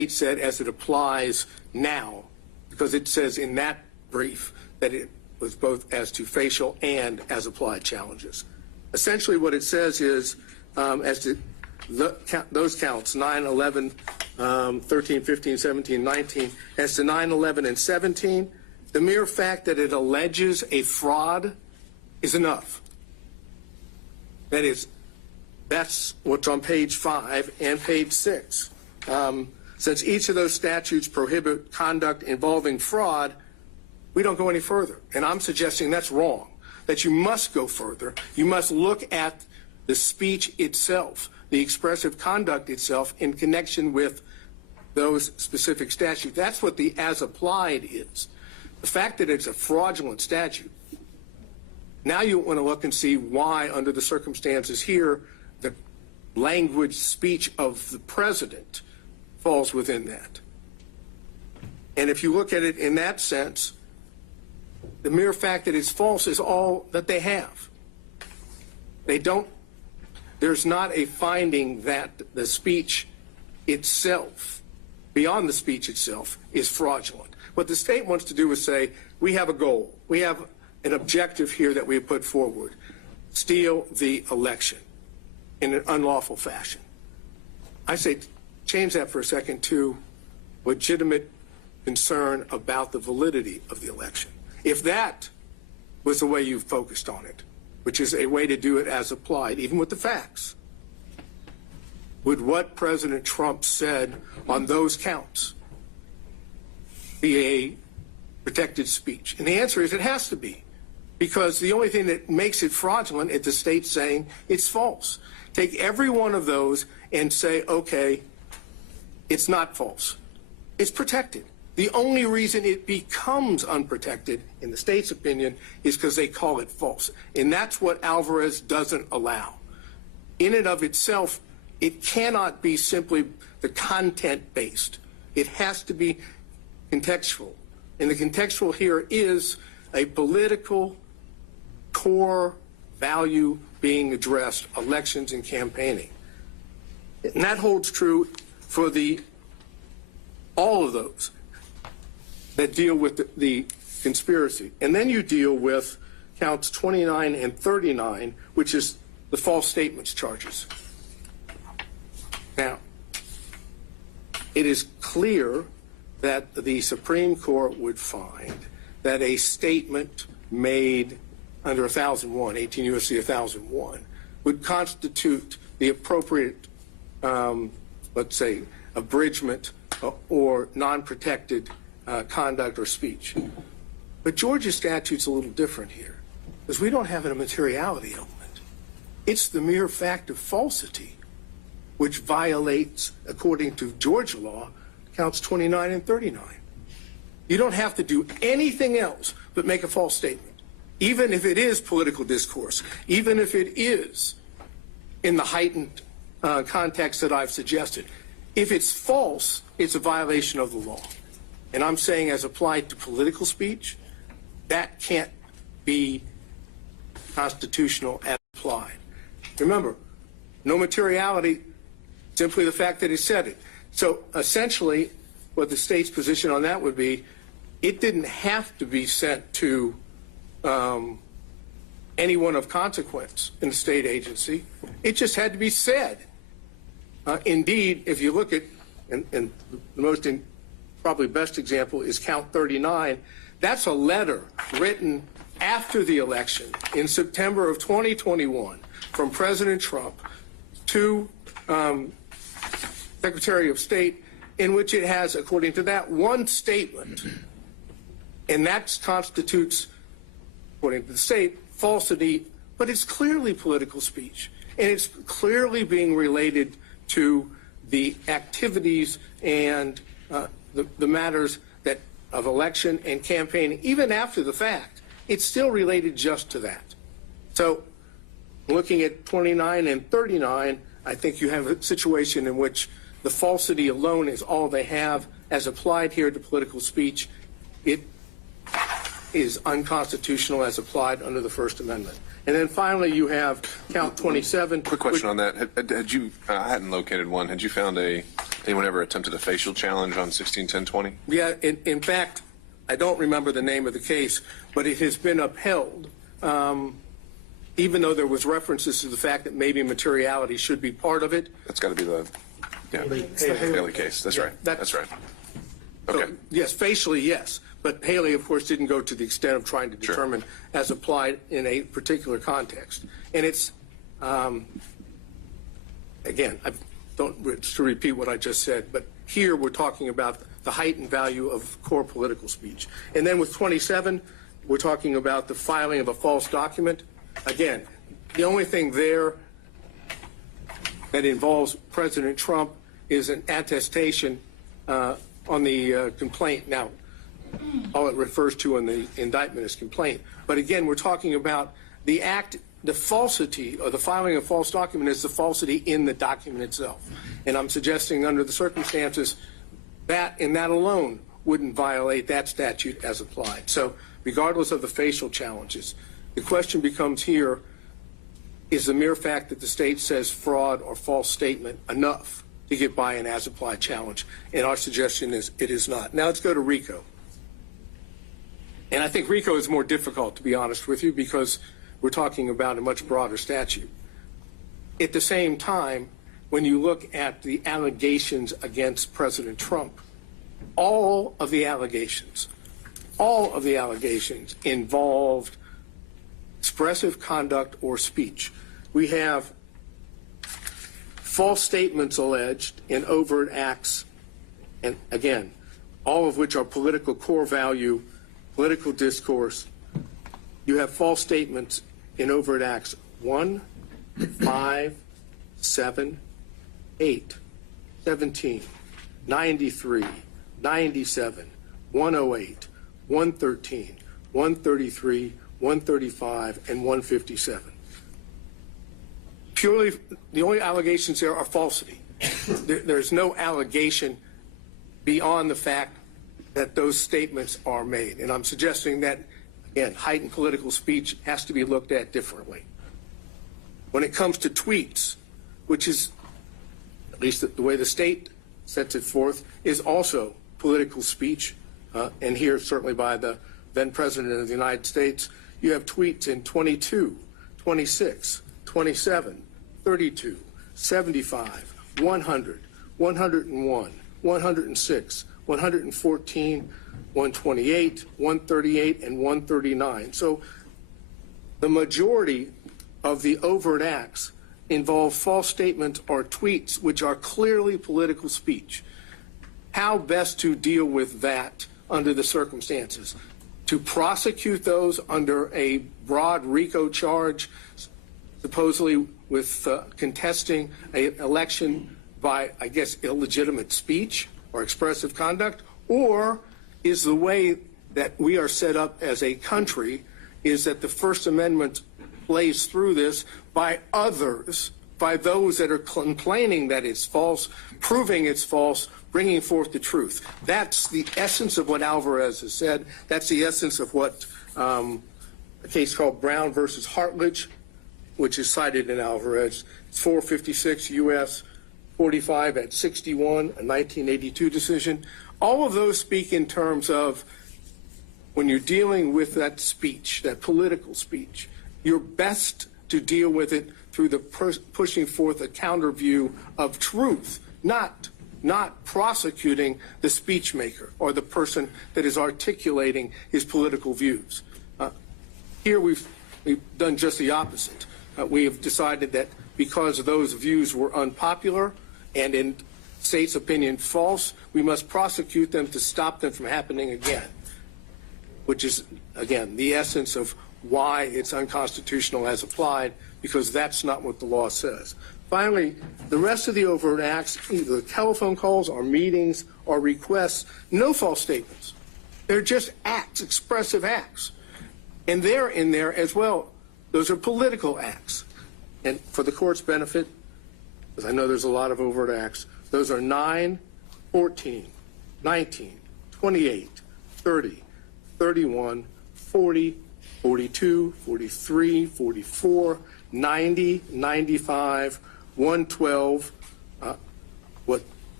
it said as it applies now, because it says in that brief that it was both as to facial and as applied challenges. Essentially what it says is as to those counts, 9, 11, 13, 15, 17, 19, as to 9, 11, and 17, the mere fact that it alleges a fraud is enough. That is, that's what's on page 5 and page 6. Since each of those statutes prohibit conduct involving fraud, we don't go any further. And I'm suggesting that's wrong, that you must go further. You must look at the speech itself, the expressive conduct itself in connection with those specific statutes. That's what the as applied is. The fact that it's a fraudulent statute, now you want to look and see why, under the circumstances here, the language speech of the president falls within that. And if you look at it in that sense, the mere fact that it's false is all that they have. They don't, there's not a finding that the speech itself, beyond the speech itself, is fraudulent. What the state wants to do is say, we have a goal. We have an objective here that we have put forward. Steal the election in an unlawful fashion. I say change that for a second to legitimate concern about the validity of the election. If that was the way you focused on it, which is a way to do it as applied, even with the facts, would what President Trump said on those counts be a protected speech? And the answer is it has to be, because the only thing that makes it fraudulent is the state saying it's false. Take every one of those and say, okay, it's not false. It's protected. The only reason it becomes unprotected, in the state's opinion, is because they call it false. And that's what Alvarez doesn't allow. In and of itself, it cannot be simply the content-based. It has to be contextual. And the contextual here is a political core value being addressed, elections and campaigning. And that holds true for all of those that deal with the conspiracy. And then you deal with counts 29 and 39, which is the false statements charges. Now, it is clear that the Supreme Court would find that a statement made under 1001, 18 U.S.C. 1001, would constitute the appropriate, let's say, abridgment or non-protected conduct or speech. But Georgia's statute's a little different here, because we don't have a materiality element. It's the mere fact of falsity which violates, according to Georgia law, counts 29 and 39. You don't have to do anything else but make a false statement, even if it is political discourse, even if it is in the heightened context that I've suggested. If it's false, it's a violation of the law. And I'm saying, as applied to political speech, that can't be constitutional as applied. Remember, no materiality, simply the fact that he said it. So essentially, what the state's position on that would be, it didn't have to be sent to anyone of consequence in the state agency. It just had to be said. Indeed, if you look at, and the most probably best example is count 39, that's a letter written after the election in September of 2021 from President Trump to Secretary of State, in which it has, according to that, one statement, and that constitutes, according to the state, falsity, but it's clearly political speech, and it's clearly being related to the activities and the matters that of election and campaigning. Even after the fact, it's still related just to that. So looking at 29 and 39, I think you have a situation in which the falsity alone is all they have. As applied here to political speech, it is unconstitutional as applied under the First Amendment. And then finally, you have count 27. Quick question on that. Had you, I hadn't located one. Had you found a Anyone ever attempted a facial challenge on 161020? Yeah, in fact, I don't remember the name of the case, but it has been upheld, even though there was references to the fact that maybe materiality should be part of it. That's got to be the Haley case. That's right. That's right. Okay. So, yes, facially, yes. But Haley, of course, didn't go to the extent of trying to determine as applied in a particular context. And it's, again, I don't to repeat what I just said, but here we're talking about the heightened value of core political speech. And then with 27, we're talking about the filing of a false document. Again, the only thing there that involves President Trump is an attestation on the complaint. Now, all it refers to in the indictment is complaint. But again, we're talking about the act, the falsity or the filing of false document is the falsity in the document itself. And I'm suggesting under the circumstances that and that alone wouldn't violate that statute as applied. So regardless of the facial challenges, the question becomes here, is the mere fact that the state says fraud or false statement enough to get by an as applied challenge? And our suggestion is it is not. Now let's go to RICO. And I think RICO is more difficult, to be honest with you, because we're talking about a much broader statute. At the same time, when you look at the allegations against President Trump, all of the allegations involved expressive conduct or speech. We have false statements alleged in overt acts, and again, all of which are political core value, political discourse. You have false statements in overt acts 1, 5, 7, 8, 17, 93, 97, 108, 113, 133, 135, and 157. Purely, the only allegations there are falsity. There's no allegation beyond the fact that those statements are made. And I'm suggesting that, again, heightened political speech has to be looked at differently. When it comes to tweets, which is, at least the way the state sets it forth, is also political speech, and here certainly by the then President of the United States, you have tweets in 22, 26, 27, 32, 75, 100, 101, 106, 114, 128, 138, and 139. So the majority of the overt acts involve false statements or tweets which are clearly political speech. How best to deal with that under the circumstances? To prosecute those under a broad RICO charge, supposedly with contesting an election by, I guess, illegitimate speech or expressive conduct? Or is the way that we are set up as a country is that the First Amendment plays through this by others, by those that are complaining that it's false, proving it's false, bringing forth the truth? That's the essence of what Alvarez has said. That's the essence of what a case called Brown versus Hartledge, which is cited in Alvarez. It's 456 U.S. 45 at 61, a 1982 decision. All of those speak in terms of when you're dealing with that speech, that political speech, you're best to deal with it through the pushing forth a counter view of truth, not prosecuting the speech maker or the person that is articulating his political views. Here we've done just the opposite. We have decided that because those views were unpopular and in state's opinion false, we must prosecute them to stop them from happening again, which is, again, the essence of why it's unconstitutional as applied, because that's not what the law says. Finally, the rest of the overt acts, either telephone calls or meetings or requests, no false statements. They're just acts, expressive acts. And they're in there as well. Those are political acts. And for the court's benefit, because I know there's a lot of overt acts, those are 9, 14, 19, 28, 30, 31, 40, 42, 43, 44, 90, 95, 112,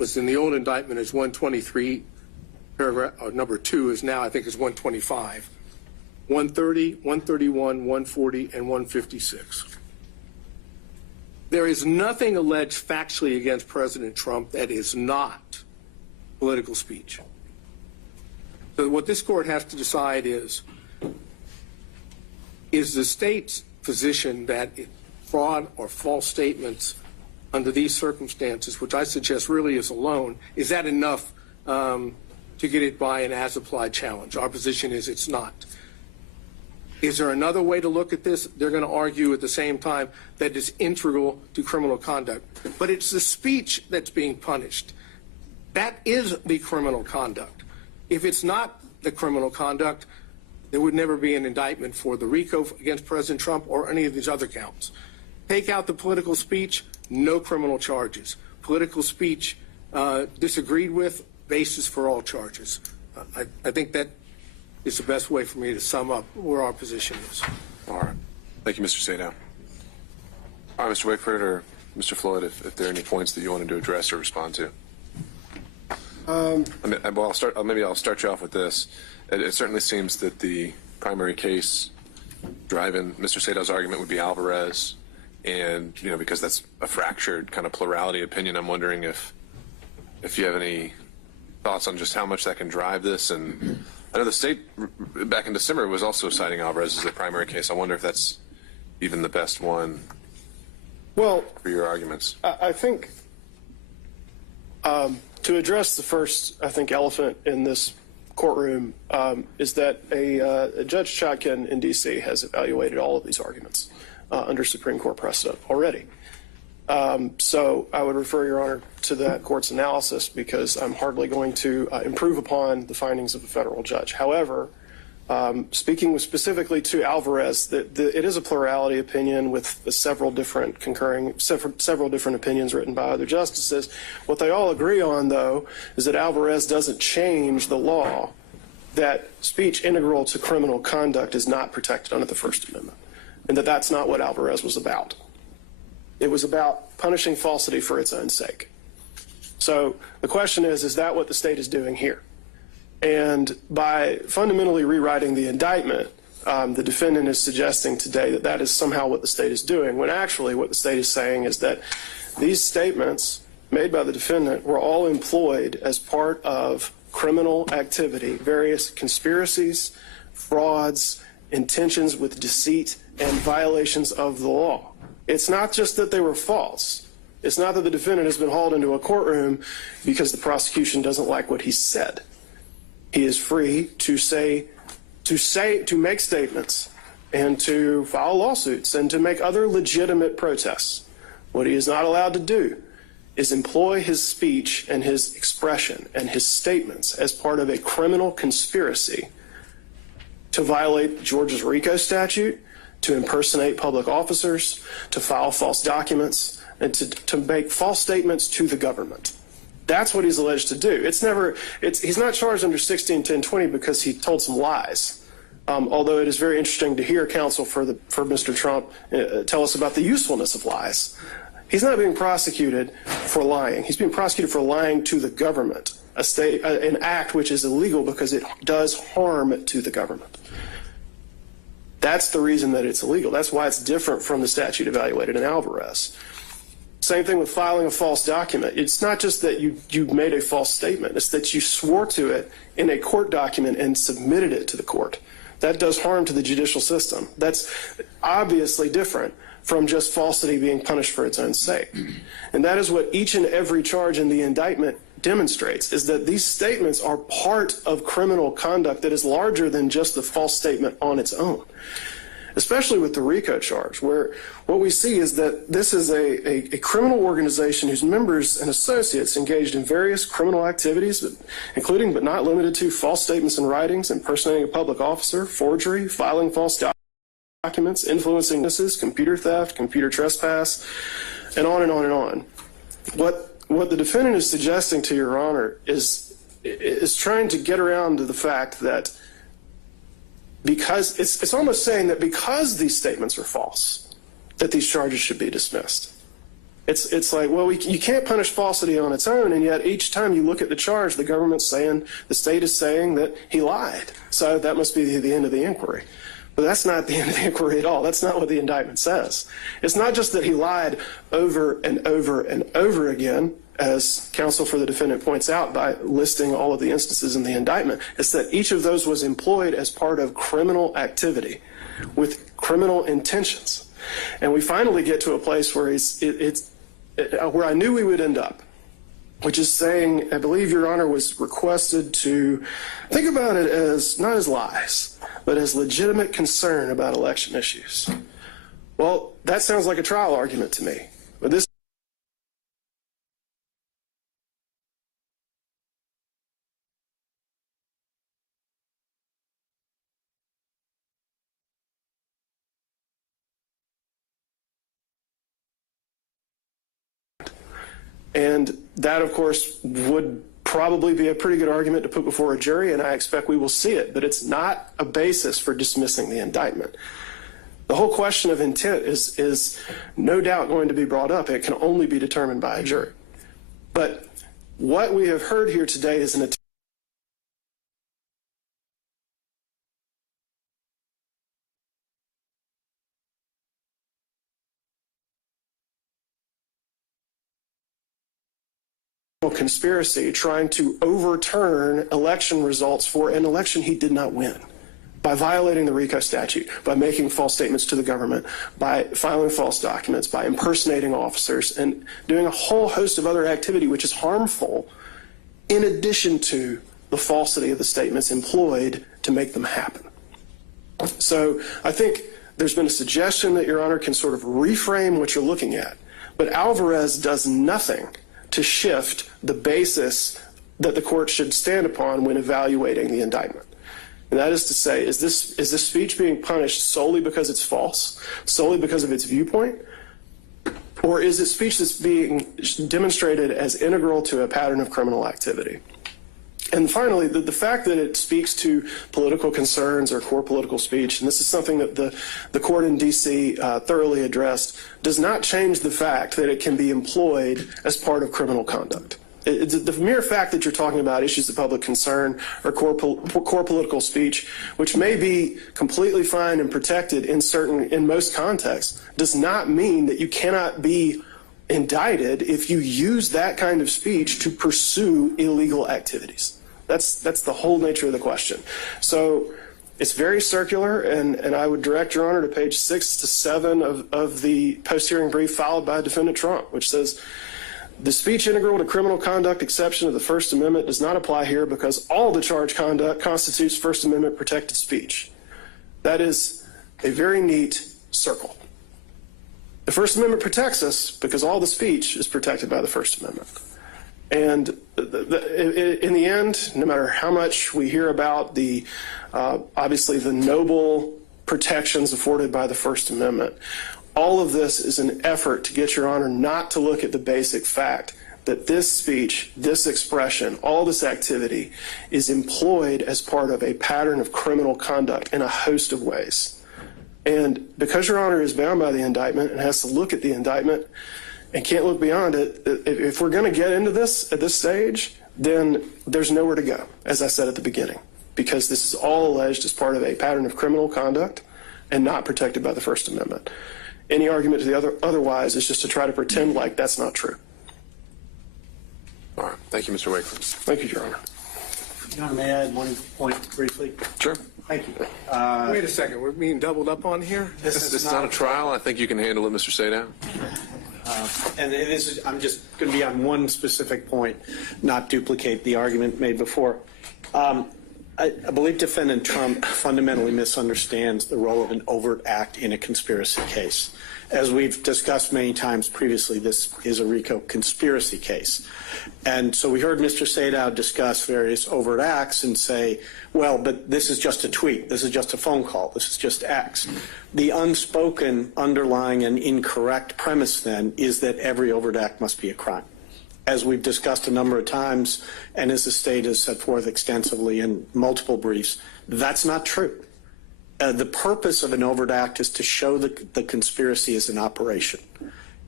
was in the old indictment as 123, paragraph, or number 2 is now, I think, is 125. 130, 131, 140, and 156. There is nothing alleged factually against President Trump that is not political speech. So what this court has to decide is the state's position that fraud or false statements under these circumstances, which I suggest really is alone, is that enough to get it by an as-applied challenge? Our position is it's not. Is there another way to look at this? They're going to argue at the same time that it's integral to criminal conduct. But it's the speech that's being punished. That is the criminal conduct. If it's not the criminal conduct, there would never be an indictment for the RICO against President Trump or any of these other counts. Take out the political speech, no criminal charges. Political speech disagreed with, basis for all charges. I think that is the best way for me to sum up where our position is. All right. Thank you, Mr. Sadow. All right, Mr. Wakeford or Mr. Floyd, if there are any points that you wanted to address or respond to. Maybe I'll start you off with this. It certainly seems that the primary case driving Mr. Sadow's argument would be Alvarez, and because that's a fractured kind of plurality opinion, I'm wondering if you have any thoughts on just how much that can drive this. And I know the state back in December was also citing Alvarez as the primary case. I wonder if that's even the best one. Well, for your arguments, I think to address the first, I think, elephant in this courtroom is that a Judge Chotkin in D.C. has evaluated all of these arguments under Supreme Court precedent already. So I would refer, Your Honor, to that court's analysis because I'm hardly going to improve upon the findings of a federal judge. However, speaking specifically to Alvarez, it is a plurality opinion with several different opinions written by other justices. What they all agree on, though, is that Alvarez doesn't change the law that speech integral to criminal conduct is not protected under the First Amendment, and that that's not what Alvarez was about. It was about punishing falsity for its own sake. So the question is that what the state is doing here? And by fundamentally rewriting the indictment, the defendant is suggesting today that that is somehow what the state is doing, when actually what the state is saying is that these statements made by the defendant were all employed as part of criminal activity, various conspiracies, frauds, intentions with deceit, and violations of the law. It's not just that they were false. It's not that the defendant has been hauled into a courtroom because the prosecution doesn't like what he said. He is free to make statements and to file lawsuits and to make other legitimate protests. What he is not allowed to do is employ his speech and his expression and his statements as part of a criminal conspiracy to violate Georgia's RICO statute, to impersonate public officers, to file false documents, and to make false statements to the government. That's what he's alleged to do. He's not charged under 16-10-20 because he told some lies. Although it is very interesting to hear counsel for Mr. Trump tell us about the usefulness of lies. He's not being prosecuted for lying. He's being prosecuted for lying to the government, an act which is illegal because it does harm to the government. That's the reason that it's illegal. That's why it's different from the statute evaluated in Alvarez. Same thing with filing a false document. It's not just that you made a false statement. It's that you swore to it in a court document and submitted it to the court. That does harm to the judicial system. That's obviously different from just falsity being punished for its own sake. And that is what each and every charge in the indictment demonstrates, is that these statements are part of criminal conduct that is larger than just the false statement on its own, especially with the RICO charge, where what we see is that this is a criminal organization whose members and associates engaged in various criminal activities, including but not limited to false statements and writings, impersonating a public officer, forgery, filing false documents, influencing witnesses, computer theft, computer trespass, and on and on and on. What the defendant is suggesting to Your Honor is trying to get around to the fact that because it's almost saying that because these statements are false, that these charges should be dismissed. It's like, well, you can't punish falsity on its own, and yet each time you look at the charge, the government's saying, the state is saying that he lied. So that must be the end of the inquiry. But that's not the end of the inquiry at all. That's not what the indictment says. It's not just that he lied over and over and over again, as counsel for the defendant points out by listing all of the instances in the indictment. It's that each of those was employed as part of criminal activity with criminal intentions. And we finally get to a place where where I knew we would end up, which is saying, I believe Your Honor was requested to think about it as not as lies, but as legitimate concern about election issues. Well, that sounds like a trial argument to me. But this And that, of course, would probably be a pretty good argument to put before a jury, and I expect we will see it, but it's not a basis for dismissing the indictment. The whole question of intent is no doubt going to be brought up. It can only be determined by a jury. But what we have heard here today is an attempt conspiracy trying to overturn election results for an election he did not win by violating the RICO statute, by making false statements to the government, by filing false documents, by impersonating officers, and doing a whole host of other activity which is harmful in addition to the falsity of the statements employed to make them happen. So I think there's been a suggestion that Your Honor can sort of reframe what you're looking at, but Alvarez does nothing to shift the basis that the court should stand upon when evaluating the indictment. And that is to say, is this speech being punished solely because it's false, solely because of its viewpoint, or is it speech that's being demonstrated as integral to a pattern of criminal activity? And finally, the fact that it speaks to political concerns or core political speech, and this is something that the court in D.C. Thoroughly addressed, does not change the fact that it can be employed as part of criminal conduct. The mere fact that you're talking about issues of public concern or core political speech, which may be completely fine and protected in most contexts, does not mean that you cannot be indicted if you use that kind of speech to pursue illegal activities. That's the whole nature of the question. So it's very circular, and I would direct Your Honor to page 6 to 7 of the post-hearing brief filed by Defendant Trump, which says, the speech integral to criminal conduct exception of the First Amendment does not apply here because all the charged conduct constitutes First Amendment protected speech. That is a very neat circle. The First Amendment protects us because all the speech is protected by the First Amendment. And in the end, no matter how much we hear about obviously the noble protections afforded by the First Amendment, all of this is an effort to get Your Honor not to look at the basic fact that this speech, this expression, all this activity is employed as part of a pattern of criminal conduct in a host of ways. And because Your Honor is bound by the indictment and has to look at the indictment and can't look beyond it, if we're going to get into this at this stage, then there's nowhere to go, as I said at the beginning, because this is all alleged as part of a pattern of criminal conduct and not protected by the First Amendment. Any argument to the otherwise is just to try to pretend like that's not true. All right. Thank you, Mr. Wakeland. Thank you, Your Honor. Your Honor, may I add one point briefly? Sure. Thank you. Wait a second. We're being doubled up on here? This is not a trial. I think you can handle it, Mr. Sadow. And I'm just going to be on one specific point, not duplicate the argument made before. I believe Defendant Trump fundamentally misunderstands the role of an overt act in a conspiracy case. As we've discussed many times previously, this is a RICO conspiracy case. And so we heard Mr. Sadow discuss various overt acts and say, well, but this is just a tweet, this is just a phone call, this is just X. The unspoken, underlying, and incorrect premise then is that every overt act must be a crime. As we've discussed a number of times, and as the state has set forth extensively in multiple briefs, that's not true. The purpose of an overt act is to show the conspiracy is in operation.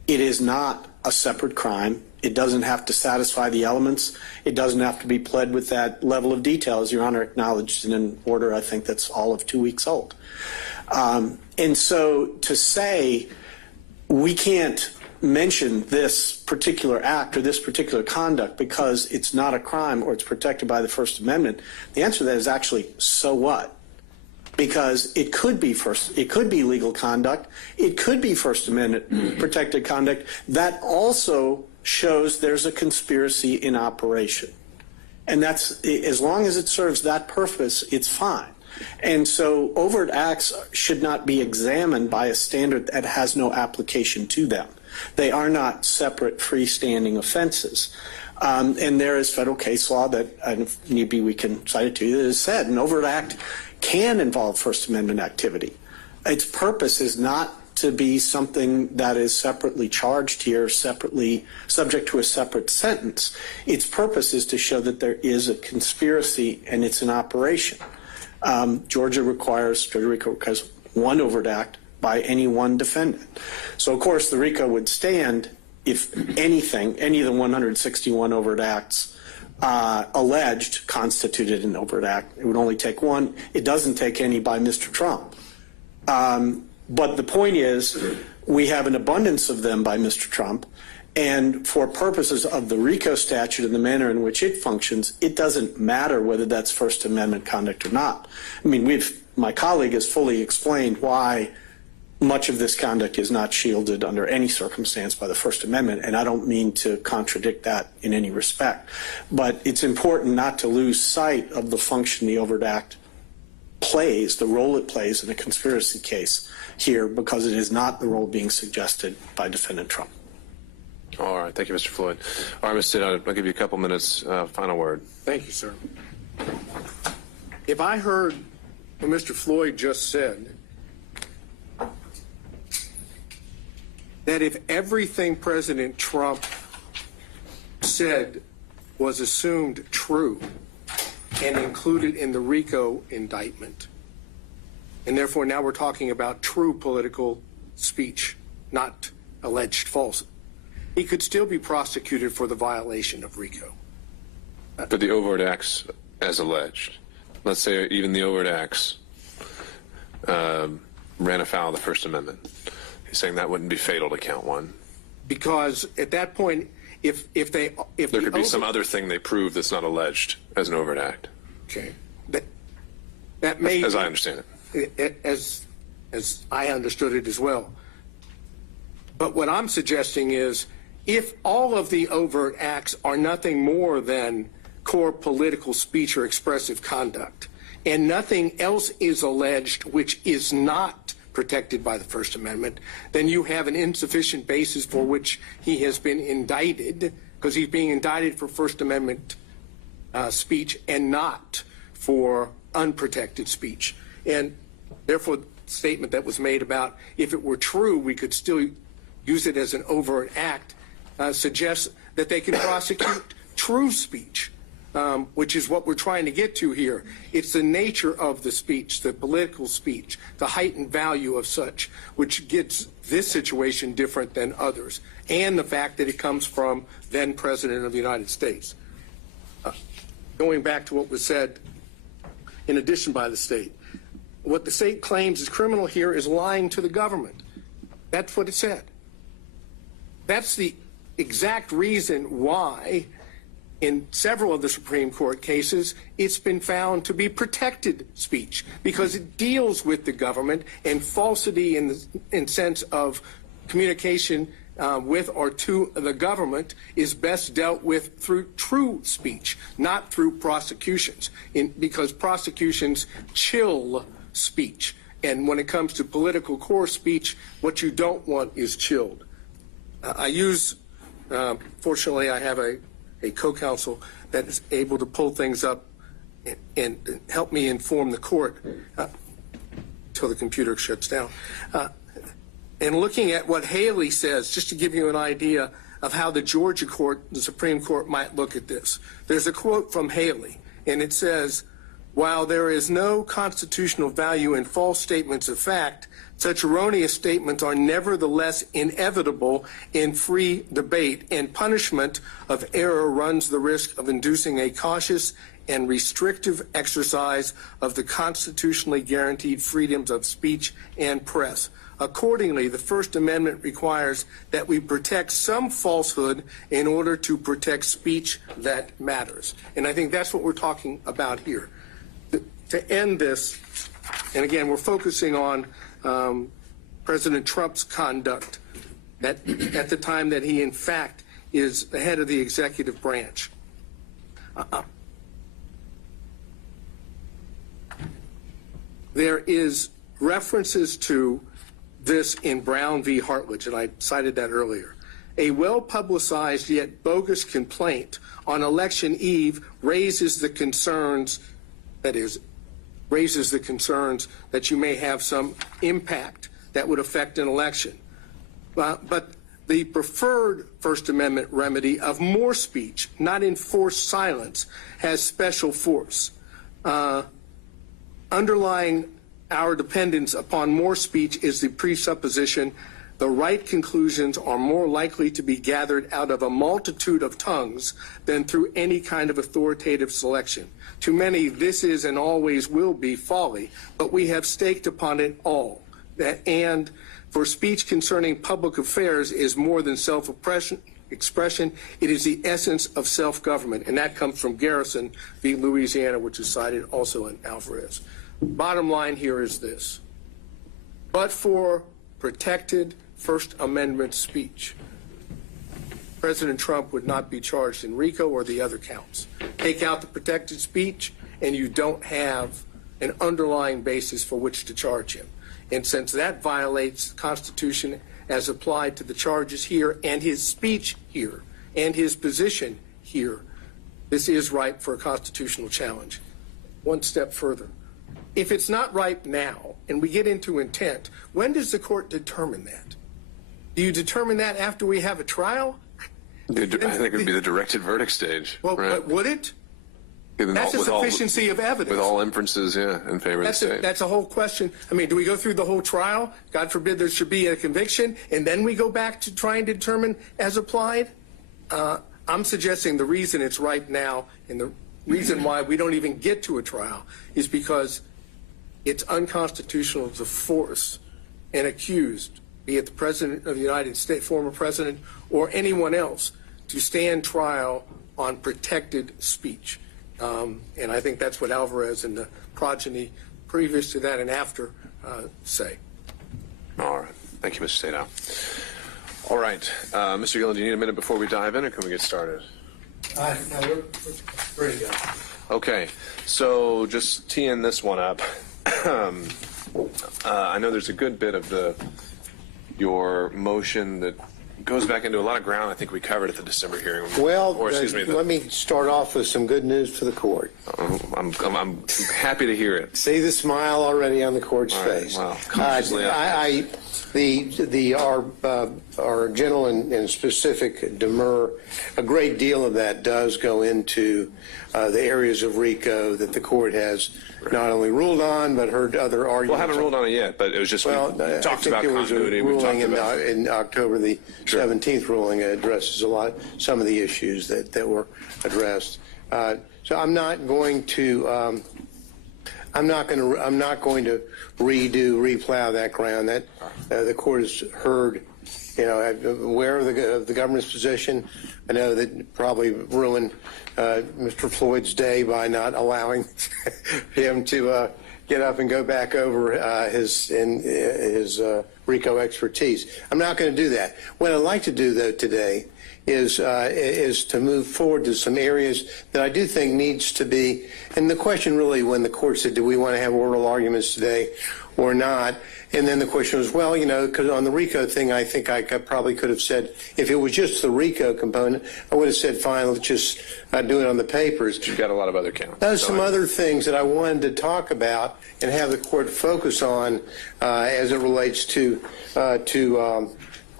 It is not a separate crime. It doesn't have to satisfy the elements. It doesn't have to be pled with that level of detail, as Your Honor acknowledged in an order I think that's all of 2 weeks old. And so to say we can't mention this particular act or this particular conduct because it's not a crime or it's protected by the First Amendment, the answer to that is actually, so what? Because it could be legal conduct, it could be First Amendment protected conduct that also shows there's a conspiracy in operation. And that's, as long as it serves that purpose, it's fine. And so overt acts should not be examined by a standard that has no application to them. They are not separate freestanding offenses. And there is federal case law that, if need be, we can cite it to you, that has said an overt act can involve First Amendment activity. Its purpose is not to be something that is separately charged here, separately subject to a separate sentence. Its purpose is to show that there is a conspiracy and it's an operation. Georgia requires one overt act by any one defendant. So, of course, the RICO would stand if anything, any of the 161 overt acts alleged constituted an overt act. It would only take one. It doesn't take any by Mr. Trump. But the point is, we have an abundance of them by Mr. Trump, and for purposes of the RICO statute and the manner in which it functions, it doesn't matter whether that's First Amendment conduct or not. I mean, my colleague has fully explained why much of this conduct is not shielded under any circumstance by the First Amendment, and I don't mean to contradict that in any respect. But it's important not to lose sight of the function the overt act plays, the role it plays in a conspiracy case here, because it is not the role being suggested by Defendant Trump. All right. Thank you, Mr. Floyd. All right, Mr. State, I'll give you a couple minutes. Final word. Thank you, sir. If I heard what Mr. Floyd just said, that if everything President Trump said was assumed true and included in the RICO indictment, and therefore now we're talking about true political speech, not alleged false, he could still be prosecuted for the violation of RICO. But the overt acts as alleged, let's say even the overt acts ran afoul of the First Amendment. He's saying that wouldn't be fatal to count one. Because at that point, if there could be some other thing they prove that's not alleged as an overt act. Okay, that may, as I understand it, as I understood it as well. But what I'm suggesting is, if all of the overt acts are nothing more than core political speech or expressive conduct, and nothing else is alleged which is not protected by the First Amendment, then you have an insufficient basis for which he has been indicted, because he's being indicted for First Amendment speech and not for unprotected speech. And therefore, the statement that was made about if it were true, we could still use it as an overt act, suggests that they can prosecute true speech, which is what we're trying to get to here. It's the nature of the speech, the political speech, the heightened value of such, which gets this situation different than others, and the fact that it comes from then President of the United States. Going back to what was said in addition by the state, what the state claims is criminal here is lying to the government. That's what it said. That's the exact reason why in several of the Supreme Court cases, it's been found to be protected speech because it deals with the government, and falsity in sense of communication with or to the government is best dealt with through true speech, not through prosecutions, because prosecutions chill speech. And when it comes to political core speech, what you don't want is chilled. Fortunately, I have a co-counsel that is able to pull things up and help me inform the court until the computer shuts down. And looking at what Haley says, just to give you an idea of how the Georgia court, the Supreme Court, might look at this. There's a quote from Haley, and it says, While there is no constitutional value in false statements of fact, such erroneous statements are nevertheless inevitable in free debate, and punishment of error runs the risk of inducing a cautious and restrictive exercise of the constitutionally guaranteed freedoms of speech and press. Accordingly, the First Amendment requires that we protect some falsehood in order to protect speech that matters. And I think that's what we're talking about here. To end this, and again, we're focusing on President Trump's conduct at the time that he, in fact, is the head of the executive branch. There is references to this in Brown v. Hartledge, and I cited that earlier. A well-publicized yet bogus complaint on election eve raises the concerns, that you may have some impact that would affect an election. But the preferred First Amendment remedy of more speech, not enforced silence, has special force. Underlying our dependence upon more speech is the presupposition the right conclusions are more likely to be gathered out of a multitude of tongues than through any kind of authoritative selection. To many, this is and always will be folly, but we have staked upon it all. And for speech concerning public affairs is more than self-expression, it is the essence of self-government, and that comes from Garrison v. Louisiana, which is cited also in Alvarez. Bottom line here is this. But for protected First Amendment speech, President Trump would not be charged in RICO or the other counts. Take out the protected speech, and you don't have an underlying basis for which to charge him. And since that violates the Constitution as applied to the charges here and his speech here and his position here, this is ripe for a constitutional challenge. One step further. If it's not ripe now, and we get into intent, when does the court determine that? Do you determine that after we have a trial? I think it would be the directed verdict stage. Well, right? but would it? That's a sufficiency of evidence. With all inferences, yeah, in favor of the state. That's a whole question. I mean, do we go through the whole trial? God forbid there should be a conviction, and then we go back to trying to determine as applied? I'm suggesting the reason it's ripe now, and the reason why we don't even get to a trial, is because it's unconstitutional to force an accused, be it the President of the United States, former President, or anyone else, to stand trial on protected speech. And I think that's what Alvarez and the progeny previous to that and after say. All right. Thank you, Mr. Sadow. All right. Mr. Gillen, do you need a minute before we dive in, or can we get started? No, we're ready to go. Okay. So just teeing this one up. I know there's a good bit of your motion that goes back into a lot of ground I think we covered at the December hearing. Well, let me start off with some good news for the court. I'm happy to hear it. See the smile already on the court's face. Wow. Cautiously our general and specific demur, a great deal of that does go into the areas of RICO that the court has not only ruled on but heard other arguments. Well, I haven't ruled on it yet, but it was just we talked about continuity. There was a ruling in October the 17th ruling addresses some of the issues that were addressed. So I'm not going to replow that ground. That the court has heard. Aware of the government's position. I know that probably ruined Mr. Floyd's day by not allowing him to get up and go back over his RICO expertise. I'm not going to do that. What I'd like to do, though, today is to move forward to some areas that I do think needs to be. And the question really, when the court said, do we want to have oral arguments today or not? And then the question was, well, because on the RICO thing, I think I probably could have said, if it was just the RICO component, I would have said, fine, let's just do it on the papers. You've got a lot of other counts. There's some other things that I wanted to talk about and have the court focus on as it relates to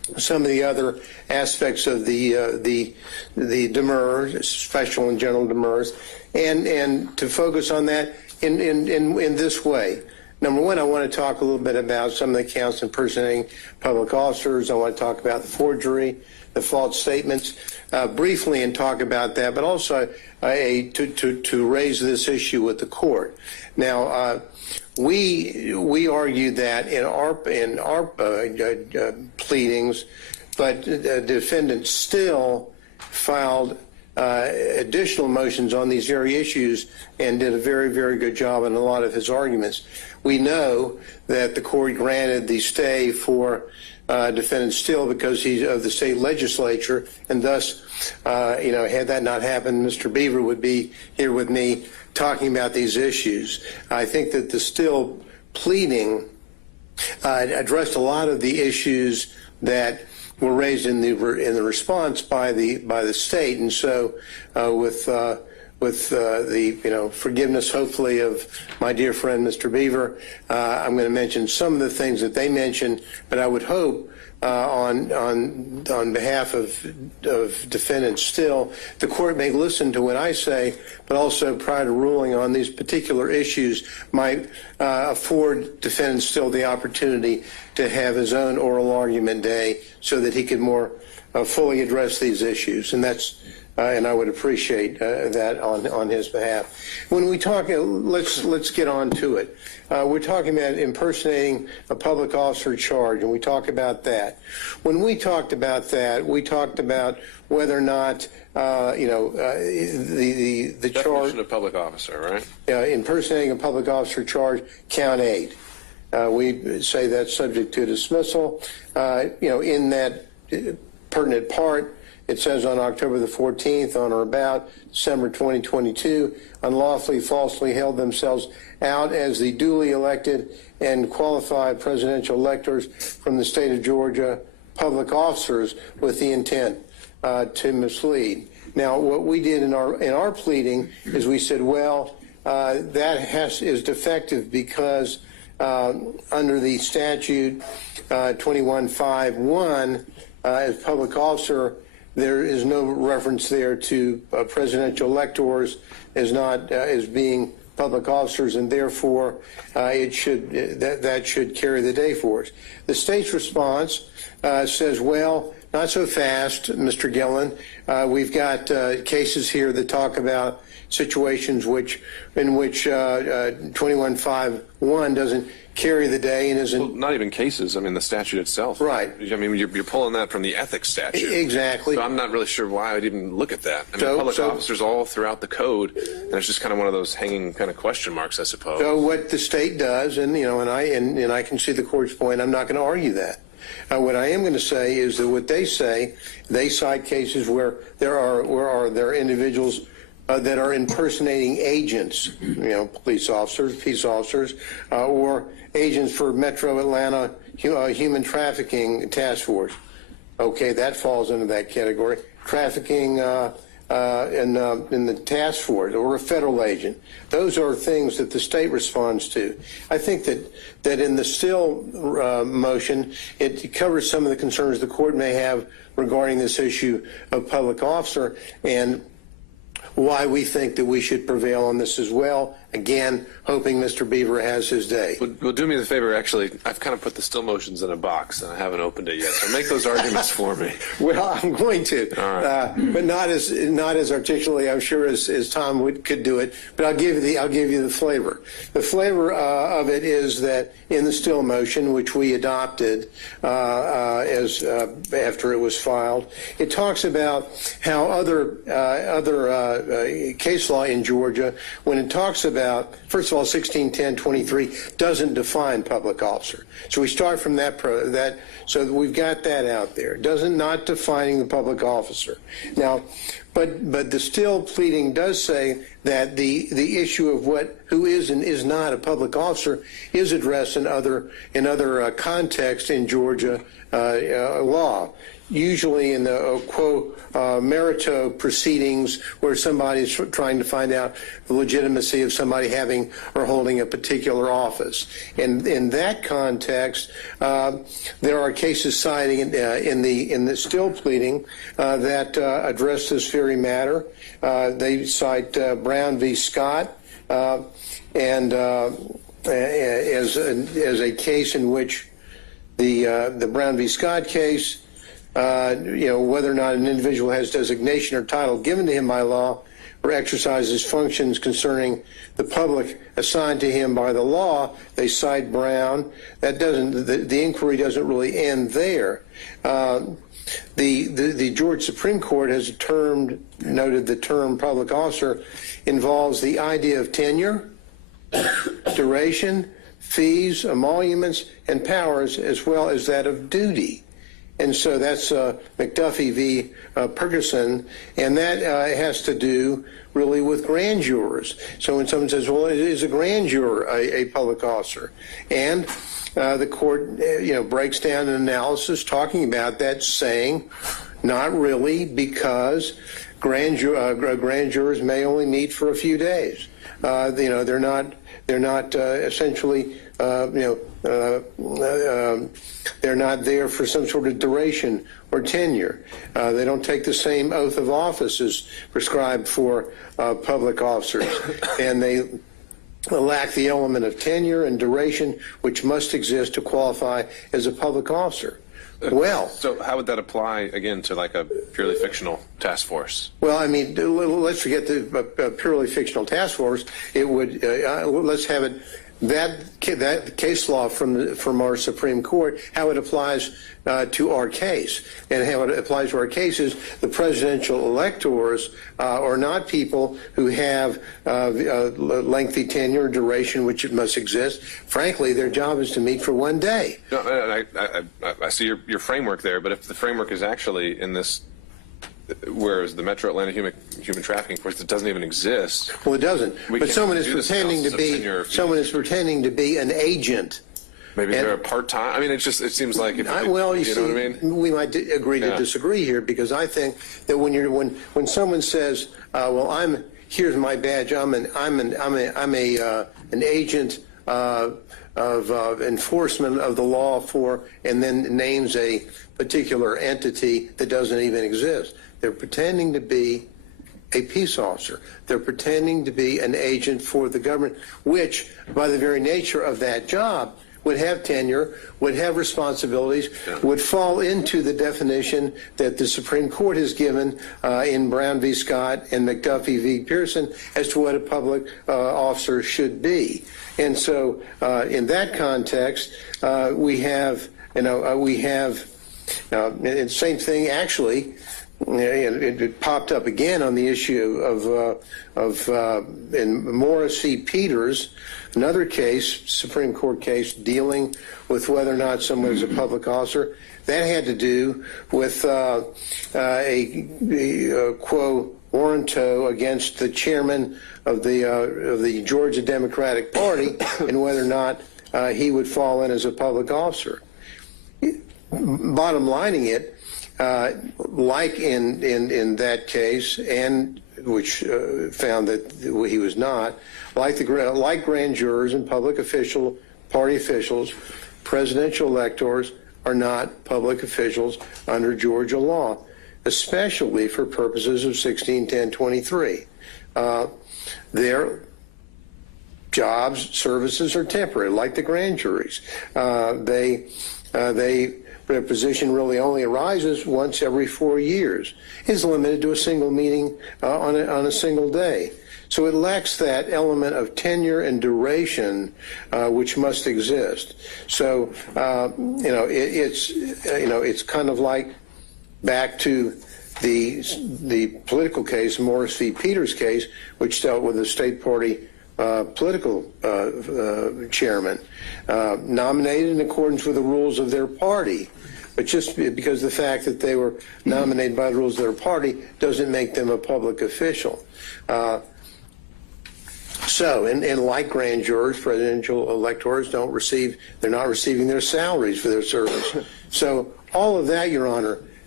some of the other aspects of the demurs, special and general demurs, and to focus on that in this way. Number one, I want to talk a little bit about some of the counts impersonating public officers. I want to talk about the forgery, the false statements, briefly, and talk about that, but also to raise this issue with the court. Now, we argued that in our pleadings, but the defendant still filed additional motions on these very issues and did a very, very good job in a lot of his arguments. We know that the court granted the stay for defendant Still because he's of the state legislature, and thus, had that not happened, Mr. Beaver would be here with me talking about these issues. I think that the Still pleading addressed a lot of the issues that were raised in the response by the state, and so with the forgiveness, hopefully, of my dear friend Mr. Beaver, I'm going to mention some of the things that they mentioned, but I would hope on behalf of defendant Still, the court may listen to what I say, but also prior to ruling on these particular issues might afford defendant Still the opportunity to have his own oral argument day so that he could more fully address these issues, and that's and I would appreciate that on his behalf. When we talk, let's get on to it. We're talking about impersonating a public officer charge, and we talk about that. When we talked about that, we talked about whether or not the charge. Definition of public officer, right? Impersonating a public officer charge, count 8. We say that's subject to dismissal. In that pertinent part, it says on October the 14th, on or about December 2022, unlawfully, falsely held themselves out as the duly elected and qualified presidential electors from the state of Georgia, public officers with the intent to mislead. Now, what we did in our pleading is we said, well, that is defective because under the statute 2151, as public officer, there is no reference there to presidential electors as being public officers, and therefore that should carry the day for us. The state's response says, well, not so fast, Mr. Gillen. We've got cases here that talk about situations in which 2151 doesn't carry the day and isn't. Well, not even cases. I mean, the statute itself. Right. I mean, you're pulling that from the ethics statute. Exactly. So I'm not really sure why I'd even look at that. I mean, public officers all throughout the code, and it's just kind of one of those hanging kind of question marks, I suppose. So what the state does, and I can see the court's point. I'm not going to argue that. What I am going to say is that what they say, they cite cases where there are individuals that are impersonating agents, police officers, peace officers, or agents for Metro Atlanta Human Trafficking Task Force. Okay, that falls into that category. Trafficking in the task force or a federal agent. Those are things that the state responds to. I think that in the Still motion, it covers some of the concerns the court may have regarding this issue of public officer and why we think that we should prevail on this as well. Again, hoping Mr. Beaver has his day. Well, do me the favor, actually, I've kind of put the Still motions in a box, and I haven't opened it yet, so make those arguments for me. Well, I'm going to, but not as articulately, I'm sure, as Tom could do it. But I'll give you the flavor. The flavor of it is that in the Still motion, which we adopted as after it was filed, it talks about how other case law in Georgia, when it talks about, first of all, 1610-23 doesn't define public officer. So we start from that, so that we've got that out there. Not defining the public officer. Now, but the Still pleading does say that the issue of who is and is not a public officer is addressed in other contexts in Georgia law. usually in the quo merito proceedings where somebody's trying to find out the legitimacy of somebody having or holding a particular office. And in that context, there are cases citing in the still pleading that address this very matter. They cite Brown v. Scott and as a case in which the Brown v. Scott case, whether or not an individual has designation or title given to him by law or exercises functions concerning the public assigned to him by the law, they cite Brown. That doesn't, the inquiry doesn't really end there. The Georgia Supreme Court has noted the term public officer involves the idea of tenure, duration, fees, emoluments, and powers, as well as that of duty. And so that's McAfee v. Ferguson, and that has to do really with grand jurors. So when someone says, well, is a grand juror a public officer? And the court, breaks down an analysis talking about that, saying, not really, because grand jurors may only meet for a few days. They're not essentially, they're not there for some sort of duration or tenure. They don't take the same oath of office as prescribed for public officers, and they lack the element of tenure and duration which must exist to qualify as a public officer. Well, so how would that apply again to like a purely fictional task force? Well, I mean, let's forget the purely fictional task force. It would let's have it that case law from our Supreme Court, how it applies to our case, and how it applies to our case is the presidential electors are not people who have lengthy tenure or duration, which it must exist. Frankly, their job is to meet for one day. No, I see your framework there, but if the framework is actually in this, whereas the Metro Atlanta human trafficking force, it doesn't even exist. Well, it doesn't. But someone is pretending to be an agent. Maybe they're a part-time. I mean, it seems like if well, you know see, what I mean? We might agree to disagree here, because I think that when someone says, "Well, here's my badge. I'm an agent of enforcement of the law for," and then names a particular entity that doesn't even exist. They're pretending to be a peace officer. They're pretending to be an agent for the government, which, by the very nature of that job, would have tenure, would have responsibilities, would fall into the definition that the Supreme Court has given in Brown v. Scott and McAfee v. Pearson as to what a public officer should be. And so in that context, we have, and same thing actually, it popped up again on the issue of in Morris v. Peters, another case, Supreme Court case, dealing with whether or not someone is a public officer. That had to do with a quo warranto against the chairman of the Georgia Democratic Party and whether or not he would fall in as a public officer. Bottom lining it, like in that case, and which found that he was not, like grand jurors and public official, party officials, presidential electors are not public officials under Georgia law, especially for purposes of 161023. Their jobs, services are temporary, like the grand juries. Their position really only arises once every 4 years. It's limited to a single meeting on a single day. So it lacks that element of tenure and duration which must exist. So it's kind of like back to the political case, Morris v. Peters case, which dealt with a state party political chairman nominated in accordance with the rules of their party. But just because the fact that they were nominated by the rules of their party doesn't make them a public official. And like grand jurors, presidential electors they're not receiving their salaries for their service. So all of that, Your Honor,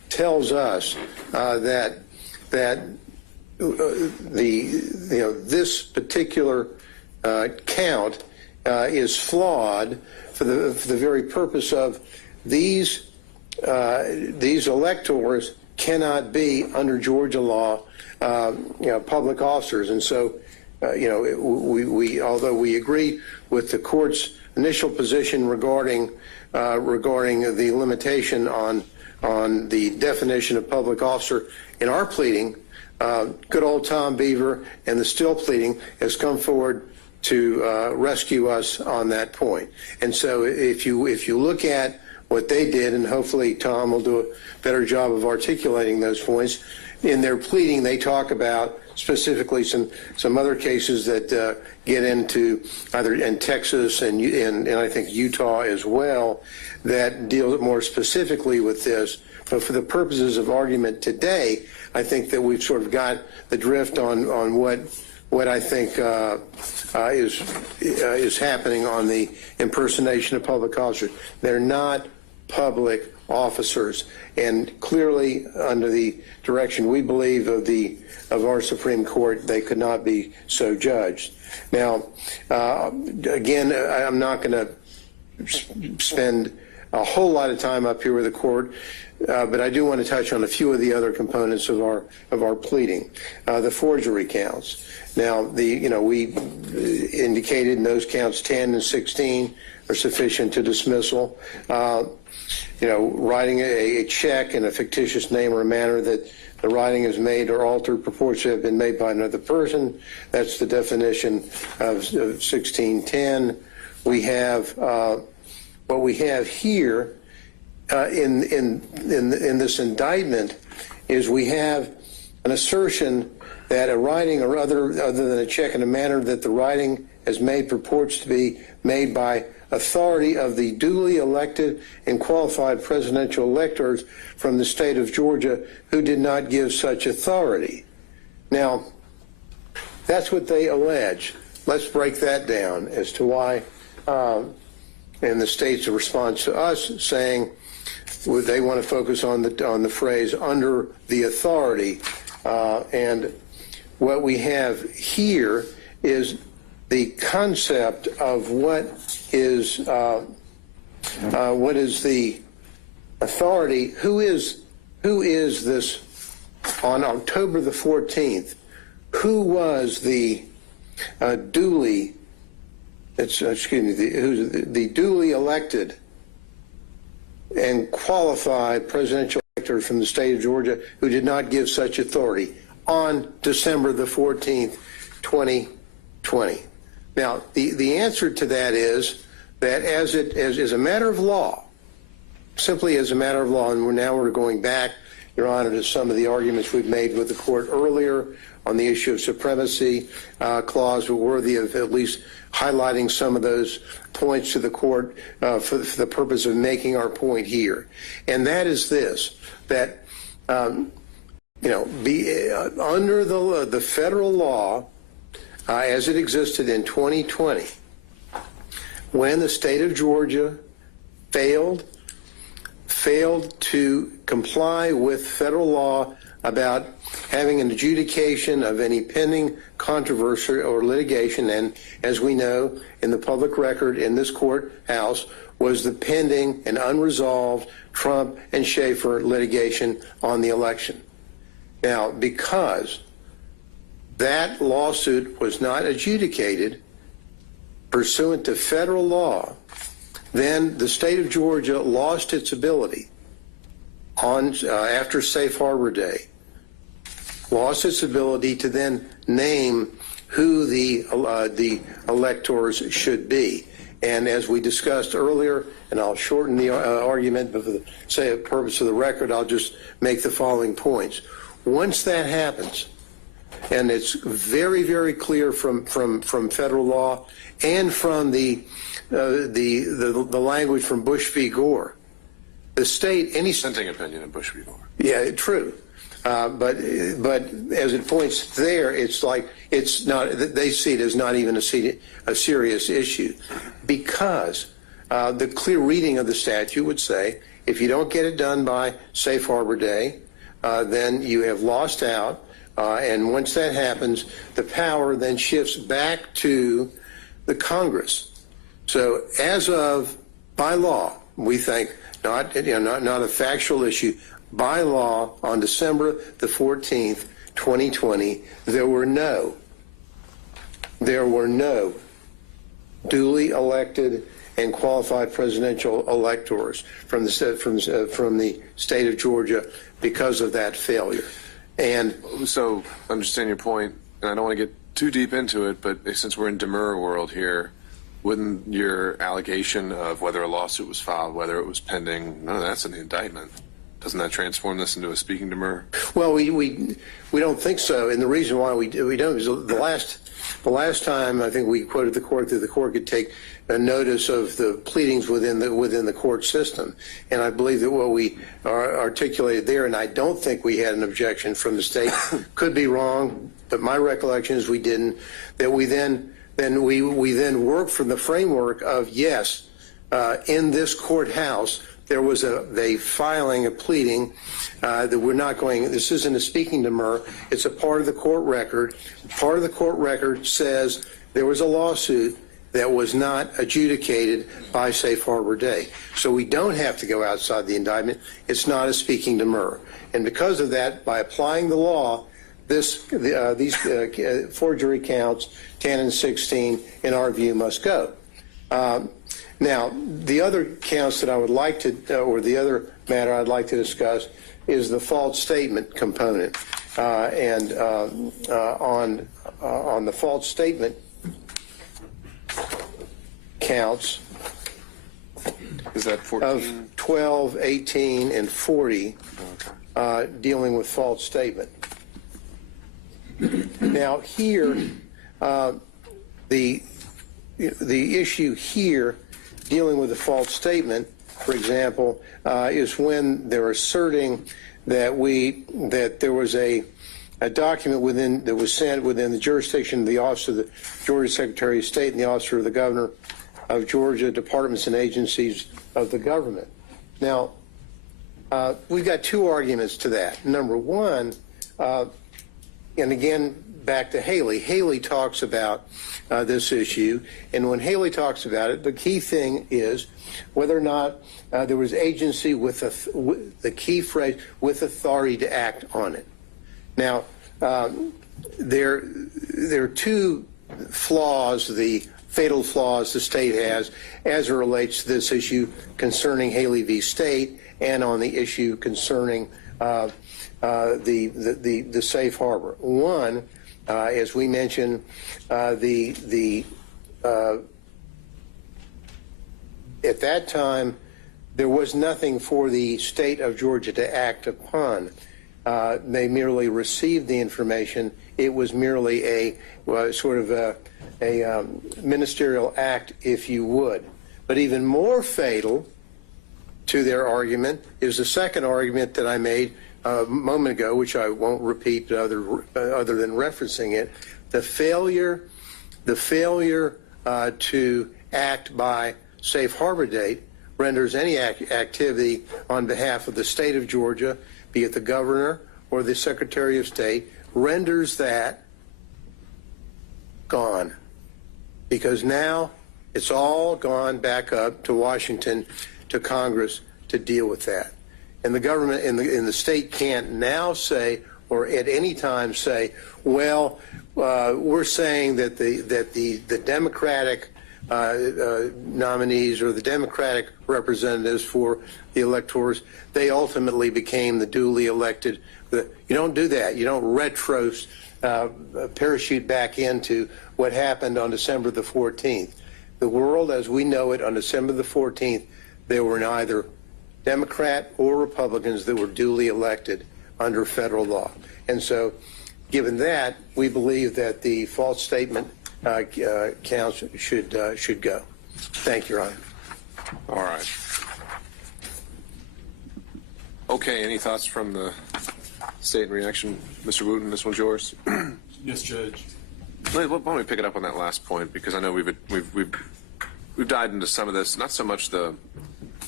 tells us that this particular count is flawed for the very purpose of these electors cannot be, under Georgia law, public officers. And so, we although we agree with the court's initial position regarding the limitation on the definition of public officer in our pleading, good old Tom Beaver and the Still pleading has come forward to rescue us on that point. And so if you look at what they did, and hopefully Tom will do a better job of articulating those points, in their pleading they talk about specifically some other cases that get into either in Texas and I think Utah as well, that deal more specifically with this. But for the purposes of argument today, I think that we've sort of got the drift on what I think is happening on the impersonation of public officers. They're not public officers, and clearly under the direction we believe of our Supreme Court, they could not be so judged. Now, again, I'm not going to spend a whole lot of time up here with the court, but I do want to touch on a few of the other components of our pleading. The forgery counts. Now, we indicated in those counts 10 and 16 are sufficient to dismissal. Writing a check in a fictitious name or a manner that the writing is made or altered purports to have been made by another person. That's the definition of 1610. We have what we have here in this indictment is we have an assertion that a writing or other than a check in a manner that the writing has made purports to be made by authority of the duly elected and qualified presidential electors from the state of Georgia who did not give such authority. Now, that's what they allege. Let's break that down as to why, and the state's response to us saying they want to focus on the phrase under the authority, and what we have here is the concept of what is the authority. Who is this on October the 14th? Who was the duly duly elected and qualified presidential elector from the state of Georgia who did not give such authority on December the 14th, 2020? Now, the answer to that is that as a matter of law, simply as a matter of law, and we're going back, Your Honor, to some of the arguments we've made with the court earlier on the issue of supremacy clause, were worthy of at least highlighting some of those points to the court for the purpose of making our point here. And that is this, that, under the federal law, as it existed in 2020, when the state of Georgia failed to comply with federal law about having an adjudication of any pending controversy or litigation, and as we know, in the public record in this courthouse was the pending and unresolved Trump and Schaefer litigation on the election. Now, because that lawsuit was not adjudicated pursuant to federal law, then the state of Georgia lost its ability after Safe Harbor Day, lost its ability to then name who the electors should be. And as we discussed earlier, and I'll shorten the argument, but for the purpose of the record, I'll just make the following points. Once that happens, and it's very, very clear from federal law and from the language from Bush v. Gore, the state, any dissenting opinion in Bush v. Gore. Yeah, true. But as it points there, it's like it's not. They see it as not even a serious issue, because the clear reading of the statute would say If you don't get it done by Safe Harbor Day, then you have lost out. And once that happens, the power then shifts back to the Congress. So as of, by law, we think, not a factual issue, by law, on December the 14th, 2020, there were no duly elected and qualified presidential electors from the state of Georgia because of that failure. And so I understand your point, and I don't want to get too deep into it, but since we're in demurrer world here, wouldn't your allegation of whether a lawsuit was filed, whether it was pending, none of that's in the indictment? Doesn't that transform this into a speaking demurrer? Well, we don't think so, and the reason why we don't is the last time I think we quoted the court that the court could take a notice of the pleadings within the court system, and I believe that what we articulated there, and I don't think we had an objection from the state, could be wrong, but my recollection is we didn't. That we then worked from the framework of yes, in this courthouse there was a filing, a pleading that we're not going, this isn't a speaking demurrer, it's a part of the court record. Part of the court record says there was a lawsuit that was not adjudicated by Safe Harbor Day. So we don't have to go outside the indictment. It's not a speaking demurrer. And because of that, by applying the law, these forgery counts, 10 and 16, in our view, must go. Now, the other counts that I would like to, or the other matter I'd like to discuss is the false statement component. On the false statement counts is that 14? Of 12, 18, and 40, dealing with false statement. Now, here, the issue here dealing with the false statement, for example, is when they're asserting that there was a document that was sent within the jurisdiction of the Office of the Georgia Secretary of State and the Office of the Governor of Georgia, departments and agencies of the government. Now, we've got two arguments to that. Number one, and again, back to Haley. Haley talks about this issue, and when Haley talks about it, the key thing is whether or not there was agency with the key phrase, with authority to act on it. Now, there are two flaws, the fatal flaws the state has as it relates to this issue concerning Haley v. State and on the issue concerning the safe harbor. One, as we mentioned, at that time, there was nothing for the state of Georgia to act upon. They merely received the information. It was merely a ministerial act, if you would. But even more fatal to their argument is the second argument that I made a moment ago, which I won't repeat other than referencing it, the failure to act by safe harbor date renders any activity on behalf of the state of Georgia, be it the governor or the Secretary of State, renders that gone. Because now it's all gone back up to Washington, to Congress to deal with that. And the government in the state can't now say, or at any time say, well, we're saying that the Democratic nominees or the Democratic representatives for the electors, they ultimately became the duly elected. You don't do that. You don't parachute back into what happened on December the 14th. The world as we know it on December the 14th, there were neither Democrat or Republicans that were duly elected under federal law. And so, given that, we believe that the false statement counts should go. Thank you, Your Honor. All right. Okay, any thoughts from the state in reaction? Mr. Wooten, this one's yours. Yes, Judge. Why don't we pick it up on that last point, because I know we've dived into some of this, not so much the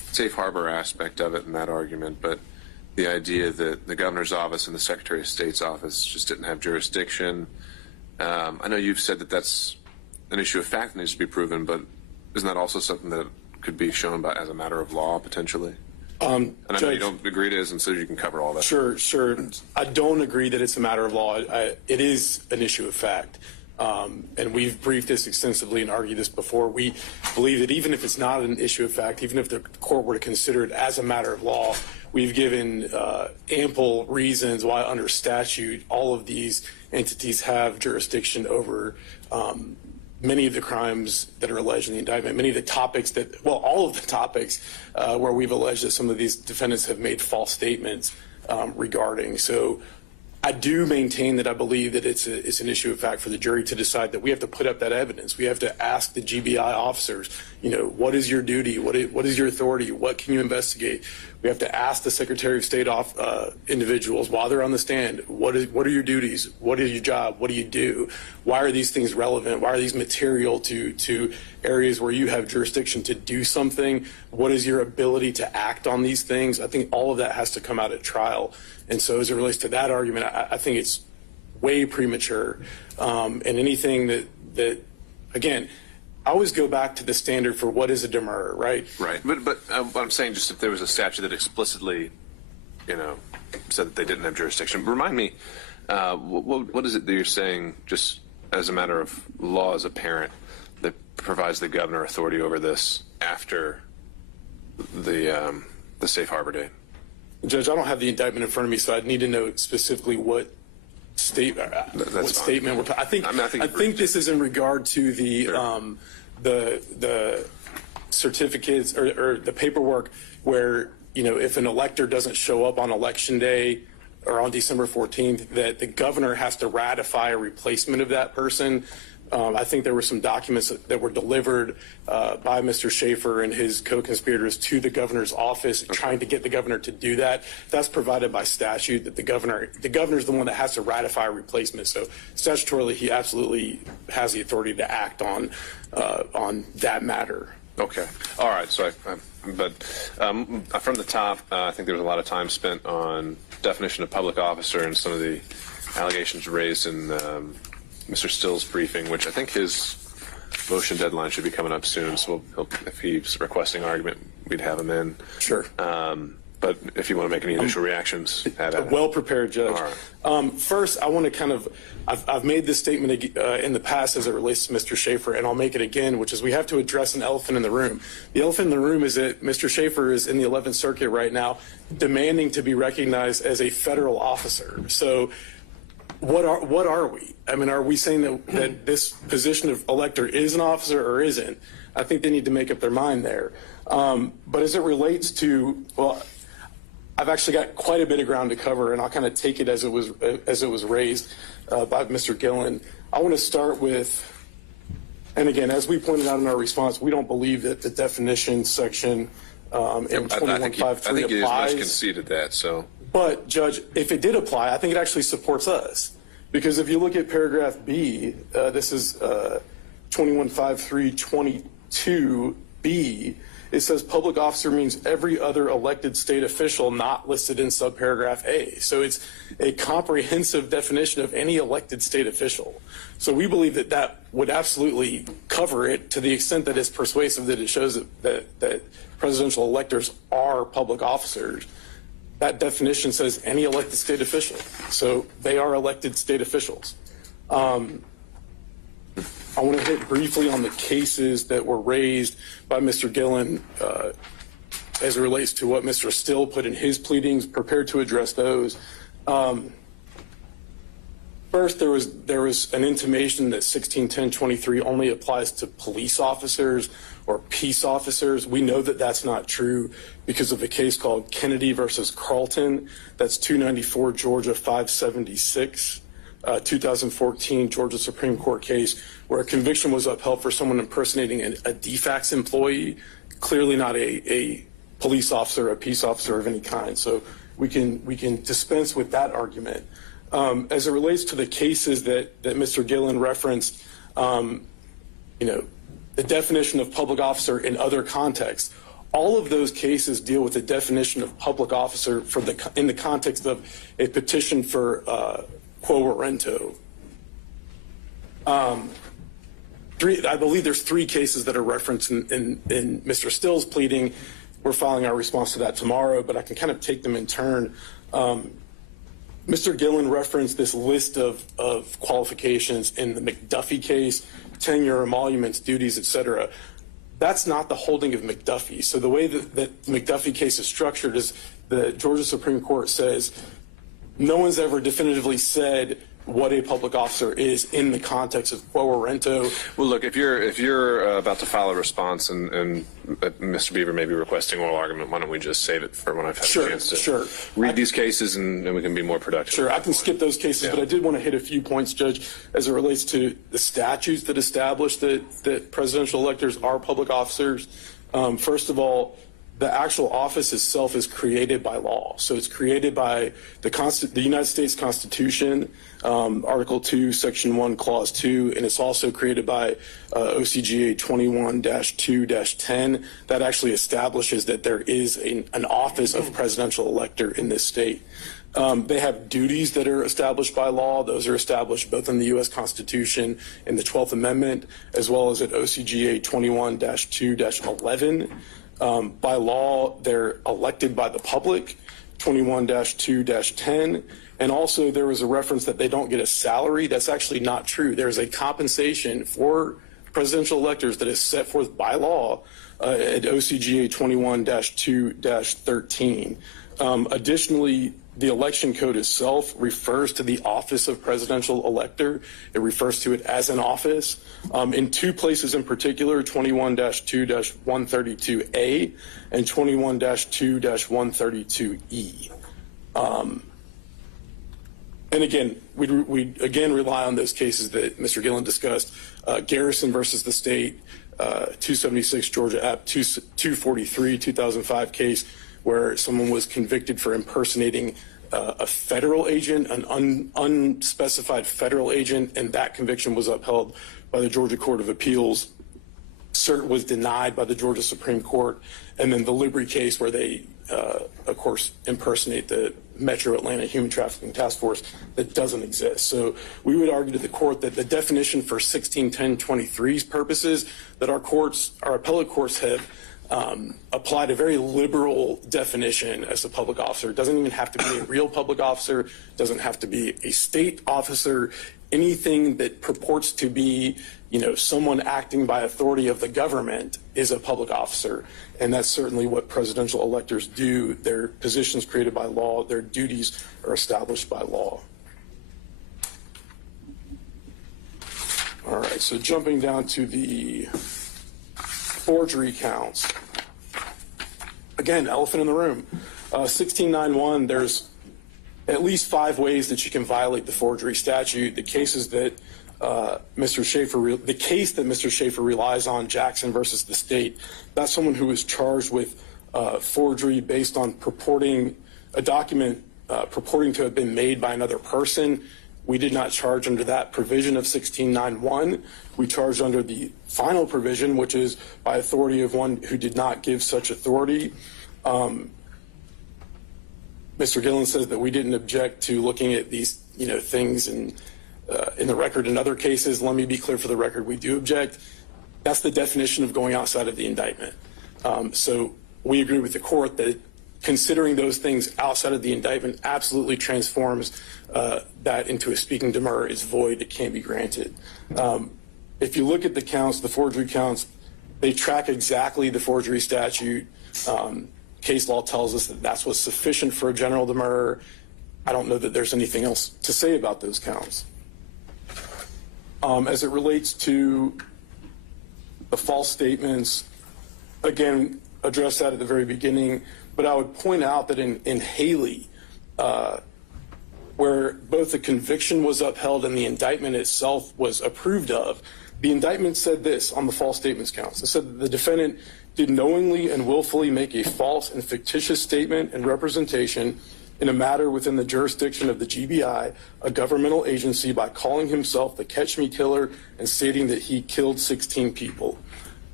safe harbor aspect of it in that argument, but the idea that the governor's office and the Secretary of State's office just didn't have jurisdiction. I know you've said that that's an issue of fact that needs to be proven, but isn't that also something that could be shown by as a matter of law potentially? And I know you don't agree it is, and so you can cover all that. Sure. I don't agree that it's a matter of law. It is an issue of fact. And we've briefed this extensively and argued this before. We believe that even if it's not an issue of fact, even if the court were to consider it as a matter of law, we've given ample reasons why under statute all of these entities have jurisdiction over many of the crimes that are alleged in the indictment, many of the topics that, well, all of the topics where we've alleged that some of these defendants have made false statements regarding. So I do maintain that I believe that it's an issue of fact for the jury to decide that we have to put up that evidence. We have to ask the GBI officers, what is your duty? What is your authority? What can you investigate? We have to ask the Secretary of State individuals while they're on the stand, what are your duties? What is your job? What do you do? Why are these things relevant? Why are these material to areas where you have jurisdiction to do something? What is your ability to act on these things? I think all of that has to come out at trial. And so as it relates to that argument, I think it's way premature. And anything that again, I always go back to the standard for what is a demurrer, right? Right. But what I'm saying, just if there was a statute that explicitly, said that they didn't have jurisdiction, remind me, what is it that you're saying, just as a matter of law as a parent, that provides the governor authority over this after the safe harbor date? Judge, I don't have the indictment in front of me, so I'd need to know specifically what statement we're talking. I think this is in regard to the certificates or the paperwork where if an elector doesn't show up on election day or on December 14th, that the governor has to ratify a replacement of that person. I think there were some documents that were delivered by Mr. Schaefer and his co-conspirators to the governor's office, trying to get the governor to do that. That's provided by statute that the governor's the one that has to ratify a replacement. So statutorily, he absolutely has the authority to act on that matter. Okay. All right. So, from the top, I think there was a lot of time spent on definition of public officer and some of the allegations raised in Mr. Still's briefing, which I think his motion deadline should be coming up soon. So if he's requesting argument, we'd have him in. Sure. But if you want to make any initial reactions, well prepared, Judge. All right. First, I want to kind of, I've made this statement in the past as it relates to Mr. Schaefer, and I'll make it again, which is we have to address an elephant in the room. The elephant in the room is that Mr. Schaefer is in the 11th Circuit right now demanding to be recognized as a federal officer. So what are we? I mean, are we saying that this position of elector is an officer or isn't? I think they need to make up their mind there. But as it relates to, well, I've actually got quite a bit of ground to cover, and I'll kind of take it as it was raised by Mr. Gillen. I want to start with, and again, as we pointed out in our response, we don't believe that the definition section in 2153 I think you applies. much conceded that. So, but Judge, if it did apply, I think it actually supports us, because if you look at paragraph B, this is 215322B. It says public officer means every other elected state official not listed in subparagraph A. So it's a comprehensive definition of any elected state official. So we believe that that would absolutely cover it to the extent that it's persuasive, that it shows that presidential electors are public officers. That definition says any elected state official. So they are elected state officials. I want to hit briefly on the cases that were raised by Mr. Gillen as it relates to what Mr. Still put in his pleadings, prepared to address those. First, there was an intimation that 161023 only applies to police officers or peace officers. We know that that's not true because of a case called Kennedy versus Carlton. That's 294 Georgia 576. 2014 Georgia Supreme Court case where a conviction was upheld for someone impersonating a DFAX employee, clearly not a police officer, a peace officer of any kind. So we can dispense with that argument. As it relates to the cases that Mr. Gillen referenced, the definition of public officer in other contexts, all of those cases deal with the definition of public officer in the context of a petition for quo warranto. I believe there's 3 cases that are referenced in Mr. Still's pleading. We're filing our response to that tomorrow, but I can kind of take them in turn. Mr. Gillen referenced this list of qualifications in the McDuffie case, tenure, emoluments, duties, etc. That's not the holding of McDuffie. So the way that the McDuffie case is structured is the Georgia Supreme Court says no one's ever definitively said what a public officer is in the context of quo warranto. Well, look, if you're about to file a response and Mr. Beaver may be requesting oral argument, why don't we just save it for when I've had a chance to read these cases and we can be more productive. Sure, I can skip those cases, but I did want to hit a few points, Judge, as it relates to the statutes that establish that presidential electors are public officers. First of all, the actual office itself is created by law. So it's created by the United States Constitution, Article 2, Section 1, Clause 2, and it's also created by OCGA 21-2-10 that actually establishes that there is an office of presidential elector in this state. They have duties that are established by law. Those are established both in the U.S. Constitution and the 12th Amendment, as well as at OCGA 21-2-11. By law, they're elected by the public, 21-2-10. And also there was a reference that they don't get a salary. That's actually not true. There's a compensation for presidential electors that is set forth by law at OCGA 21-2-13. Additionally, the election code itself refers to the office of presidential elector. It refers to it as an office. In 2 places in particular, 21-2-132A and 21-2-132E. And again, we again rely on those cases that Mr. Gillen discussed. Garrison versus the state, 276 Georgia App 243, 2005 case where someone was convicted for impersonating a federal agent, an unspecified federal agent, and that conviction was upheld by the Georgia Court of Appeals. Cert was denied by the Georgia Supreme Court. And then the Libri case where they, of course, impersonate the Metro Atlanta Human Trafficking Task Force that doesn't exist. So we would argue to the court that the definition for 161023's purposes that our appellate courts have applied a very liberal definition as a public officer. It doesn't even have to be a real public officer. It doesn't have to be a state officer. Anything that purports to be, someone acting by authority of the government is a public officer. And that's certainly what presidential electors do. Their positions created by law, their duties are established by law. All right, so jumping down to the forgery counts. Again, elephant in the room. 1691, there's at least 5 ways that you can violate the forgery statute. The cases that the case that Mr. Schaefer relies on, Jackson versus the state, that's someone who was charged with forgery based on purporting a document purporting to have been made by another person. We did not charge under that provision of 1691. We charged under the final provision, which is by authority of one who did not give such authority. Mr. Gillen says that we didn't object to looking at these, things in the record in other cases. Let me be clear for the record, we do object. That's the definition of going outside of the indictment. So we agree with the court that considering those things outside of the indictment absolutely transforms that into a speaking demur is void, it can't be granted. If you look at the counts, the forgery counts, they track exactly the forgery statute. Case law tells us that that's what's sufficient for a general demur. I don't know that there's anything else to say about those counts. As it relates to the false statements, again, addressed that at the very beginning, but I would point out that in Haley, where both the conviction was upheld and the indictment itself was approved of, the indictment said this on the false statements counts. It said that the defendant did knowingly and willfully make a false and fictitious statement and representation in a matter within the jurisdiction of the GBI, a governmental agency, by calling himself the Catch Me Killer and stating that he killed 16 people.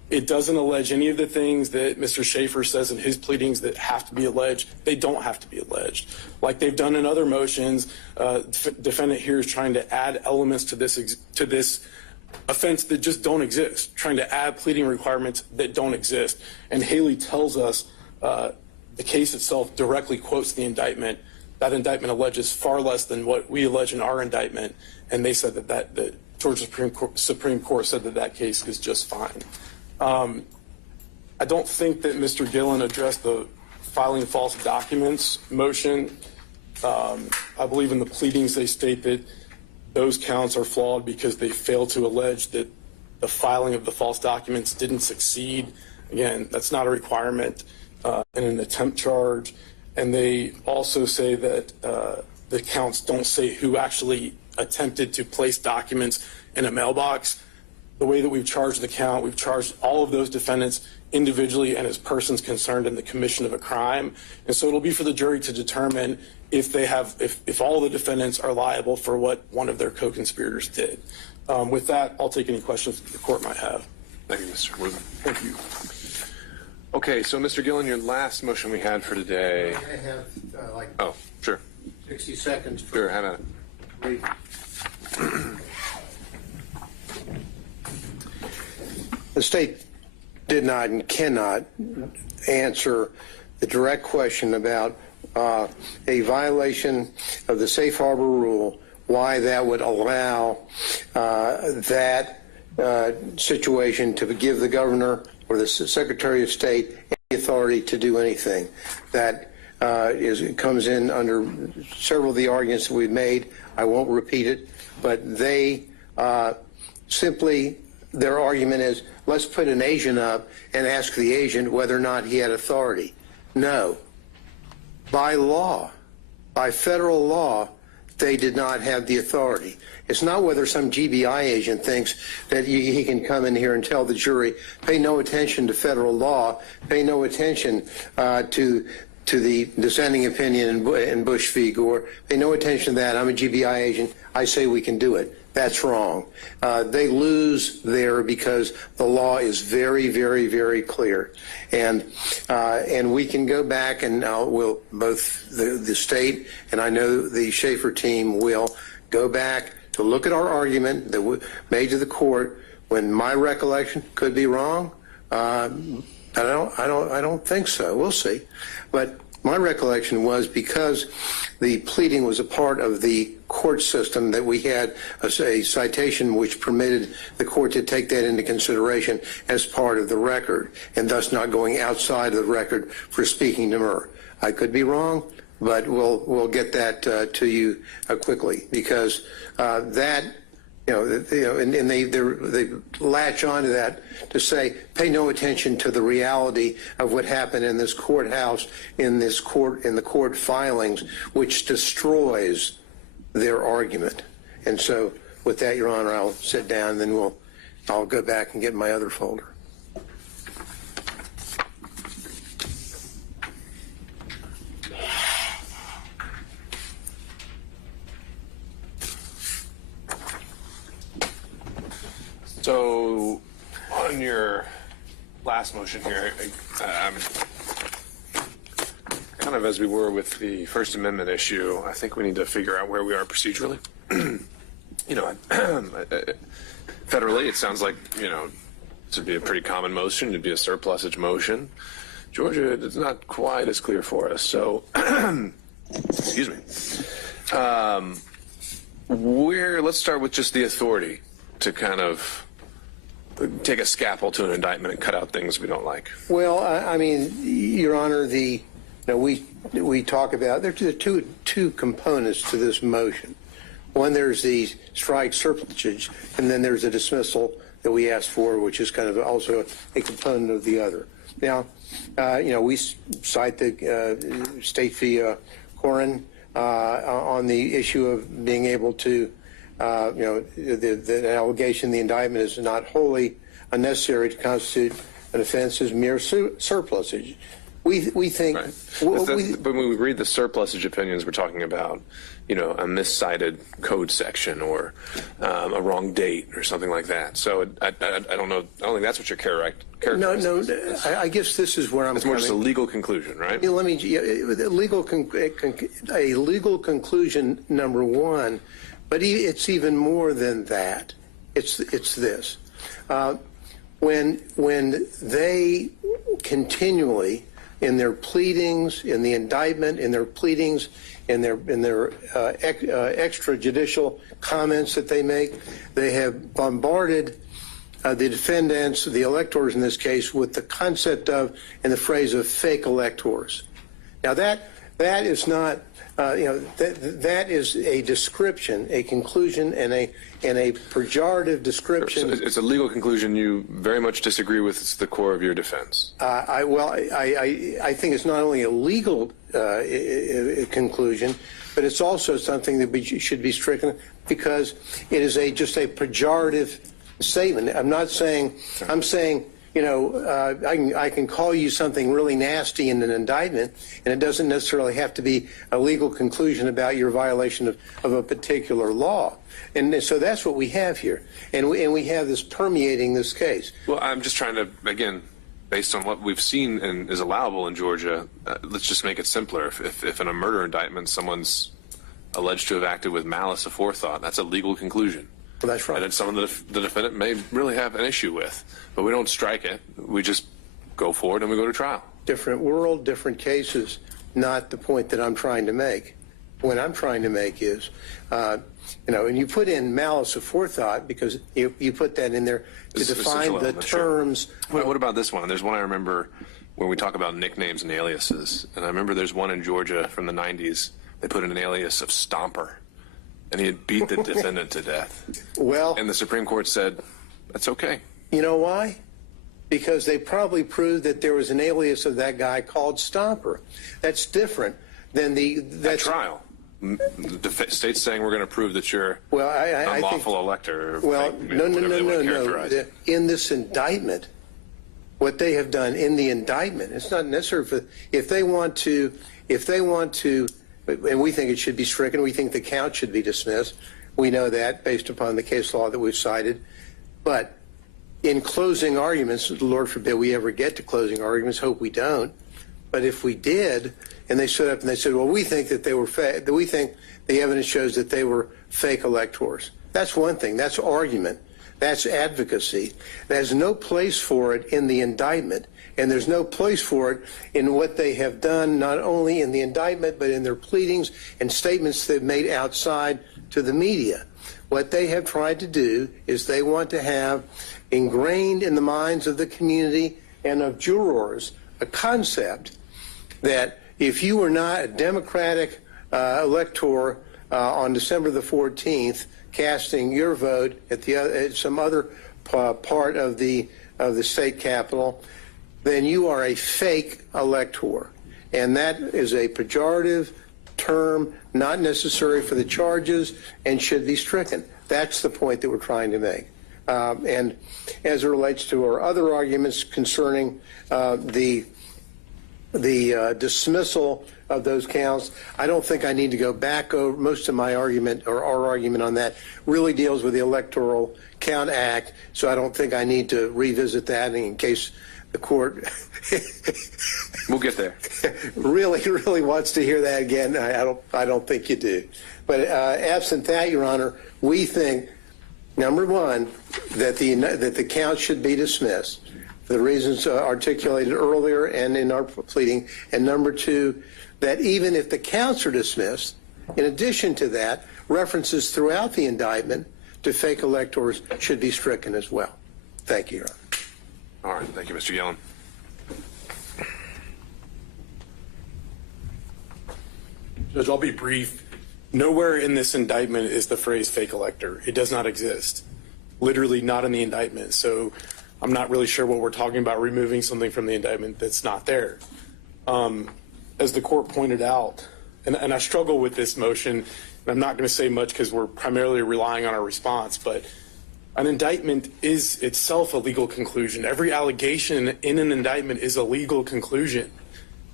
It doesn't allege any of the things that Mr. Schaefer says in his pleadings that have to be alleged. They don't have to be alleged. Like they've done in other motions, defendant here is trying to add elements to this offense that just don't exist, trying to add pleading requirements that don't exist. And Haley tells us the case itself directly quotes the indictment. That indictment alleges far less than what we allege in our indictment, and they said that the Georgia Supreme Court said that case is just fine. I don't think that Mr. Gillen addressed the filing false documents motion. I believe in the pleadings they state that those counts are flawed because they fail to allege that the filing of the false documents didn't succeed. Again, that's not a requirement in an attempt charge. And they also say that the counts don't say who actually attempted to place documents in a mailbox. The way that we've charged the count, we've charged all of those defendants individually and as persons concerned in the commission of a crime. And so it'll be for the jury to determine if all the defendants are liable for what one of their co-conspirators did. With that, I'll take any questions that the court might have. Thank you, Mr. Wortham. Thank you. Okay, so Mr. Gillen, your last motion we had for today. I have Oh, sure. 60 seconds. Sure, have at it. The state did not and cannot answer the direct question about a violation of the safe harbor rule, why that would allow that situation to give the governor or the Secretary of State any authority to do anything. That comes in under several of the arguments that we've made. I won't repeat it, but they simply, their argument is, let's put an agent up and ask the agent whether or not he had authority. No. By law, by federal law, they did not have the authority. It's not whether some GBI agent thinks that he can come in here and tell the jury, pay no attention to federal law, pay no attention to the dissenting opinion in Bush v. Gore, pay no attention to that. I'm a GBI agent. I say we can do it. That's wrong. They lose there because the law is very, very, very clear. And we can go back and we'll both the state and I know the Schaefer team will go back to look at our argument that we made to the court. When my recollection could be wrong, I don't think so. We'll see. But my recollection was because the pleading was a part of the court system that we had a citation which permitted the court to take that into consideration as part of the record and thus not going outside of the record for speaking demur. I could be wrong, but we'll get that to you quickly because that. And they latch onto that to say, pay no attention to the reality of what happened in this courthouse, in the court filings, which destroys their argument. And so, with that, Your Honor, I'll sit down, and then I'll go back and get my other folder. So, on your last motion here, kind of as we were with the First Amendment issue, I think we need to figure out where we are procedurally. Federally, it sounds like, this would be a pretty common motion. It'd be a surplusage motion. Georgia, it's not quite as clear for us. So, excuse me. Let's start with just the authority to kind of take a scalpel to an indictment and cut out things we don't like. Well, I mean, Your Honor, we talk about there are two components to this motion. One, there's the strike surplusage, and then there's a dismissal that we asked for, which is kind of also a component of the other. Now, we cite the State v. Corin on the issue of being able to the allegation, the indictment is not wholly unnecessary to constitute an offense as mere surplusage. We think, Right. we- But when we read the surplusage opinions, we're talking about, a miscited code section or a wrong date or something like that. So I don't know. I don't think that's what you're characterizing. no, I guess this is where I'm It's more coming. just a legal conclusion, right? Let me, a legal conclusion, number one, but it's even more than that. It's this. When they continually, in their pleadings, in the indictment, in their pleadings, in their extrajudicial comments that they make, they have bombarded the defendants, the electors in this case, with the concept of, and the phrase of fake electors. Now that is not, that is a description, a conclusion, and a pejorative description. So it's a legal conclusion you very much disagree with. It's the core of your defense. I think it's not only a legal conclusion, but it's also something that should be stricken because it is just a pejorative statement. I'm not saying, I'm saying, I can call you something really nasty in an indictment, and it doesn't necessarily have to be a legal conclusion about your violation of a particular law. And so that's what we have here. And we have this permeating this case. Well, I'm just trying to, again, based on what we've seen and is allowable in Georgia, let's just make it simpler. If in a murder indictment someone's alleged to have acted with malice aforethought, that's a legal conclusion. Well, that's right. And it's something that the defendant may really have an issue with. But we don't strike it. We just go forward and we go to trial. Different world, different cases, not the point that I'm trying to make. What I'm trying to make is, and you put in malice aforethought because you put that in there to define the terms. Sure. What about this one? There's one I remember when we talk about nicknames and aliases. And I remember there's one in Georgia from the 90s. They put in an alias of Stomper. And he had beat the defendant to death. Well, and the Supreme Court said, that's okay. You know why? Because they probably proved that there was an alias of that guy called Stomper. That's different than At trial. The state's saying we're going to prove that you're unlawful elector. Well, no. In this indictment, what they have done in the indictment, it's not necessary if they want to, and we think it should be stricken. We think the count should be dismissed. We know that based upon the case law that we've cited. But in closing arguments, Lord forbid we ever get to closing arguments, hope we don't. But if we did, and they stood up and they said, well, we think that they were that we think the evidence shows that they were fake electors. That's one thing. That's argument. That's advocacy. There's no place for it in the indictment. And there's no place for it in what they have done, not only in the indictment, but in their pleadings and statements they've made outside to the media. What they have tried to do is they want to have ingrained in the minds of the community and of jurors a concept that if you were not a Democratic elector on December the 14th, casting your vote at some other part of the state capitol, then you are a fake elector. And that is a pejorative term, not necessary for the charges, and should be stricken. That's the point that we're trying to make. And as it relates to our other arguments concerning the dismissal of those counts, I don't think I need to go back over most of my argument, or our argument on that really deals with the Electoral Count Act, so I don't think I need to revisit that in case the court we'll get there. really wants to hear that again. I don't think you do. But absent that, Your Honor, we think, number one, that the count should be dismissed for the reasons articulated earlier and in our pleading, and number two, that even if the counts are dismissed, in addition to that, references throughout the indictment to fake electors should be stricken as well. Thank you, Your Honor. All right. Thank you, Mr. Yellen. Judge, I'll be brief. Nowhere in this indictment is the phrase fake elector. It does not exist. Literally not in the indictment. So I'm not really sure what we're talking about, removing something from the indictment that's not there. As the court pointed out, and I struggle with this motion, and I'm not going to say much because we're primarily relying on our response, but an indictment is itself a legal conclusion. Every allegation in an indictment is a legal conclusion.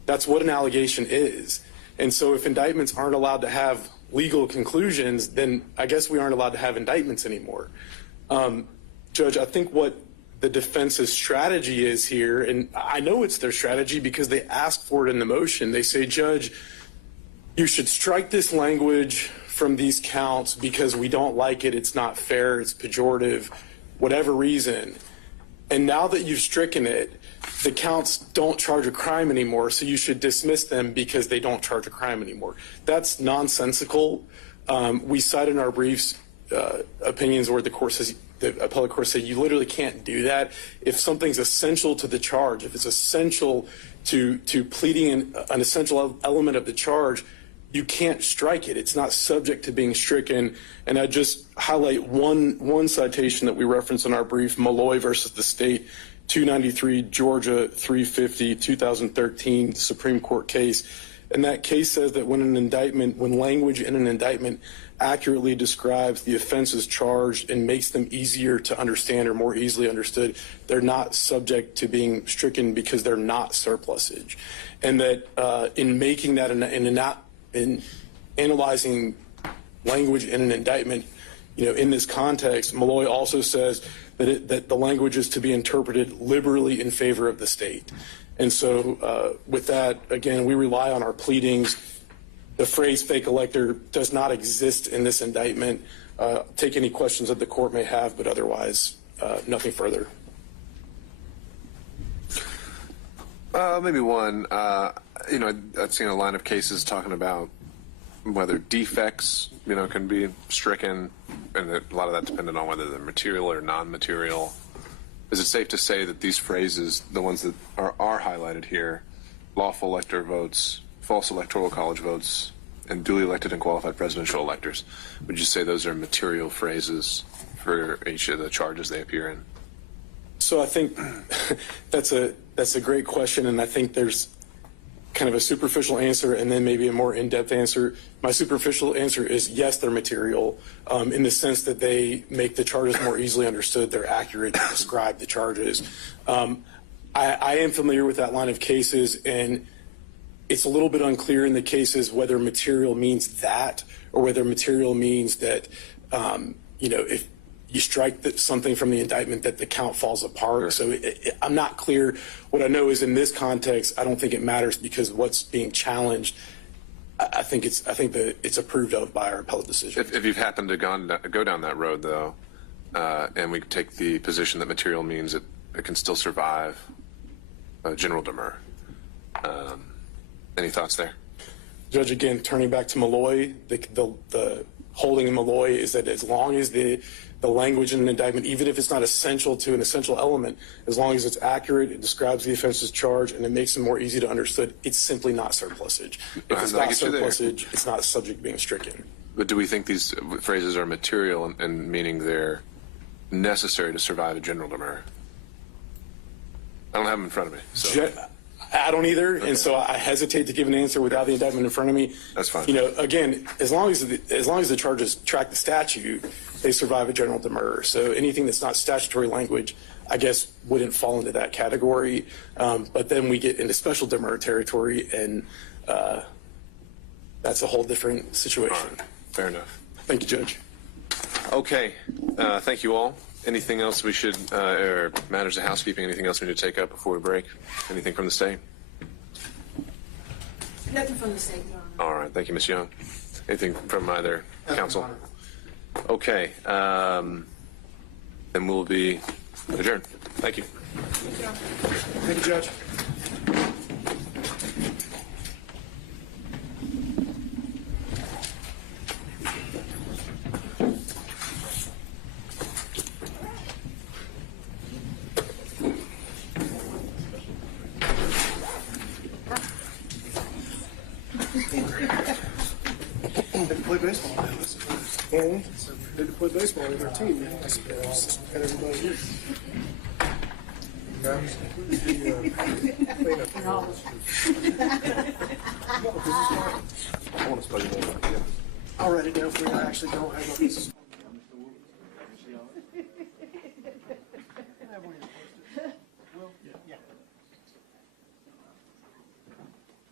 That's what an allegation is. And so if indictments aren't allowed to have legal conclusions, then I guess we aren't allowed to have indictments anymore. Judge, I think what the defense's strategy is here, and I know it's their strategy because they ask for it in the motion. They say, Judge, you should strike this language from these counts because we don't like it, it's not fair, it's pejorative, whatever reason. And now that you've stricken it, the counts don't charge a crime anymore, so you should dismiss them because they don't charge a crime anymore. That's nonsensical. We cite in our briefs opinions where the appellate court said you literally can't do that. If something's essential to the charge, if it's essential to pleading an essential element of the charge, you can't strike it. It's not subject to being stricken. And I just highlight one citation that we reference in our brief, Malloy versus the state, 293 Georgia 350 2013 Supreme Court case. And that case says that when language in an indictment accurately describes the offenses charged and makes them easier to understand or more easily understood, they're not subject to being stricken because they're not surplusage. And that in making that in analyzing language in an indictment, in this context, Malloy also says that the language is to be interpreted liberally in favor of the state. And so with that, again, we rely on our pleadings. The phrase fake elector does not exist in this indictment. Take any questions that the court may have, but otherwise, nothing further. Maybe one. I've seen a line of cases talking about whether defects, can be stricken, and a lot of that dependent on whether they're material or non-material. Is it safe to say that these phrases, the ones that are highlighted here, lawful elector votes, false electoral college votes, and duly elected and qualified presidential electors, would you say those are material phrases for each of the charges they appear in? So I think that's a great question, and I think there's kind of a superficial answer and then maybe a more in-depth answer. My superficial answer is yes, they're material in the sense that they make the charges more easily understood. They're accurate to describe the charges. I am familiar with that line of cases, and it's a little bit unclear in the cases whether material means that or whether material means that, if you strike something from the indictment that the count falls apart. Sure. So I'm not clear. What I know is in this context, I don't think it matters because what's being challenged, I think that it's approved of by our appellate decision. If you've happened to go down that road, though, and we take the position that material means it can still survive general demur, any thoughts there? Judge, again, turning back to Malloy, the holding in Malloy is that as long as the language in an indictment, even if it's not essential to an essential element, as long as it's accurate, it describes the offense's charge, and it makes it more easy to understood, it's simply not surplusage. If it's not surplusage, it's not subject to being stricken. But do we think these phrases are material and meaning they're necessary to survive a general demur? I don't have them in front of me. So. I don't either, okay. And so I hesitate to give an answer without the indictment in front of me. That's fine. Again, as long as the charges track the statute, they survive a general demur. So anything that's not statutory language, I guess, wouldn't fall into that category. But then we get into special demur territory, and that's a whole different situation. All right. Fair enough. Thank you, Judge. Okay. Thank you all. Anything else we should, or matters of housekeeping, anything else we need to take up before we break? Anything from the state? Nothing from the state, Your Honor. All right. Thank you, Ms. Young. Anything from either counsel? Okay. Then we'll be adjourned. Thank you. Thank you, Judge. Play baseball. They play baseball with our team. And everybody here. I'll write it down for you. I actually don't have a piece of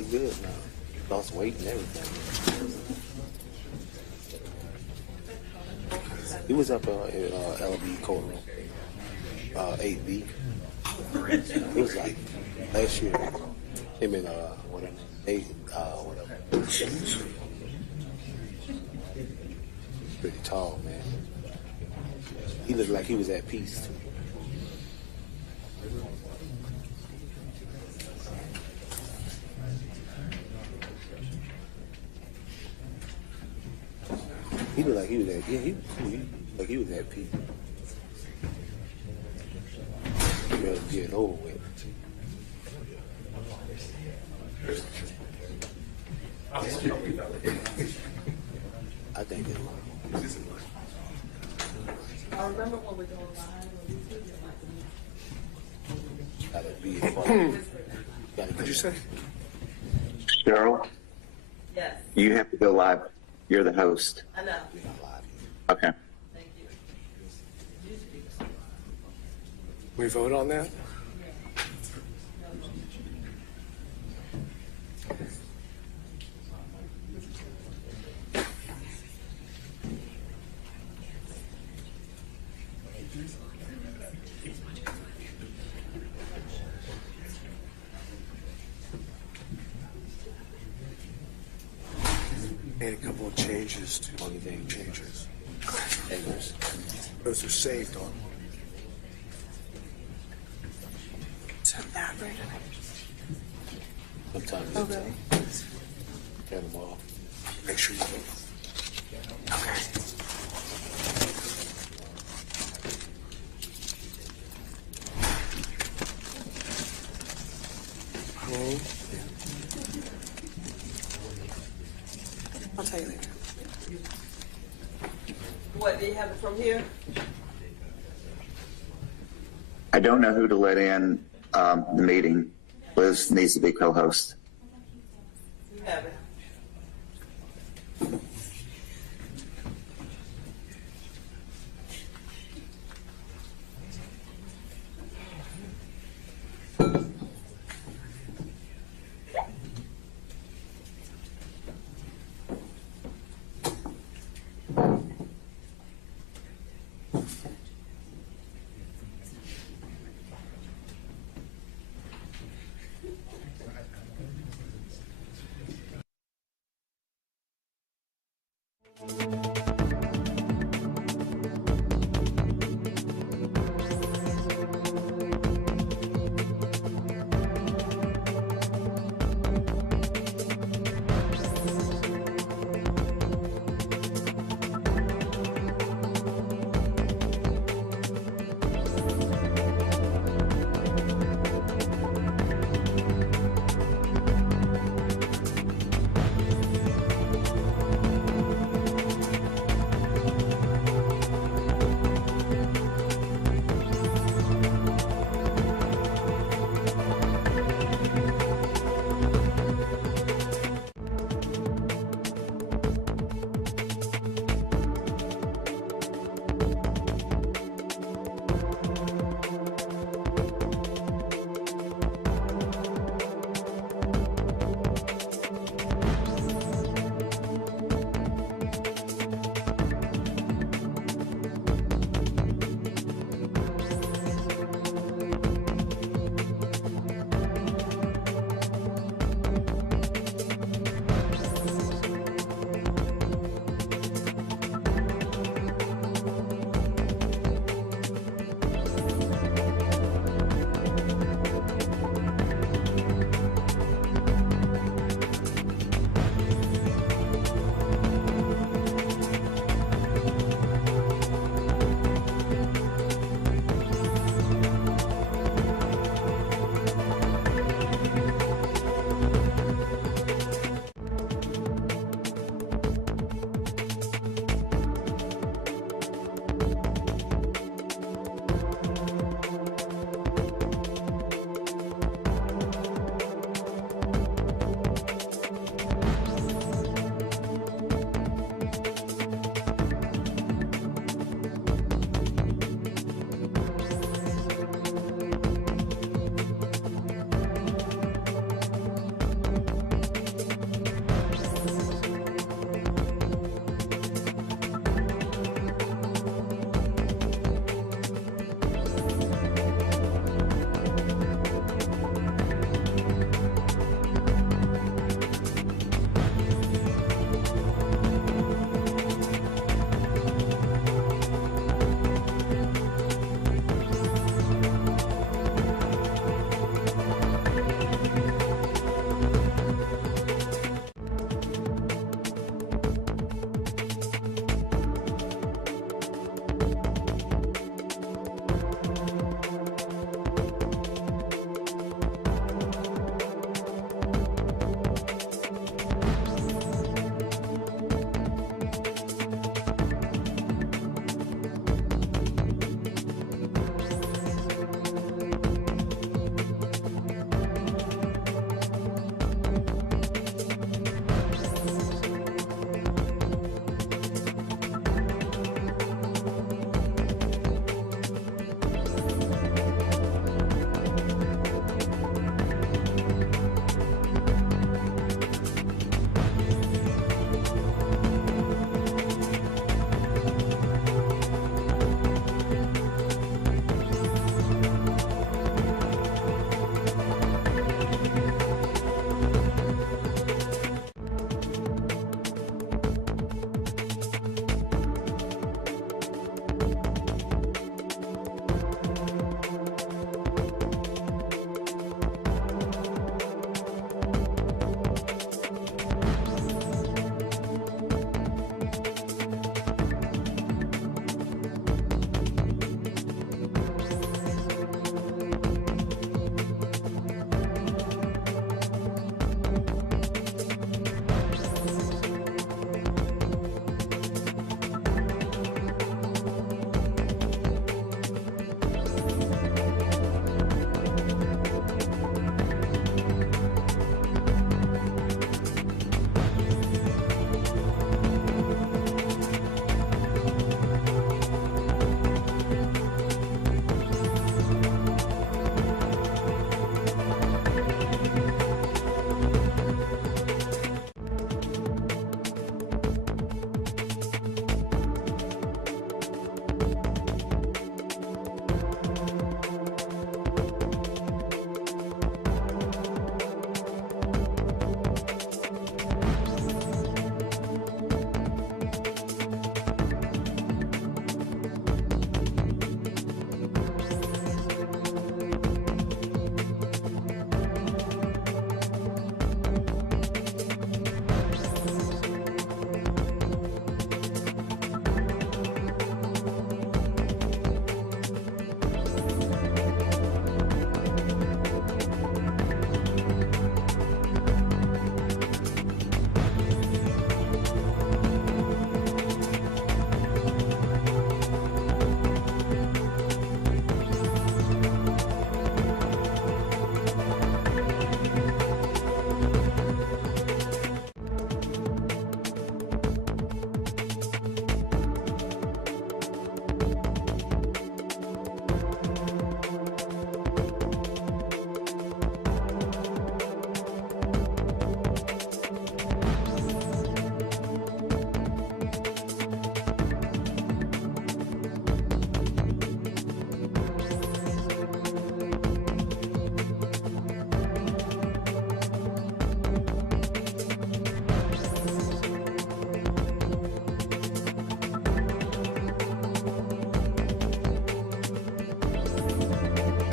look good now. Lost weight and everything. He was up at LB courtroom, 8B. It was like last year. Him and whatever, whatever. Pretty tall, man. He looked like he was at peace. He looked like he was at, yeah, he like he was at peace. He was getting over with. I think it was. I remember when we go live. Gotta be fun. What'd you say? Cheryl, Yes, you have to go live. You're the host. I know. Okay. Thank you. We vote on that? Made a couple of changes to Only thing changes. Angles. Those are saved on. Sometimes Oh, really? turn them off. Make sure you vote. I'll tell you later. What, do you have it from here? I don't know who to let in the meeting. Liz needs to be co-host. You have it.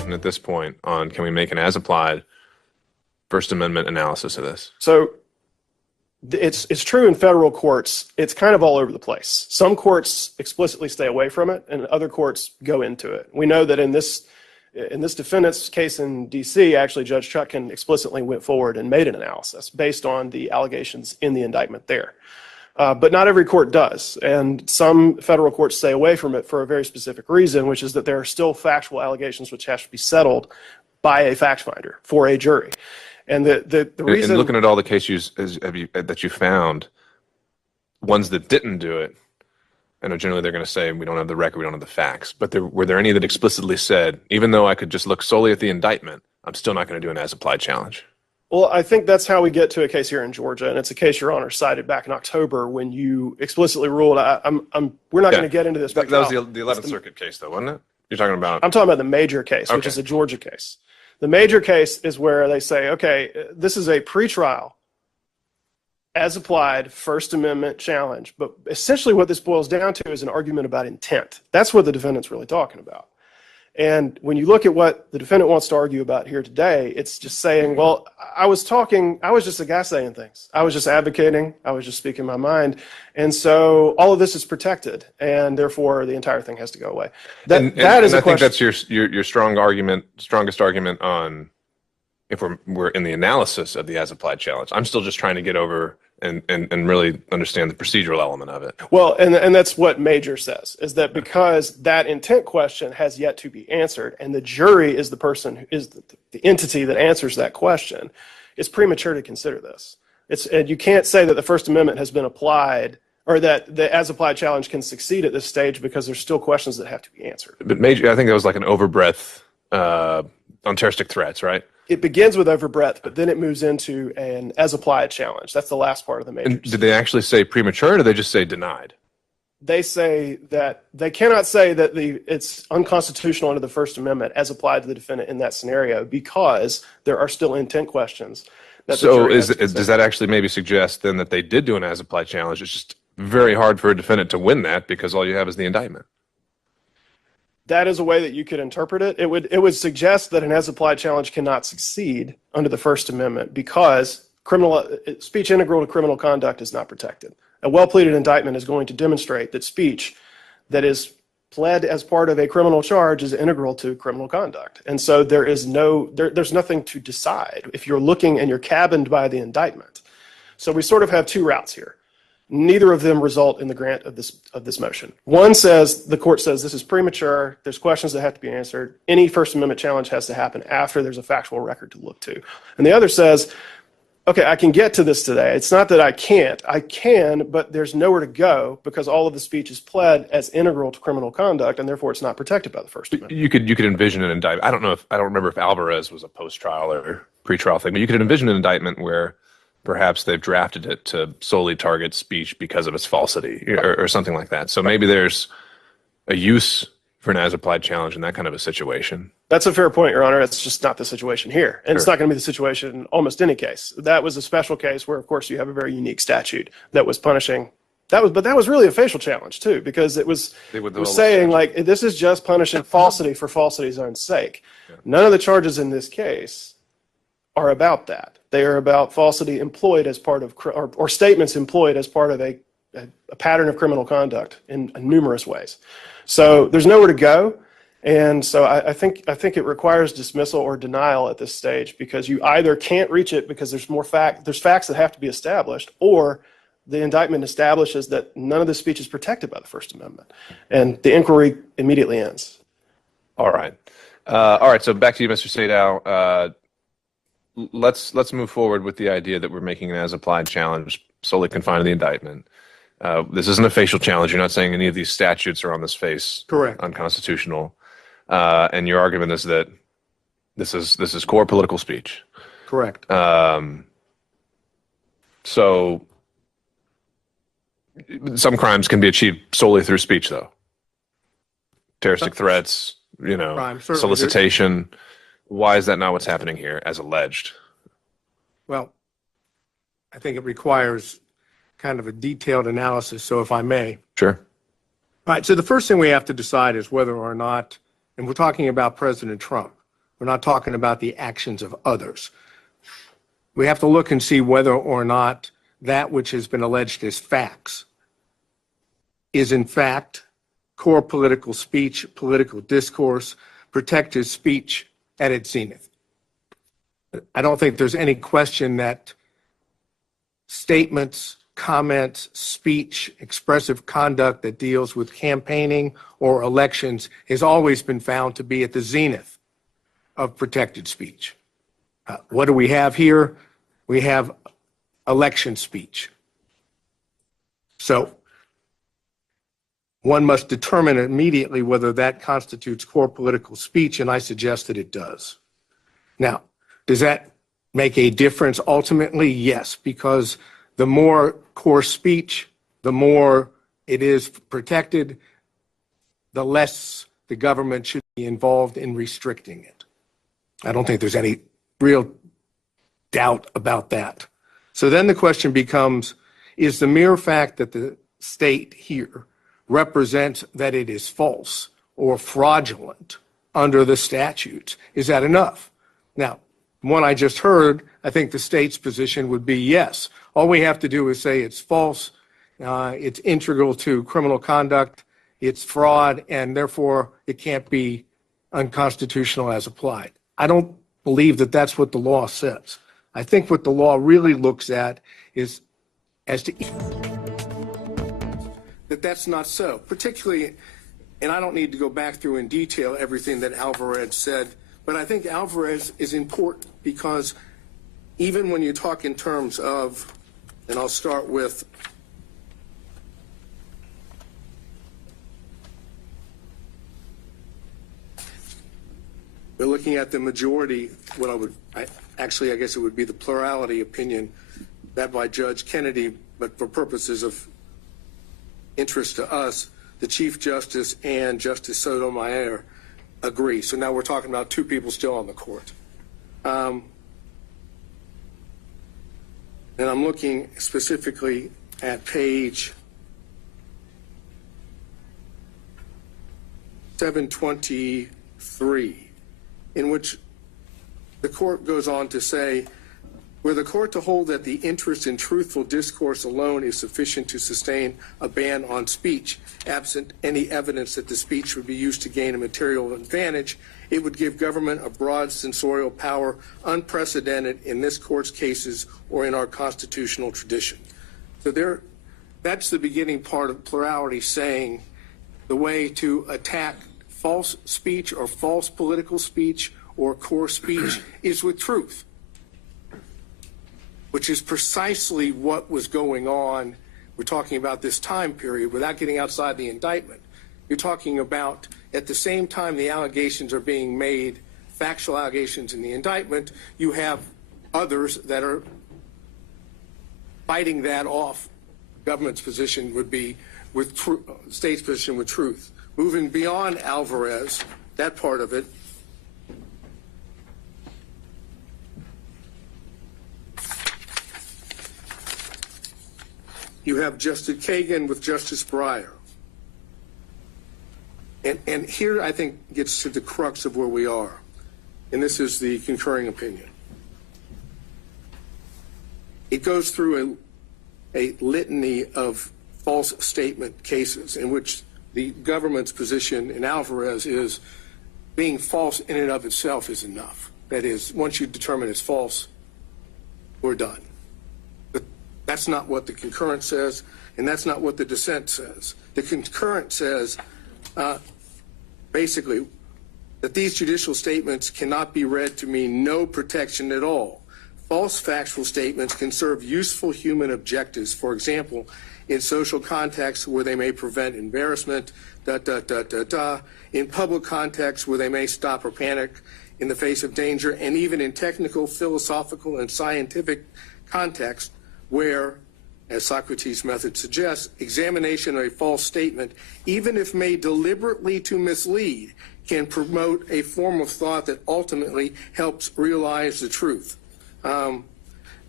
position at this point on can we make an as-applied First Amendment analysis of this? So it's true in federal courts. It's kind of all over the place. Some courts explicitly stay away from it, and other courts go into it. We know that in this defendant's case in D.C., actually Judge Chutkan explicitly went forward and made an analysis based on the allegations in the indictment there. But not every court does, and some federal courts stay away from it for a very specific reason, which is that there are still factual allegations which have to be settled by a fact finder for a jury. And the reason... And looking at all the cases that you found, ones that didn't do it, and generally they're going to say, we don't have the record, we don't have the facts, but were there any that explicitly said, even though I could just look solely at the indictment, I'm still not going to do an as-applied challenge? Well, I think that's how we get to a case here in Georgia, and it's a case Your Honor cited back in October when you explicitly ruled, we're not going to get into this. That was the 11th Circuit case, though, wasn't it? You're talking about... I'm talking about the major case, which is a Georgia case. The major case is where they say, okay, this is a pretrial, as applied First Amendment challenge. But essentially what this boils down to is an argument about intent. That's what the defendant's really talking about. And when you look at what the defendant wants to argue about here today, it's just saying, well, I was just a guy saying things. I was just advocating. I was just speaking my mind. And so all of this is protected, and therefore the entire thing has to go away. That is a question. I think that's your strongest argument on if we're in the analysis of the as-applied challenge. I'm still just trying to get over and really understand the procedural element of it. Well, and that's what Major says, is that because that intent question has yet to be answered, and the jury is the person who is the entity that answers that question, it's premature to consider this. And you can't say that the First Amendment has been applied, or that the as-applied challenge can succeed at this stage because there's still questions that have to be answered. But Major, I think that was like an overbreadth on terroristic threats, right? It begins with overbreadth, but then it moves into an as-applied challenge. That's the last part of the Major. And did they actually say premature, or did they just say denied? They say that they cannot say that it's unconstitutional under the First Amendment as applied to the defendant in that scenario because there are still intent questions. So does that actually maybe suggest then that they did do an as-applied challenge? It's just very hard for a defendant to win that because all you have is the indictment. That is a way that you could interpret it. It would suggest that an as-applied challenge cannot succeed under the First Amendment because speech integral to criminal conduct is not protected. A well-pleaded indictment is going to demonstrate that speech that is pled as part of a criminal charge is integral to criminal conduct. And so there's nothing to decide if you're looking and you're cabined by the indictment. So we sort of have two routes here. Neither of them result in the grant of this motion. One says, the court says this is premature, there's questions that have to be answered, any First Amendment challenge has to happen after there's a factual record to look to. And the other says, okay, I can get to this today. It's not that I can't. I can, but there's nowhere to go because all of the speech is pled as integral to criminal conduct, and therefore it's not protected by the First Amendment. You could envision an indictment. I don't remember if Alvarez was a post-trial or pre-trial thing, but you could envision an indictment where perhaps they've drafted it to solely target speech because of its falsity or something like that. So maybe there's a use for an as-applied challenge in that kind of a situation. That's a fair point, Your Honor. It's just not the situation here. And It's not going to be the situation in almost any case. That was a special case where, of course, you have a very unique statute that was punishing. But that was really a facial challenge, too, because it was saying, like, this is just punishing falsity for falsity's own sake. Yeah. None of the charges in this case are about that. They are about falsity employed as part of, or statements employed as part of a pattern of criminal conduct in numerous ways. So there's nowhere to go. And so I think it requires dismissal or denial at this stage because you either can't reach it because there's facts that have to be established, or the indictment establishes that none of the speech is protected by the First Amendment. And the inquiry immediately ends. All right. So back to you, Mr. Sadow. Let's move forward with the idea that we're making an as-applied challenge solely confined to the indictment. This isn't a facial challenge. You're not saying any of these statutes are on this face correct, unconstitutional. And your argument is that this is core political speech. Correct. So some crimes can be achieved solely through speech, though. Terroristic threats, solicitation. Why is that not what's happening here, as alleged? Well, I think it requires kind of a detailed analysis, so if I may. Sure. All right, so the first thing we have to decide is whether or not, and we're talking about President Trump, We're not talking about the actions of others. We have to look and see whether or not that which has been alleged as facts is in fact core political speech, political discourse, protected speech at its zenith. I don't think there's any question that statements, comments, speech, expressive conduct that deals with campaigning or elections has always been found to be at the zenith of protected speech. What do we have here? We have election speech. So one must determine immediately whether that constitutes core political speech, and I suggest that it does. Now, does that make a difference ultimately? Yes, because the more core speech, the more it is protected, the less the government should be involved in restricting it. I don't think there's any real doubt about that. So then the question becomes, is the mere fact that the state here represents that it is false or fraudulent under the statutes, is that enough? Now, from what I just heard, I think the state's position would be yes. All we have to do is say it's false, it's integral to criminal conduct, it's fraud, and therefore it can't be unconstitutional as applied. I don't believe that that's what the law says. I think what the law really looks at is as to that that's not so, particularly, and I don't need to go back through in detail everything that Alvarez said, but I think Alvarez is important because even when you talk in terms of, and I'll start with we're looking at the majority, I guess it would be the plurality opinion that by Judge Kennedy, but for purposes of interest to us, the Chief Justice and Justice Sotomayor agree. So now we're talking about two people still on the court. And I'm looking specifically at page 723, in which the court goes on to say, were the court to hold that the interest in truthful discourse alone is sufficient to sustain a ban on speech, absent any evidence that the speech would be used to gain a material advantage, it would give government a broad censorial power unprecedented in this court's cases or in our constitutional tradition. So that's the beginning part of plurality, saying the way to attack false speech or false political speech or core speech is with truth, which is precisely what was going on. We're talking about this time period without getting outside the indictment. You're talking about at the same time the allegations are being made, factual allegations in the indictment, you have others that are fighting that off. Government's position would be with state's position with truth. Moving beyond Alvarez, that part of it, you have Justice Kagan with Justice Breyer. And here I think gets to the crux of where we are. And this is the concurring opinion. It goes through a litany of false statement cases in which the government's position in Alvarez is being false in and of itself is enough. That is, once you determine it's false, we're done. But that's not what the concurrent says, and that's not what the dissent says. The concurrent says, basically, that these judicial statements cannot be read to mean no protection at all. False factual statements can serve useful human objectives, for example, in social contexts where they may prevent embarrassment, in public contexts where they may stop or panic in the face of danger, and even in technical, philosophical, and scientific contexts where, as Socrates' method suggests, examination of a false statement, even if made deliberately to mislead, can promote a form of thought that ultimately helps realize the truth.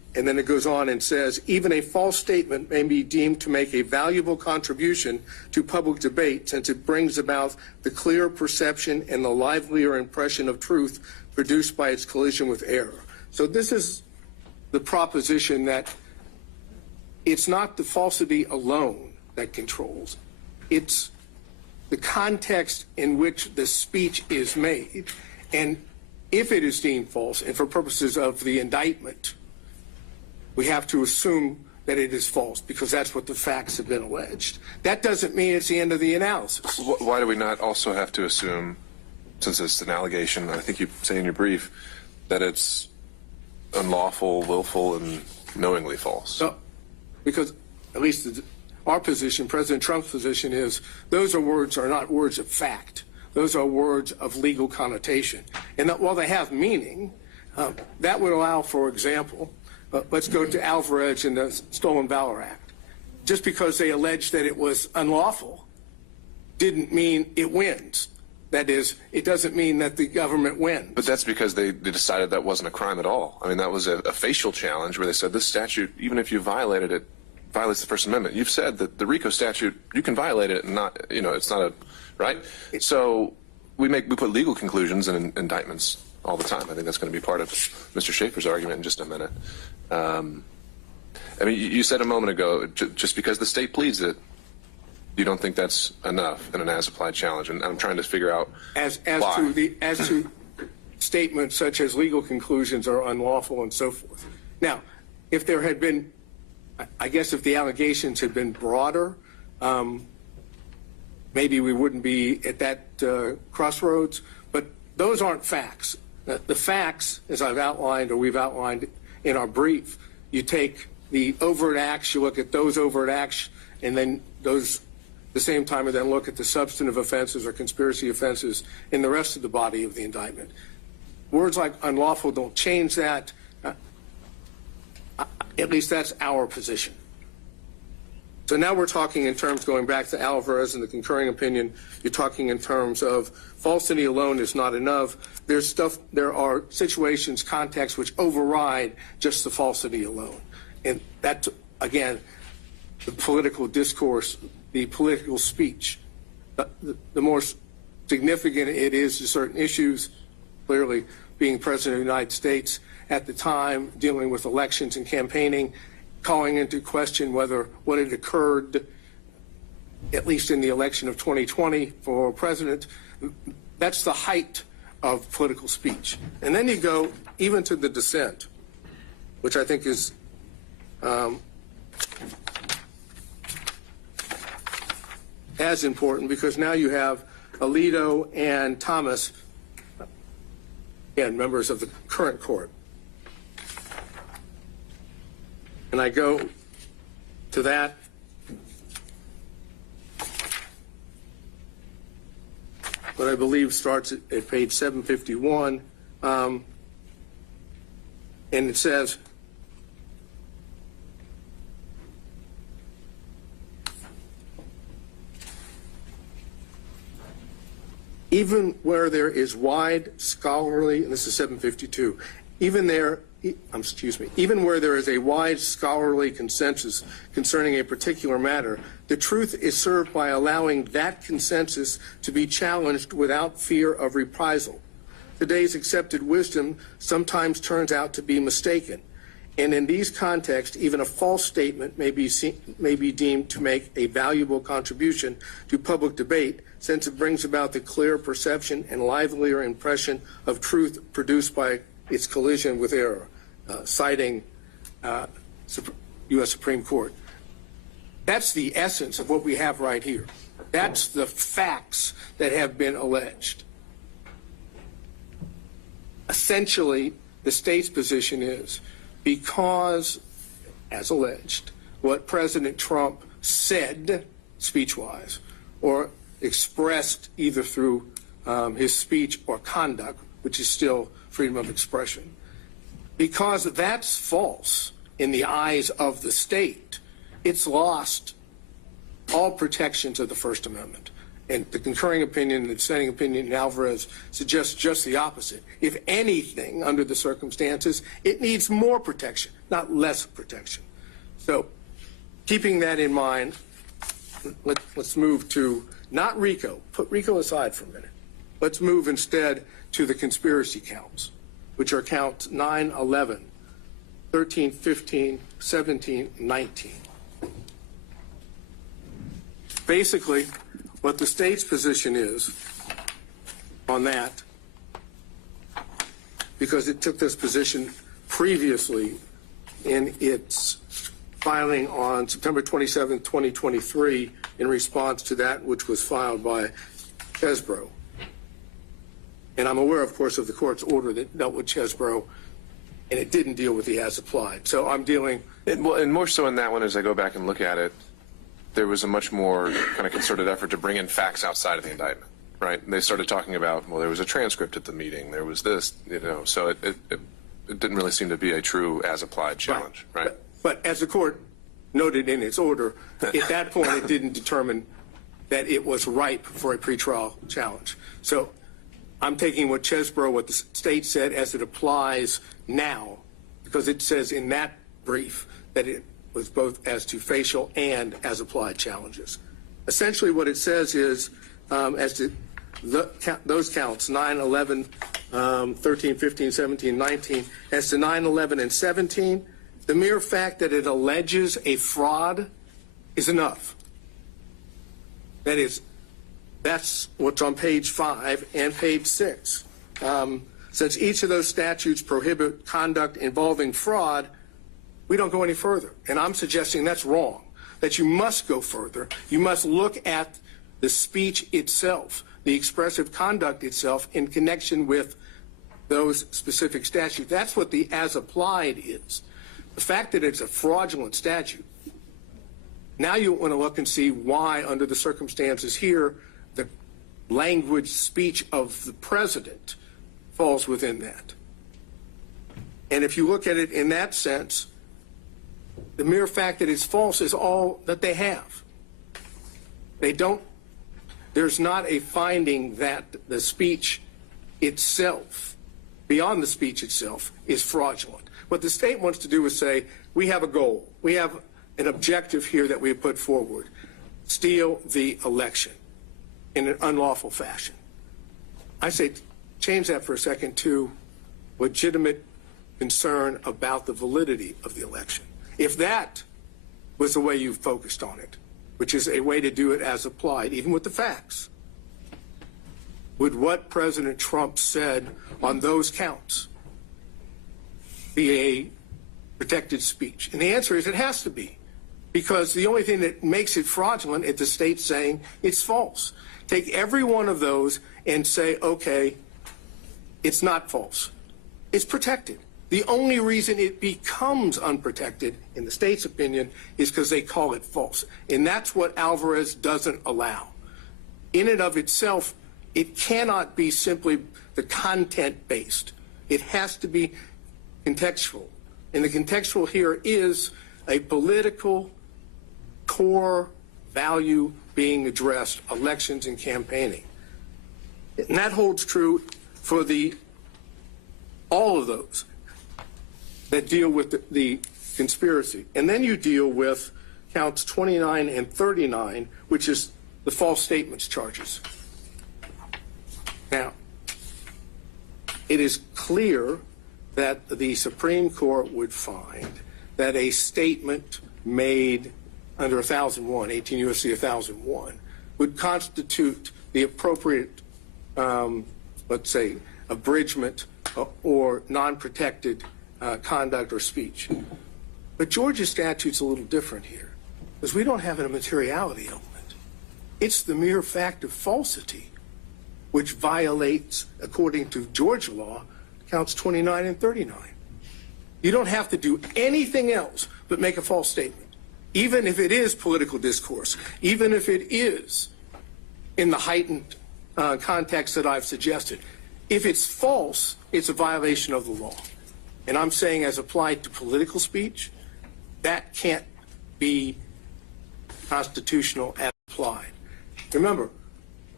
and then it goes on and says, even a false statement may be deemed to make a valuable contribution to public debate since it brings about the clear perception and the livelier impression of truth produced by its collision with error. So this is the proposition that it's not the falsity alone that controls. It's the context in which the speech is made. And if it is deemed false, and for purposes of the indictment, we have to assume that it is false because that's what the facts have been alleged. That doesn't mean it's the end of the analysis. Why do we not also have to assume, since it's an allegation, I think you say in your brief, that it's unlawful, willful, and knowingly false? No, because at least our position, President Trump's position, is those are not words of fact. Those are words of legal connotation. And that while they have meaning, that would allow, for example, let's go to Alvarez and the Stolen Valor Act. Just because they alleged that it was unlawful didn't mean it wins. That is, it doesn't mean that the government wins. But that's because they decided that wasn't a crime at all. I mean, that was a facial challenge where they said this statute, even if you violated it, violates the First Amendment. You've said that the RICO statute, you can violate it and not, it's not a, right? So we put legal conclusions in indictments all the time. I think that's going to be part of Mr. Schaefer's argument in just a minute. I mean, you said a moment ago, just because the state pleads it, you don't think that's enough in an as-applied challenge, and I'm trying to figure out as why. to statements such as legal conclusions are unlawful and so forth. Now, if there had been, I guess, if the allegations had been broader, maybe we wouldn't be at that crossroads. But those aren't facts. The facts, as I've outlined or we've outlined in our brief, you take the overt acts, you look at those overt acts, and then those. The same time, and then look at the substantive offenses or conspiracy offenses in the rest of the body of the indictment. Words like unlawful don't change that. At least that's our position. So now we're talking in terms, going back to Alvarez and the concurring opinion, you're talking in terms of falsity alone is not enough. There are situations, contexts which override just the falsity alone. And that, again, the political discourse, the political speech, the more significant it is to certain issues, clearly being President of the United States at the time, dealing with elections and campaigning, calling into question whether what had occurred, at least in the election of 2020 for president, that's the height of political speech. And then you go even to the dissent, which I think is as important, because now you have Alito and Thomas, again, members of the current court. And I go to that. What I believe starts at page 751, and it says, even where there is wide scholarly, and this is 752, even where there is a wide scholarly consensus concerning a particular matter, the truth is served by allowing that consensus to be challenged without fear of reprisal. Today's accepted wisdom sometimes turns out to be mistaken, and in these contexts, even a false statement may be deemed to make a valuable contribution to public debate, since it brings about the clear perception and livelier impression of truth produced by its collision with error, citing U.S. Supreme Court. That's the essence of what we have right here. That's the facts that have been alleged. Essentially, the state's position is because, as alleged, what President Trump said speech-wise or expressed either through his speech or conduct, which is still freedom of expression, because that's false in the eyes of the state, it's lost all protections of the First Amendment. And the concurring opinion, the dissenting opinion in Alvarez suggests just the opposite. If anything, under the circumstances, it needs more protection, not less protection. So keeping that in mind, let's move to not RICO. Put RICO aside for a minute. Let's move instead to the conspiracy counts, which are counts 9, 11, 13, 15, 17, 19. Basically, what the state's position is on that, because it took this position previously in its filing on September 27, 2023, in response to that which was filed by Chesbrough. And I'm aware, of course, of the court's order that dealt with Chesbrough, and it didn't deal with the as applied. So I'm dealing. And more so in that one, as I go back and look at it, there was a much more kind of concerted effort to bring in facts outside of the indictment, right? And they started talking about, well, there was a transcript at the meeting, there was this, so it didn't really seem to be a true as-applied challenge, right? But as the court noted in its order, at that point it didn't determine that it was ripe for a pretrial challenge. So I'm taking what Chesbrough, what the state said, as it applies now, because it says in that brief that it was both as to facial and as applied challenges. Essentially what it says is, as to those counts, 9, 11, 13, 15, 17, 19, as to 9, 11, and 17, the mere fact that it alleges a fraud is enough. That's what's on page 5 and page 6. Since each of those statutes prohibit conduct involving fraud, we don't go any further. And I'm suggesting that's wrong, that you must go further. You must look at the speech itself, the expressive conduct itself in connection with those specific statutes. That's what the as applied is. The fact that it's a fraudulent statute, now you want to look and see why, under the circumstances here, the language speech of the president falls within that. And if you look at it in that sense, the mere fact that it's false is all that they have. There's not a finding that the speech itself, beyond the speech itself, is fraudulent. What the state wants to do is say, we have a goal. We have an objective here that we have put forward. Steal the election in an unlawful fashion. I say change that for a second to legitimate concern about the validity of the election. If that was the way you focused on it, which is a way to do it as applied, even with the facts, would what President Trump said on those counts be a protected speech? And the answer is it has to be, because the only thing that makes it fraudulent is the state saying it's false. Take every one of those and say, okay, it's not false. It's protected. The only reason it becomes unprotected, in the state's opinion, is because they call it false. And that's what Alvarez doesn't allow. In and of itself, it cannot be simply the content-based. It has to be contextual. And the contextual here is a political core value being addressed, elections and campaigning. And that holds true for all of those that deal with the conspiracy. And then you deal with counts 29 and 39, which is the false statements charges. Now, it is clear that the Supreme Court would find that a statement made under 1001, 18 U.S.C. 1001, would constitute the appropriate, let's say, abridgment or non-protected conduct or speech. But Georgia's statute's a little different here, because we don't have a materiality element. It's the mere fact of falsity, which violates, according to Georgia law, counts 29 and 39. You don't have to do anything else but make a false statement, even if it is political discourse, even if it is in the heightened context that I've suggested. If it's false, it's a violation of the law. And I'm saying, as applied to political speech, that can't be constitutional as applied. Remember,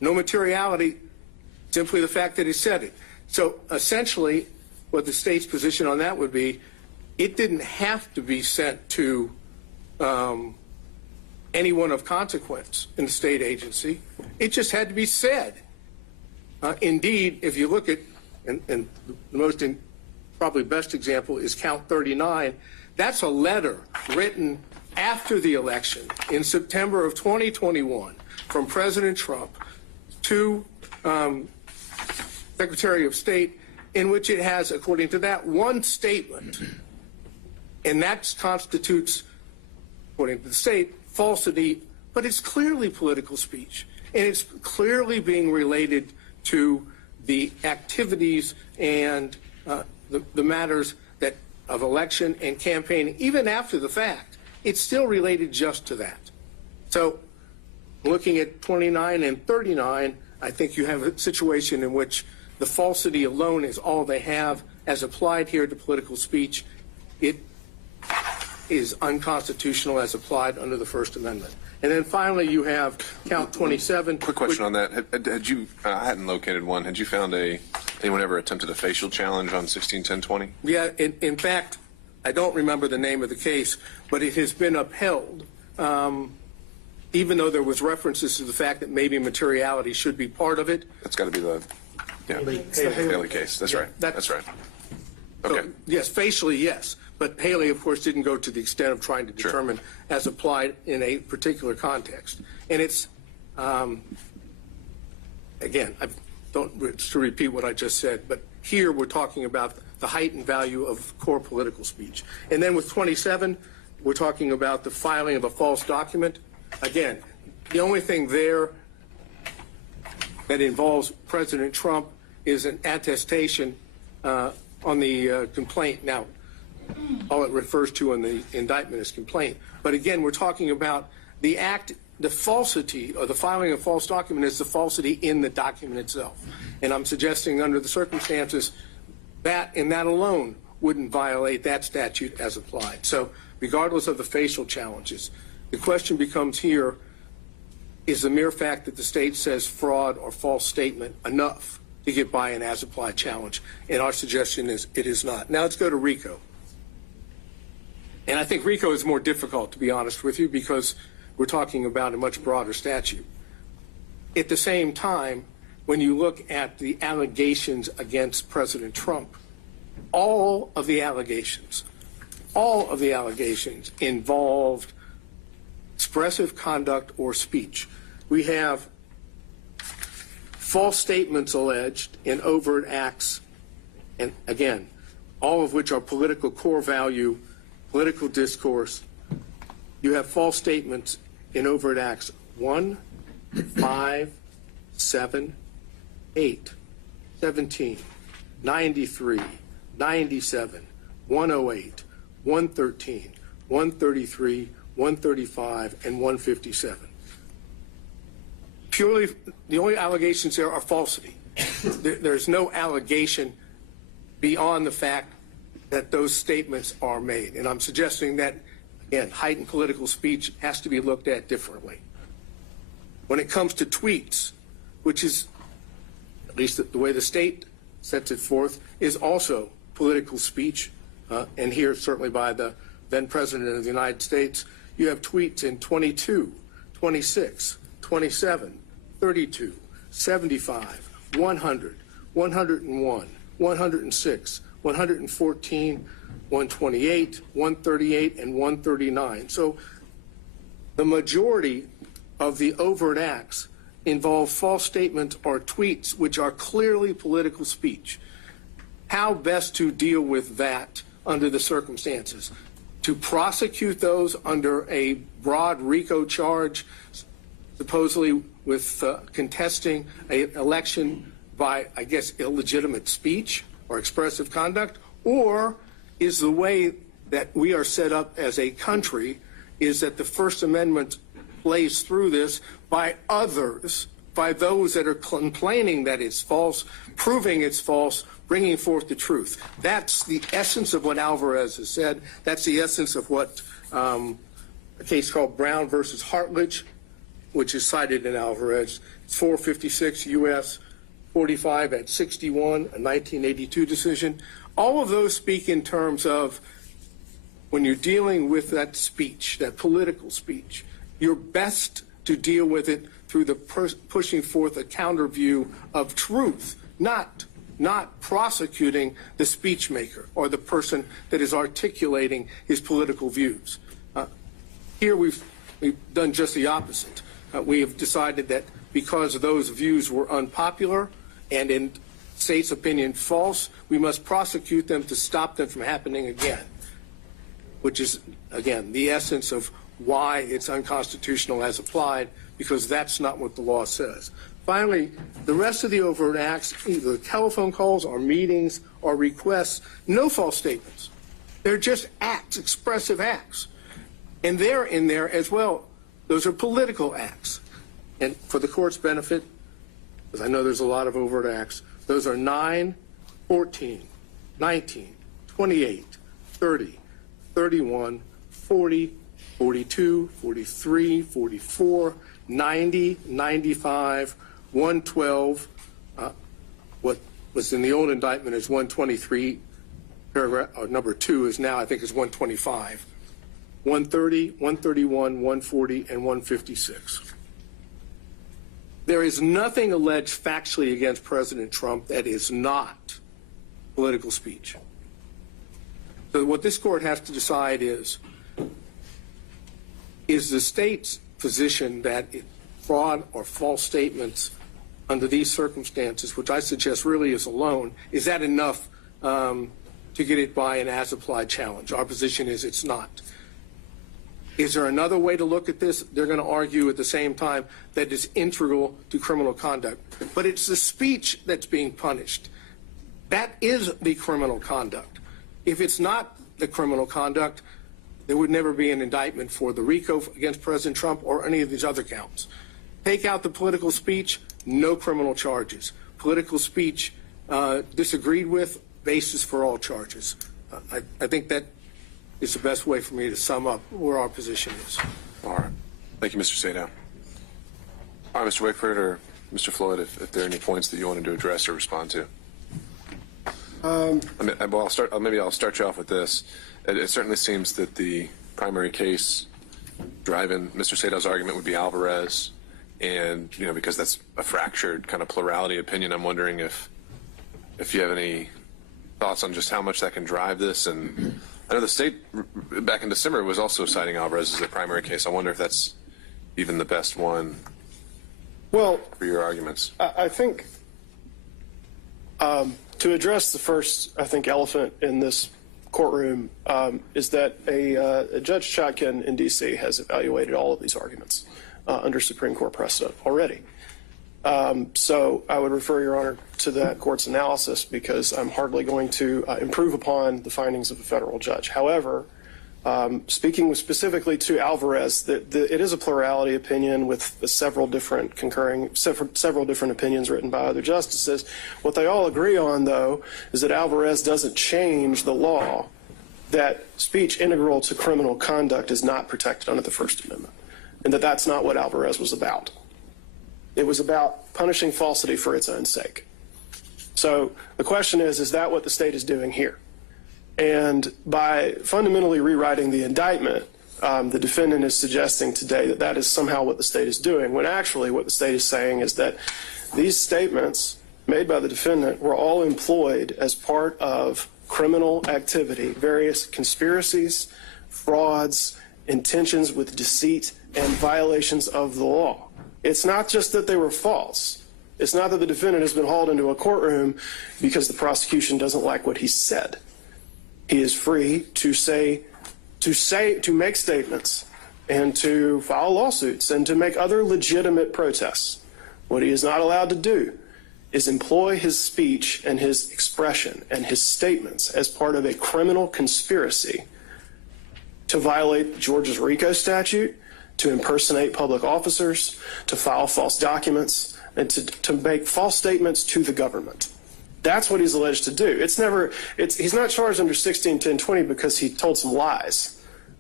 No materiality, simply the fact that he said it. So essentially, what the state's position on that would be, it didn't have to be sent to anyone of consequence in the state agency. It just had to be said. Indeed, if you look at, and the most probably best example is count 39, that's a letter written after the election in September of 2021 from President Trump to Secretary of State, in which it has, according to that, one statement, and that constitutes, according to the state, falsity, but it's clearly political speech, and it's clearly being related to the activities and the matters that of election and campaigning. Even after the fact, it's still related just to that. So looking at 29 and 39, I think you have a situation in which the falsity alone is all they have as applied here to political speech. It is unconstitutional as applied under the First Amendment. And then finally, you have count 27. Quick question on that. Had you, I hadn't located one. Had you found anyone ever attempted a facial challenge on 161020? Yeah, in fact, I don't remember the name of the case, but it has been upheld, even though there was references to the fact that maybe materiality should be part of it. That's got to be the Haley case. That's right. That's right. Okay. So, yes, facially, yes. But Haley, of course, didn't go to the extent of trying to determine as applied in a particular context. And it's, again, I don't to repeat what I just said, but here we're talking about the heightened value of core political speech. And then with 27, we're talking about the filing of a false document. Again, the only thing there that involves President Trump is an attestation on the complaint. Now, all it refers to in the indictment is complaint. But again, we're talking about the act, the falsity, or the filing of a false document is the falsity in the document itself. And I'm suggesting under the circumstances that in that alone wouldn't violate that statute as applied. So regardless of the facial challenges, the question becomes here, is the mere fact that the state says fraud or false statement enough to get by an as applied challenge? And our suggestion is it is not. Now let's go to RICO. And I think RICO is more difficult, to be honest with you, because we're talking about a much broader statute. At the same time, when you look at the allegations against President Trump, all of the allegations involved expressive conduct or speech. We have false statements alleged in overt acts, and again, all of which are political core value, political discourse. You have false statements in overt acts 1, 5, 7, 8, 17, 93, 97, 108, 113, 133, 135, and 157. Purely, the only allegations there are falsity. There's no allegation beyond the fact that those statements are made. And I'm suggesting that, again, heightened political speech has to be looked at differently. When it comes to tweets, which is, at least the way the state sets it forth, is also political speech, and here certainly by the then President of the United States, you have tweets in 22, 26, 27, 32, 75, 100, 101, 106, 114, 128, 138, and 139. So the majority of the overt acts involve false statements or tweets which are clearly political speech. How best to deal with that under the circumstances? To prosecute those under a broad RICO charge, supposedly with contesting an election by, I guess, illegitimate speech or expressive conduct? Or is the way that we are set up as a country is that the First Amendment plays through this by others, by those that are complaining that it's false, proving it's false, bringing forth the truth? That's the essence of what Alvarez has said. That's the essence of what a case called Brown versus Hartledge which is cited in Alvarez. It's 456 U.S. 45 at 61, a 1982 decision. All of those speak in terms of when you're dealing with that speech, that political speech, you're best to deal with it through the pushing forth a counter view of truth, not prosecuting the speech maker or the person that is articulating his political views. Here we've done just the opposite. We have decided that because those views were unpopular and in state's opinion false, we must prosecute them to stop them from happening again, which is, again, the essence of why it's unconstitutional as applied, because that's not what the law says. Finally, the rest of the overt acts, either telephone calls or meetings or requests, no false statements. They're just acts, expressive acts. And they're in there as well. Those are political acts. And for the court's benefit, because I know there's a lot of overt acts, those are 9, 14, 19, 28, 30, 31, 40, 42, 43, 44, 90, 95, 112. What was in the old indictment is 123, paragraph, or number 2 is now, I think, is 125. 130, 131, 140, and 156. There is nothing alleged factually against President Trump that is not political speech. So what this court has to decide is the state's position that fraud or false statements under these circumstances, which I suggest really is alone, is that enough to get it by an as-applied challenge? Our position is it's not. Is there another way to look at this? They're going to argue at the same time that it's integral to criminal conduct. But it's the speech that's being punished. That is the criminal conduct. If it's not the criminal conduct, there would never be an indictment for the RICO against President Trump or any of these other counts. Take out the political speech, no criminal charges. Political speech disagreed with, basis for all charges. I think that is the best way for me to sum up where our position is. All right. Thank you, Mr. Sadow. All right, Mr. Wakeford or Mr. Floyd, if there are any points that you wanted to address or respond to. Maybe I'll start you off with this. It certainly seems that the primary case driving Mr. Sadow's argument would be Alvarez, and because that's a fractured kind of plurality opinion, I'm wondering if you have any thoughts on just how much that can drive this. And I know the state back in December was also citing Alvarez as a primary case. I wonder if that's even the best one for your arguments. I think to address the first, elephant in this courtroom is that a Judge Chotkin in D.C. has evaluated all of these arguments under Supreme Court precedent already. So I would refer, Your Honor, to that court's analysis because I'm hardly going to improve upon the findings of a federal judge. However, speaking specifically to Alvarez, it is a plurality opinion with several different opinions written by other justices. What they all agree on, though, is that Alvarez doesn't change the law that speech integral to criminal conduct is not protected under the First Amendment, and that that's not what Alvarez was about. It was about punishing falsity for its own sake. So the question is that what the state is doing here? And by fundamentally rewriting the indictment, the defendant is suggesting today that that is somehow what the state is doing, when actually what the state is saying is that these statements made by the defendant were all employed as part of criminal activity, various conspiracies, frauds, intentions with deceit, and violations of the law. It's not just that they were false. It's not that the defendant has been hauled into a courtroom because the prosecution doesn't like what he said. He is free to make statements and to file lawsuits and to make other legitimate protests. What he is not allowed to do is employ his speech and his expression and his statements as part of a criminal conspiracy to violate Georgia's RICO statute, to impersonate public officers, to file false documents, and to make false statements to the government. That's what he's alleged to do. He's not charged under 161020 because he told some lies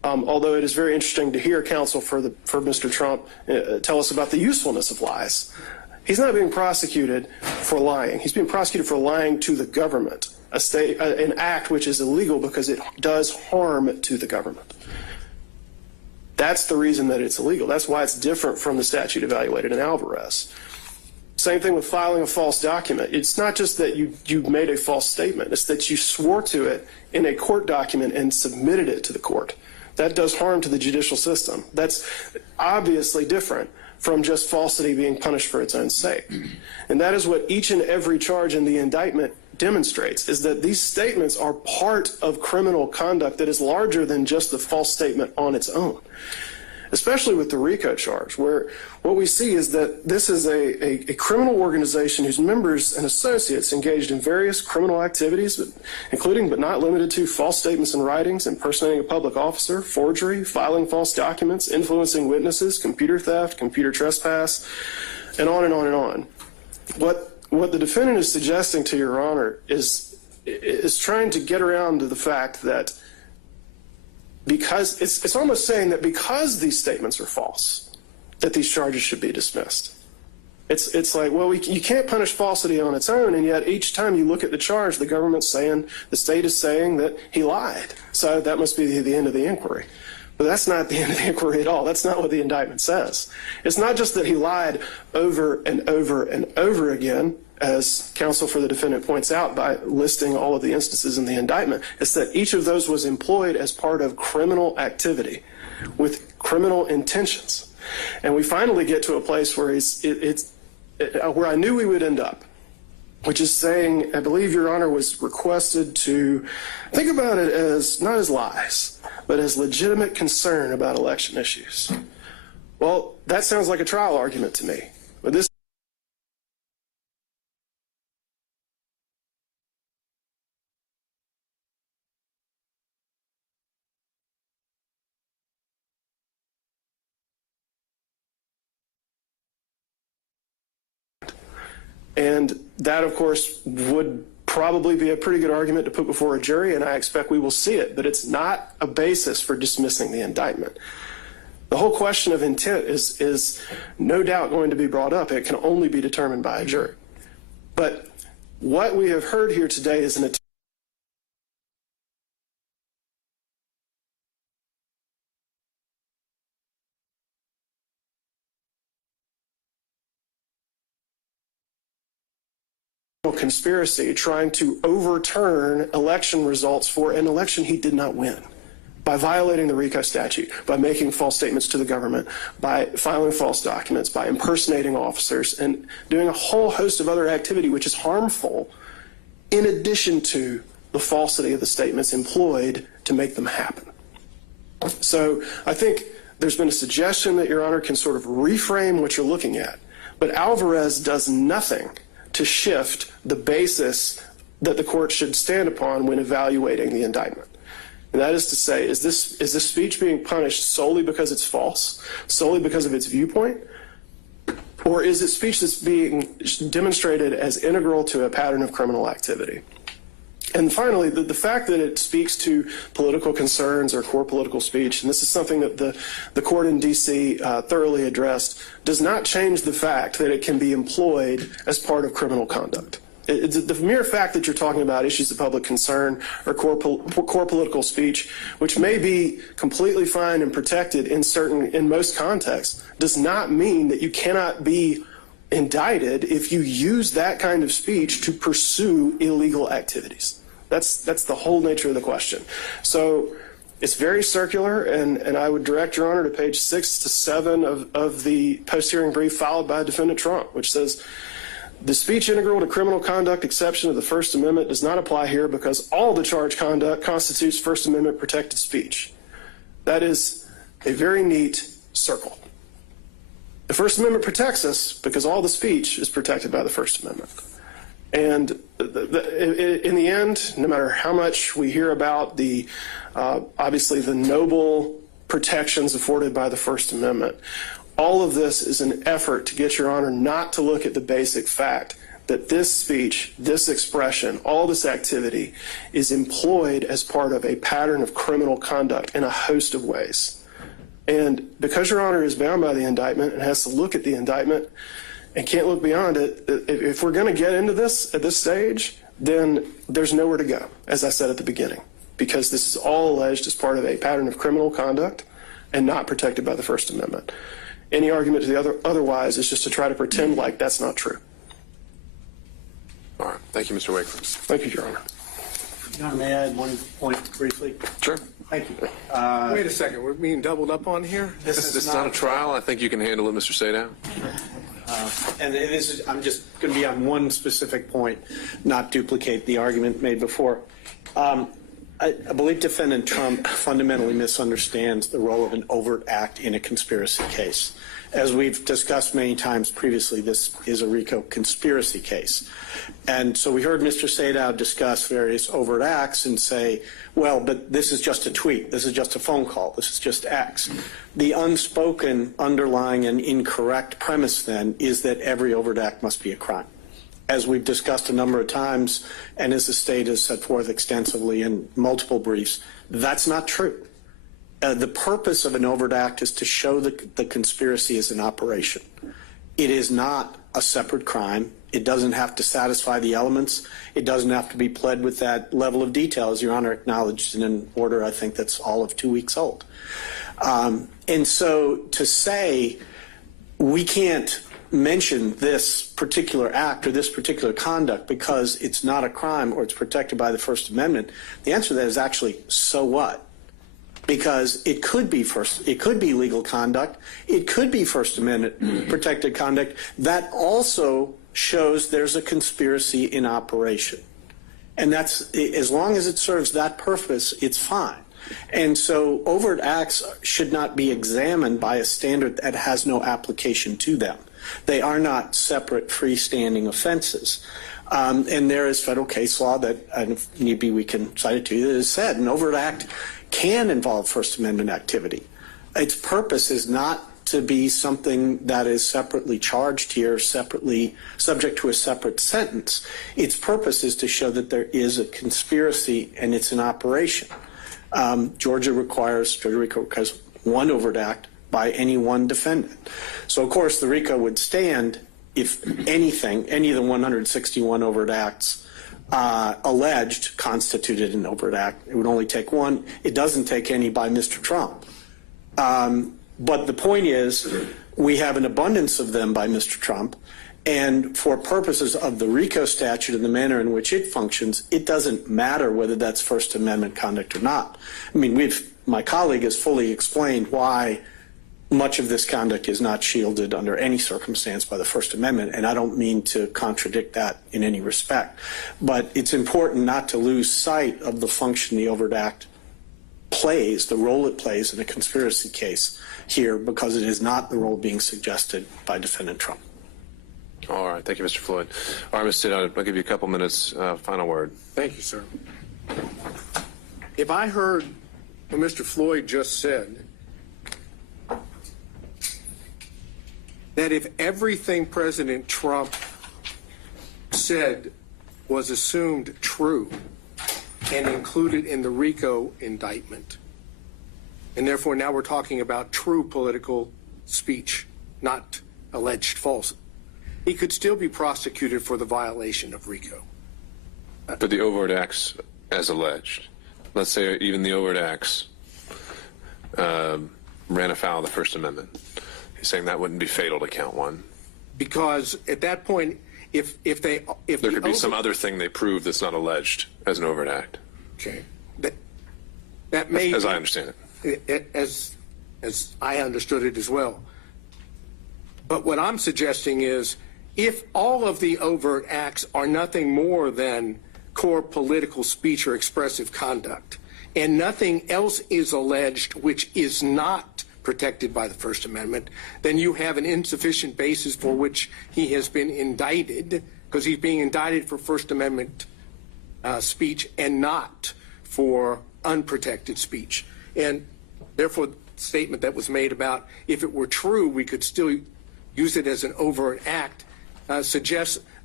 Although it is very interesting to hear counsel for Mr. Trump tell us about the usefulness of lies. He's not being prosecuted for lying. He's being prosecuted for lying to the government, an act which is illegal because it does harm to the government. That's the reason that it's illegal. That's why it's different from the statute evaluated in Alvarez. Same thing with filing a false document. It's not just that you made a false statement. It's that you swore to it in a court document and submitted it to the court. That does harm to the judicial system. That's obviously different from just falsity being punished for its own sake. And that is what each and every charge in the indictment demonstrates, is that these statements are part of criminal conduct that is larger than just the false statement on its own. Especially with the RICO charge, where what we see is that this is a criminal organization whose members and associates engaged in various criminal activities, including but not limited to false statements and writings, impersonating a public officer, forgery, filing false documents, influencing witnesses, computer theft, computer trespass, and on and on and on. What the defendant is suggesting to Your Honor is trying to get around to the fact that because it's almost saying that because these statements are false, that these charges should be dismissed. It's like, well, you can't punish falsity on its own, and yet each time you look at the charge, the state is saying that he lied. So that must be the end of the inquiry. But that's not the end of the inquiry at all. That's not what the indictment says. It's not just that he lied over and over and over again, as counsel for the defendant points out by listing all of the instances in the indictment. It's that each of those was employed as part of criminal activity with criminal intentions. And we finally get to a place where where I knew we would end up, which is saying, I believe Your Honor was requested to think about it as not as lies, but as legitimate concern about election issues. Well, that sounds like a trial argument to me. But this and that, of course, would probably be a pretty good argument to put before a jury, and I expect we will see it, but it's not a basis for dismissing the indictment. The whole question of intent is no doubt going to be brought up. It can only be determined by a jury. But what we have heard here today is an attempt conspiracy trying to overturn election results for an election he did not win by violating the RICO statute, by making false statements to the government, by filing false documents, by impersonating officers, and doing a whole host of other activity which is harmful in addition to the falsity of the statements employed to make them happen. So I think there's been a suggestion that Your Honor can sort of reframe what you're looking at, but Alvarez does nothing to shift the basis that the court should stand upon when evaluating the indictment. And that is to say, is this speech being punished solely because it's false, solely because of its viewpoint, or is it speech that's being demonstrated as integral to a pattern of criminal activity? And finally, the fact that it speaks to political concerns or core political speech, and this is something that the court in D.C. Thoroughly addressed, does not change the fact that it can be employed as part of criminal conduct. The mere fact that you're talking about issues of public concern or core political speech, which may be completely fine and protected in most contexts, does not mean that you cannot be indicted if you use that kind of speech to pursue illegal activities. That's the whole nature of the question. So it's very circular, and I would direct Your Honor to page 6 to 7 of the post-hearing brief filed by Defendant Trump, which says, the speech integral to criminal conduct exception of the First Amendment does not apply here because all the charged conduct constitutes First Amendment protected speech. That is a very neat circle. The First Amendment protects us because all the speech is protected by the First Amendment. And in the end, no matter how much we hear about obviously the noble protections afforded by the First Amendment, all of this is an effort to get Your Honor not to look at the basic fact that this speech, this expression, all this activity is employed as part of a pattern of criminal conduct in a host of ways. And because Your Honor is bound by the indictment and has to look at the indictment and can't look beyond it, if we're going to get into this at this stage, then there's nowhere to go, as I said at the beginning, because this is all alleged as part of a pattern of criminal conduct and not protected by the First Amendment. Any argument to the otherwise is just to try to pretend like that's not true. All right. Thank you, Mr. Wakely. Thank you, Your Honor. Your Honor, may I add one point briefly? Sure. Thank you. Wait a second, we're being doubled up on here? This is not a trial. I think you can handle it, Mr. Sadow. And this is, I'm just going to be on one specific point, not duplicate the argument made before. I believe Defendant Trump fundamentally misunderstands the role of an overt act in a conspiracy case. As we've discussed many times previously, this is a RICO conspiracy case. And so we heard Mr. Sadow discuss various overt acts and say, well, but this is just a tweet, this is just a phone call, this is just X. The unspoken, underlying, and incorrect premise then is that every overt act must be a crime. As we've discussed a number of times, and as the state has set forth extensively in multiple briefs, that's not true. The purpose of an overt act is to show the conspiracy is an operation. It is not a separate crime. It doesn't have to satisfy the elements. It doesn't have to be pled with that level of detail, as Your Honor acknowledged in an order I think that's all of 2 weeks old. And so to say we can't mention this particular act or this particular conduct because it's not a crime or it's protected by the First Amendment, the answer to that is actually, so what? Because it could be legal conduct, it could be First Amendment protected conduct that also shows there's a conspiracy in operation. And that's, as long as it serves that purpose, it's fine. And so overt acts should not be examined by a standard that has no application to them. They are not separate freestanding offenses. And there is federal case law that, and if need be, we can cite it to you, that has said an overt act can involve First Amendment activity. Its purpose is not to be something that is separately charged here, separately subject to a separate sentence. Its purpose is to show that there is a conspiracy and it's an operation. Georgia requires one overt act by any one defendant. So, of course, the RICO would stand if anything, any of the 161 overt acts alleged constituted an overt act. It would only take one. It doesn't take any by Mr. Trump. But the point is, we have an abundance of them by Mr. Trump, and for purposes of the RICO statute and the manner in which it functions, it doesn't matter whether that's First Amendment conduct or not. I mean, my colleague has fully explained why much of this conduct is not shielded under any circumstance by the First Amendment, and I don't mean to contradict that in any respect. But it's important not to lose sight of the function the overt act plays, the role it plays in a conspiracy case here, because it is not the role being suggested by Defendant Trump. All right. Thank you, Mr. Floyd. All right, Mr. Sadow, I'll give you a couple minutes. Final word. Thank you, sir. If I heard what Mr. Floyd just said, that if everything President Trump said was assumed true and included in the RICO indictment, and therefore now we're talking about true political speech, not alleged false, he could still be prosecuted for the violation of RICO. For the overt acts as alleged. Let's say even the overt acts ran afoul of the First Amendment. He's saying that wouldn't be fatal to count one. Because at that point, if there could be some other thing they prove that's not alleged as an overt act. Okay, that may, as I understand it, as I understood it as well. But what I'm suggesting is, if all of the overt acts are nothing more than core political speech or expressive conduct, and nothing else is alleged which is not protected by the First Amendment, then you have an insufficient basis for which he has been indicted, because he's being indicted for First Amendment speech and not for unprotected speech. And therefore, the statement that was made about if it were true, we could still use it as an overt act suggests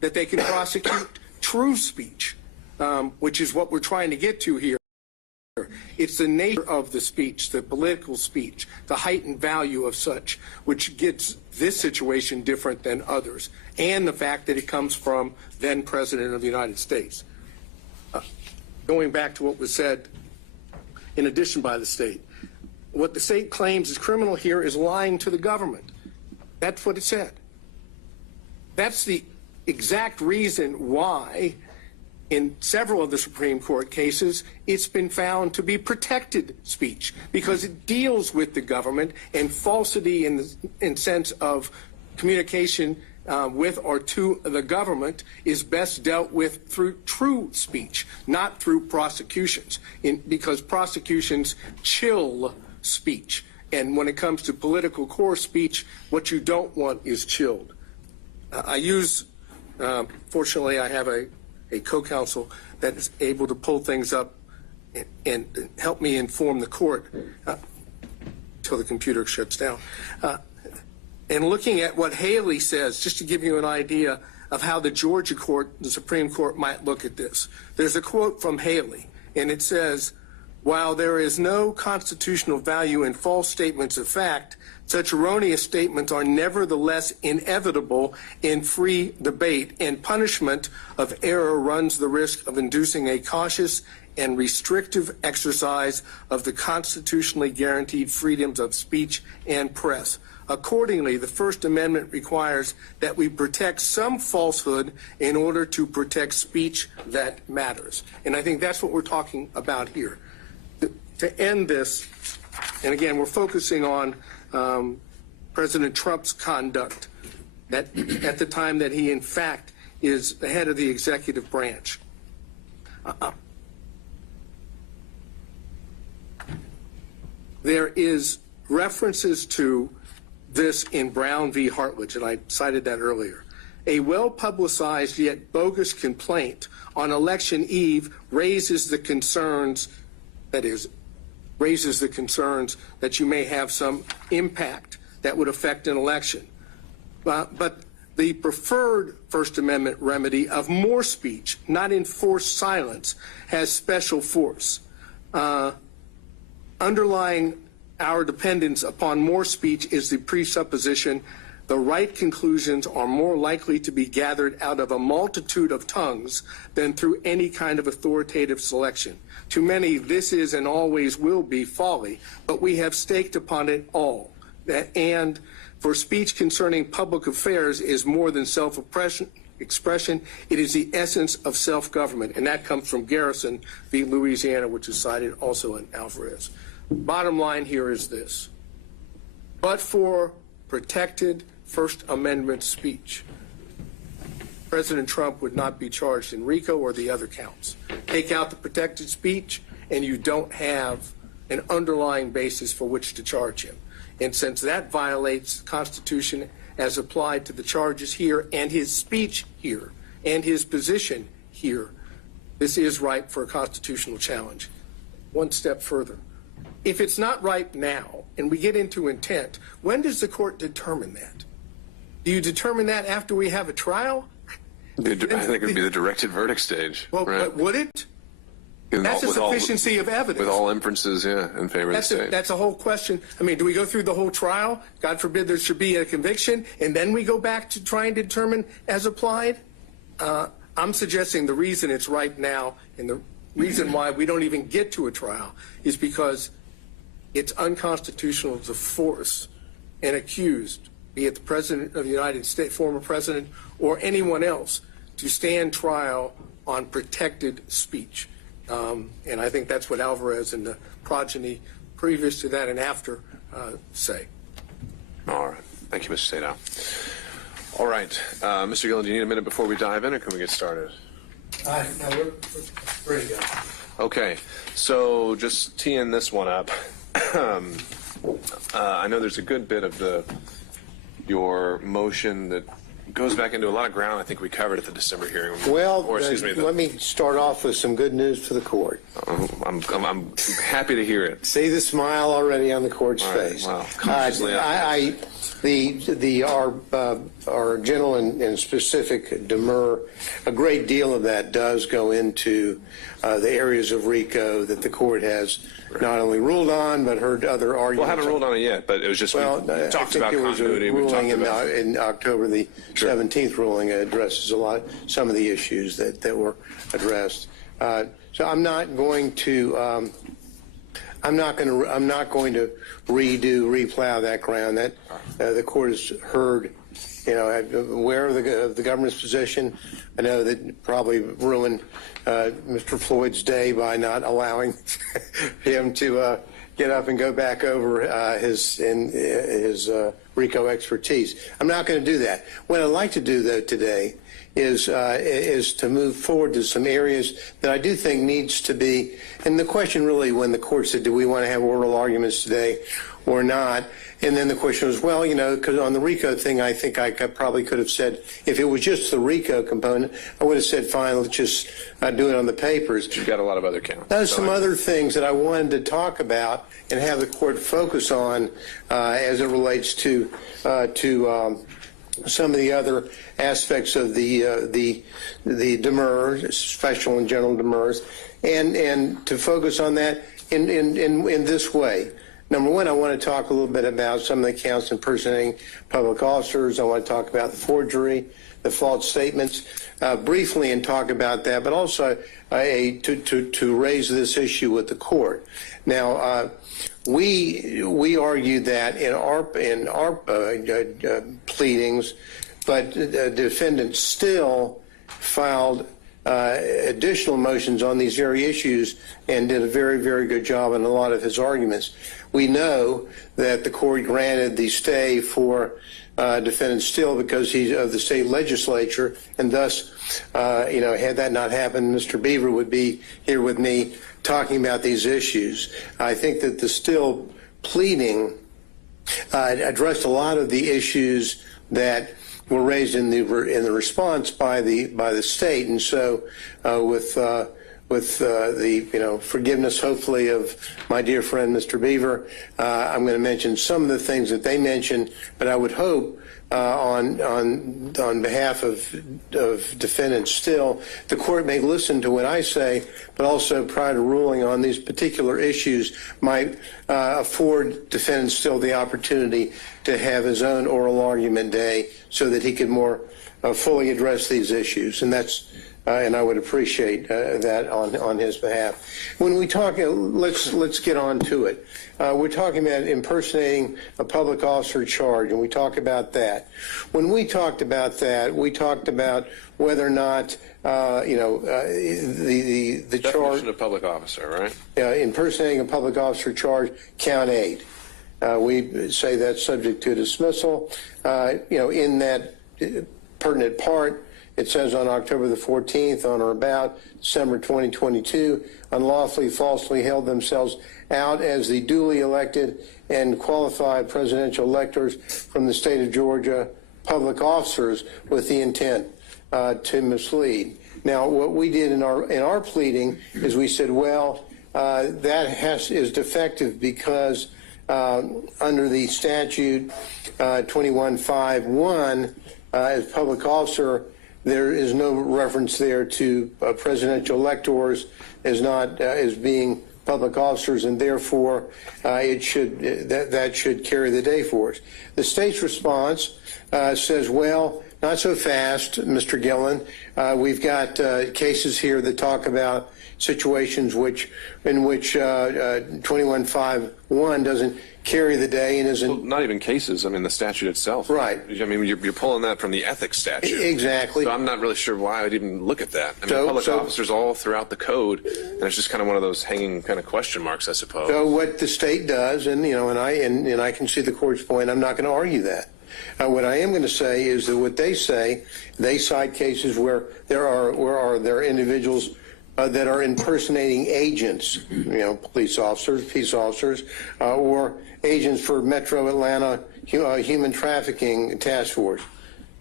that they can prosecute true speech, which is what we're trying to get to here. It's the nature of the speech, the political speech, the heightened value of such, which gets this situation different than others, and the fact that it comes from then President of the United States. Going back to what was said in addition by the state, what the state claims is criminal here is lying to the government. That's what it said. That's the exact reason why in several of the Supreme Court cases, it's been found to be protected speech because it deals with the government, and falsity in sense of communication with or to the government is best dealt with through true speech, not through prosecutions, because prosecutions chill speech. And when it comes to political core speech, what you don't want is chilled. Fortunately, I have a co-counsel that is able to pull things up and help me inform the court until the computer shuts down. And looking at what Haley says, just to give you an idea of how the Georgia court, the Supreme Court, might look at this. There's a quote from Haley, and it says, "While there is no constitutional value in false statements of fact, such erroneous statements are nevertheless inevitable in free debate, and punishment of error runs the risk of inducing a cautious and restrictive exercise of the constitutionally guaranteed freedoms of speech and press. Accordingly, the First Amendment requires that we protect some falsehood in order to protect speech that matters." And I think that's what we're talking about here. To end this, and again, we're focusing on President Trump's conduct at the time that he, in fact, is the head of the executive branch. There is references to this in Brown v. Hartledge, and I cited that earlier. A well-publicized yet bogus complaint on election eve raises the concerns, that you may have some impact that would affect an election. But the preferred First Amendment remedy of more speech, not enforced silence, has special force. Underlying our dependence upon more speech is the presupposition the right conclusions are more likely to be gathered out of a multitude of tongues than through any kind of authoritative selection. To many, this is and always will be folly, but we have staked upon it all. And for speech concerning public affairs is more than self-expression, it is the essence of self-government. And that comes from Garrison v. Louisiana, which is cited also in Alvarez. Bottom line here is this. But for protected First Amendment speech, President Trump would not be charged in RICO or the other counts. Take out the protected speech, and you don't have an underlying basis for which to charge him. And since that violates the Constitution as applied to the charges here and his speech here and his position here, this is ripe for a constitutional challenge. One step further. If it's not ripe now, and we get into intent, when does the court determine that? Do you determine that after we have a trial? I think it would be the directed verdict stage. Well, right? but would it? That's a sufficiency of evidence. With all inferences, in favor of the state. That's a whole question. I mean, do we go through the whole trial? God forbid there should be a conviction, and then we go back to try and determine as applied? I'm suggesting the reason it's ripe now, and the reason why we don't even get to a trial, is because it's unconstitutional to force an accused, be it the President of the United States, former President, or anyone else, to stand trial on protected speech. And I think that's what Alvarez and the progeny previous to that and after say. All right. Thank you, Mr. Sadow. All right. Mr. Gillen, do you need a minute before we dive in, or can we get started? No, we're ready to go. Okay. So just teeing this one up. I know there's a good bit of your motion that goes back into a lot of ground I think we covered at the December hearing. Well, or excuse me, let me start off with some good news for the court. I'm happy to hear it. See the smile already on the court's All right, face. wow. Consciously our general and specific demur, a great deal of that does go into the areas of RICO that the court has not only ruled on but heard other arguments. Well, I haven't ruled on it yet, but it was just we talked about there was continuity. a We ruling talked about in October, the 17th ruling addresses some of the issues that were addressed. So I'm not going to replow that ground. That the court has heard. I'm aware of the government's position. I know that probably ruined Mr. Floyd's day by not allowing him to get up and go back over his RICO expertise. I'm not going to do that. What I'd like to do, though, today is to move forward to some areas that I do think needs to be. And the question really, when the court said, do we want to have oral arguments today or not? And then the question was, well, because on the RICO thing, I think I probably could have said, if it was just the RICO component, I would have said, fine, let's just do it on the papers. You've got a lot of other counts. There's some other things that I wanted to talk about and have the court focus on as it relates to some of the other aspects of the demur, special and general demurs, and to focus on that in this way. Number one, I want to talk a little bit about some of the counts impersonating public officers. I want to talk about the forgery, the false statements, briefly, and talk about that, but also to raise this issue with the court. Now, we argued that in our pleadings, but the defendant still filed additional motions on these very issues and did a very, very good job in a lot of his arguments. We know that the court granted the stay for defendant Still because he's of the state legislature, and thus, had that not happened, Mr. Beaver would be here with me talking about these issues. I think that the Still pleading addressed a lot of the issues that were raised in the response by the state, and so with the forgiveness, hopefully, of my dear friend Mr. Beaver, I'm going to mention some of the things that they mentioned, but I would hope on behalf of defendant Still, the court may listen to what I say, but also prior to ruling on these particular issues might afford defendant Still the opportunity to have his own oral argument day so that he could more fully address these issues, and that's. And I would appreciate that on his behalf. When we talk, let's get on to it. We're talking about impersonating a public officer charge, and we talk about that. When we talked about that, we talked about whether or not the Definition charge of public officer, right? Impersonating a public officer charge, count 8. We say that's subject to dismissal. In that pertinent part. It says on October the 14th, on or about December 2022, unlawfully, falsely held themselves out as the duly elected and qualified presidential electors from the state of Georgia, public officers with the intent to mislead. Now, what we did in our pleading is we said, well, that is defective because under the statute 2151, as public officer, there is no reference there to presidential electors as being public officers, and therefore that should carry the day for us. The state's response says, well, not so fast, Mr. Gillen. We've got cases here that talk about situations in which 2151 doesn't carry the day and isn't. Well, not even cases. I mean, the statute itself. Right. I mean, you're pulling that from the ethics statute. Exactly. So I'm not really sure why I'd even look at that. I mean, public officers all throughout the code, and it's just kind of one of those hanging kind of question marks, I suppose. So what the state does, and I can see the court's point. I'm not going to argue that. What I am going to say is that what they say, they cite cases where there are individuals that are impersonating agents, police officers, peace officers, or agents for Metro Atlanta Human Trafficking Task Force.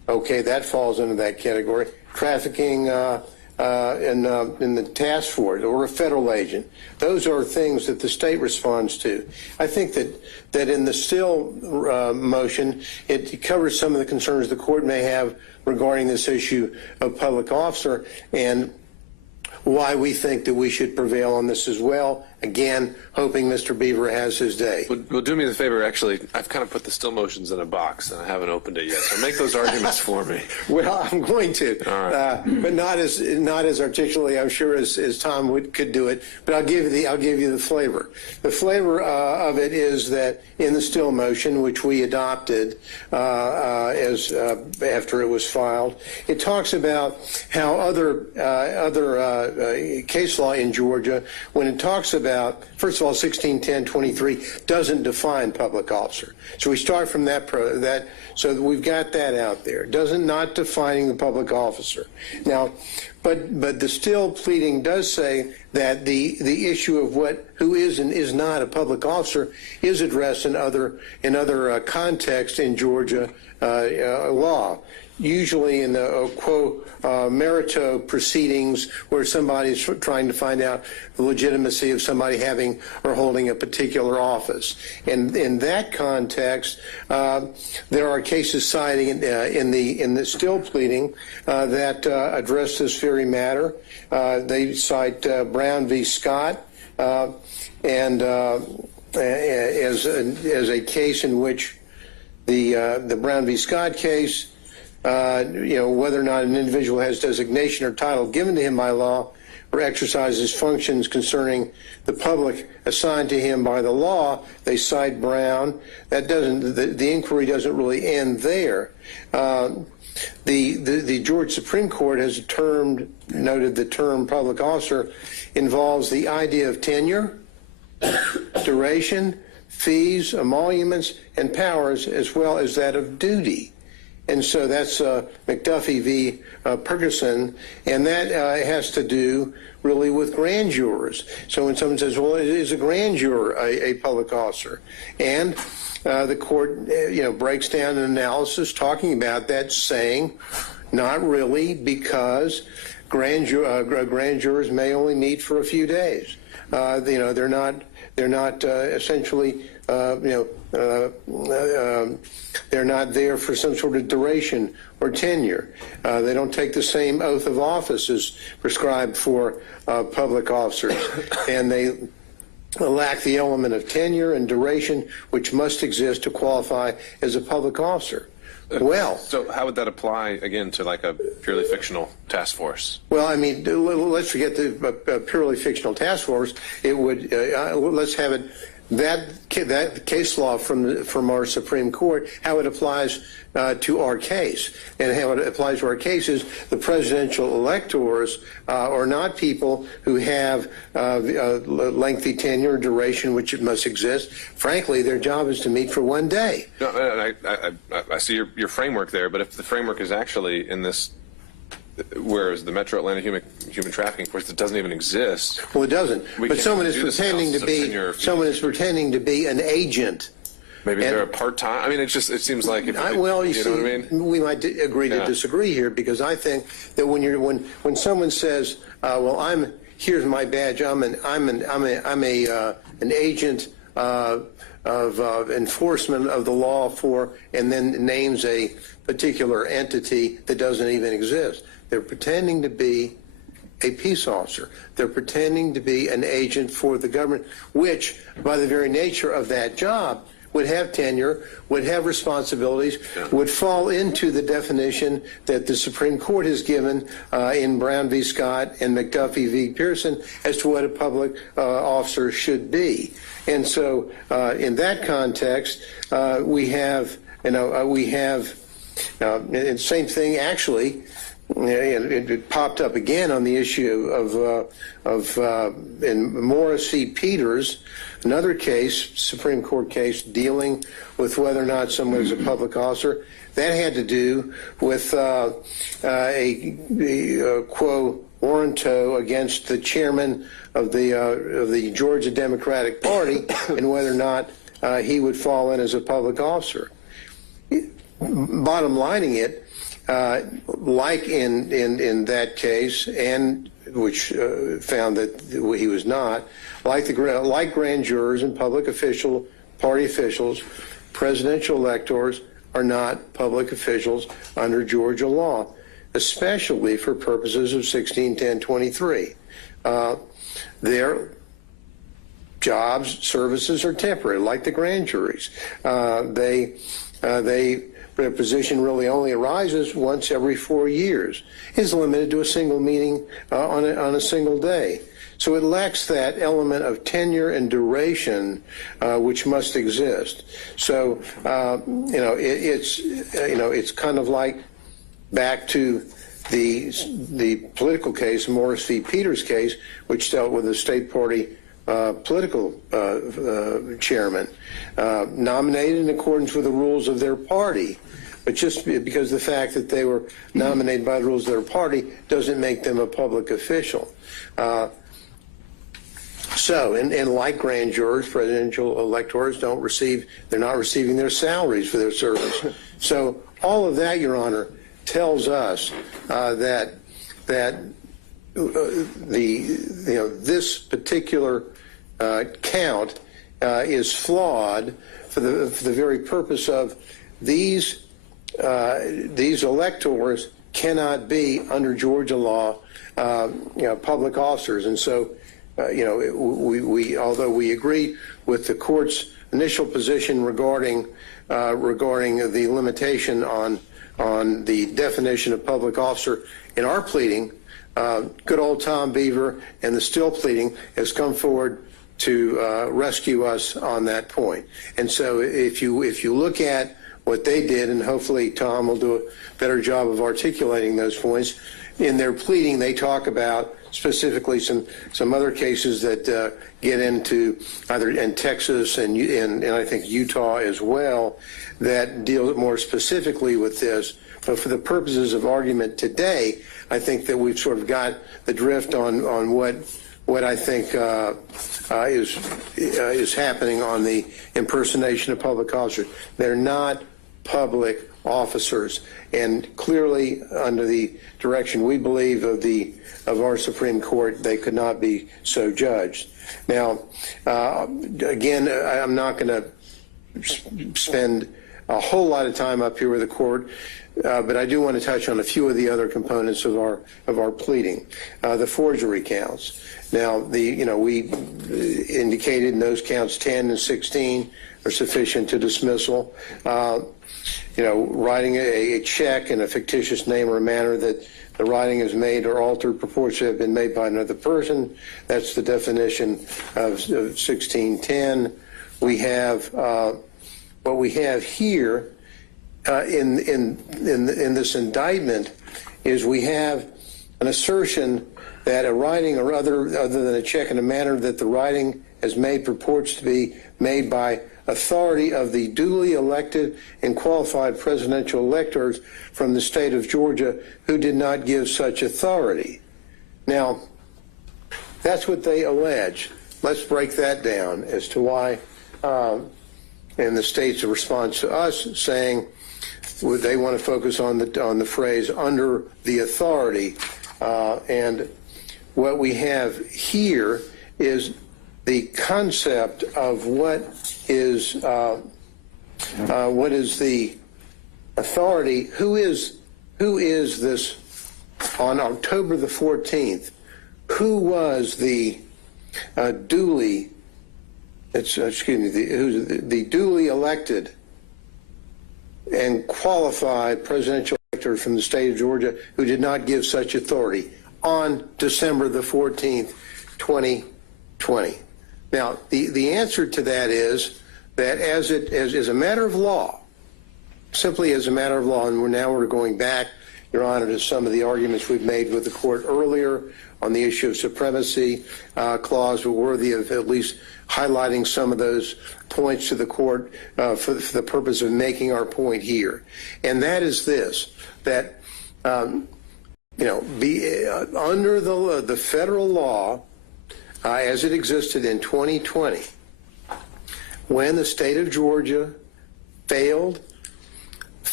Okay, that falls into that category. Trafficking in the task force or a federal agent. Those are things that the state responds to. I think that in the still motion, it covers some of the concerns the court may have regarding this issue of public officer and why we think that we should prevail on this as well. Again, hoping Mr. Beaver has his day. Well, do me the favor, actually, I've kind of put the still motions in a box and I haven't opened it yet, so make those arguments for me. Well, I'm going to, All right. but not as articulately, I'm sure, as Tom could do it. But I'll give you the flavor. The flavor of it is that in the still motion, which we adopted after it was filed, it talks about how other case law in Georgia, when it talks about, first of all, 1610-23 doesn't define public officer. So we start from that, so we've got that out there. Not defining the public officer. Now, but the still pleading does say that the issue of who is and is not a public officer is addressed in other contexts in Georgia law. Usually in the quo merito proceedings where somebody's trying to find out the legitimacy of somebody having or holding a particular office. And in that context, there are cases citing in the still pleading that address this very matter. They cite Brown v. Scott and as a case in which the Brown v. Scott case, whether or not an individual has designation or title given to him by law or exercises functions concerning the public assigned to him by the law, they cite Brown. That doesn't, the inquiry doesn't really end there. The Georgia Supreme Court has noted the term public officer involves the idea of tenure, duration, fees, emoluments, and powers, as well as that of duty. And so that's McAfee v. Ferguson, and that has to do really with grand jurors. So when someone says, well, is a grand juror a public officer? And the court, breaks down an analysis talking about that, saying not really, because grand jurors may only meet for a few days. They're not essentially, they're not there for some sort of duration or tenure. They don't take the same oath of office as prescribed for public officers, and they lack the element of tenure and duration which must exist to qualify as a public officer. Well, so how would that apply again to like a purely fictional task force? Well, I mean, let's forget the purely fictional task force. It would let's have it that case law from our Supreme Court, how it applies to our case, and how it applies to our case is the presidential electors are not people who have lengthy tenure, duration, which it must exist. Frankly, their job is to meet for one day. No, I see your framework there, but if the framework is actually in this, whereas the Metro Atlanta Human Trafficking Force, it doesn't even exist. Well, it doesn't. But someone is pretending to be an agent. Maybe they're a part-time. I mean, it seems like. You see, what I mean? We might agree to Yeah. disagree here, because I think that when someone says, "Well, here's my badge. I'm an agent of enforcement of the law for," and then names a particular entity that doesn't even exist. They're pretending to be a peace officer. They're pretending to be an agent for the government, which, by the very nature of that job, would have tenure, would have responsibilities, would fall into the definition that the Supreme Court has given in Brown v. Scott and McAfee v. Pearson as to what a public officer should be. And so in that context, we have, and same thing actually, it popped up again on the issue of in Morris v. Peters, another case, Supreme Court case, dealing with whether or not someone is a public officer. That had to do with a quo warranto against the chairman of the Georgia Democratic Party and whether or not he would fall in as a public officer. Bottom lining it, like in that case, and which found that he was not, like grand jurors and public party officials, presidential electors are not public officials under Georgia law, especially for purposes of 161023. Their jobs, services are temporary, like the grand juries. Their position really only arises once every 4 years. Is limited to a single meeting on a single day. So it lacks that element of tenure and duration which must exist. So it's kind of like back to the political case, Morris v. Peters case, which dealt with a state party political chairman nominated in accordance with the rules of their party. But just because the fact that they were nominated by the rules of their party doesn't make them a public official. And like grand jurors, presidential electors they're not receiving their salaries for their service. So all of that, Your Honor, tells us that this particular count is flawed for the very purpose of these electors cannot be under Georgia law public officers. And so we although we agree with the court's initial position regarding the limitation on the definition of public officer in our pleading, good old Tom Beaver and the still pleading has come forward to rescue us on that point. And so if you look at what they did, and hopefully Tom will do a better job of articulating those points, in their pleading they talk about specifically some other cases that get into either in Texas and I think Utah as well that deal more specifically with this. But for the purposes of argument today, I think that we've sort of got the drift on what I think is happening on the impersonation of public officers. They're not public officers, and clearly under the direction we believe of our Supreme Court, they could not be so judged. Now, again, I'm not going to spend a whole lot of time up here with the court, but I do want to touch on a few of the other components of our pleading. The forgery counts. Now, we indicated in those counts 10 and 16 are sufficient to dismissal. Writing a check in a fictitious name or manner that the writing is made or altered purports to have been made by another person. That's the definition of 1610. We have what we have here in this indictment is we have an assertion that a writing or other than a check in a manner that the writing has made purports to be made by authority of the duly elected and qualified presidential electors from the state of Georgia who did not give such authority. Now, that's what they allege. Let's break that down as to why, and the state's response to us saying they want to focus on the phrase under the authority, and what we have here is the concept of what is the authority. Who is this on October the 14th? Who was the duly duly elected and qualified presidential elector from the state of Georgia who did not give such authority on December the 14th, 2020? Now, the answer to that is that as a matter of law, simply as a matter of law, and we're going back, Your Honor, to some of the arguments we've made with the court earlier on the issue of supremacy clause, were worthy of at least highlighting some of those points to the court for the purpose of making our point here. And that is this, that, under the federal law, as it existed in 2020, when the state of Georgia failed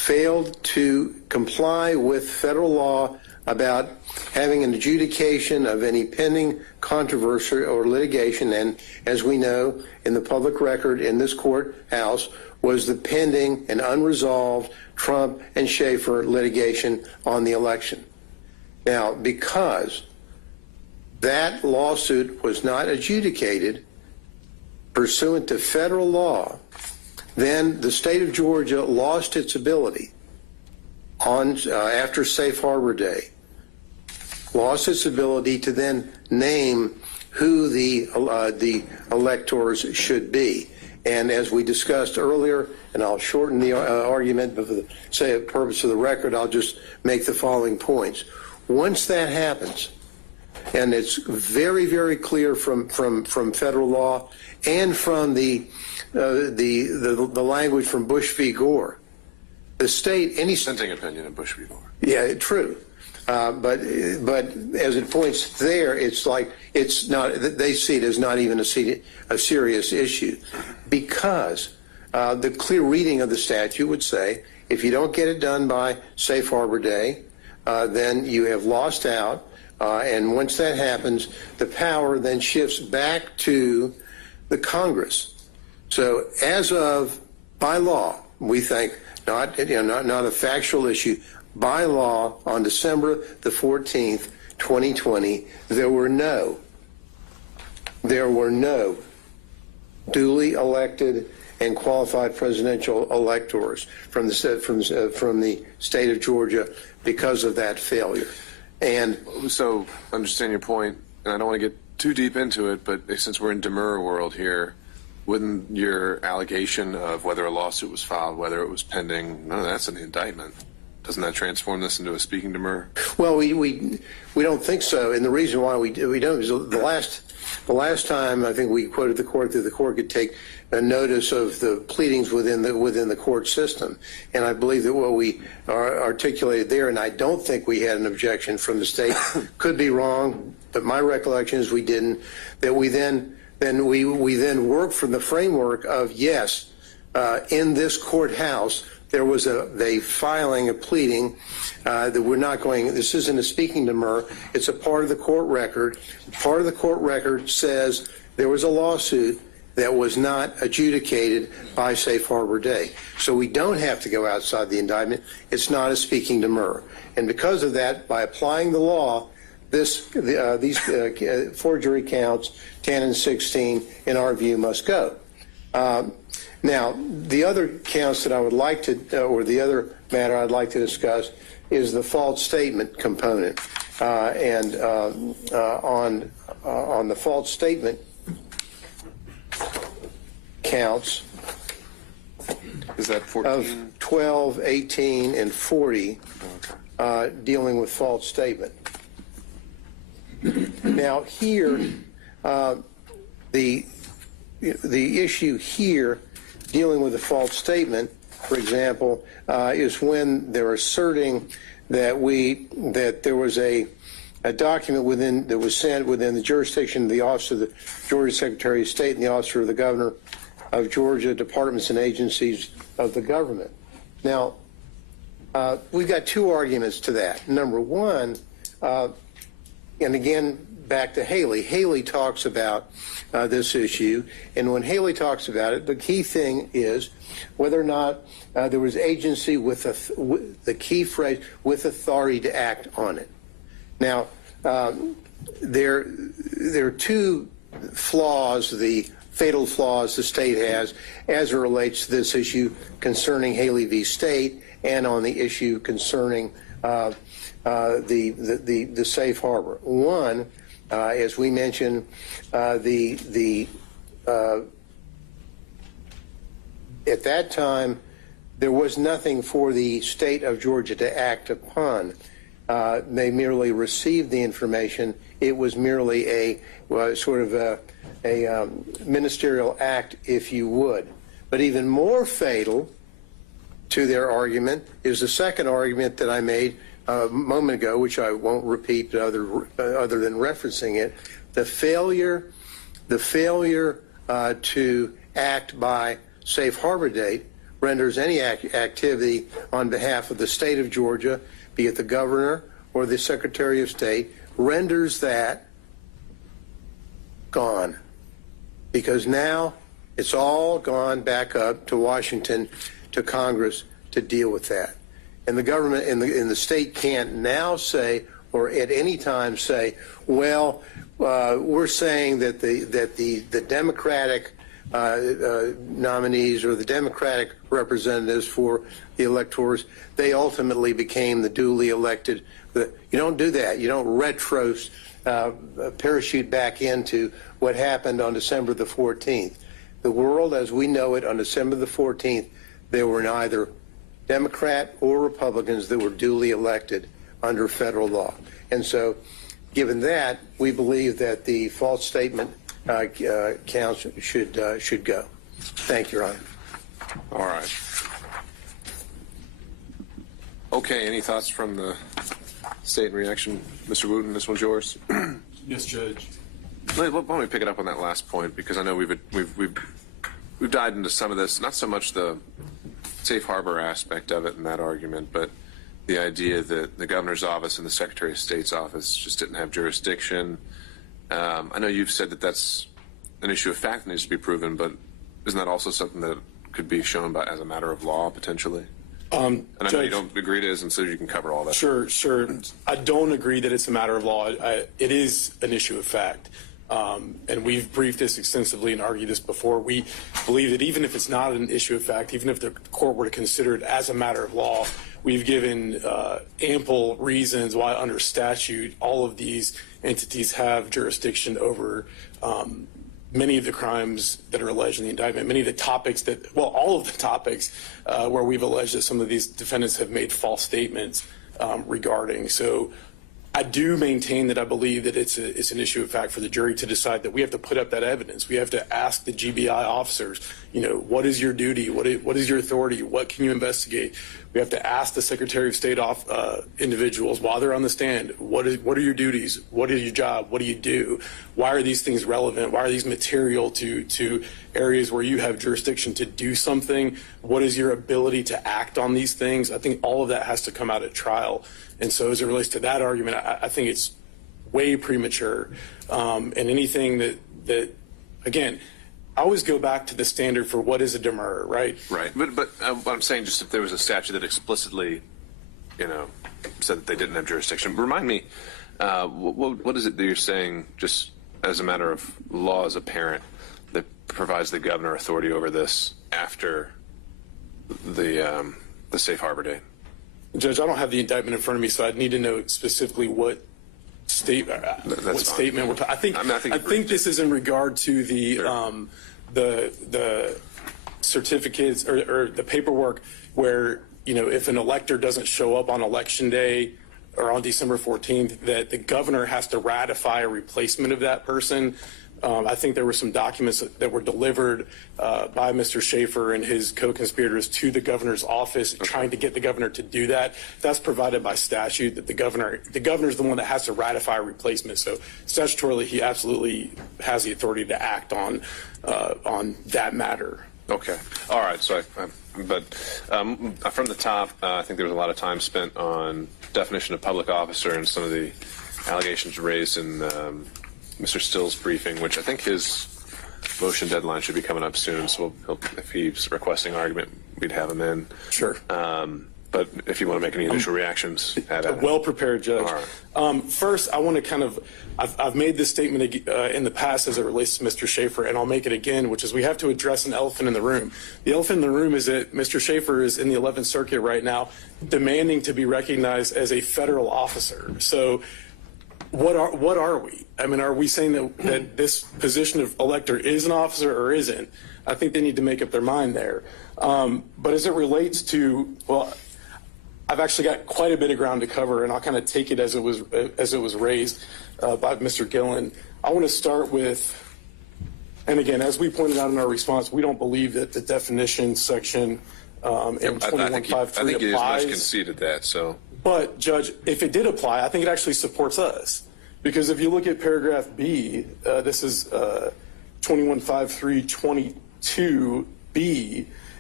failed to comply with federal law about having an adjudication of any pending controversy or litigation, and as we know, in the public record in this courthouse was the pending and unresolved Trump and Schaefer litigation on the election. Now, because that lawsuit was not adjudicated pursuant to federal law, then the state of Georgia lost its ability on after Safe Harbor Day, lost its ability to then name who the electors should be. And as we discussed earlier, and I'll shorten the argument, but for the purpose of the record, I'll just make the following points. Once that happens, and it's very, very clear from federal law and from the language from Bush v. Gore, the state, any Dissenting opinion in Bush v. Gore. yeah, true. But as it points there, it's like it's not. They see it as not even a serious issue, because the clear reading of the statute would say if you don't get it done by Safe Harbor Day, then you have lost out. And once that happens, the power then shifts back to the Congress. So as of by law, we think not a factual issue. By law, on December the 14th, 2020, there were no duly elected and qualified presidential electors from the state of Georgia because of that failure. And so, understand your point, and I don't want to get too deep into it, but since we're in demurrer world here, wouldn't your allegation of whether a lawsuit was filed, whether it was pending, none of that's in the indictment? Doesn't that transform this into a speaking demurrer? Well, we don't think so, and the reason why we don't is the last time I think we quoted the court that the court could take a notice of the pleadings within the court system, and I believe that what we articulated there, and I don't think we had an objection from the state, could be wrong, but my recollection is we didn't. That we then worked from the framework of yes, in this courthouse. There was a filing, a pleading that we're not going, this isn't a speaking demurrer, it's a part of the court record. Part of the court record says there was a lawsuit that was not adjudicated by Safe Harbor Day. So we don't have to go outside the indictment. It's not a speaking demurrer. And because of that, by applying the law, these forgery counts, 10 and 16, in our view, must go. Now, the other counts that I would like to, or the other matter I'd like to discuss is the false statement component. And on the false statement counts Is that 14? of 12, 18, and 40 dealing with false statement. Now, here, the issue here dealing with a false statement, for example, is when they're asserting that there was a document that was sent within the jurisdiction of the Office of the Georgia Secretary of State and the Office of the Governor of Georgia, departments and agencies of the government. Now, we've got two arguments to that. Number one, and again, back to Haley. Haley talks about this issue, and when Haley talks about it, the key thing is whether or not there was agency with the key phrase, with authority to act on it. Now, there are two flaws, the fatal flaws the state has as it relates to this issue concerning Haley v. State and on the issue concerning the safe harbor. One, as we mentioned, at that time, there was nothing for the state of Georgia to act upon. They merely received the information. It was merely a ministerial act, if you would. But even more fatal to their argument is the second argument that I made a moment ago, which I won't repeat other than referencing it, the failure to act by Safe Harbor date renders any activity on behalf of the state of Georgia, be it the governor or the Secretary of State, renders that gone. Because now it's all gone back up to Washington, to Congress to deal with that. And the government in the state can't now say, or at any time say, well, we're saying that the Democratic nominees or the Democratic representatives for the electors, they ultimately became the duly elected. You don't do that. You don't parachute back into what happened on December the 14th. The world as we know it on December the 14th, there were neither Democrat or Republicans that were duly elected under federal law. And so, given that, we believe that the false statement counts should go. Thank you, Your Honor. All right. Okay, any thoughts from the state in reaction? Mr. Wooten, this one's yours. Yes, Judge. Why don't we pick it up on that last point, because I know we've dived into some of this, not so much the safe harbor aspect of it in that argument, but the idea that the governor's office and the Secretary of State's office just didn't have jurisdiction. I know you've said that that's an issue of fact that needs to be proven, but isn't that also something that could be shown as a matter of law potentially? And I know you don't agree it is, and so you can cover all that. Sure. I don't agree that it's a matter of law. It is an issue of fact. And we've briefed this extensively and argued this before. We believe that even if it's not an issue of fact, even if the court were to consider it as a matter of law, we've given ample reasons why under statute all of these entities have jurisdiction over many of the crimes that are alleged in the indictment, many of the topics all of the topics where we've alleged that some of these defendants have made false statements regarding. So I do maintain that I believe that it's an issue of fact for the jury to decide that we have to put up that evidence. We have to ask the GBI officers, what is your duty? What is your authority? What can you investigate? We have to ask the Secretary of State individuals while they're on the stand, what are your duties? What is your job? What do you do? Why are these things relevant? Why are these material to areas where you have jurisdiction to do something? What is your ability to act on these things? I think all of that has to come out at trial. And so as it relates to that argument, I think it's way premature. And anything that again, I always go back to the standard for what is a demurrer, right? Right. But what I'm saying, just if there was a statute that explicitly, said that they didn't have jurisdiction, remind me, what is it that you're saying, just as a matter of law as a parent, that provides the governor authority over this after the safe harbor date? Judge, I don't have the indictment in front of me, so I'd need to know specifically what statement we're talking. I think this is in regard to the certificates or the paperwork where if an elector doesn't show up on election day or on December 14th, that the governor has to ratify a replacement of that person. I think there were some documents that were delivered by Mr. Schaefer and his co-conspirators to the governor's office, trying to get the governor to do that. That's provided by statute, that the governor is the one that has to ratify a replacement. So statutorily, he absolutely has the authority to act on that matter. Okay. All right. So, from the top, I think there was a lot of time spent on definition of public officer and some of the allegations raised in Mr. Still's briefing, which I think his motion deadline should be coming up soon. So if he's requesting argument, we'd have him in. Sure. But if you want to make any initial reactions, add it. Well prepared, Judge. All right. First, I want to I've made this statement in the past as it relates to Mr. Schaefer, and I'll make it again, which is we have to address an elephant in the room. The elephant in the room is that Mr. Schaefer is in the 11th Circuit right now demanding to be recognized as a federal officer. So what are we? I mean, are we saying that this position of elector is an officer or isn't? I think they need to make up their mind there. But as it relates to, I've actually got quite a bit of ground to cover, and I'll kind of take it as it was raised by Mr. Gillen. I want to start with, and again, as we pointed out in our response, we don't believe that the definition section in 2153 applies. I think it is much conceded that. So, but Judge, if it did apply, I think it actually supports us, because if you look at paragraph B, this is 215322B.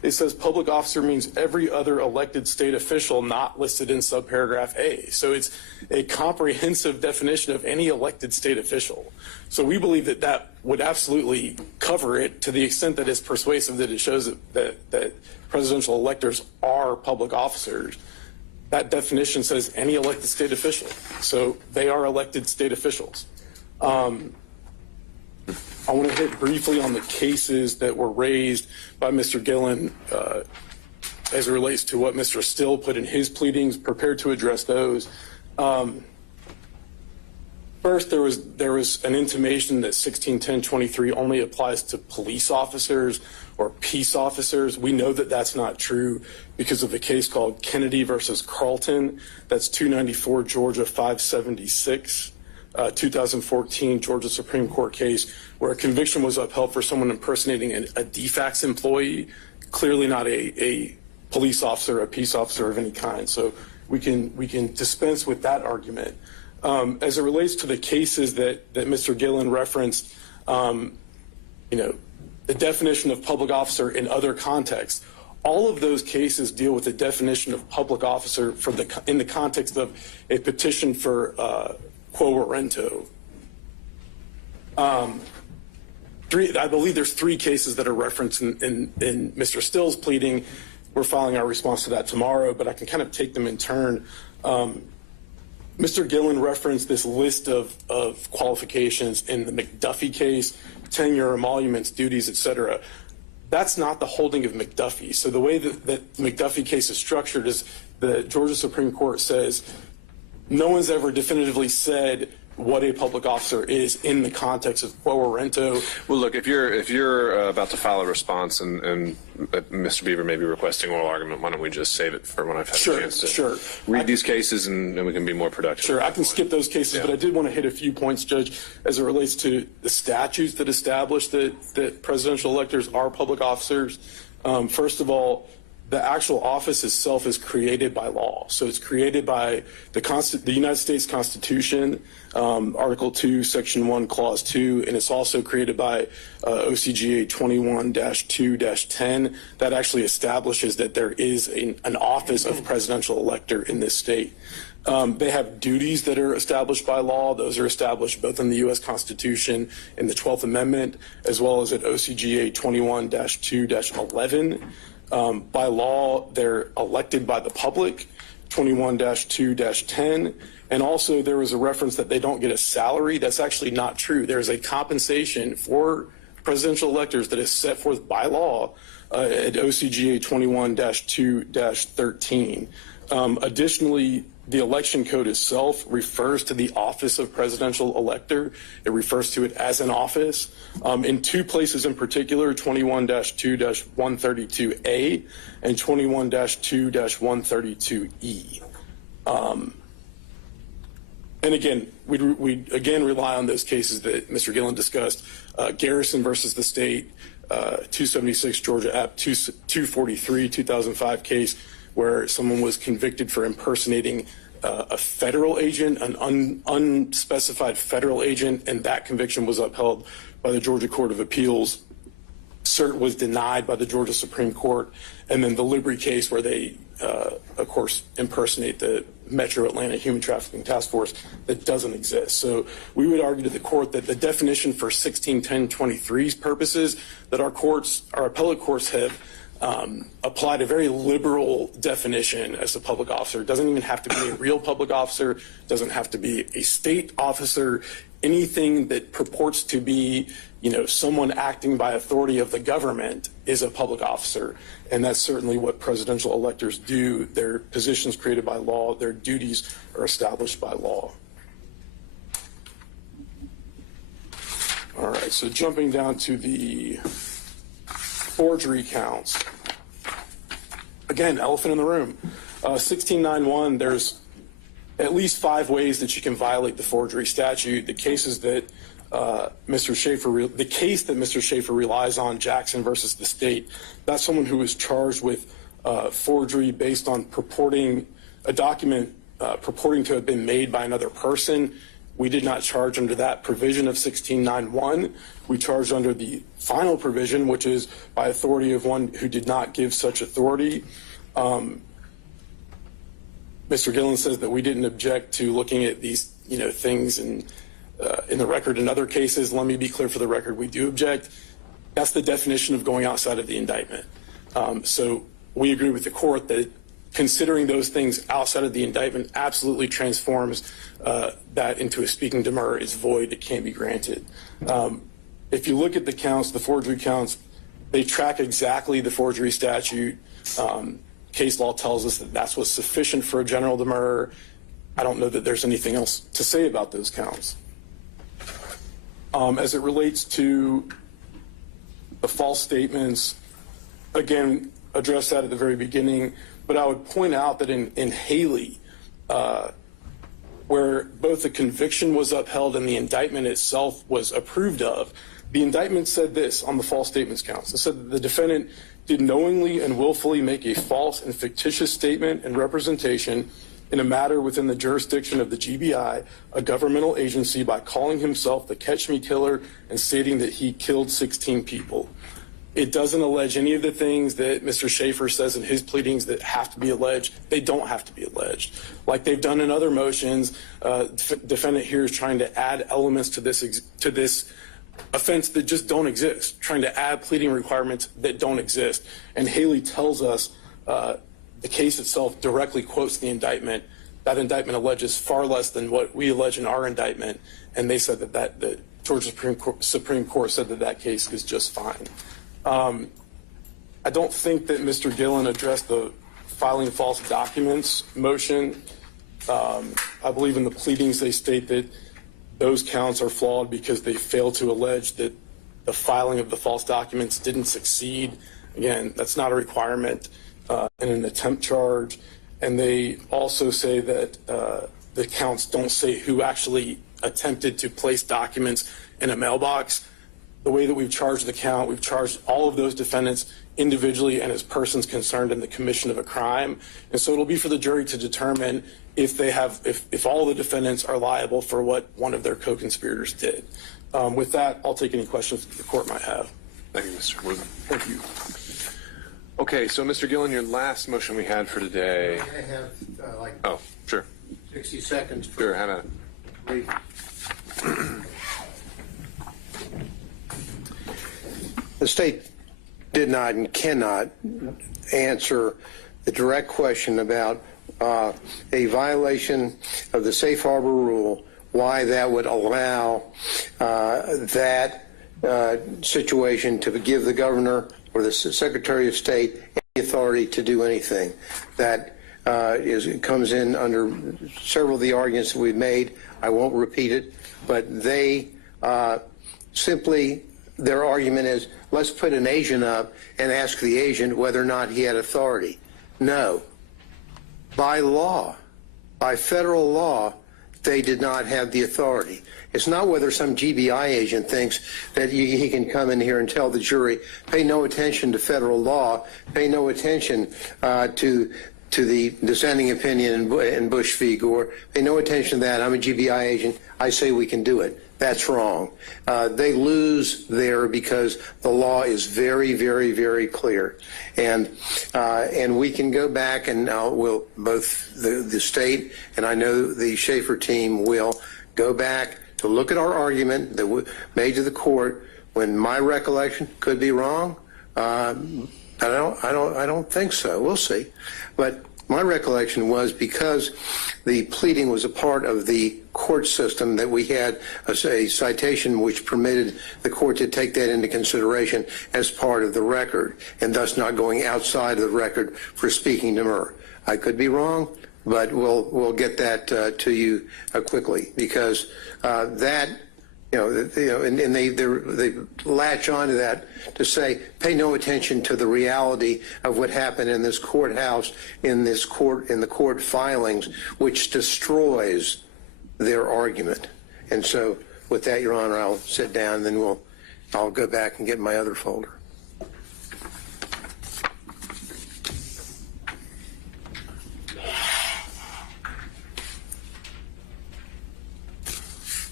it says public officer means every other elected state official not listed in subparagraph A. So it's a comprehensive definition of any elected state official. So we believe that that would absolutely cover it to the extent that it's persuasive, that it shows that presidential electors are public officers. That definition says any elected state official. So they are elected state officials. I want to hit briefly on the cases that were raised by Mr. Gillen as it relates to what Mr. Still put in his pleadings, prepared to address those. First, there was an intimation that 161023 only applies to police officers or peace officers. We know that that's not true because of a case called Kennedy versus Carlton. That's 294 Georgia 576. 2014 Georgia Supreme Court case where a conviction was upheld for someone impersonating a DFACS employee, clearly not a police officer, a peace officer of any kind. So we can dispense with that argument. As it relates to the cases that Mr. Gillen referenced, the definition of public officer in other contexts, all of those cases deal with the definition of public officer in the context of a petition for quo warranto. I believe there's 3 cases that are referenced in Mr. Still's pleading. We're filing our response to that tomorrow, but I can kind of take them in turn. Mr. Gillen referenced this list of qualifications in the McDuffie case, tenure, emoluments, duties, etc. That's not the holding of McDuffie. So the way that the McDuffie case is structured is the Georgia Supreme Court says no one's ever definitively said what a public officer is in the context of quo warranto. Well, look, if you're about to file a response and Mr. Beaver may be requesting oral argument, why don't we just save it for when I've had a chance to read these cases and we can be more productive. Sure, I can skip those cases, but I did want to hit a few points, Judge, as it relates to the statutes that establish that presidential electors are public officers. First of all, the actual office itself is created by law. So it's created by the United States Constitution, Article 2, Section 1, Clause 2, and it's also created by OCGA 21-2-10 that actually establishes that there is an office of presidential elector in this state. They have duties that are established by law. Those are established both in the U.S. Constitution in the 12th Amendment, as well as at OCGA 21-2-11. By law, they're elected by the public, 21-2-10. And also there was a reference that they don't get a salary. That's actually not true. There's a compensation for presidential electors that is set forth by law at OCGA 21-2-13. Additionally, the election code itself refers to the office of presidential elector. It refers to it as an office. In 2 places in particular, 21-2-132A and 21-2-132E. And again, we again rely on those cases that Mr. Gillen discussed. Garrison versus the state, 276 Georgia App 243, 2005 case where someone was convicted for impersonating a federal agent, an unspecified federal agent, and that conviction was upheld by the Georgia Court of Appeals. Cert was denied by the Georgia Supreme Court. And then the Libri case where they, of course, impersonate the Metro Atlanta Human Trafficking Task Force that doesn't exist. So we would argue to the court that the definition for 161023's purposes that our appellate courts have applied a very liberal definition as a public officer. It doesn't even have to be a real public officer, doesn't have to be a state officer, anything that purports to be, someone acting by authority of the government is a public officer. And that's certainly what presidential electors do. Their positions created by law, their duties are established by law. All right, so jumping down to the forgery counts. Again, elephant in the room. 1691, there's at least 5 ways that you can violate the forgery statute. The cases that Mr. Schaefer relies on, Jackson versus the state, that's someone who was charged with forgery based on purporting a document purporting to have been made by another person We did not charge under that provision of 1691. We charged under the final provision, which is by authority of one who did not give such authority. Mr. Gillen says that we didn't object to looking at these, things in the record in other cases. Let me be clear for the record, we do object. That's the definition of going outside of the indictment. So we agree with the court that considering those things outside of the indictment absolutely transforms that into a speaking demur is void. It can't be granted. If you look at the counts, the forgery counts, they track exactly the forgery statute. Case law tells us that that's what's sufficient for a general demur. I don't know that there's anything else to say about those counts. As it relates to the false statements, again, addressed that at the very beginning, but I would point out that in Haley, where both the conviction was upheld and the indictment itself was approved of, the indictment said this on the false statements counts. It said that the defendant did knowingly and willfully make a false and fictitious statement and representation in a matter within the jurisdiction of the GBI, a governmental agency, by calling himself the Catch Me Killer and stating that he killed 16 people. It doesn't allege any of the things that Mr. Schaefer says in his pleadings that have to be alleged. They don't have to be alleged. Like they've done in other motions, defendant here is trying to add elements to this offense that just don't exist, trying to add pleading requirements that don't exist. And Haley tells us the case itself directly quotes the indictment. That indictment alleges far less than what we allege in our indictment, and they said that the Georgia Supreme Court said that case is just fine. I don't think that Mr. Gillen addressed the filing false documents motion. I believe in the pleadings they state that those counts are flawed because they fail to allege that the filing of the false documents didn't succeed. Again, that's not a requirement in an attempt charge. And they also say that the counts don't say who actually attempted to place documents in a mailbox. The way that we've charged the count, we've charged all of those defendants individually and as persons concerned in the commission of a crime. And so it'll be for the jury to determine if all the defendants are liable for what one of their co-conspirators did. With that, I'll take any questions that the court might have. Thank you, Mr. Woodman. Thank you. Okay, so Mr. Gillen, your last motion we had for today. I have Oh, sure. 60 seconds. Sure, have at it. The state did not and cannot answer the direct question about a violation of the safe harbor rule, why that would allow that situation to give the governor or the Secretary of State any authority to do anything. That comes in under several of the arguments that we've made. I won't repeat it, but they simply, their argument is, let's put an agent up and ask the agent whether or not he had authority. No. By law, by federal law, they did not have the authority. It's not whether some GBI agent thinks that he can come in here and tell the jury, pay no attention to federal law, pay no attention to the dissenting opinion in Bush v. Gore, pay no attention to that. I'm a GBI agent. I say we can do it. That's wrong. They lose there because the law is very, very, very clear. And we can go back and we'll, both the state and I know the Schaefer team will go back to look at our argument that we made to the court when my recollection could be wrong. I don't think so. We'll see. But my recollection was because the pleading was a part of the court system that we had a citation which permitted the court to take that into consideration as part of the record and thus not going outside of the record for speaking demur. I could be wrong, but we'll get that to you quickly because that. And they latch onto that to say, pay no attention to the reality of what happened in this courthouse, in the court filings, which destroys their argument. And so, with that, Your Honor, I'll sit down, and then I'll go back and get my other folder.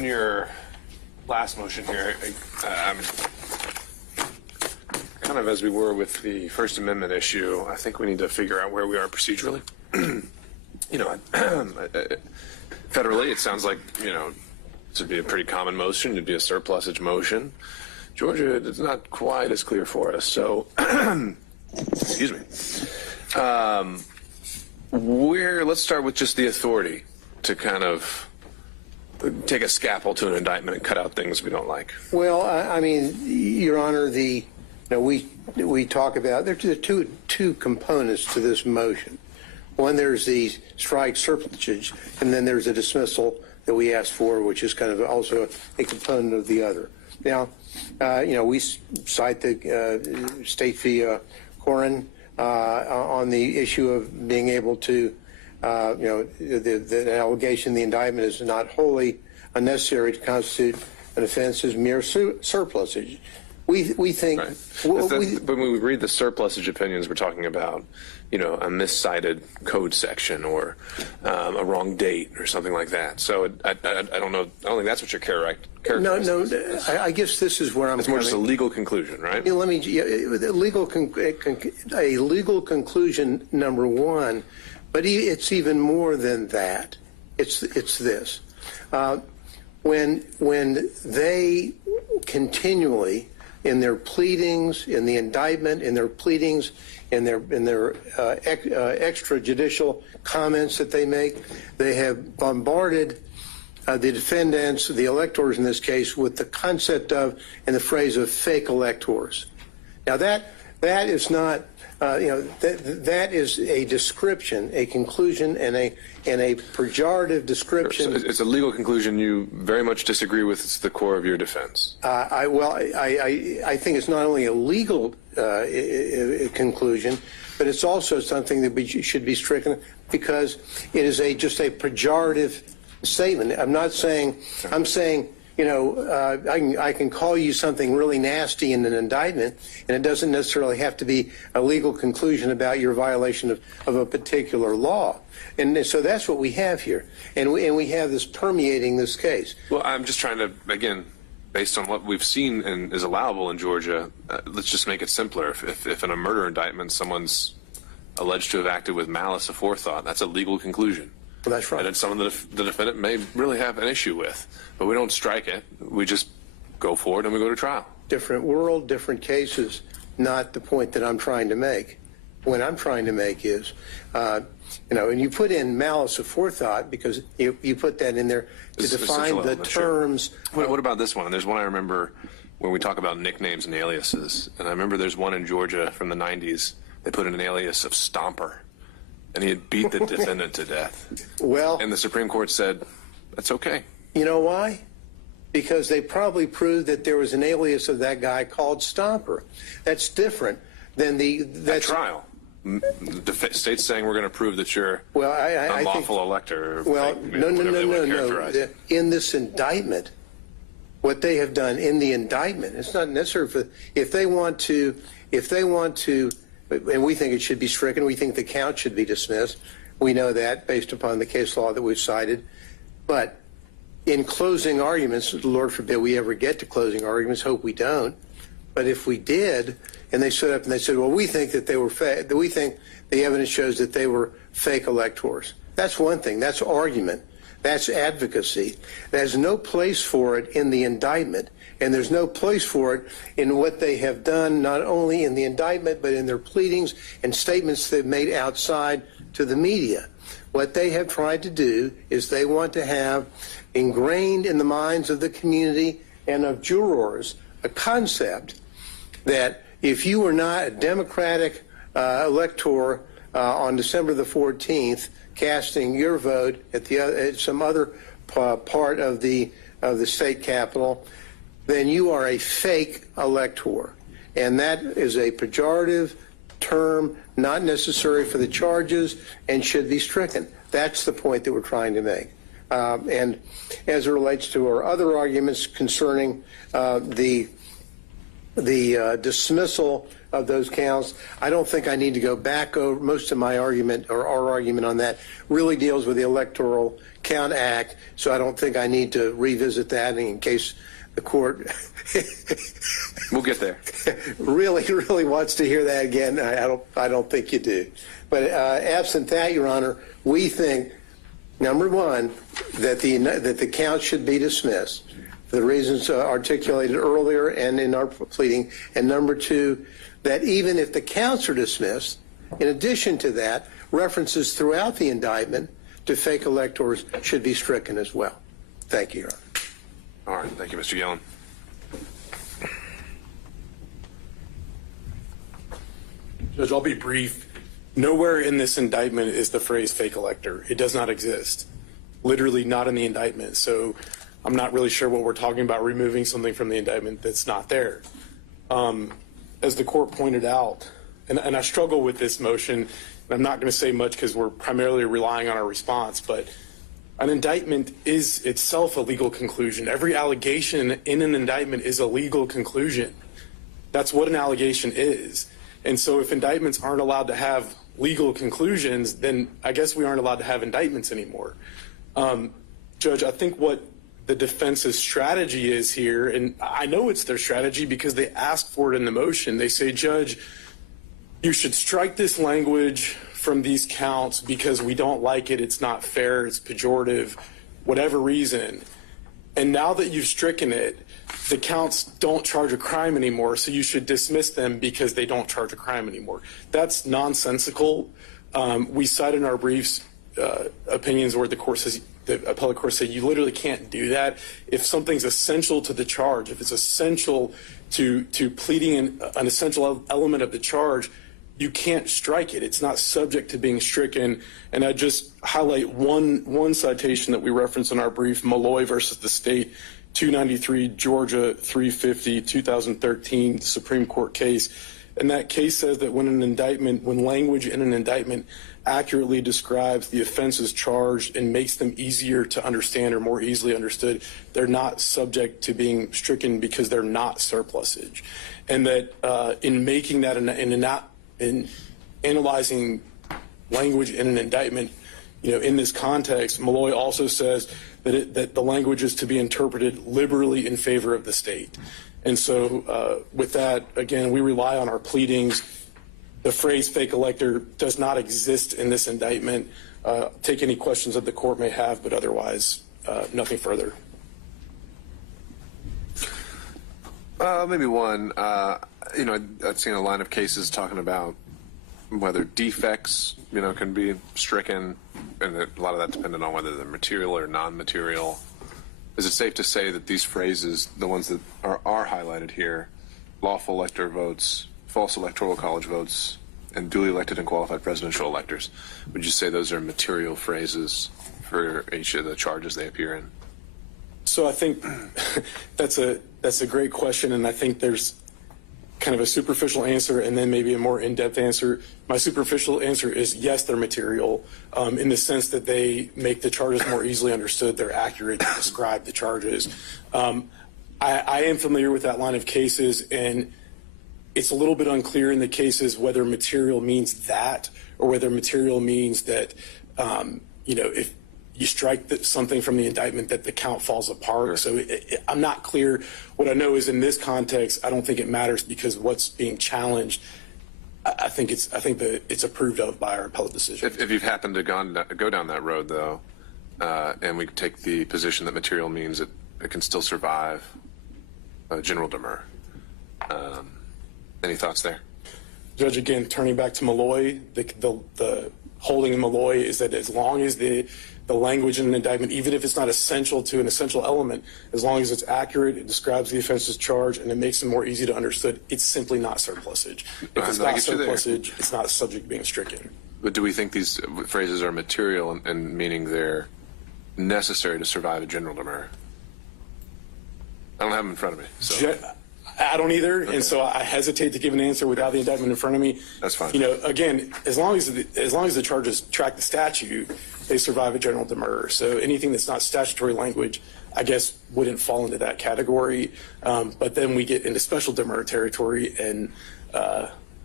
on your last motion here, kind of as we were with the First Amendment issue, I think we need to figure out where we are procedurally. Federally, it sounds like, this would be a pretty common motion. It'd be a surplusage motion. Georgia, it's not quite as clear for us. So, excuse me. Let's start with just the authority to kind of take a scalpel to an indictment and cut out things we don't like. Well, I mean, Your Honor, we talk about there are two components to this motion. One, there's the strike surplusage, and then there's a dismissal that we asked for, which is kind of also a component of the other. Now, we cite the State v. Corin on the issue of being able to, the allegation, the indictment is not wholly unnecessary to constitute an offense as mere surplusage. We think. Right. When we read the surplusage opinions, we're talking about, a miscited code section or a wrong date or something like that. So I don't know. I don't think that's what you're characterizing. No. I guess this is where I'm. It's more just a legal conclusion, right? Let me. A legal conclusion, number one, but it's even more than that. It's this. When they continually, in their pleadings, in the indictment, in their pleadings, in their extrajudicial comments that they make, they have bombarded the defendants, the electors in this case, with the concept of and the phrase of fake electors. Now that is not, that is a description, a conclusion, and a pejorative description. So it's a legal conclusion you very much disagree with. It's the core of your defense. I think it's not only a legal conclusion, but it's also something that should be stricken because it is just a pejorative statement. I'm not saying. I'm saying. I can call you something really nasty in an indictment, and it doesn't necessarily have to be a legal conclusion about your violation of a particular law. And so that's what we have here. And we have this permeating this case. Well, I'm just trying to, again, based on what we've seen and is allowable in Georgia, let's just make it simpler. If in a murder indictment someone's alleged to have acted with malice aforethought, that's a legal conclusion. Well, that's right. And it's someone that the defendant may really have an issue with. But we don't strike it. We just go forward and we go to trial. Different world, different cases, not the point that I'm trying to make. What I'm trying to make is, and you put in malice aforethought because you put that in there to define the terms. Sure. What about this one? There's one I remember when we talk about nicknames and aliases. And I remember there's one in Georgia from the 90s. They put in an alias of Stomper. And he had beat the defendant to death. Well, and the Supreme Court said, that's okay. You know why? Because they probably proved that there was an alias of that guy called Stomper. That's different than that trial. The state's saying we're going to prove that you're unlawful elector. Well, no. In this indictment, what they have done in the indictment, it's not necessary if they want to. And we think it should be stricken. We think the count should be dismissed. We know that based upon the case law that we've cited. But in closing arguments, Lord forbid we ever get to closing arguments, hope we don't. But if we did, and they stood up and they said, well, we think that they were we think the evidence shows that they were fake electors. That's one thing. That's argument. That's advocacy. There's no place for it in the indictment. And there's no place for it in what they have done, not only in the indictment, but in their pleadings and statements they've made outside to the media. What they have tried to do is they want to have ingrained in the minds of the community and of jurors a concept that if you were not a Democratic elector on December the 14th, casting your vote at some other part of the state capitol, then you are a fake elector. And that is a pejorative term, not necessary for the charges, and should be stricken. That's the point that we're trying to make. And as it relates to our other arguments concerning the dismissal of those counts. I don't think I need to go back over most of my argument, or our argument on that really deals with the Electoral Count Act, so I don't think I need to revisit that in case the court We'll get there. really wants to hear that again. I don't think you do. But absent that, Your Honor, we think, number one, that the count should be dismissed for the reasons articulated earlier and in our pleading, and number two, that even if the counts are dismissed, in addition to that, references throughout the indictment to fake electors should be stricken as well. Thank you, Your Honor. All right. Thank you, Mr. Yellen. Judge, I'll be brief. Nowhere in this indictment is the phrase fake elector. It does not exist. Literally not in the indictment. So I'm not really sure what we're talking about, removing something from the indictment that's not there. As the court pointed out, and I struggle with this motion, and I'm not going to say much because we're primarily relying on our response, but an indictment is itself a legal conclusion. Every allegation in an indictment is a legal conclusion. That's what an allegation is. And so if indictments aren't allowed to have legal conclusions, then I guess we aren't allowed to have indictments anymore. Judge, I think what the defense's strategy is here, and I know it's their strategy because they asked for it in the motion. They say, Judge, you should strike this language from these counts because we don't like it, it's not fair, it's pejorative, whatever reason. And now that you've stricken it, the counts don't charge a crime anymore, so you should dismiss them because they don't charge a crime anymore. That's nonsensical. We cite in our briefs opinions where the court says, the appellate court said, you literally can't do that. If something's essential to the charge, if it's essential to pleading an essential element of the charge, you can't strike it. It's not subject to being stricken. And I just highlight one citation that we reference in our brief, Malloy versus the state, 293 Georgia 350 2013 Supreme Court case. And that case says that when language in an indictment accurately describes the offenses charged and makes them easier to understand or more easily understood, they're not subject to being stricken because they're not surplusage. And that in making that in analyzing language in an indictment, in this context, Malloy also says that the language is to be interpreted liberally in favor of the state. And so with that, again, we rely on our pleadings. The phrase fake elector does not exist in this indictment. Take any questions that the court may have, but otherwise, nothing further. Maybe one. I've seen a line of cases talking about whether defects, can be stricken, and a lot of that dependent on whether they're material or non-material. Is it safe to say that these phrases, the ones that are highlighted here, lawful elector votes, false electoral college votes, and duly elected and qualified presidential electors, would you say those are material phrases for each of the charges they appear in? So I think that's a great question, and I think there's kind of a superficial answer and then maybe a more in-depth answer. My superficial answer is yes, they're material in the sense that they make the charges more easily understood. They're accurate to describe the charges. I am familiar with that line of cases, and it's a little bit unclear in the cases whether material means that or whether material means that, if you strike something from the indictment that the count falls apart. So I'm not clear. What I know is in this context, I don't think it matters because what's being challenged, I think that it's approved of by our appellate decision. If you've happened to go down that road, though, and we take the position that material means it can still survive general demur. Any thoughts there? Judge, again, turning back to Malloy, the holding in Malloy is that as long as the language in an indictment, even if it's not essential to an essential element, as long as it's accurate, it describes the offense's charge, and it makes it more easy to understood, it's simply not surplusage. If it's not surplusage, it's not subject to being stricken. But do we think these phrases are material and meaning they're necessary to survive a general demur? I don't have them in front of me. So. I don't either, okay. And so I hesitate to give an answer without the indictment in front of me. That's fine. Again, as long as the charges track the statute, they survive a general demur. So anything that's not statutory language, I guess, wouldn't fall into that category. But then we get into special demur territory, and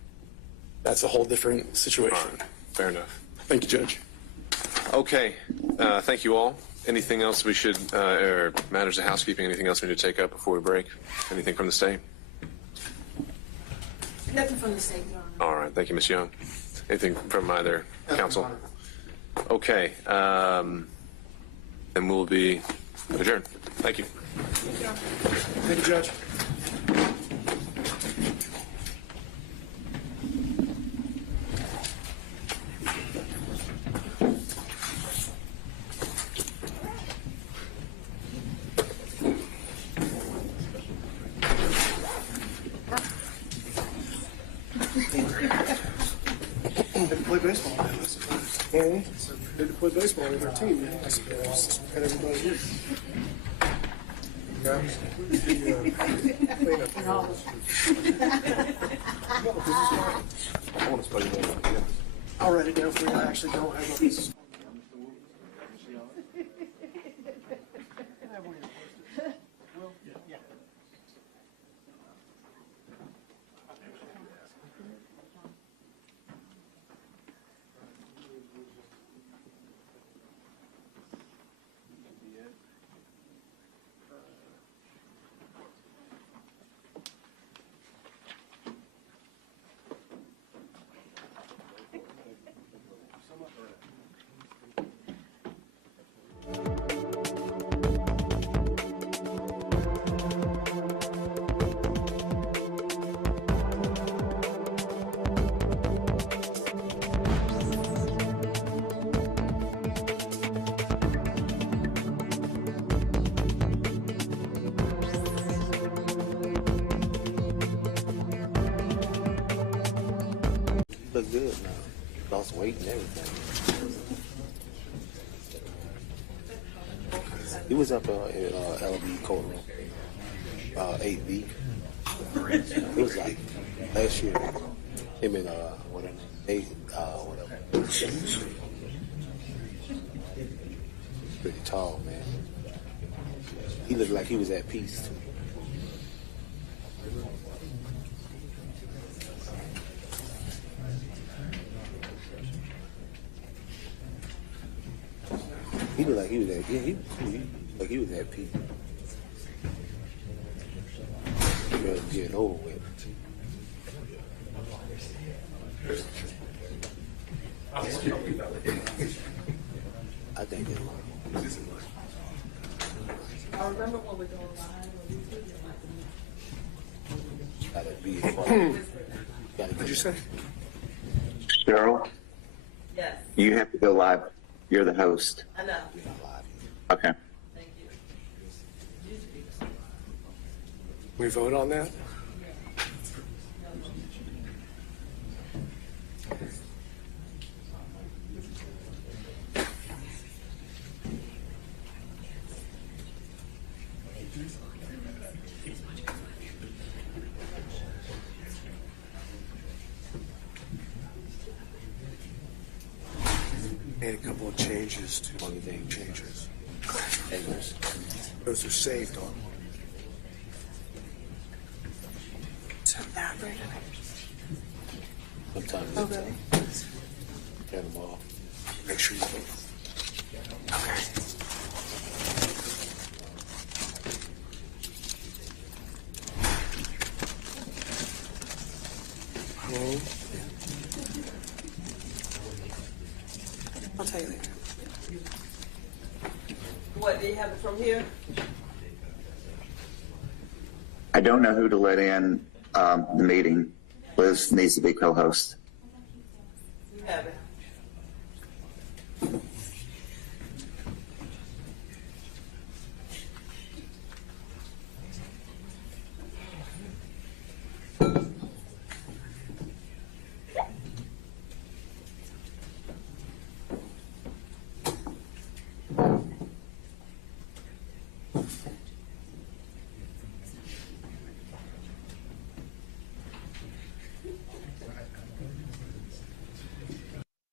that's a whole different All situation. right, fair enough. Thank you, Judge. Okay, thank you all. Anything else we should, or matters of housekeeping, anything else we need to take up before we break? Anything from the state? Nothing from the state, Your Honor. All right, thank you, Ms. Young. Anything from either counsel? Okay, then we'll be adjourned. Thank you. Thank you, Judge. Play baseball. They play baseball with their team. Man. That's had everybody here. I'll write it down for you. I actually don't have a piece. Look good now. Lost weight and everything. He was up in LB courtroom, 8B. It was like last year. Him and whatever, whatever. Pretty tall, man. He looked like he was at peace. He looked like he was at, yeah, he was cool. He looked like he was at peace. He was getting over with. I think it was. I remember when we were doing live. Gotta be gotta What'd you say? Cheryl, Yes, you have to go live. You're the host. I know. Okay. Thank you. We vote on that? Made a couple of changes to one thing changes. Those are saved on. So that right. Sometimes Oh, really? turn them off. Make sure you vote. Okay. I'll tell you later. What, do you have it from here? I don't know who to let in the meeting. Liz needs to be co-host. You have it.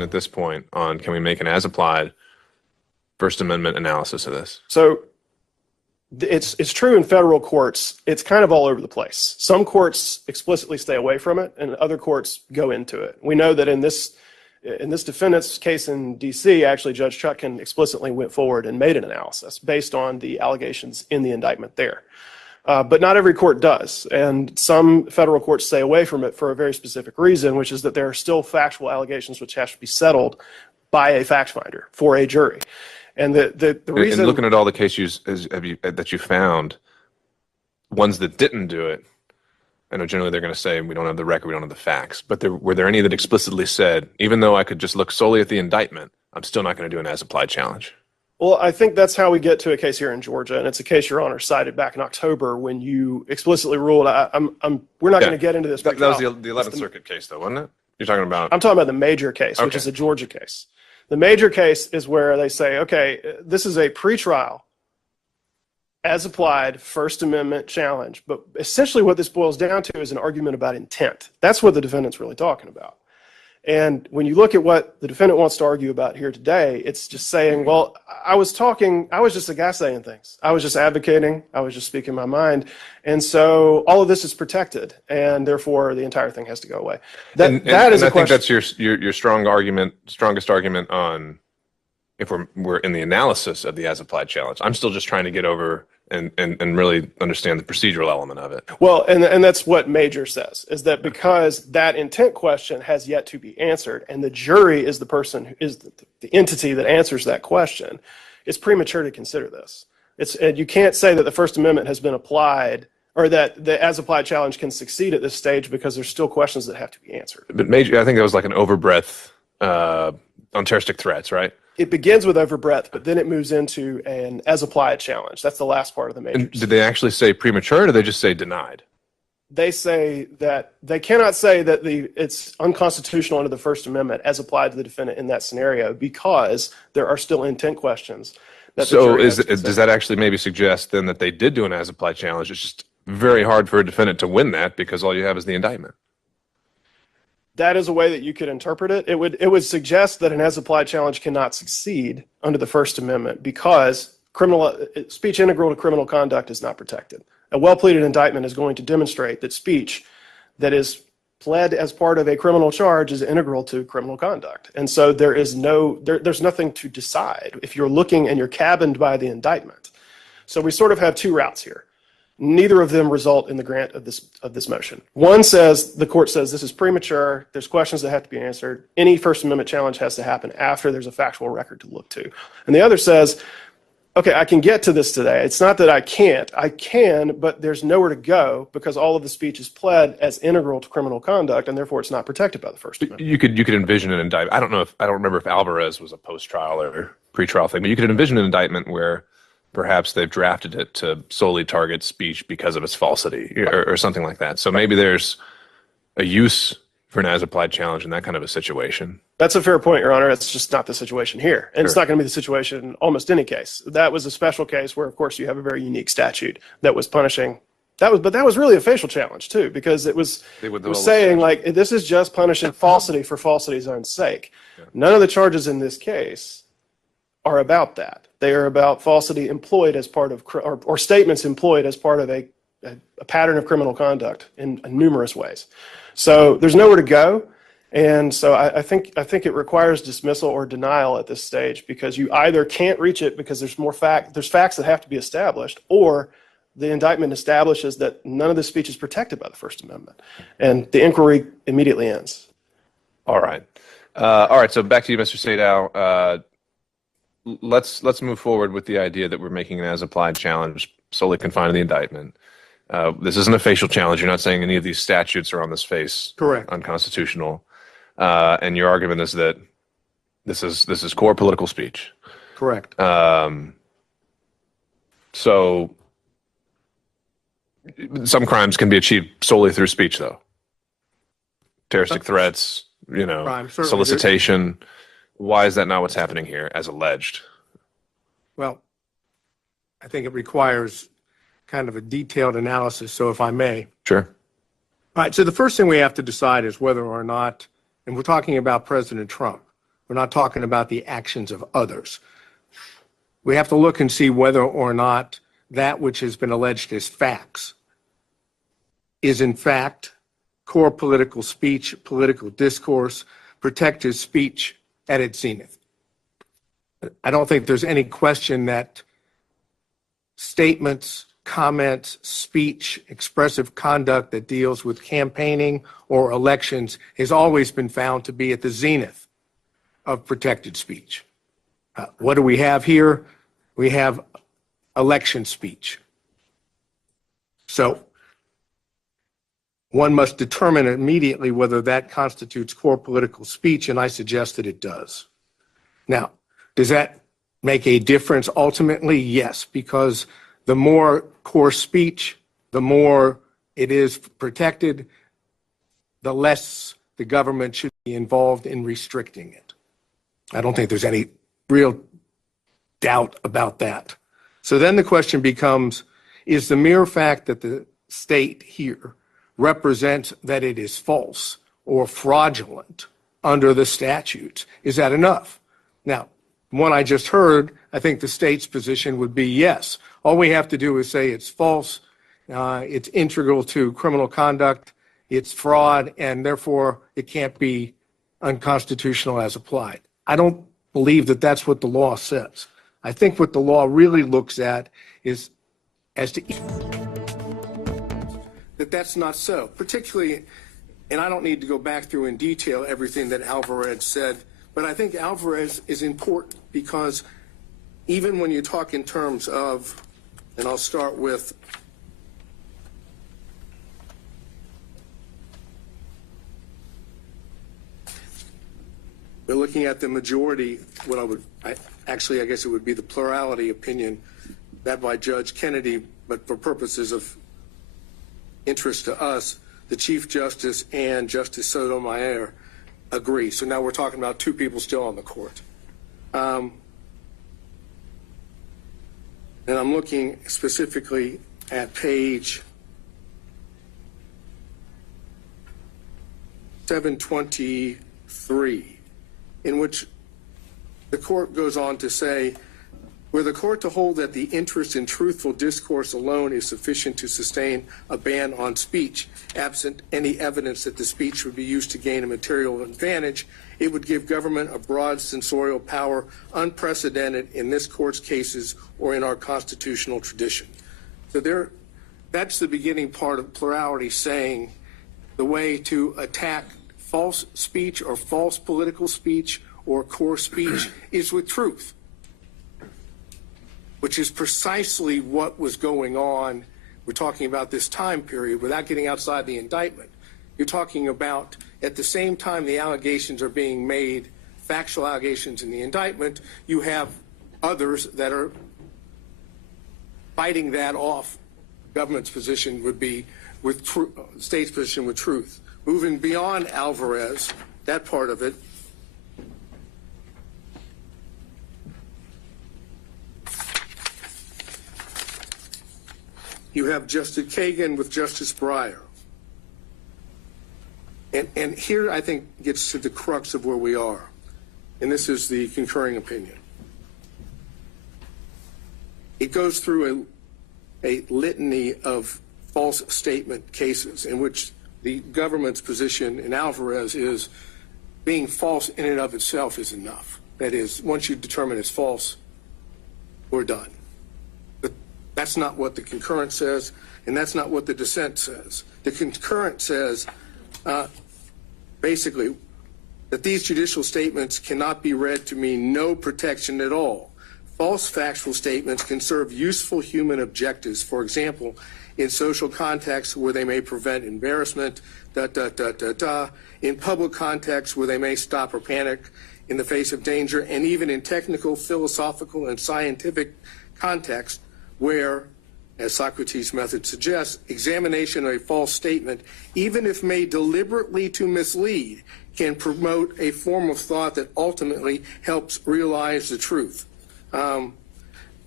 position at this point on can we make an as-applied First Amendment analysis of this? So it's true in federal courts. It's kind of all over the place. Some courts explicitly stay away from it, and other courts go into it. We know that in this defendant's case in D.C., actually Judge Chutkan explicitly went forward and made an analysis based on the allegations in the indictment there. But not every court does, and some federal courts stay away from it for a very specific reason, which is that there are still factual allegations which have to be settled by a fact finder for a jury. And the reason... And looking at all the cases that you found, ones that didn't do it, I know generally they're going to say, we don't have the record, we don't have the facts, but were there any that explicitly said, even though I could just look solely at the indictment, I'm still not going to do an as-applied challenge? Well, I think that's how we get to a case here in Georgia, and it's a case Your Honor cited back in October when you explicitly ruled, we're not going to get into this. That was the 11th Circuit case, though, wasn't it? You're talking about... I'm talking about the major case, which is a Georgia case. The major case is where they say, okay, this is a pretrial, as applied First Amendment challenge, but essentially what this boils down to is an argument about intent. That's what the defendant's really talking about. And when you look at what the defendant wants to argue about here today, it's just saying, well, I was just a guy saying things. I was just advocating. I was just speaking my mind. And so all of this is protected, and therefore the entire thing has to go away. That is a question. I think that's your strongest argument on if we're in the analysis of the as-applied challenge. I'm still just trying to get over and really understand the procedural element of it. Well, and that's what Major says, is that because that intent question has yet to be answered, and the jury is the person who is the entity that answers that question, it's premature to consider this. You can't say that the First Amendment has been applied, or that the as-applied challenge can succeed at this stage because there's still questions that have to be answered. But Major, I think that was like an overbreadth on terroristic threats, right? It begins with overbreadth, but then it moves into an as-applied challenge. That's the last part of the Major. And did they actually say premature, or did they just say denied? They say that they cannot say that it's unconstitutional under the First Amendment as applied to the defendant in that scenario because there are still intent questions. So does that actually maybe suggest then that they did do an as-applied challenge? It's just very hard for a defendant to win that because all you have is the indictment. That is a way that you could interpret it. It would suggest that an as-applied challenge cannot succeed under the First Amendment because speech integral to criminal conduct is not protected. A well-pleaded indictment is going to demonstrate that speech that is pled as part of a criminal charge is integral to criminal conduct. And so there's nothing to decide if you're looking and you're cabined by the indictment. So we sort of have two routes here. Neither of them result in the grant of this motion. One says, the court says this is premature, there's questions that have to be answered, any First Amendment challenge has to happen after there's a factual record to look to. And the other says, okay, I can get to this today. It's not that I can't. I can, but there's nowhere to go because all of the speech is pled as integral to criminal conduct, and therefore it's not protected by the First Amendment. You could envision an indictment. I don't remember if Alvarez was a post-trial or pre-trial thing, but you could envision an indictment where perhaps they've drafted it to solely target speech because of its falsity or something like that. So maybe there's a use for an as-applied challenge in that kind of a situation. That's a fair point, Your Honor. It's just not the situation here. And It's not going to be the situation in almost any case. That was a special case where, of course, you have a very unique statute that was punishing. But that was really a facial challenge, too, because it was saying, like, this is just punishing falsity for falsity's own sake. Yeah. None of the charges in this case are about that. They are about falsity employed as part of, or statements employed as part of a pattern of criminal conduct in numerous ways. So there's nowhere to go. And so I think it requires dismissal or denial at this stage because you either can't reach it because there's facts that have to be established, or the indictment establishes that none of the speech is protected by the First Amendment. And the inquiry immediately ends. All right. So back to you, Mr. Sadow. Let's move forward with the idea that we're making an as-applied challenge solely confined to the indictment. This isn't a facial challenge. You're not saying any of these statutes are on this face unconstitutional. And your argument is that this is core political speech. Correct. So some crimes can be achieved solely through speech, though. Terroristic threats, solicitation. Why is that not what's happening here, as alleged? Well, I think it requires kind of a detailed analysis, so if I may. Sure. All right, so the first thing we have to decide is whether or not, and we're talking about President Trump, We're not talking about the actions of others. We have to look and see whether or not that which has been alleged as facts is in fact core political speech, political discourse, protected speech at its zenith. I don't think there's any question that statements, comments, speech, expressive conduct that deals with campaigning or elections has always been found to be at the zenith of protected speech. What do we have here? We have election speech. So one must determine immediately whether that constitutes core political speech, and I suggest that it does. Now, does that make a difference ultimately? Yes, because the more core speech, the more it is protected, the less the government should be involved in restricting it. I don't think there's any real doubt about that. So then the question becomes, is the mere fact that the state here represents that it is false or fraudulent under the statutes, is that enough? Now, one I just heard, I think the state's position would be yes. All we have to do is say it's false, it's integral to criminal conduct, it's fraud, and therefore it can't be unconstitutional as applied. I don't believe that that's what the law says. I think what the law really looks at is as to that's not so, particularly, and I don't need to go back through in detail everything that Alvarez said, but I think Alvarez is important because even when you talk in terms of, and I'll start with we're looking at the majority, I guess it would be the plurality opinion, that by Judge Kennedy, but for purposes of interest to us, the Chief Justice and Justice Sotomayor agree. So now we're talking about two people still on the court. And I'm looking specifically at page 723, in which the court goes on to say, were the court to hold that the interest in truthful discourse alone is sufficient to sustain a ban on speech, absent any evidence that the speech would be used to gain a material advantage, it would give government a broad censorial power unprecedented in this court's cases or in our constitutional tradition. So that's the beginning part of plurality, saying the way to attack false speech or false political speech or core speech is with truth, which is precisely what was going on. We're talking about this time period without getting outside the indictment. You're talking about at the same time the allegations are being made, factual allegations in the indictment, you have others that are fighting that off. Government's position would be with state's position with truth. Moving beyond Alvarez, that part of it, you have Justice Kagan with Justice Breyer. And here I think gets to the crux of where we are. And this is the concurring opinion. It goes through a litany of false statement cases in which the government's position in Alvarez is being false in and of itself is enough. That is, once you determine it's false, we're done. But that's not what the concurrent says, and that's not what the dissent says. The concurrent says, basically, that these judicial statements cannot be read to mean no protection at all. False factual statements can serve useful human objectives, for example, in social contexts where they may prevent embarrassment, in public contexts where they may stop or panic in the face of danger, and even in technical, philosophical, and scientific contexts where, as Socrates' method suggests, examination of a false statement, even if made deliberately to mislead, can promote a form of thought that ultimately helps realize the truth.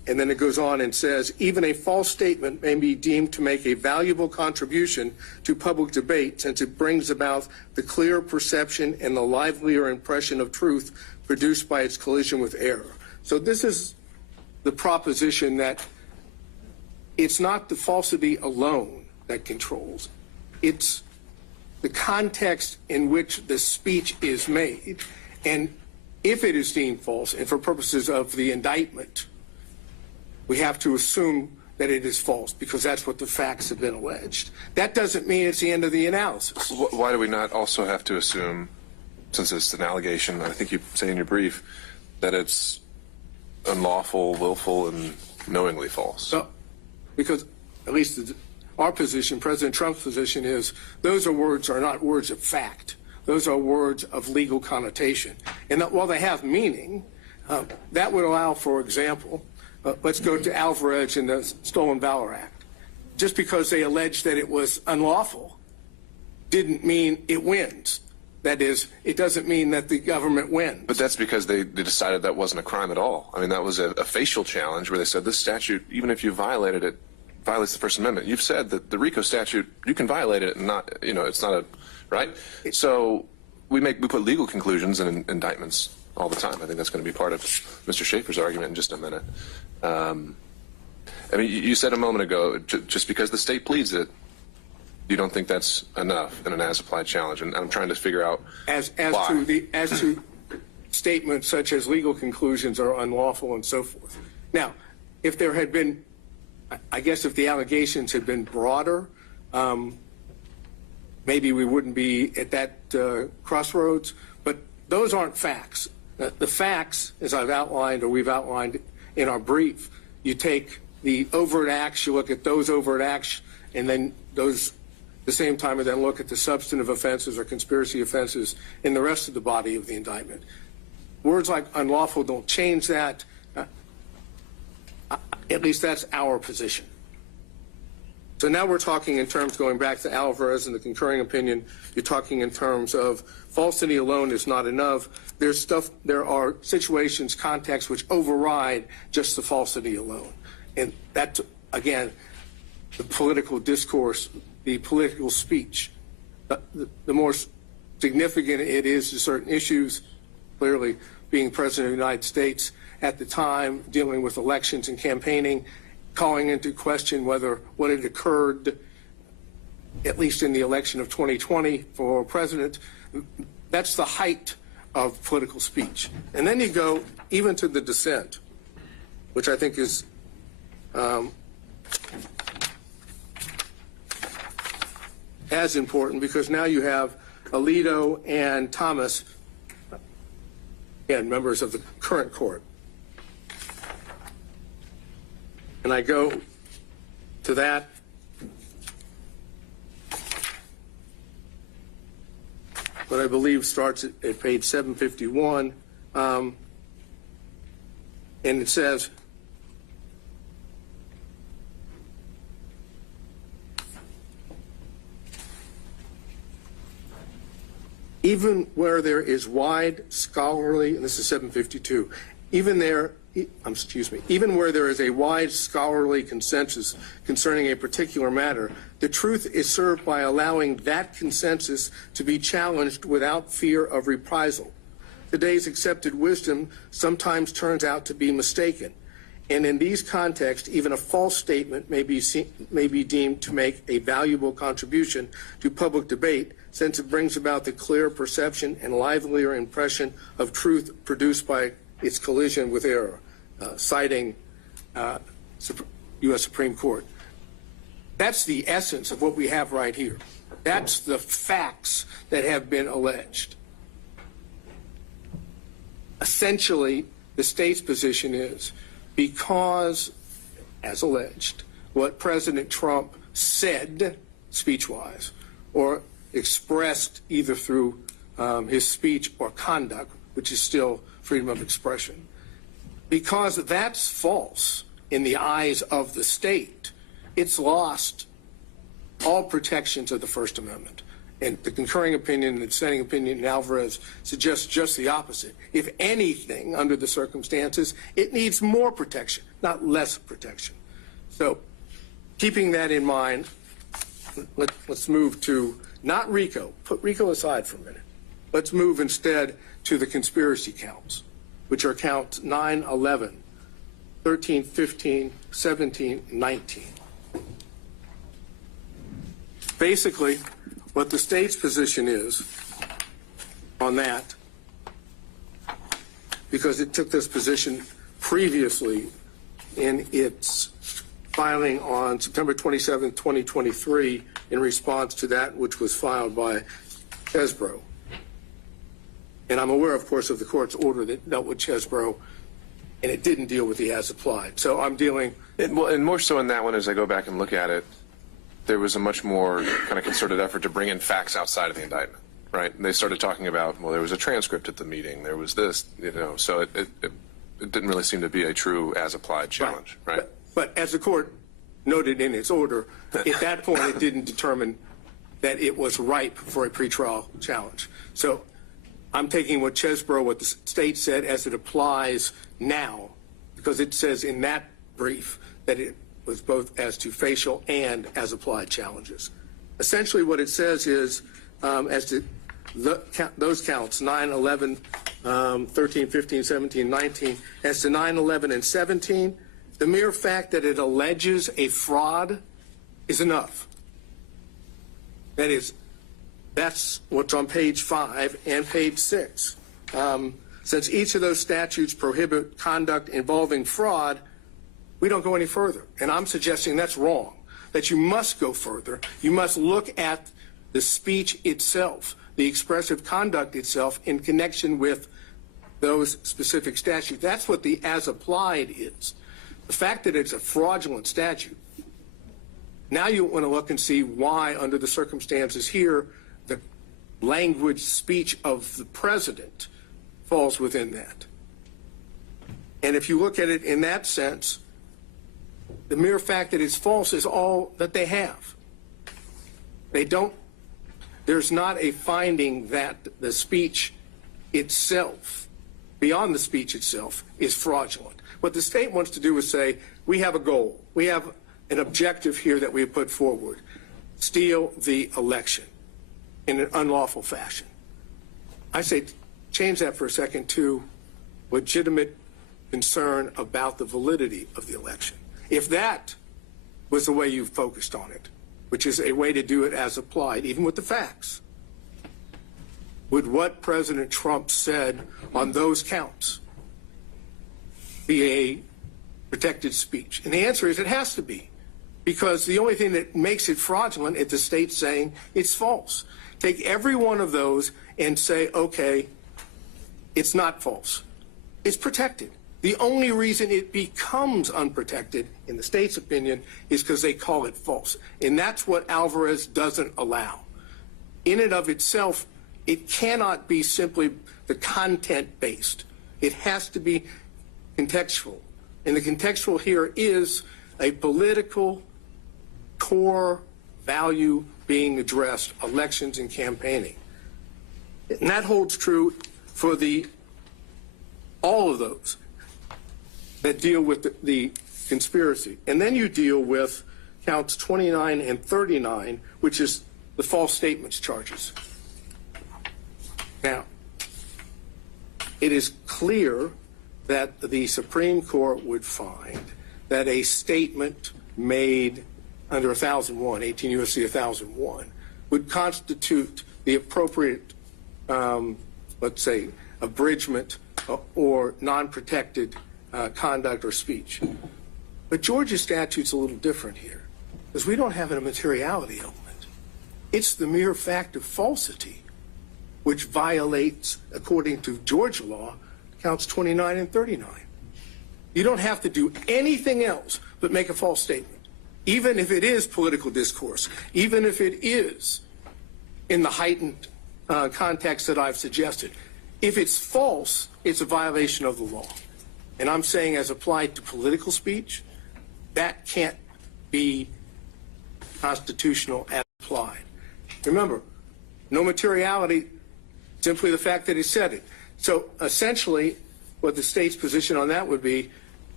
and then it goes on and says, even a false statement may be deemed to make a valuable contribution to public debate since it brings about the clear perception and the livelier impression of truth produced by its collision with error. So this is the proposition that it's not the falsity alone that controls. It's the context in which the speech is made. And if it is deemed false, and for purposes of the indictment, we have to assume that it is false because that's what the facts have been alleged. That doesn't mean it's the end of the analysis. Why do we not also have to assume, since it's an allegation, I think you say in your brief, that it's unlawful, willful, and knowingly false? So, because at least our position, President Trump's position is those are not words of fact. Those are words of legal connotation. And that while they have meaning, that would allow, for example, let's go to Alvarez in the Stolen Valor Act. Just because they alleged that it was unlawful didn't mean it wins. That is, it doesn't mean that the government wins. But that's because they decided that wasn't a crime at all. I mean, that was a facial challenge where they said this statute, even if you violated it, violates the First Amendment. You've said that the RICO statute, you can violate it and not, it's not a, right? So we put legal conclusions in indictments all the time. I think that's going to be part of Mr. Schaefer's argument in just a minute. I mean, you said a moment ago, just because the state pleads it, you don't think that's enough in an as-applied challenge, and I'm trying to figure out as why. to statements such as legal conclusions are unlawful and so forth. Now, if there had been, I guess, if the allegations had been broader, maybe we wouldn't be at that crossroads. But those aren't facts. The facts, as I've outlined or we've outlined in our brief, you take the overt acts, you look at those overt acts, and then those. At the same time, and then look at the substantive offenses or conspiracy offenses in the rest of the body of the indictment. Words like unlawful don't change that. At least that's our position. So now we're talking in terms, going back to Alvarez and the concurring opinion, you're talking in terms of falsity alone is not enough. There are situations, contexts which override just the falsity alone. And that, again, the political discourse, the political speech. The more significant it is to certain issues, clearly being President of the United States at the time, dealing with elections and campaigning, calling into question whether what had occurred, at least in the election of 2020 for president, that's the height of political speech. And then you go even to the dissent, which I think is as important, because now you have Alito and Thomas, again, members of the current court. And I go to that. What I believe starts at page 751. And it says, even where there is wide scholarly, and this is 752, even where there is a wide scholarly consensus concerning a particular matter, the truth is served by allowing that consensus to be challenged without fear of reprisal. Today's accepted wisdom sometimes turns out to be mistaken, and in these contexts, even a false statement may be deemed to make a valuable contribution to public debate, since it brings about the clear perception and livelier impression of truth produced by its collision with error, citing U.S. Supreme Court. That's the essence of what we have right here. That's the facts that have been alleged. Essentially, the state's position is because, as alleged, what President Trump said speech-wise or expressed either through his speech or conduct, which is still freedom of expression, because that's false in the eyes of the state, it's lost all protections of the First Amendment. And the concurring opinion and the dissenting opinion in Alvarez suggests just the opposite. If anything, under the circumstances, it needs more protection, not less protection. So keeping that in mind, let's move to not RICO. Put RICO aside for a minute. Let's move instead to the conspiracy counts, which are counts 9, 11, 13, 15, 17, 19. Basically, what the state's position is on that, because it took this position previously in its filing on September 27, 2023, in response to that which was filed by Chesbrough. And I'm aware, of course, of the court's order that dealt with Chesbrough, and it didn't deal with the as-applied. So I'm dealing... And more so in that one, as I go back and look at it, there was a much more kind of concerted effort to bring in facts outside of the indictment, right? And they started talking about, well, there was a transcript at the meeting, there was this, so it didn't really seem to be a true as-applied challenge, right? But as the court noted in its order, at that point it didn't determine that it was ripe for a pretrial challenge. So I'm taking what Chesbrough, what the state said, as it applies now, because it says in that brief that it was both as to facial and as applied challenges. Essentially what it says is, as to those counts, 9, 11, 13, 15, 17, 19, as to 9, 11, and 17, the mere fact that it alleges a fraud is enough. That is, that's what's on page 5 and page 6. Since each of those statutes prohibit conduct involving fraud, we don't go any further. And I'm suggesting that's wrong, that you must go further. You must look at the speech itself, the expressive conduct itself in connection with those specific statutes. That's what the as applied is. The fact that it's a fraudulent statute, now you want to look and see why, under the circumstances here, the language speech of the president falls within that. And if you look at it in that sense, the mere fact that it's false is all that they have. There's not a finding that the speech itself, beyond the speech itself, is fraudulent. What the state wants to do is say, we have a goal. We have an objective here that we have put forward. Steal the election in an unlawful fashion. I say change that for a second to legitimate concern about the validity of the election. If that was the way you focused on it, which is a way to do it as applied, even with the facts, would what President Trump said on those counts be a protected speech? And the answer is it has to be, because the only thing that makes it fraudulent is the state saying it's false. Take every one of those and say, okay, it's not false. It's protected. The only reason it becomes unprotected, in the state's opinion, is because they call it false. And that's what Alvarez doesn't allow. In and of itself, it cannot be simply the content-based. It has to be contextual. And the contextual here is a political core value being addressed, elections and campaigning. And that holds true for all of those that deal with the conspiracy. And then you deal with counts 29 and 39, which is the false statements charges. Now, it is clear that the Supreme Court would find that a statement made under 1001, 18 U.S.C. 1001, would constitute the appropriate, let's say, abridgment or non-protected conduct or speech. But Georgia's statute's a little different here, because we don't have a materiality element. It's the mere fact of falsity which violates, according to Georgia law, counts 29 and 39. You don't have to do anything else but make a false statement, even if it is political discourse, even if it is in the heightened context that I've suggested. If it's false, it's a violation of the law. And I'm saying, as applied to political speech, that can't be constitutional as applied. Remember, no materiality, simply the fact that he said it. So essentially, what the state's position on that would be,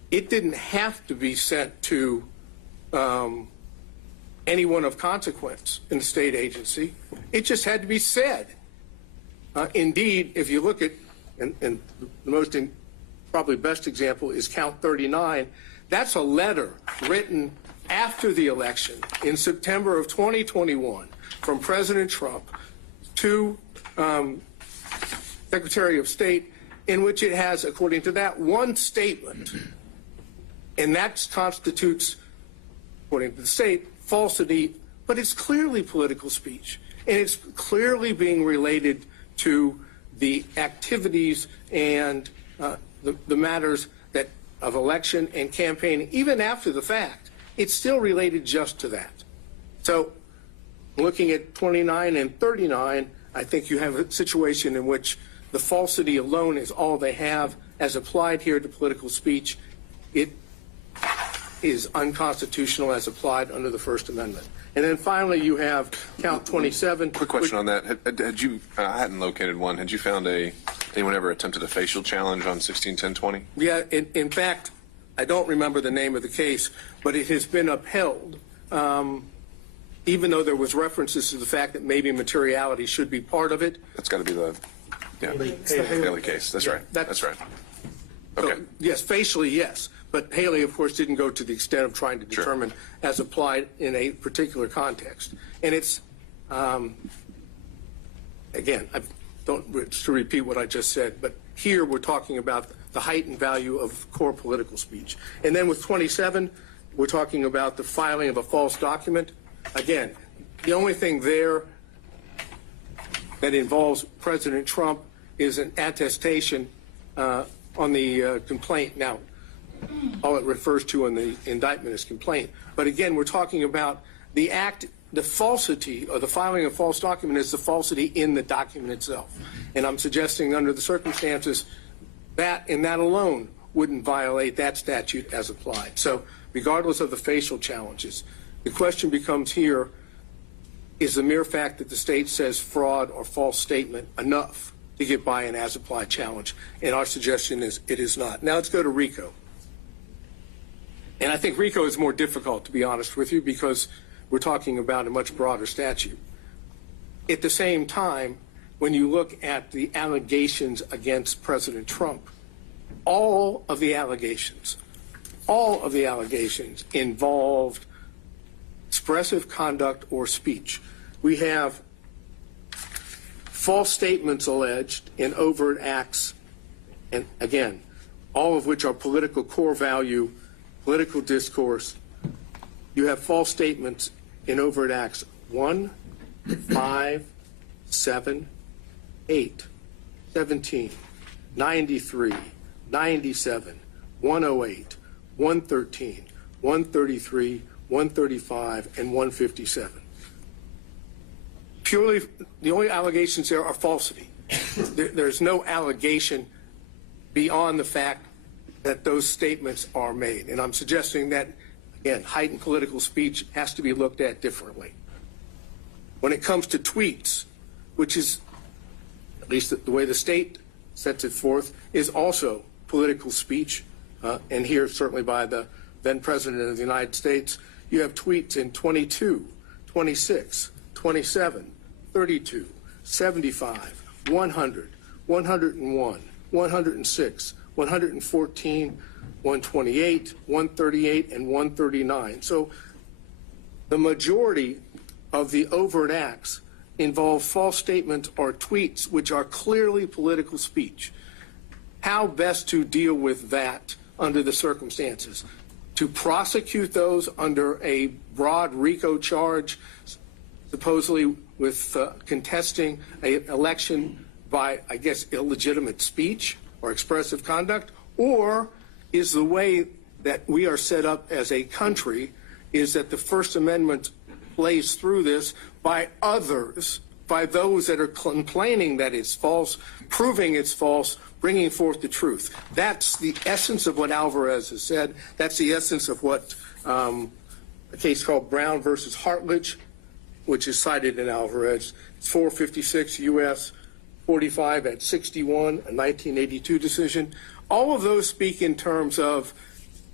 it didn't have to be sent to anyone of consequence in the state agency. It just had to be said. Indeed, if you look at, and the most probably best example is count 39, that's a letter written after the election in September of 2021 from President Trump to Secretary of State, in which it has, according to that, one statement, and that constitutes, according to the state, falsity, but it's clearly political speech, and it's clearly being related to the activities and the matters that of election and campaigning, even after the fact. It's still related just to that. So looking at 29 and 39, I think you have a situation in which the falsity alone is all they have as applied here to political speech. It is unconstitutional as applied under the First Amendment. And then finally, you have count 27. Quick question on that. Had you, I hadn't located one. Had you found anyone ever attempted a facial challenge on 161020? Yeah, in fact, I don't remember the name of the case, but it has been upheld, even though there was references to the fact that maybe materiality should be part of it. That's got to be the Haley case. That's right. That's right. Okay. So, yes, facially, yes. But Haley, of course, didn't go to the extent of trying to determine as applied in a particular context. And it's, again, I don't to repeat what I just said, but here we're talking about the heightened value of core political speech. And then with 27, we're talking about the filing of a false document. Again, the only thing there that involves President Trump is an attestation on the complaint. Now, all it refers to in the indictment is complaint. But again, we're talking about the act, the falsity, or the filing of false document is the falsity in the document itself. And I'm suggesting under the circumstances that and that alone wouldn't violate that statute as applied. So regardless of the facial challenges, the question becomes here, is the mere fact that the state says fraud or false statement enough to get by an as applied challenge? And our suggestion is it is not. Now let's go to RICO. And I think RICO is more difficult, to be honest with you, because we're talking about a much broader statute. At the same time, when you look at the allegations against President Trump, all of the allegations involved expressive conduct or speech. We have false statements alleged in overt acts, and again, all of which are political core value, political discourse. You have false statements in overt acts 1, 5, 7, 8, 17, 93, 97, 108, 113, 133, 135, and 157. Purely, the only allegations there are falsity. There's no allegation beyond the fact that those statements are made. And I'm suggesting that, again, heightened political speech has to be looked at differently. When it comes to tweets, which is, at least the way the state sets it forth, is also political speech, and here certainly by the then President of the United States, you have tweets in 22, 26, 27, 32, 75, 100, 101, 106, 114, 128, 138, and 139. So the majority of the overt acts involve false statements or tweets which are clearly political speech. How best to deal with that under the circumstances? To prosecute those under a broad RICO charge, supposedly with contesting an election by, I guess, illegitimate speech or expressive conduct? Or is the way that we are set up as a country is that the First Amendment plays through this by others, by those that are complaining that it's false, proving it's false, bringing forth the truth? That's the essence of what Alvarez has said. That's the essence of what a case called Brown versus Hartledge, which is cited in Alvarez. It's 456 U.S. 45 at 61, a 1982 decision. All of those speak in terms of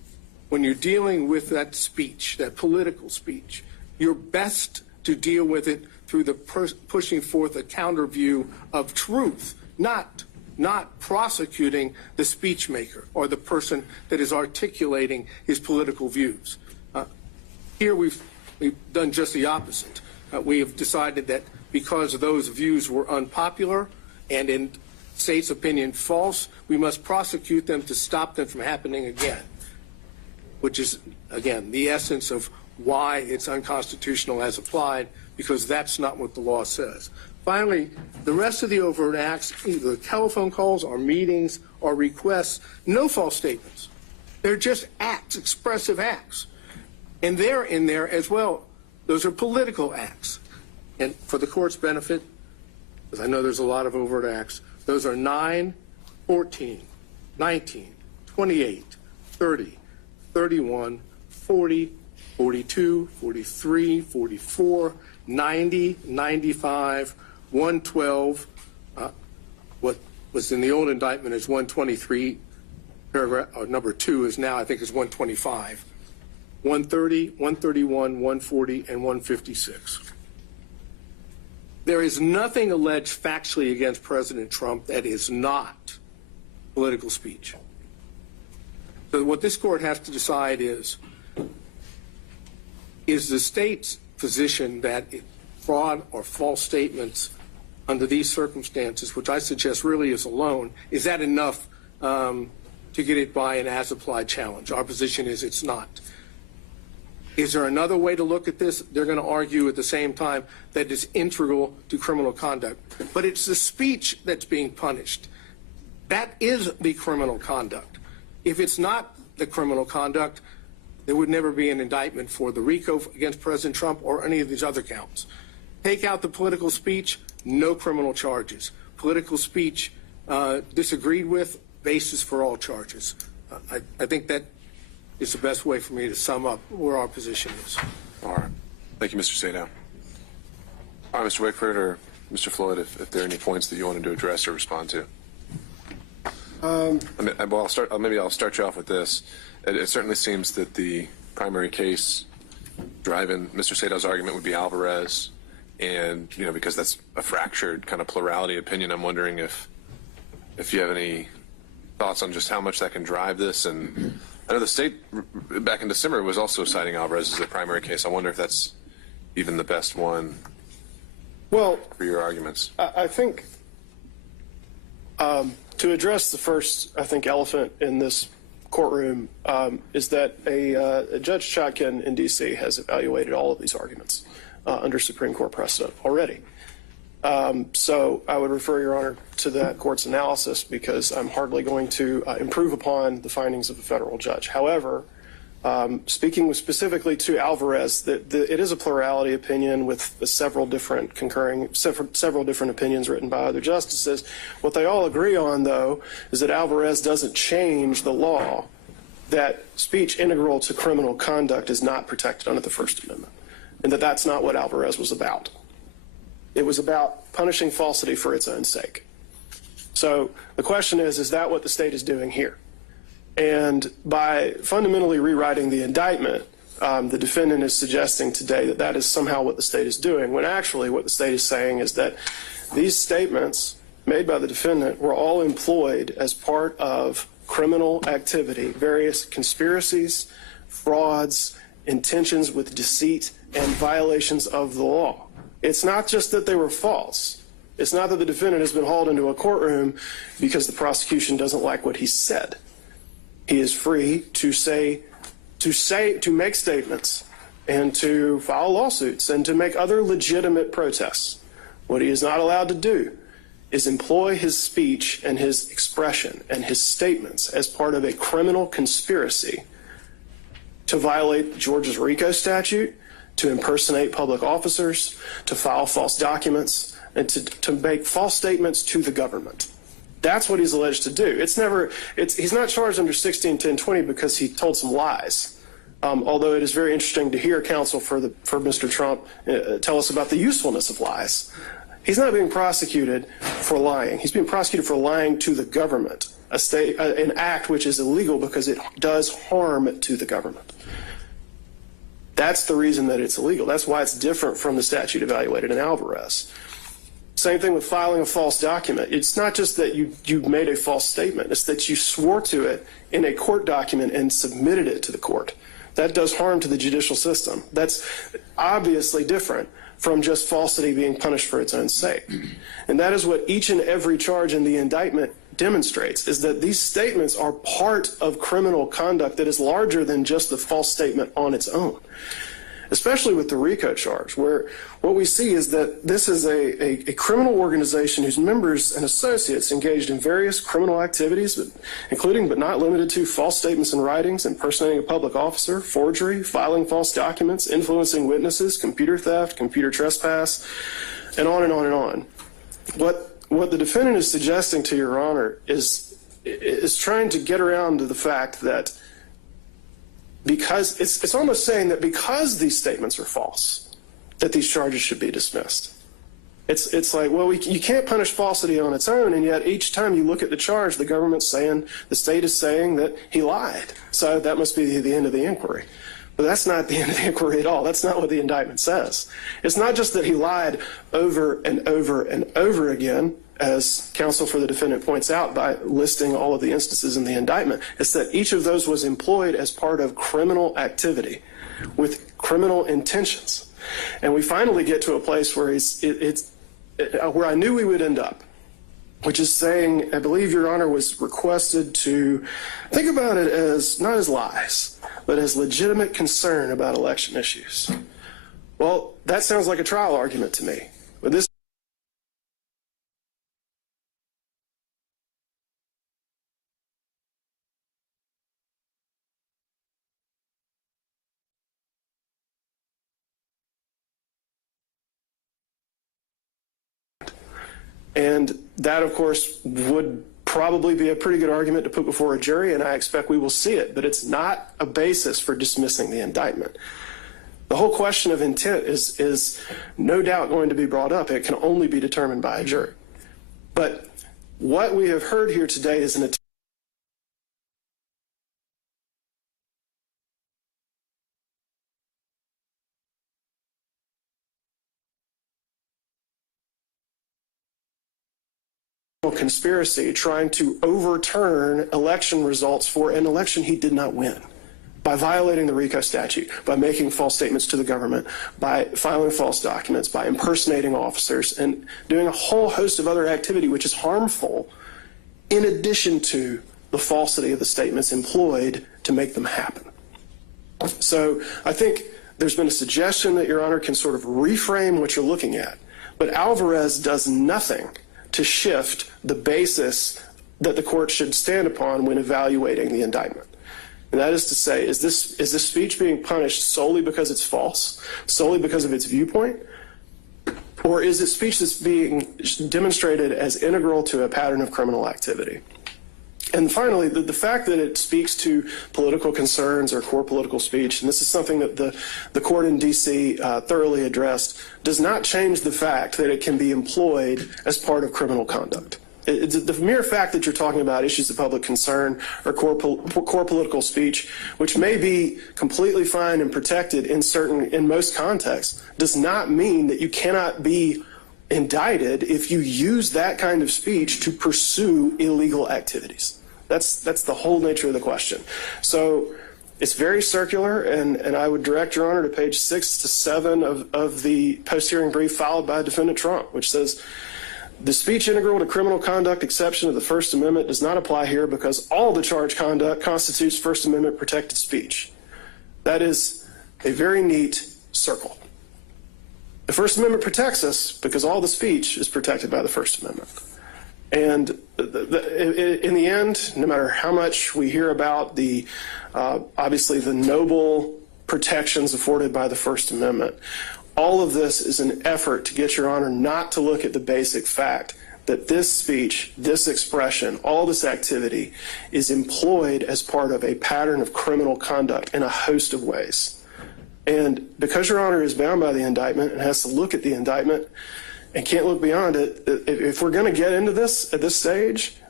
when you're dealing with that speech, that political speech, you're best to deal with it through the pushing forth a counter view of truth, not prosecuting the speech maker or the person that is articulating his political views. Here we've done just the opposite. We have decided that because those views were unpopular and in state's opinion false, we must prosecute them to stop them from happening again, which is, again, the essence of why it's unconstitutional as applied, because that's not what the law says. Finally, the rest of the overt acts, either telephone calls or meetings or requests, no false statements. They're just acts, expressive acts. And they're in there as well. Those are political acts. And for the court's benefit, because I know there's a lot of overt acts, those are 9, 14, 19, 28, 30, 31, 40, 42, 43, 44, 90, 95, 112, what was in the old indictment is 123, paragraph, or number 2 is now, I think, is 125, 130, 131, 140, and 156. There is nothing alleged factually against President Trump that is not political speech. So what this court has to decide is the state's position that fraud or false statements under these circumstances, which I suggest really is alone, is that enough to get it by an as-applied challenge? Our position is it's not. Is there another way to look at this? They're going to argue at the same time that it's integral to criminal conduct. But it's the speech that's being punished. That is the criminal conduct. If it's not the criminal conduct, there would never be an indictment for the RICO against President Trump or any of these other counts. Take out the political speech, no criminal charges. Political speech disagreed with, basis for all charges. I think that is the best way for me to sum up where our position is. All right. Thank you, Mr. Sadow. All right, Mr. Wickford or Mr. Floyd, if there are any points that you wanted to address or respond to. Maybe I'll start you off with this. It certainly seems that the primary case driving Mr. Sadow's argument would be Alvarez, and because that's a fractured kind of plurality opinion, I'm wondering if you have any thoughts on just how much that can drive this. And I know the state back in December was also citing Alvarez as the primary case. I wonder if that's even the best one for your arguments. I think to address the first, elephant in this courtroom is that a Judge Chotkin in D.C. has evaluated all of these arguments under Supreme Court precedent already. So I would refer Your Honor to that court's analysis, because I'm hardly going to improve upon the findings of a federal judge. However, speaking specifically to Alvarez, it is a plurality opinion with several different opinions written by other justices. What they all agree on, though, is that Alvarez doesn't change the law that speech integral to criminal conduct is not protected under the First Amendment, and that that's not what Alvarez was about. It was about punishing falsity for its own sake. So the question is that what the state is doing here? And by fundamentally rewriting the indictment, the defendant is suggesting today that that is somehow what the state is doing, when actually what the state is saying is that these statements made by the defendant were all employed as part of criminal activity, various conspiracies, frauds, intentions with deceit, and violations of the law. It's not just that they were false. It's not that the defendant has been hauled into a courtroom because the prosecution doesn't like what he said. He is free to make statements and to file lawsuits and to make other legitimate protests. What he is not allowed to do is employ his speech and his expression and his statements as part of a criminal conspiracy to violate Georgia's RICO statute, to impersonate public officers, to file false documents, and to make false statements to the government. That's what he's alleged to do. He's not charged under 161020 because he told some lies. Although it is very interesting to hear counsel for Mr. Trump tell us about the usefulness of lies. He's not being prosecuted for lying. He's being prosecuted for lying to the government an act which is illegal because it does harm to the government. That's the reason that it's illegal. That's why it's different from the statute evaluated in Alvarez. Same thing with filing a false document. It's not just that you made a false statement. It's that you swore to it in a court document and submitted it to the court. That does harm to the judicial system. That's obviously different from just falsity being punished for its own sake. And that is what each and every charge in the indictment demonstrates, is that these statements are part of criminal conduct that is larger than just the false statement on its own. Especially with the RICO charge, where what we see is that this is a criminal organization whose members and associates engaged in various criminal activities, including but not limited to false statements and writings, impersonating a public officer, forgery, filing false documents, influencing witnesses, computer theft, computer trespass, and on and on and on. What the defendant is suggesting to Your Honor is trying to get around to the fact that because it's almost saying that because these statements are false, that these charges should be dismissed. It's like, well, you can't punish falsity on its own, and yet each time you look at the charge, the state is saying that he lied. So that must be the end of the inquiry. But that's not the end of the inquiry at all. That's not what the indictment says. It's not just that he lied over and over and over again, as counsel for the defendant points out by listing all of the instances in the indictment. It's that each of those was employed as part of criminal activity with criminal intentions. And we finally get to a place where where I knew we would end up, which is saying, I believe Your Honor was requested to think about it as not as lies, but as legitimate concern about election issues. Well, that sounds like a trial argument to me. But this And that, of course, would probably be a pretty good argument to put before a jury, and I expect we will see it, but it's not a basis for dismissing the indictment. The whole question of intent is no doubt going to be brought up. It can only be determined by a jury. But what we have heard here today is an attempt conspiracy trying to overturn election results for an election he did not win by violating the RICO statute, by making false statements to the government, by filing false documents, by impersonating officers, and doing a whole host of other activity which is harmful in addition to the falsity of the statements employed to make them happen. So I think there's been a suggestion that Your Honor can sort of reframe what you're looking at, but Alvarez does nothing to shift the basis that the court should stand upon when evaluating the indictment. And that is to say, is this speech being punished solely because it's false, solely because of its viewpoint, or is it speech that's being demonstrated as integral to a pattern of criminal activity? And finally, the fact that it speaks to political concerns or core political speech, and this is something that the court in D.C. Thoroughly addressed, does not change the fact that it can be employed as part of criminal conduct. The mere fact that you're talking about issues of public concern or core political speech, which may be completely fine and protected in most contexts, does not mean that you cannot be indicted if you use that kind of speech to pursue illegal activities. That's the whole nature of the question. So it's very circular, and I would direct Your Honor to page 6 to 7 of the post-hearing brief filed by Defendant Trump, which says, the speech integral to criminal conduct exception of the First Amendment does not apply here because all the charged conduct constitutes First Amendment protected speech. That is a very neat circle. The First Amendment protects us because all the speech is protected by the First Amendment. And in the end, no matter how much we hear about obviously the noble protections afforded by the First Amendment, all of this is an effort to get Your Honor not to look at the basic fact that this speech, this expression, all this activity is employed as part of a pattern of criminal conduct in a host of ways. And because Your Honor is bound by the indictment and has to look at the indictment and can't look beyond it, if we're going to get into this at this stage,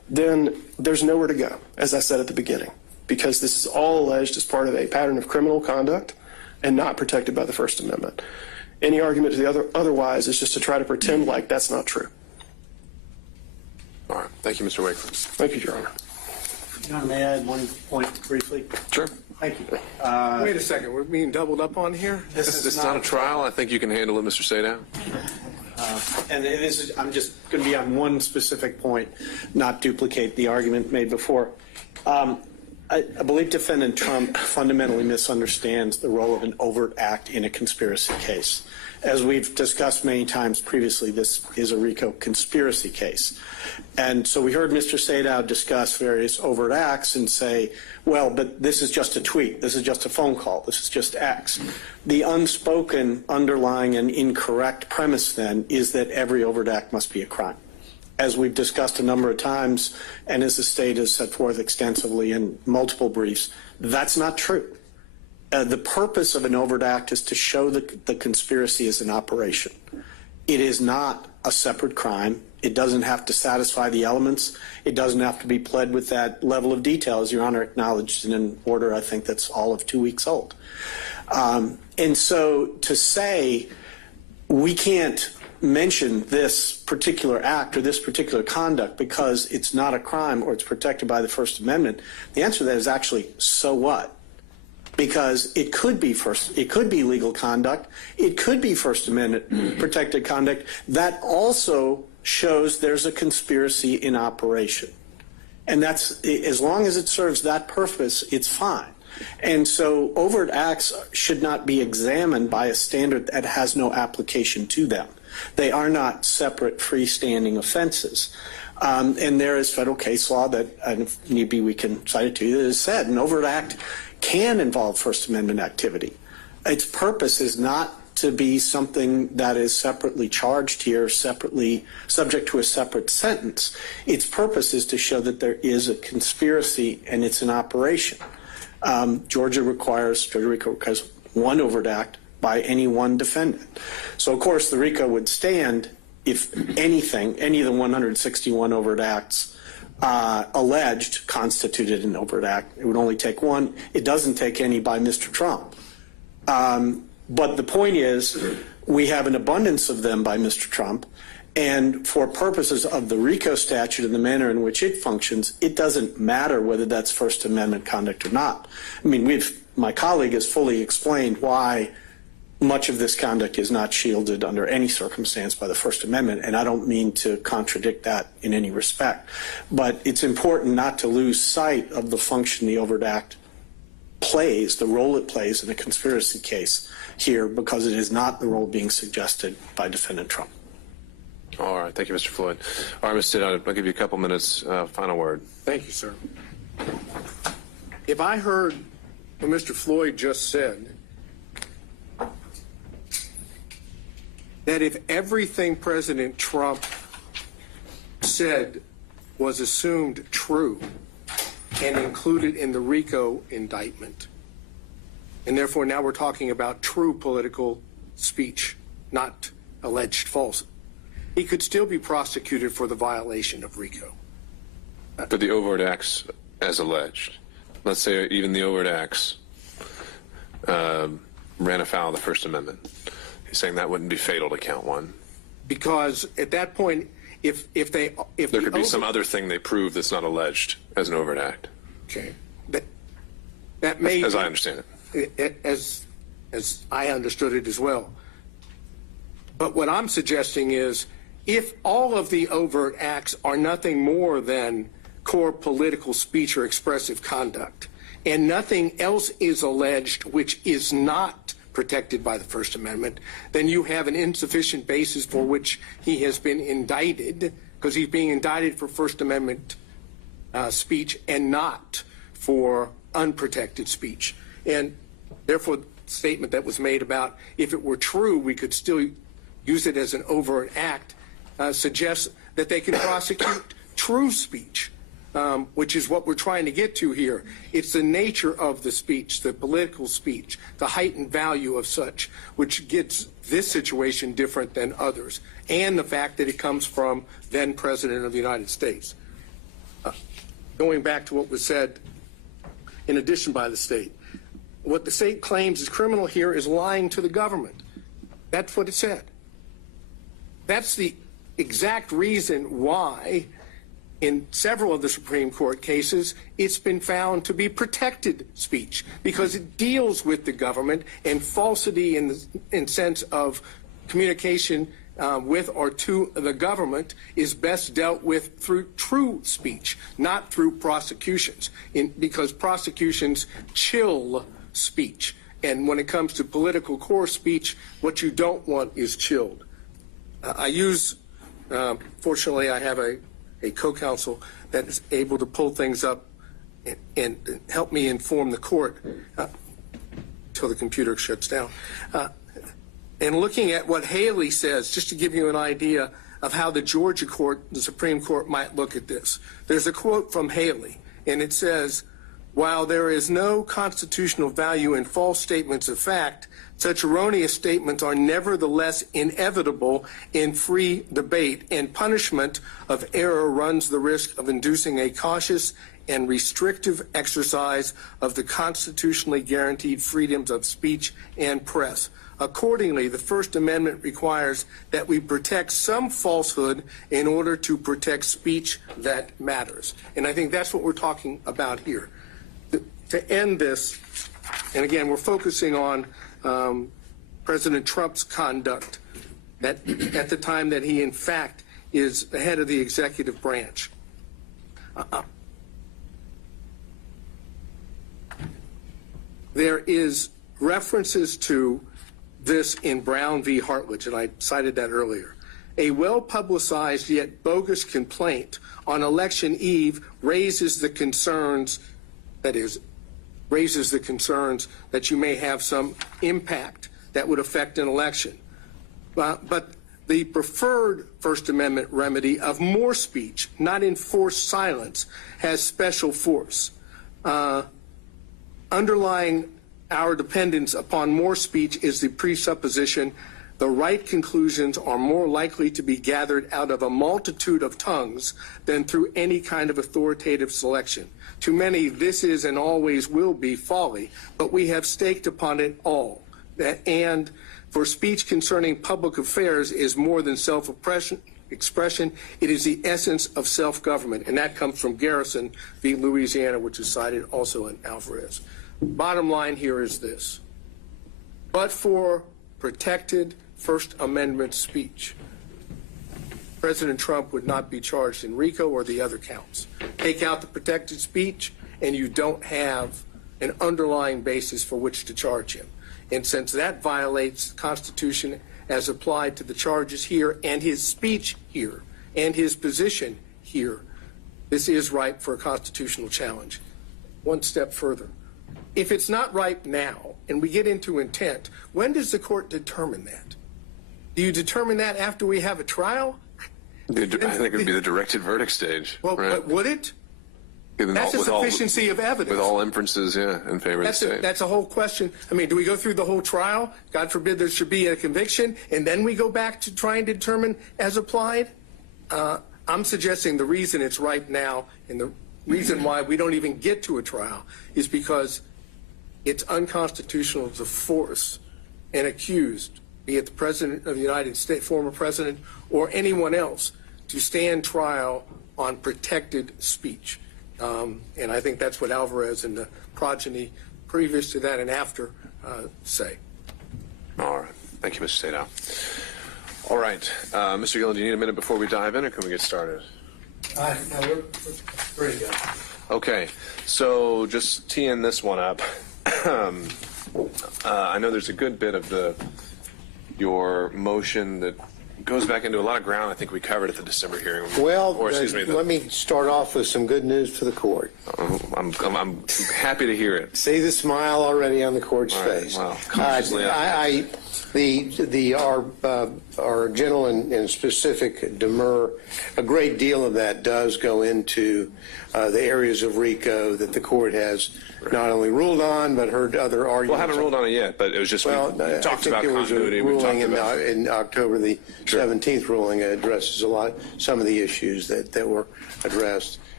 then there's nowhere to go, as I said at the beginning, because this is all alleged as part of a pattern of criminal conduct and not protected by the First Amendment. Any argument to the otherwise is just to try to pretend like that's not true. All right. Thank you, Mr. Wakeford. Thank you, Your Honor. Your Honor, may I add one point briefly? Sure. Thank you. Wait a second, we're being doubled up on here? This is not a trial. I think you can handle it, Mr. Sadow. And it is, I'm just going to be on one specific point, not duplicate the argument made before. I believe Defendant Trump fundamentally misunderstands the role of an overt act in a conspiracy case. As we've discussed many times previously, this is a RICO conspiracy case. And so we heard Mr. Sadow discuss various overt acts and say, well, but this is just a tweet, this is just a phone call, this is just X. The unspoken underlying and incorrect premise then is that every overt act must be a crime. As we've discussed a number of times, and as the state has set forth extensively in multiple briefs, that's not true. The purpose of an overt act is to show that the conspiracy is an operation. It is not a separate crime. It doesn't have to satisfy the elements. It doesn't have to be pled with that level of detail, as Your Honor acknowledged in an order I think that's all of 2 weeks old. And so to say we can't mention this particular act or this particular conduct because it's not a crime or it's protected by the First Amendment, the answer to that is actually, so what? Because it could be legal conduct, it could be First Amendment protected conduct that also shows there's a conspiracy in operation. And that's, as long as it serves that purpose, it's fine. And so overt acts should not be examined by a standard that has no application to them. They are not separate freestanding offenses. And there is federal case law that, and if need be, we can cite it to you, that has said an overt act can involve First Amendment activity. Its purpose is not to be something that is separately charged here, separately subject to a separate sentence. Its purpose is to show that there is a conspiracy and it's an operation. Georgia RICO requires one overt act by any one defendant. So, of course, the RICO would stand if anything, any of the 161 overt acts alleged constituted an overt act. It would only take one. It doesn't take any by Mr. Trump. But the point is, we have an abundance of them by Mr. Trump, and for purposes of the RICO statute and the manner in which it functions, it doesn't matter whether that's First Amendment conduct or not. I mean, my colleague has fully explained why much of this conduct is not shielded under any circumstance by the First Amendment, and I don't mean to contradict that in any respect. But it's important not to lose sight of the function the overt act plays, the role it plays in a conspiracy case here, because it is not the role being suggested by Defendant Trump. All right. Thank you, Mr. Floyd. All right, Mr. Sadow, I'll give you a couple minutes. Final word. Thank you, sir. If I heard what Mr. Floyd just said, that if everything President Trump said was assumed true and included in the RICO indictment, and therefore now we're talking about true political speech, not alleged false, he could still be prosecuted for the violation of RICO. For the overt acts as alleged. Let's say even the overt acts ran afoul of the First Amendment. He's saying that wouldn't be fatal to count one. Because at that point, if there could be some other thing they prove that's not alleged as an overt act. Okay. That may, as I understand it. As I understood it as well. But what I'm suggesting is, if all of the overt acts are nothing more than core political speech or expressive conduct, and nothing else is alleged which is not protected by the First Amendment, then you have an insufficient basis for which he has been indicted, because he's being indicted for First Amendment speech and not for unprotected speech. And therefore, the statement that was made about if it were true, we could still use it as an overt act, suggests that they can prosecute true speech, which is what we're trying to get to here. It's the nature of the speech, the political speech, the heightened value of such, which gets this situation different than others, and the fact that it comes from then President of the United States. going back to what was said in addition by the state, what the state claims is criminal here is lying to the government. That's what it said. That's the exact reason why in several of the Supreme Court cases it's been found to be protected speech, because it deals with the government, and falsity in sense of communication with or to the government is best dealt with through true speech, not through prosecutions, because prosecutions chill speech. And when it comes to political core speech, what you don't want is chilled. Fortunately, I have a co-counsel that is able to pull things up and help me inform the court until the computer shuts down. And looking at what Haley says, just to give you an idea of how the Georgia court, the Supreme Court, might look at this. There's a quote from Haley, and it says, "While there is no constitutional value in false statements of fact, such erroneous statements are nevertheless inevitable in free debate, and punishment of error runs the risk of inducing a cautious and restrictive exercise of the constitutionally guaranteed freedoms of speech and press. Accordingly, the First Amendment requires that we protect some falsehood in order to protect speech that matters." And I think that's what we're talking about here. To end this, and again, we're focusing on President Trump's conduct at the time that he, in fact, is the head of the executive branch. There is references to this in Brown v. Hartledge, and I cited that earlier. A well-publicized yet bogus complaint on election eve raises the concerns that you may have some impact that would affect an election. But the preferred First Amendment remedy of more speech, not enforced silence, has special force. Underlying our dependence upon more speech is the presupposition the right conclusions are more likely to be gathered out of a multitude of tongues than through any kind of authoritative selection. To many, this is and always will be folly, but we have staked upon it all. And for speech concerning public affairs is more than self-expression, it is the essence of self-government. And that comes from Garrison v. Louisiana, which is cited also in Alvarez. Bottom line here is this. But for protected First Amendment speech, President Trump would not be charged in RICO or the other counts. Take out the protected speech, and you don't have an underlying basis for which to charge him. And since that violates the Constitution as applied to the charges here and his speech here and his position here, this is ripe for a constitutional challenge. One step further. If it's not ripe now and we get into intent, when does the court determine that? Do you determine that after we have a trial? I think it would be the directed verdict stage. Well, right? But would it? That's a sufficiency of evidence. With all inferences, in favor of the state. That's a whole question. I mean, do we go through the whole trial? God forbid there should be a conviction, and then we go back to try and determine as applied? I'm suggesting the reason it's ripe now and the reason why we don't even get to a trial is because it's unconstitutional to force an accused, be it the President of the United States, former President, or anyone else, to stand trial on protected speech. And I think that's what Alvarez and the progeny previous to that and after say. All right. Thank you, Mr. Sadow. All right. Mr. Gillen, do you need a minute before we dive in, or can we get started? No, we're ready to go. Okay. So just teeing this one up. I know there's a good bit of your motion that goes back into a lot of ground I think we covered at the December hearing. Well, let me start off with some good news for the court. I'm happy to hear it. See the smile already on the court's face. Wow. Cautiously our general and specific demur, a great deal of that does go into the areas of RICO that the court has not only ruled on but heard other arguments. Well, I haven't ruled on it yet, but it was just we talked about continuity. We talked about in October the 17th ruling addresses some of the issues that were addressed.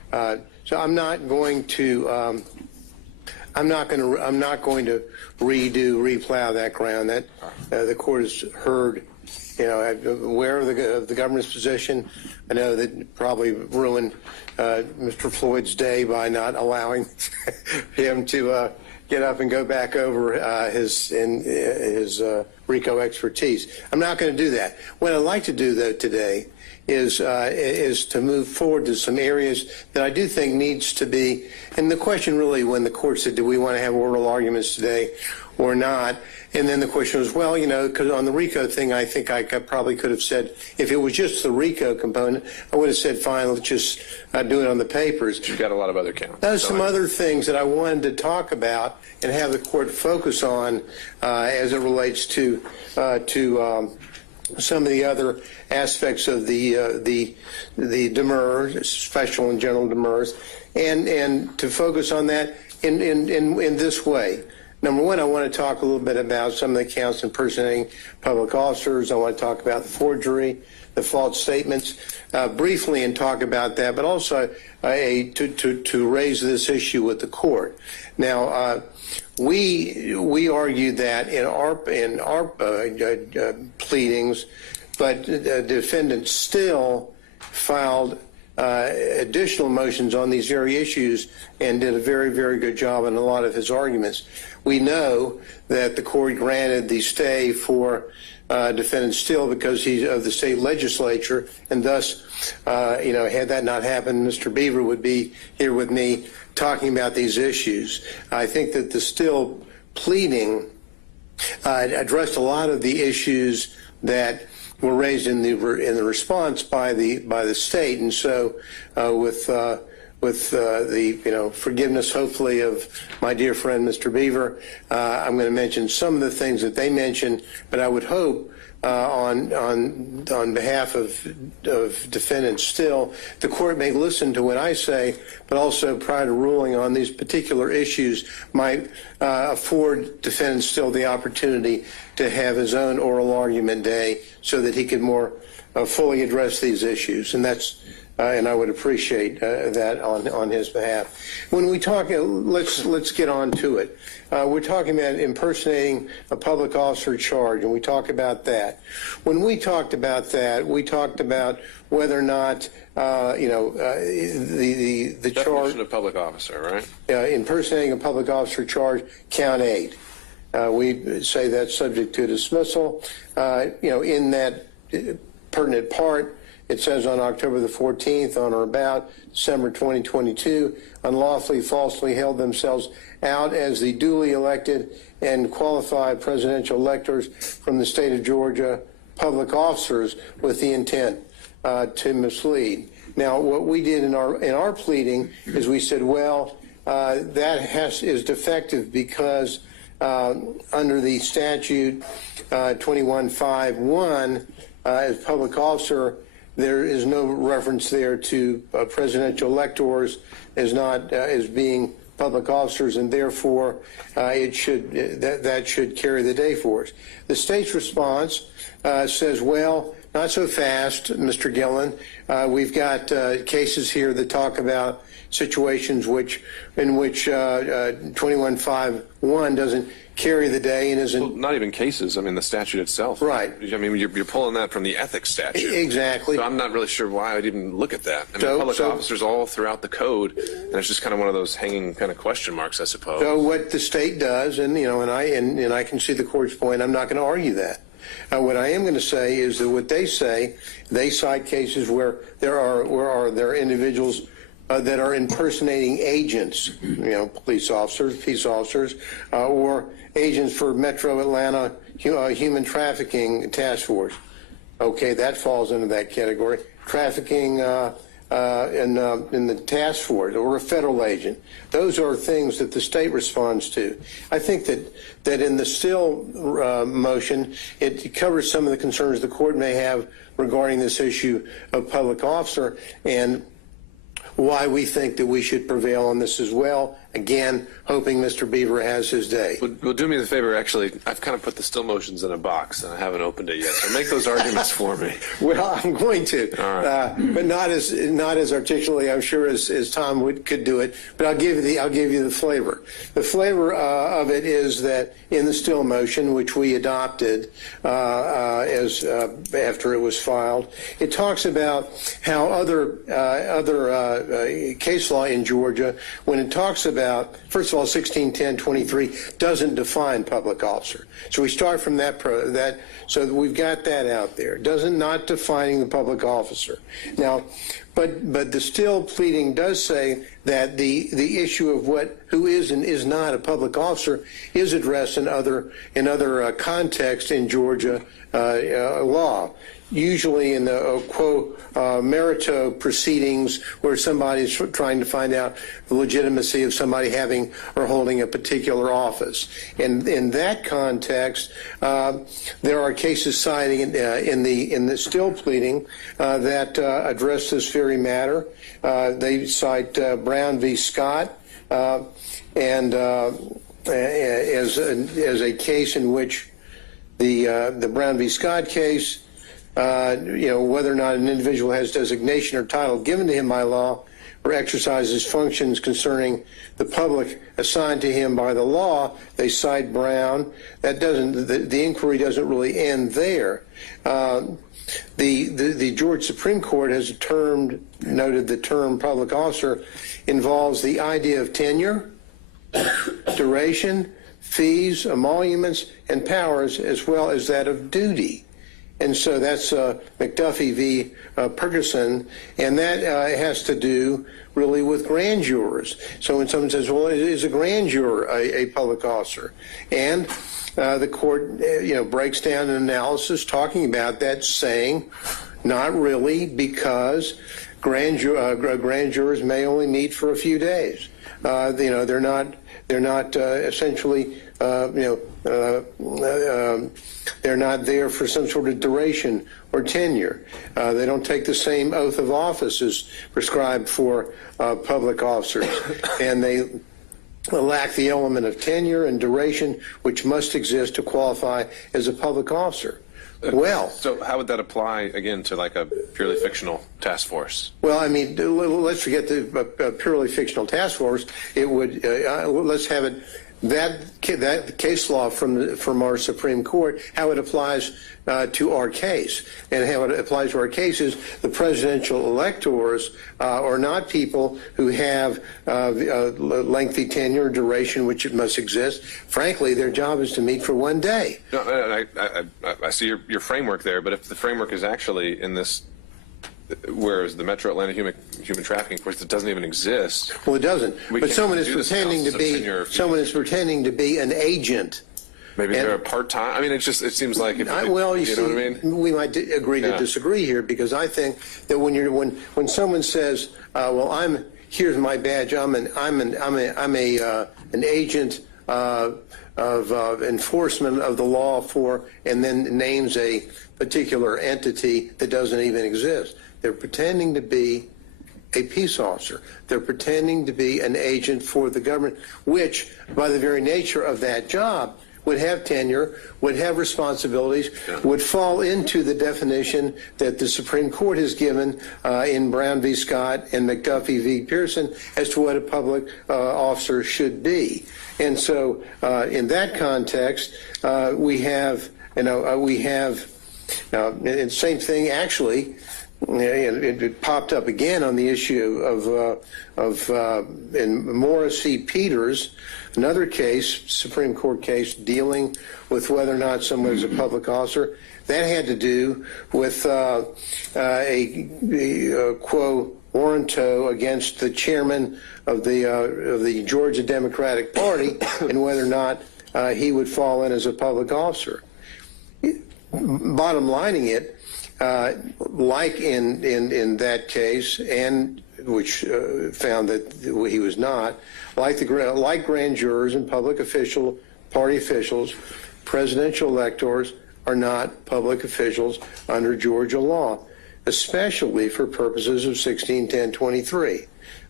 So I'm not going to replow that ground. That the court has heard. I'm aware of the government's position. I know that probably ruined Mr. Floyd's day by not allowing him to get up and go back over his RICO expertise. I'm not going to do that. What I'd like to do, though, today is to move forward to some areas that I do think needs to be. And the question really, when the court said, do we want to have oral arguments today or not? And then the question was, well, because on the RICO thing, I think I probably could have said, if it was just the RICO component, I would have said, fine, let's just do it on the papers. You've got a lot of other counts. There's some other things that I wanted to talk about and have the court focus on as it relates to some of the other aspects of the demurs, special and general demurs, and to focus on that in this way. Number one, I want to talk a little bit about some of the counts impersonating public officers. I want to talk about the forgery, the false statements, briefly, and talk about that, but also to raise this issue with the court. Now, we argued that in our pleadings, but the defendant still filed additional motions on these very issues and did a very, very good job in a lot of his arguments. We know that the court granted the stay for defendant Still because he's of the state legislature, and thus, had that not happened, Mr. Beaver would be here with me talking about these issues. I think that the Still pleading addressed a lot of the issues that were raised in the response by the state, and so with the forgiveness, hopefully, of my dear friend Mr. Beaver, I'm going to mention some of the things that they mentioned, but I would hope on behalf of defendants Still, the court may listen to what I say, but also prior to ruling on these particular issues might afford defendant Still the opportunity to have his own oral argument day so that he could more fully address these issues. And that's and I would appreciate that on his behalf. When we talk, let's get on to it. We're talking about impersonating a public officer charge, and we talk about that. When we talked about that, we talked about whether or not the charge. Definition of public officer, right? Impersonating a public officer charge, count 8. We say that's subject to dismissal. In that pertinent part, it says on October the 14th, on or about December 2022, unlawfully, falsely held themselves out as the duly elected and qualified presidential electors from the state of Georgia, public officers with the intent to mislead. Now, what we did in our pleading is we said, well, that is defective because under the statute 2151, as public officer, there is no reference there to presidential electors as being public officers, and therefore that should carry the day for us. The state's response says, well, not so fast, Mr. Gillen. We've got cases here that talk about situations in which 2151 doesn't carry the day and isn't. Well, not even cases. I mean, the statute itself. Right. I mean, you're pulling that from the ethics statute. Exactly. So I'm not really sure why I'd even look at that. I mean, public officers all throughout the code, and it's just kind of one of those hanging kind of question marks, I suppose. So what the state does, and I can see the court's point. I'm not going to argue that. What I am going to say is that what they say, they cite cases where there are individuals that are impersonating agents, police officers, peace officers, or agents for Metro Atlanta Human Trafficking Task Force. Okay, that falls into that category. Trafficking in the task force or a federal agent. Those are things that the state responds to. I think that in the Still motion, it covers some of the concerns the court may have regarding this issue of public officer. And why we think that we should prevail on this as well. Again, hoping Mr. Beaver has his day. Well, do me the favor, actually, I've kind of put the still motions in a box and I haven't opened it yet, so make those arguments for me. Well, I'm going to, All right. but not as articulately, I'm sure, as Tom could do it. But I'll give you the flavor. The flavor of it is that in the still motion, which we adopted after it was filed, it talks about how other case law in Georgia, when it talks about, first of all, 1610-23 doesn't define public officer. So we start from that, so we've got that out there. Not defining the public officer. Now, but the still pleading does say that the issue of who is and is not a public officer is addressed in other contexts in Georgia law. Usually in the quo merito proceedings where somebody's trying to find out the legitimacy of somebody having or holding a particular office. And in that context, there are cases citing in the still pleading that address this very matter. They cite Brown v. Scott and as a case in which the Brown v. Scott case, whether or not an individual has designation or title given to him by law or exercises functions concerning the public assigned to him by the law, they cite Brown. That doesn't, the inquiry doesn't really end there. The Georgia Supreme Court has noted the term public officer involves the idea of tenure, duration, fees, emoluments, and powers, as well as that of duty. And so that's McAfee v. Ferguson, and that has to do really with grand jurors. So when someone says, well, is a grand juror a public officer? And the court, breaks down an analysis talking about that, saying not really, because grand jurors may only meet for a few days. They're not essentially, they're not there for some sort of duration or tenure. They don't take the same oath of office as prescribed for public officers, and they lack the element of tenure and duration which must exist to qualify as a public officer. Well, so how would that apply again to like a purely fictional task force? Well, I mean, let's forget the purely fictional task force. It would let's have it that case law from our Supreme Court, how it applies to our case, and how it applies to our case is the presidential electors are not people who have lengthy tenure, duration, which it must exist. Frankly, their job is to meet for one day. No, I see your framework there, but if the framework is actually in this, whereas the Metro Atlanta human trafficking force, it doesn't even exist. Well, it doesn't. But someone is pretending to be an agent. Maybe they're a part-time. I mean, it seems like. Well, you see, know what I mean? We might agree to disagree here, because I think that when someone says, "Well, here's my badge. I'm an agent of enforcement of the law for," and then names a particular entity that doesn't even exist. They're pretending to be a peace officer. They're pretending to be an agent for the government, which, by the very nature of that job, would have tenure, would have responsibilities, would fall into the definition that the Supreme Court has given in Brown v. Scott and McAfee v. Pearson as to what a public officer should be. And so in that context, we have, and same thing actually, it popped up again on the issue in Morris v. Peters, another case, Supreme Court case, dealing with whether or not someone is a public officer. That had to do with a quo warranto against the chairman of the Georgia Democratic Party and whether or not he would fall in as a public officer. Bottom lining it, like in that case, and which found that he was not, like grand jurors and public party officials, presidential electors are not public officials under Georgia law, especially for purposes of 1610-23.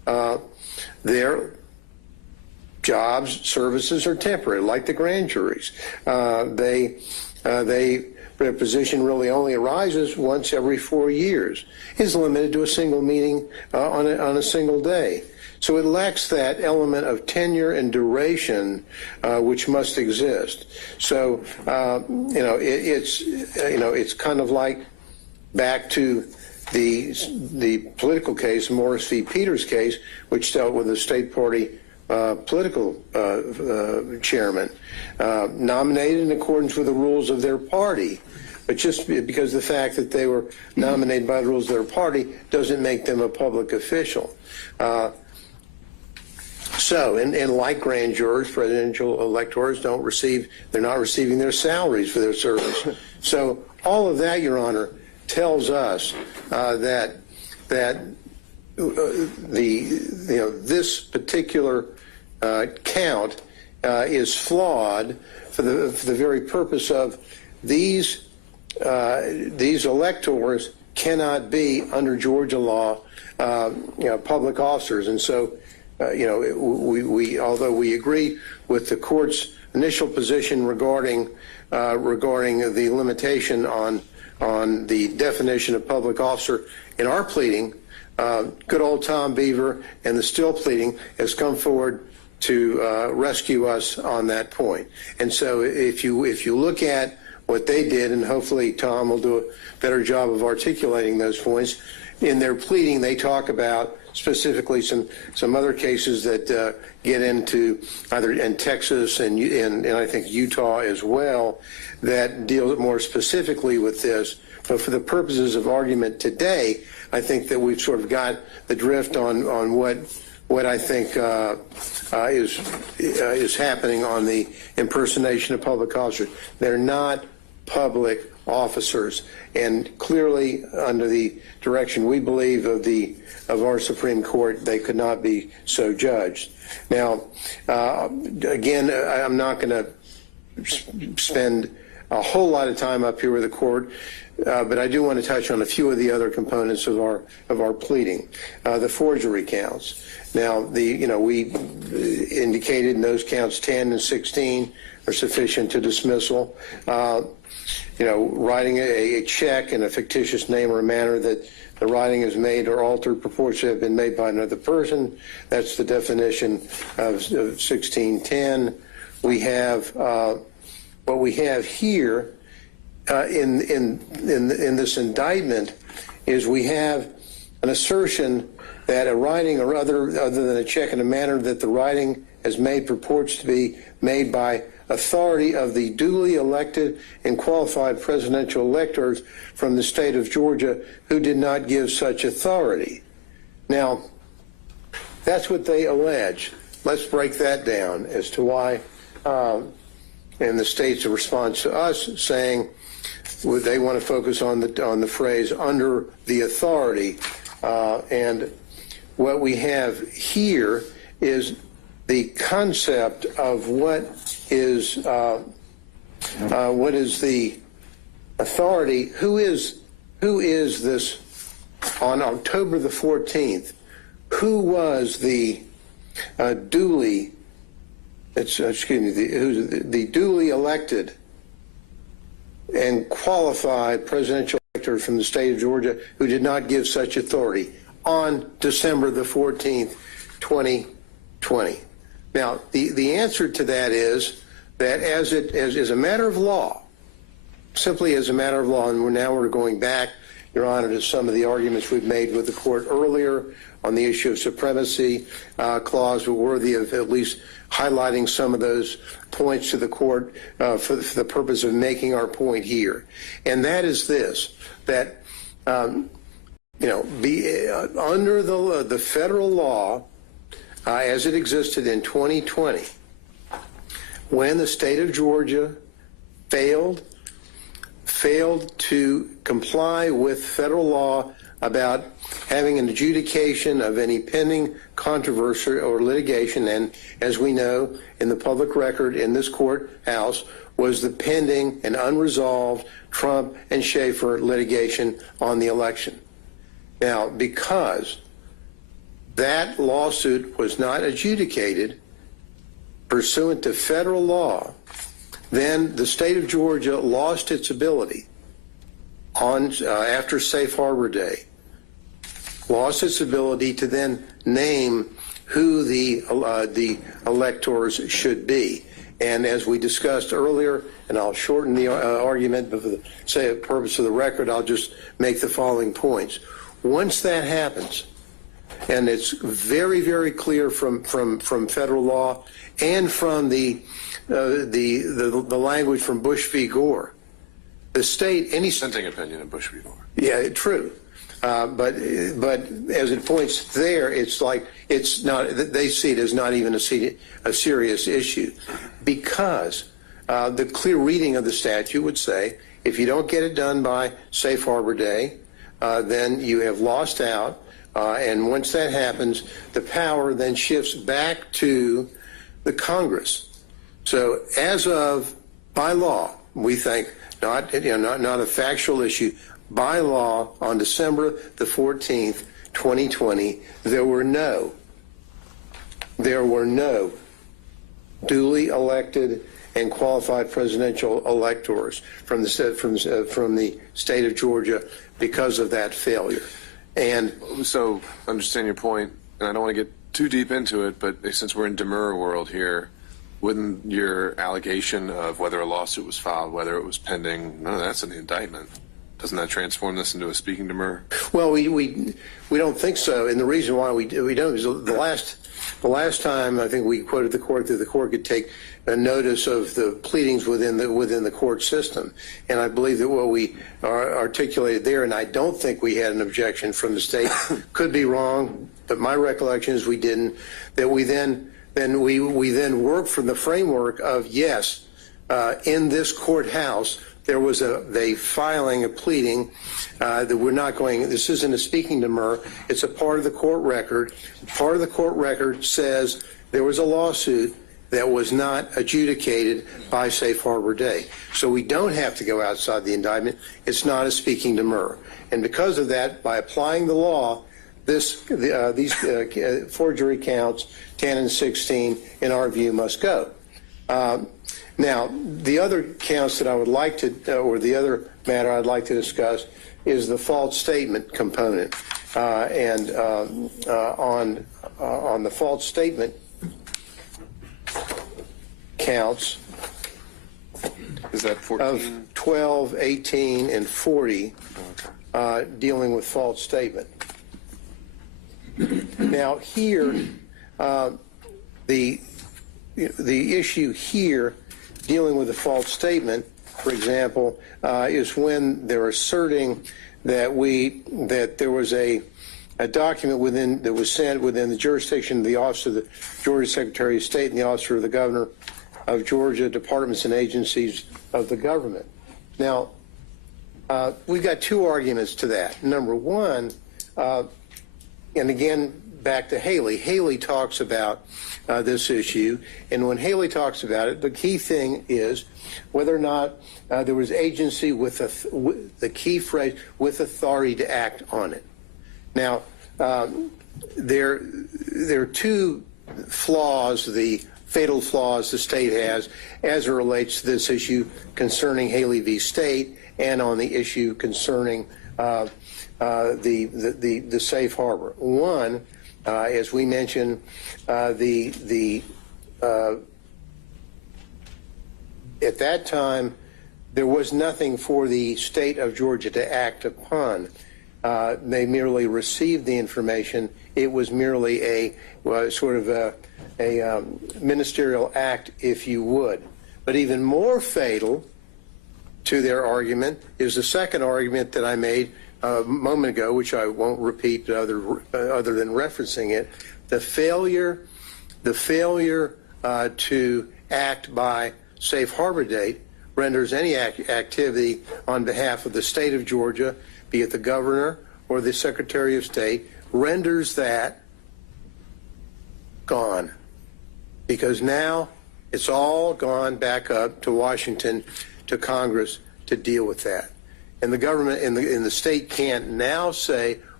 their jobs, services are temporary, like the grand juries. Their position really only arises once every 4 years, is limited to a single meeting on a single day. So it lacks that element of tenure and duration which must exist. So it's kind of like back to the political case, Morris v. Peters case, which dealt with a state party political chairman nominated in accordance with the rules of their party. But just because the fact that they were nominated by the rules of their party doesn't make them a public official. And like grand jurors, presidential electors they're not receiving their salaries for their service. So all of that, Your Honor, tells us that this particular count is flawed for the very purpose of these electors cannot be, under Georgia law, public officers. And so, although we agree with the court's initial position regarding the limitation on the definition of public officer in our pleading, good old Tom Beaver and the Still pleading has come forward to rescue us on that point. And so if you look at what they did, and hopefully Tom will do a better job of articulating those points, in their pleading they talk about specifically some other cases that get into either in Texas and I think Utah as well that deal more specifically with this. But for the purposes of argument today, I think that we've sort of got the drift on what I think is happening on the impersonation of public officers. They're not public officers, and clearly under the direction we believe of our Supreme Court, they could not be so judged. Now, again, I'm not going to spend a whole lot of time up here with the court, but I do want to touch on a few of the other components of our pleading. The forgery counts. Now, we indicated in those counts 10 and 16 are sufficient to dismissal. Writing a check in a fictitious name or a manner that the writing is made or altered purports to have been made by another person. That's the definition of 1610. We have what we have here in this indictment is we have an assertion that a writing or other than a check in a manner that the writing has made purports to be made by authority of the duly elected and qualified presidential electors from the state of Georgia who did not give such authority. Now, that's what they allege. Let's break that down as to why, and the state's response to us saying they want to focus on the phrase under the authority, and what we have here is the concept of what is the authority. Who is this on October the 14th? Who was the duly duly elected and qualified presidential elector from the state of Georgia who did not give such authority on December the 14th, 2020? Now, the answer to that is that as a matter of law, simply as a matter of law, and we're going back, Your Honor, to some of the arguments we've made with the court earlier on the issue of supremacy clause, were worthy of at least highlighting some of those points to the court for the purpose of making our point here. And that is this, that, under the federal law, as it existed in 2020, when the state of Georgia failed to comply with federal law about having an adjudication of any pending controversy or litigation, and as we know, in the public record in this courthouse was the pending and unresolved Trump and Schaefer litigation on the election. Now, because that lawsuit was not adjudicated pursuant to federal law, then the state of Georgia lost its ability on after Safe Harbor Day, lost its ability to then name who the electors should be. And as we discussed earlier, and I'll shorten the argument, but for the purpose of the record, I'll just make the following points. Once that happens, and it's very, very clear from federal law and from the language from Bush v. Gore, the state, any Dissenting opinion in Bush v. Gore. yeah, true. But as it points there, it's like it's not. They see it as not even a serious issue, because the clear reading of the statute would say if you don't get it done by Safe Harbor Day, then you have lost out. And once that happens, the power then shifts back to the Congress. So as of by law, we think not a factual issue. By law, on December the 14th, 2020, there were no duly elected and qualified presidential electors from the state of Georgia because of that failure. And so, understand your point, and I don't want to get too deep into it, but since we're in demurrer world here, wouldn't your allegation of whether a lawsuit was filed, whether it was pending, none of that's in the indictment? Doesn't that transform this into a speaking demurrer? Well, we don't think so, and the reason why we don't is the last time I think we quoted the court that the court could take a notice of the pleadings within the court system, and I believe that what we articulated there, and I don't think we had an objection from the state, could be wrong, but my recollection is we didn't. That we then worked from the framework of yes, in this courthouse. There was they filing a pleading that we're not going, this isn't a speaking demurrer, it's a part of the court record. Part of the court record says there was a lawsuit that was not adjudicated by Safe Harbor Day. So we don't have to go outside the indictment. It's not a speaking demurrer. And because of that, by applying the law, these forgery counts, 10 and 16, in our view, must go. Now, the other counts that I would like to, or the other matter I'd like to discuss is the false statement component. On the false statement counts Is that 14? of 12, 18, and 40 dealing with false statement. Now, here, the issue here dealing with a false statement, for example, is when they're asserting that there was a document that was sent within the jurisdiction of the Office of the Georgia Secretary of State and the Office of the Governor of Georgia, departments and agencies of the government. Now, we've got two arguments to that. Number one, and again, back to Haley. Haley talks about this issue, and when Haley talks about it, the key thing is whether or not there was agency with the key phrase, with authority to act on it. Now, there are two flaws, the fatal flaws the state has as it relates to this issue concerning Haley v. State and on the issue concerning the safe harbor. One, as we mentioned, at that time, there was nothing for the state of Georgia to act upon. They merely received the information. It was merely a ministerial act, if you would. But even more fatal to their argument is the second argument that I made a moment ago, which I won't repeat other than referencing it. The failure to act by Safe Harbor date renders any activity on behalf of the state of Georgia, be it the governor or the Secretary of State, renders that gone. Because now it's all gone back up to Washington, to Congress to deal with that. And the government in the state can't now say,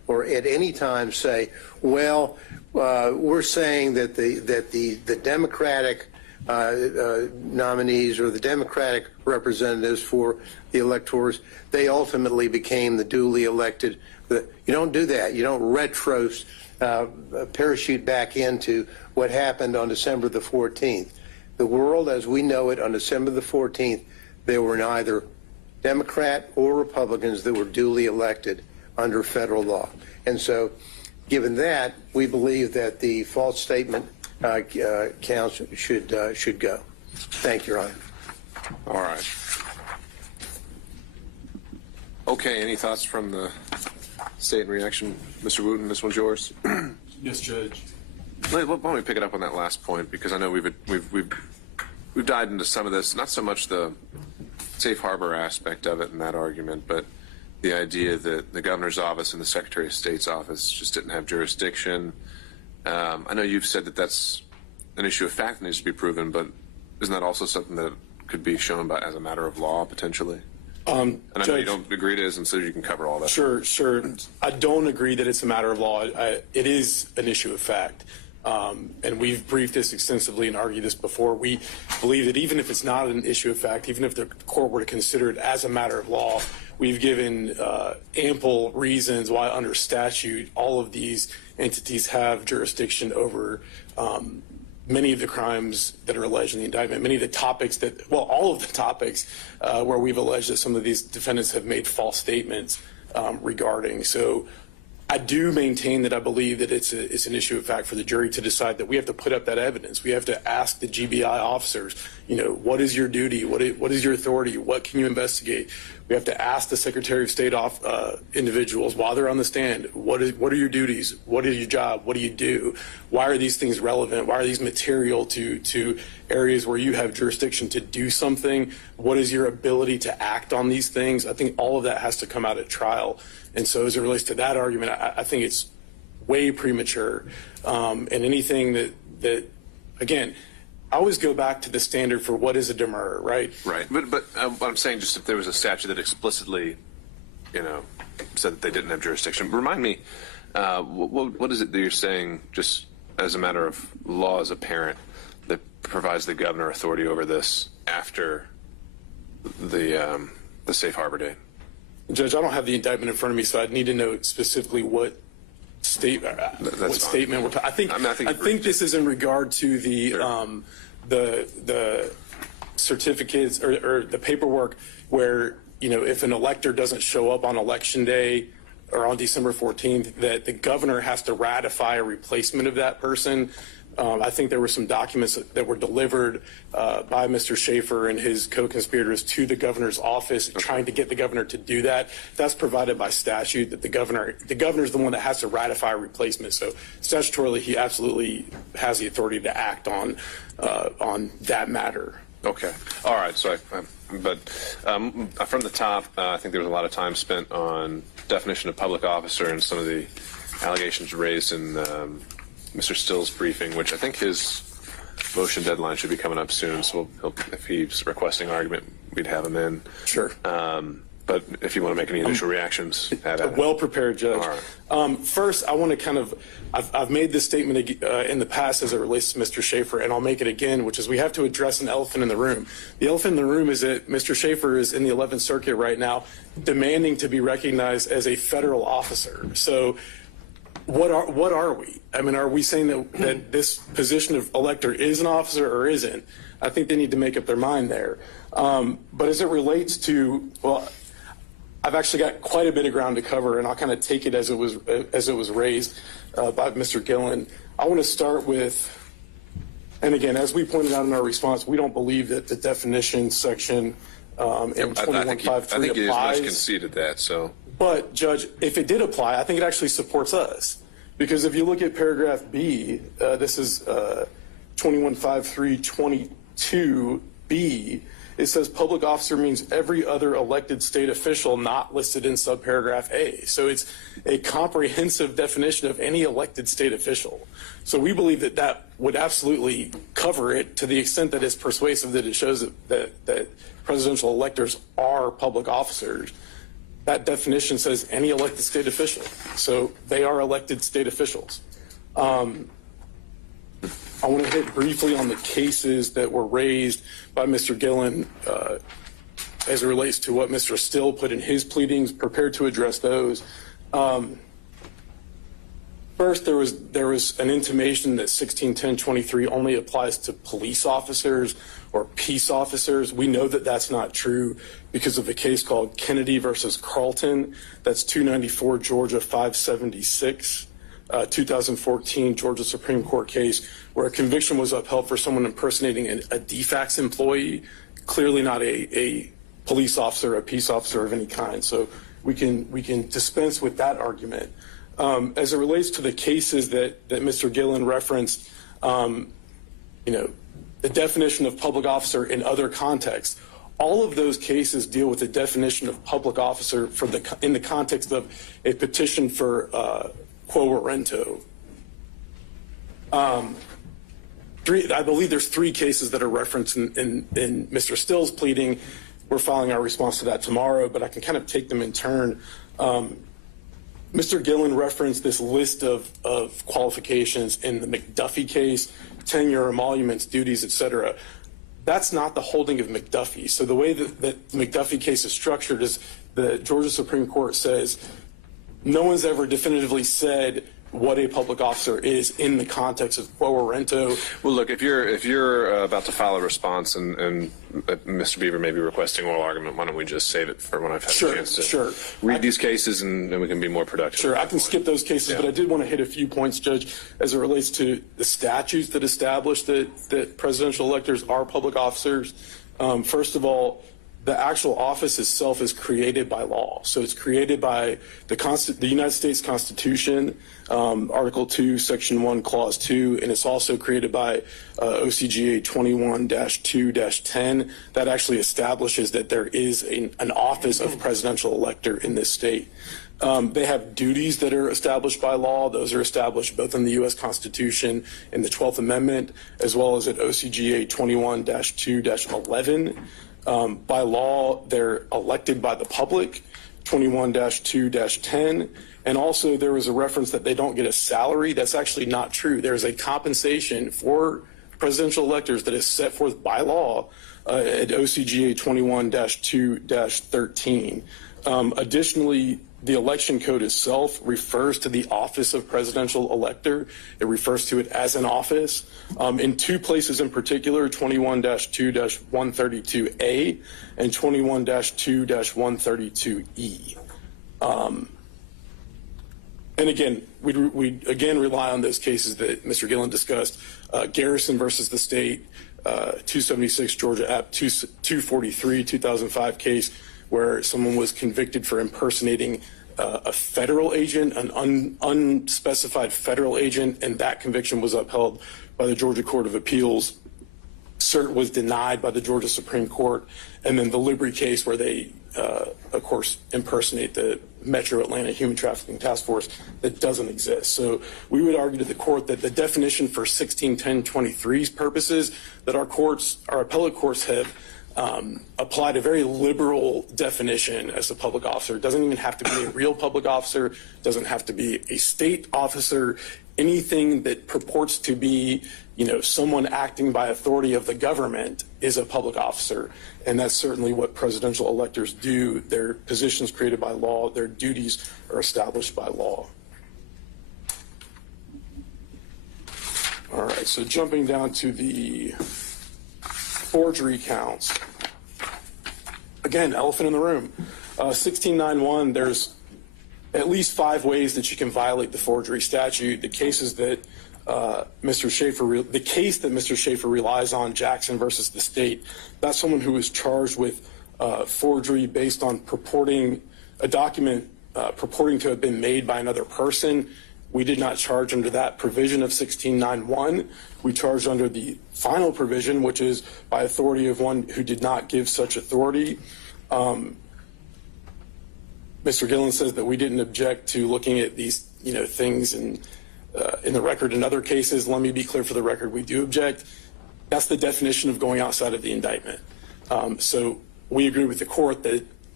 or at any time say, well, we're saying that the Democratic nominees or the Democratic representatives for the electors, they ultimately became the duly elected. You don't do that. You don't parachute back into what happened on December the 14th. The world as we know it on December the 14th, there were neither Democrat or Republicans that were duly elected under federal law. And so, given that, we believe that the false statement counts should go. Thank you, Your Honor. All right. Okay, any thoughts from the state in reaction? Mr. Wooten, this one's yours. Yes, Judge. Why don't we pick it up on that last point, because I know we've dived into some of this, not so much the safe harbor aspect of it in that argument, but the idea that the governor's office and the Secretary of State's office just didn't have jurisdiction. I know you've said that that's an issue of fact that needs to be proven, but isn't that also something that could be shown as a matter of law potentially? And I know you don't agree it is, and so you can cover all that. Sure. I don't agree that it's a matter of law. It is an issue of fact. And we've briefed this extensively and argued this before. We believe that even if it's not an issue of fact, even if the court were to consider it as a matter of law, we've given ample reasons why under statute all of these entities have jurisdiction over many of the crimes that are alleged in the indictment, many of the topics all of the topics where we've alleged that some of these defendants have made false statements regarding. So I do maintain that I believe that it's an issue of fact for the jury to decide that we have to put up that evidence. We have to ask the GBI officers, what is your duty? What is your authority? What can you investigate? We have to ask the Secretary of State individuals while they're on the stand, what are your duties? What is your job? What do you do? Why are these things relevant? Why are these material to areas where you have jurisdiction to do something? What is your ability to act on these things? I think all of that has to come out at trial. And so as it relates to that argument, I think it's way premature. And anything that again, I always go back to the standard for what is a demurrer, right? Right. But I'm saying just if there was a statute that explicitly, said that they didn't have jurisdiction. Remind me, what is it that you're saying just as a matter of law as a parent that provides the governor authority over this after the safe harbor date? Judge, I don't have the indictment in front of me, so I'd need to know specifically what statement we're talking. I think this is in regard to the certificates or the paperwork where if an elector doesn't show up on election day or on December 14th, that the governor has to ratify a replacement of that person. I think there were some documents that were delivered by Mr. Schaefer and his co-conspirators to the governor's office, trying to get the governor to do that. That's provided by statute that the governor is the one that has to ratify a replacement. So statutorily, he absolutely has the authority to act on that matter. Okay. All right. So, from the top, I think there was a lot of time spent on definition of public officer and some of the allegations raised in Mr. Still's briefing, which I think his motion deadline should be coming up soon. So if he's requesting argument, we'd have him in. Sure. But if you want to make any initial reactions, well prepared, Judge. All right. First, I want to I've made this statement in the past as it relates to Mr. Schaefer, and I'll make it again, which is we have to address an elephant in the room. The elephant in the room is that Mr. Schaefer is in the 11th Circuit right now demanding to be recognized as a federal officer. So what are we? I mean, are we saying that this position of elector is an officer or isn't? I think they need to make up their mind there. But as it relates to, I've actually got quite a bit of ground to cover, and I'll kind of take it as it was raised by Mr. Gillen. I want to start with, and again, as we pointed out in our response, we don't believe that the definition section in 21.5.3 I think you applies. much conceded that. So, but Judge, if it did apply, I think it actually supports us, because if you look at paragraph B, this is 21.5.3.22B. It says public officer means every other elected state official not listed in subparagraph A. So it's a comprehensive definition of any elected state official. So we believe that that would absolutely cover it to the extent that it's persuasive that it shows that presidential electors are public officers. that definition says any elected state official. So they are elected state officials. I want to hit briefly on the cases that were raised by Mr. Gillen as it relates to what Mr. Still put in his pleadings, prepared to address those. First, there was an intimation that 161023 only applies to police officers or peace officers. We know that that's not true because of a case called Kennedy versus Carlton. That's 294 Georgia 576, 2014 Georgia Supreme Court case where a conviction was upheld for someone impersonating a DFACS employee, clearly not a police officer, a peace officer of any kind. So we can dispense with that argument. As it relates to the cases that Mr. Gillen referenced, the definition of public officer in other contexts, all of those cases deal with the definition of public officer in the context of a petition for quo warranto. I believe there's 3 cases that are referenced in Mr. Still's pleading. We're filing our response to that tomorrow, but I can kind of take them in turn. Mr. Gillen referenced this list of qualifications in the McDuffie case, tenure, emoluments, duties, etc. That's not the holding of McDuffie. So the way that the McDuffie case is structured is the Georgia Supreme Court says no one's ever definitively said what a public officer is in the context of quo warranto. Well, look, if you're about to file a response and Mr. Beaver may be requesting oral argument, why don't we just save it for when I've had a chance to read these cases and we can be more productive. Sure, I can skip those cases, but I did want to hit a few points, Judge, as it relates to the statutes that establish that presidential electors are public officers. First of all, the actual office itself is created by law. So it's created by the United States Constitution, Article 2, Section 1, Clause 2, and it's also created by OCGA 21-2-10. That actually establishes that there is an office of presidential elector in this state. They have duties that are established by law. Those are established both in the U.S. Constitution and the 12th Amendment, as well as at OCGA 21-2-11. By law, they're elected by the public, 21-2-10. And also there was a reference that they don't get a salary. That's actually not true. There's a compensation for presidential electors that is set forth by law at OCGA 21-2-13. Additionally, the election code itself refers to the office of presidential elector. It refers to it as an office. In 2 places in particular, 21-2-132A and 21-2-132E. And again, we again rely on those cases that Mr. Gillen discussed. Garrison versus the state, 276 Georgia App 243, 2005 case where someone was convicted for impersonating a federal agent, an unspecified federal agent, and that conviction was upheld by the Georgia Court of Appeals. Cert was denied by the Georgia Supreme Court. And then the Liberty case where they, of course, impersonate the Metro Atlanta Human Trafficking Task Force that doesn't exist. So we would argue to the court that the definition for 161023's purposes that our appellate courts have applied a very liberal definition as a public officer. It doesn't even have to be a real public officer, doesn't have to be a state officer, anything that purports to be, someone acting by authority of the government is a public officer. And that's certainly what presidential electors do. Their positions created by law, their duties are established by law. All right, so jumping down to the forgery counts. Again, elephant in the room. 1691, there's at least 5 ways that you can violate the forgery statute. The cases that the case that Mr. Schaefer relies on, Jackson versus the state, that's someone who was charged with forgery based on purporting a document purporting to have been made by another person. We did not charge under that provision of 1691. We charged under the final provision, which is by authority of one who did not give such authority. Mr. Gillen says that we didn't object to looking at these, things in the record in other cases. Let me be clear for the record, we do object. That's the definition of going outside of the indictment. So we agree with the court that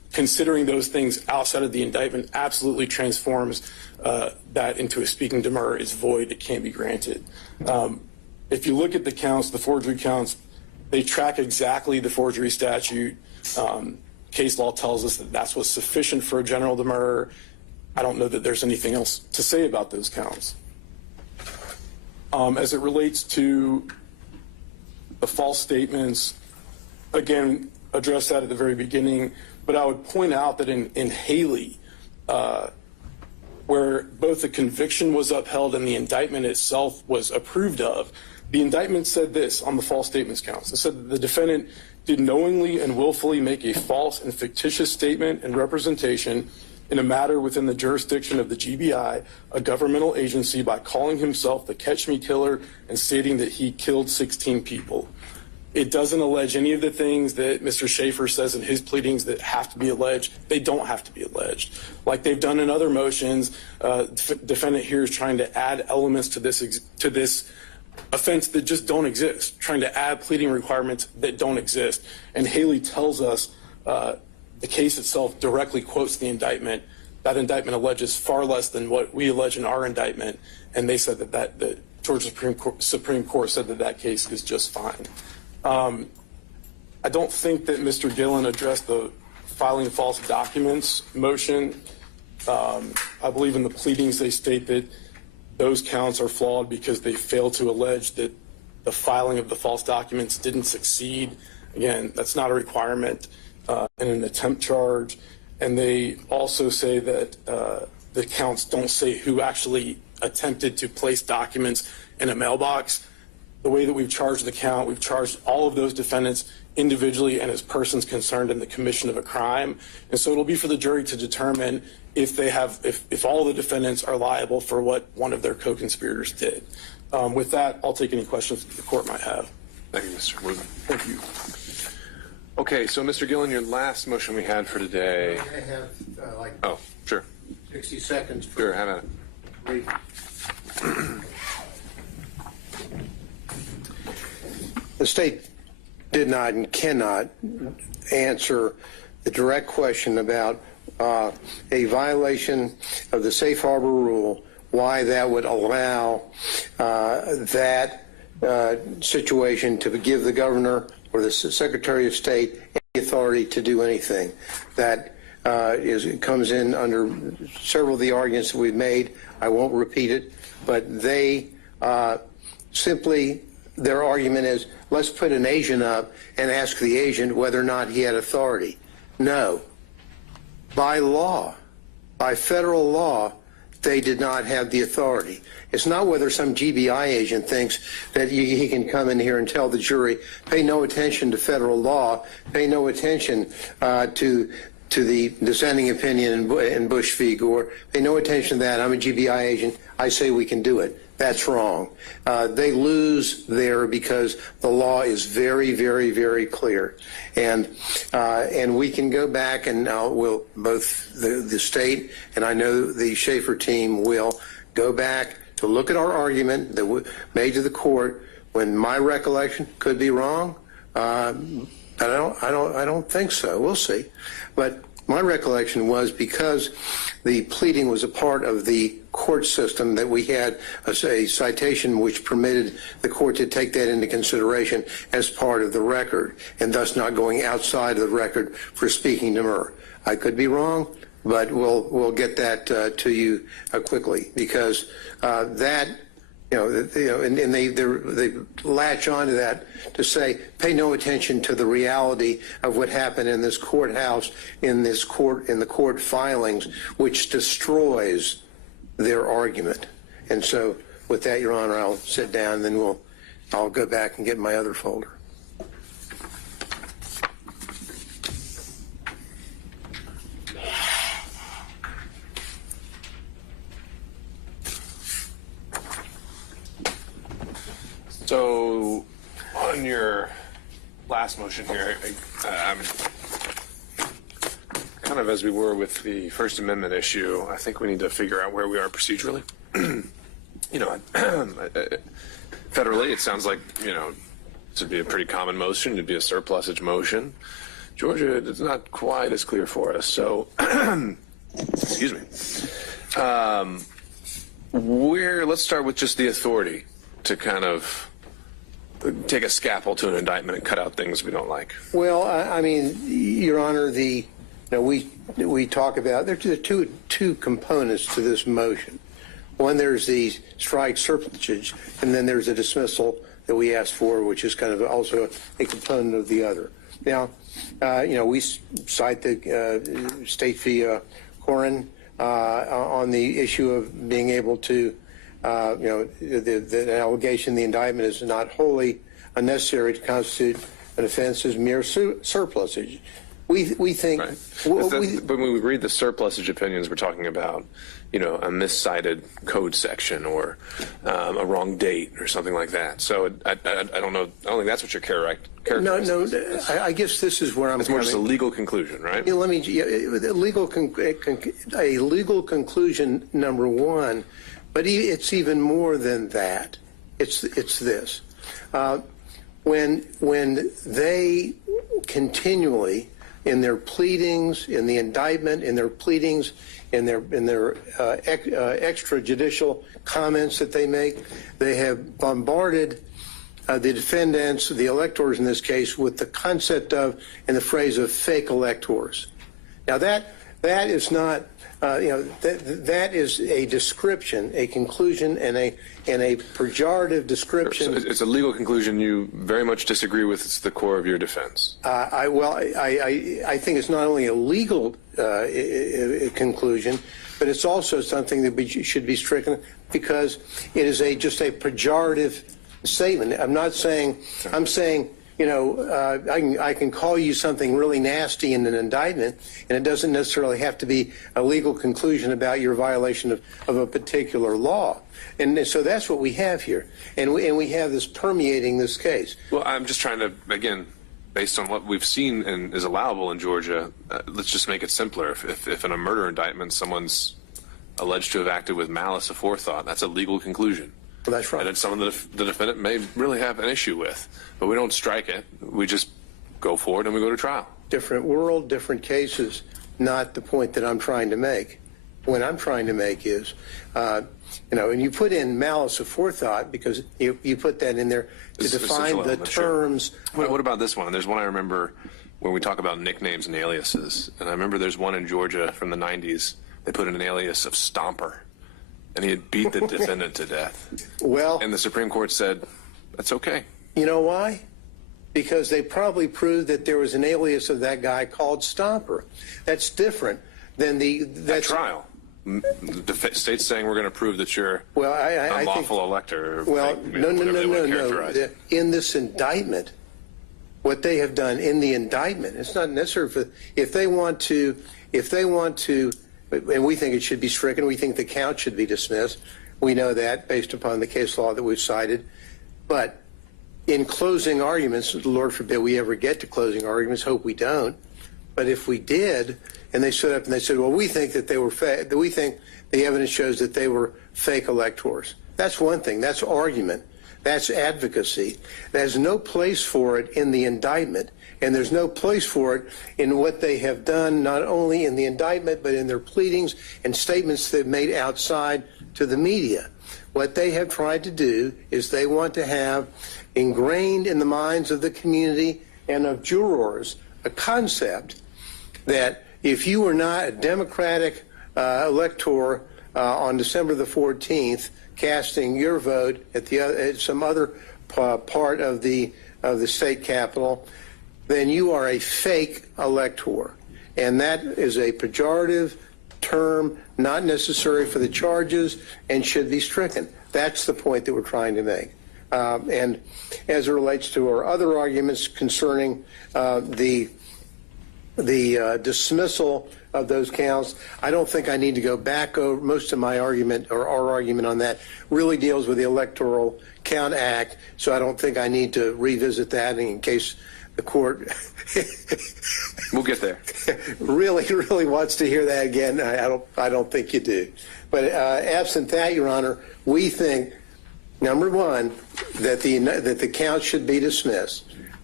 considering those things outside of the indictment absolutely transforms that into a speaking demur is void. It can't be granted. If you look at the counts, the forgery counts, they track exactly the forgery statute. Case law tells us that that's what's sufficient for a general demur. I don't know that there's anything else to say about those counts. As it relates to the false statements, again, addressed that at the very beginning, but I would point out that in Haley, where both the conviction was upheld and the indictment itself was approved of, the indictment said this on the false statements counts. It said that the defendant did knowingly and willfully make a false and fictitious statement and representation in a matter within the jurisdiction of the GBI, a governmental agency, by calling himself the Catch Me Killer and stating that he killed 16 people. It doesn't allege any of the things that Mr. Schaefer says in his pleadings that have to be alleged. They don't have to be alleged. Like they've done in other motions, defendant here is trying to add elements to this offense that just don't exist, trying to add pleading requirements that don't exist. And Haley tells us the case itself directly quotes the indictment. That indictment alleges far less than what we allege in our indictment, and they said that the Georgia Supreme Court said that case is just fine. I don't think that Mr. Gillen addressed the filing false documents motion. I believe in the pleadings they state that those counts are flawed because they fail to allege that the filing of the false documents didn't succeed. Again, that's not a requirement in an attempt charge. And they also say that the counts don't say who actually attempted to place documents in a mailbox. The way that we've charged the count, we've charged all of those defendants individually and as persons concerned in the commission of a crime. And so it'll be for the jury to determine if all the defendants are liable for what one of their co-conspirators did. With that, I'll take any questions that the court might have. Thank you, Mr. Woodman. Thank you. Okay, so Mr. Gillen, your last motion we had for today. I have like Oh, sure. 60 seconds. Sure, have at it. The state did not and cannot answer the direct question about a violation of the safe harbor rule, why that would allow that situation to give the governor or the Secretary of State any authority to do anything. That comes in under several of the arguments that we've made. I won't repeat it, but they simply, their argument is, let's put an agent up and ask the agent whether or not he had authority. No. By law, by federal law, they did not have the authority. It's not whether some GBI agent thinks that he can come in here and tell the jury, pay no attention to federal law, pay no attention to the dissenting opinion in Bush v. Gore, pay no attention to that. I'm a GBI agent. I say we can do it. That's wrong. They lose there because the law is very, very, very clear. And we can go back and we'll both the state and I know the Schaefer team will go back to look at our argument that we made to the court. When my recollection could be wrong, I don't think so. We'll see. But my recollection was because the pleading was a part of the court system that we had a citation which permitted the court to take that into consideration as part of the record and thus not going outside of the record for speaking demur. I could be wrong, but we'll get that to you quickly because that. And they latch onto that to say, pay no attention to the reality of what happened in this courthouse, in the court filings, which destroys their argument. And so, with that, Your Honor, I'll sit down, and then I'll go back and get my other folder. So, on your last motion here, I'm kind of as we were with the First Amendment issue, I think we need to figure out where we are procedurally. Federally, it sounds like, this would be a pretty common motion. It'd be a surplusage motion. Georgia, it's not quite as clear for us. So, excuse me. Let's start with just the authority to kind of take a scalpel to an indictment and cut out things we don't like. Well, I mean, Your Honor, we talk about there are two components to this motion. One, there's the strike surplusage, and then there's a dismissal that we asked for, which is kind of also a component of the other. Now, we cite the State v. Corin on the issue of being able to, the allegation, the indictment is not wholly unnecessary to constitute an offense as mere surplusage. We think. Right. But when we read the surplusage opinions, we're talking about, a miscited code section or a wrong date or something like that. So I don't know. I don't think that's what you're characterizing. No. I guess this is where I'm. It's more just a legal conclusion, right? Let me. A legal conclusion, number one, but it's even more than that. It's this. When they continually, in their pleadings, in the indictment, in their pleadings, in their extrajudicial comments that they make, they have bombarded the defendants, the electors in this case, with the concept of and the phrase of fake electors. Now that is not, that is a description, a conclusion, and a pejorative description. So it's a legal conclusion you very much disagree with. It's the core of your defense. I think it's not only a legal conclusion, but it's also something that should be stricken because it is just a pejorative statement. I'm not saying. I'm saying. I can call you something really nasty in an indictment, and it doesn't necessarily have to be a legal conclusion about your violation of a particular law. And so that's what we have here. And we have this permeating this case. Well, I'm just trying to, again, based on what we've seen and is allowable in Georgia, let's just make it simpler. If in a murder indictment someone's alleged to have acted with malice aforethought, that's a legal conclusion. Well, that's right. And it's something that the defendant may really have an issue with. But we don't strike it. We just go forward and we go to trial. Different world, different cases, not the point that I'm trying to make. What I'm trying to make is, and you put in malice aforethought because you put that in there to define the terms. Sure. What about this one? There's one I remember when we talk about nicknames and aliases. And I remember there's one in Georgia from the 90s. They put in an alias of Stomper. And he had beat the defendant to death. Well, and the Supreme Court said, that's okay. You know why? Because they probably proved that there was an alias of that guy called Stomper. That's different than At trial. The state's saying we're going to prove that you're an unlawful elector. Well, no. In this indictment, what they have done in the indictment, it's not necessary if they want to, and we think it should be stricken. We think the count should be dismissed. We know that based upon the case law that we've cited. But in closing arguments, Lord forbid we ever get to closing arguments, hope we don't. But if we did, and they stood up and they said, well, we think that they were fake, we think the evidence shows that they were fake electors. That's one thing. That's argument. That's advocacy. There's no place for it in the indictment. And there's no place for it in what they have done, not only in the indictment, but in their pleadings and statements they've made outside to the media. What they have tried to do is they want to have ingrained in the minds of the community and of jurors a concept that if you were not a Democratic elector on December the 14th, casting your vote at some other part of the state capitol, then you are a fake elector. And that is a pejorative term, not necessary for the charges, and should be stricken. That's the point that we're trying to make. And as it relates to our other arguments concerning the dismissal of those counts, I don't think I need to go back over most of my argument, or our argument on that really deals with the Electoral Count Act, so I don't think I need to revisit that in case the court we'll get there. really wants to hear that again. I don't think you do. But absent that, Your Honor, we think, number one, that the count should be dismissed.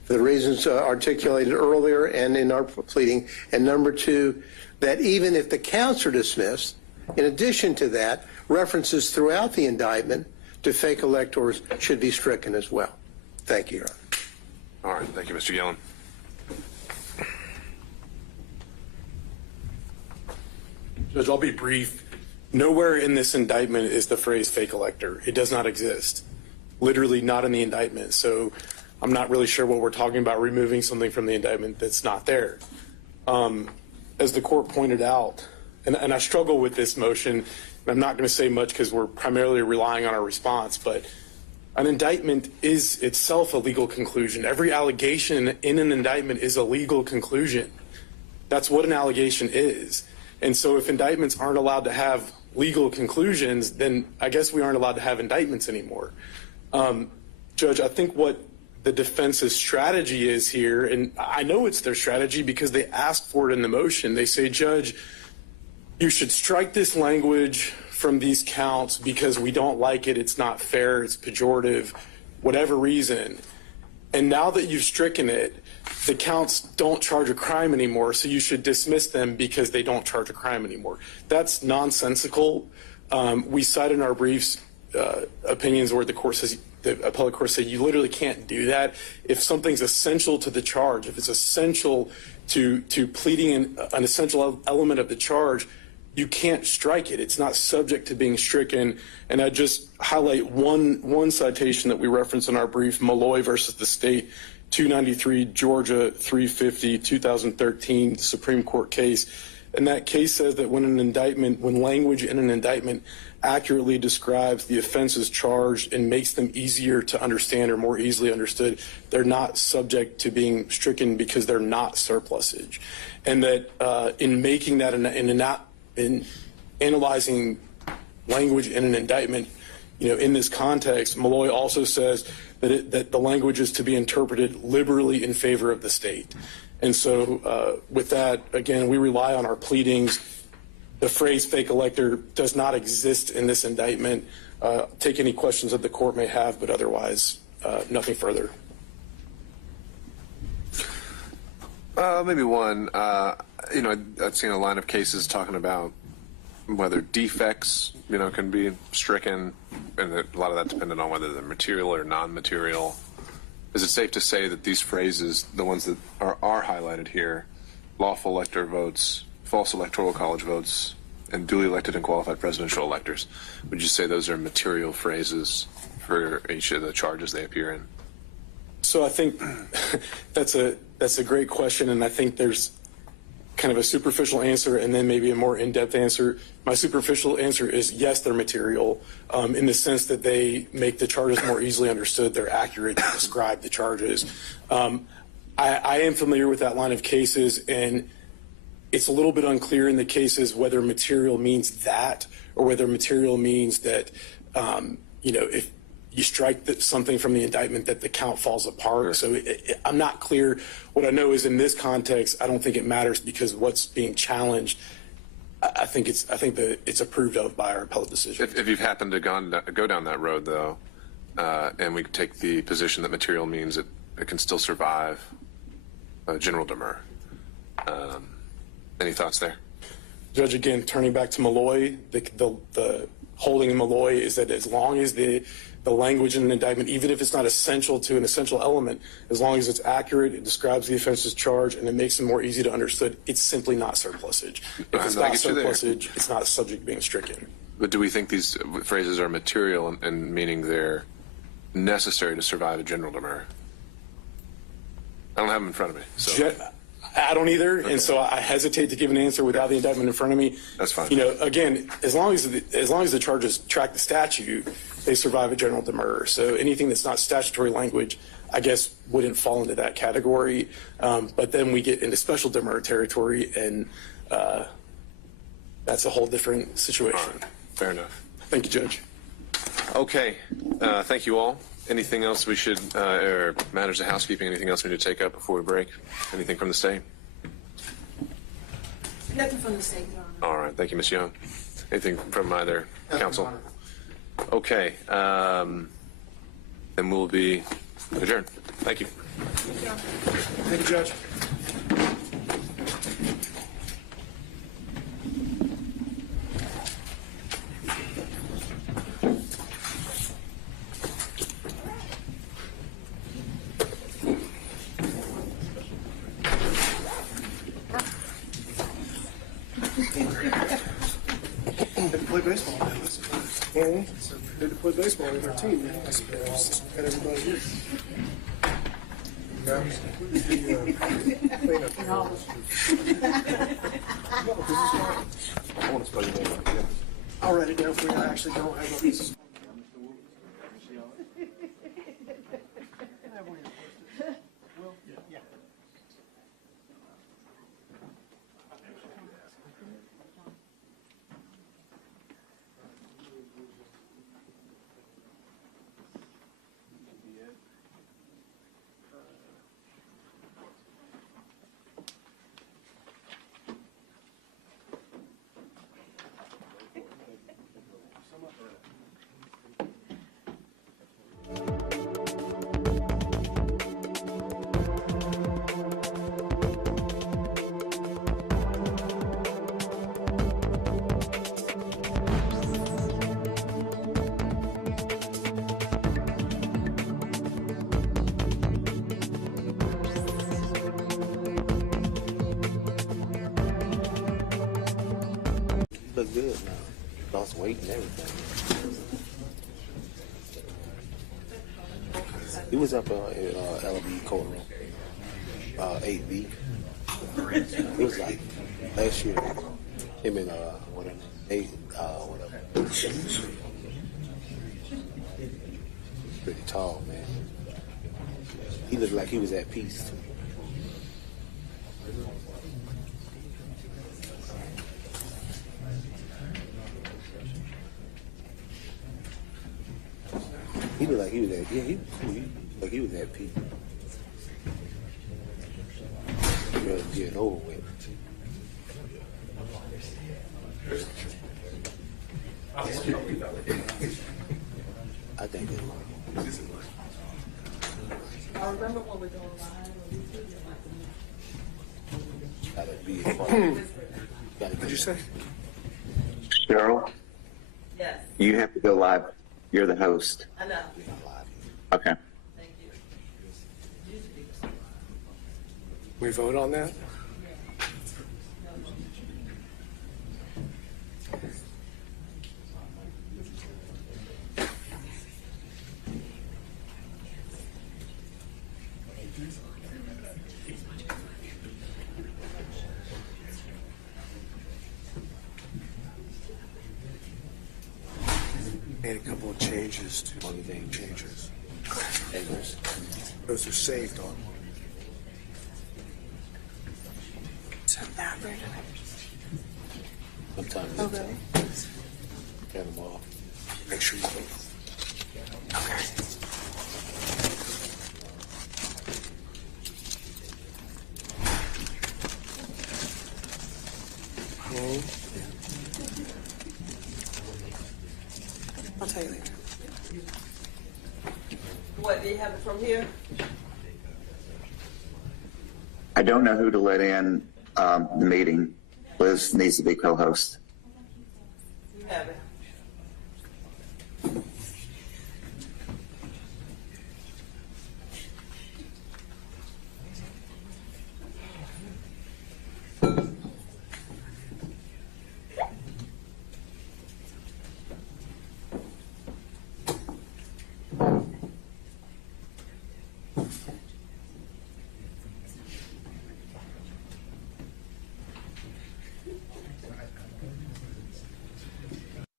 for the reasons articulated earlier and in our pleading. And number two, that even if the counts are dismissed, in addition to that, references throughout the indictment to fake electors should be stricken as well. Thank you, Your Honor. All right. Thank you, Mr. Yellen. Judge, I'll be brief. Nowhere in this indictment is the phrase fake elector. It does not exist. Literally not in the indictment. So I'm not really sure what we're talking about, removing something from the indictment that's not there. As the court pointed out, and I struggle with this motion, and I'm not going to say much because we're primarily relying on our response, but an indictment is itself a legal conclusion. Every allegation in an indictment is a legal conclusion. That's what an allegation is. And so if indictments aren't allowed to have legal conclusions, then I guess we aren't allowed to have indictments anymore. Judge, I think what the defense's strategy is here, and I know it's their strategy because they asked for it in the motion. They say, Judge, you should strike this language from these counts because we don't like it, it's not fair, it's pejorative, whatever reason. And now that you've stricken it, the counts don't charge a crime anymore, so you should dismiss them because they don't charge a crime anymore. That's nonsensical. We cite in our briefs opinions where the appellate court said you literally can't do that. If something's essential to the charge, if it's essential to pleading an essential element of the charge, you can't strike it. It's not subject to being stricken. And I just highlight one citation that we reference in our brief, Malloy versus the state, 293 Georgia 350 2013 Supreme Court case. And that case says that when language in an indictment accurately describes the offenses charged and makes them easier to understand or more easily understood, they're not subject to being stricken because they're not surplusage. And that in making that in analyzing language in an indictment, in this context, Malloy also says that the language is to be interpreted liberally in favor of the state. And so with that, again, we rely on our pleadings. The phrase fake elector does not exist in this indictment. Take any questions that the court may have, but otherwise, nothing further. Maybe one. I've seen a line of cases talking about whether defects, can be stricken, and a lot of that dependent on whether they're material or non-material. Is it safe to say that these phrases, the ones that are highlighted here, lawful elector votes, false electoral college votes, and duly elected and qualified presidential electors, would you say those are material phrases for each of the charges they appear in? So I think that's a great question, and I think there's kind of a superficial answer and then maybe a more in-depth answer. My superficial answer is yes, they're material in the sense that they make the charges more easily understood. They're accurate to describe the charges. I am familiar with that line of cases, and it's a little bit unclear in the cases whether material means that or whether material means that, if you strike something from the indictment that the count falls apart. So I'm not clear. What I know is in this context, I don't think it matters because what's being challenged, I think that it's approved of by our appellate decision. If you've happened to go down that road, though, and we take the position that material means it can still survive general demur, any thoughts there? Judge, again, turning back to Malloy, the holding in Malloy is that as long as the language in an indictment, even if it's not essential to an essential element, as long as it's accurate, it describes the offense's charge, and it makes it more easy to understood, it's simply not surplusage. If it's not surplusage, it's not subject to being stricken. But do we think these phrases are material and meaning they're necessary to survive a general demur? I don't have them in front of me. So. I don't either, okay. And so I hesitate to give an answer without the indictment in front of me. That's fine. Again, as long as the charges track the statute, they survive a general demur. So anything that's not statutory language, I guess, wouldn't fall into that category. But then we get into special demur territory, and that's a whole different situation. All right. Fair enough. Thank you, Judge. Okay. Thank you all. Anything else we should, or matters of housekeeping, anything else we need to take up before we break? Anything from the state? Nothing from the state, Your Honor. All right. Thank you, Ms. Young. Anything from either counsel? Okay. Then we'll be Adjourn. Thank you. Thank you, Judge. Had to play baseball. Had to play baseball with our team, man. I suppose. Got everybody here. I'll write it down for you. I actually don't have a Look good now. Lost weight and everything. He was up in LB courtroom, 8B. It was like last year. Him and whatever. Whatever. Pretty tall, man. He looked like he was at peace. He looked like he was at, he like he was at peace. Really getting over with. I think it was. I remember when we were going live. Gotta be. What'd you say? Cheryl, Yes, you have to go live. You're the host. I know. Okay. Thank you. We vote on that? Made a couple of changes to one name changes. Those are saved on. Sometimes Oh, really? turn them off. Make sure you vote. Okay. I'll tell you later. What, do you have it from here? I don't know who to let in the meeting. Liz needs to be co-host. You have it.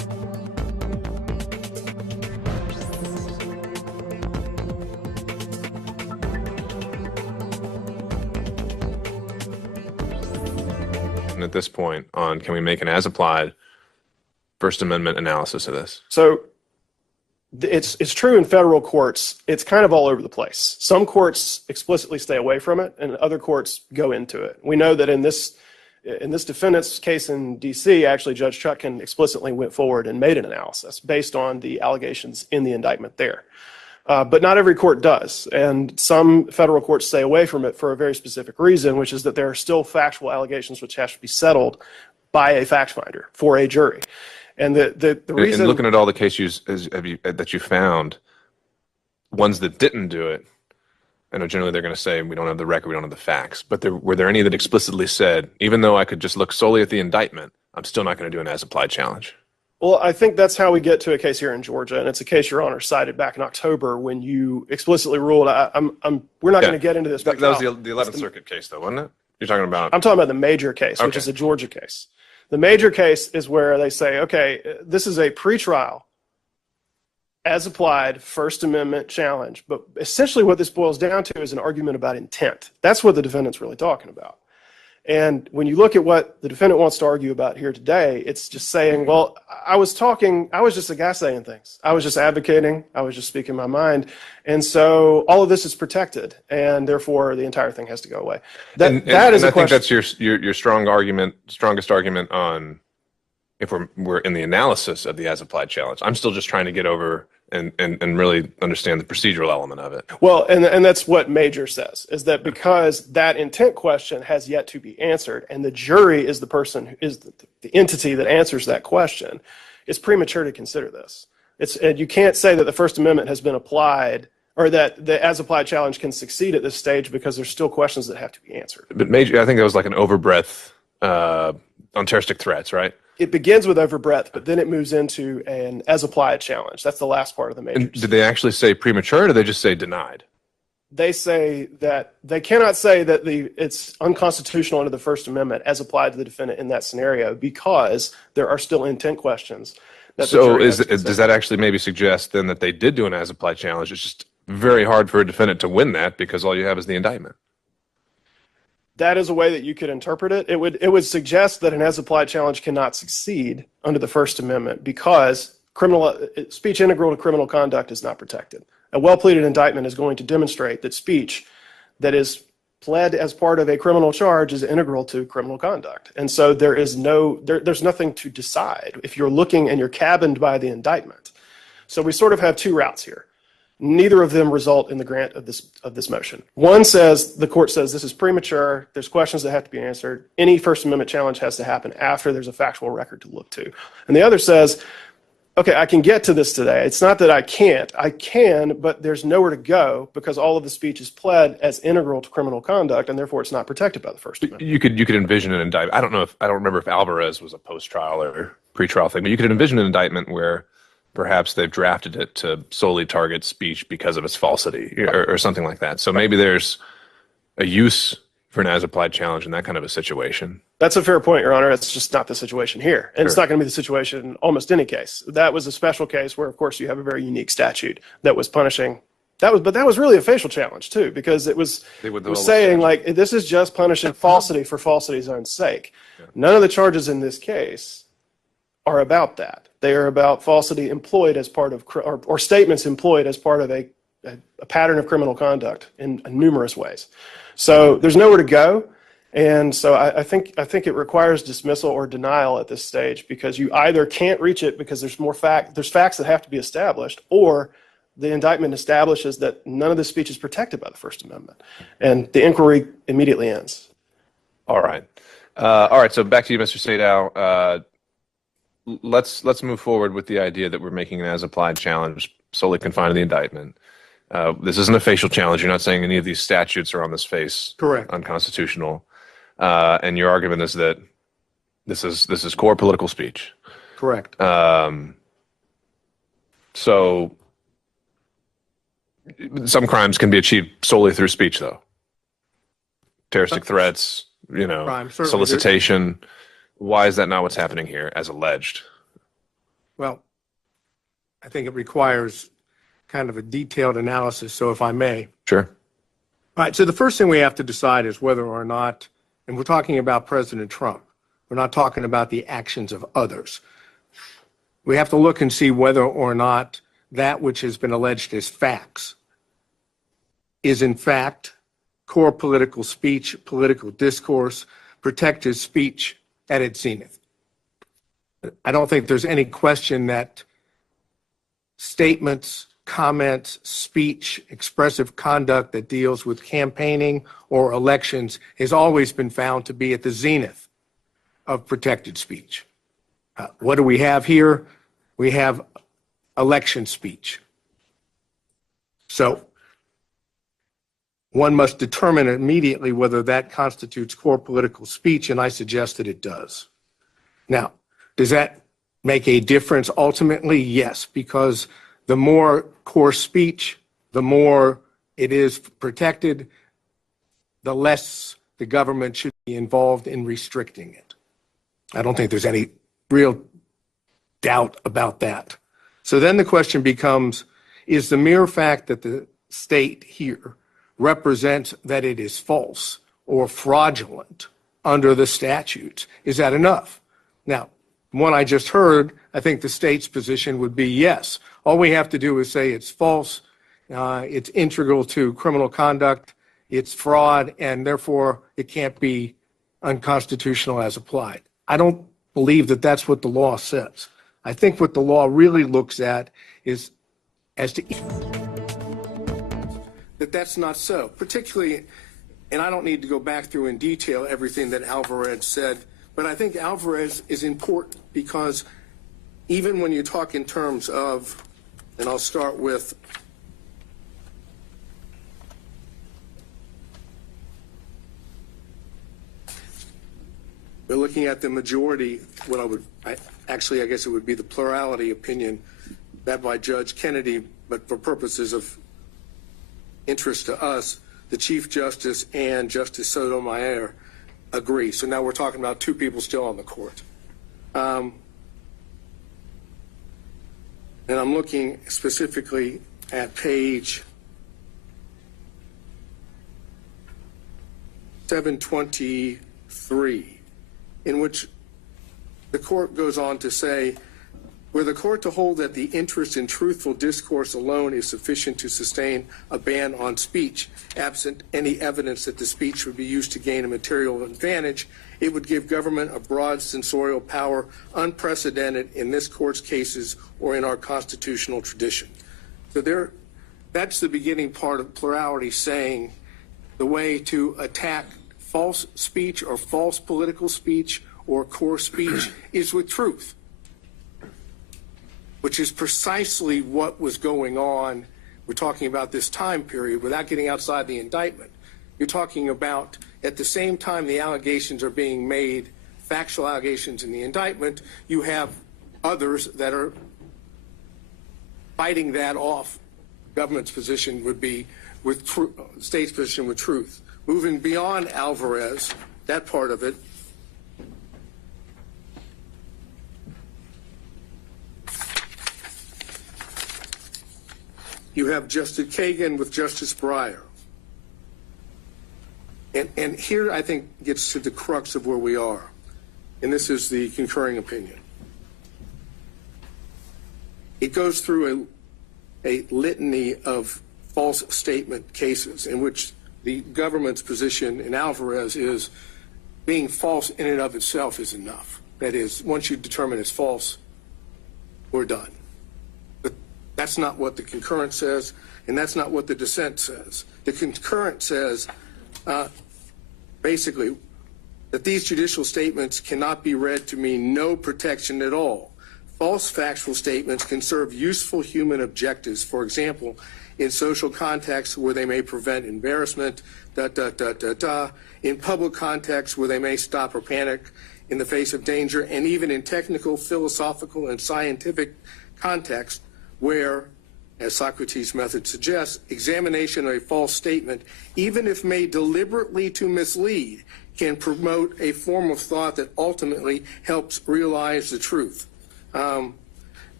conclusion at this point on can we make an as-applied First Amendment analysis of this? So it's true in federal courts. It's kind of all over the place. Some courts explicitly stay away from it, and other courts go into it. We know that in this defendant's case in D.C., actually Judge Chutkan explicitly went forward and made an analysis based on the allegations in the indictment there. But not every court does, and some federal courts stay away from it for a very specific reason, which is that there are still factual allegations which have to be settled by a fact finder for a jury. And the reason... And looking at all the cases that you found, ones that didn't do it, I know generally they're going to say we don't have the record, we don't have the facts, but were there any that explicitly said, even though I could just look solely at the indictment, I'm still not going to do an as-applied challenge? Well, I think that's how we get to a case here in Georgia, and it's a case Your Honor cited back in October when you explicitly ruled. We're not going to get into this. That was the 11th Circuit case, though, wasn't it? You're talking about? I'm talking about the major case, which is a Georgia case. The major case is where they say, okay, this is a pretrial, as applied First Amendment challenge, but essentially what this boils down to is an argument about intent. That's what the defendant's really talking about. And when you look at what the defendant wants to argue about here today, it's just saying, well, I was just a guy saying things. I was just advocating. I was just speaking my mind. And so all of this is protected, and therefore the entire thing has to go away. That is a question. I think that's your strongest argument on if we're in the analysis of the as-applied challenge. I'm still just trying to get over and really understand the procedural element of it. Well, and that's what Major says, is that because that intent question has yet to be answered, and the jury is the person who is the entity that answers that question, it's premature to consider this. And you can't say that the First Amendment has been applied or that the as-applied challenge can succeed at this stage because there's still questions that have to be answered. But Major, I think that was like an overbreadth on terroristic threats, right? It begins with overbreadth, but then it moves into an as-applied challenge. That's the last part of the Major. Did they actually say premature, or did they just say denied? They say that they cannot say that it's unconstitutional under the First Amendment as applied to the defendant in that scenario because there are still intent questions. So does that actually maybe suggest then that they did do an as-applied challenge? It's just very hard for a defendant to win that because all you have is the indictment. That is a way that you could interpret it. It would suggest that an as-applied challenge cannot succeed under the First Amendment because speech integral to criminal conduct is not protected. A well-pleaded indictment is going to demonstrate that speech that is pled as part of a criminal charge is integral to criminal conduct. And so there's nothing to decide if you're looking and you're cabined by the indictment. So we sort of have two routes here. Neither of them result in the grant of this motion. One says, the court says this is premature, there's questions that have to be answered, any First Amendment challenge has to happen after there's a factual record to look to. And the other says, okay, I can get to this today. It's not that I can't. I can, but there's nowhere to go because all of the speech is pled as integral to criminal conduct, and therefore it's not protected by the First Amendment. You could envision an indictment. I don't remember if Alvarez was a post-trial or pre-trial thing, but you could envision an indictment where perhaps they've drafted it to solely target speech because of its falsity or something like that. So maybe there's a use for an as-applied challenge in that kind of a situation. That's a fair point, Your Honor. That's just not the situation here. And It's not going to be the situation in almost any case. That was a special case where, of course, you have a very unique statute that was punishing. But that was really a facial challenge, too, because it was saying, like, this is just punishing falsity for falsity's own sake. Yeah. None of the charges in this case are about that. They are about falsity employed as part of, or statements employed as part of a pattern of criminal conduct in numerous ways. So there's nowhere to go. And so I think it requires dismissal or denial at this stage because you either can't reach it because there's facts that have to be established, or the indictment establishes that none of the speech is protected by the First Amendment. And the inquiry immediately ends. All right. So back to you, Mr. Sadow. Let's move forward with the idea that we're making an as-applied challenge solely confined to the indictment. This isn't a facial challenge. You're not saying any of these statutes are on this face correct, unconstitutional. And your argument is that this is core political speech. Correct. So some crimes can be achieved solely through speech, though. Terroristic threats, solicitation. Why is that not what's happening here, as alleged? Well, I think it requires kind of a detailed analysis, so if I may. Sure. All right, so the first thing we have to decide is whether or not, and we're talking about President Trump, We're not talking about the actions of others. We have to look and see whether or not that which has been alleged as facts is in fact core political speech, political discourse, protected speech at its zenith. I don't think there's any question that statements, comments, speech, expressive conduct that deals with campaigning or elections has always been found to be at the zenith of protected speech. What do we have here? We have election speech. So one must determine immediately whether that constitutes core political speech, and I suggest that it does. Now, does that make a difference ultimately? Yes, because the more core speech, the more it is protected, the less the government should be involved in restricting it. I don't think there's any real doubt about that. So then the question becomes, is the mere fact that the state here represents that it is false or fraudulent under the statutes, is that enough? Now, from what I just heard, I think the state's position would be yes. All we have to do is say it's false, it's integral to criminal conduct, it's fraud, and therefore it can't be unconstitutional as applied. I don't believe that that's what the law says. I think what the law really looks at is as to that that's not so, particularly, and I don't need to go back through in detail everything that Alvarez said, but I think Alvarez is important because even when you talk in terms of, and I'll start with we're looking at the majority, what I guess it would be the plurality opinion that by Judge Kennedy, but for purposes of interest to us, the Chief Justice and Justice Sotomayor agree. So now we're talking about two people still on the court. And I'm looking specifically at page 723, in which the court goes on to say, were the court to hold that the interest in truthful discourse alone is sufficient to sustain a ban on speech, absent any evidence that the speech would be used to gain a material advantage, it would give government a broad censorial power unprecedented in this court's cases or in our constitutional tradition. So that's the beginning part of plurality, saying the way to attack false speech or false political speech or core speech is with truth, which is precisely what was going on. We're talking about this time period without getting outside the indictment. You're talking about at the same time the allegations are being made, factual allegations in the indictment, you have others that are fighting that off. Government's position would be with state's position with truth. Moving beyond Alvarez, that part of it, you have Justice Kagan with Justice Breyer. And here I think gets to the crux of where we are. And this is the concurring opinion. It goes through a litany of false statement cases in which the government's position in Alvarez is being false in and of itself is enough. That is, once you determine it's false, we're done. But that's not what the concurrent says, and that's not what the dissent says. The concurrent says, basically, that these judicial statements cannot be read to mean no protection at all. False factual statements can serve useful human objectives, for example, in social contexts where they may prevent embarrassment, in public contexts where they may stop or panic in the face of danger, and even in technical, philosophical, and scientific contexts where, as Socrates' method suggests, examination of a false statement, even if made deliberately to mislead, can promote a form of thought that ultimately helps realize the truth.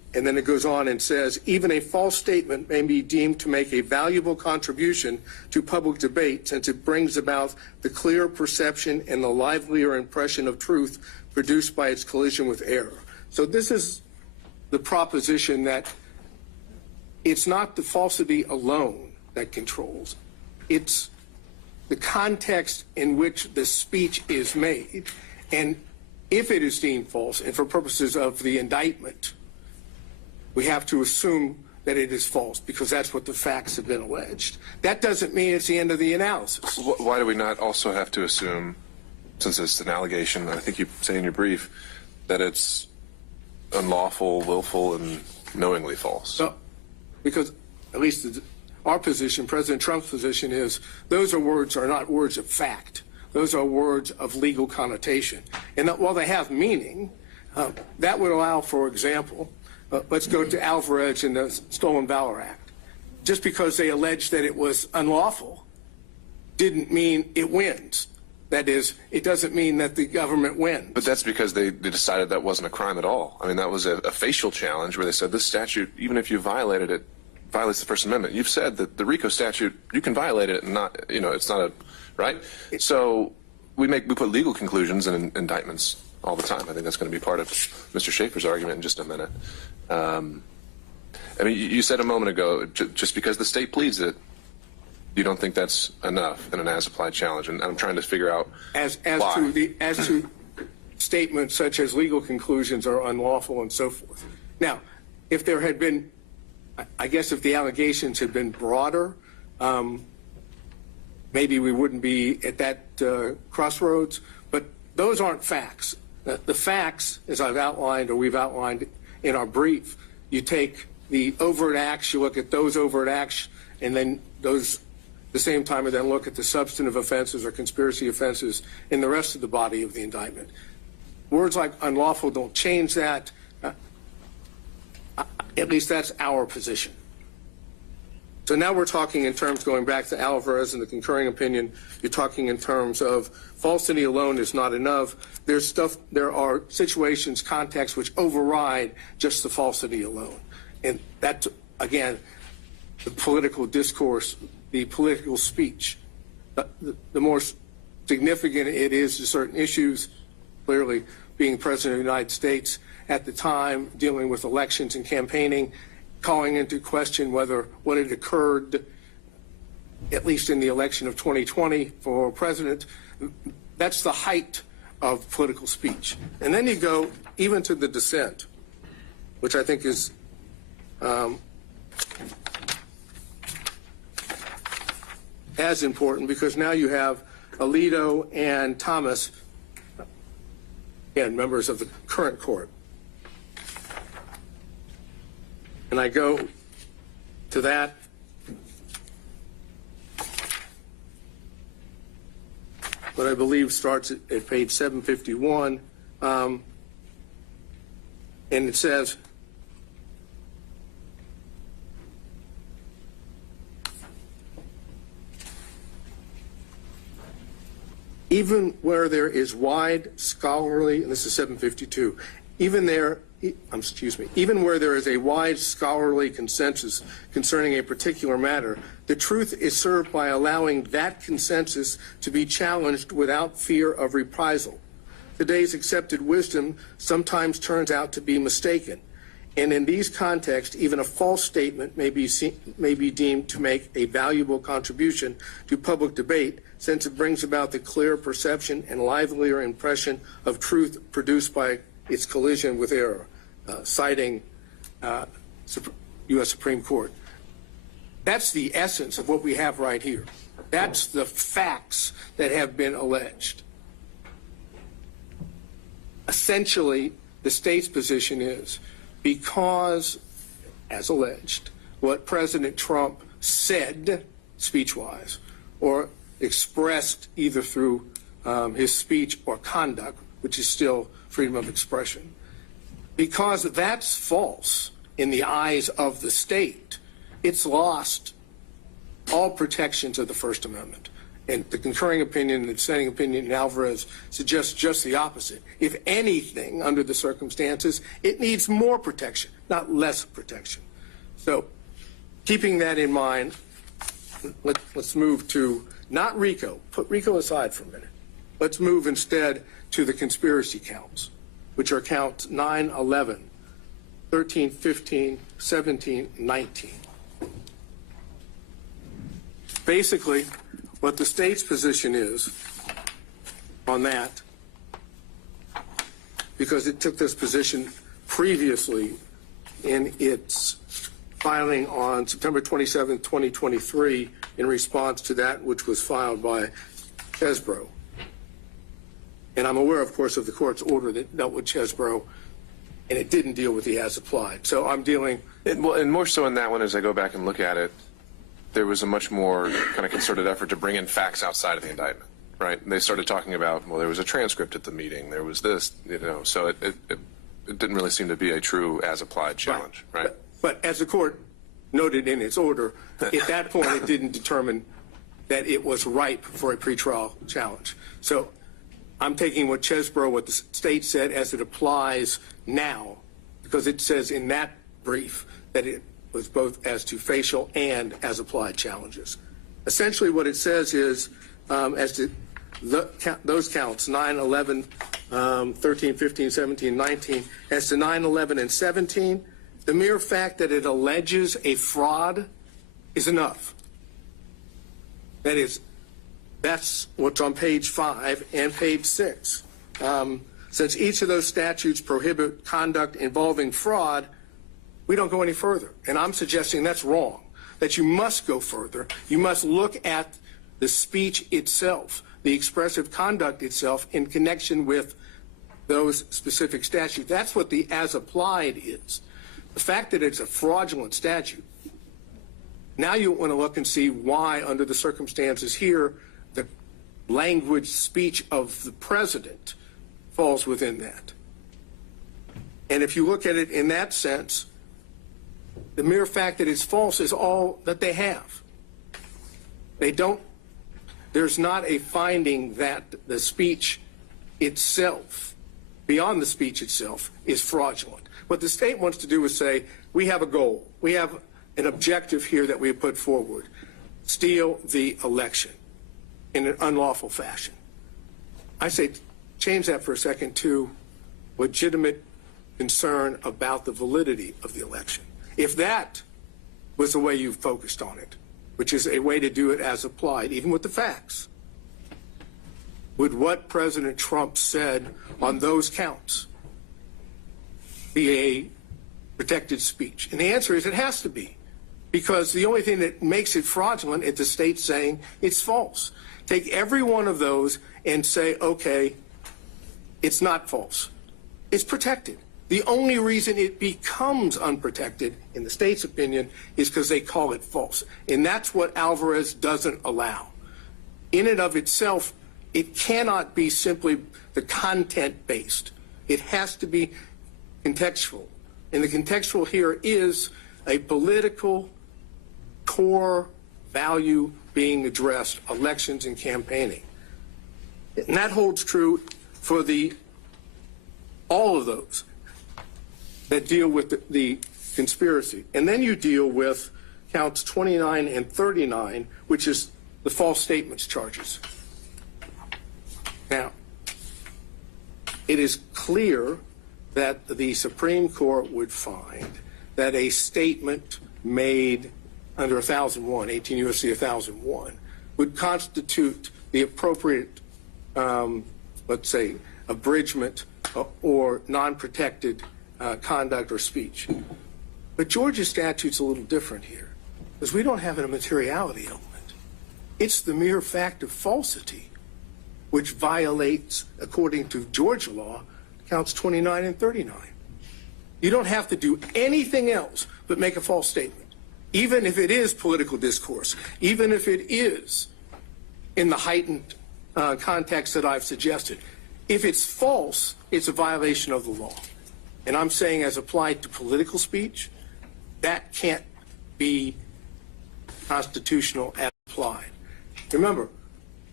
and then it goes on and says, even a false statement may be deemed to make a valuable contribution to public debate since it brings about the clear perception and the livelier impression of truth produced by its collision with error. So this is the proposition that it's not the falsity alone that controls. It's the context in which the speech is made. And if it is deemed false, and for purposes of the indictment, we have to assume that it is false because that's what the facts have been alleged. That doesn't mean it's the end of the analysis. Why do we not also have to assume, since it's an allegation, I think you say in your brief, that it's unlawful, willful, and knowingly false? So, because at least our position, President Trump's position is those are not words of fact. Those are words of legal connotation. And that while they have meaning, that would allow, for example, let's go to Alvarez and the Stolen Valor Act. Just because they allege that it was unlawful didn't mean it wins. That is, it doesn't mean that the government wins. But that's because they decided that wasn't a crime at all. I mean, that was a facial challenge where they said this statute, even if you violated it, violates the First Amendment. You've said that the RICO statute, you can violate it and not, it's not a, right? So we put legal conclusions in indictments all the time. I think that's going to be part of Mr. Schaefer's argument in just a minute. I mean, you said a moment ago, just because the state pleads it, you don't think that's enough in an as-applied challenge, and I'm trying to figure out as why. to statements such as legal conclusions are unlawful and so forth. Now, if there had been, I guess, if the allegations had been broader, maybe we wouldn't be at that crossroads. But those aren't facts. The facts, as I've outlined or we've outlined in our brief, you take the overt acts, you look at those overt acts, and then those. At the same time, and then look at the substantive offenses or conspiracy offenses in the rest of the body of the indictment. Words like unlawful don't change that. At least that's our position. So now we're talking in terms, going back to Alvarez and the concurring opinion, you're talking in terms of falsity alone is not enough. There are situations, contexts which override just the falsity alone. And that, again, the political discourse, the political speech, the more significant it is to certain issues, clearly being President of the United States at the time, dealing with elections and campaigning, calling into question whether what had occurred, at least in the election of 2020 for president, that's the height of political speech. And then you go even to the dissent, which I think is as important, because now you have Alito and Thomas, again, members of the current court. And I go to that. What I believe starts at page 751, and it says, even where there is wide scholarly, and this is 752, even where there is a wide scholarly consensus concerning a particular matter, the truth is served by allowing that consensus to be challenged without fear of reprisal. Today's accepted wisdom sometimes turns out to be mistaken, and in these contexts, even a false statement may be deemed to make a valuable contribution to public debate, since it brings about the clear perception and livelier impression of truth produced by its collision with error, citing U.S. Supreme Court. That's the essence of what we have right here. That's the facts that have been alleged. Essentially, the state's position is because, as alleged, what President Trump said speech-wise or expressed either through his speech or conduct, which is still freedom of expression, because that's false in the eyes of the state, it's lost all protections of the First Amendment. And the concurring opinion and the dissenting opinion in Alvarez suggests just the opposite. If anything, under the circumstances, it needs more protection, not less protection. So keeping that in mind, let's move to not RICO. Put RICO aside for a minute. Let's move instead to the conspiracy counts, which are counts 9, 11, 13, 15, 17, 19. Basically, what the state's position is on that, because it took this position previously in its filing on September 27, 2023, in response to that which was filed by Chesbrough. And I'm aware, of course, of the court's order that dealt with Chesbrough, and it didn't deal with the as applied. So I'm dealing. And more so in that one, as I go back and look at it, there was a much more kind of concerted effort to bring in facts outside of the indictment, right? And they started talking about, well, there was a transcript at the meeting, there was this, so it didn't really seem to be a true as-applied challenge, right? But as the court noted in its order, at that point it didn't determine that it was ripe for a pretrial challenge. So I'm taking what Chesbrough, what the state said, as it applies now, because it says in that brief that it was both as to facial and as applied challenges. Essentially what it says is, as to those counts, 9, 11, 13, 15, 17, 19, as to 9, 11, and 17, the mere fact that it alleges a fraud is enough. That is, that's what's on page 5 and page 6. Since each of those statutes prohibit conduct involving fraud, we don't go any further. And I'm suggesting that's wrong, that you must go further. You must look at the speech itself, the expressive conduct itself in connection with those specific statutes. That's what the as applied is. The fact that it's a fraudulent statute, now you want to look and see why, under the circumstances here, the language speech of the president falls within that. And if you look at it in that sense, the mere fact that it's false is all that they have. There's not a finding that the speech itself, beyond the speech itself, is fraudulent. What the state wants to do is say, we have a goal. We have an objective here that we have put forward. Steal the election in an unlawful fashion. I say change that for a second to legitimate concern about the validity of the election. If that was the way you focused on it, which is a way to do it as applied, even with the facts, would what President Trump said on those counts be a protected speech? And the answer is it has to be, because the only thing that makes it fraudulent is the state saying it's false. Take every one of those and say, okay, it's not false. It's protected. The only reason it becomes unprotected, in the state's opinion, is because they call it false. And that's what Alvarez doesn't allow. In and of itself, it cannot be simply the content-based. It has to be contextual. And the contextual here is a political core value being addressed, elections and campaigning. And that holds true for all of those that deal with the conspiracy. And then you deal with counts 29 and 39, which is the false statements charges. Now, it is clear that the Supreme Court would find that a statement made under 1001, 18 U.S.C. 1001, would constitute the appropriate, let's say, abridgment or non-protected conduct or speech. But Georgia's statute's a little different here, because we don't have a materiality element. It's the mere fact of falsity, which violates, according to Georgia law, counts 29 and 39. You don't have to do anything else but make a false statement, even if it is political discourse, even if it is in the heightened context that I've suggested. If it's false, it's a violation of the law. And I'm saying, as applied to political speech, that can't be constitutional as applied. Remember,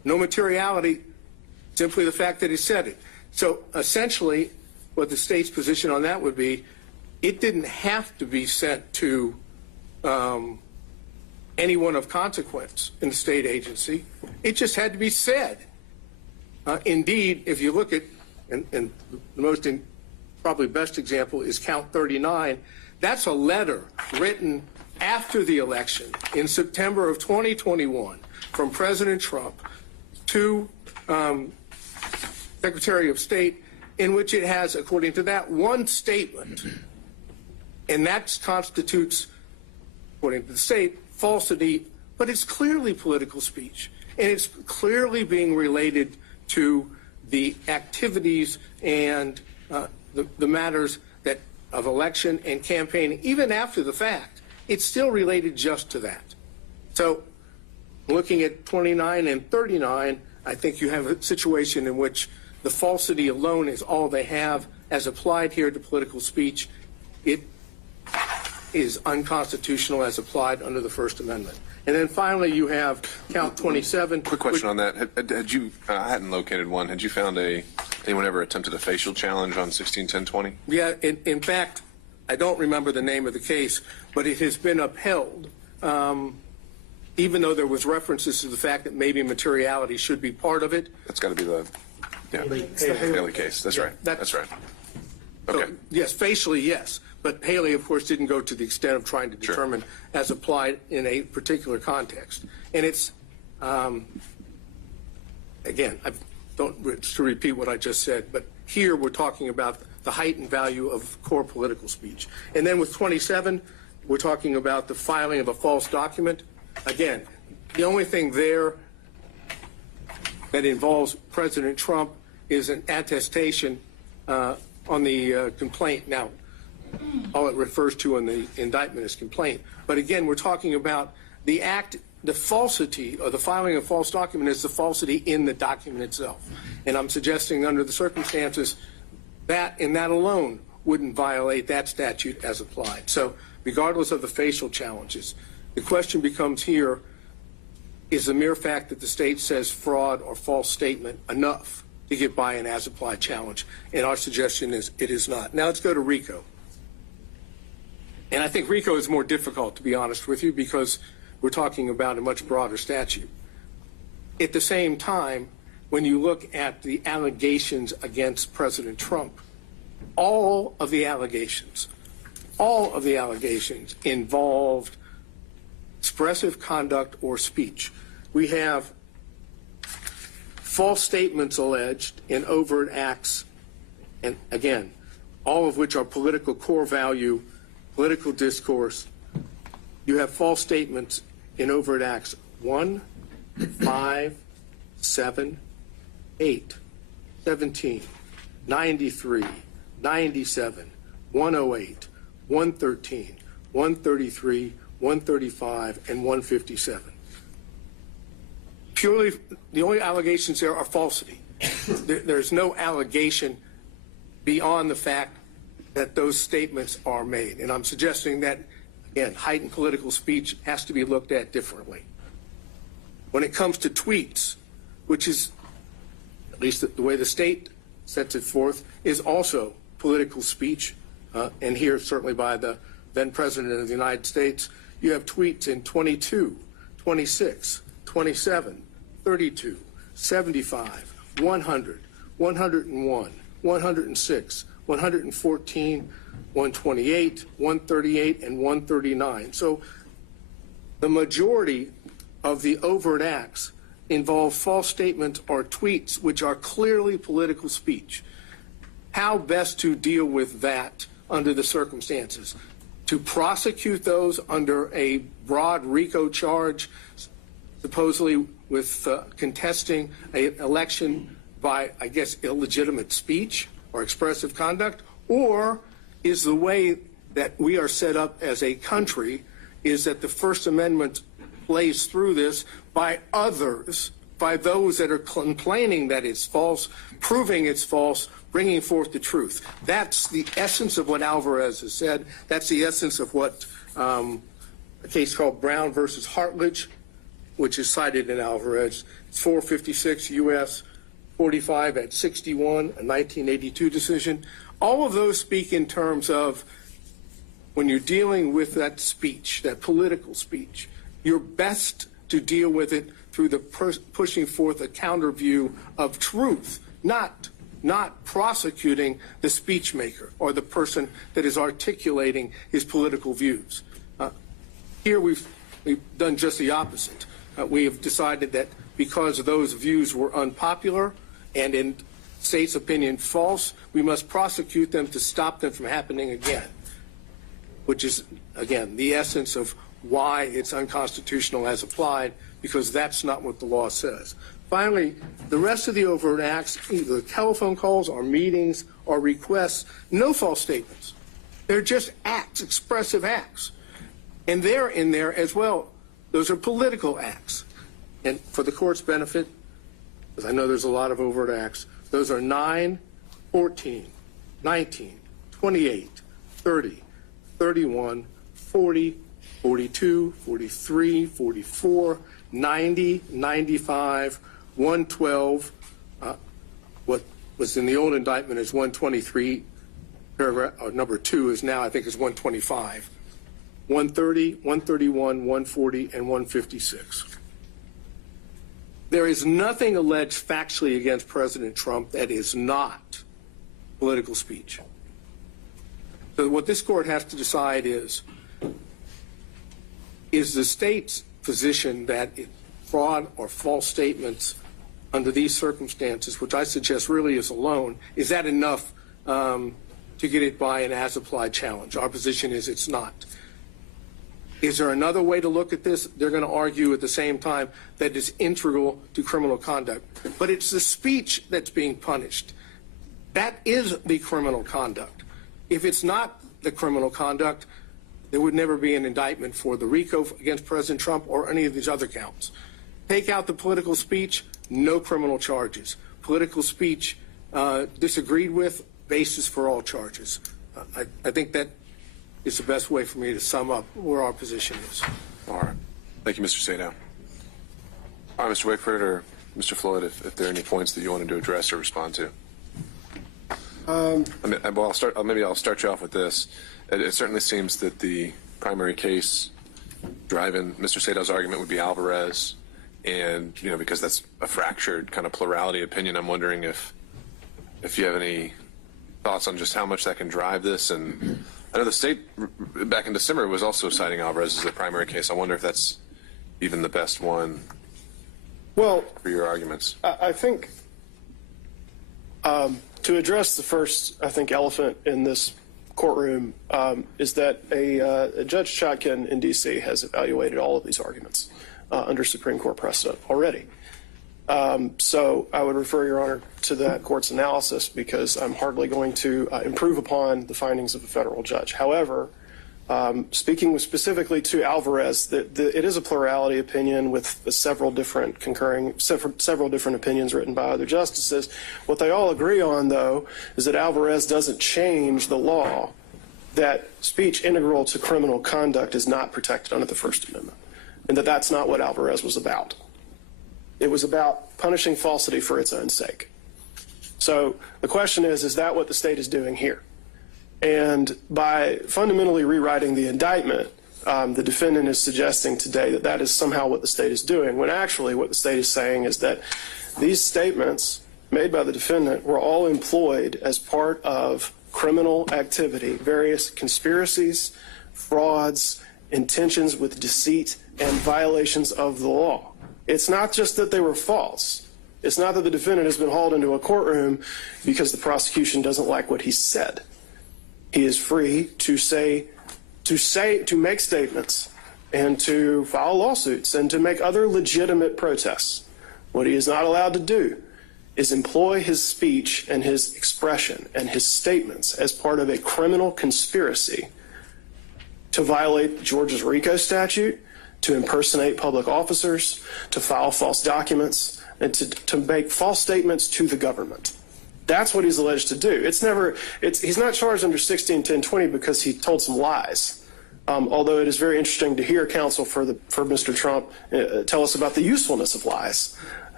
No materiality, simply the fact that he said it. So essentially, what the state's position on that would be, it didn't have to be sent to anyone of consequence in the state agency. It just had to be said. Indeed, if you look at, and the most probably best example is count 39, that's a letter written after the election in September of 2021 from President Trump to Secretary of State, in which it has, according to that, one statement, and that constitutes, according to the state, falsity, but it's clearly political speech, and it's clearly being related to the activities and the matters that of election and campaigning, even after the fact. It's still related just to that. So looking at 29 and 39, I think you have a situation in which the falsity alone is all they have as applied here to political speech. It is unconstitutional as applied under the First Amendment. And then finally, you have count 27. Quick question on that. Had you, I hadn't located one. Had you found anyone ever attempted a facial challenge on 161020? Yeah, in fact, I don't remember the name of the case, but it has been upheld, even though there was references to the fact that maybe materiality should be part of it. That's got to be the Haley case. That's right. That's right. Okay. So, yes, facially, yes. But Haley, of course, didn't go to the extent of trying to determine as applied in a particular context. And it's, again, I don't to repeat what I just said, but here we're talking about the heightened value of core political speech. And then with 27, we're talking about the filing of a false document. Again, the only thing there that involves President Trump is an attestation on the complaint. Now, all it refers to in the indictment is complaint. But again, we're talking about the act, the falsity or the filing of false document is the falsity in the document itself. And I'm suggesting under the circumstances that in that alone wouldn't violate that statute as applied. So regardless of the facial challenges, the question becomes here, is the mere fact that the state says fraud or false statement enough to get by an as-applied challenge? And our suggestion is it is not. Now let's go to RICO. And I think RICO is more difficult, to be honest with you, because we're talking about a much broader statute. At the same time, when you look at the allegations against President Trump, all of the allegations involved expressive conduct or speech. We have false statements alleged in overt acts, and again, all of which are political core value, political discourse. You have false statements in overt acts 1, 5, 7, 8, 17, 93, 97, 108, 113, 133, 135, and 157. Purely, the only allegations there are falsity. There's no allegation beyond the fact that those statements are made. And I'm suggesting that, again, heightened political speech has to be looked at differently. When it comes to tweets, which is, at least the way the state sets it forth, is also political speech, and here certainly by the then President of the United States, you have tweets in 22, 26, 27, 32, 75, 100, 101, 106, 114, 128, 138, and 139. So the majority of the overt acts involve false statements or tweets which are clearly political speech. How best to deal with that under the circumstances? To prosecute those under a broad RICO charge, supposedly with contesting an election by, I guess, illegitimate speech or expressive conduct? Or is the way that we are set up as a country is that the First Amendment plays through this by others, by those that are complaining that it's false, proving it's false, bringing forth the truth? That's the essence of what Alvarez has said. That's the essence of what a case called Brown versus Hartledge, which is cited in Alvarez, 456 U.S. 45 at 61, a 1982 decision. All of those speak in terms of when you're dealing with that speech, that political speech, you're best to deal with it through the pushing forth a counter view of truth, not prosecuting the speech maker or the person that is articulating his political views. Here we've done just the opposite. We have decided that because those views were unpopular and in state's opinion false, we must prosecute them to stop them from happening again, which is, again, the essence of why it's unconstitutional as applied, because that's not what the law says. Finally, the rest of the overt acts, either telephone calls or meetings or requests, no false statements. They're just acts, expressive acts. And they're in there as well. Those are political acts. And for the court's benefit, because I know there's a lot of overt acts, those are 9, 14, 19, 28, 30, 31, 40, 42, 43, 44, 90, 95, 112. What was in the old indictment is 123. Paragraph number 2 is now, I think, is 125. 130, 131, 140, and 156. There is nothing alleged factually against President Trump that is not political speech. So what this court has to decide is the state's position that fraud or false statements under these circumstances, which I suggest really is alone, is that enough to get it by an as-applied challenge? Our position is it's not. Is there another way to look at this? They're going to argue at the same time that it's integral to criminal conduct. But it's the speech that's being punished. That is the criminal conduct. If it's not the criminal conduct, there would never be an indictment for the RICO against President Trump or any of these other counts. Take out the political speech, no criminal charges. Political speech disagreed with, basis for all charges. I think that is the best way for me to sum up where our position is. All right. Thank you, Mr. Sadow. All right, Mr. Wakeford or Mr. Floyd, if there are any points that you wanted to address or respond to. Maybe I'll start you off with this. It certainly seems that the primary case driving Mr. Sadow's argument would be Alvarez, and because that's a fractured kind of plurality opinion, I'm wondering if you have any thoughts on just how much that can drive this. And I know the state back in December was also citing Alvarez as a primary case. I wonder if that's even the best one for your arguments. I think to address the first, elephant in this courtroom is that a Judge Chotkin in D.C. has evaluated all of these arguments under Supreme Court precedent already. So I would refer, Your Honor, to that court's analysis because I'm hardly going to improve upon the findings of a federal judge. However, speaking specifically to Alvarez, it is a plurality opinion with several different opinions written by other justices. What they all agree on, though, is that Alvarez doesn't change the law that speech integral to criminal conduct is not protected under the First Amendment, and that that's not what Alvarez was about. It was about punishing falsity for its own sake. So the question is that what the state is doing here? And by fundamentally rewriting the indictment, the defendant is suggesting today that that is somehow what the state is doing, when actually what the state is saying is that these statements made by the defendant were all employed as part of criminal activity, various conspiracies, frauds, intentions with deceit, and violations of the law. It's not just that they were false. It's not that the defendant has been hauled into a courtroom because the prosecution doesn't like what he said. He is free to make statements and to file lawsuits and to make other legitimate protests. What he is not allowed to do is employ his speech and his expression and his statements as part of a criminal conspiracy to violate Georgia's RICO statute, to impersonate public officers, to file false documents, and to make false statements to the government. That's what he's alleged to do. He's not charged under 161020 because he told some lies. Although it is very interesting to hear counsel for Mr. Trump tell us about the usefulness of lies.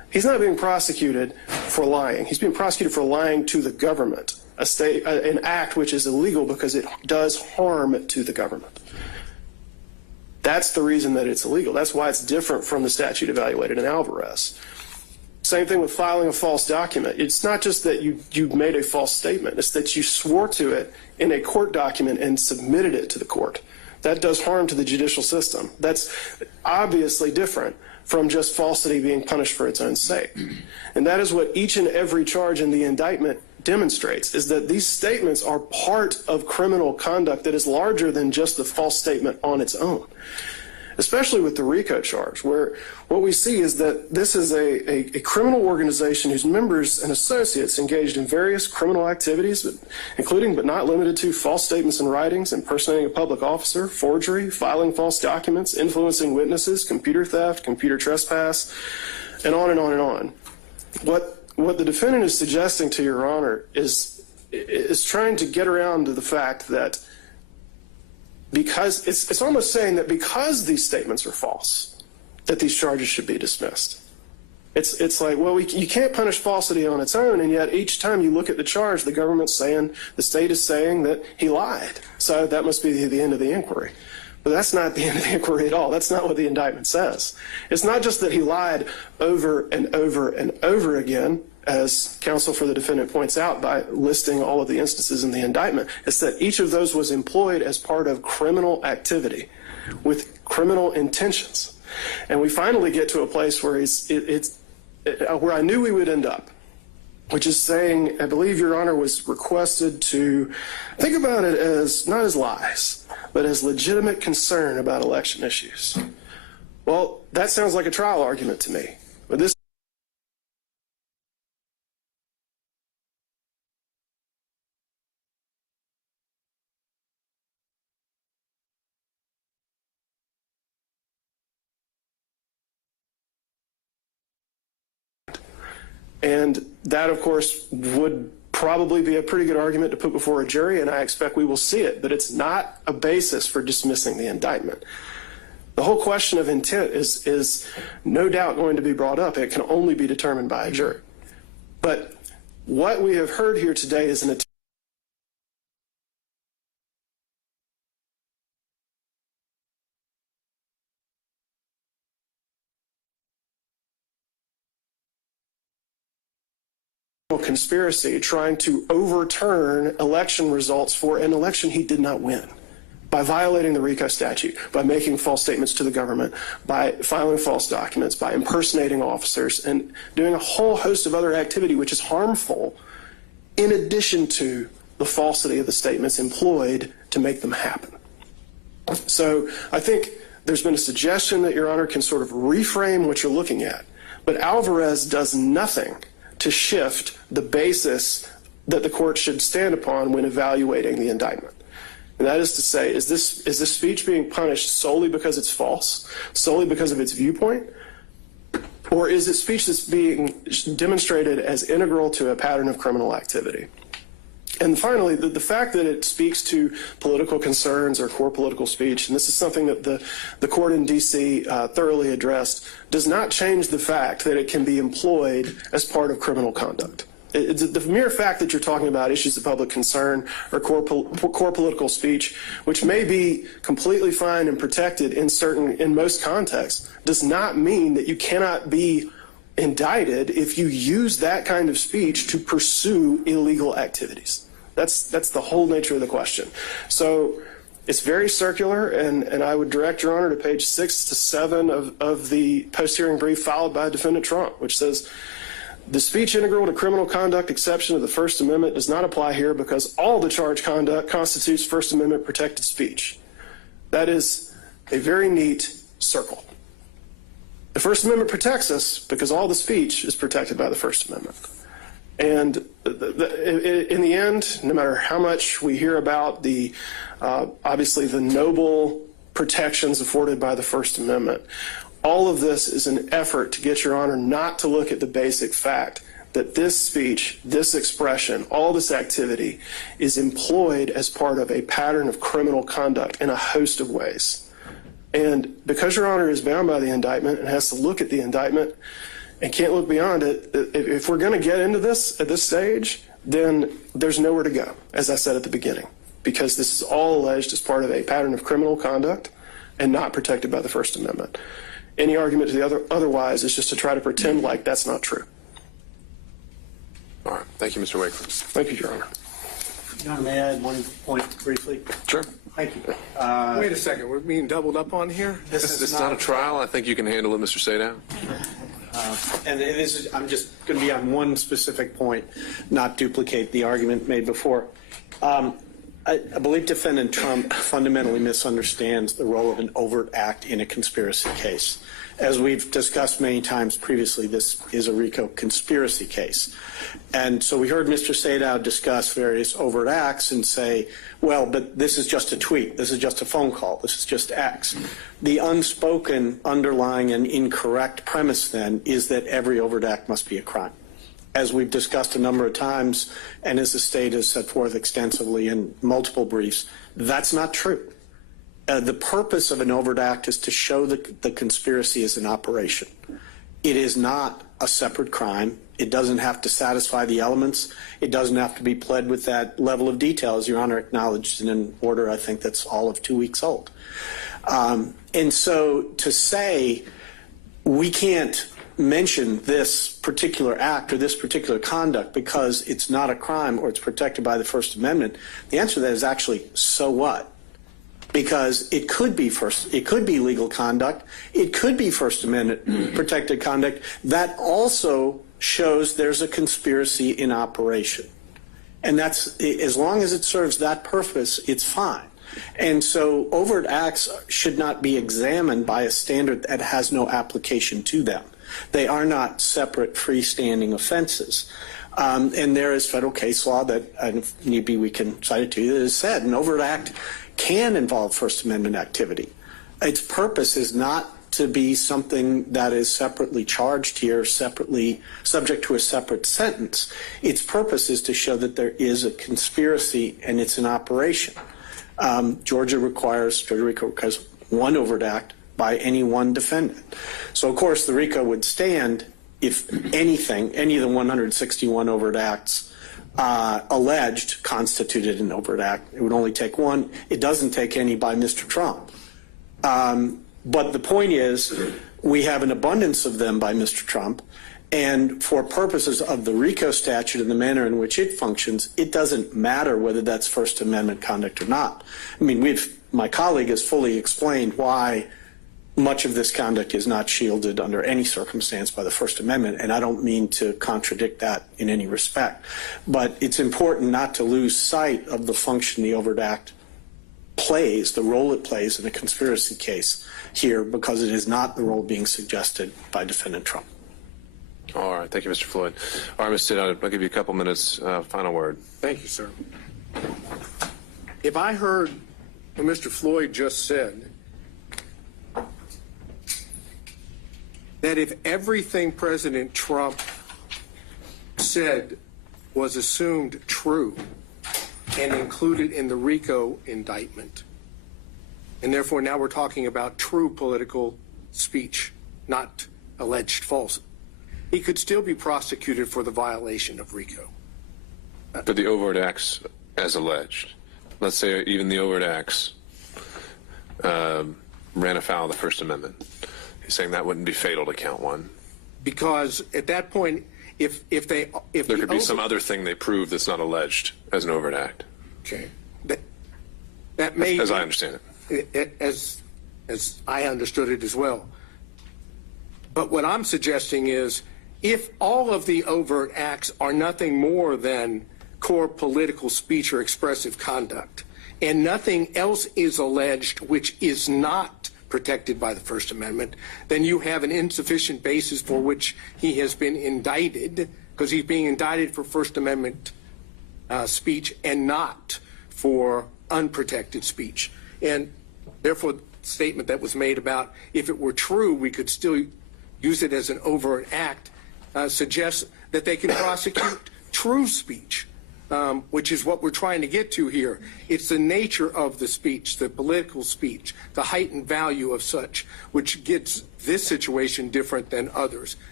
He's not being prosecuted for lying. He's being prosecuted for lying to the government, an act which is illegal because it does harm to the government. That's the reason that it's illegal. That's why it's different from the statute evaluated in Alvarez. Same thing with filing a false document. It's not just that you made a false statement. It's that you swore to it in a court document and submitted it to the court. That does harm to the judicial system. That's obviously different from just falsity being punished for its own sake. And that is what each and every charge in the indictment demonstrates, is that these statements are part of criminal conduct that is larger than just the false statement on its own. Especially with the RICO charge, where what we see is that this is a criminal organization whose members and associates engaged in various criminal activities, including but not limited to false statements and writings, impersonating a public officer, forgery, filing false documents, influencing witnesses, computer theft, computer trespass, and on and on and on. What the defendant is suggesting to Your Honor is trying to get around to the fact that because it's almost saying that because these statements are false, that these charges should be dismissed. It's like, well, you can't punish falsity on its own, and yet each time you look at the charge, the government's saying, the state is saying that he lied. So that must be the end of the inquiry. But that's not the end of the inquiry at all. That's not what the indictment says. It's not just that he lied over and over and over again, as counsel for the defendant points out by listing all of the instances in the indictment. It's that each of those was employed as part of criminal activity with criminal intentions. And we finally get to a place where where I knew we would end up, which is saying, I believe Your Honor was requested to think about it as not as lies, but as legitimate concern about election issues. Well, that sounds like a trial argument to me. But this and that, of course, would probably be a pretty good argument to put before a jury, and I expect we will see it, but it's not a basis for dismissing the indictment. The whole question of intent is no doubt going to be brought up. It can only be determined by a jury. But what we have heard here today is an attempt conspiracy trying to overturn election results for an election he did not win by violating the RICO statute, by making false statements to the government, by filing false documents, by impersonating officers, and doing a whole host of other activity which is harmful in addition to the falsity of the statements employed to make them happen. So I think there's been a suggestion that Your Honor can sort of reframe what you're looking at, but Alvarez does nothing to shift the basis that the court should stand upon when evaluating the indictment. And that is to say, is this speech being punished solely because it's false, solely because of its viewpoint, or is it speech that's being demonstrated as integral to a pattern of criminal activity? And finally, the fact that it speaks to political concerns or core political speech, and this is something that the court in D.C. Thoroughly addressed, does not change the fact that it can be employed as part of criminal conduct. The mere fact that you're talking about issues of public concern or core political speech, which may be completely fine and protected in most contexts, does not mean that you cannot be indicted if you use that kind of speech to pursue illegal activities. That's the whole nature of the question. So it's very circular, and I would direct Your Honor to page 6 to 7 of the post-hearing brief filed by Defendant Trump, which says, the speech integral to criminal conduct exception of the First Amendment does not apply here because all the charged conduct constitutes First Amendment protected speech. That is a very neat circle. The First Amendment protects us because all the speech is protected by the First Amendment. And in the end, no matter how much we hear about obviously the noble protections afforded by the First Amendment, all of this is an effort to get Your Honor not to look at the basic fact that this speech, this expression, all this activity is employed as part of a pattern of criminal conduct in a host of ways. And because Your Honor is bound by the indictment and has to look at the indictment, and can't look beyond it. If we're going to get into this at this stage, then there's nowhere to go, as I said at the beginning, because this is all alleged as part of a pattern of criminal conduct and not protected by the First Amendment. Any argument to the otherwise is just to try to pretend like that's not true. All right. Thank you, Mr. Wakely. Thank you, Your Honor. Your Honor, may I add one point briefly? Sure. Thank you. Wait a second, we're being doubled up on here? This is not a trial. I think you can handle it, Mr. Sadow. And it is, I'm just going to be on one specific point, not duplicate the argument made before. I believe Defendant Trump fundamentally misunderstands the role of an overt act in a conspiracy case. As we've discussed many times previously, this is a RICO conspiracy case. And so we heard Mr. Sadow discuss various overt acts and say, well, but this is just a tweet, this is just a phone call, this is just X. The unspoken, underlying, and incorrect premise then is that every overt act must be a crime. As we've discussed a number of times, and as the state has set forth extensively in multiple briefs, that's not true. The purpose of an overt act is to show that the conspiracy is in operation. It is not a separate crime. It doesn't have to satisfy the elements. It doesn't have to be pled with that level of detail, as Your Honor acknowledged in an order I think that's all of 2 weeks old. And so to say we can't mention this particular act or this particular conduct because it's not a crime or it's protected by the First Amendment, the answer to that is actually, so what? Because it could be legal conduct, it could be First Amendment protected conduct. That also shows there's a conspiracy in operation. And that's, as long as it serves that purpose, it's fine. And so overt acts should not be examined by a standard that has no application to them. They are not separate freestanding offenses. And there is federal case law that, if need be, we can cite it to you, that has said an overt act can involve First Amendment activity. Its purpose is not to be something that is separately charged here, separately subject to a separate sentence. Its purpose is to show that there is a conspiracy and it's an operation. Georgia requires one overt act by any one defendant. So, of course, the RICO would stand if anything, any of the 161 overt acts alleged constituted an overt act. It would only take one. It doesn't take any by Mr. Trump. But the point is, we have an abundance of them by Mr. Trump, and for purposes of the RICO statute and the manner in which it functions, it doesn't matter whether that's First Amendment conduct or not. I mean, my colleague has fully explained why much of this conduct is not shielded under any circumstance by the First Amendment, and I don't mean to contradict that in any respect. But it's important not to lose sight of the function the overt act plays, the role it plays in a conspiracy case here, because it is not the role being suggested by Defendant Trump. All right. Thank you, Mr. Floyd. All right, Mr. Sadow, I'll give you a couple minutes. Final word. Thank you, sir. If I heard what Mr. Floyd just said, that if everything President Trump said was assumed true and included in the RICO indictment, and therefore now we're talking about true political speech, not alleged false, he could still be prosecuted for the violation of RICO. For the overt acts as alleged. Let's say even the overt acts ran afoul of the First Amendment. He's saying that wouldn't be fatal to count one. Because at that point, if there could be some other thing they prove that's not alleged as an overt act. Okay. That may as I understand it. As I understood it as well. But what I'm suggesting is, if all of the overt acts are nothing more than core political speech or expressive conduct, and nothing else is alleged which is not protected by the First Amendment, then you have an insufficient basis for which he has been indicted, because he's being indicted for First Amendment speech and not for unprotected speech. And therefore, the statement that was made about if it were true, we could still use it as an overt act, suggests that they can prosecute true speech, which is what we're trying to get to here. It's the nature of the speech, the political speech, the heightened value of such, which gets this situation different than others.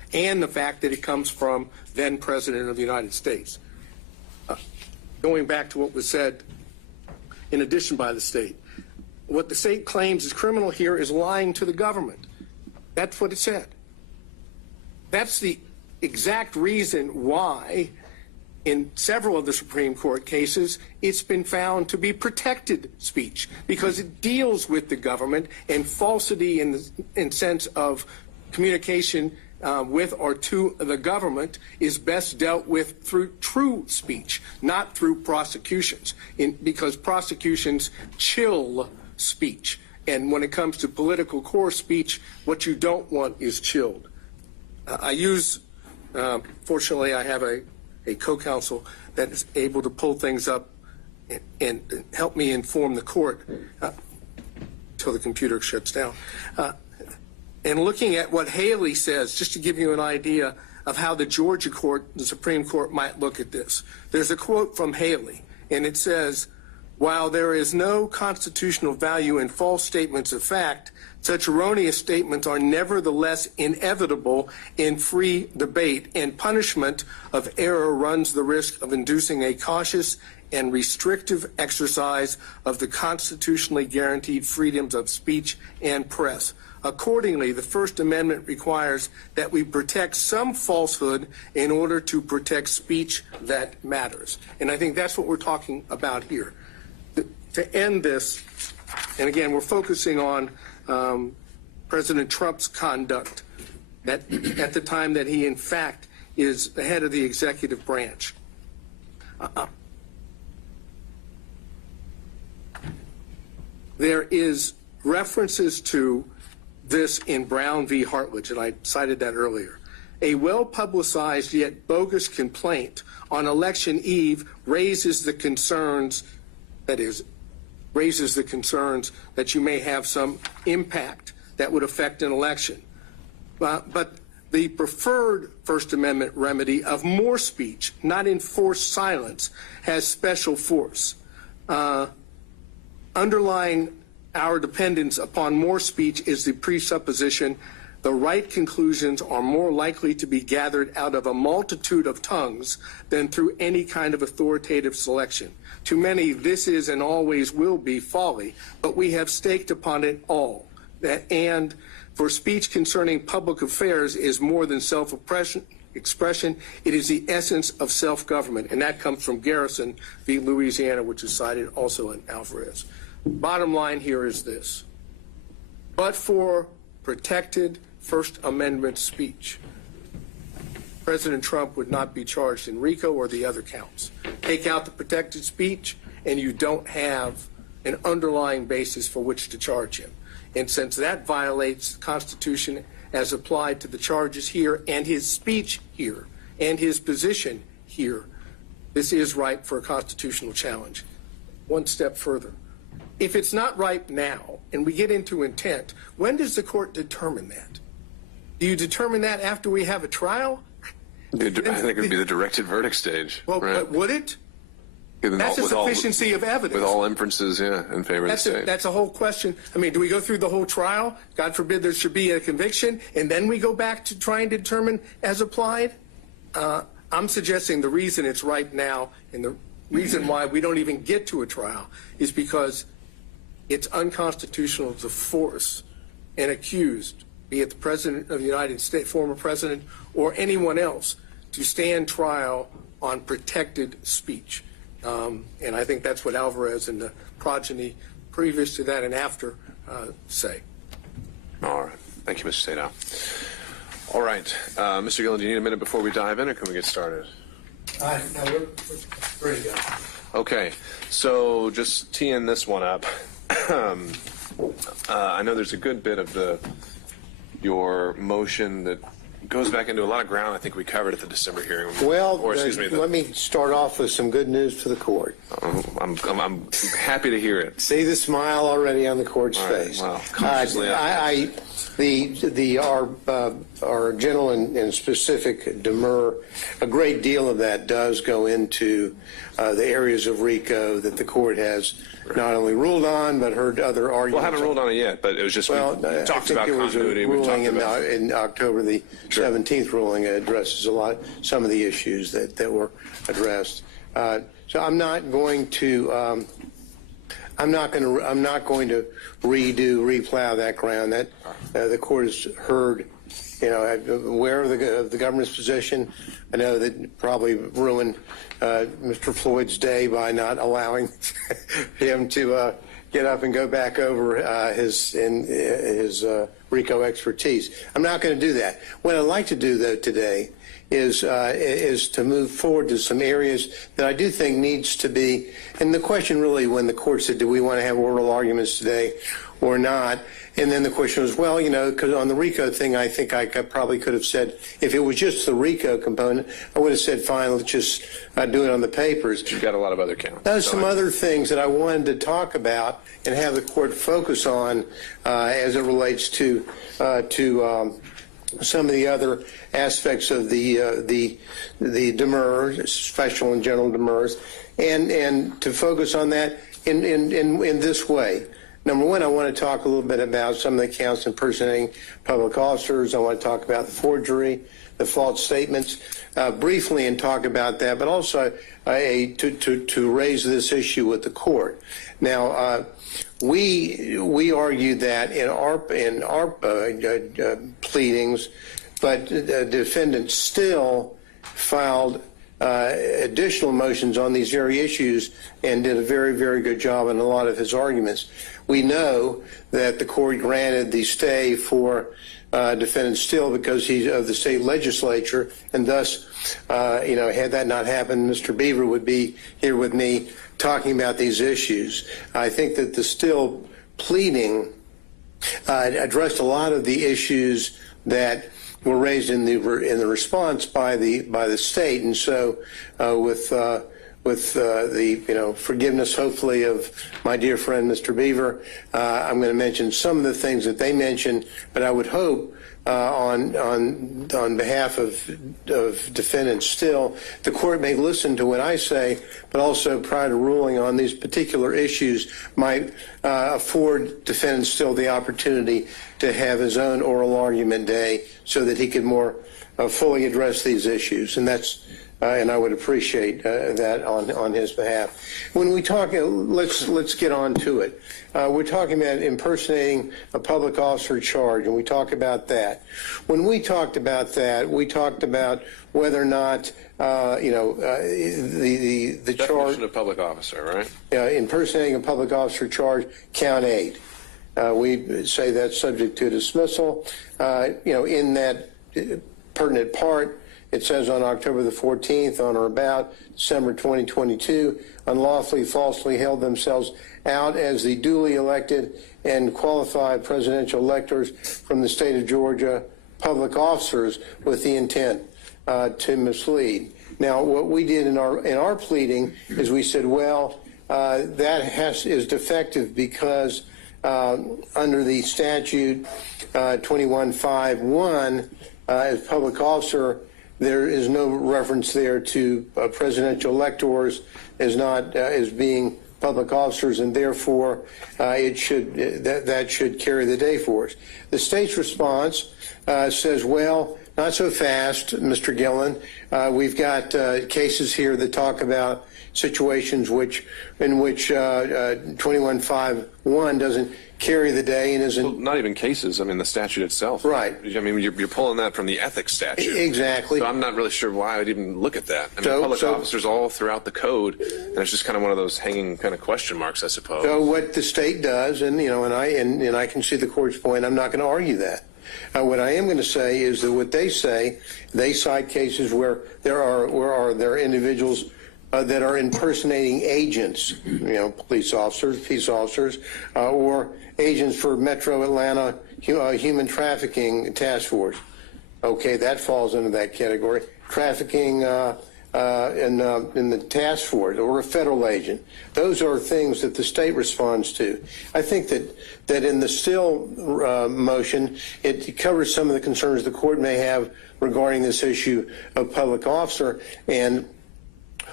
and the fact that it comes from then President of the United States. Going back to what was said in addition by the state, what the state claims is criminal here is lying to the government. That's what it said. That's the exact reason why in several of the Supreme Court cases it's been found to be protected speech, because it deals with the government, and falsity in sense of communication with or to the government is best dealt with through true speech, not through prosecutions, because prosecutions chill speech. And when it comes to political core speech, what you don't want is chilled. Fortunately, I have a co-counsel that is able to pull things up and help me inform the court until the computer shuts down. And looking at what Haley says, just to give you an idea of how the Georgia court, the Supreme Court, might look at this. There's a quote from Haley, and it says, "While there is no constitutional value in false statements of fact, such erroneous statements are nevertheless inevitable in free debate, and punishment of error runs the risk of inducing a cautious and restrictive exercise of the constitutionally guaranteed freedoms of speech and press. Accordingly, the First Amendment requires that we protect some falsehood in order to protect speech that matters." And I think that's what we're talking about here. To end this, and again, we're focusing on President Trump's conduct at the time that he, in fact, is the head of the executive branch. There is references to this in Brown v. Hartledge, and I cited that earlier. A well-publicized yet bogus complaint on election eve raises the concerns that you may have some impact that would affect an election. But the preferred First Amendment remedy of more speech, not enforced silence, has special force. Underlying our dependence upon more speech is the presupposition the right conclusions are more likely to be gathered out of a multitude of tongues than through any kind of authoritative selection. To many, this is and always will be folly, but we have staked upon it all. And for speech concerning public affairs is more than self-expression, it is the essence of self-government. And that comes from Garrison v. Louisiana, which is cited also in Alvarez. Bottom line here is this. But for protected First Amendment speech, President Trump would not be charged in RICO or the other counts. Take out the protected speech, and you don't have an underlying basis for which to charge him. And since that violates the Constitution as applied to the charges here and his speech here and his position here, this is ripe for a constitutional challenge. One step further. If it's not ripe now, and we get into intent, when does the court determine that? Do you determine that after we have a trial? I think it would be the directed verdict stage. Well, right? but would it? That's a sufficiency of evidence. With all inferences, in favor of the state. That's a whole question. I mean, do we go through the whole trial? God forbid there should be a conviction, and then we go back to trying to determine as applied? I'm suggesting the reason it's ripe now, and the reason why we don't even get to a trial, is because it's unconstitutional to force an accused, be it the President of the United States, former President, or anyone else, to stand trial on protected speech. And I think that's what Alvarez and the progeny previous to that and after say. All right. Thank you, Mr. Sadow. All right. Mr. Gillen, do you need a minute before we dive in, or can we get started? No, we're ready to go. Okay. So just teeing this one up. I know there's a good bit of your motion that goes back into a lot of ground I think we covered at the December hearing. Well, let let me start off with some good news for the court. I'm happy to hear it. See the smile already on the court's face. Well, cautiously our general and specific demur, a great deal of that does go into the areas of RICO that the court has not only ruled on, but heard other arguments. Well, I haven't ruled on it yet, but it was just, we talked about continuity. Ruling in October the 17th ruling addresses some of the issues that were addressed. So I'm not going to replow that ground. That the court has heard. I'm aware of the government's position. I know that probably ruined Mr. Floyd's day by not allowing him to get up and go back over his RICO expertise. I'm not going to do that. What I'd like to do, though, today is to move forward to some areas that I do think needs to be. And the question really, when the court said, do we want to have oral arguments today or not? And then the question was, well, because on the RICO thing, I think I probably could have said, if it was just the RICO component, I would have said, fine, let's just do it on the papers. You've got a lot of other counts. There's some other things that I wanted to talk about and have the court focus on as it relates to some of the other aspects of the demurs, special and general demurs, and to focus on that in this way. Number one, I want to talk a little bit about some of the counts impersonating public officers. I want to talk about the forgery, the false statements, briefly, and talk about that, but also to raise this issue with the court. Now, we argued that in our pleadings, but the defendant still filed additional motions on these very issues and did a very, very good job in a lot of his arguments. We know that the court granted the stay for defendant Still because he's of the state legislature, and thus, had that not happened, Mr. Beaver would be here with me talking about these issues. I think that the Still pleading addressed a lot of the issues that were raised in the response by the state, and so with the forgiveness, hopefully, of my dear friend Mr. Beaver, I'm going to mention some of the things that they mentioned, but I would hope on behalf of defendant Still, the court may listen to what I say, but also prior to ruling on these particular issues might afford defendant Still the opportunity to have his own oral argument day so that he could more fully address these issues, and that's. And I would appreciate that on his behalf. When we talk, let's get on to it. We're talking about impersonating a public officer charge, and we talk about that. When we talked about that, we talked about whether or not the charge. Definition of public officer, right? Impersonating a public officer charge, count 8. We say that's subject to dismissal. In that pertinent part. It says on October the 14th, on or about December 2022, unlawfully, falsely held themselves out as the duly elected and qualified presidential electors from the state of Georgia, public officers with the intent to mislead. Now, what we did in our pleading is we said, well, that is defective because under the statute 2151, as public officer, there is no reference there to presidential electors as being public officers, and therefore that should carry the day for us. The state's response says, well, not so fast, Mr. Gillen. We've got cases here that talk about situations in which 2151 doesn't carry the day and isn't. Well, not even cases. I mean, the statute itself. Right. I mean, you're pulling that from the ethics statute. Exactly. So I'm not really sure why I'd even look at that. I mean, public officers all throughout the code, and it's just kind of one of those hanging kind of question marks, I suppose. So what the state does, and I can see the court's point. I'm not going to argue that. What I am going to say is that what they say, they cite cases where there are individuals that are impersonating agents, police officers, peace officers, or agents for Metro Atlanta Human Trafficking Task Force. Okay, that falls into that category. Trafficking in the task force or a federal agent. Those are things that the state responds to. I think that in the Still motion, it covers some of the concerns the court may have regarding this issue of public officer. And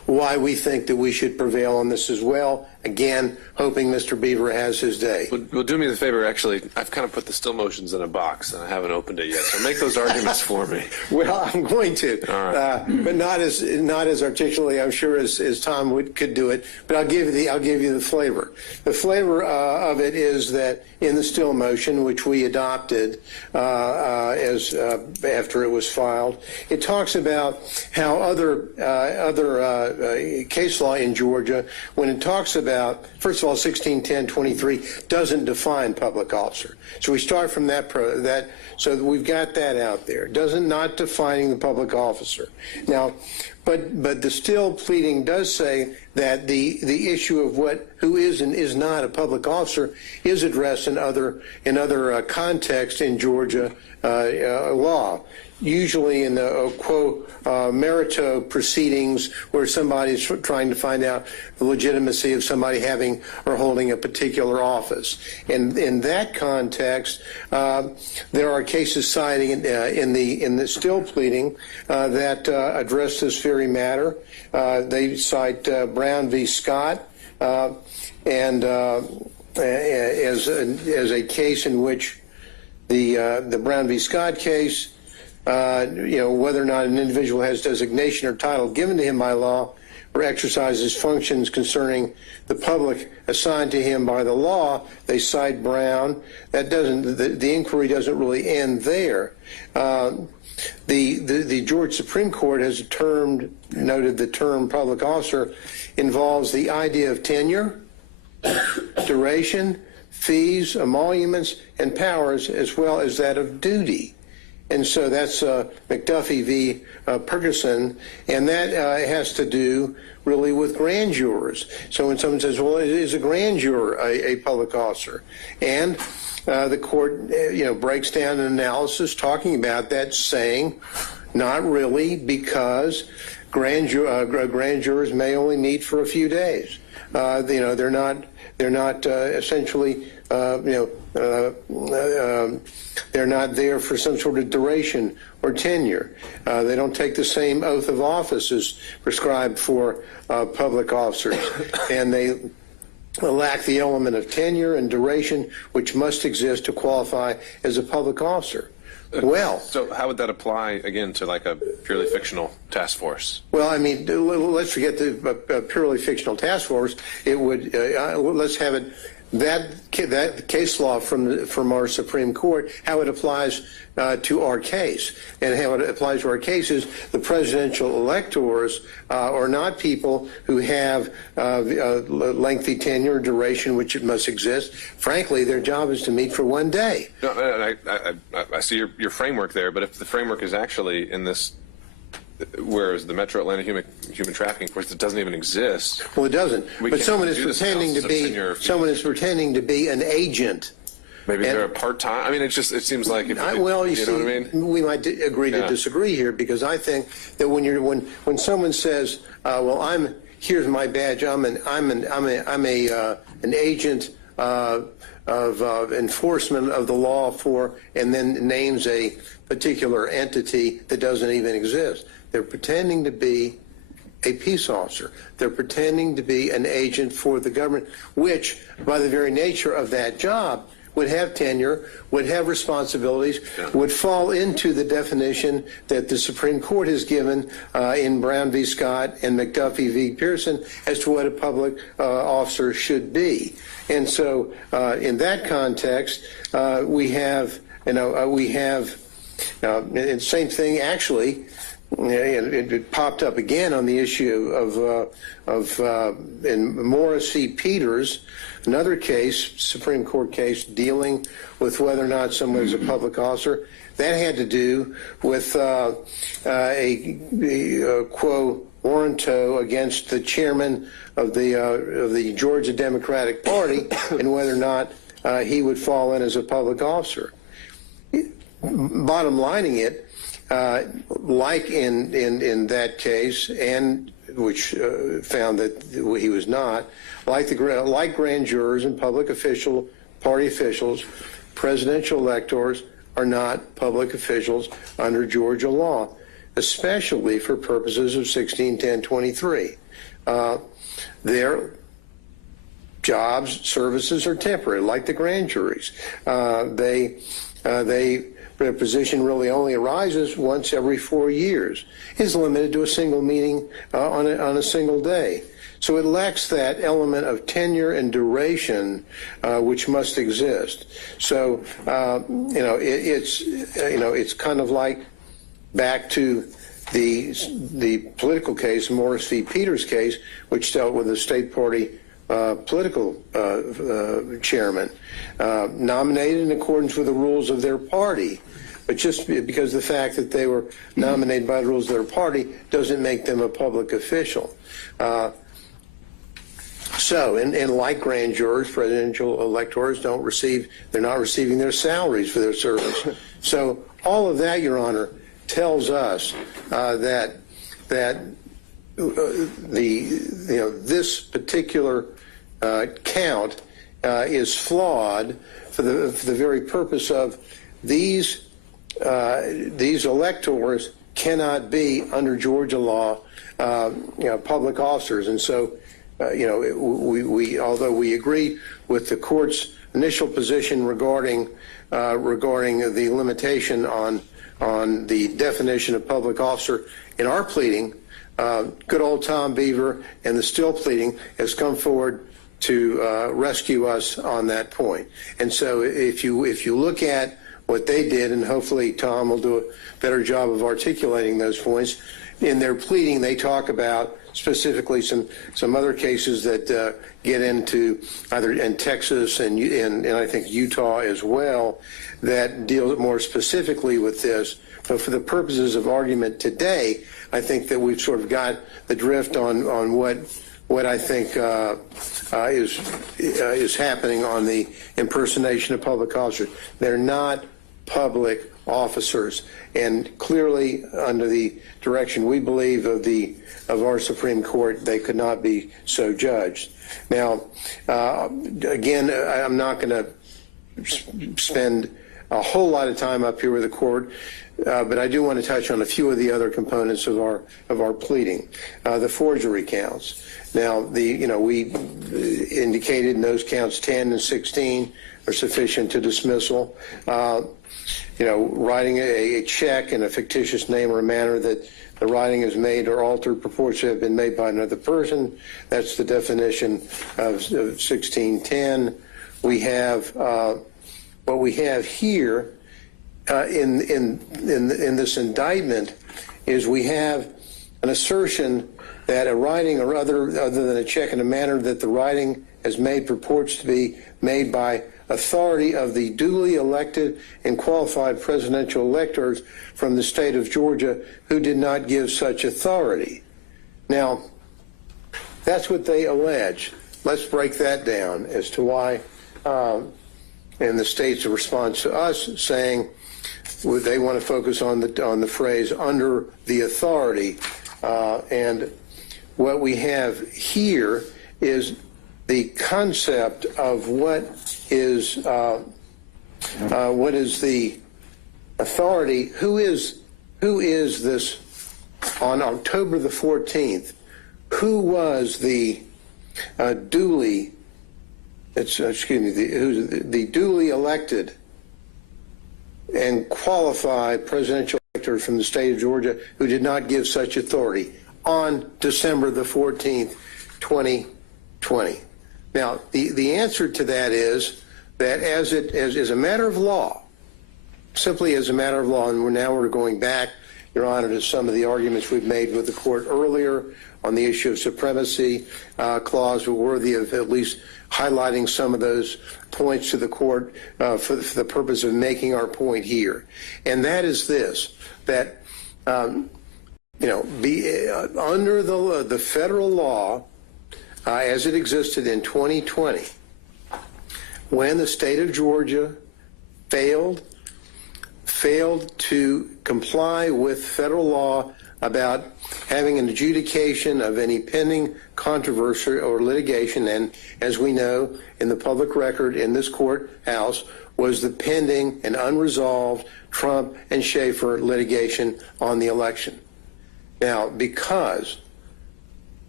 why we think that we should prevail on this as well. Again, hoping Mr. Beaver has his day. Well, do me the favor, actually, I've kind of put the still motions in a box, and I haven't opened it yet, so make those arguments for me. Well, I'm going to, All right. but not as articulately, I'm sure, as Tom could do it. But I'll give you the flavor. The flavor of it is that in the still motion, which we adopted as after it was filed, it talks about how other case law in Georgia, when it talks about, first of all, 1610-23 doesn't define public officer. So we start from that, so that we've got that out there. Doesn't not defining the public officer. Now, but the still pleading does say that the issue of who is and is not a public officer is addressed in other contexts in Georgia law. Usually in the quo merito proceedings where somebody's trying to find out the legitimacy of somebody having or holding a particular office. And in that context, there are cases citing in the still pleading that address this very matter. They cite Brown v. Scott and as a case in which the Brown v. Scott case, whether or not an individual has designation or title given to him by law or exercises functions concerning the public assigned to him by the law, they cite Brown. That doesn't, the inquiry doesn't really end there. The Georgia Supreme Court has noted the term public officer involves the idea of tenure, duration, fees, emoluments, and powers, as well as that of duty. And so that's McAfee v. Ferguson, and that has to do really with grand jurors. So when someone says, well, is a grand juror a public officer? And the court, breaks down an analysis talking about that, saying not really, because grand jurors may only meet for a few days. They're not essentially, they're not there for some sort of duration or tenure. They don't take the same oath of office as prescribed for public officers, and they lack the element of tenure and duration which must exist to qualify as a public officer. Well, so how would that apply again to like a purely fictional task force? Well, I mean, let's forget the purely fictional task force. It would let's have it that case law from our Supreme Court, how it applies to our case, and how it applies to our case is the presidential electors are not people who have lengthy tenure or duration, which it must exist. Frankly, their job is to meet for one day. No, I see your framework there, but if the framework is actually in this, whereas the Metro Atlanta human trafficking force, it doesn't even exist. Well, it doesn't. But someone is pretending to be an agent. Maybe they're a part-time. I mean, it seems like. You know what I mean? We might agree to disagree here, because I think that when someone says, "Well, here's my badge. I'm an agent of enforcement of the law for," and then names a particular entity that doesn't even exist. They're pretending to be a peace officer. They're pretending to be an agent for the government, which, by the very nature of that job, would have tenure, would have responsibilities, would fall into the definition that the Supreme Court has given in Brown v. Scott and McAfee v. Pearson as to what a public officer should be. And so in that context, we have, and the same thing actually, it popped up again on the issue in Morris v. Peters, another case, Supreme Court case, dealing with whether or not someone is a public officer. That had to do with a quo warranto against the chairman of the Georgia Democratic Party and whether or not he would fall in as a public officer. Bottom lining it, like in that case, and which found that he was not, like grand jurors and public party officials, presidential electors are not public officials under Georgia law, especially for purposes of 1610-23. their jobs, services are temporary, like the grand juries. Their position really only arises once every 4 years. Is limited to a single meeting on a single day. So it lacks that element of tenure and duration which must exist. So it's kind of like back to the political case, Morris v. Peters case, which dealt with a state party political chairman nominated in accordance with the rules of their party. But just because the fact that they were nominated by the rules of their party doesn't make them a public official. And like grand jurors, presidential electors they're not receiving their salaries for their service. So all of that, Your Honor, tells us that this particular count is flawed for the very purpose of these electors cannot be, under Georgia law, public officers. And so, although we agree with the court's initial position regarding the limitation on the definition of public officer in our pleading, good old Tom Beaver and the Still pleading has come forward to rescue us on that point. And so if you look at what they did, and hopefully Tom will do a better job of articulating those points, in their pleading they talk about specifically some other cases that get into either in Texas and I think Utah as well, that deal more specifically with this. But for the purposes of argument today, I think that we've sort of got the drift on what I think is happening on the impersonation of public officers. They're not public officers, and clearly under the direction we believe of our Supreme Court, they could not be so judged. Now, again, I'm not going to spend a whole lot of time up here with the court, but I do want to touch on a few of the other components of our pleading. The forgery counts. Now, we indicated in those counts 10 and 16 are sufficient to dismissal. Writing a check in a fictitious name or a manner that the writing is made or altered purports to have been made by another person. That's the definition of 1610. We have what we have here in this indictment is we have an assertion that a writing or other than a check in a manner that the writing has made purports to be made by authority of the duly elected and qualified presidential electors from the state of Georgia who did not give such authority. Now, that's what they allege. Let's break that down as to why, and the state's response to us saying they want to focus on the phrase under the authority. And what we have here is the concept of what is the authority. Who is this on October the 14th? Who was the duly elected and qualified presidential elector from the state of Georgia who did not give such authority on December the 14th, 2020? Now, the answer to that is that as a matter of law, simply as a matter of law, and we're going back, Your Honor, to some of the arguments we've made with the court earlier on the issue of supremacy clause, we're worthy of at least highlighting some of those points to the court for the purpose of making our point here. And that is this, that, under the federal law, as it existed in 2020, when the state of Georgia failed to comply with federal law about having an adjudication of any pending controversy or litigation, and as we know, in the public record in this courthouse was the pending and unresolved Trump and Schaefer litigation on the election. Now, because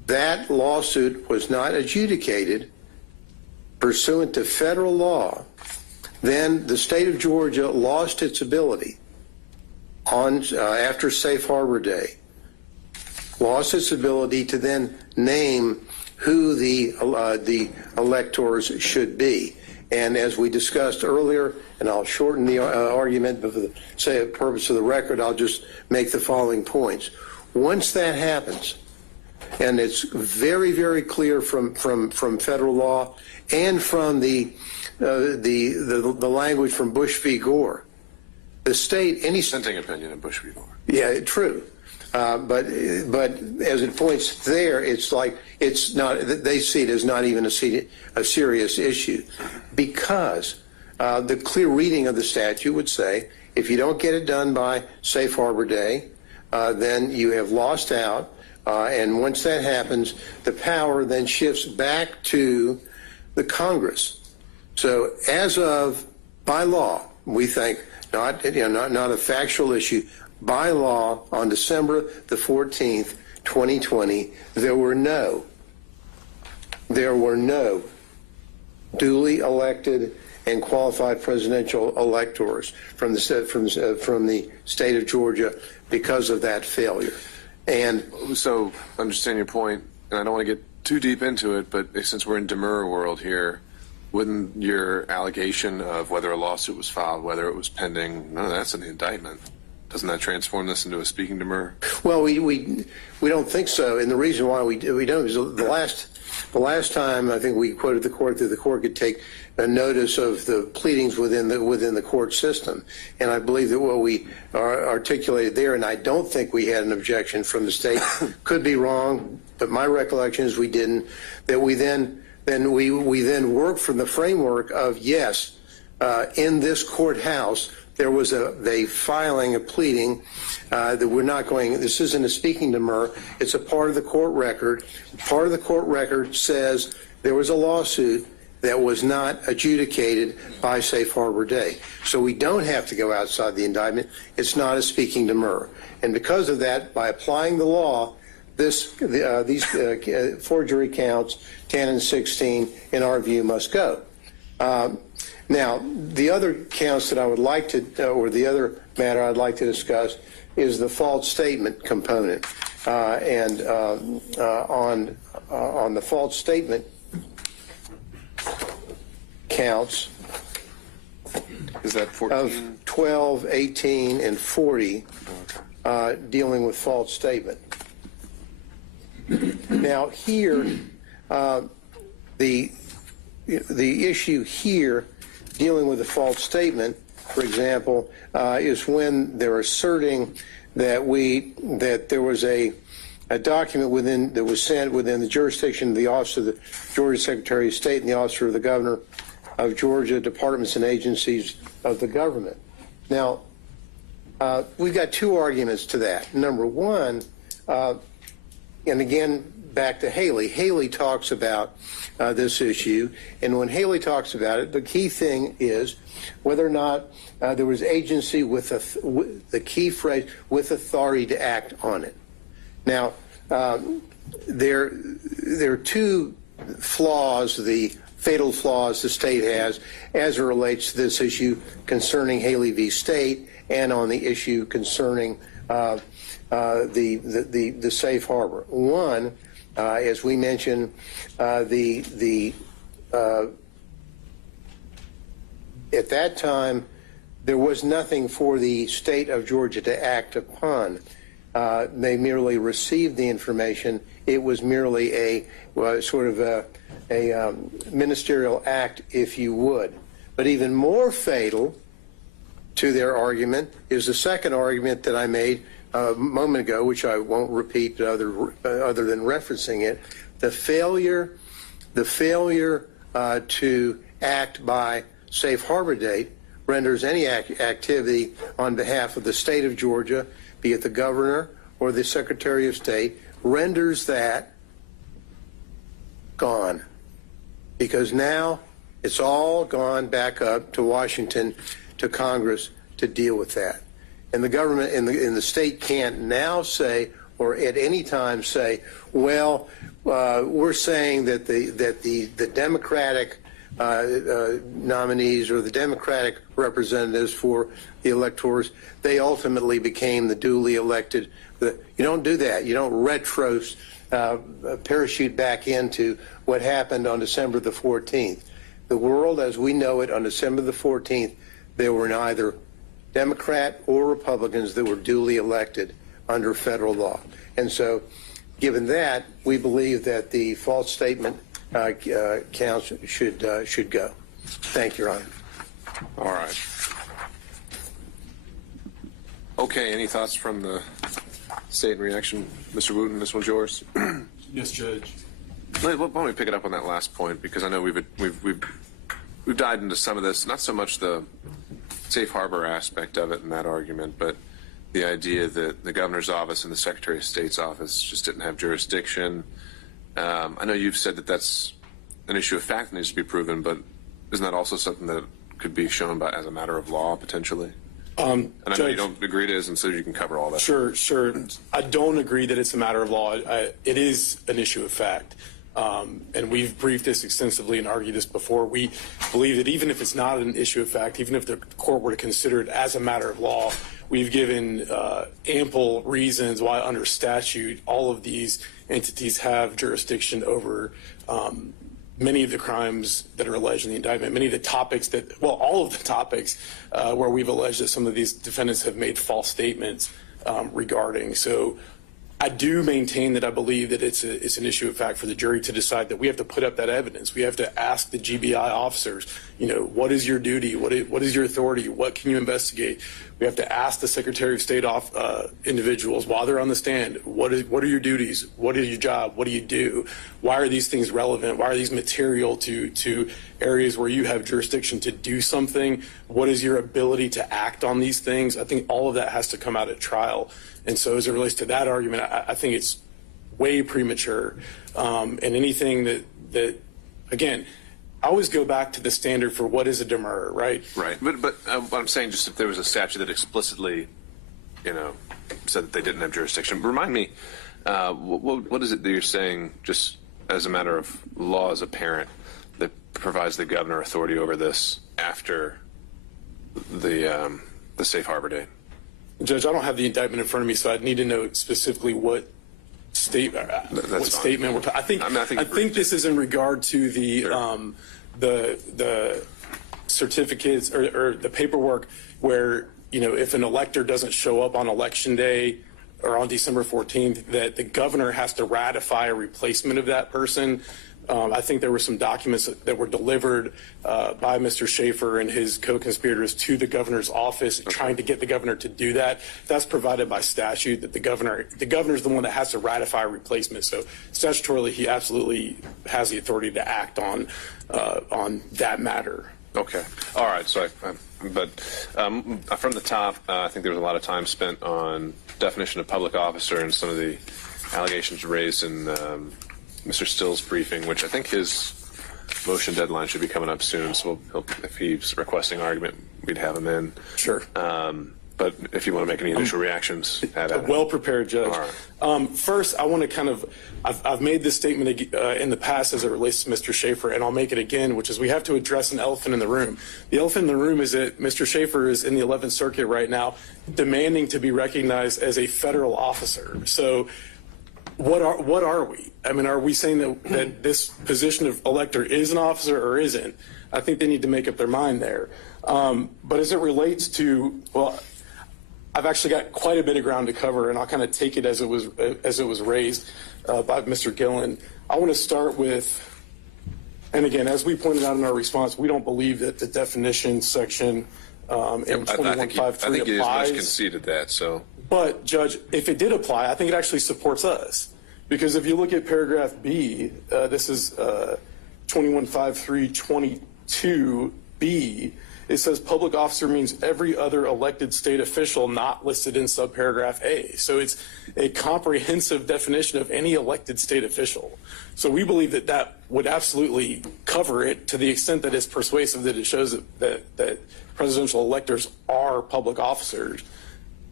that lawsuit was not adjudicated pursuant to federal law, then the state of Georgia lost its ability after Safe Harbor Day, lost its ability to then name who the electors should be. And as we discussed earlier, and I'll shorten the argument, but for the purpose of the record, I'll just make the following points. Once that happens, and it's very, very clear from federal law and from the language from Bush v. Gore, the state, any Dissenting opinion in Bush v. Gore. yeah, true. But as it points there, it's like it's not. They see it as not even a serious issue, because the clear reading of the statute would say if you don't get it done by Safe Harbor Day, then you have lost out. And once that happens, the power then shifts back to the Congress. So as of by law, we think not a factual issue. By law, on December the 14th, 2020, there were no duly elected and qualified presidential electors from the state of Georgia because of that failure. And so I understand your point, and I don't want to get too deep into it, but since we're in demurrer world here, wouldn't your allegation of whether a lawsuit was filed, whether it was pending, none of that's in the indictment? Doesn't that transform this into a speaking demurrer? Well, we don't think so, and the reason why we don't is the last time I think we quoted the court that the court could take a notice of the pleadings within the court system, and I believe that what we articulated there, and I don't think we had an objection from the state, could be wrong, but my recollection is we didn't. That we then worked from the framework of yes, in this courthouse. There was they filing a pleading that we're not going, this isn't a speaking demurrer, it's a part of the court record. Part of the court record says there was a lawsuit that was not adjudicated by Safe Harbor Day. So we don't have to go outside the indictment. It's not a speaking demurrer. And because of that, by applying the law, these forgery counts, 10 and 16, in our view, must go. Now, the other counts that I would like to, or the other matter I'd like to discuss is the false statement component. On the false statement counts is that 14? Of 12, 18, and 40 dealing with false statement. Now, here, the issue here dealing with a false statement, for example, is when they're asserting that there was a document that was sent within the jurisdiction of the Office of the Georgia Secretary of State and the Office of the Governor of Georgia, departments and agencies of the government. Now, we've got two arguments to that. Number one, and again, back to Haley. Haley talks about this issue, and when Haley talks about it, the key thing is whether or not there was agency with the key phrase, with authority to act on it. Now, there are two flaws, the fatal flaws the state has as it relates to this issue concerning Haley v. State and on the issue concerning the safe harbor. One, as we mentioned, at that time, there was nothing for the state of Georgia to act upon. They merely received the information. It was merely a ministerial act, if you would. But even more fatal to their argument is the second argument that I made a moment ago, which I won't repeat other than referencing it, the failure to act by safe harbor date renders any activity on behalf of the state of Georgia, be it the governor or the Secretary of State, renders that gone. Because now it's all gone back up to Washington, to Congress to deal with that. And the government in the state can't now say, or at any time say, well, we're saying that the Democratic nominees or the Democratic representatives for the electors, they ultimately became the duly elected. You don't do that. You don't parachute back into what happened on December the 14th. The world as we know it on December the 14th, there were neither Democrat or Republicans that were duly elected under federal law. And so, given that, we believe that the false statement counts should go. Thank you, Your Honor. All right. Okay, any thoughts from the state in reaction? Mr. Wooten, this one's yours. Yes, Judge. Why don't we pick it up on that last point, because I know we've dived into some of this, not so much the safe harbor aspect of it in that argument, but the idea that the governor's office and the Secretary of State's office just didn't have jurisdiction. I know you've said that that's an issue of fact that needs to be proven, but isn't that also something that could be shown as a matter of law potentially? And I know you don't agree it is, and so you can cover all that. Sure. I don't agree that it's a matter of law. It is an issue of fact. And we've briefed this extensively and argued this before. We believe that even if it's not an issue of fact, even if the court were to consider it as a matter of law, we've given ample reasons why under statute all of these entities have jurisdiction over many of the crimes that are alleged in the indictment, many of the topics all of the topics where we've alleged that some of these defendants have made false statements regarding. So I do maintain that I believe that it's an issue of fact for the jury to decide that we have to put up that evidence. We have to ask the GBI officers, what is your duty? What is your authority? What can you investigate? We have to ask the Secretary of State individuals while they're on the stand, what are your duties? What is your job? What do you do? Why are these things relevant? Why are these material to areas where you have jurisdiction to do something? What is your ability to act on these things? I think all of that has to come out at trial. And so as it relates to that argument, I think it's way premature. And anything that again, I always go back to the standard for what is a demurrer, right? Right. But what I'm saying, just if there was a statute that explicitly, said that they didn't have jurisdiction, remind me, what is it that you're saying, just as a matter of law as a parent, that provides the governor authority over this after the safe harbor date? Judge, I don't have the indictment in front of me, so I'd need to know specifically what statement we're talking. I think this is in regard to the certificates or the paperwork where if an elector doesn't show up on election day or on December 14th, that the governor has to ratify a replacement of that person. I think there were some documents that were delivered by Mr. Schaefer and his co-conspirators to the governor's office, trying to get the governor to do that. That's provided by statute, that the governor's the one that has to ratify a replacement. So statutorily, he absolutely has the authority to act on that matter. Okay. All right. So, from the top, I think there was a lot of time spent on definition of public officer and some of the allegations raised in Mr. Still's briefing, which I think his motion deadline should be coming up soon. So if he's requesting argument, we'd have him in. Sure. But if you want to make any initial reactions, add it. Well prepared, Judge. All right. First, I want to I've made this statement in the past as it relates to Mr. Schaefer, and I'll make it again, which is we have to address an elephant in the room. The elephant in the room is that Mr. Schaefer is in the 11th Circuit right now demanding to be recognized as a federal officer. So what are we? I mean, are we saying that this position of elector is an officer or isn't? I think they need to make up their mind there. But as it relates to, I've actually got quite a bit of ground to cover, and I'll kind of take it as it was raised by Mr. Gillen. I want to start with, and again, as we pointed out in our response, we don't believe that the definition section in 2153 I think you applies. much conceded that. So, but Judge, if it did apply, I think it actually supports us, because if you look at paragraph B, this is 215322B. It says public officer means every other elected state official not listed in subparagraph A. So it's a comprehensive definition of any elected state official. So we believe that would absolutely cover it to the extent that it's persuasive, that it shows that presidential electors are public officers.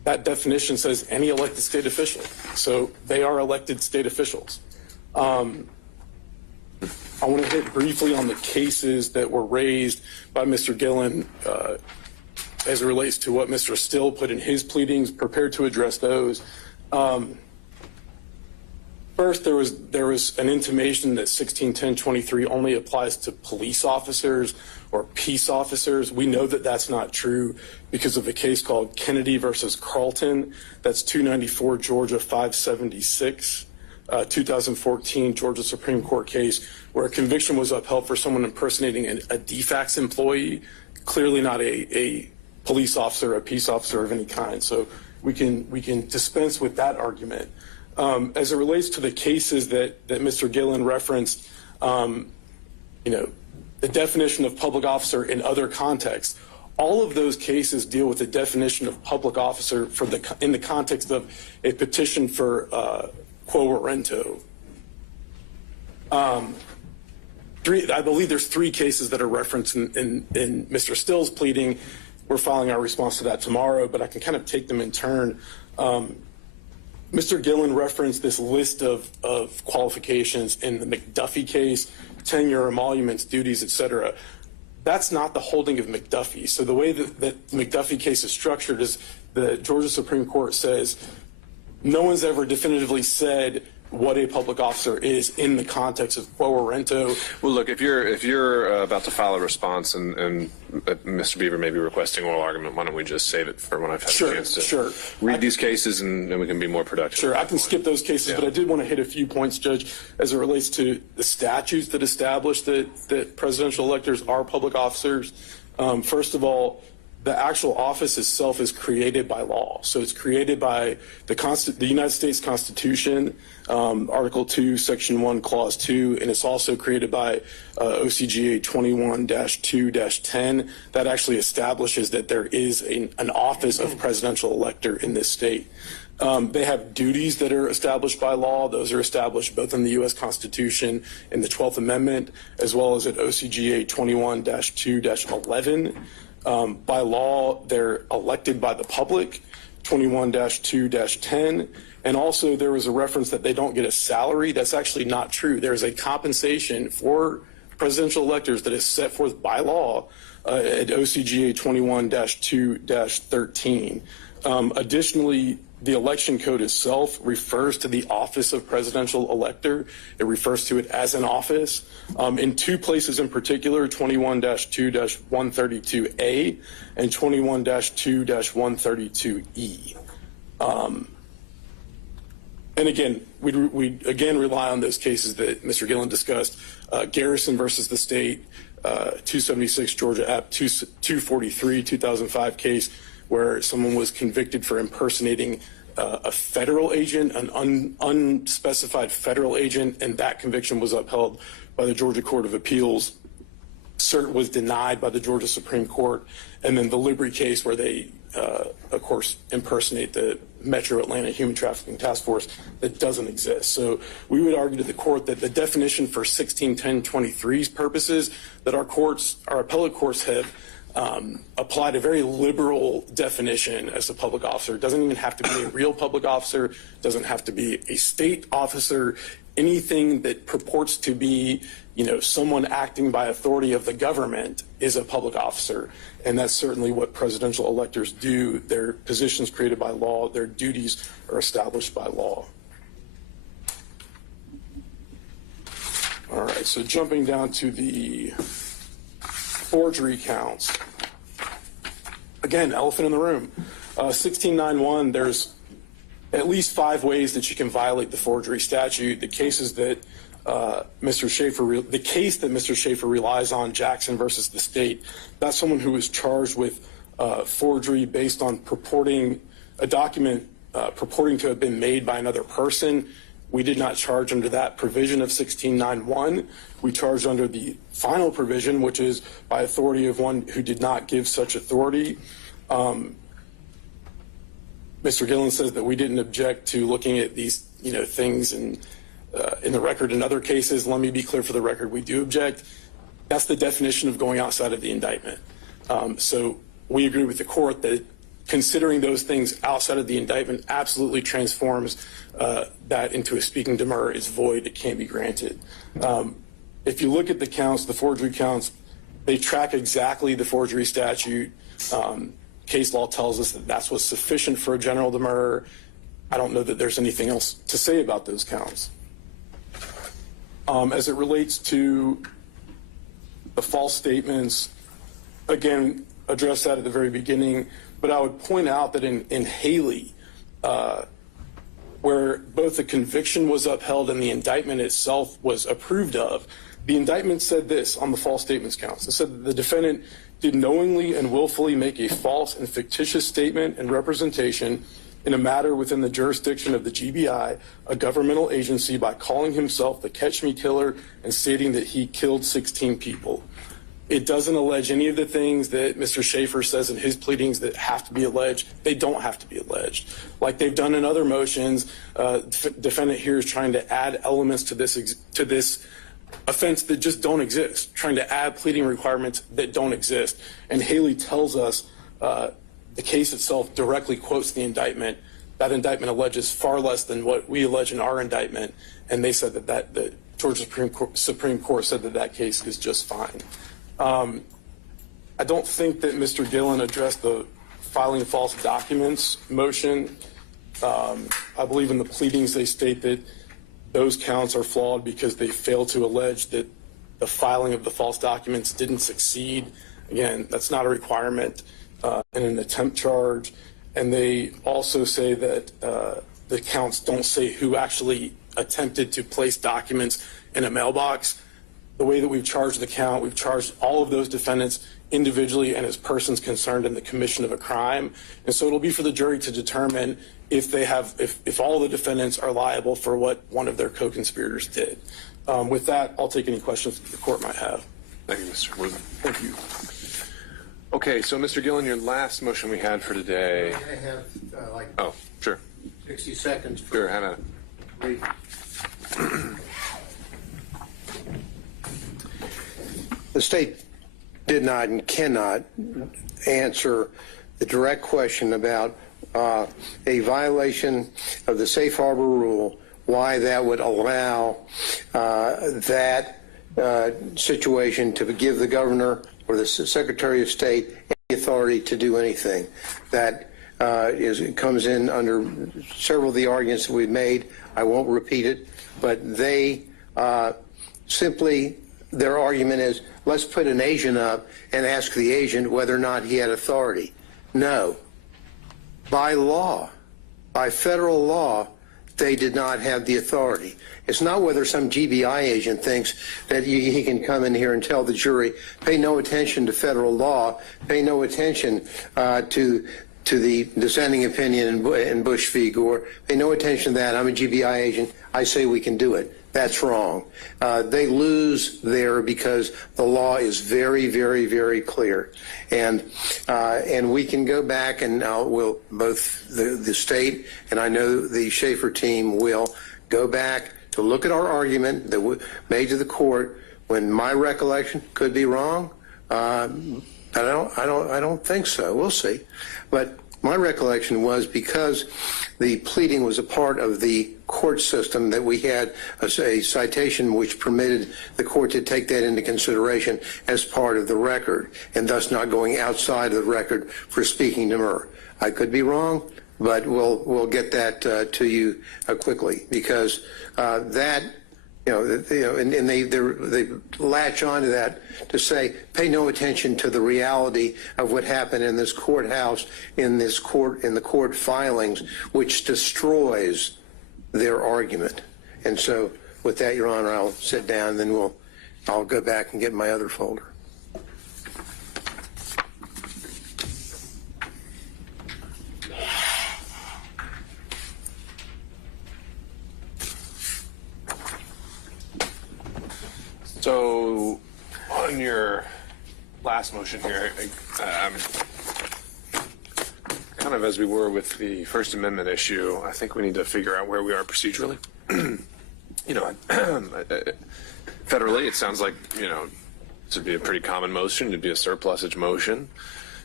that definition says any elected state official. So they are elected state officials. I want to hit briefly on the cases that were raised by Mr. Gillen as it relates to what Mr. Still put in his pleadings, prepared to address those. First, there was an intimation that 161023 only applies to police officers or peace officers. We know that that's not true because of a case called Kennedy versus Carlton. That's 294 Georgia 576, 2014 Georgia Supreme Court case where a conviction was upheld for someone impersonating a DFACS employee, clearly not a police officer, a peace officer of any kind. So we can dispense with that argument. As it relates to the cases that Mr. Gillen referenced, the definition of public officer in other contexts, all of those cases deal with the definition of public officer in the context of a petition for quo warranto. I believe there's 3 cases that are referenced in Mr. Still's pleading. We're filing our response to that tomorrow, but I can kind of take them in turn. Mr. Gillen referenced this list of qualifications in the McDuffie case, tenure, emoluments, duties, etc. That's not the holding of McDuffie. So the way that the McDuffie case is structured is the Georgia Supreme Court says no one's ever definitively said what a public officer is in the context of quo warranto. Well, look, if you're about to file a response and Mr. Beaver may be requesting oral argument, why don't we just save it for when I've had a chance to read these cases and we can be more productive. Sure, I can skip those cases, but I did want to hit a few points, Judge, as it relates to the statutes that establish that presidential electors are public officers. First of all, the actual office itself is created by law. So it's created by the United States Constitution, Article 2, Section 1, Clause 2, and it's also created by OCGA 21-2-10 that actually establishes that there is an office of presidential elector in this state. They have duties that are established by law. Those are established both in the U.S. Constitution and the 12th Amendment, as well as at OCGA 21-2-11. By law, they're elected by the public, 21-2-10. And also there was a reference that they don't get a salary. That's actually not true. There's a compensation for presidential electors that is set forth by law at OCGA 21-2-13. Additionally, the election code itself refers to the office of presidential elector. It refers to it as an office. In 2 places in particular, 21-2-132A and 21-2-132E. And again, we again rely on those cases that Mr. Gillen discussed. Garrison versus the state, 276 Georgia App 243, 2005 case where someone was convicted for impersonating a federal agent, an unspecified federal agent, and that conviction was upheld by the Georgia Court of Appeals. Cert was denied by the Georgia Supreme Court. And then the Libri case where they, of course, impersonate the Metro Atlanta Human Trafficking Task Force that doesn't exist. So we would argue to the court that the definition for 161023's purposes that our appellate courts have applied a very liberal definition as a public officer. It doesn't even have to be a real public officer. It doesn't have to be a state officer. Anything that purports to be, someone acting by authority of the government is a public officer. And that's certainly what presidential electors do. Their positions created by law, their duties are established by law. All right, so jumping down to the forgery counts. Again, elephant in the room. 1691, there's at least 5 ways that you can violate the forgery statute. The cases that the case that Mr. Schaefer relies on, Jackson versus the state, that's someone who was charged with forgery based on purporting a document purporting to have been made by another person. We did not charge under that provision of 1691. We charged under the final provision, which is by authority of one who did not give such authority. Mr. Gillen says that we didn't object to looking at these, things in the record in other cases. Let me be clear for the record, we do object. That's the definition of going outside of the indictment. So we agree with the court that considering those things outside of the indictment absolutely transforms that into a speaking demur is void. It can't be granted. If you look at the counts, the forgery counts, they track exactly the forgery statute. Case law tells us that that's what's sufficient for a general demur. I don't know that there's anything else to say about those counts. As it relates to the false statements, again, address that at the very beginning, but I would point out that in Haley, where both the conviction was upheld and the indictment itself was approved of, the indictment said this on the false statements counts. It said that the defendant did knowingly and willfully make a false and fictitious statement and representation in a matter within the jurisdiction of the GBI, a governmental agency, by calling himself the Catch Me Killer and stating that he killed 16 people. It doesn't allege any of the things that Mr. Schaefer says in his pleadings that have to be alleged. They don't have to be alleged. Like they've done in other motions, defendant here is trying to add elements to this offense that just don't exist, trying to add pleading requirements that don't exist. And Haley tells us the case itself directly quotes the indictment. That indictment alleges far less than what we allege in our indictment, and they said that the Georgia Supreme Court said that case is just fine. I don't think that Mr. Gillen addressed the filing false documents motion. I believe in the pleadings they state that those counts are flawed because they fail to allege that the filing of the false documents didn't succeed. Again, that's not a requirement in an attempt charge. And they also say that the counts don't say who actually attempted to place documents in a mailbox. The way that we've charged the count, we've charged all of those defendants individually and as persons concerned in the commission of a crime. And so it'll be for the jury to determine if all the defendants are liable for what one of their co-conspirators did. With that, I'll take any questions that the court might have. Thank you, Mr. Worthing. Thank you. Okay, so Mr. Gillen, your last motion we had for today. I have Oh, sure. 60 seconds. Sure, Hannah. The state did not and cannot answer the direct question about a violation of the safe harbor rule, why that would allow that situation to give the governor or the Secretary of State any authority to do anything. That comes in under several of the arguments that we've made. I won't repeat it, but they simply, their argument is, let's put an agent up and ask the agent whether or not he had authority. No. By law, by federal law, they did not have the authority. It's not whether some GBI agent thinks that he can come in here and tell the jury, pay no attention to federal law, pay no attention to the dissenting opinion in Bush v. Gore, pay no attention to that. I'm a GBI agent. I say we can do it. That's wrong. They lose there because the law is very, very, very clear. And we can go back and we'll, both the state and I know the Schaefer team will go back to look at our argument that we made to the court. When my recollection could be wrong, I don't think so. We'll see. But my recollection was because the pleading was a part of the court system that we had a citation which permitted the court to take that into consideration as part of the record and thus not going outside of the record for speaking demur. I could be wrong, but we'll get that to you quickly because that. And they latch onto that to say, pay no attention to the reality of what happened in this courthouse, in the court filings, which destroys their argument. And so, with that, Your Honor, I'll sit down, and then I'll go back and get my other folder. So, on your last motion here, kind of as we were with the First Amendment issue, I think we need to figure out where we are procedurally. Federally, it sounds like, this would be a pretty common motion. It'd be a surplusage motion.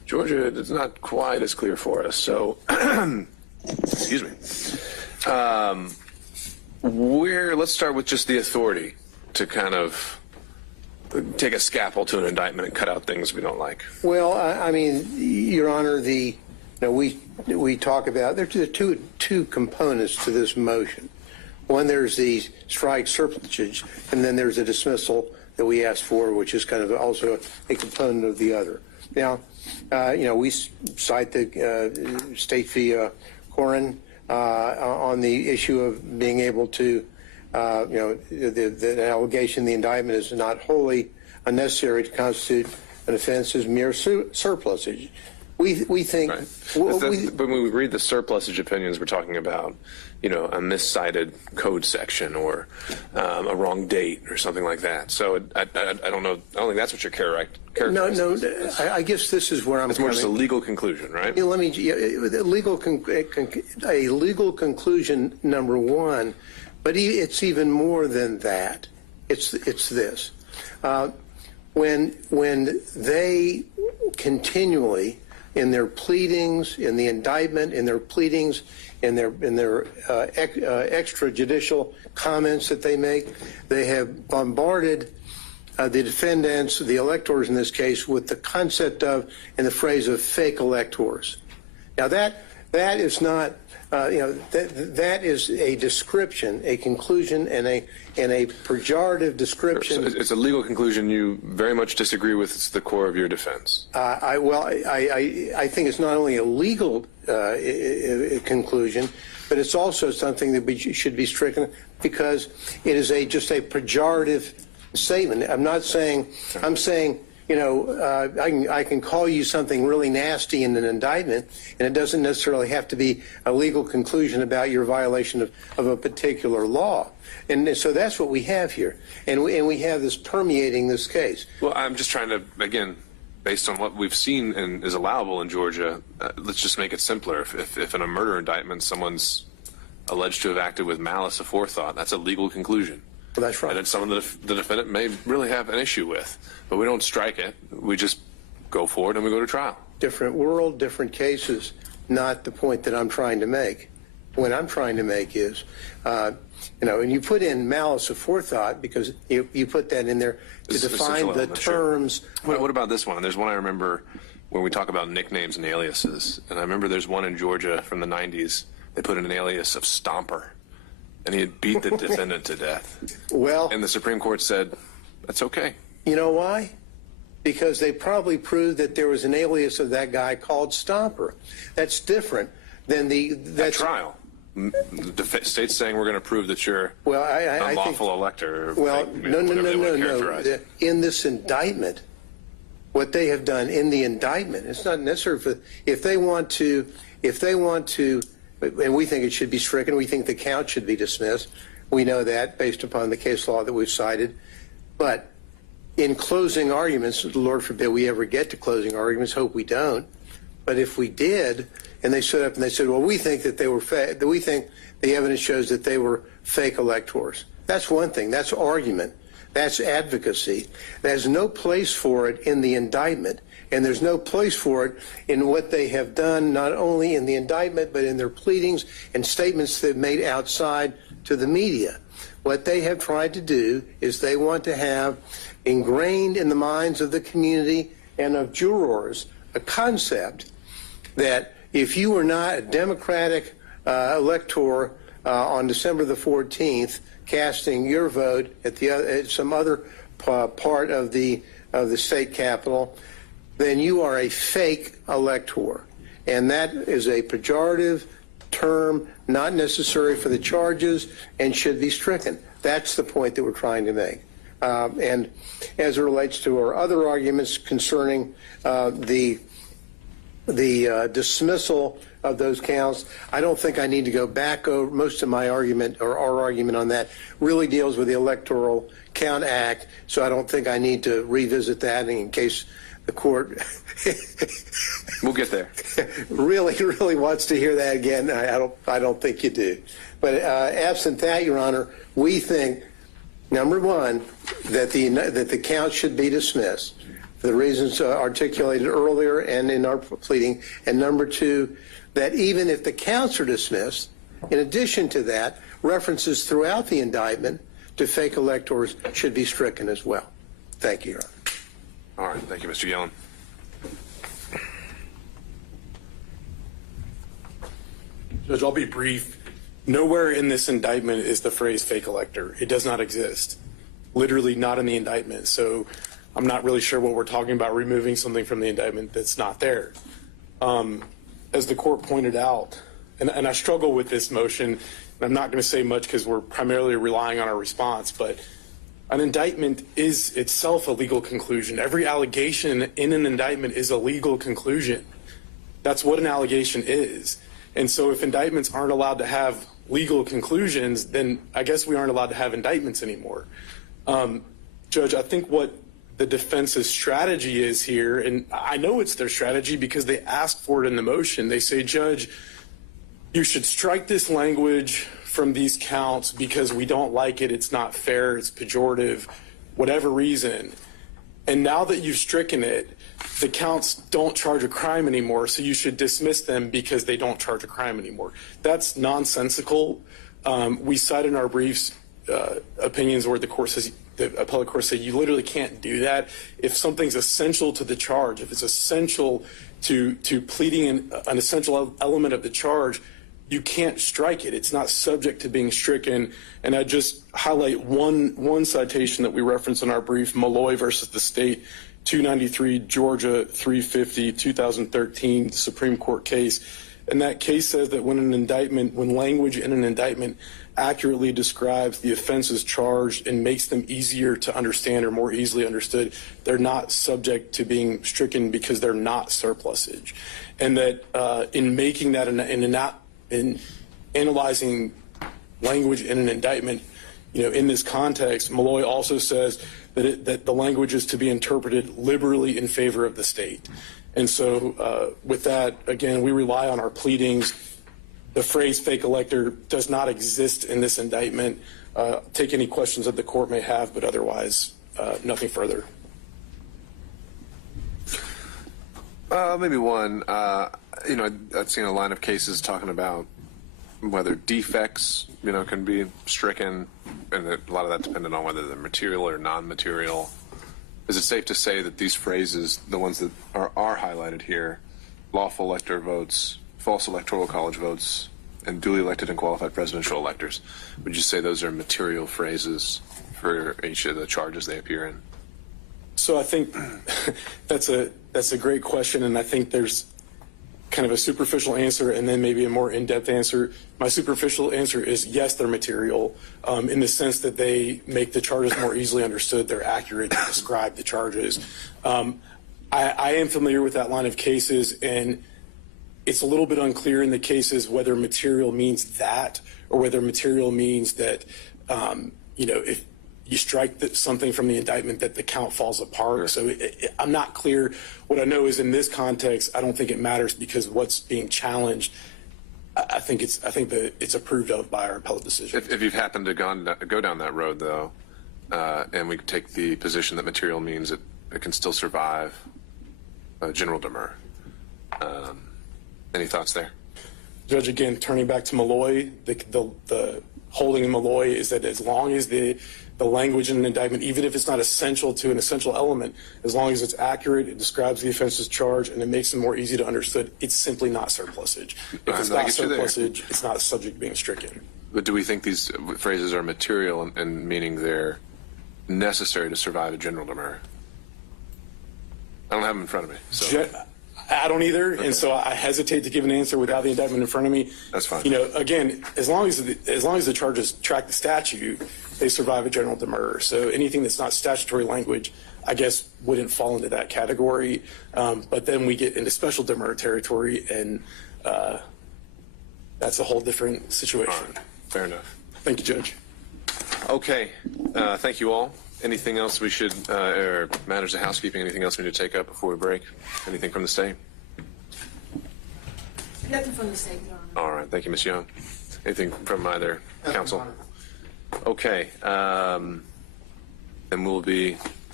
Georgia, it's not quite as clear for us. So, excuse me. Let's start with just the authority to kind of take a scalpel to an indictment and cut out things we don't like. Well, I mean, Your Honor, we talk about there are two components to this motion. One, there's the strike surplusage, and then there's a dismissal that we asked for, which is kind of also a component of the other. Now, we cite the State v. Corin on the issue of being able to, the allegation, the indictment is not wholly unnecessary to constitute an offense as mere surplusage. We think. Right. But when we read the surplusage opinions, we're talking about, a miscited code section or a wrong date or something like that. So I don't know. I don't think that's what you're characterizing. No. I guess this is where I'm. It's more just a legal conclusion, right? Let me. A legal conclusion, number one, but it's even more than that. It's this. When they continually, in their pleadings, in the indictment, in their pleadings, in their extrajudicial comments that they make, they have bombarded the defendants, the electors in this case, with the concept of, and the phrase of, fake electors. Now that is not, that is a description, a conclusion, and a pejorative description. So it's a legal conclusion you very much disagree with. It's the core of your defense. I think it's not only a legal conclusion, but it's also something that should be stricken because it is just a pejorative statement. I'm not saying. I'm saying. I can call you something really nasty in an indictment, and it doesn't necessarily have to be a legal conclusion about your violation of a particular law. And so that's what we have here. And we have this permeating this case. Well, I'm just trying to, again, based on what we've seen and is allowable in Georgia, let's just make it simpler. If in a murder indictment someone's alleged to have acted with malice aforethought, that's a legal conclusion. Well, that's right. And it's something that the defendant may really have an issue with. But we don't strike it. We just go forward and we go to trial. Different world, different cases, not the point that I'm trying to make. What I'm trying to make is, and you put in malice aforethought because you put that in there to define the terms. Sure. What about this one? There's one I remember when we talk about nicknames and aliases. And I remember there's one in Georgia from the 90s. They put in an alias of Stomper. And he had beat the defendant to death. Well, and the Supreme Court said, that's okay. You know why? Because they probably proved that there was an alias of that guy called Stomper. That's different than At trial. The state's saying we're going to prove that you're an unlawful elector. Well, no. In this indictment, what they have done in the indictment, it's not necessary if they want to, and we think it should be stricken. We think the count should be dismissed. We know that based upon the case law that we've cited. But in closing arguments, Lord forbid we ever get to closing arguments, hope we don't. But if we did, and they stood up and they said, well, we think that they were we think the evidence shows that they were fake electors. That's one thing. That's argument. That's advocacy. There's no place for it in the indictment. And there's no place for it in what they have done, not only in the indictment, but in their pleadings and statements they've made outside to the media. What they have tried to do is they want to have ingrained in the minds of the community and of jurors a concept that if you were not a Democratic elector on December the 14th, casting your vote at some other part of the state capitol, then you are a fake elector. And that is a pejorative term, not necessary for the charges, and should be stricken. That's the point that we're trying to make. And as it relates to our other arguments concerning the dismissal of those counts, I don't think I need to go back over. Most of my argument, or our argument on that, really deals with the Electoral Count Act, so I don't think I need to revisit that in case the court we'll get there. really wants to hear that again. I don't think you do. But absent that, Your Honor, we think, number one, that the count should be dismissed. for the reasons articulated earlier and in our pleading. And number two, that even if the counts are dismissed, in addition to that, references throughout the indictment to fake electors should be stricken as well. Thank you, Your Honor. All right. Thank you, Mr. Yellen. Judge, I'll be brief. Nowhere in this indictment is the phrase fake elector. It does not exist. Literally not in the indictment. So I'm not really sure what we're talking about, removing something from the indictment that's not there. As the court pointed out, and I struggle with this motion, and I'm not going to say much because we're primarily relying on our response, but an indictment is itself a legal conclusion. Every allegation in an indictment is a legal conclusion. That's what an allegation is. And so if indictments aren't allowed to have legal conclusions, then I guess we aren't allowed to have indictments anymore. Judge, I think what the defense's strategy is here, and I know it's their strategy because they asked for it in the motion. They say, Judge, you should strike this language from these counts because we don't like it, it's not fair, it's pejorative, whatever reason. And now that you've stricken it, the counts don't charge a crime anymore, so you should dismiss them because they don't charge a crime anymore. That's nonsensical. We cite in our briefs opinions where the court says, the appellate court said you literally can't do that. If something's essential to the charge, if it's essential to pleading an essential element of the charge, you can't strike it. It's not subject to being stricken. And I just highlight one citation that we reference in our brief, Malloy versus the state, 293 Georgia 350 2013 Supreme Court case. And that case says that when language in an indictment accurately describes the offenses charged and makes them easier to understand or more easily understood, they're not subject to being stricken because they're not surplusage. And that in making that in analyzing language in an indictment, in this context, Malloy also says that the language is to be interpreted liberally in favor of the state. And so with that, again, we rely on our pleadings. The phrase fake elector does not exist in this indictment. Take any questions that the court may have, but otherwise, nothing further. Maybe one. I've seen a line of cases talking about whether defects, can be stricken, and a lot of that depended on whether they're material or non-material. Is it safe to say that these phrases, the ones that are highlighted here, lawful elector votes, false electoral college votes, and duly elected and qualified presidential electors, would you say those are material phrases for each of the charges they appear in? So I think that's a great question, and I think there's kind of a superficial answer and then maybe a more in-depth answer. My superficial answer is yes, they're material in the sense that they make the charges more easily understood. They're accurate to describe the charges. I am familiar with that line of cases, and it's a little bit unclear in the cases whether material means that or whether material means that, if you strike something from the indictment that the count falls apart. Sure. So I'm not clear. What I know is in this context, I don't think it matters because what's being challenged, I think that it's approved of by our appellate decision. If you've happened to go down that road, though, and we take the position that material means it can still survive general demur. Any thoughts there? Judge, again, turning back to Malloy, the holding in Malloy is that as long as the language in an indictment, even if it's not essential to an essential element, as long as it's accurate, it describes the offense's charge, and it makes it more easy to understand, it's simply not surplusage. If it's not surplusage, it's not subject to being stricken. But do we think these phrases are material and meaning they're necessary to survive a general demur? I don't have them in front of me. So. I don't either, okay. And so I hesitate to give an answer without the indictment in front of me. That's fine. Again, as long as the charges track the statute, they survive a general demur. So anything that's not statutory language, I guess, wouldn't fall into that category. But then we get into special demur territory, and that's a whole different situation. All right. Fair enough. Thank you, Judge. Okay. Thank you all. Anything else we should, or matters of housekeeping, anything else we need to take up before we break? Anything from the state? Nothing from the state, Your Honor. All right. Thank you, Ms. Young. Anything from either counsel? Okay. Then we'll be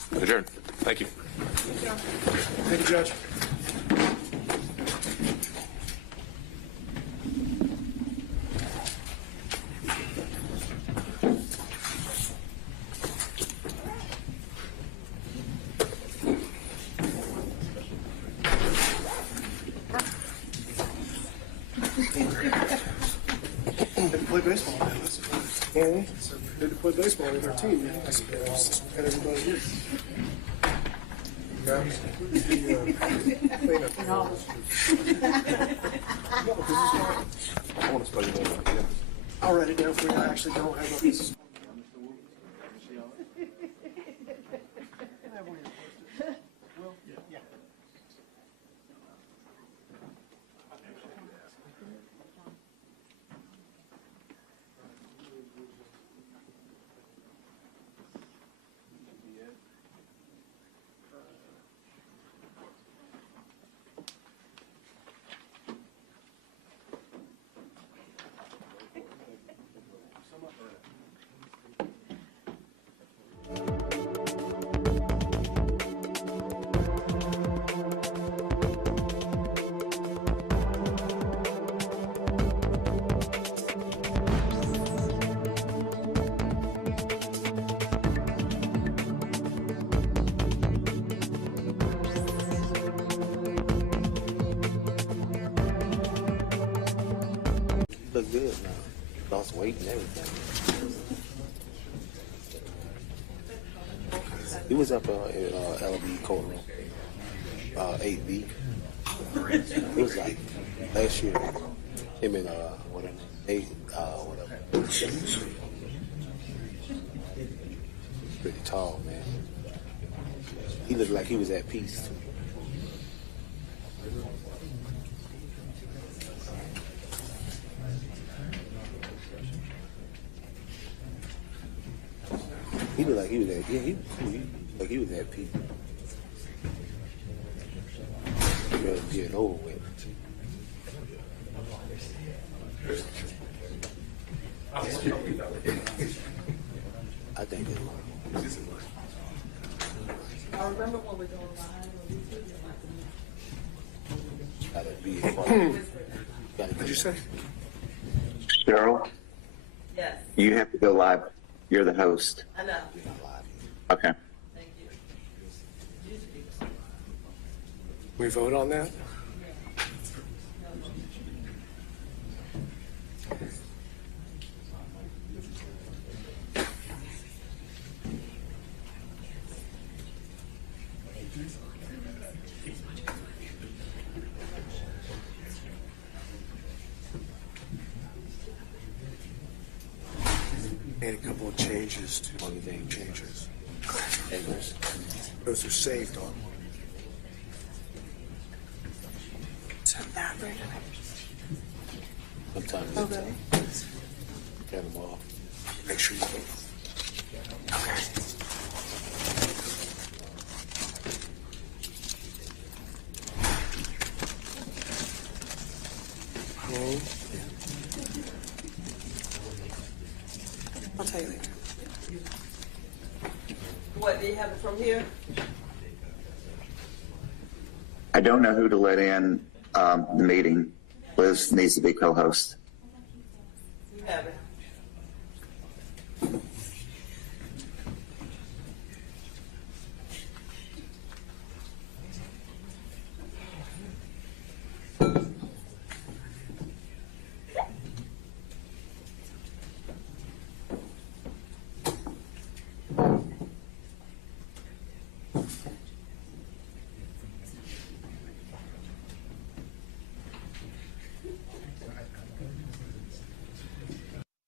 Adjourned. Thank you. Thank you, Judge. Play baseball, man. Good to play baseball with our team, man. And everybody here. I'll write it down for you. I actually don't have a piece of. Look good now. Lost weight and everything. He was up in LB courtroom, 8B. It was like last year. Him and whatever. Whatever. Pretty tall, man. He looked like he was at peace. He looked like he was at, yeah, he was cool. He looked like he was at peace. Ready to get it over with. I think it was. I remember when we were doing live. Gotta be gotta What'd you say? Cheryl, Yes, you have to go live. You're the host. I know. Okay. Thank you. We vote on that? Made a couple of changes to one name changes. Those are saved on. Sometimes Oh, really? turn them off. Make sure you vote. I'll tell you later. What, do you have it from here? I don't know who to let in the meeting. Liz needs to be co-host. You have it.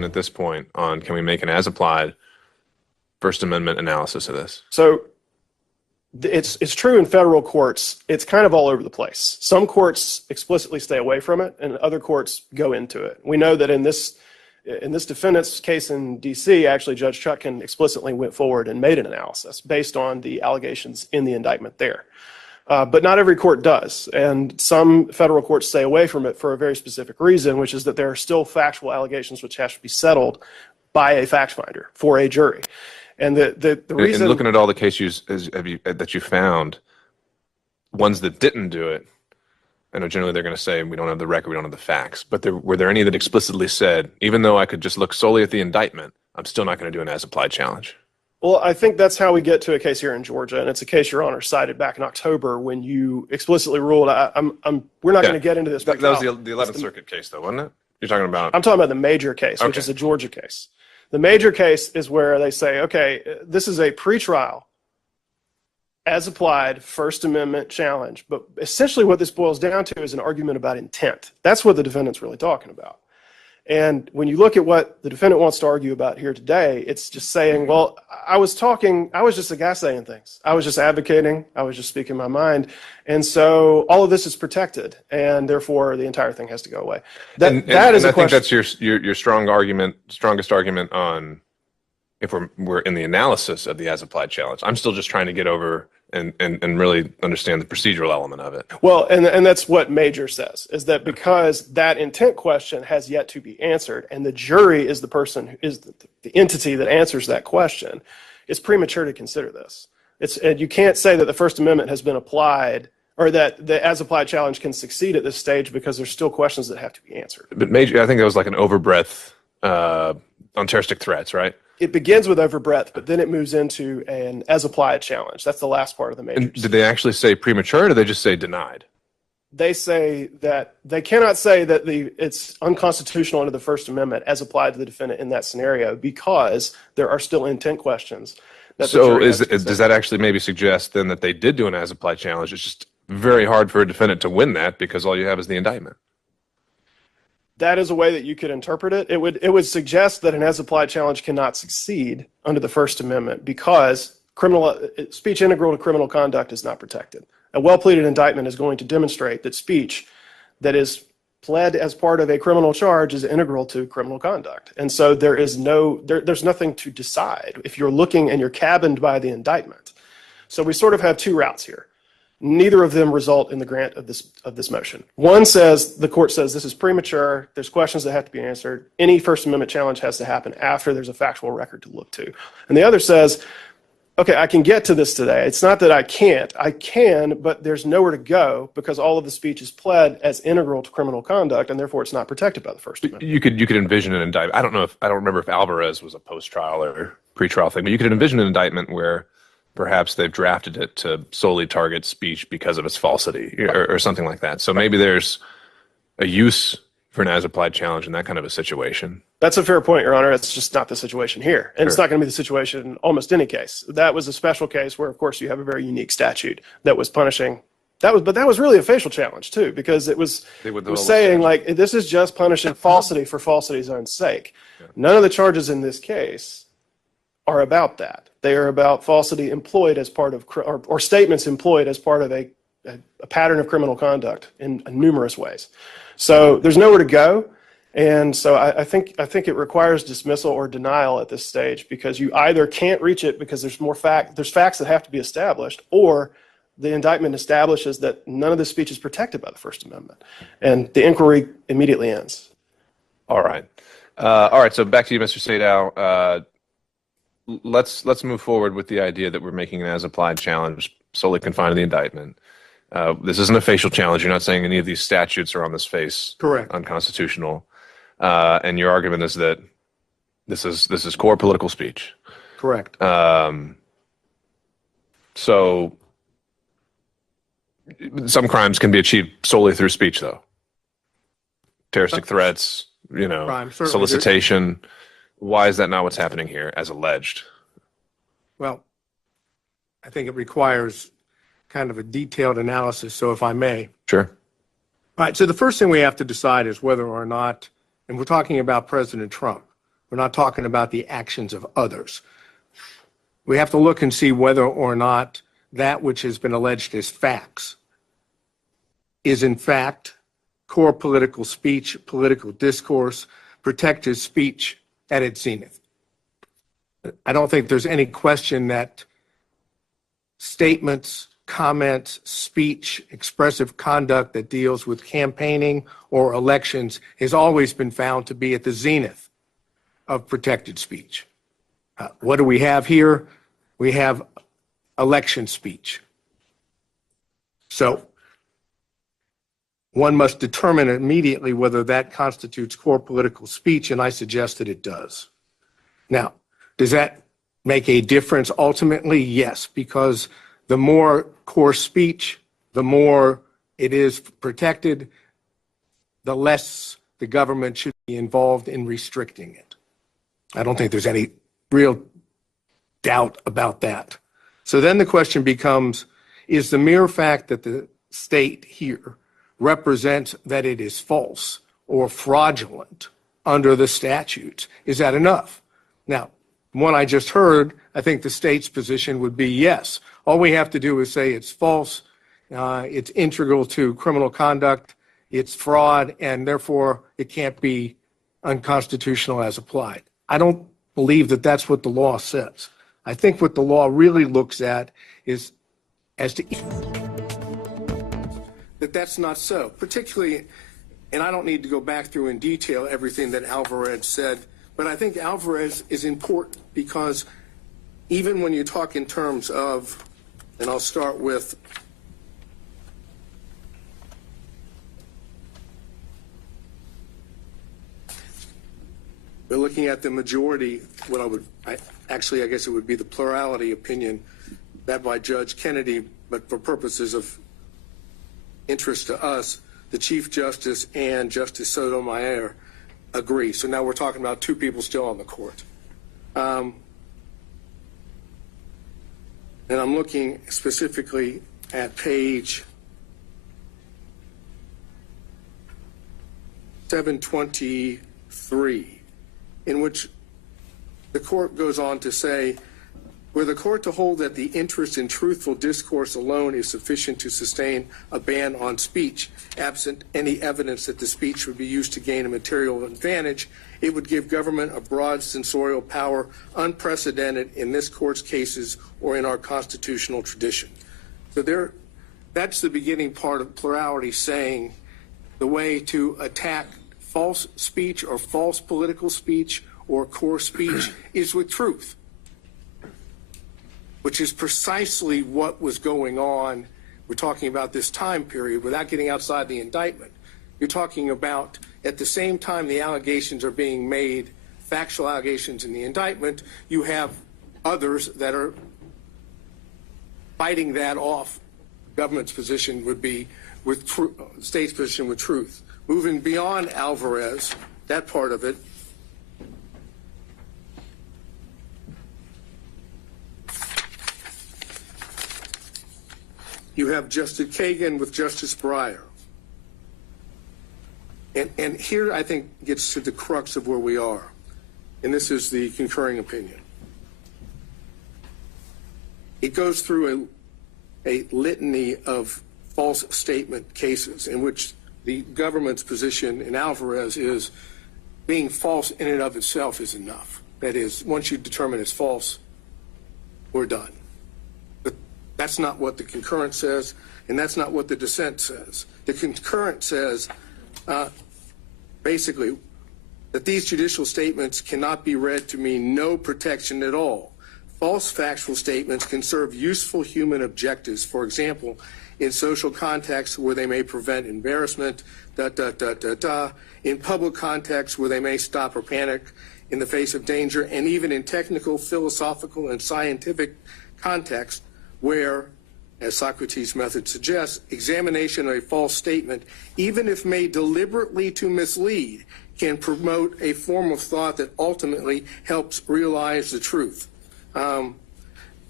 position at this point on can we make an as-applied First Amendment analysis of this? So it's true in federal courts. It's kind of all over the place. Some courts explicitly stay away from it, and other courts go into it. We know that in this defendant's case in D.C., actually Judge Chutkan explicitly went forward and made an analysis based on the allegations in the indictment there. But not every court does, and some federal courts stay away from it for a very specific reason, which is that there are still factual allegations which have to be settled by a fact finder for a jury. And the reason... And looking at all the cases that you found, ones that didn't do it, I know generally they're going to say we don't have the record, we don't have the facts, but were there any that explicitly said, even though I could just look solely at the indictment, I'm still not going to do an as-applied challenge? Well, I think that's how we get to a case here in Georgia, and it's a case Your Honor cited back in October when you explicitly ruled. We're not going to get into this. That was the 11th Circuit case, though, wasn't it? You're talking about? I'm talking about the major case, which is a Georgia case. The major case is where they say, okay, this is a pretrial, as applied First Amendment challenge, but essentially what this boils down to is an argument about intent. That's what the defendant's really talking about. And when you look at what the defendant wants to argue about here today, it's just saying, well, I was just a guy saying things. I was just advocating. I was just speaking my mind. And so all of this is protected, and therefore the entire thing has to go away. That is a question. I think that's your strongest argument on if we're in the analysis of the as-applied challenge. I'm still just trying to get over and really understand the procedural element of it. Well, and that's what Major says, is that because that intent question has yet to be answered, and the jury is the person who is the entity that answers that question, it's premature to consider this. And you can't say that the First Amendment has been applied or that the as-applied challenge can succeed at this stage because there's still questions that have to be answered. But Major, I think that was like an overbreadth on terroristic threats, right? It begins with overbreadth, but then it moves into an as-applied challenge. That's the last part of the Major. And did they actually say premature, or did they just say denied? They say that they cannot say that it's unconstitutional under the First Amendment as applied to the defendant in that scenario because there are still intent questions. So does that actually maybe suggest then that they did do an as-applied challenge? It's just very hard for a defendant to win that because all you have is the indictment. That is a way that you could interpret it. It would suggest that an as-applied challenge cannot succeed under the First Amendment because speech integral to criminal conduct is not protected. A well-pleaded indictment is going to demonstrate that speech that is pled as part of a criminal charge is integral to criminal conduct. And so there's nothing to decide if you're looking and you're cabined by the indictment. So we sort of have two routes here. Neither of them result in the grant of this motion. One says, the court says this is premature, there's questions that have to be answered, any First Amendment challenge has to happen after there's a factual record to look to. And the other says, okay, I can get to this today. It's not that I can't. I can, but there's nowhere to go because all of the speech is pled as integral to criminal conduct, and therefore it's not protected by the First Amendment. You could envision an indictment. I don't remember if Alvarez was a post-trial or pre-trial thing, but you could envision an indictment where perhaps they've drafted it to solely target speech because of its falsity or something like that. So maybe there's a use for an as-applied challenge in that kind of a situation. That's a fair point, Your Honor. It's just not the situation here. And It's not going to be the situation in almost any case. That was a special case where, of course, you have a very unique statute that was punishing. But that was really a facial challenge, too, because it was saying, like, this is just punishing falsity for falsity's own sake. Yeah. None of the charges in this case are about that. They are about falsity employed as part of, or statements employed as part of a pattern of criminal conduct in numerous ways. So there's nowhere to go. And so I think it requires dismissal or denial at this stage because you either can't reach it because there's facts that have to be established, or the indictment establishes that none of the speech is protected by the First Amendment. And the inquiry immediately ends. All right. So back to you, Mr. Sadow. Let's move forward with the idea that we're making an as-applied challenge solely confined to the indictment. This isn't a facial challenge. You're not saying any of these statutes are on this face unconstitutional. And your argument is that this is core political speech. Correct. So some crimes can be achieved solely through speech, though. Terroristic threats, solicitation. Why is that not what's happening here, as alleged? Well, I think it requires kind of a detailed analysis, so if I may. Sure. All right, so the first thing we have to decide is whether or not, and we're talking about President Trump, We're not talking about the actions of others. We have to look and see whether or not that which has been alleged as facts is in fact core political speech, political discourse, protected speech at its zenith. I don't think there's any question that statements, comments, speech, expressive conduct that deals with campaigning or elections has always been found to be at the zenith of protected speech. What do we have here? We have election speech. So one must determine immediately whether that constitutes core political speech, and I suggest that it does. Now, does that make a difference ultimately? Yes, because the more core speech, the more it is protected, the less the government should be involved in restricting it. I don't think there's any real doubt about that. So then the question becomes, is the mere fact that the state here represents that it is false or fraudulent under the statutes, is that enough? Now, from what I just heard, I think the state's position would be yes. All we have to do is say it's false, it's integral to criminal conduct, it's fraud, and therefore it can't be unconstitutional as applied. I don't believe that that's what the law says. I think what the law really looks at is as to that that's not so, particularly, and I don't need to go back through in detail everything that Alvarez said, but I think Alvarez is important because even when you talk in terms of, and I'll start with we're looking at the majority, what I guess it would be the plurality opinion that by Judge Kennedy, but for purposes of interest to us, the Chief Justice and Justice Sotomayor agree. So now we're talking about two people still on the court. And I'm looking specifically at page 723, in which the court goes on to say, were the court to hold that the interest in truthful discourse alone is sufficient to sustain a ban on speech, absent any evidence that the speech would be used to gain a material advantage, it would give government a broad censorial power unprecedented in this court's cases or in our constitutional tradition. So that's the beginning part of plurality, saying the way to attack false speech or false political speech or core speech is with truth, which is precisely what was going on. We're talking about this time period without getting outside the indictment. You're talking about at the same time the allegations are being made, factual allegations in the indictment, you have others that are fighting that off. Government's position would be with state's position with truth. Moving beyond Alvarez, that part of it, you have Justice Kagan with Justice Breyer. And here I think gets to the crux of where we are. And this is the concurring opinion. It goes through a litany of false statement cases in which the government's position in Alvarez is being false in and of itself is enough. That is, once you determine it's false, we're done. But that's not what the concurrent says, and that's not what the dissent says. The concurrent says, basically, that these judicial statements cannot be read to mean no protection at all. False factual statements can serve useful human objectives. For example, in social contexts where they may prevent embarrassment, in public contexts where they may stop or panic in the face of danger, and even in technical, philosophical, and scientific contexts where, as Socrates' method suggests, examination of a false statement, even if made deliberately to mislead, can promote a form of thought that ultimately helps realize the truth.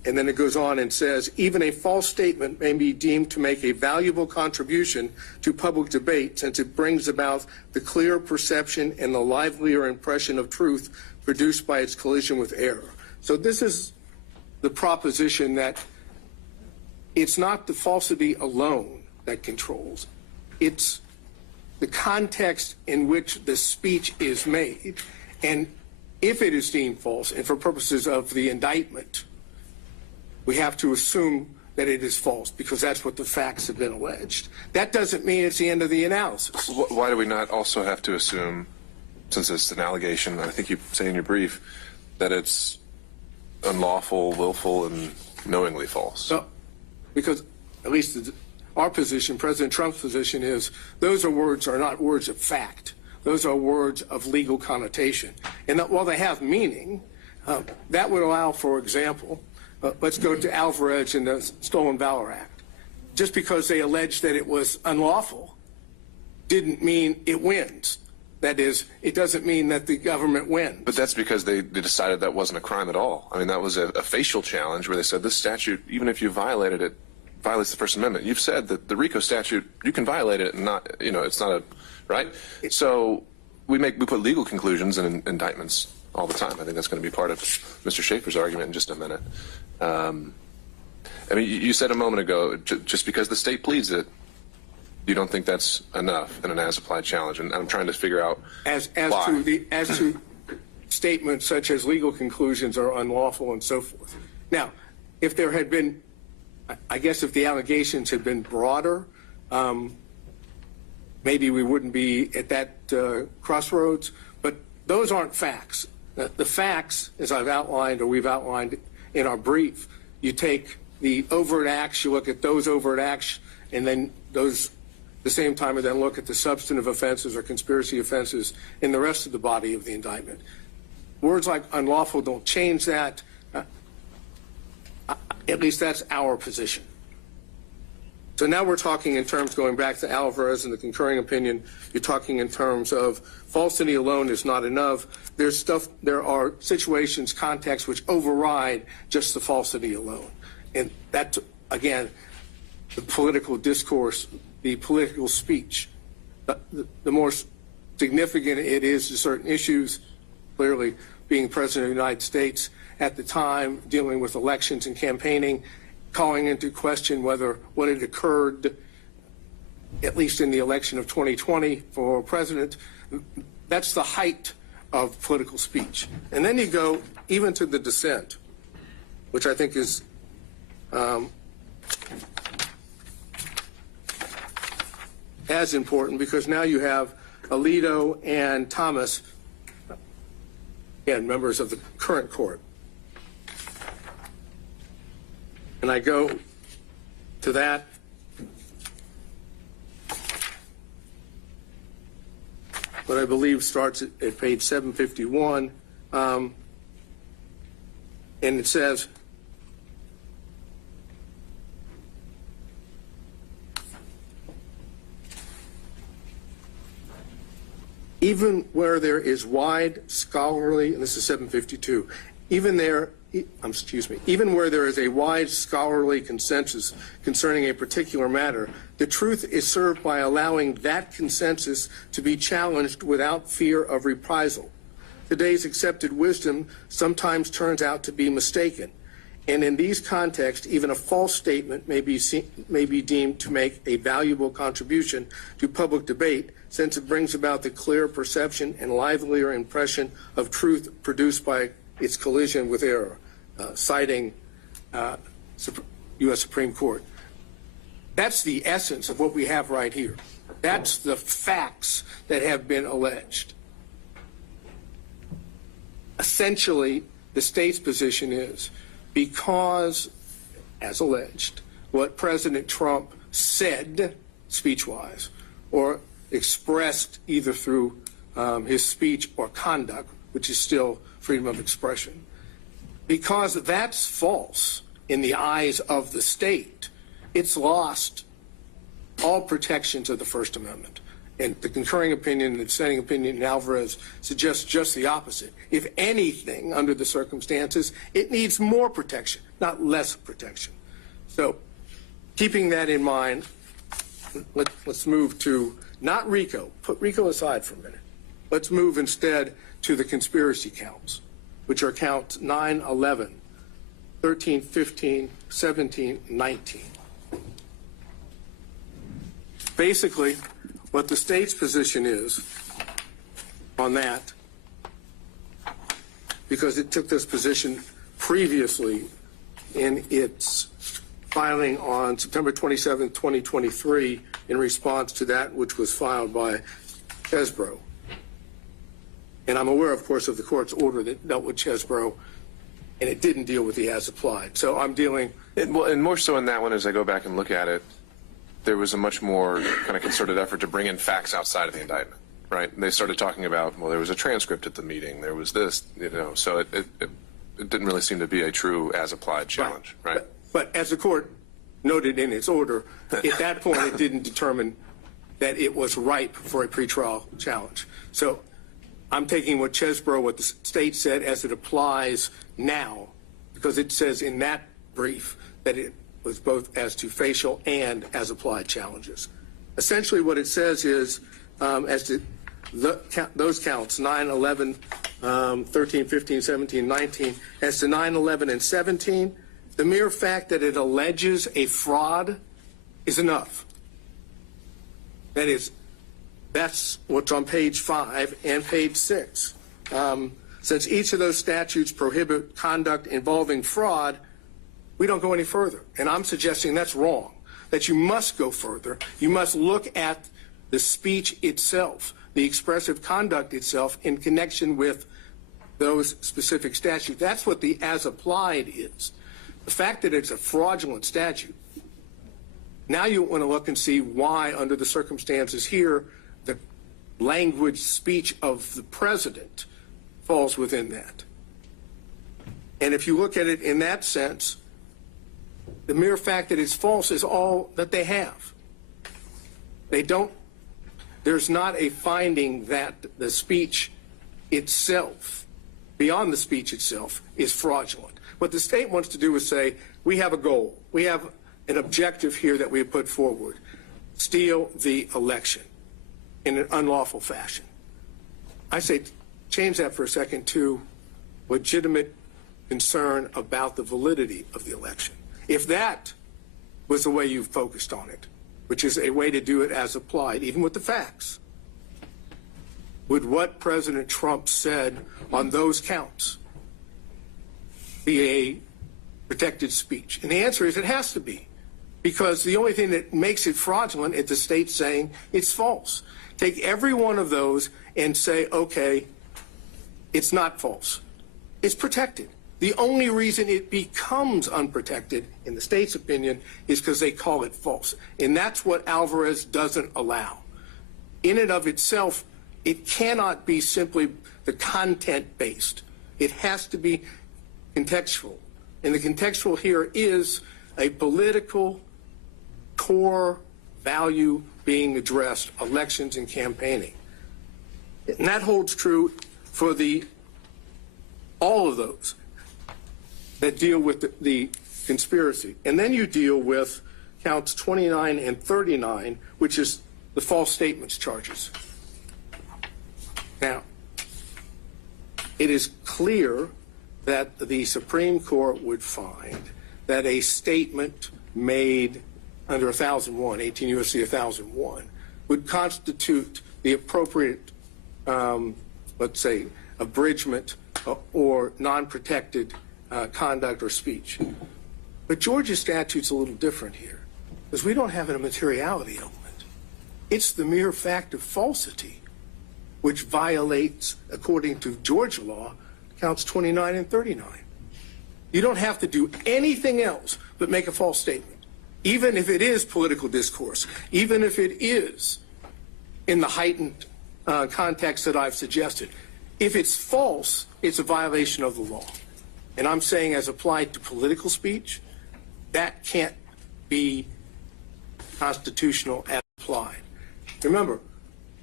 and then it goes on and says, even a false statement may be deemed to make a valuable contribution to public debate since it brings about the clear perception and the livelier impression of truth produced by its collision with error. So this is the proposition that it's not the falsity alone that controls. It's the context in which the speech is made. And if it is deemed false, and for purposes of the indictment, we have to assume that it is false because that's what the facts have been alleged. That doesn't mean it's the end of the analysis. Why do we not also have to assume, since it's an allegation, I think you say in your brief, that it's unlawful, willful, and knowingly false? So, because at least our position, President Trump's position is those are not words of fact. Those are words of legal connotation. And that while they have meaning, that would allow, for example, let's go to Alvarez and the Stolen Valor Act. Just because they alleged that it was unlawful didn't mean it wins. That is, it doesn't mean that the government wins. But that's because they decided that wasn't a crime at all. I mean, that was a facial challenge where they said this statute, even if you violated it, violates the First Amendment. You've said that the RICO statute, you can violate it and not, it's not a, right? So we put legal conclusions in indictments all the time. I think that's going to be part of Mr. Schaefer's argument in just a minute. I mean, you said a moment ago, just because the state pleads it, you don't think that's enough in an as-applied challenge, and I'm trying to figure out as why. to statements such as legal conclusions are unlawful and so forth. Now, if there had been, I guess, if the allegations had been broader, maybe we wouldn't be at that crossroads. But those aren't facts. The facts, as I've outlined or we've outlined in our brief, you take the overt acts, you look at those overt acts, and then those. At the same time, and then look at the substantive offenses or conspiracy offenses in the rest of the body of the indictment. Words like unlawful don't change that. At least that's our position. So now we're talking in terms, going back to Alvarez and the concurring opinion, you're talking in terms of falsity alone is not enough. There are situations, contexts which override just the falsity alone. And that, again, the political discourse, the political speech, the more significant it is to certain issues, clearly being President of the United States at the time, dealing with elections and campaigning, calling into question whether what had occurred, at least in the election of 2020 for president, that's the height of political speech. And then you go even to the dissent, which I think is as important, because now you have Alito and Thomas, again, members of the current court. And I go to that. What I believe starts at page 751. And it says, even where there is wide scholarly, and this is 752, even where there is a wide scholarly consensus concerning a particular matter, the truth is served by allowing that consensus to be challenged without fear of reprisal. Today's accepted wisdom sometimes turns out to be mistaken, and in these contexts, even a false statement may be deemed to make a valuable contribution to public debate, since it brings about the clear perception and livelier impression of truth produced by its collision with error, citing U.S. Supreme Court. That's the essence of what we have right here. That's the facts that have been alleged. Essentially, the state's position is because, as alleged, what President Trump said speech-wise or expressed either through his speech or conduct, which is still freedom of expression, because that's false in the eyes of the state, it's lost all protections of the First Amendment. And the concurring opinion, the dissenting opinion in Alvarez suggests just the opposite. If anything, under the circumstances, it needs more protection, not less protection. So keeping that in mind, let's move to not RICO. Put RICO aside for a minute. Let's move instead to the conspiracy counts, which are counts 9, 11, 13, 15, 17, 19. Basically, what the state's position is on that, because it took this position previously in its filing on September 27, 2023, in response to that which was filed by Chesbrough. And I'm aware, of course, of the court's order that dealt with Chesbrough, and it didn't deal with the as applied. So I'm dealing. And more so in that one, as I go back and look at it, there was a much more kind of concerted effort to bring in facts outside of the indictment, right? And they started talking about, well, there was a transcript at the meeting, there was this, so it didn't really seem to be a true as applied challenge, right? But as the court noted in its order, at that point it didn't determine that it was ripe for a pretrial challenge. So I'm taking what Chesbrough, what the state said, as it applies now, because it says in that brief that it was both as to facial and as applied challenges. Essentially what it says is, as to those counts, 9, 11, 13, 15, 17, 19, as to 9, 11, and 17, the mere fact that it alleges a fraud is enough. That is, that's what's on page 5 and page 6. Since each of those statutes prohibit conduct involving fraud, we don't go any further. And I'm suggesting that's wrong, that you must go further. You must look at the speech itself, the expressive conduct itself in connection with those specific statutes. That's what the as applied is. The fact that it's a fraudulent statute, now you want to look and see why, under the circumstances here, the language speech of the president falls within that. And if you look at it in that sense, the mere fact that it's false is all that they have. There's not a finding that the speech itself, beyond the speech itself, is fraudulent. What the state wants to do is say, we have a goal. We have an objective here that we have put forward. Steal the election in an unlawful fashion. I say change that for a second to legitimate concern about the validity of the election. If that was the way you focused on it, which is a way to do it as applied, even with the facts, would what President Trump said on those counts be a protected speech? And the answer is it has to be, because the only thing that makes it fraudulent is the state saying it's false. Take every one of those and say, okay, it's not false. It's protected. The only reason it becomes unprotected, in the state's opinion, is because they call it false. And that's what Alvarez doesn't allow. In and of itself, it cannot be simply the content-based. It has to be contextual. And the contextual here is a political core value being addressed, elections and campaigning. And that holds true for all of those that deal with the conspiracy. And then you deal with counts 29 and 39, which is the false statements charges. Now, it is clear that the Supreme Court would find that a statement made under 1001, 18 U.S.C. 1001, would constitute the appropriate, let's say, abridgment or non-protected conduct or speech. But Georgia's statute's a little different here, because we don't have a materiality element. It's the mere fact of falsity, which violates, according to Georgia law, counts 29 and 39. You don't have to do anything else but make a false statement, even if it is political discourse, even if it is in the heightened context that I've suggested. If it's false, it's a violation of the law. And I'm saying, as applied to political speech, that can't be constitutional as applied. Remember,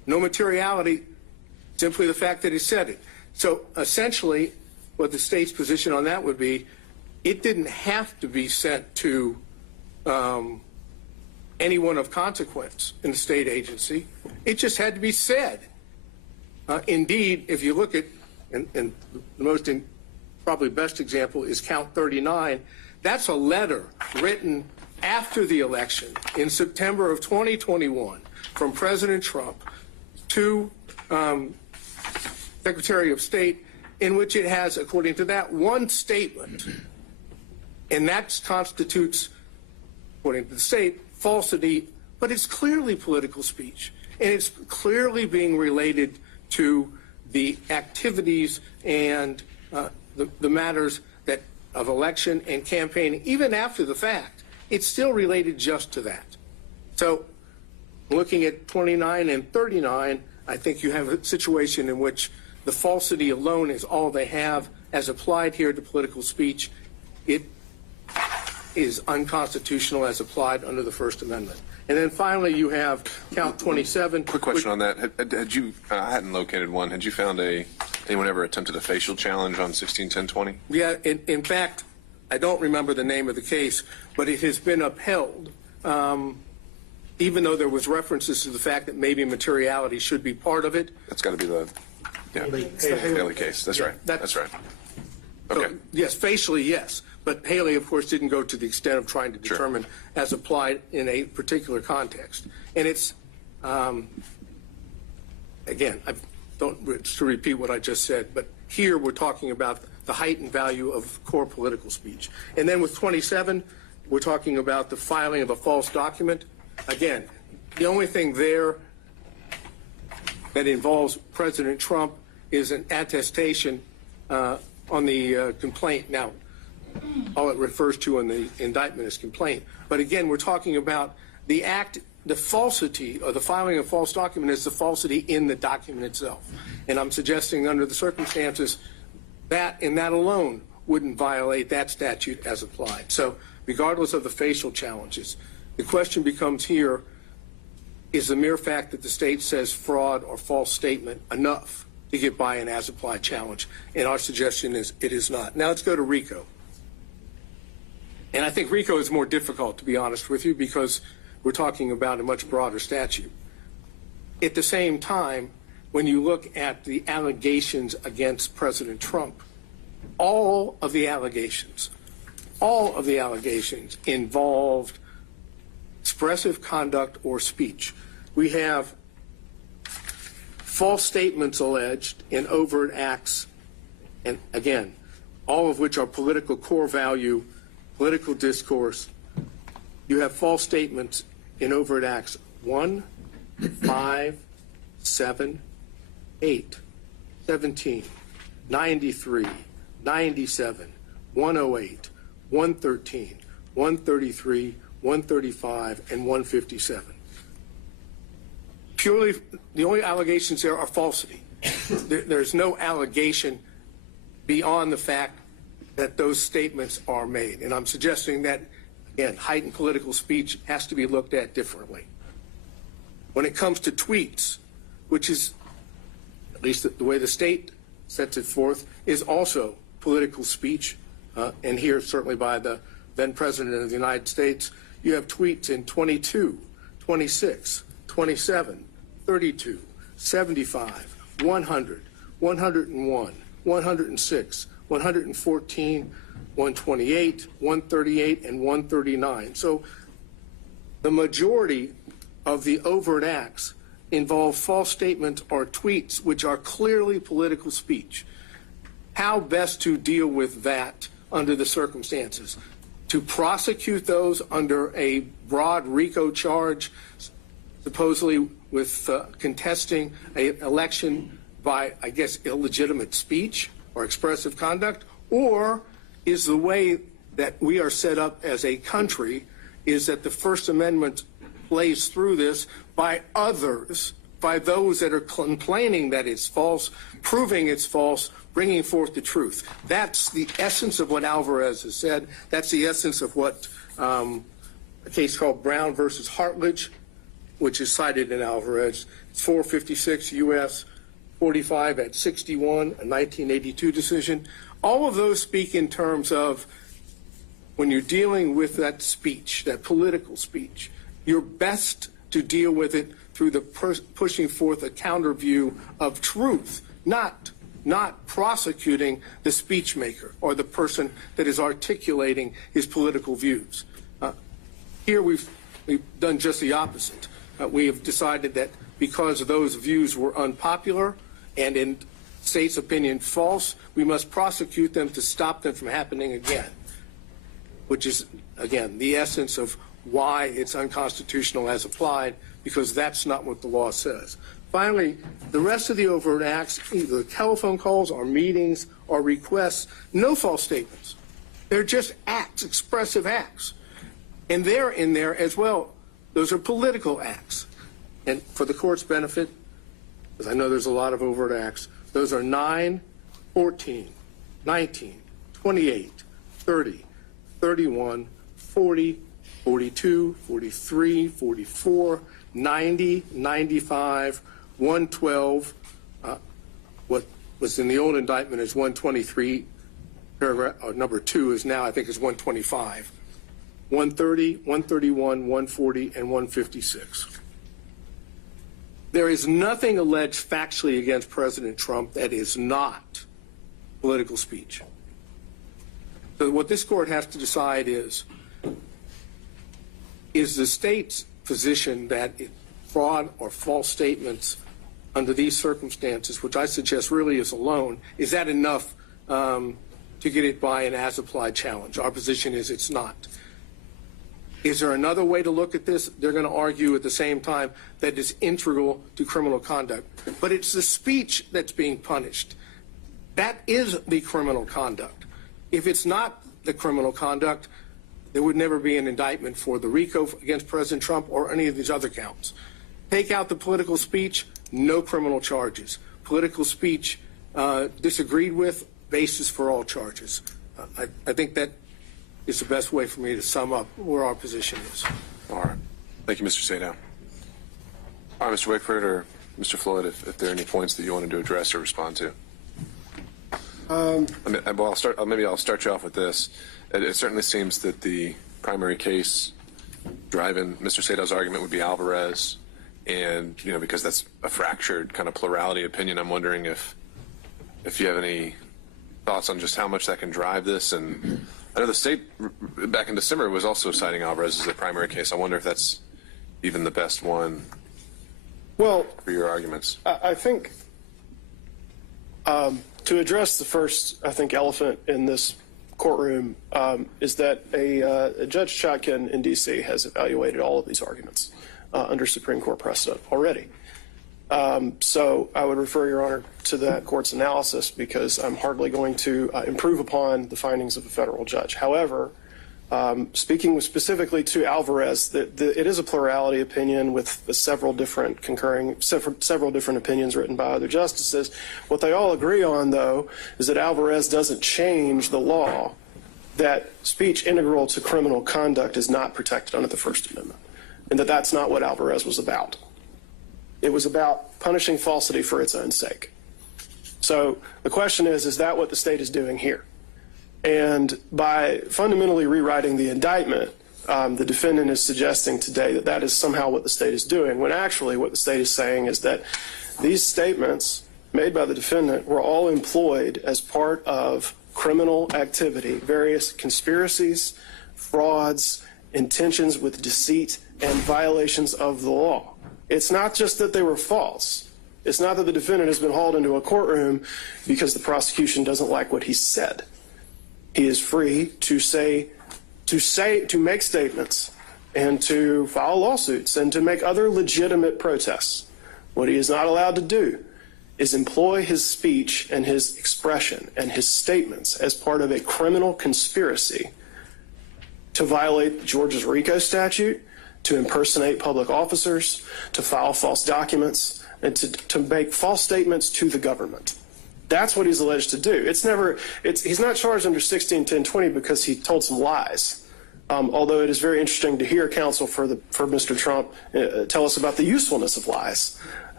No materiality, simply the fact that he said it. So essentially, what the state's position on that would be, it didn't have to be sent to anyone of consequence in the state agency. It just had to be said. Indeed, if you look at, and the most probably best example is count 39, that's a letter written after the election in September of 2021 from President Trump to Secretary of State, in which it has, according to that, one statement, and that constitutes, according to the state, falsity, but it's clearly political speech, and it's clearly being related to the activities and the matters that of election and campaigning, even after the fact. It's still related just to that. So looking at 29 and 39, I think you have a situation in which the falsity alone is all they have as applied here to political speech. It is unconstitutional as applied under the First Amendment. And then finally, you have count 27. Quick question on that. Had you, I hadn't located one. Had you found anyone ever attempted a facial challenge on 161020? Yeah, in fact, I don't remember the name of the case, but it has been upheld, even though there was references to the fact that maybe materiality should be part of it. That's got to be the Haley case. That's right. That's right. Okay. So, yes, facially, yes. But Haley, of course, didn't go to the extent of trying to determine as applied in a particular context. And it's, again, I don't to repeat what I just said, but here we're talking about the heightened value of core political speech. And then with 27, we're talking about the filing of a false document. Again, the only thing there that involves President Trump is an attestation on the complaint. Now, all it refers to in the indictment is complaint. But again, we're talking about the act, the falsity, or the filing of a false document is the falsity in the document itself. And I'm suggesting under the circumstances that in that alone wouldn't violate that statute as applied. So regardless of the facial challenges, the question becomes here, is the mere fact that the state says fraud or false statement enough to get by an as-applied challenge? And our suggestion is it is not. Now let's go to RICO. And I think RICO is more difficult, to be honest with you, because we're talking about a much broader statute. At the same time, when you look at the allegations against President Trump, all of the allegations involved expressive conduct or speech. We have false statements alleged in overt acts, and again, all of which are political core value, political discourse. You have false statements in overt acts 1, 5, 7, 8, 17, 93, 97, 108, 113, 133, 135, and 157. Purely, the only allegations there are falsity. There's no allegation beyond the fact that those statements are made. And I'm suggesting that, again, heightened political speech has to be looked at differently. When it comes to tweets, which is, at least the way the state sets it forth, is also political speech, and here certainly by the then President of the United States, you have tweets in 22, 26, 27, 32, 75, 100, 101, 106, 114, 128, 138, and 139. So the majority of the overt acts involve false statements or tweets which are clearly political speech. How best to deal with that under the circumstances? To prosecute those under a broad RICO charge, supposedly with contesting an election by, I guess, illegitimate speech or expressive conduct? Or is the way that we are set up as a country is that the First Amendment plays through this by others, by those that are complaining that it's false, proving it's false, bringing forth the truth? That's the essence of what Alvarez has said. That's the essence of what a case called Brown versus Hartledge, which is cited in Alvarez, 456 U.S. 45 at 61, a 1982 decision. All of those speak in terms of when you're dealing with that speech, that political speech, you're best to deal with it through the pushing forth a counter view of truth, not prosecuting the speech maker or the person that is articulating his political views. Here we've done just the opposite. We have decided that because those views were unpopular and in state's opinion false, we must prosecute them to stop them from happening again, which is, again, the essence of why it's unconstitutional as applied, because that's not what the law says. Finally, the rest of the overt acts, either telephone calls or meetings or requests, no false statements. They're just acts, expressive acts. And they're in there as well. Those are political acts. And for the court's benefit, because I know there's a lot of overt acts, those are 9, 14, 19, 28, 30, 31, 40, 42, 43, 44, 90, 95, 112. What was in the old indictment is 123. Paragraph number 2 is now, I think, is 125. 130, 131, 140, and 156. There is nothing alleged factually against President Trump that is not political speech. So what this court has to decide is the state's position that fraud or false statements under these circumstances, which I suggest really is alone, is that enough to get it by an as-applied challenge? Our position is it's not. Is there another way to look at this? They're going to argue at the same time that it's integral to criminal conduct. But it's the speech that's being punished. That is the criminal conduct. If it's not the criminal conduct, there would never be an indictment for the RICO against President Trump or any of these other counts. Take out the political speech, no criminal charges. Political speech disagreed with, basis for all charges. I think that is the best way for me to sum up where our position is. All right. Thank you, Mr. Sadow. All right, Mr. Wickford or Mr. Floyd, if there are any points that you wanted to address or respond to. Maybe I'll start you off with this. It certainly seems that the primary case driving Mr. Sadow's argument would be Alvarez, and because that's a fractured kind of plurality opinion, I'm wondering if you have any thoughts on just how much that can drive this. And I know the state back in December was also citing Alvarez as the primary case. I wonder if that's even the best one for your arguments. I think to address the first, elephant in this courtroom is that a Judge Chotkin in D.C. has evaluated all of these arguments under Supreme Court precedent already. So I would refer, Your Honor, to that court's analysis because I'm hardly going to improve upon the findings of a federal judge. However, speaking specifically to Alvarez, it is a plurality opinion with several different opinions written by other justices. What they all agree on, though, is that Alvarez doesn't change the law that speech integral to criminal conduct is not protected under the First Amendment, and that that's not what Alvarez was about. It was about punishing falsity for its own sake. So the question is that what the state is doing here? And by fundamentally rewriting the indictment, the defendant is suggesting today that that is somehow what the state is doing, when actually what the state is saying is that these statements made by the defendant were all employed as part of criminal activity, various conspiracies, frauds, intentions with deceit, and violations of the law. It's not just that they were false. It's not that the defendant has been hauled into a courtroom because the prosecution doesn't like what he said. He is free to make statements and to file lawsuits and to make other legitimate protests. What he is not allowed to do is employ his speech and his expression and his statements as part of a criminal conspiracy to violate Georgia's RICO statute, to impersonate public officers, to file false documents, and to make false statements to the government. That's what he's alleged to do. He's not charged under 16-10-20 because he told some lies. Although it is very interesting to hear counsel for Mr. Trump tell us about the usefulness of lies.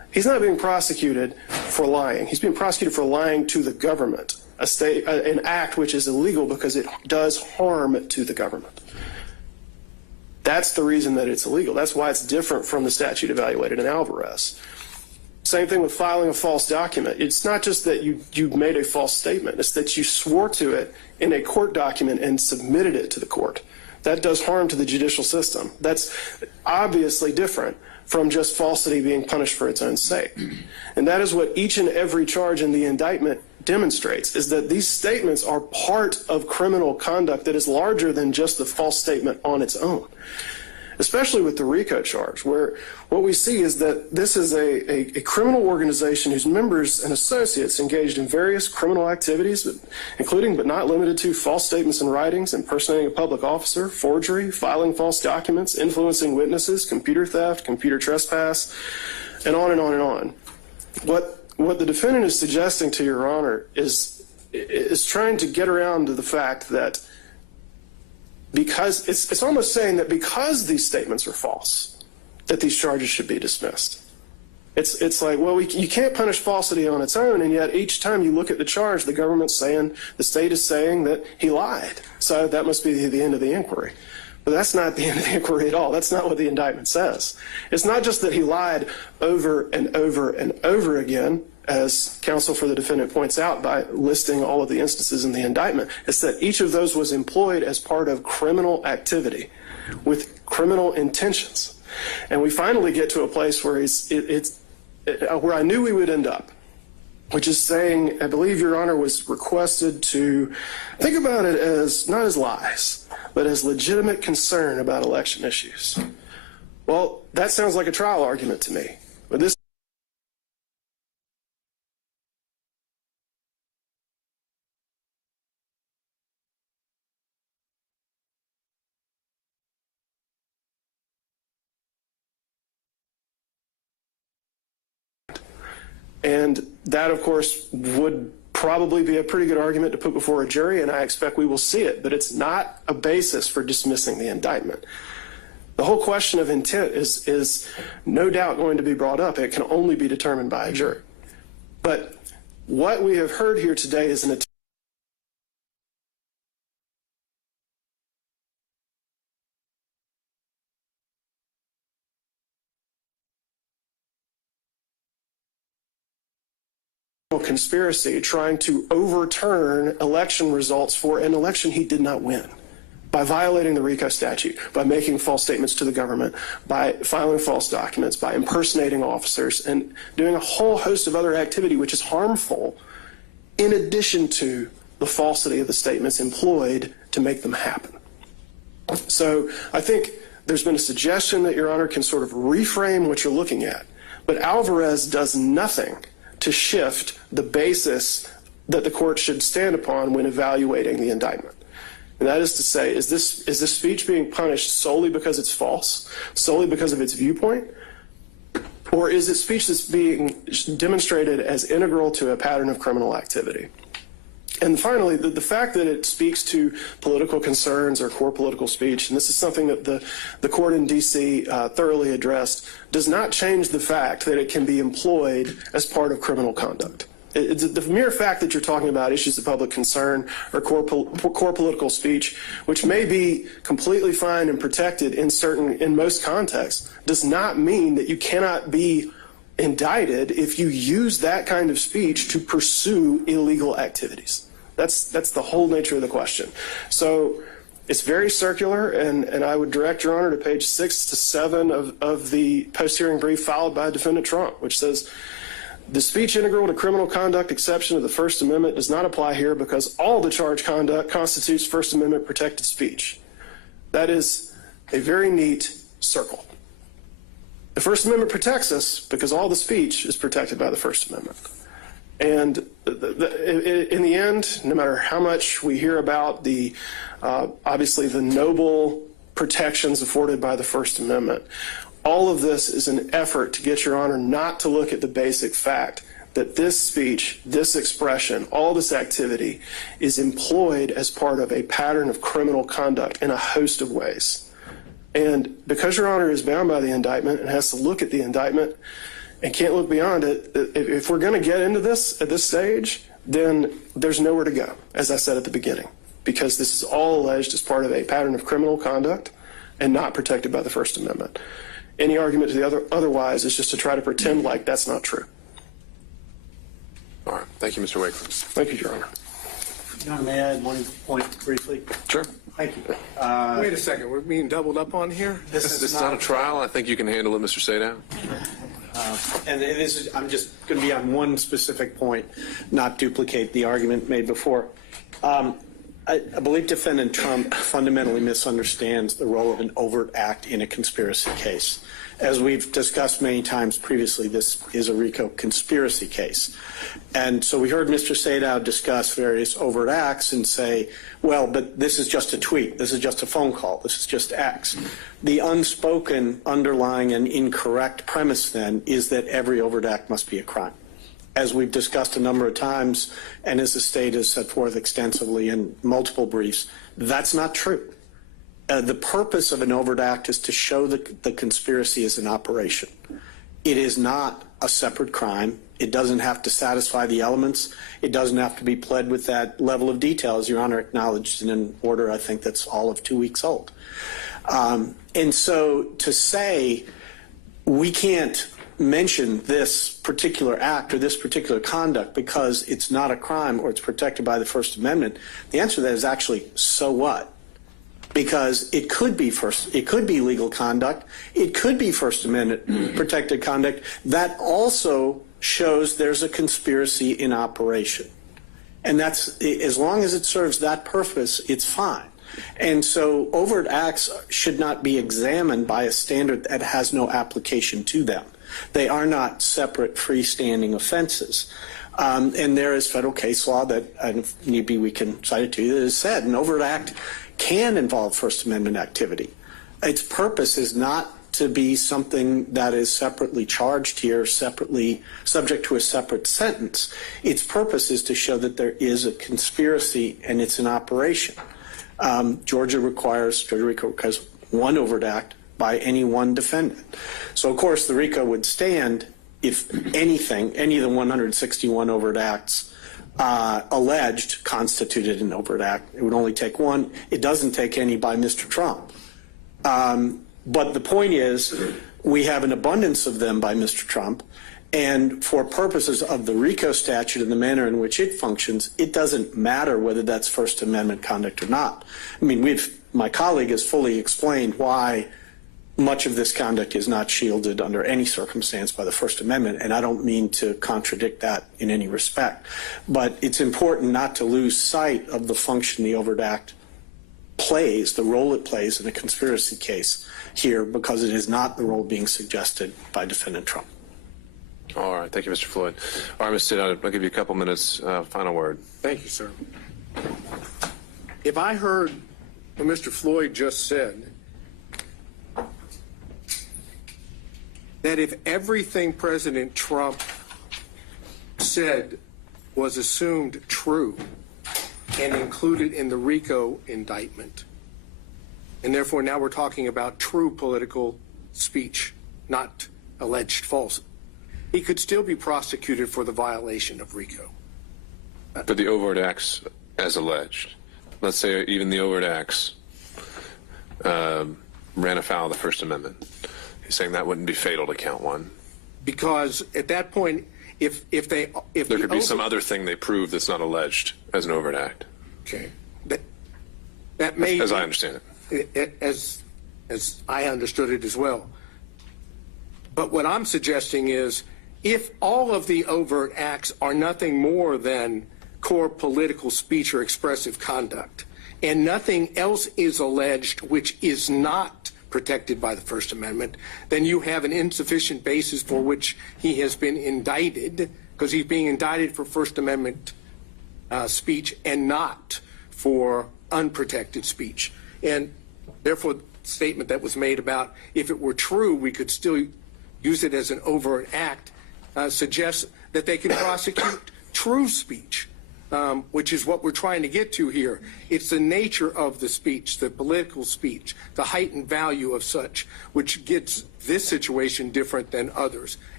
He's not being prosecuted for lying. He's being prosecuted for lying to the government, an act which is illegal because it does harm to the government. That's the reason that it's illegal. That's why it's different from the statute evaluated in Alvarez. Same thing with filing a false document. It's not just that you made a false statement. It's that you swore to it in a court document and submitted it to the court. That does harm to the judicial system. That's obviously different from just falsity being punished for its own sake. And that is what each and every charge in the indictment demonstrates, is that these statements are part of criminal conduct that is larger than just the false statement on its own. Especially with the RICO charge, where what we see is that this is a criminal organization whose members and associates engaged in various criminal activities, including but not limited to false statements and writings, impersonating a public officer, forgery, filing false documents, influencing witnesses, computer theft, computer trespass, and on and on and on. What the defendant is suggesting to Your Honor is trying to get around to the fact that because it's almost saying that because these statements are false, that these charges should be dismissed. It's like, well, you can't punish falsity on its own, and yet each time you look at the charge, the state is saying that he lied. So that must be the end of the inquiry. But that's not the end of the inquiry at all. That's not what the indictment says. It's not just that he lied over and over and over again, as counsel for the defendant points out by listing all of the instances in the indictment. It's that each of those was employed as part of criminal activity with criminal intentions. And we finally get to a place where where I knew we would end up, which is saying, I believe Your Honor was requested to think about it as not as lies, but as legitimate concern about election issues. Well, that sounds like a trial argument to me. But this and that, of course, would probably be a pretty good argument to put before a jury, and I expect we will see it, but it's not a basis for dismissing the indictment. The whole question of intent is no doubt going to be brought up. It can only be determined by a jury. But what we have heard here today is an attempt conspiracy trying to overturn election results for an election he did not win by violating the RICO statute, by making false statements to the government, by filing false documents, by impersonating officers, and doing a whole host of other activity which is harmful in addition to the falsity of the statements employed to make them happen. So I think there's been a suggestion that Your Honor can sort of reframe what you're looking at, but Alvarez does nothing to shift the basis that the court should stand upon when evaluating the indictment. And that is to say, is this speech being punished solely because it's false, solely because of its viewpoint, or is it speech that's being demonstrated as integral to a pattern of criminal activity? And finally, the fact that it speaks to political concerns or core political speech, and this is something that the court in D.C. Thoroughly addressed, does not change the fact that it can be employed as part of criminal conduct. The mere fact that you're talking about issues of public concern or core political speech, which may be completely fine and protected in most contexts, does not mean that you cannot be indicted if you use that kind of speech to pursue illegal activities. That's the whole nature of the question. So it's very circular, and I would direct Your Honor to page 6 to 7 of the post-hearing brief filed by Defendant Trump, which says, the speech integral to criminal conduct exception of the First Amendment does not apply here because all the charged conduct constitutes First Amendment protected speech. That is a very neat circle. The First Amendment protects us because all the speech is protected by the First Amendment. And in the end, no matter how much we hear about obviously the noble protections afforded by the First Amendment, all of this is an effort to get Your Honor not to look at the basic fact that this speech, this expression, all this activity is employed as part of a pattern of criminal conduct in a host of ways. And because Your Honor is bound by the indictment and has to look at the indictment, and can't look beyond it. If we're going to get into this at this stage, then there's nowhere to go, as I said at the beginning, because this is all alleged as part of a pattern of criminal conduct and not protected by the First Amendment. Any argument to the otherwise is just to try to pretend like that's not true. All right. Thank you, Mr. Wakeland. Thank you, Your Honor. Your Honor, may I add one point briefly? Sure. Thank you. Wait a second, we're being doubled up on here? This is not a trial. I think you can handle it, Mr. Sadow. And it is, I'm just going to be on one specific point, not duplicate the argument made before. I believe Defendant Trump fundamentally misunderstands the role of an overt act in a conspiracy case. As we've discussed many times previously, this is a RICO conspiracy case. And so we heard Mr. Sadow discuss various overt acts and say, well, but this is just a tweet, this is just a phone call, this is just X. The unspoken, underlying, and incorrect premise then is that every overt act must be a crime. As we've discussed a number of times, and as the state has set forth extensively in multiple briefs, that's not true. The purpose of an overt act is to show that the conspiracy is an operation. It is not a separate crime. It doesn't have to satisfy the elements. It doesn't have to be pled with that level of detail, as Your Honor acknowledged in an order I think that's all of 2 weeks old. And so to say we can't mention this particular act or this particular conduct because it's not a crime or it's protected by the First Amendment, the answer to that is actually, so what? Because it could be legal conduct, it could be First Amendment protected conduct. That also shows there's a conspiracy in operation. And that's, as long as it serves that purpose, it's fine. And so overt acts should not be examined by a standard that has no application to them. They are not separate freestanding offenses. And there is federal case law that, and if need be, we can cite it to you, that has said an overt act can involve First Amendment activity. Its purpose is not to be something that is separately charged here, separately subject to a separate sentence. Its purpose is to show that there is a conspiracy and it's an operation. Georgia requires one overt act by any one defendant. So, of course, the RICO would stand if anything, any of the 161 overt acts alleged constituted an overt act. It would only take one. It doesn't take any by Mr. Trump. But the point is, we have an abundance of them by Mr. Trump, and for purposes of the RICO statute and the manner in which it functions, it doesn't matter whether that's First Amendment conduct or not. I mean, my colleague has fully explained why much of this conduct is not shielded under any circumstance by the First Amendment, and I don't mean to contradict that in any respect. But it's important not to lose sight of the function the overt act plays, the role it plays in a conspiracy case here, because it is not the role being suggested by Defendant Trump. All right. Thank you, Mr. Floyd. All right, Mr. Sadow, I'll give you a couple minutes. Final word. Thank you, sir. If I heard what Mr. Floyd just said, that if everything President Trump said was assumed true and included in the RICO indictment, and therefore now we're talking about true political speech, not alleged false, he could still be prosecuted for the violation of RICO. For the overt acts as alleged. Let's say even the overt acts ran afoul of the First Amendment. He's saying that wouldn't be fatal to count one. Because at that point, if there could be some other thing they prove that's not alleged as an overt act. Okay. That may as I understand it. As I understood it as well. But what I'm suggesting is, if all of the overt acts are nothing more than core political speech or expressive conduct, and nothing else is alleged which is not protected by the First Amendment, then you have an insufficient basis for which he has been indicted, because he's being indicted for First Amendment speech and not for unprotected speech. And therefore, the statement that was made about if it were true, we could still use it as an overt act, suggests that they can prosecute true speech, which is what we're trying to get to here. It's the nature of the speech, the political speech, the heightened value of such, which gets this situation different than others.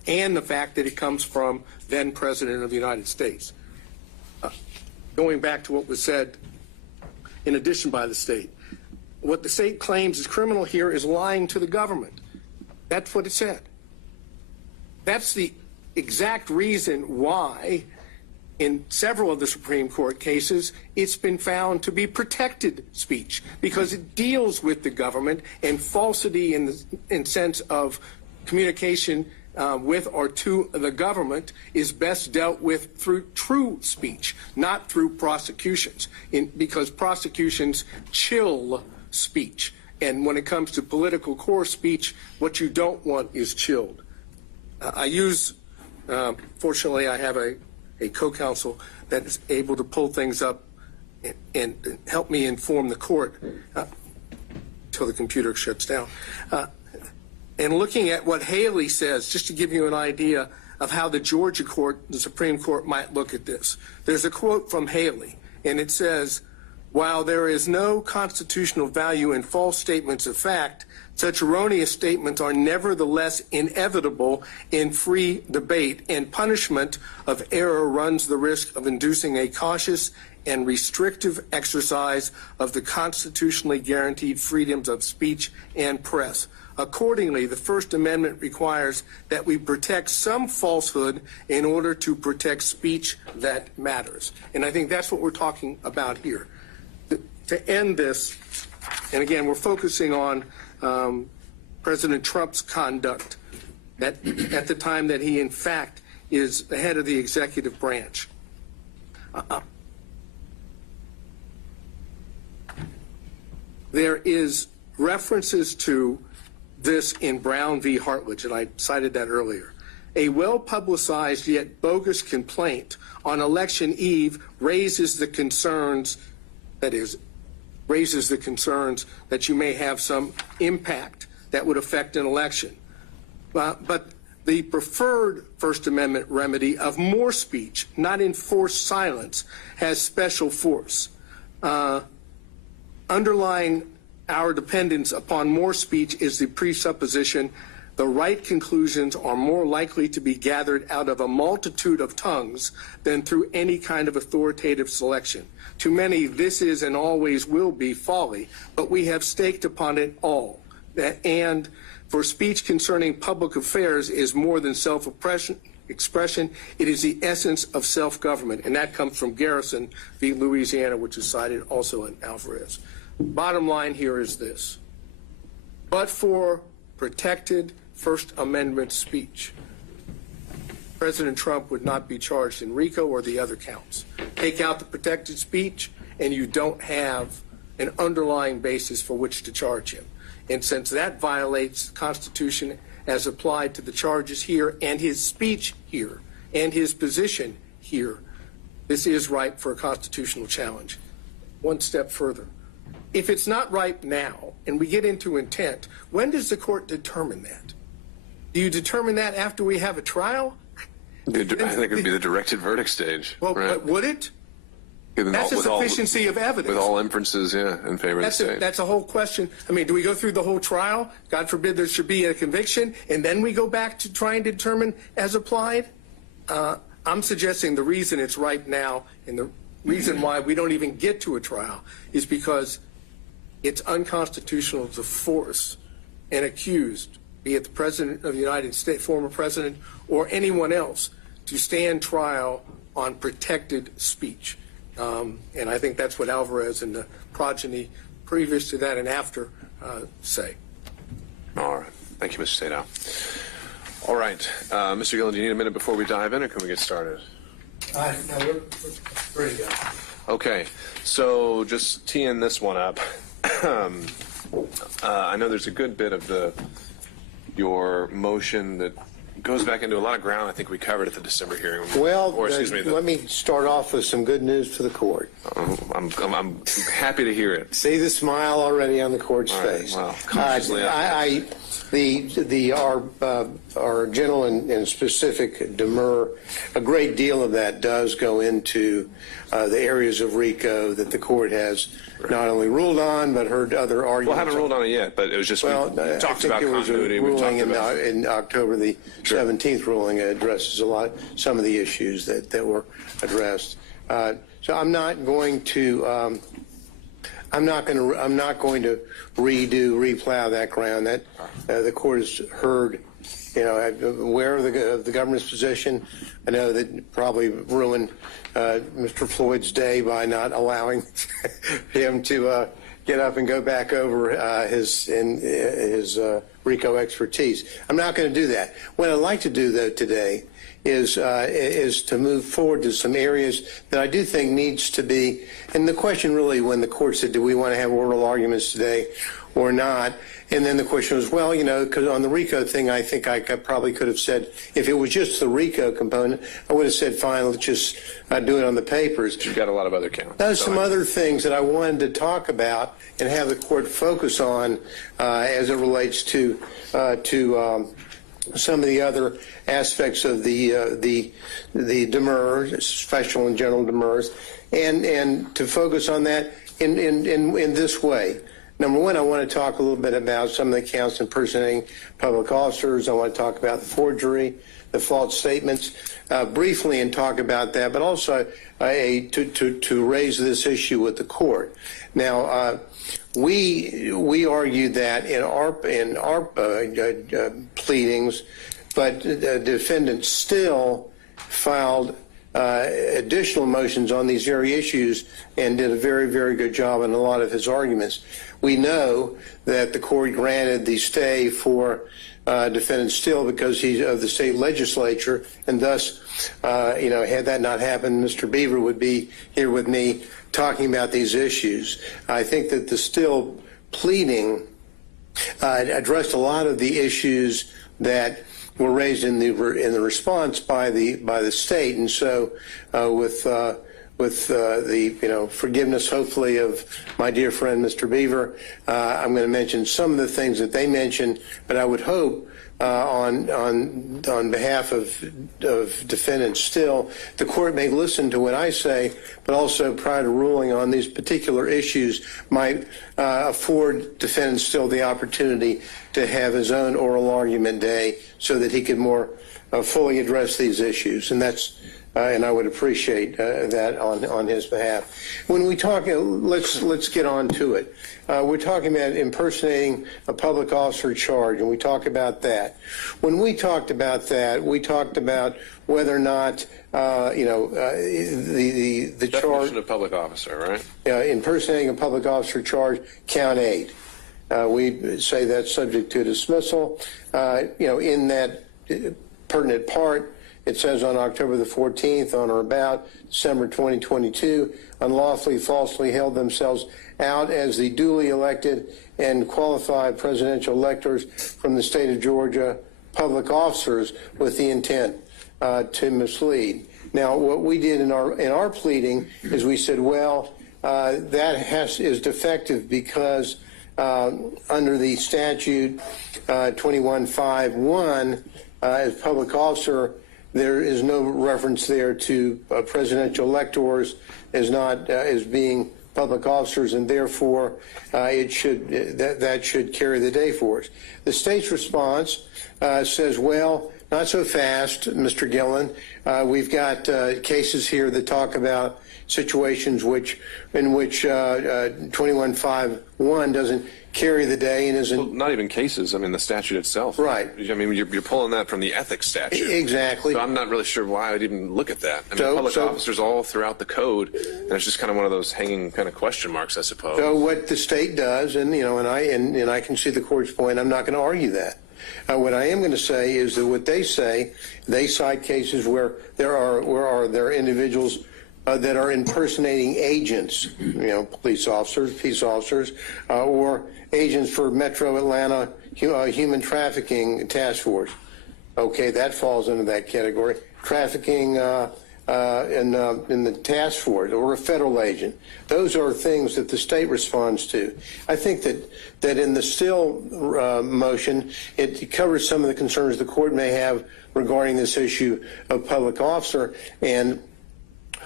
and the fact that it comes from then President of the United States. Going back to what was said in addition by the state, what the state claims is criminal here is lying to the government. That's what it said. That's the exact reason why in several of the Supreme Court cases it's been found to be protected speech, because it deals with the government, and falsity in sense of communication with or to the government is best dealt with through true speech, not through prosecutions, because prosecutions chill speech. And when it comes to political core speech, what you don't want is chilled. Fortunately, I have a co-counsel that is able to pull things up and help me inform the court until the computer shuts down. And looking at what Haley says, just to give you an idea of how the Georgia court, the Supreme Court, might look at this. There's a quote from Haley, and it says, "While there is no constitutional value in false statements of fact, such erroneous statements are nevertheless inevitable in free debate, and punishment of error runs the risk of inducing a cautious and restrictive exercise of the constitutionally guaranteed freedoms of speech and press. Accordingly, the First Amendment requires that we protect some falsehood in order to protect speech that matters." And I think that's what we're talking about here. To end this, and again, we're focusing on President Trump's conduct at the time that he, in fact, is the head of the executive branch. There is references to this in Brown v. Hartledge, and I cited that earlier. A well-publicized yet bogus complaint on election eve raises the concerns that you may have some impact that would affect an election. But the preferred First Amendment remedy of more speech, not enforced silence, has special force. Underlying our dependence upon more speech is the presupposition the right conclusions are more likely to be gathered out of a multitude of tongues than through any kind of authoritative selection. To many, this is and always will be folly, but we have staked upon it all. And for speech concerning public affairs is more than self-expression. It is the essence of self-government, and that comes from Garrison v. Louisiana, which is cited also in Alvarez. Bottom line here is this. But for protected First Amendment speech, President Trump would not be charged in RICO or the other counts. Take out the protected speech, and you don't have an underlying basis for which to charge him. And since that violates the Constitution as applied to the charges here and his speech here and his position here, this is ripe for a constitutional challenge. One step further. If it's not ripe now, and we get into intent, when does the court determine that? Do you determine that after we have a trial? I think it would be the directed verdict stage. Well, right? but would it? That's a sufficiency of evidence. With all inferences, in favor of the state. That's a whole question. I mean, do we go through the whole trial? God forbid there should be a conviction, and then we go back to trying to determine as applied? I'm suggesting the reason it's ripe now, and the reason why we don't even get to a trial, is because it's unconstitutional to force an accused, be it the President of the United States, former President, or anyone else, to stand trial on protected speech. And I think that's what Alvarez and the progeny previous to that and after say. All right. Thank you, Mr. Sadow. All right. Mr. Gillen, do you need a minute before we dive in, or can we get started? No, we're ready to go. Okay. So just teeing this one up. I know there's a good bit of your motion that goes back into a lot of ground I think we covered at the December hearing. Well, let let me start off with some good news for the court. I'm happy to hear it. See the smile already on the court's face. Well, cautiously our general and specific demur, a great deal of that does go into the areas of RICO that the court has not only ruled on, but heard other arguments. Well, I haven't ruled on it yet, but it was just, we talked about continuity. Ruling in October, the 17th ruling addresses some of the issues that were addressed. So I'm not going to replow that ground. That the court has heard. I'm aware of the government's position. I know that probably ruined Mr. Floyd's day by not allowing him to get up and go back over his RICO expertise. I'm not going to do that. What I'd like to do, though, today is to move forward to some areas that I do think needs to be, and the question really when the court said, do we want to have oral arguments today or not? And then the question was, well, because on the RICO thing, I think I probably could have said, if it was just the RICO component, I would have said, fine, let's just do it on the papers. You've got a lot of other counts. There's some other things that I wanted to talk about and have the court focus on as it relates to some of the other aspects of the demurs, special and general demurs, and to focus on that in this way. Number one, I want to talk a little bit about some of the counts impersonating public officers. I want to talk about the forgery, the false statements, briefly, and talk about that, but also to raise this issue with the court. Now, we argued that in our pleadings, but the defendant still filed additional motions on these very issues and did a very, very good job in a lot of his arguments. We know that the court granted the stay for defendant Still because he's of the state legislature, and thus, had that not happened, Mr. Beaver would be here with me talking about these issues. I think that the Still pleading addressed a lot of the issues that were raised in the response by the state, and so with the forgiveness, hopefully, of my dear friend Mr. Beaver, I'm going to mention some of the things that they mentioned, but I would hope on behalf of defendant Still, the court may listen to what I say, but also prior to ruling on these particular issues might afford defendant Still the opportunity to have his own oral argument day so that he could more fully address these issues, and that's. And I would appreciate that on his behalf. When we talk, let's get on to it. We're talking about impersonating a public officer charge, and we talk about that. When we talked about that, we talked about whether or not the charge. Definition of public officer, right? Impersonating a public officer charge, count 8. We say that's subject to dismissal. In that pertinent part. It says on October the 14th, on or about December 2022, unlawfully, falsely held themselves out as the duly elected and qualified presidential electors from the state of Georgia, public officers with the intent to mislead. Now, what we did in our pleading is we said, well, that is defective because under the statute 2151, as public officer, there is no reference there to presidential electors as being public officers, and therefore that should carry the day for us. The state's response says, well, not so fast, Mr. Gillen. We've got cases here that talk about situations in which 2151 doesn't carry the day and isn't. Well, not even cases. I mean, the statute itself. Right. I mean, you're pulling that from the ethics statute. Exactly. So I'm not really sure why I'd even look at that. I mean, public officers all throughout the code, and it's just kind of one of those hanging kind of question marks, I suppose. So what the state does, and I can see the court's point. I'm not going to argue that. What I am going to say is that what they say, they cite cases where there are individuals that are impersonating agents, police officers, peace officers, or agents for Metro Atlanta Human Trafficking Task Force. Okay, that falls into that category. Trafficking in the task force or a federal agent. Those are things that the state responds to. I think that in the Still motion, it covers some of the concerns the court may have regarding this issue of public officer. And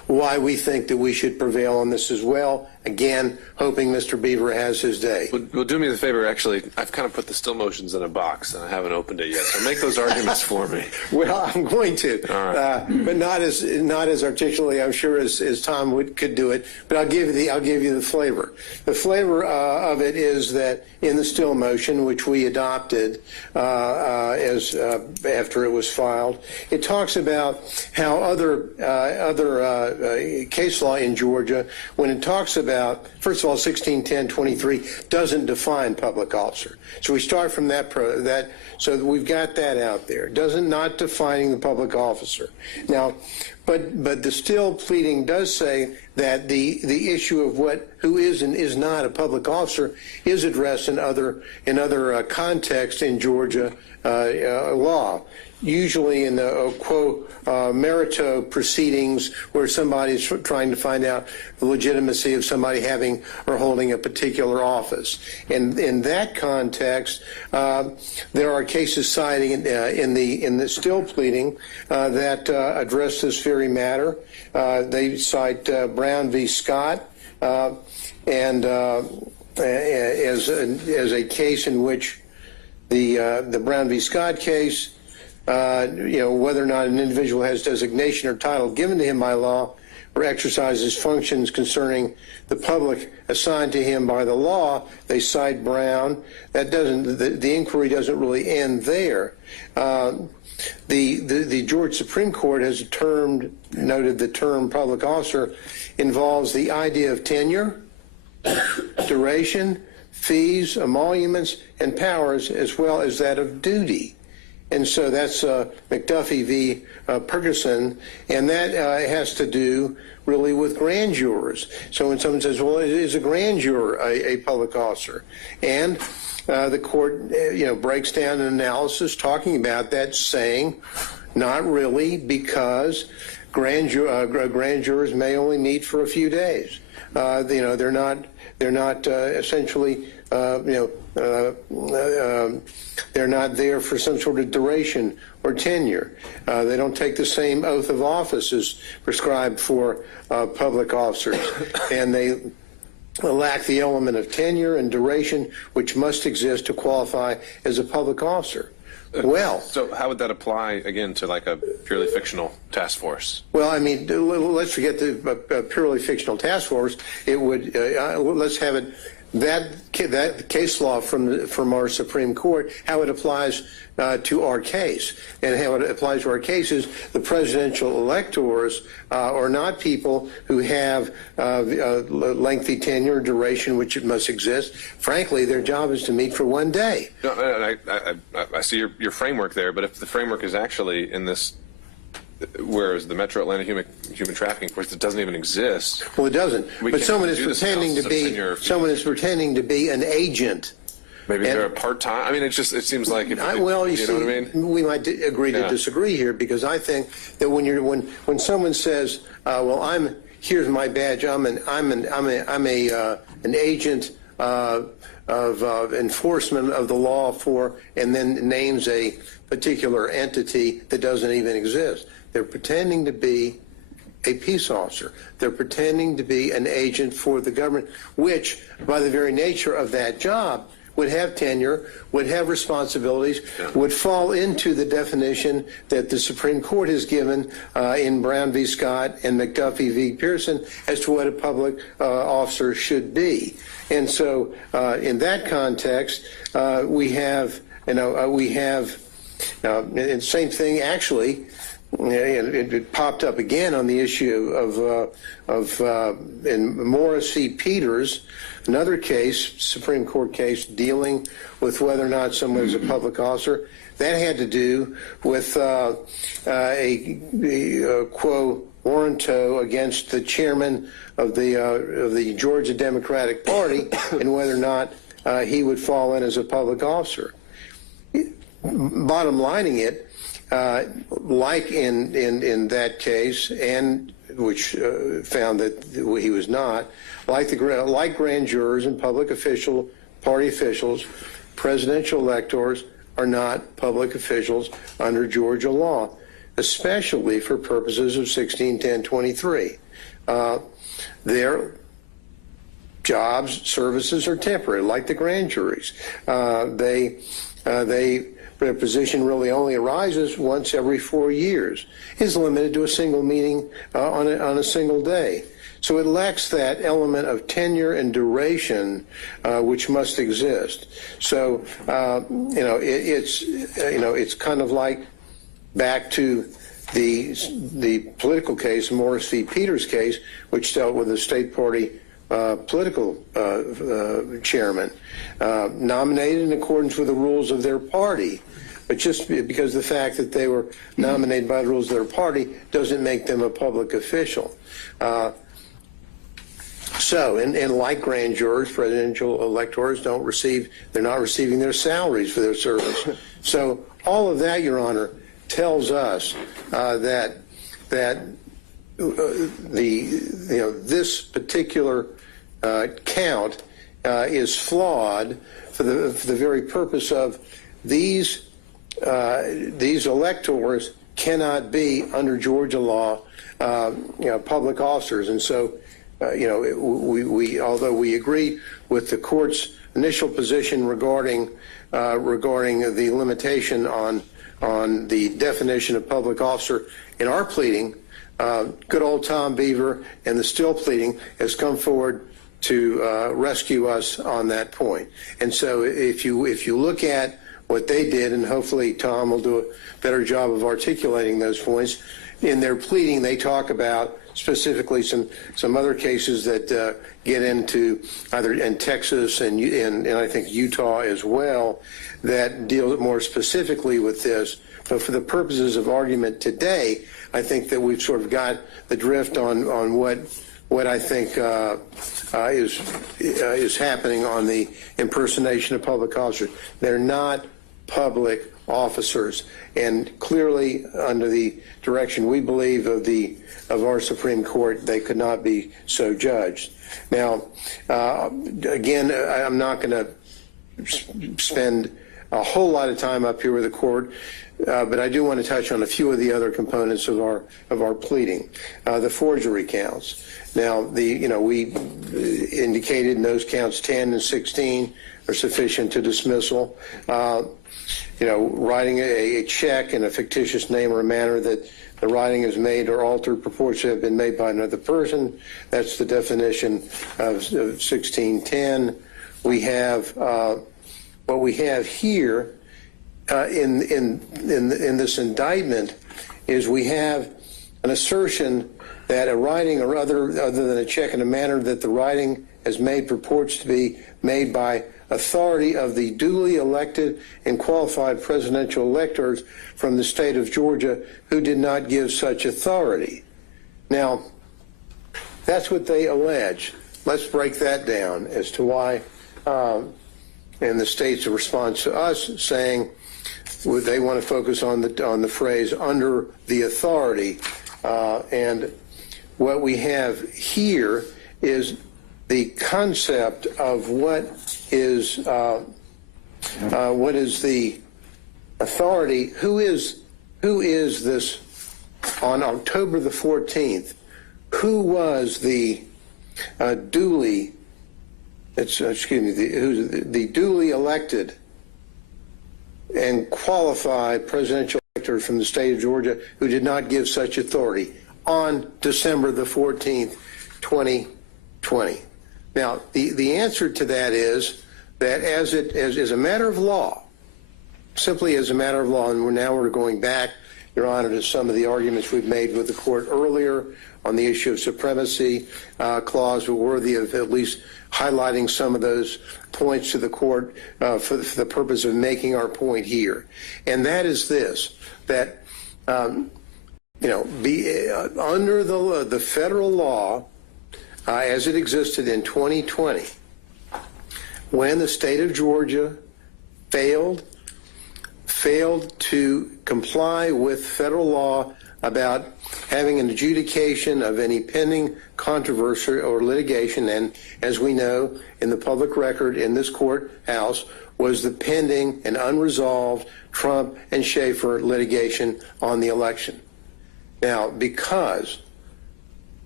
why we think that we should prevail on this as well. Again, hoping Mr. Beaver has his day. Well, do me the favor, actually, I've kind of put the still motions in a box, and I haven't opened it yet, so make those arguments for me. Well, I'm going to, All right. but not as articulately, I'm sure, as Tom could do it. But I'll give you the flavor. The flavor of it is that in the still motion, which we adopted after it was filed, it talks about how other case law in Georgia, when it talks about, first of all, 1610-23 doesn't define public officer. So we start from that, so that we've got that out there. Not defining the public officer. Now, but the still pleading does say that the issue of who is and is not a public officer is addressed in other contexts in Georgia law. Usually in the quo merito proceedings where somebody's trying to find out the legitimacy of somebody having or holding a particular office. And in that context, there are cases citing in the still pleading that address this very matter. They cite Brown v. Scott and as a case in which the Brown v. Scott case, whether or not an individual has designation or title given to him by law or exercises functions concerning the public assigned to him by the law, they cite Brown. That doesn't, the inquiry doesn't really end there. The Georgia Supreme Court has noted the term public officer involves the idea of tenure, duration, fees, emoluments, and powers, as well as that of duty. And so that's McAfee v. Ferguson, and that has to do really with grand jurors. So when someone says, well, is a grand juror a public officer? And the court, breaks down an analysis talking about that, saying not really, because grand jurors may only meet for a few days. They're not essentially, they're not there for some sort of duration or tenure. They don't take the same oath of office as prescribed for public officers, and they lack the element of tenure and duration which must exist to qualify as a public officer. Well, so how would that apply again to like a purely fictional task force? Well, I mean, let's forget the purely fictional task force. It would let's have it that case law from our Supreme Court, how it applies to our case, and how it applies to our case is the presidential electors are not people who have lengthy tenure, duration, which it must exist. Frankly, their job is to meet for one day. No, I see your framework there, but if the framework is actually in this, whereas the Metro Atlanta human trafficking force, it doesn't even exist. Well, it doesn't. But someone is pretending to be an agent. Maybe they're a part-time. I mean, it seems like. You see, what I mean? We might agree to Yeah. disagree here, because I think that when someone says, "Well, here's my badge. I'm an agent of enforcement of the law for," and then names a particular entity that doesn't even exist. They're pretending to be a peace officer. They're pretending to be an agent for the government, which, by the very nature of that job, would have tenure, would have responsibilities, would fall into the definition that the Supreme Court has given in Brown v. Scott and McAfee v. Pearson as to what a public officer should be. And so in that context, we have, and same thing actually, it popped up again on the issue of in Morris v. Peters, another case, Supreme Court case, dealing with whether or not someone is a public officer. That had to do with a quo warranto against the chairman of the Georgia Democratic Party and whether or not he would fall in as a public officer. Bottom lining it, like in that case, and which found that he was not, like grand jurors and public party officials, presidential electors are not public officials under Georgia law, especially for purposes of 1610-23. their jobs, services are temporary, like the grand juries. Their position really only arises once every 4 years, is limited to a single meeting on a single day. So it lacks that element of tenure and duration which must exist. So it's kind of like back to the political case, Morris v. Peters case, which dealt with a state party political chairman nominated in accordance with the rules of their party. But just because the fact that they were nominated by the rules of their party doesn't make them a public official. And like grand jurors, presidential electors they're not receiving their salaries for their service. So all of that, Your Honor, tells us that this particular count is flawed for the very purpose of these electors cannot be under Georgia law public officers. And so we although we agree with the court's initial position regarding the limitation on the definition of public officer in our pleading, good old Tom Beaver and the Still pleading has come forward to rescue us on that point. And so if you look at what they did, and hopefully Tom will do a better job of articulating those points, in their pleading they talk about specifically some other cases that get into either in Texas and I think Utah as well that deal more specifically with this. But for the purposes of argument today, I think that we've sort of got the drift on what I think is happening on the impersonation of public officers. They're not public officers, and clearly under the direction we believe of our Supreme Court, they could not be so judged. Now, again, I'm not going to spend a whole lot of time up here with the court, but I do want to touch on a few of the other components of our pleading. The forgery counts. Now, we indicated in those counts 10 and 16 are sufficient to dismissal. Writing a check in a fictitious name or a manner that the writing is made or altered purports to have been made by another person. That's the definition of 1610. We have what we have here in this indictment is we have an assertion that a writing or other than a check in a manner that the writing has made purports to be made by authority of the duly elected and qualified presidential electors from the state of Georgia who did not give such authority. Now, that's what they allege. Let's break that down as to why, and the state's response to us saying they want to focus on the phrase under the authority, and what we have here is the concept of what is the authority. Who is this on October the 14th? Who was the duly elected and qualified presidential elector from the state of Georgia who did not give such authority on December the 14th, 2020? Now, the answer to that is that as a matter of law, simply as a matter of law, and we're going back, Your Honor, to some of the arguments we've made with the court earlier on the issue of supremacy clause, were worthy of at least highlighting some of those points to the court for the purpose of making our point here. And that is this, that, under the federal law, as it existed in 2020, when the state of Georgia failed to comply with federal law about having an adjudication of any pending controversy or litigation, and as we know, in the public record in this courthouse was the pending and unresolved Trump and Schaefer litigation on the election. Now, because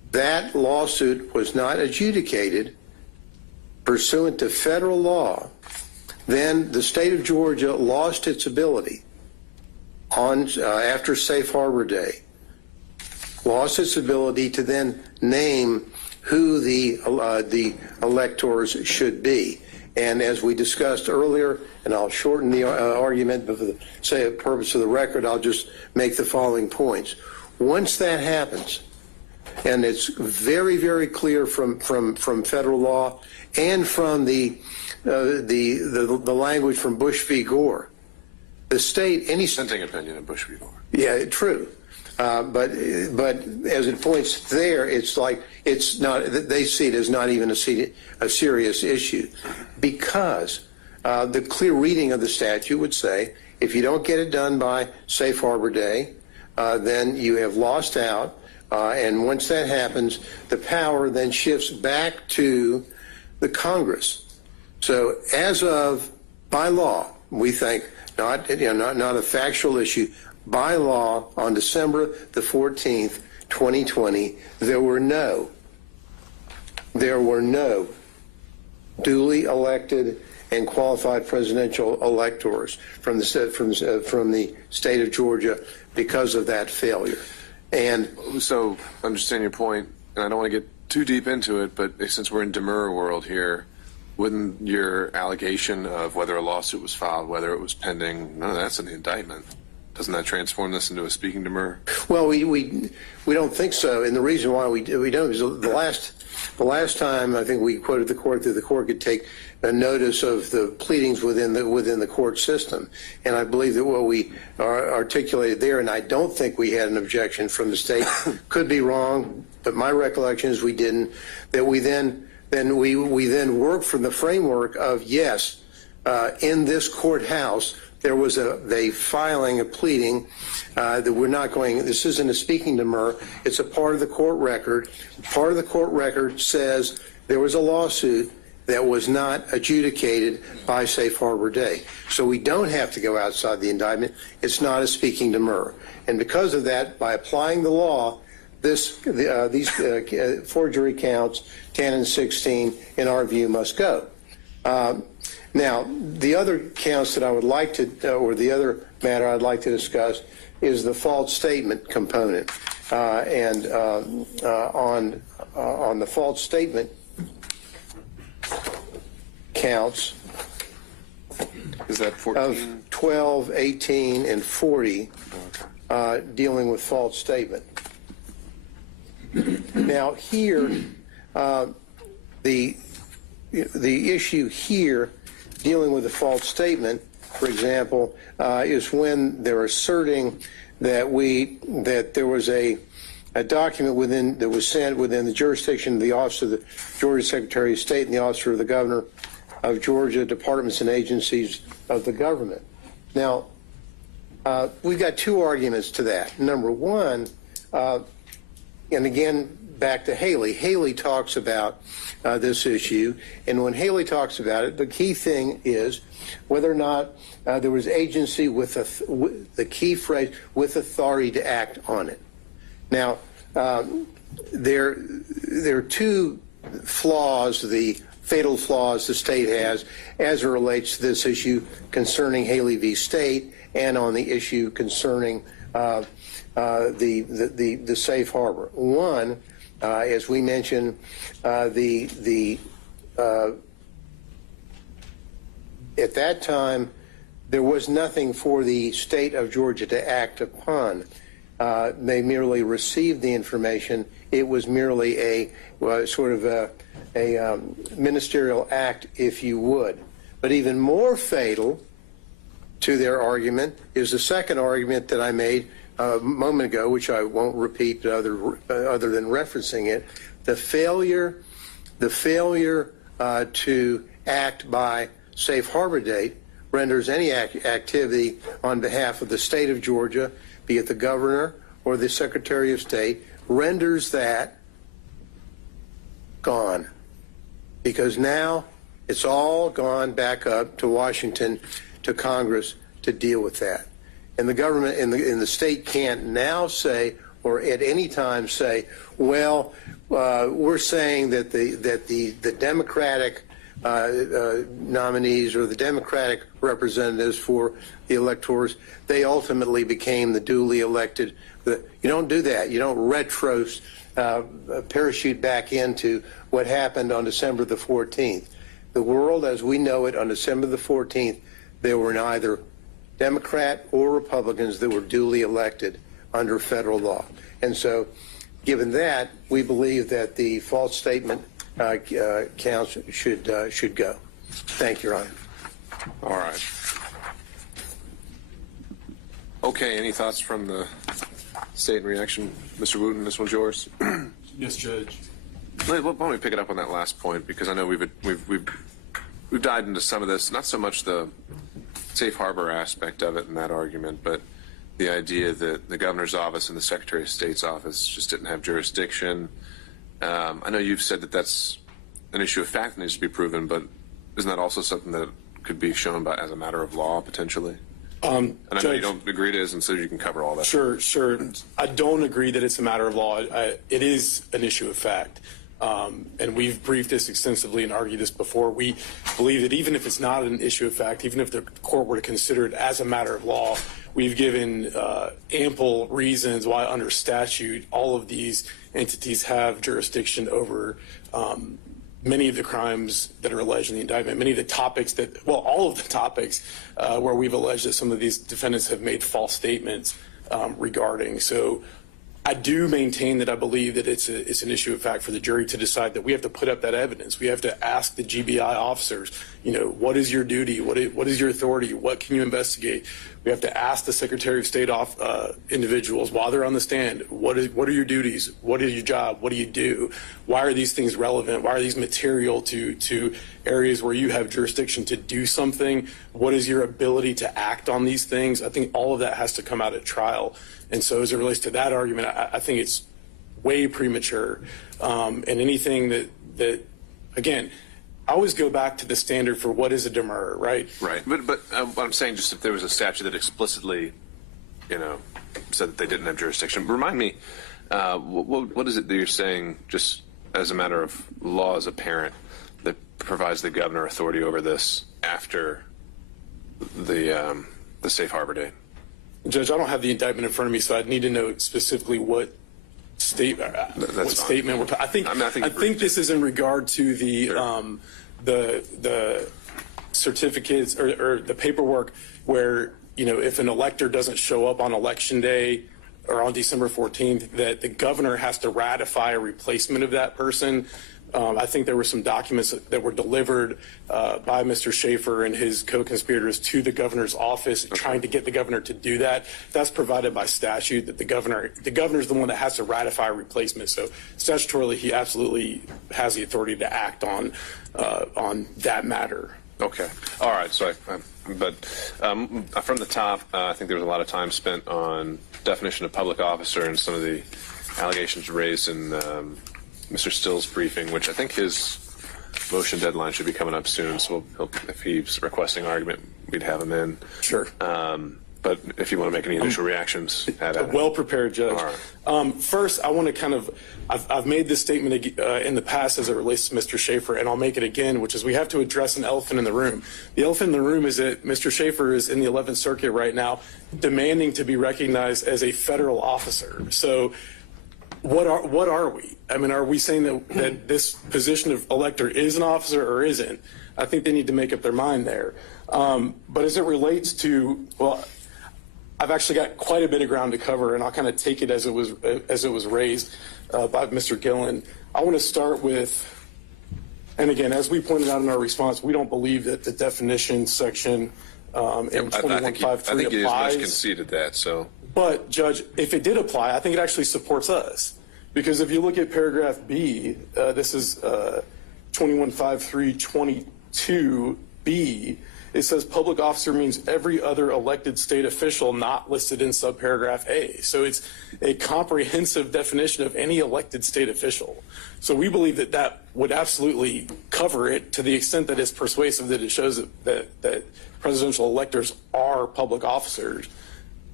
that lawsuit was not adjudicated pursuant to federal law, then the state of Georgia lost its ability after Safe Harbor Day, lost its ability to then name who the electors should be. And as we discussed earlier, and I'll shorten the argument, but for the purpose of the record, I'll just make the following points. Once that happens, and it's very, very clear from federal law and from the language from Bush v. Gore, the state, any Dissenting opinion of Bush v. Gore. yeah, true. But as it points there, it's like it's not. They see it as not even a serious issue, because the clear reading of the statute would say if you don't get it done by Safe Harbor Day, then you have lost out. And once that happens, the power then shifts back to the Congress. So as of by law, we think not a factual issue. By law, on December the 14th, 2020, there were no duly elected and qualified presidential electors from the state of Georgia because of that failure. And so I understand your point, and I don't want to get too deep into it, but since we're in demurrer world here, wouldn't your allegation of whether a lawsuit was filed, whether it was pending, none of that's in the indictment? Doesn't that transform this into a speaking demurrer? Well, we don't think so, and the reason why we don't is the last time I think we quoted the court that the court could take a notice of the pleadings within the court system, and I believe that what we articulated there, and I don't think we had an objection from the state, could be wrong, but my recollection is we didn't. That we then worked from the framework of yes, in this courthouse. There was they filing a pleading that we're not going, this isn't a speaking demurrer, it's a part of the court record. Part of the court record says there was a lawsuit that was not adjudicated by Safe Harbor Day. So we don't have to go outside the indictment. It's not a speaking demurrer. And because of that, by applying the law, these forgery counts, 10 and 16, in our view, must go. Now, the other counts that I would like to, or the other matter I'd like to discuss is the false statement component. On the false statement counts is that 14? Of 12, 18, and 40 dealing with false statement. Now, here, the issue here dealing with the false statement, for example, is when they're asserting that there was a document that was sent within the jurisdiction of the Office of the Georgia Secretary of State and the Office of the Governor of Georgia, departments and agencies of the government. Now, we've got two arguments to that. Number one, and again, back to Haley. Haley talks about this issue, and when Haley talks about it, the key thing is whether or not there was agency with the key phrase, with authority to act on it. Now, there are two flaws, the fatal flaws the state has as it relates to this issue concerning Haley v. State and on the issue concerning the safe harbor. One, as we mentioned, at that time, there was nothing for the state of Georgia to act upon. They merely received the information. It was merely a sort of a ministerial act, if you would. But even more fatal to their argument is the second argument that I made a moment ago, which I won't repeat other than referencing it, the failure to act by safe harbor date renders any activity on behalf of the state of Georgia, be it the governor or the Secretary of State, renders that gone. Because now it's all gone back up to Washington, to Congress to deal with that. And the government in the state can't now say, or at any time say, well, we're saying that the Democratic nominees or the Democratic representatives for the electors, they ultimately became the duly elected. You don't do that. You don't parachute back into what happened on December the 14th. The world as we know it on December the 14th, there were neither Democrat or Republicans that were duly elected under federal law. And so, given that, we believe that the false statement counts should go. Thank you, Your Honor. All right. Okay, any thoughts from the state in reaction? Mr. Wooten, this one's yours. Yes, Judge. Why don't we pick it up on that last point, because I know we've dived into some of this, not so much the safe harbor aspect of it in that argument, but the idea that the governor's office and the Secretary of State's office just didn't have jurisdiction. I know you've said that that's an issue of fact that needs to be proven, but isn't that also something that could be shown by as a matter of law potentially? And I know you don't agree it is, and so you can cover all that. Sure. I don't agree that it's a matter of law. It is an issue of fact. And we've briefed this extensively and argued this before. We believe that even if it's not an issue of fact, even if the court were to consider it as a matter of law, we've given ample reasons why under statute all of these entities have jurisdiction over many of the crimes that are alleged in the indictment, many of the topics that, well, all of the topics where we've alleged that some of these defendants have made false statements regarding. So I do maintain that I believe that it's an issue of fact for the jury to decide that we have to put up that evidence. We have to ask the GBI officers, what is your duty? What is your authority? What can you investigate? We have to ask the Secretary of State individuals while they're on the stand, what are your duties? What is your job? What do you do? Why are these things relevant? Why are these material to areas where you have jurisdiction to do something? What is your ability to act on these things? I think all of that has to come out at trial. And so as it relates to that argument, I think it's way premature. And anything that again, I always go back to the standard for what is a demurrer, right? Right. But what I'm saying, just if there was a statute that explicitly, said that they didn't have jurisdiction, remind me, what is it that you're saying, just as a matter of law as a parent, that provides the governor authority over this after the safe harbor date? Judge, I don't have the indictment in front of me, so I'd need to know specifically what statement we're talking. I think this is in regard to the certificates or the paperwork where if an elector doesn't show up on election day or on December 14th, that the governor has to ratify a replacement of that person. I think there were some documents that were delivered by Mr. Schaefer and his co-conspirators to the governor's office, trying to get the governor to do that. That's provided by statute, that the governor's the one that has to ratify a replacement. So statutorily, he absolutely has the authority to act on that matter. Okay. All right. So, from the top, I think there was a lot of time spent on definition of public officer and some of the allegations raised in Mr. Still's briefing, which I think his motion deadline should be coming up soon. So if he's requesting argument, we'd have him in. Sure. But if you want to make any initial reactions, add it. Well prepared, Judge. All right. First, I want to I've made this statement in the past as it relates to Mr. Schaefer, and I'll make it again, which is we have to address an elephant in the room. The elephant in the room is that Mr. Schaefer is in the 11th Circuit right now demanding to be recognized as a federal officer. So what are we? I mean, are we saying that this position of elector is an officer or isn't? I think they need to make up their mind there. But as it relates to, well, I've actually got quite a bit of ground to cover, and I'll kind of take it as it was raised by Mr. Gillen. I want to start with, and again, as we pointed out in our response, we don't believe that the definition section in 2153 applies. I think you just conceded that. So, but Judge, if it did apply, I think it actually supports us, because if you look at paragraph B, this is 215322B. It says public officer means every other elected state official not listed in subparagraph A. So it's a comprehensive definition of any elected state official. So we believe that that would absolutely cover it to the extent that it's persuasive, that it shows that presidential electors are public officers.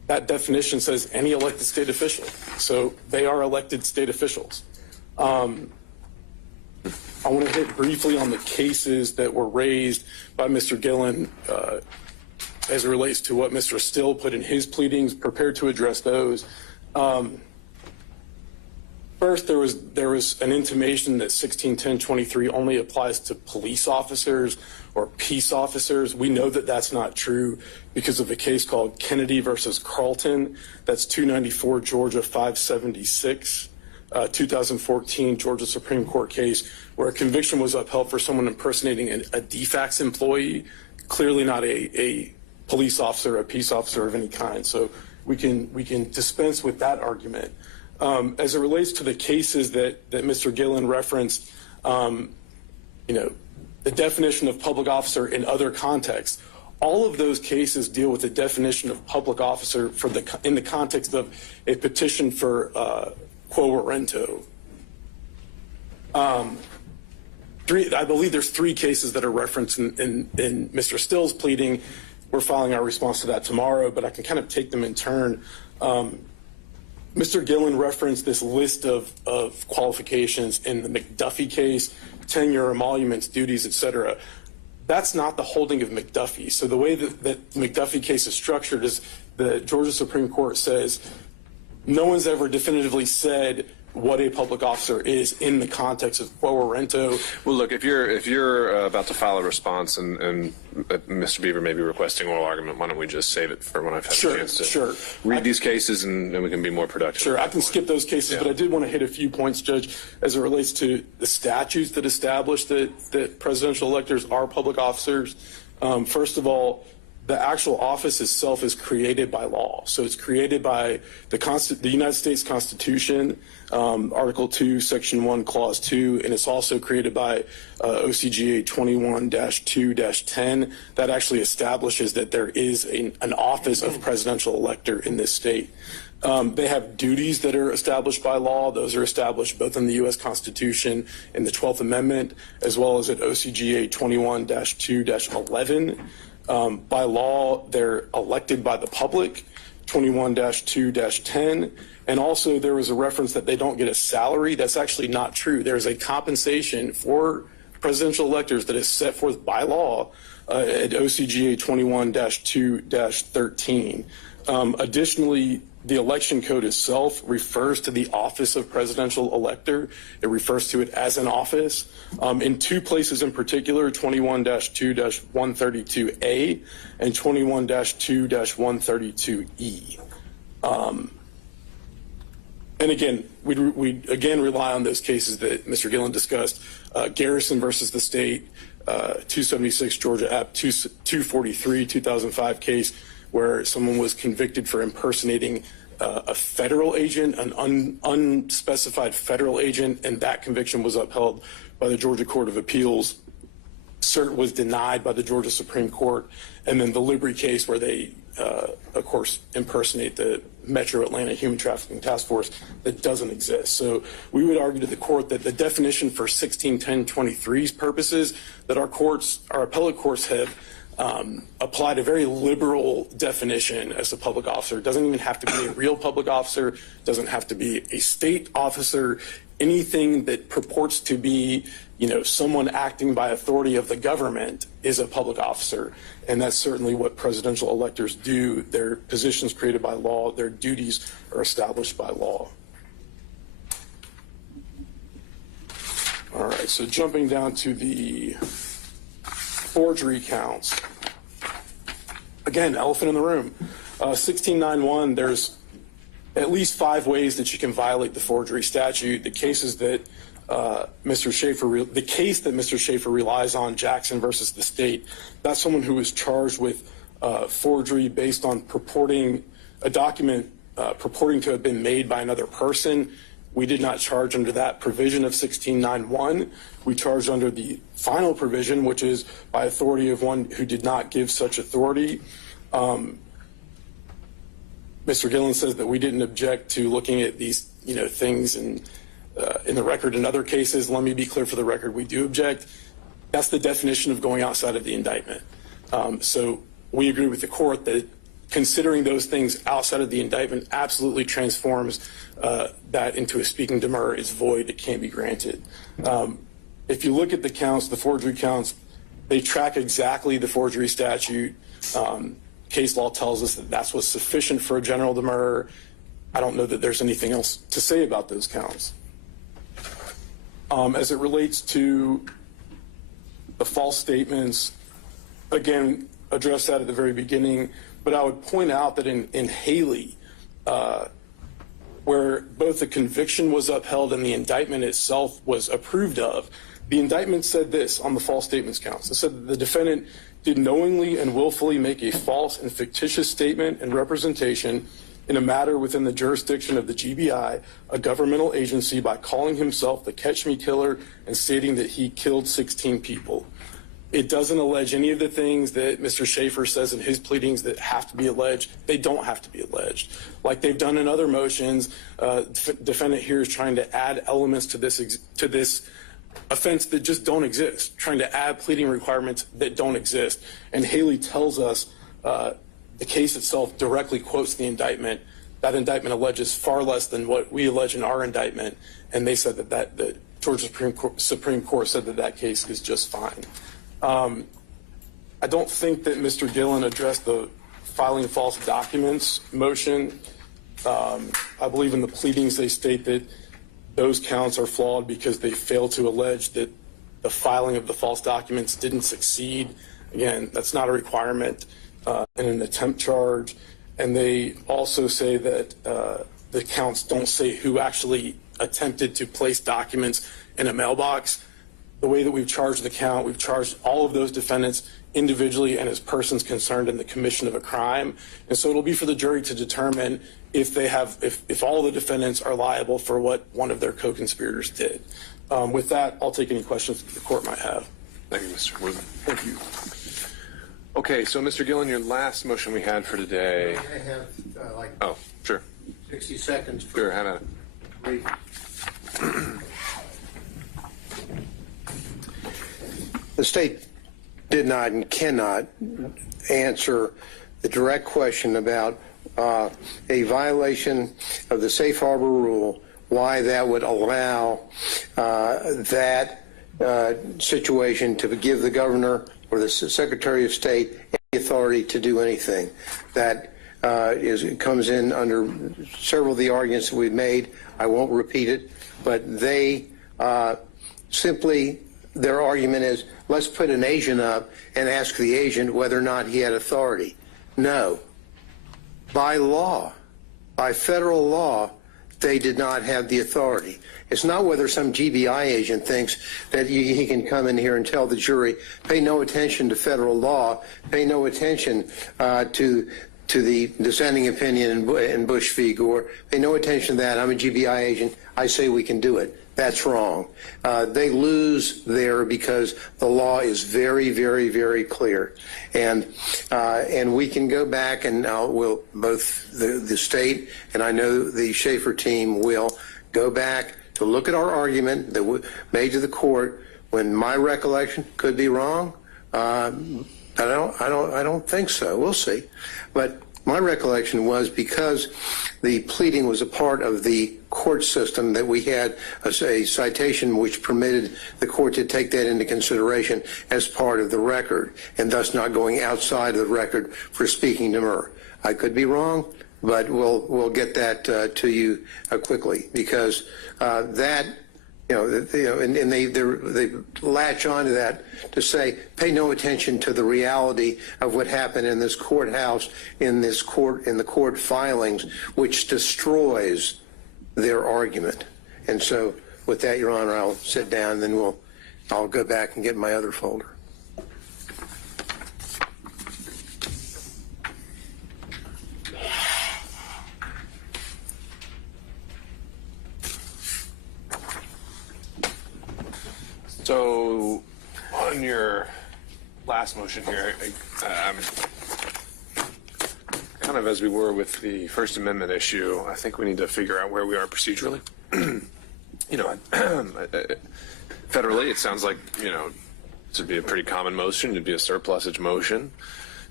that definition says any elected state official. So they are elected state officials. I want to hit briefly on the cases that were raised by Mr. Gillen as it relates to what Mr. Still put in his pleadings, prepared to address those. First, there was an intimation that 161023 only applies to police officers or peace officers. We know that that's not true because of a case called Kennedy versus Carlton. That's 294 Georgia 576, 2014 Georgia Supreme Court case where a conviction was upheld for someone impersonating a DFACS employee, clearly not a police officer, a peace officer of any kind. So we can dispense with that argument. As it relates to the cases that Mr. Gillen referenced, the definition of public officer in other contexts, all of those cases deal with the definition of public officer in the context of a petition for quo warranto. I believe there's 3 cases that are referenced in Mr. Still's pleading. We're filing our response to that tomorrow, but I can kind of take them in turn. Mr. Gillen referenced this list of qualifications in the McDuffie case, tenure, emoluments, duties, etc. That's not the holding of McDuffie. So the way that the McDuffie case is structured is the Georgia Supreme Court says no one's ever definitively said what a public officer is in the context of quo warranto. Well, look, if you're about to file a response and Mr. Beaver may be requesting oral argument, why don't we just save it for when I've had a chance to read these cases and we can be more productive. Sure, I can skip those cases, but I did want to hit a few points, Judge, as it relates to the statutes that establish that presidential electors are public officers. First of all, the actual office itself is created by law. So it's created by the United States Constitution, Article 2, Section 1, Clause 2, and it's also created by OCGA 21-2-10 that actually establishes that there is an office of presidential elector in this state. They have duties that are established by law. Those are established both in the U.S. Constitution and the 12th Amendment, as well as at OCGA 21-2-11. By law, they're elected by the public, 21-2-10. And also there was a reference that they don't get a salary. That's actually not true. There's a compensation for presidential electors that is set forth by law at OCGA 21-2-13. Additionally, the election code itself refers to the office of presidential elector. It refers to it as an office. In 2 places in particular, 21-2-132A and 21-2-132E. And again, we again rely on those cases that Mr. Gillen discussed. Garrison versus the state, 276 Georgia App 243, 2005 case where someone was convicted for impersonating a federal agent, an unspecified federal agent, and that conviction was upheld by the Georgia Court of Appeals. Cert was denied by the Georgia Supreme Court. And then the Libri case where they, of course, impersonate the Metro Atlanta Human Trafficking Task Force that doesn't exist. So we would argue to the court that the definition for 161023's purposes that our appellate courts have applied a very liberal definition as a public officer. It doesn't even have to be a real public officer, doesn't have to be a state officer, anything that purports to be, someone acting by authority of the government is a public officer. And that's certainly what presidential electors do. Their positions created by law, their duties are established by law. All right, so jumping down to the forgery counts. Again, elephant in the room. 1691, there's at least 5 ways that you can violate the forgery statute. The cases that the case that Mr. Schaefer relies on, Jackson versus the state, that's someone who was charged with forgery based on purporting a document purporting to have been made by another person. We did not charge under that provision of 1691. We charged under the final provision, which is by authority of one who did not give such authority. Mr. Gillen says that we didn't object to looking at these, things in the record in other cases. Let me be clear for the record, we do object. That's the definition of going outside of the indictment. So we agree with the court that considering those things outside of the indictment absolutely transforms that into a speaking demur is void. It can't be granted. If you look at the counts, the forgery counts, they track exactly the forgery statute. Case law tells us that that's what's sufficient for a general demur. I don't know that there's anything else to say about those counts. As it relates to the false statements, again, addressed that at the very beginning, but I would point out that in Haley, where both the conviction was upheld and the indictment itself was approved of, the indictment said this on the false statements counts. It said that the defendant did knowingly and willfully make a false and fictitious statement and representation in a matter within the jurisdiction of the GBI, a governmental agency, by calling himself the Catch Me Killer and stating that he killed 16 people. It doesn't allege any of the things that Mr. Schaefer says in his pleadings that have to be alleged. They don't have to be alleged. Like they've done in other motions, defendant here is trying to add elements to this offense that just don't exist, trying to add pleading requirements that don't exist. And Haley tells us the case itself directly quotes the indictment. That indictment alleges far less than what we allege in our indictment, and they said that the Georgia Supreme Court said that case is just fine. I don't think that Mr. Gillen addressed the filing false documents motion. I believe in the pleadings they state that those counts are flawed because they fail to allege that the filing of the false documents didn't succeed. Again, that's not a requirement in an attempt charge. And they also say that the counts don't say who actually attempted to place documents in a mailbox. The way that we've charged the count, we've charged all of those defendants individually and as persons concerned in the commission of a crime. And so it'll be for the jury to determine if all the defendants are liable for what one of their co-conspirators did. With that, I'll take any questions that the court might have. Thank you, Mr. Woodman. Thank you. Okay, so Mr. Gillen, your last motion we had for today. I have Oh, sure. 60 seconds. Sure, have at it. Brief. The state did not and cannot answer the direct question about a violation of the safe harbor rule, why that would allow that situation to give the governor or the Secretary of State any authority to do anything. That comes in under several of the arguments that we've made. I won't repeat it, but they simply, their argument is, let's put an agent up and ask the agent whether or not he had authority. No. By law, by federal law, they did not have the authority. It's not whether some GBI agent thinks that he can come in here and tell the jury, pay no attention to federal law, pay no attention to the dissenting opinion in Bush v. Gore, pay no attention to that. I'm a GBI agent. I say we can do it. That's wrong. They lose there because the law is very, very, very clear. And we can go back and we'll, both the state and I know the Schaefer team will go back to look at our argument that we made to the court. When my recollection could be wrong, I don't think so. We'll see. But my recollection was because the pleading was a part of the court system that we had a citation which permitted the court to take that into consideration as part of the record and thus not going outside of the record for speaking demur. I could be wrong, but we'll get that to you quickly because that. And they latch onto that to say, pay no attention to the reality of what happened in this courthouse, in the court filings, which destroys their argument. And so, with that, Your Honor, I'll sit down, and then I'll go back and get my other folder. So, on your last motion here, kind of as we were with the First Amendment issue, I think we need to figure out where we are procedurally. Federally, it sounds like, this would be a pretty common motion. It'd be a surplusage motion.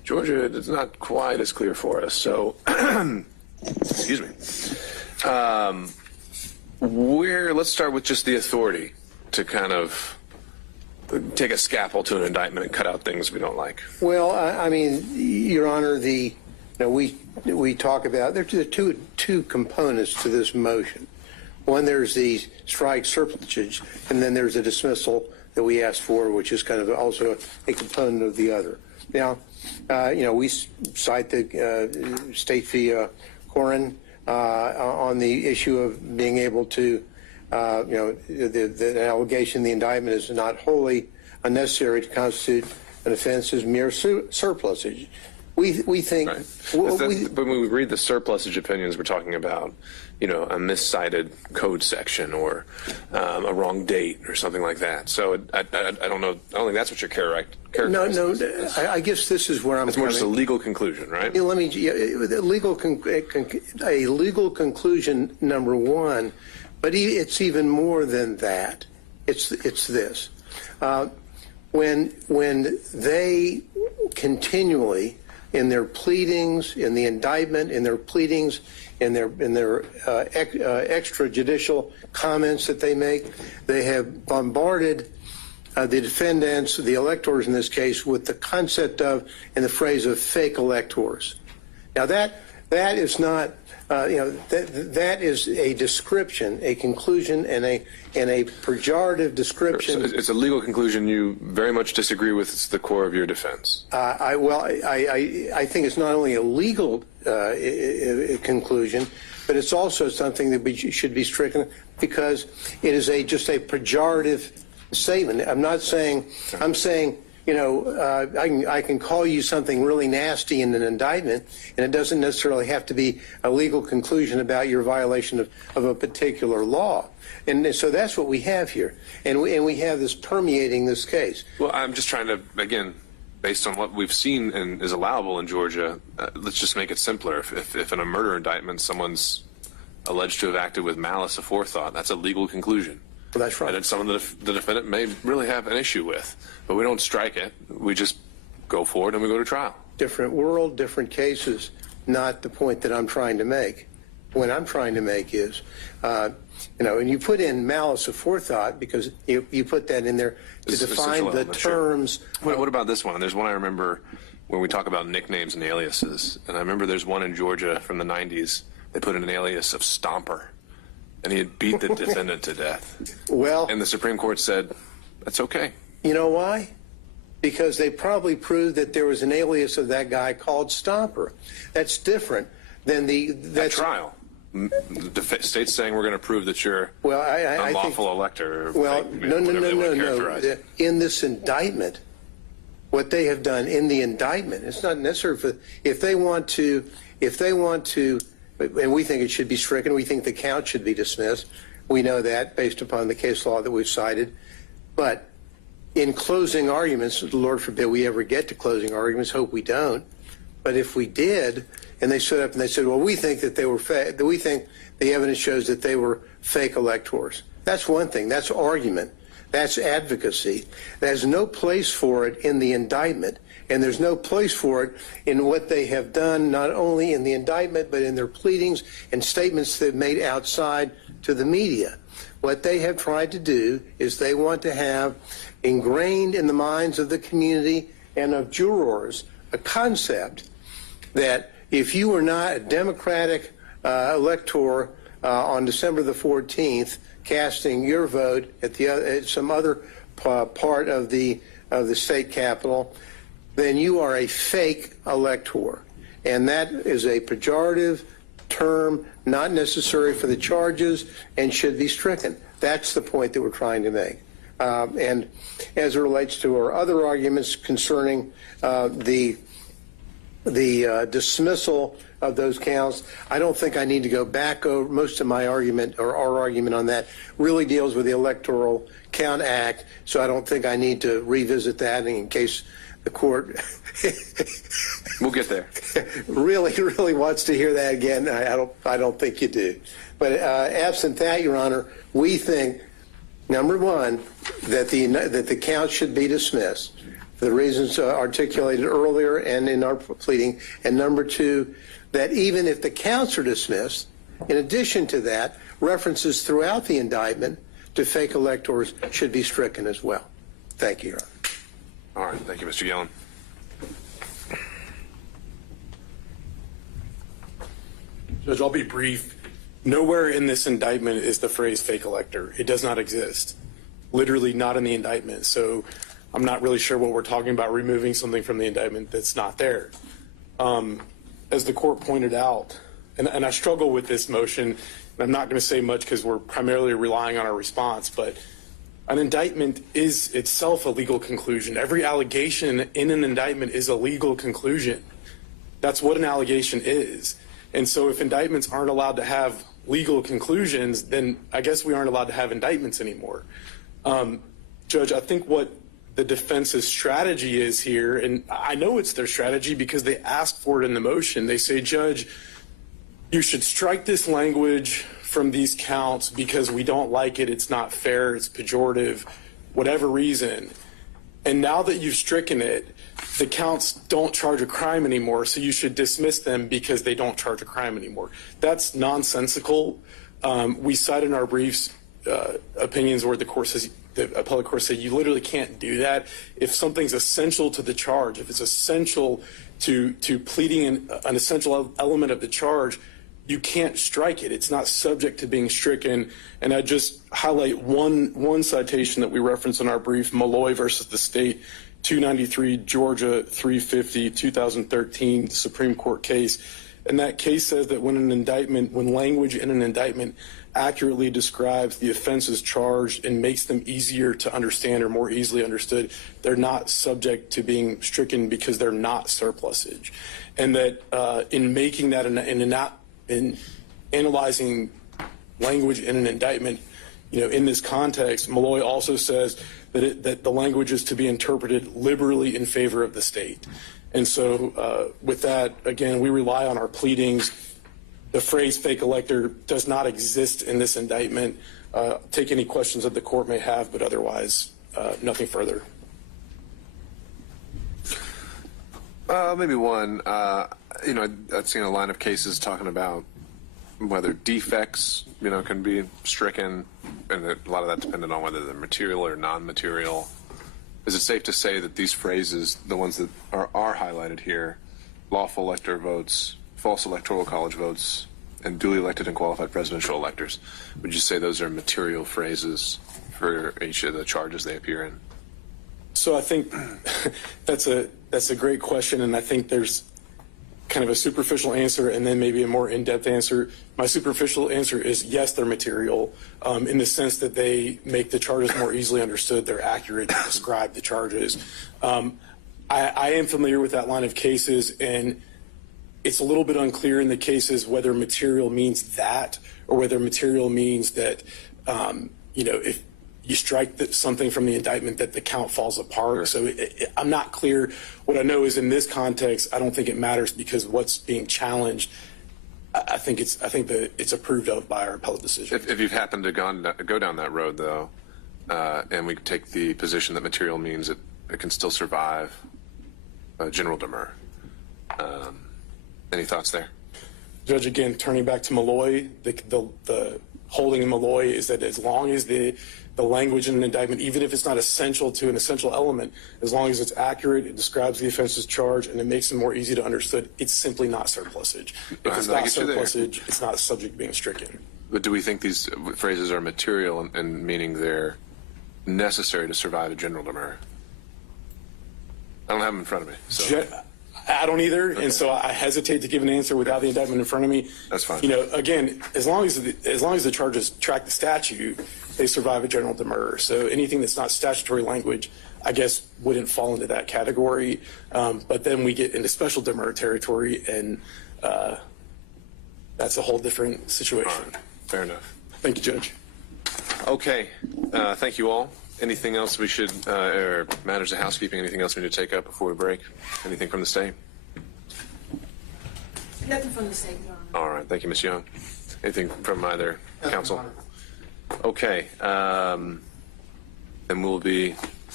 Georgia, it's not quite as clear for us. So, excuse me. Let's start with just the authority to kind of take a scalpel to an indictment and cut out things we don't like. Well, I mean, Your Honor, we talk about there are two components to this motion. One, there's the strike surplusage, and then there's a dismissal that we asked for, which is kind of also a component of the other. Now, we cite the State v. Corin on the issue of being able to, the allegation, the indictment is not wholly unnecessary to constitute an offense as mere surplusage. We think. Right. But when we read the surplusage opinions, we're talking about, a miscited code section or a wrong date or something like that. So I don't know. I don't think that's what you're characterizing. No. I guess this is where I'm. It's more just a legal conclusion, right? Let me. A legal conclusion, number one, but it's even more than that. It's this. When they continually, in their pleadings, in the indictment, in their pleadings, in their extrajudicial comments that they make, they have bombarded the defendants, the electors in this case, with the concept of, and the phrase of, fake electors. Now that is not, that is a description, a conclusion, and a pejorative description. So it's a legal conclusion you very much disagree with. It's the core of your defense. I think it's not only a legal conclusion, but it's also something that should be stricken because it is just a pejorative statement. I'm not saying. I'm saying. I can call you something really nasty in an indictment, and it doesn't necessarily have to be a legal conclusion about your violation of a particular law. And so that's what we have here. And we have this permeating this case. Well, I'm just trying to, again, based on what we've seen and is allowable in Georgia, let's just make it simpler. If in a murder indictment someone's alleged to have acted with malice aforethought, that's a legal conclusion. Well, that's right. And it's something that the defendant may really have an issue with. But we don't strike it. We just go forward and we go to trial. Different world, different cases, not the point that I'm trying to make. What I'm trying to make is, and you put in malice aforethought because you put that in there to define the terms. Sure. What about this one? There's one I remember when we talk about nicknames and aliases. And I remember there's one in Georgia from the 90s. They put in an alias of Stomper. And he had beat the defendant to death. Well, and the Supreme Court said, that's okay. You know why? Because they probably proved that there was an alias of that guy called Stomper. That's different than that trial. The state's saying we're going to prove that you're unlawful elector. Well, no. In this indictment, what they have done in the indictment, it's not necessary if they want to, and we think it should be stricken. We think the count should be dismissed. We know that based upon the case law that we've cited. But in closing arguments, Lord forbid we ever get to closing arguments, hope we don't. But if we did, and they stood up and they said, well, we think that they were we think the evidence shows that they were fake electors. That's one thing. That's argument. That's advocacy. There's no place for it in the indictment. And there's no place for it in what they have done, not only in the indictment, but in their pleadings and statements they've made outside to the media. What they have tried to do is they want to have ingrained in the minds of the community and of jurors a concept that if you were not a Democratic elector on December the 14th, casting your vote at some other part of the state capitol, then you are a fake elector. And that is a pejorative term, not necessary for the charges, and should be stricken. That's the point that we're trying to make. And as it relates to our other arguments concerning the dismissal of those counts, I don't think I need to go back over most of my argument, or our argument on that really deals with the Electoral Count Act, so I don't think I need to revisit that in case the court we'll get there. really wants to hear that again. I don't think you do. But absent that, Your Honor, we think, number one, that the count should be dismissed. for the reasons articulated earlier and in our pleading. And number two, that even if the counts are dismissed, in addition to that, references throughout the indictment to fake electors should be stricken as well. Thank you, Your Honor. All right. Thank you, Mr. Yellen. Judge, I'll be brief. Nowhere in this indictment is the phrase fake elector. It does not exist. Literally not in the indictment. So I'm not really sure what we're talking about, removing something from the indictment that's not there. As the court pointed out, and I struggle with this motion, and I'm not going to say much because we're primarily relying on our response, but an indictment is itself a legal conclusion. Every allegation in an indictment is a legal conclusion. That's what an allegation is. And so if indictments aren't allowed to have legal conclusions, then I guess we aren't allowed to have indictments anymore. Judge, I think what the defense's strategy is here, and I know it's their strategy because they asked for it in the motion. They say, Judge, you should strike this language from these counts because we don't like it, it's not fair, it's pejorative, whatever reason. And now that you've stricken it, the counts don't charge a crime anymore, so you should dismiss them because they don't charge a crime anymore. That's nonsensical. We cite in our briefs opinions where the court says, the appellate court said, you literally can't do that. If something's essential to the charge, if it's essential to pleading an essential element of the charge, you can't strike it. It's not subject to being stricken. And I just highlight one citation that we reference in our brief, Malloy versus the state, 293 Georgia 350 2013 Supreme Court case. And that case says that when language in an indictment accurately describes the offenses charged and makes them easier to understand or more easily understood, they're not subject to being stricken because they're not surplusage. And that in making that in analyzing language in an indictment, in this context, Malloy also says that the language is to be interpreted liberally in favor of the state. And so with that, again, we rely on our pleadings. The phrase fake elector does not exist in this indictment. Take any questions that the court may have, but otherwise, nothing further. Maybe one. I've seen a line of cases talking about whether defects, can be stricken, and a lot of that depended on whether they're material or non-material. Is it safe to say that these phrases, the ones that are highlighted here, lawful elector votes, false electoral college votes, and duly elected and qualified presidential electors, would you say those are material phrases for each of the charges they appear in? So I think that's a great question, and I think there's kind of a superficial answer and then maybe a more in-depth answer. My superficial answer is yes, they're material in the sense that they make the charges more easily understood. They're accurate to describe the charges. I am familiar with that line of cases, and it's a little bit unclear in the cases whether material means that or whether material means that, if you strike something from the indictment that the count falls apart. Sure. So I'm not clear. What I know is in this context, I don't think it matters because what's being challenged, I think that it's approved of by our appellate decision. If you've happened to go down that road, though, and we take the position that material means it can still survive general demur, any thoughts there? Judge, again, turning back to Malloy, the holding in Malloy is that as long as the language in an indictment, even if it's not essential to an essential element, as long as it's accurate, it describes the offense's charge, and it makes it more easy to understood, it's simply not surplusage. If it's not surplusage, it's not subject to being stricken. But do we think these phrases are material and meaning they're necessary to survive a general demur? I don't have them in front of me. So. I don't either, okay. And so I hesitate to give an answer without the indictment in front of me. That's fine. Again, as long as the charges track the statute, they survive a general demur. So anything that's not statutory language, I guess, wouldn't fall into that category. But then we get into special demur territory, and that's a whole different situation. All right. Fair enough. Thank you, Judge. Okay. Thank you all. Anything else we should, or matters of housekeeping, anything else we need to take up before we break? Anything from the state? Nothing from the state, Your Honor. All right. Thank you, Ms. Young. Anything from either counsel? Okay. Then we'll be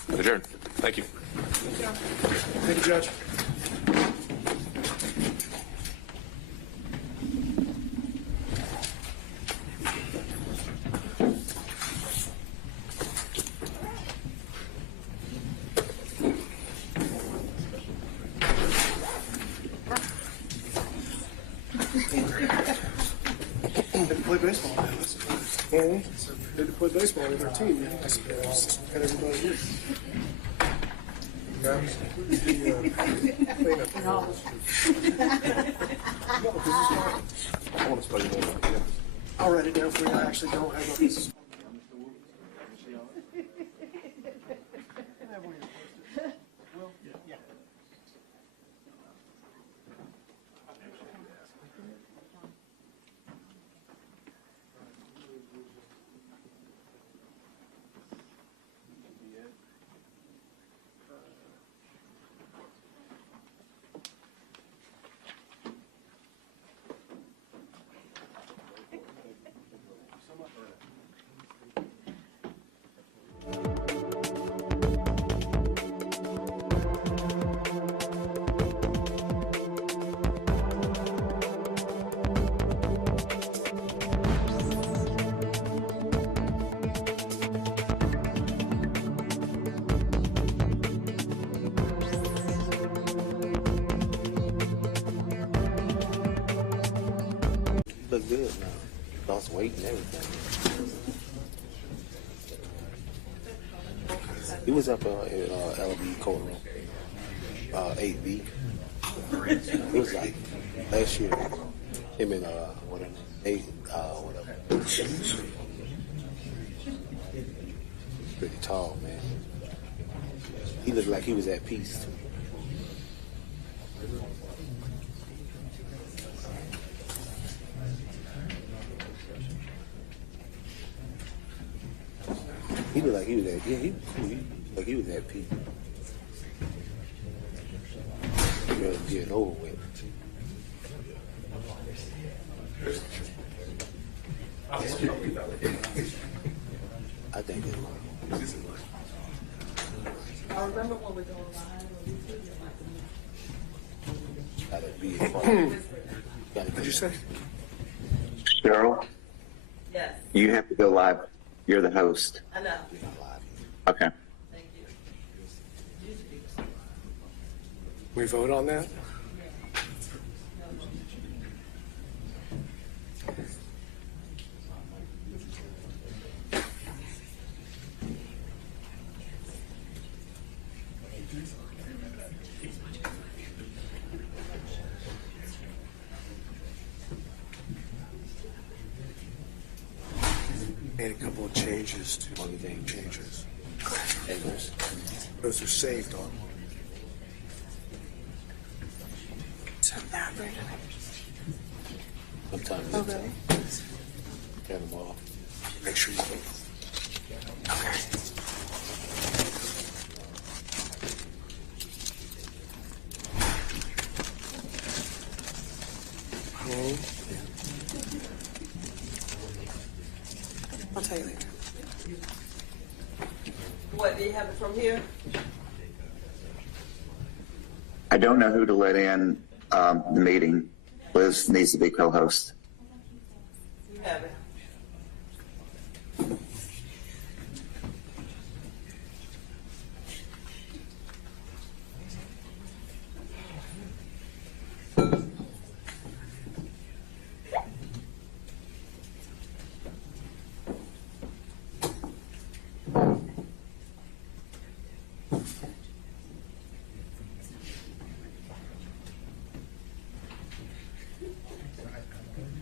Adjourned. Thank you. Thank you, Judge. Play baseball. They had to play baseball with their team. Man. Got everybody here. I'll write it down for you. I actually don't have a piece of. Look good now. Lost weight and everything. He was up in LB courtroom, 8B. It was like last year. Him and whatever. Whatever. Pretty tall, man. He looked like he was at peace. He looked like he was at, he like he was at peace. Getting over with. I think it was. I remember when we were going live. Gotta be a part. What Did you say? Cheryl, Yes, you have to go live. You're the host. I know. Okay. Thank you. We vote on that? Made a couple of changes to one thing changes. Those are saved on. Sometimes Okay. turn them off. Make sure you vote. Okay. I'll tell you later. What, do you have it from here? I don't know who to let in the meeting. Liz needs to be co-host. You have it.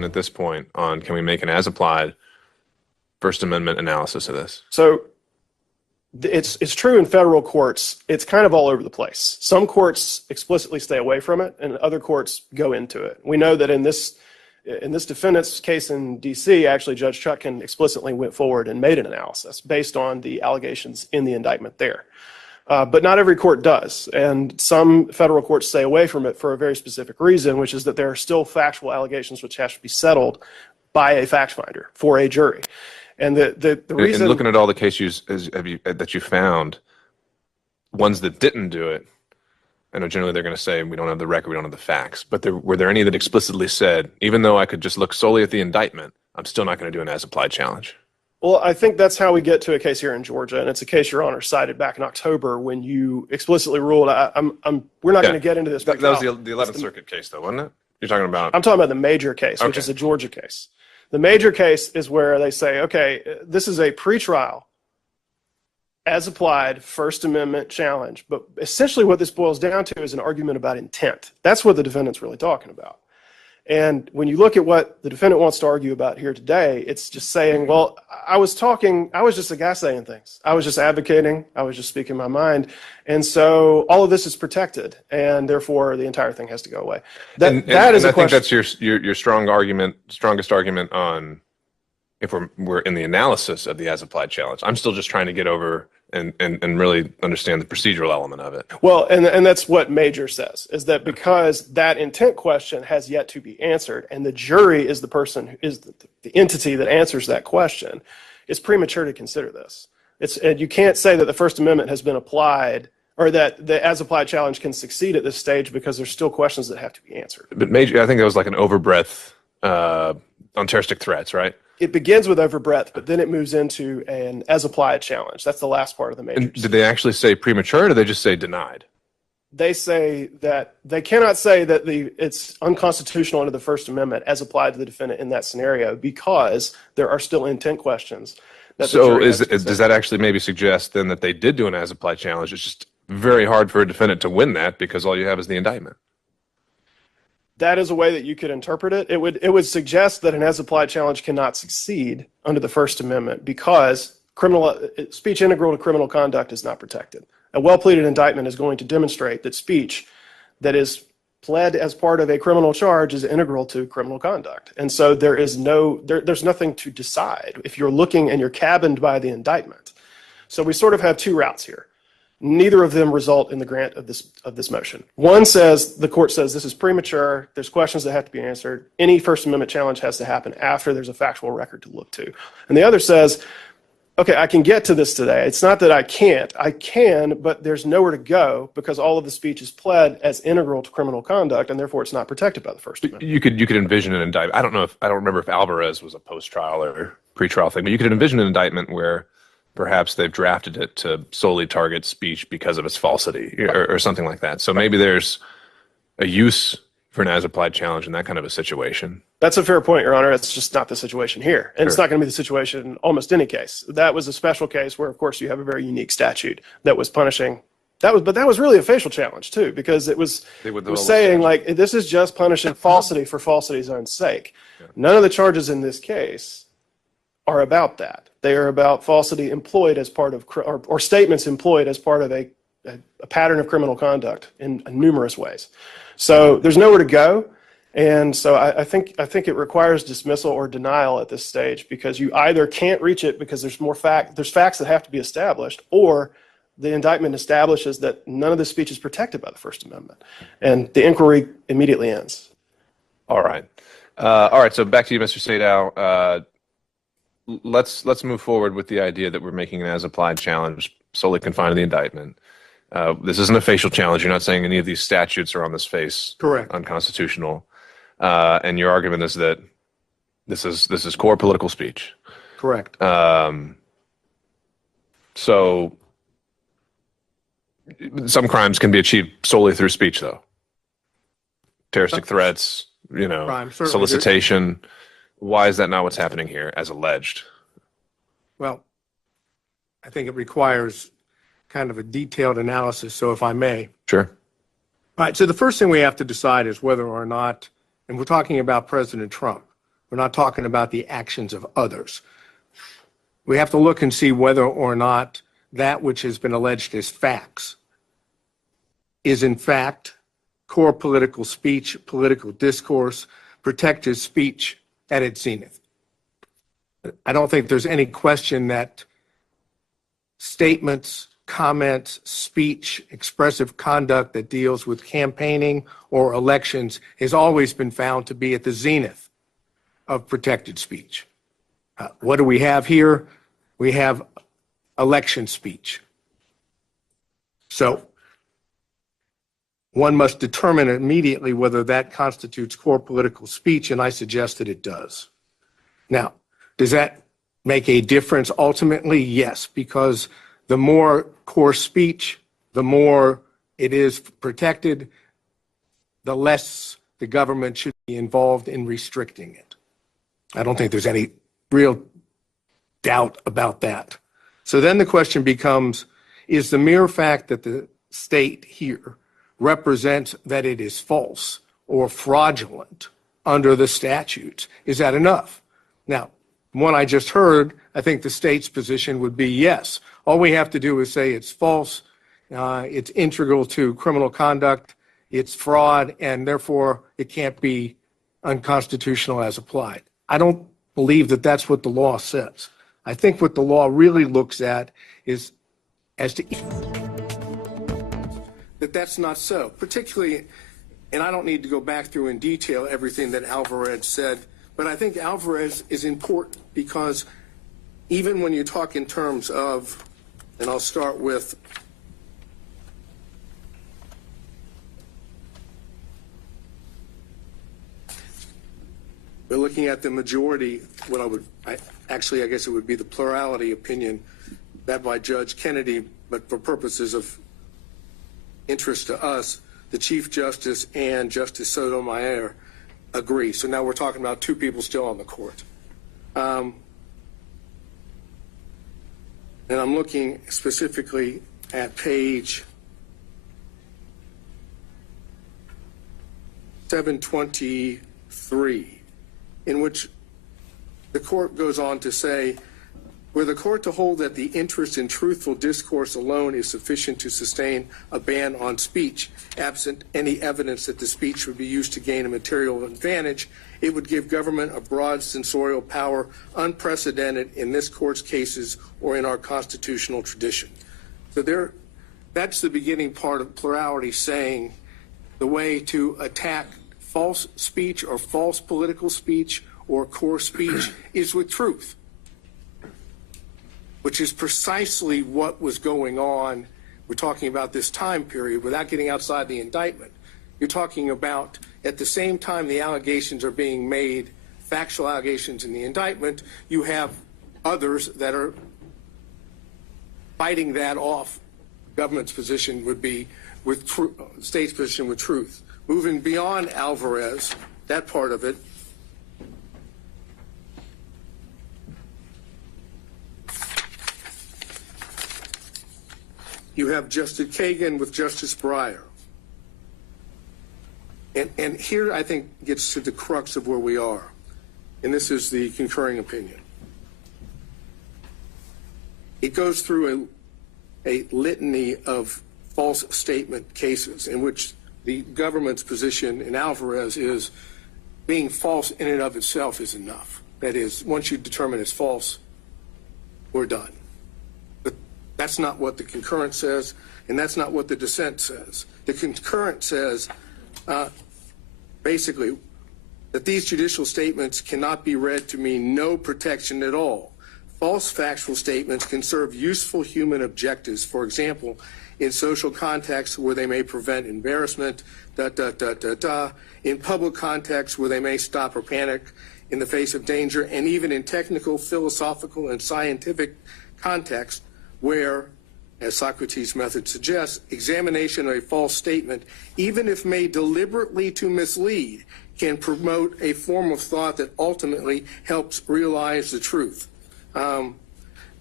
conclusion at this point on can we make an as-applied First Amendment analysis of this? So it's true in federal courts. It's kind of all over the place. Some courts explicitly stay away from it, and other courts go into it. We know that in this defendant's case in D.C., actually Judge Chutkan explicitly went forward and made an analysis based on the allegations in the indictment there. But not every court does, and some federal courts stay away from it for a very specific reason, which is that there are still factual allegations which have to be settled by a fact finder for a jury. And the reason... And looking at all the cases that you found, ones that didn't do it, I know generally they're going to say we don't have the record, we don't have the facts, but were there any that explicitly said, even though I could just look solely at the indictment, I'm still not going to do an as-applied challenge? Well, I think that's how we get to a case here in Georgia, and it's a case Your Honor cited back in October when you explicitly ruled. We're not going to get into this. That was the 11th Circuit case, though, wasn't it? You're talking about? I'm talking about the major case, which is a Georgia case. The major case is where they say, okay, this is a pretrial, as applied First Amendment challenge, but essentially what this boils down to is an argument about intent. That's what the defendant's really talking about. And when you look at what the defendant wants to argue about here today, it's just saying, well, I was just a guy saying things. I was just advocating. I was just speaking my mind. And so all of this is protected, and therefore the entire thing has to go away. That is a question. I think that's your strongest argument on if we're in the analysis of the as-applied challenge. I'm still just trying to get over and really understand the procedural element of it. Well, and that's what Major says, is that because that intent question has yet to be answered, and the jury is the person who is the entity that answers that question, it's premature to consider this. And you can't say that the First Amendment has been applied or that the as-applied challenge can succeed at this stage because there's still questions that have to be answered. But Major, I think that was like an overbreadth on terroristic threats, right? It begins with overbreadth, but then it moves into an as-applied challenge. That's the last part of the Major. Did they actually say premature, or did they just say denied? They say that they cannot say that it's unconstitutional under the First Amendment as applied to the defendant in that scenario because there are still intent questions. So does that actually maybe suggest then that they did do an as-applied challenge? It's just very hard for a defendant to win that because all you have is the indictment. That is a way that you could interpret it. It would suggest that an as-applied challenge cannot succeed under the First Amendment because speech integral to criminal conduct is not protected. A well-pleaded indictment is going to demonstrate that speech that is pled as part of a criminal charge is integral to criminal conduct. And so there's nothing to decide if you're looking and you're cabined by the indictment. So we sort of have two routes here. Neither of them result in the grant of this motion. One says, the court says this is premature, there's questions that have to be answered, any First Amendment challenge has to happen after there's a factual record to look to. And the other says, okay, I can get to this today. It's not that I can't. I can, but there's nowhere to go because all of the speech is pled as integral to criminal conduct, and therefore it's not protected by the First Amendment. You could envision an indictment. I don't remember if Alvarez was a post-trial or pre-trial thing, but you could envision an indictment where perhaps they've drafted it to solely target speech because of its falsity or something like that. So maybe there's a use for an as-applied challenge in that kind of a situation. That's a fair point, Your Honor. It's just not the situation here. And It's not going to be the situation in almost any case. That was a special case where, of course, you have a very unique statute that was punishing. But that was really a facial challenge, too, because it was saying, like, this is just punishing falsity for falsity's own sake. Yeah. None of the charges in this case are about that. They are about falsity employed as part of, or statements employed as part of a pattern of criminal conduct in numerous ways. So there's nowhere to go. And so I think it requires dismissal or denial at this stage because you either can't reach it because there's facts that have to be established, or the indictment establishes that none of the speech is protected by the First Amendment. And the inquiry immediately ends. All right. So back to you, Mr. Sadow. Let's move forward with the idea that we're making an as-applied challenge solely confined to the indictment. This isn't a facial challenge. You're not saying any of these statutes are on this face unconstitutional. And your argument is that this is core political speech. Correct. So some crimes can be achieved solely through speech, though. Terroristic threats, solicitation. Why is that not what's happening here, as alleged? Well, I think it requires kind of a detailed analysis, so if I may. Sure. All right, so the first thing we have to decide is whether or not, and we're talking about President Trump, We're not talking about the actions of others. We have to look and see whether or not that which has been alleged as facts is in fact core political speech, political discourse, protected speech at its zenith. I don't think there's any question that statements, comments, speech, expressive conduct that deals with campaigning or elections has always been found to be at the zenith of protected speech. What do we have here? We have election speech. So one must determine immediately whether that constitutes core political speech, and I suggest that it does. Now, does that make a difference ultimately? Yes, because the more core speech, the more it is protected, the less the government should be involved in restricting it. I don't think there's any real doubt about that. So then the question becomes, is the mere fact that the state here represents that it is false or fraudulent under the statutes, is that enough? Now, from what I just heard, I think the state's position would be yes. All we have to do is say it's false, it's integral to criminal conduct, it's fraud, and therefore it can't be unconstitutional as applied. I don't believe that that's what the law says. I think what the law really looks at is as to that that's not so, particularly, and I don't need to go back through in detail everything that Alvarez said, but I think Alvarez is important because even when you talk in terms of, and I'll start with we're looking at the majority, what I guess it would be the plurality opinion that by Judge Kennedy, but for purposes of interest to us, the Chief Justice and Justice Sotomayor agree. So now we're talking about two people still on the court. And I'm looking specifically at page 723, in which the court goes on to say, were the court to hold that the interest in truthful discourse alone is sufficient to sustain a ban on speech, absent any evidence that the speech would be used to gain a material advantage, it would give government a broad censorial power unprecedented in this court's cases or in our constitutional tradition. So that's the beginning part of plurality, saying the way to attack false speech or false political speech or core speech is with truth, which is precisely what was going on. We're talking about this time period without getting outside the indictment. You're talking about at the same time the allegations are being made, factual allegations in the indictment, you have others that are fighting that off. Government's position would be with state's position with truth. Moving beyond Alvarez, that part of it, you have Justice Kagan with Justice Breyer. And here I think gets to the crux of where we are. And this is the concurring opinion. It goes through a litany of false statement cases in which the government's position in Alvarez is being false in and of itself is enough. That is, once you determine it's false, we're done. But that's not what the concurrent says, and that's not what the dissent says. The concurrent says, basically, that these judicial statements cannot be read to mean no protection at all. False factual statements can serve useful human objectives, for example, in social contexts where they may prevent embarrassment, in public contexts where they may stop or panic in the face of danger, and even in technical, philosophical, and scientific contexts where, as Socrates' method suggests, examination of a false statement, even if made deliberately to mislead, can promote a form of thought that ultimately helps realize the truth.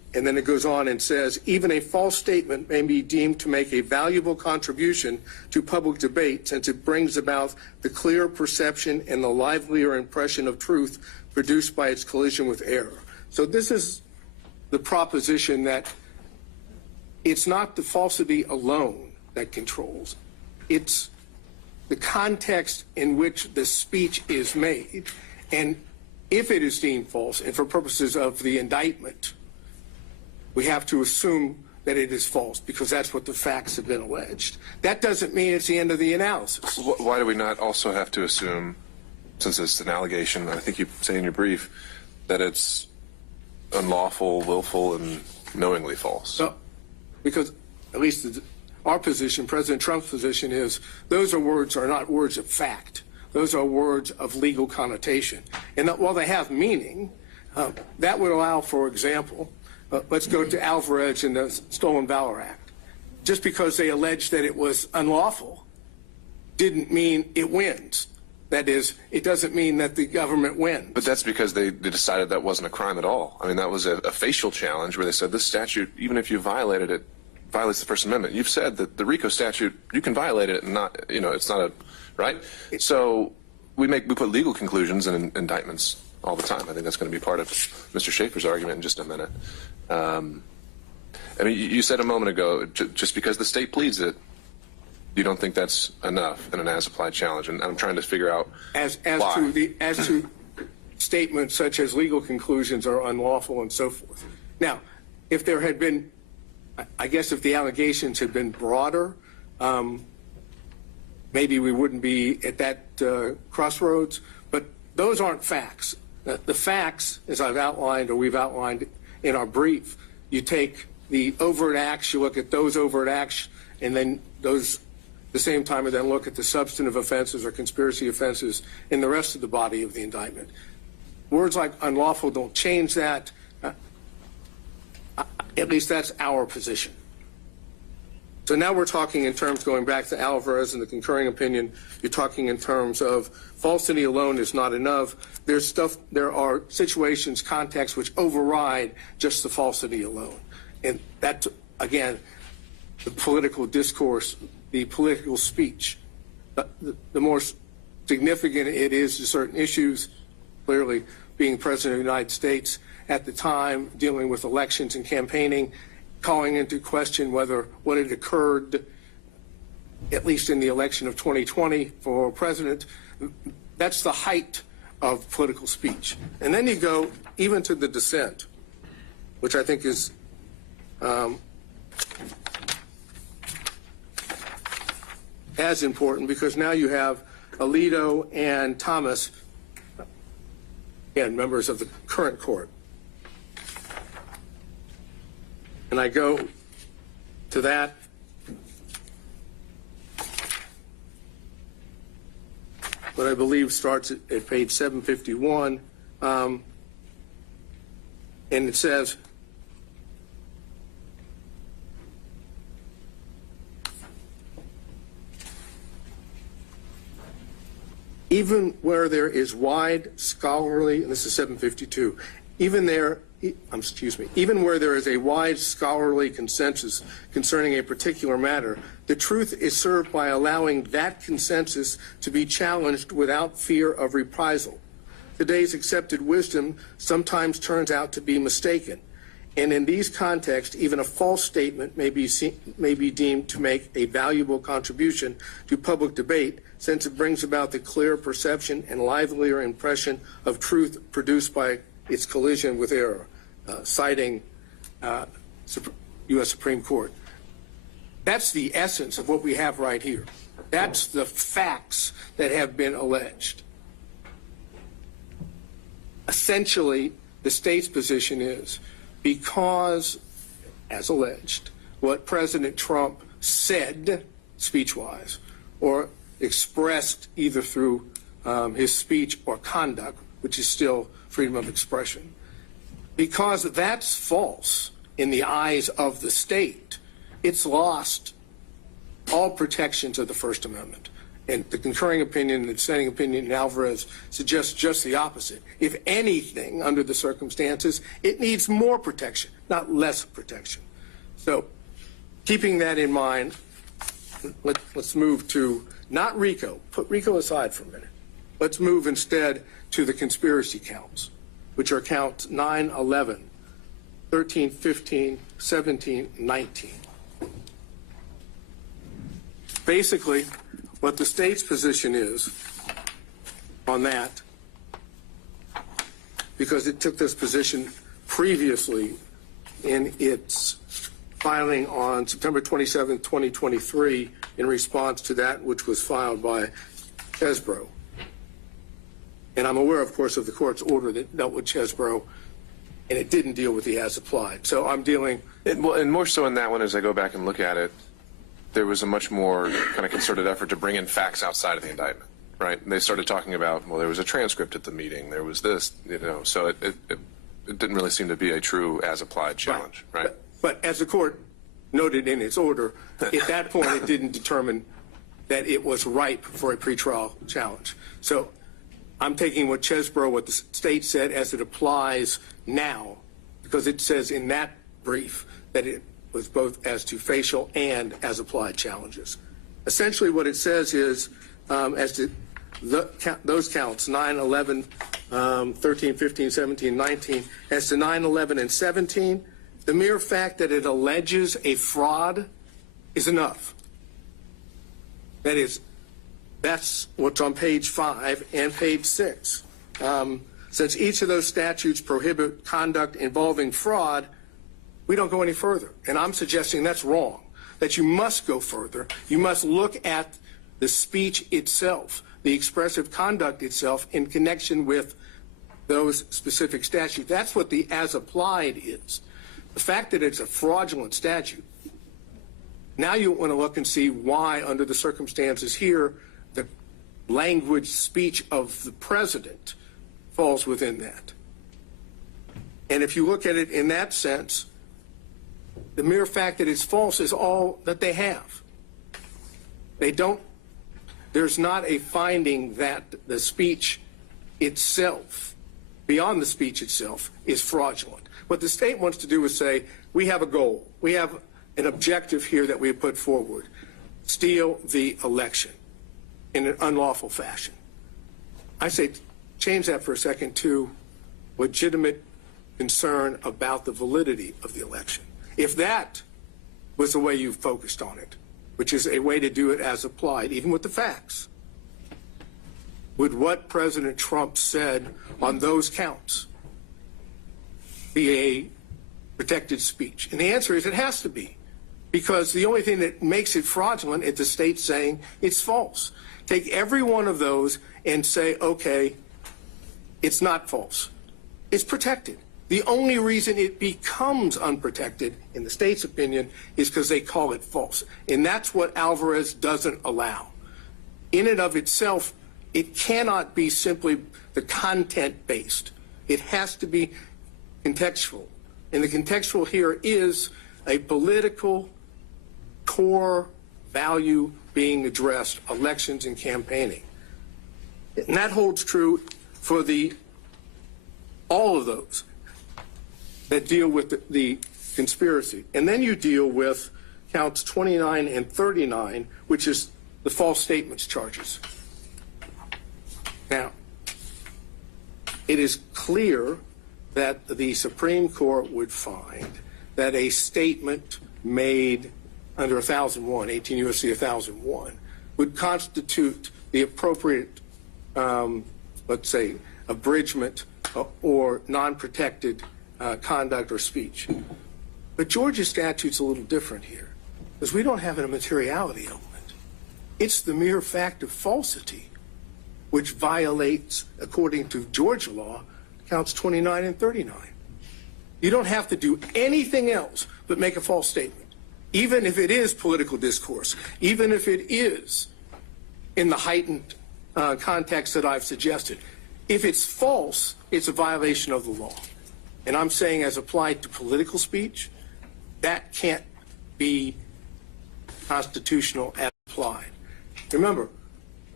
and then it goes on and says, even a false statement may be deemed to make a valuable contribution to public debate since it brings about the clear perception and the livelier impression of truth produced by its collision with error. So this is the proposition that it's not the falsity alone that controls. It's the context in which the speech is made. And if it is deemed false, and for purposes of the indictment, we have to assume that it is false because that's what the facts have been alleged. That doesn't mean it's the end of the analysis. Why do we not also have to assume, since it's an allegation, I think you say in your brief, that it's unlawful, willful, and knowingly false? So, because at least our position, President Trump's position, is those are not words of fact. Those are words of legal connotation. And that while they have meaning, that would allow, for example, let's go to Alvarez and the Stolen Valor Act. Just because they alleged that it was unlawful didn't mean it wins. That is, it doesn't mean that the government wins. But that's because they decided that wasn't a crime at all. I mean, that was a facial challenge where they said this statute, even if you violated it, violates the First Amendment. You've said that the RICO statute, you can violate it and not, it's not a, right? So we put legal conclusions in indictments all the time. I think that's going to be part of Mr. Schaefer's argument in just a minute. I mean, you said a moment ago, just because the state pleads it, you don't think that's enough in an as-applied challenge, and I'm trying to figure out as why. to statements such as legal conclusions are unlawful and so forth. Now, if there had been, I guess, if the allegations had been broader, maybe we wouldn't be at that crossroads. But those aren't facts. The facts, as I've outlined or we've outlined in our brief, you take the overt acts, you look at those overt acts, and then those. At the same time, and then look at the substantive offenses or conspiracy offenses in the rest of the body of the indictment. Words like unlawful don't change that. At least that's our position. So now we're talking in terms, going back to Alvarez and the concurring opinion, you're talking in terms of falsity alone is not enough. There are situations, contexts which override just the falsity alone. And that, again, the political discourse, the political speech, the more significant it is to certain issues, clearly being President of the United States at the time, dealing with elections and campaigning, calling into question whether what had occurred, at least in the election of 2020 for president, that's the height of political speech. And then you go even to the dissent, which I think is as important, because now you have Alito and Thomas, again, members of the current court. And I go to that. What I believe starts at page 751, and it says, even where there is wide scholarly, and this is 752, even where there is a wide scholarly consensus concerning a particular matter, the truth is served by allowing that consensus to be challenged without fear of reprisal. Today's accepted wisdom sometimes turns out to be mistaken, and in these contexts, even a false statement may be deemed to make a valuable contribution to public debate, since it brings about the clear perception and livelier impression of truth produced by its collision with error, citing U.S. Supreme Court. That's the essence of what we have right here. That's the facts that have been alleged. Essentially, the state's position is because, as alleged, what President Trump said speech-wise or expressed either through his speech or conduct, which is still freedom of expression, because that's false in the eyes of the state, it's lost all protections of the First Amendment. And the concurring opinion, the dissenting opinion in Alvarez suggests just the opposite. If anything, under the circumstances, it needs more protection, not less protection. So keeping that in mind, let's move to not RICO. Put RICO aside for a minute. Let's move instead to the conspiracy counts, which are counts 9, 11, 13, 15, 17, 19. Basically, what the state's position is on that, because it took this position previously in its filing on September 27, 2023, in response to that which was filed by Chesbrough. And I'm aware, of course, of the court's order that dealt with Chesbrough, and it didn't deal with the as applied. So I'm dealing. And more so in that one, as I go back and look at it, there was a much more kind of concerted effort to bring in facts outside of the indictment, right? And they started talking about, well, there was a transcript at the meeting, there was this, so it didn't really seem to be a true as-applied challenge, right? But as the court noted in its order, at that point it didn't determine that it was ripe for a pretrial challenge. So I'm taking what Chesbrough, what the state said, as it applies now, because it says in that brief that it was both as to facial and as applied challenges. Essentially what it says is, as to those counts, 9, 11, 13, 15, 17, 19, as to 9, 11, and 17, the mere fact that it alleges a fraud is enough. That is, that's what's on page 5 and page 6. Since each of those statutes prohibit conduct involving fraud, we don't go any further. And I'm suggesting that's wrong, that you must go further. You must look at the speech itself, the expressive conduct itself in connection with those specific statutes. That's what the as applied is. The fact that it's a fraudulent statute, now you want to look and see why, under the circumstances here, the language speech of the president falls within that. And if you look at it in that sense, the mere fact that it's false is all that they have. There's not a finding that the speech itself, beyond the speech itself, is fraudulent. What the state wants to do is say, we have a goal. We have an objective here that we have put forward. Steal the election in an unlawful fashion. I say change that for a second to legitimate concern about the validity of the election. If that was the way you focused on it, which is a way to do it as applied, even with the facts, would what President Trump said on those counts be a protected speech? And the answer is it has to be, because the only thing that makes it fraudulent is the state saying it's false. Take every one of those and say, okay, it's not false. It's protected. The only reason it becomes unprotected, in the state's opinion, is because they call it false. And that's what Alvarez doesn't allow. In and of itself, it cannot be simply the content-based. It has to be contextual. And the contextual here is a political core value being addressed, elections and campaigning. And that holds true for all of those that deal with the conspiracy. And then you deal with counts 29 and 39, which is the false statements charges. Now, it is clear that the Supreme Court would find that a statement made under 1001, 18 U.S.C. 1001, would constitute the appropriate, let's say, abridgment or non-protected conduct or speech. But Georgia's statute's a little different here, because we don't have a materiality element. It's the mere fact of falsity, which violates, according to Georgia law, counts 29 and 39. You don't have to do anything else but make a false statement, even if it is political discourse, even if it is in the heightened context that I've suggested. If it's false, it's a violation of the law. And I'm saying, as applied to political speech, that can't be constitutional as applied. Remember,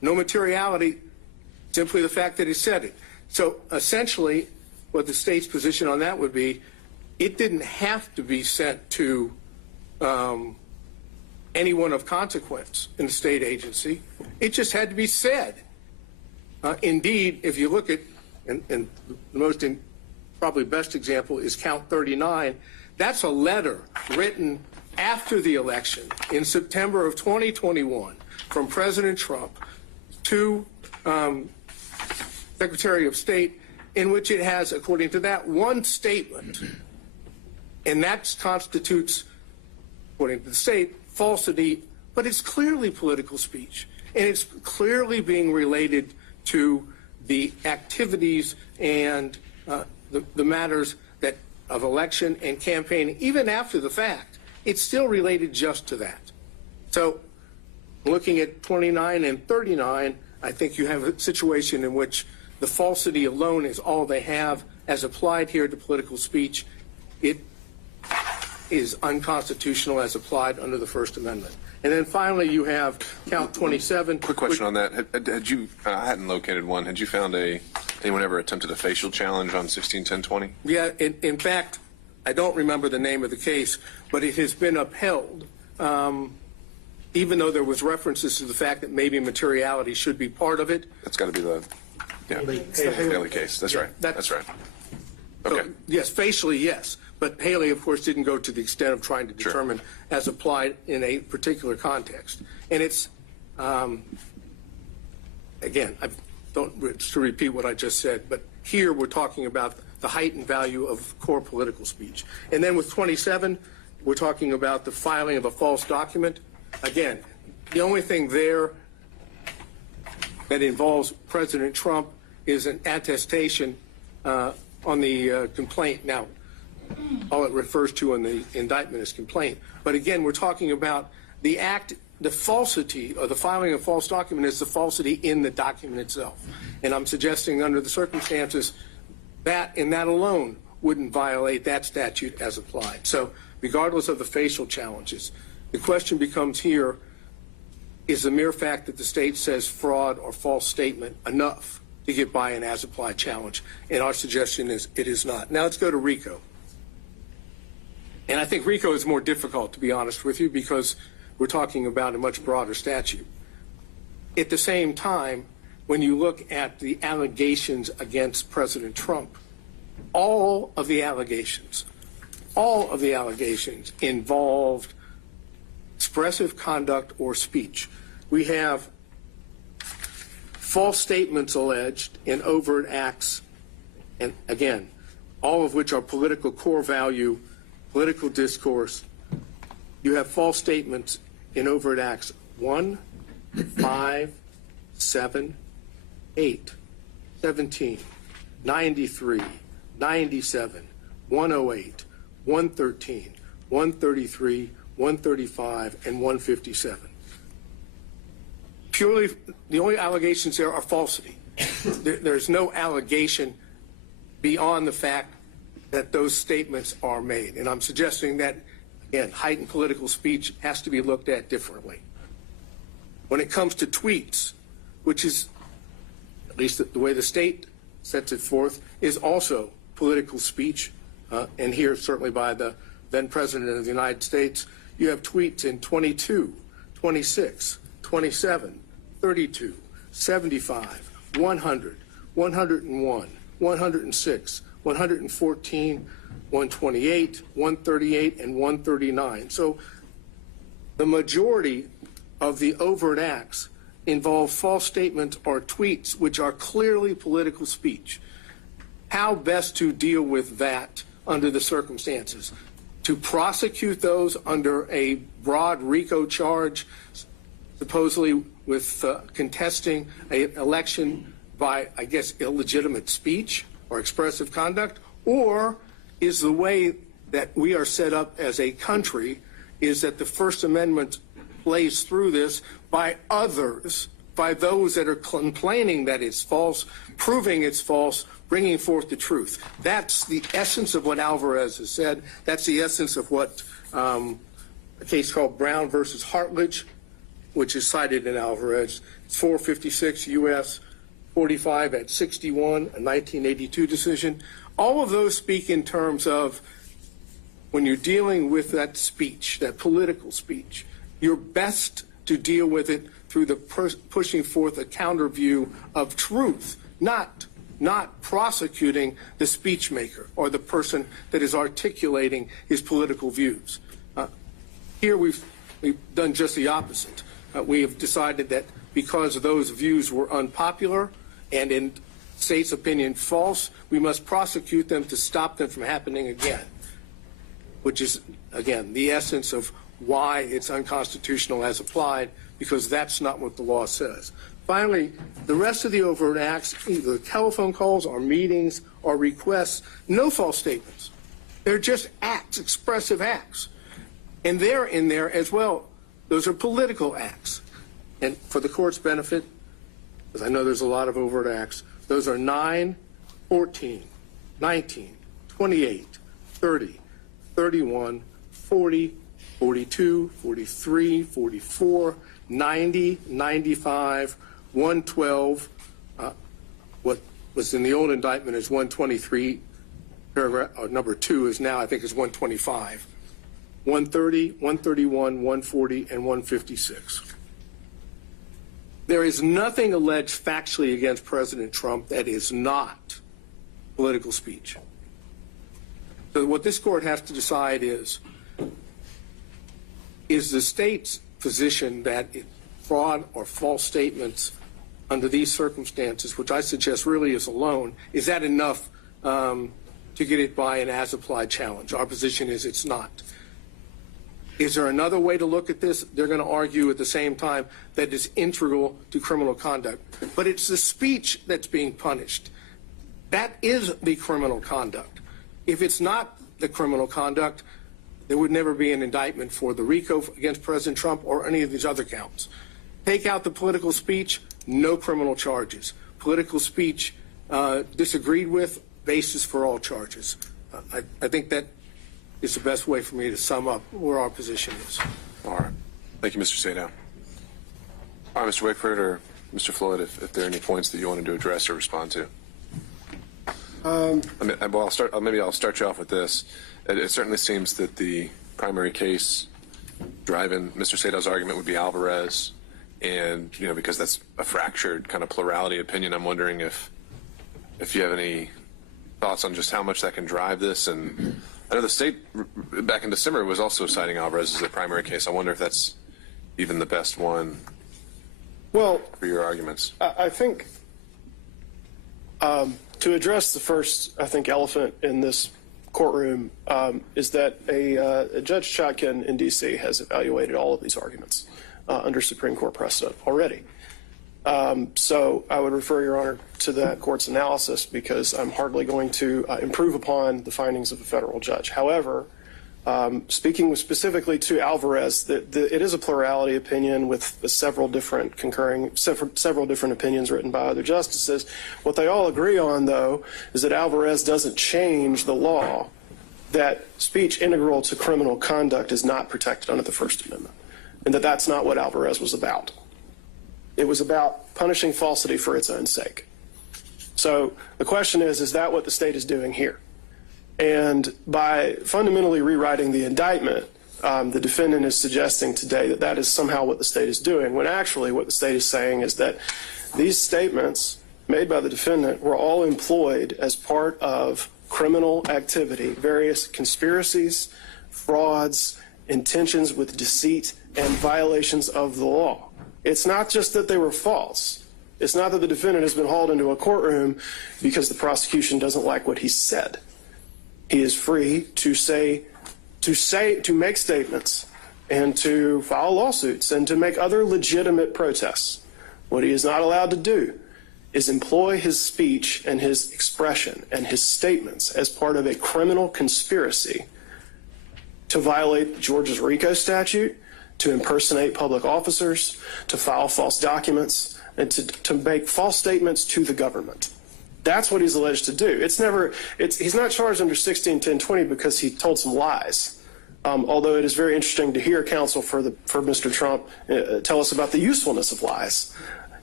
No materiality, simply the fact that he said it. So essentially, what the state's position on that would be, it didn't have to be sent to anyone of consequence in the state agency. It just had to be said. Indeed, if you look at, and the most probably best example is count 39, that's a letter written after the election in September of 2021 from President Trump to Secretary of State, in which it has, according to that, one statement, and that constitutes, according to the state, falsity, but it's clearly political speech, and it's clearly being related to the activities and the matters that of election and campaigning, even after the fact. It's still related just to that. So looking at 29 and 39, I think you have a situation in which the falsity alone is all they have as applied here to political speech. It is unconstitutional as applied under the First Amendment. And then finally, you have count 27. Quick question on that. Had you, I hadn't located one. Had you found anyone ever attempted a facial challenge on 161020? Yeah, in fact, I don't remember the name of the case, but it has been upheld, even though there was references to the fact that maybe materiality should be part of it. That's got to be the Haley case. That's right. That's right. Okay. So, yes, facially, yes. But Haley, of course, didn't go to the extent of trying to determine as applied in a particular context. And it's, again, I don't to repeat what I just said, but here we're talking about the heightened value of core political speech. And then with 27, we're talking about the filing of a false document. Again, the only thing there that involves President Trump is an attestation on the complaint. Now, all it refers to in the indictment is complaint. But again, we're talking about the act, the falsity or the filing of false document is the falsity in the document itself. And I'm suggesting under the circumstances that in that alone wouldn't violate that statute as applied. So regardless of the facial challenges, the question becomes here, is the mere fact that the state says fraud or false statement enough to get by an as-applied challenge? And our suggestion is it is not. Now let's go to RICO. And I think RICO is more difficult, to be honest with you, because we're talking about a much broader statute. At the same time, when you look at the allegations against President Trump, all of the allegations involved expressive conduct or speech. We have false statements alleged in overt acts, and again, all of which are political core value, political discourse. You have false statements in overt acts 1, 5, 7, 8, 17, 93, 97, 108, 113, 133, 135, and 157. Purely, the only allegations there are falsity. There's no allegation beyond the fact that those statements are made. And I'm suggesting that, again, heightened political speech has to be looked at differently. When it comes to tweets, which is, at least the way the state sets it forth, is also political speech, and here certainly by the then President of the United States, you have tweets in 22, 26, 27, 32, 75, 100, 101, 106, 114, 128, 138, and 139. So the majority of the overt acts involve false statements or tweets which are clearly political speech. How best to deal with that under the circumstances? To prosecute those under a broad RICO charge, supposedly with contesting an election by, I guess, illegitimate speech or expressive conduct? Or is the way that we are set up as a country is that the First Amendment plays through this by others, by those that are complaining that it's false, proving it's false, bringing forth the truth? That's the essence of what Alvarez has said. That's the essence of what a case called Brown versus Hartledge, which is cited in Alvarez, 456 U.S. 45 at 61, a 1982 decision. All of those speak in terms of when you're dealing with that speech, that political speech, you're best to deal with it through the pushing forth a counter view of truth, not prosecuting the speech maker or the person that is articulating his political views. Here we've done just the opposite. We have decided that because those views were unpopular and in state's opinion false, we must prosecute them to stop them from happening again, which is, again, the essence of why it's unconstitutional as applied, because that's not what the law says. Finally, the rest of the overt acts, either telephone calls or meetings or requests, no false statements. They're just acts, expressive acts. And they're in there as well. Those are political acts. And for the court's benefit, because I know there's a lot of overt acts, those are 9, 14, 19, 28, 30, 31, 40, 42, 43, 44, 90, 95, 112. What was in the old indictment is 123. Paragraph number 2 is now, I think, is 125. 130, 131, 140, and 156. There is nothing alleged factually against President Trump that is not political speech. So what this court has to decide is the state's position that fraud or false statements under these circumstances, which I suggest really is alone, is that enough to get it by an as-applied challenge? Our position is it's not. Is there another way to look at this? They're going to argue at the same time that it's integral to criminal conduct. But it's the speech that's being punished. That is the criminal conduct. If it's not the criminal conduct, there would never be an indictment for the RICO against President Trump or any of these other counts. Take out the political speech, no criminal charges. Political speech disagreed with, basis for all charges. I think that is the best way for me to sum up where our position is. All right. Thank you, Mr. Sadow. All right, Mr. Wakeford or Mr. Floyd, if there are any points that you wanted to address or respond to. Maybe I'll start you off with this. It certainly seems that the primary case driving Mr. Sadow's argument would be Alvarez, and because that's a fractured kind of plurality opinion, I'm wondering if you have any thoughts on just how much that can drive this. And I know the state back in December was also citing Alvarez as a primary case. I wonder if that's even the best one for your arguments. I think to address the first, elephant in this courtroom is that a Judge Chotkin in D.C. has evaluated all of these arguments under Supreme Court precedent already. So I would refer, Your Honor, to that court's analysis because I'm hardly going to improve upon the findings of a federal judge. However, speaking specifically to Alvarez, it is a plurality opinion with several different opinions written by other justices. What they all agree on, though, is that Alvarez doesn't change the law that speech integral to criminal conduct is not protected under the First Amendment, and that that's not what Alvarez was about. It was about punishing falsity for its own sake. So the question is that what the state is doing here? And by fundamentally rewriting the indictment, the defendant is suggesting today that that is somehow what the state is doing, when actually what the state is saying is that these statements made by the defendant were all employed as part of criminal activity, various conspiracies, frauds, intentions with deceit, and violations of the law. It's not just that they were false. It's not that the defendant has been hauled into a courtroom because the prosecution doesn't like what he said. He is free to make statements and to file lawsuits and to make other legitimate protests. What he is not allowed to do is employ his speech and his expression and his statements as part of a criminal conspiracy to violate Georgia's RICO statute, to impersonate public officers, to file false documents, and to make false statements to the government. That's what he's alleged to do. He's not charged under 161020 because he told some lies. Although it is very interesting to hear counsel for Mr. Trump tell us about the usefulness of lies.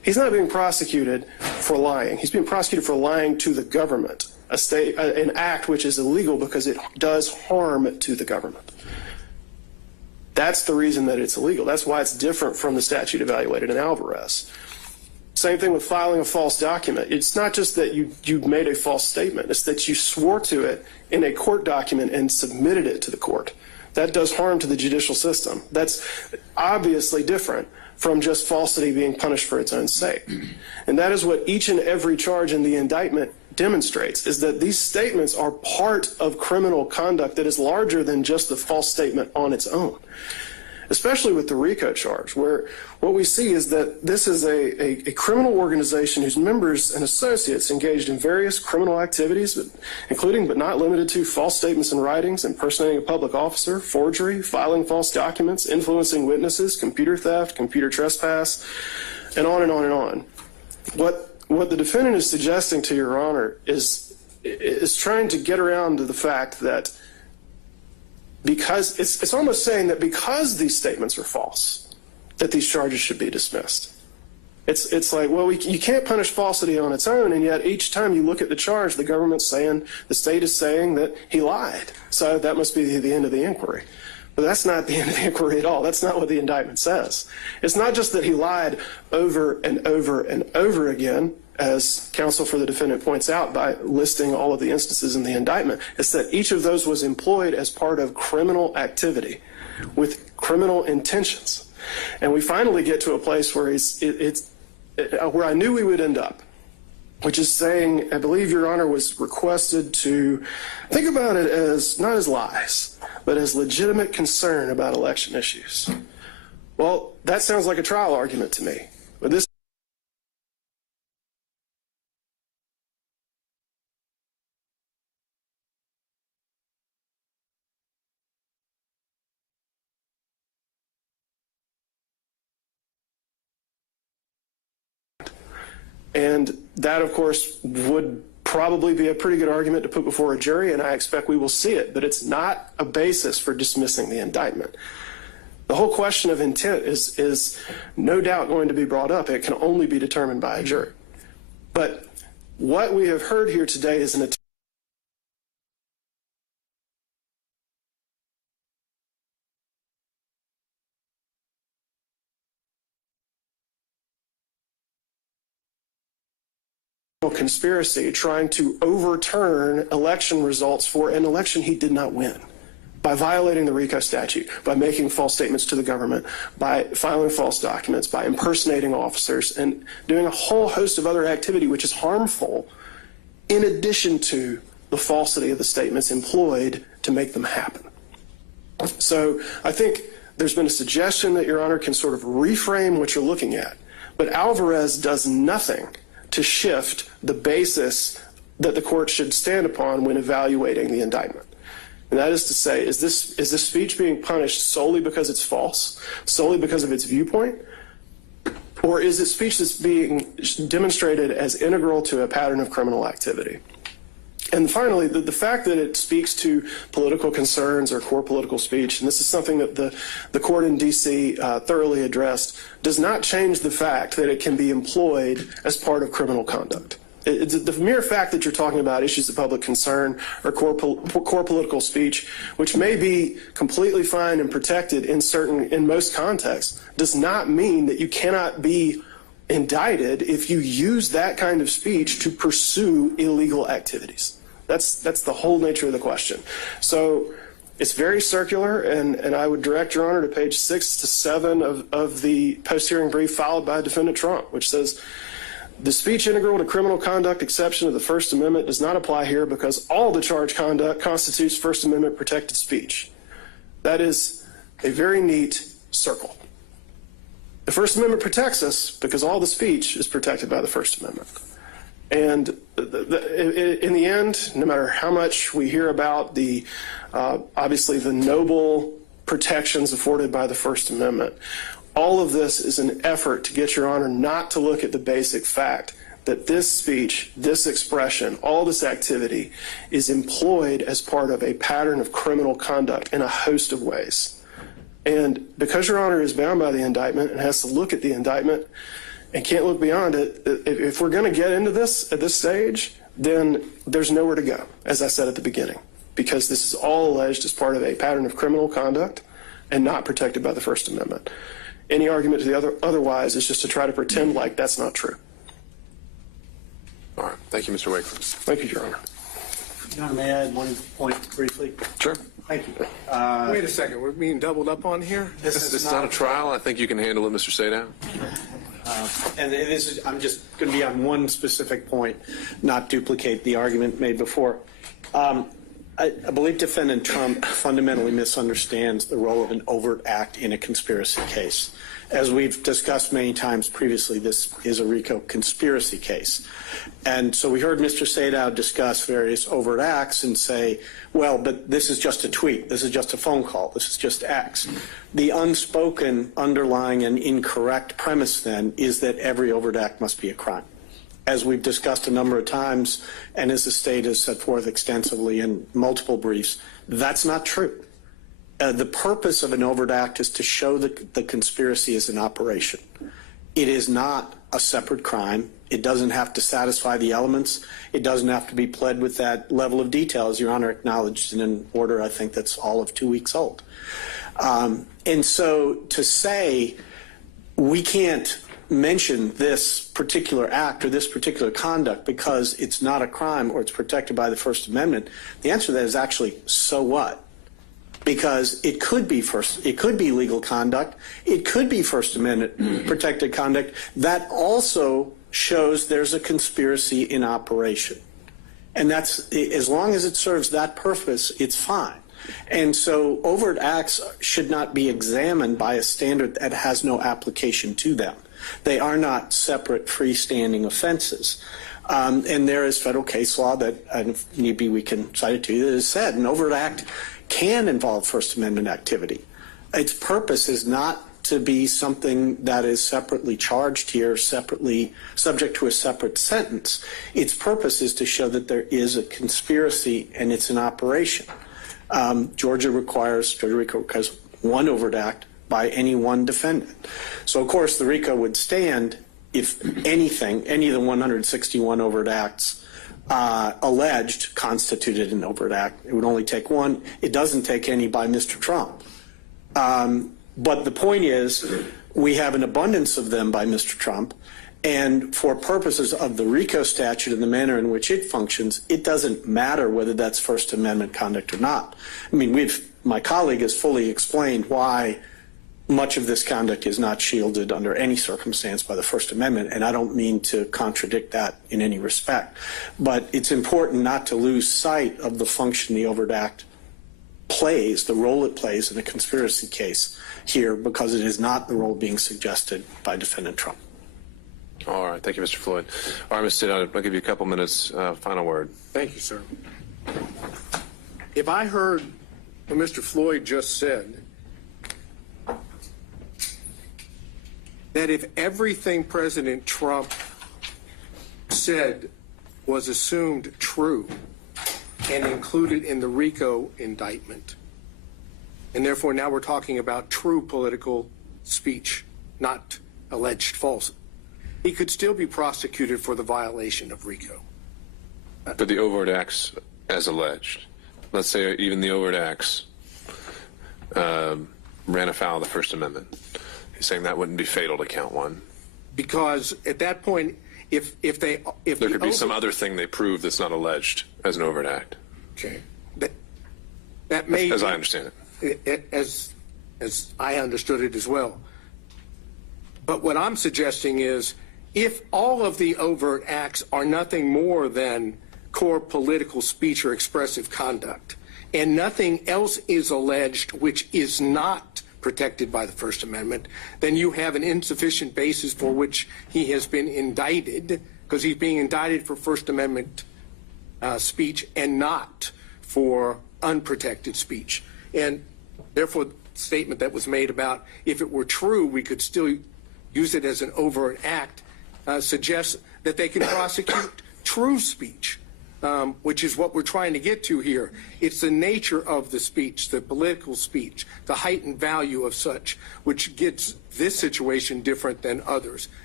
He's not being prosecuted for lying. He's being prosecuted for lying to the government, an act which is illegal because it does harm to the government. That's the reason that it's illegal. That's why it's different from the statute evaluated in Alvarez. Same thing with filing a false document. It's not just that you made a false statement. It's that you swore to it in a court document and submitted it to the court. That does harm to the judicial system. That's obviously different from just falsity being punished for its own sake. And that is what each and every charge in the indictment demonstrates, is that these statements are part of criminal conduct that is larger than just the false statement on its own. Especially with the RICO charge, where what we see is that this is a criminal organization whose members and associates engaged in various criminal activities, including but not limited to false statements and writings, impersonating a public officer, forgery, filing false documents, influencing witnesses, computer theft, computer trespass, and on and on and on. What the defendant is suggesting to Your Honor is trying to get around to the fact that because it's almost saying that because these statements are false, that these charges should be dismissed. It's like, well, you can't punish falsity on its own, and yet each time you look at the charge, the state is saying that he lied. So that must be the end of the inquiry. But that's not the end of the inquiry at all. That's not what the indictment says. It's not just that he lied over and over and over again, as counsel for the defendant points out by listing all of the instances in the indictment. It's that each of those was employed as part of criminal activity with criminal intentions. And we finally get to a place where where I knew we would end up, which is saying, I believe Your Honor was requested to think about it as not as lies, but as legitimate concern about election issues. Well, that sounds like a trial argument to me. But this and that, of course, would probably be a pretty good argument to put before a jury, and I expect we will see it, but it's not a basis for dismissing the indictment. The whole question of intent is no doubt going to be brought up. It can only be determined by a jury. But what we have heard here today is an attempt conspiracy trying to overturn election results for an election he did not win by violating the RICO statute, by making false statements to the government, by filing false documents, by impersonating officers, and doing a whole host of other activity which is harmful in addition to the falsity of the statements employed to make them happen. So I think there's been a suggestion that Your Honor can sort of reframe what you're looking at, but Alvarez does nothing to shift the basis that the court should stand upon when evaluating the indictment. And that is to say, is this speech being punished solely because it's false, solely because of its viewpoint, or is it speech that's being demonstrated as integral to a pattern of criminal activity? And finally, the fact that it speaks to political concerns or core political speech, and this is something that the court in D.C. Thoroughly addressed, does not change the fact that it can be employed as part of criminal conduct. The mere fact that you're talking about issues of public concern or core political speech, which may be completely fine and protected in most contexts, does not mean that you cannot be indicted if you use that kind of speech to pursue illegal activities. That's the whole nature of the question. So it's very circular, and I would direct Your Honor to page 6 to 7 of the post-hearing brief filed by Defendant Trump, which says, the speech integral to criminal conduct exception of the First Amendment does not apply here because all the charged conduct constitutes First Amendment protected speech. That is a very neat circle. The First Amendment protects us because all the speech is protected by the First Amendment. And in the end, no matter how much we hear about obviously the noble protections afforded by the First Amendment, all of this is an effort to get Your Honor not to look at the basic fact that this speech, this expression, all this activity is employed as part of a pattern of criminal conduct in a host of ways. And because Your Honor is bound by the indictment and has to look at the indictment, and can't look beyond it. If we're going to get into this at this stage, then there's nowhere to go, as I said at the beginning, because this is all alleged as part of a pattern of criminal conduct and not protected by the First Amendment. Any argument to the otherwise is just to try to pretend like that's not true. All right. Thank you, Mr. Wakeland. Thank you, Your Honor. Your Honor, may I add one point briefly? Sure. Thank you. Wait a second, we're being doubled up on here? This is not a trial. I think you can handle it, Mr. Sadow. And it is, I'm just going to be on one specific point, not duplicate the argument made before. I believe Defendant Trump fundamentally misunderstands the role of an overt act in a conspiracy case. As we've discussed many times previously, this is a RICO conspiracy case. And so we heard Mr. Sadow discuss various overt acts and say, well, but this is just a tweet, this is just a phone call, this is just X. The unspoken, underlying, and incorrect premise then is that every overt act must be a crime. As we've discussed a number of times, and as the state has set forth extensively in multiple briefs, that's not true. The purpose of an overt act is to show that the conspiracy is in operation. It is not a separate crime. It doesn't have to satisfy the elements. It doesn't have to be pled with that level of detail, as Your Honor acknowledged in an order I think that's all of 2 weeks old. And so to say we can't mention this particular act or this particular conduct because it's not a crime or it's protected by the First Amendment, the answer to that is actually, so what? Because it could be legal conduct, it could be First Amendment protected conduct. That also shows there's a conspiracy in operation. And that's, as long as it serves that purpose, it's fine. And so overt acts should not be examined by a standard that has no application to them. They are not separate freestanding offenses. And there is federal case law that, and if need be, we can cite it to you, that has said an overt act can involve First Amendment activity. Its purpose is not to be something that is separately charged here, separately subject to a separate sentence. Its purpose is to show that there is a conspiracy and it's an operation. Georgia requires one overt act by any one defendant. So, of course, the RICO would stand if anything, any of the 161 overt acts alleged constituted an overt act. It would only take one. It doesn't take any by Mr. Trump. But the point is, we have an abundance of them by Mr. Trump, and for purposes of the RICO statute and the manner in which it functions, it doesn't matter whether that's First Amendment conduct or not. I mean, my colleague has fully explained why much of this conduct is not shielded under any circumstance by the First Amendment, and I don't mean to contradict that in any respect. But it's important not to lose sight of the function the overt act plays, the role it plays in a conspiracy case here, because it is not the role being suggested by Defendant Trump. All right. Thank you, Mr. Floyd. All right, Mr. Sadow, I'll give you a couple minutes. Final word. Thank you, sir. If I heard what Mr. Floyd just said, that if everything President Trump said was assumed true and included in the RICO indictment, and therefore now we're talking about true political speech, not alleged false, he could still be prosecuted for the violation of RICO. For the overt acts as alleged. Let's say even the overt acts ran afoul of the First Amendment. He's saying that wouldn't be fatal to count one. Because at that point, if there could be some other thing they prove that's not alleged as an overt act. Okay. That may as I understand it. As I understood it as well. But what I'm suggesting is, if all of the overt acts are nothing more than core political speech or expressive conduct, and nothing else is alleged which is not protected by the First Amendment, then you have an insufficient basis for which he has been indicted, because he's being indicted for First Amendment speech and not for unprotected speech. And therefore, the statement that was made about if it were true, we could still use it as an overt act, suggests that they can prosecute true speech, which is what we're trying to get to here. It's the nature of the speech, the political speech, the heightened value of such, which gets this situation different than others.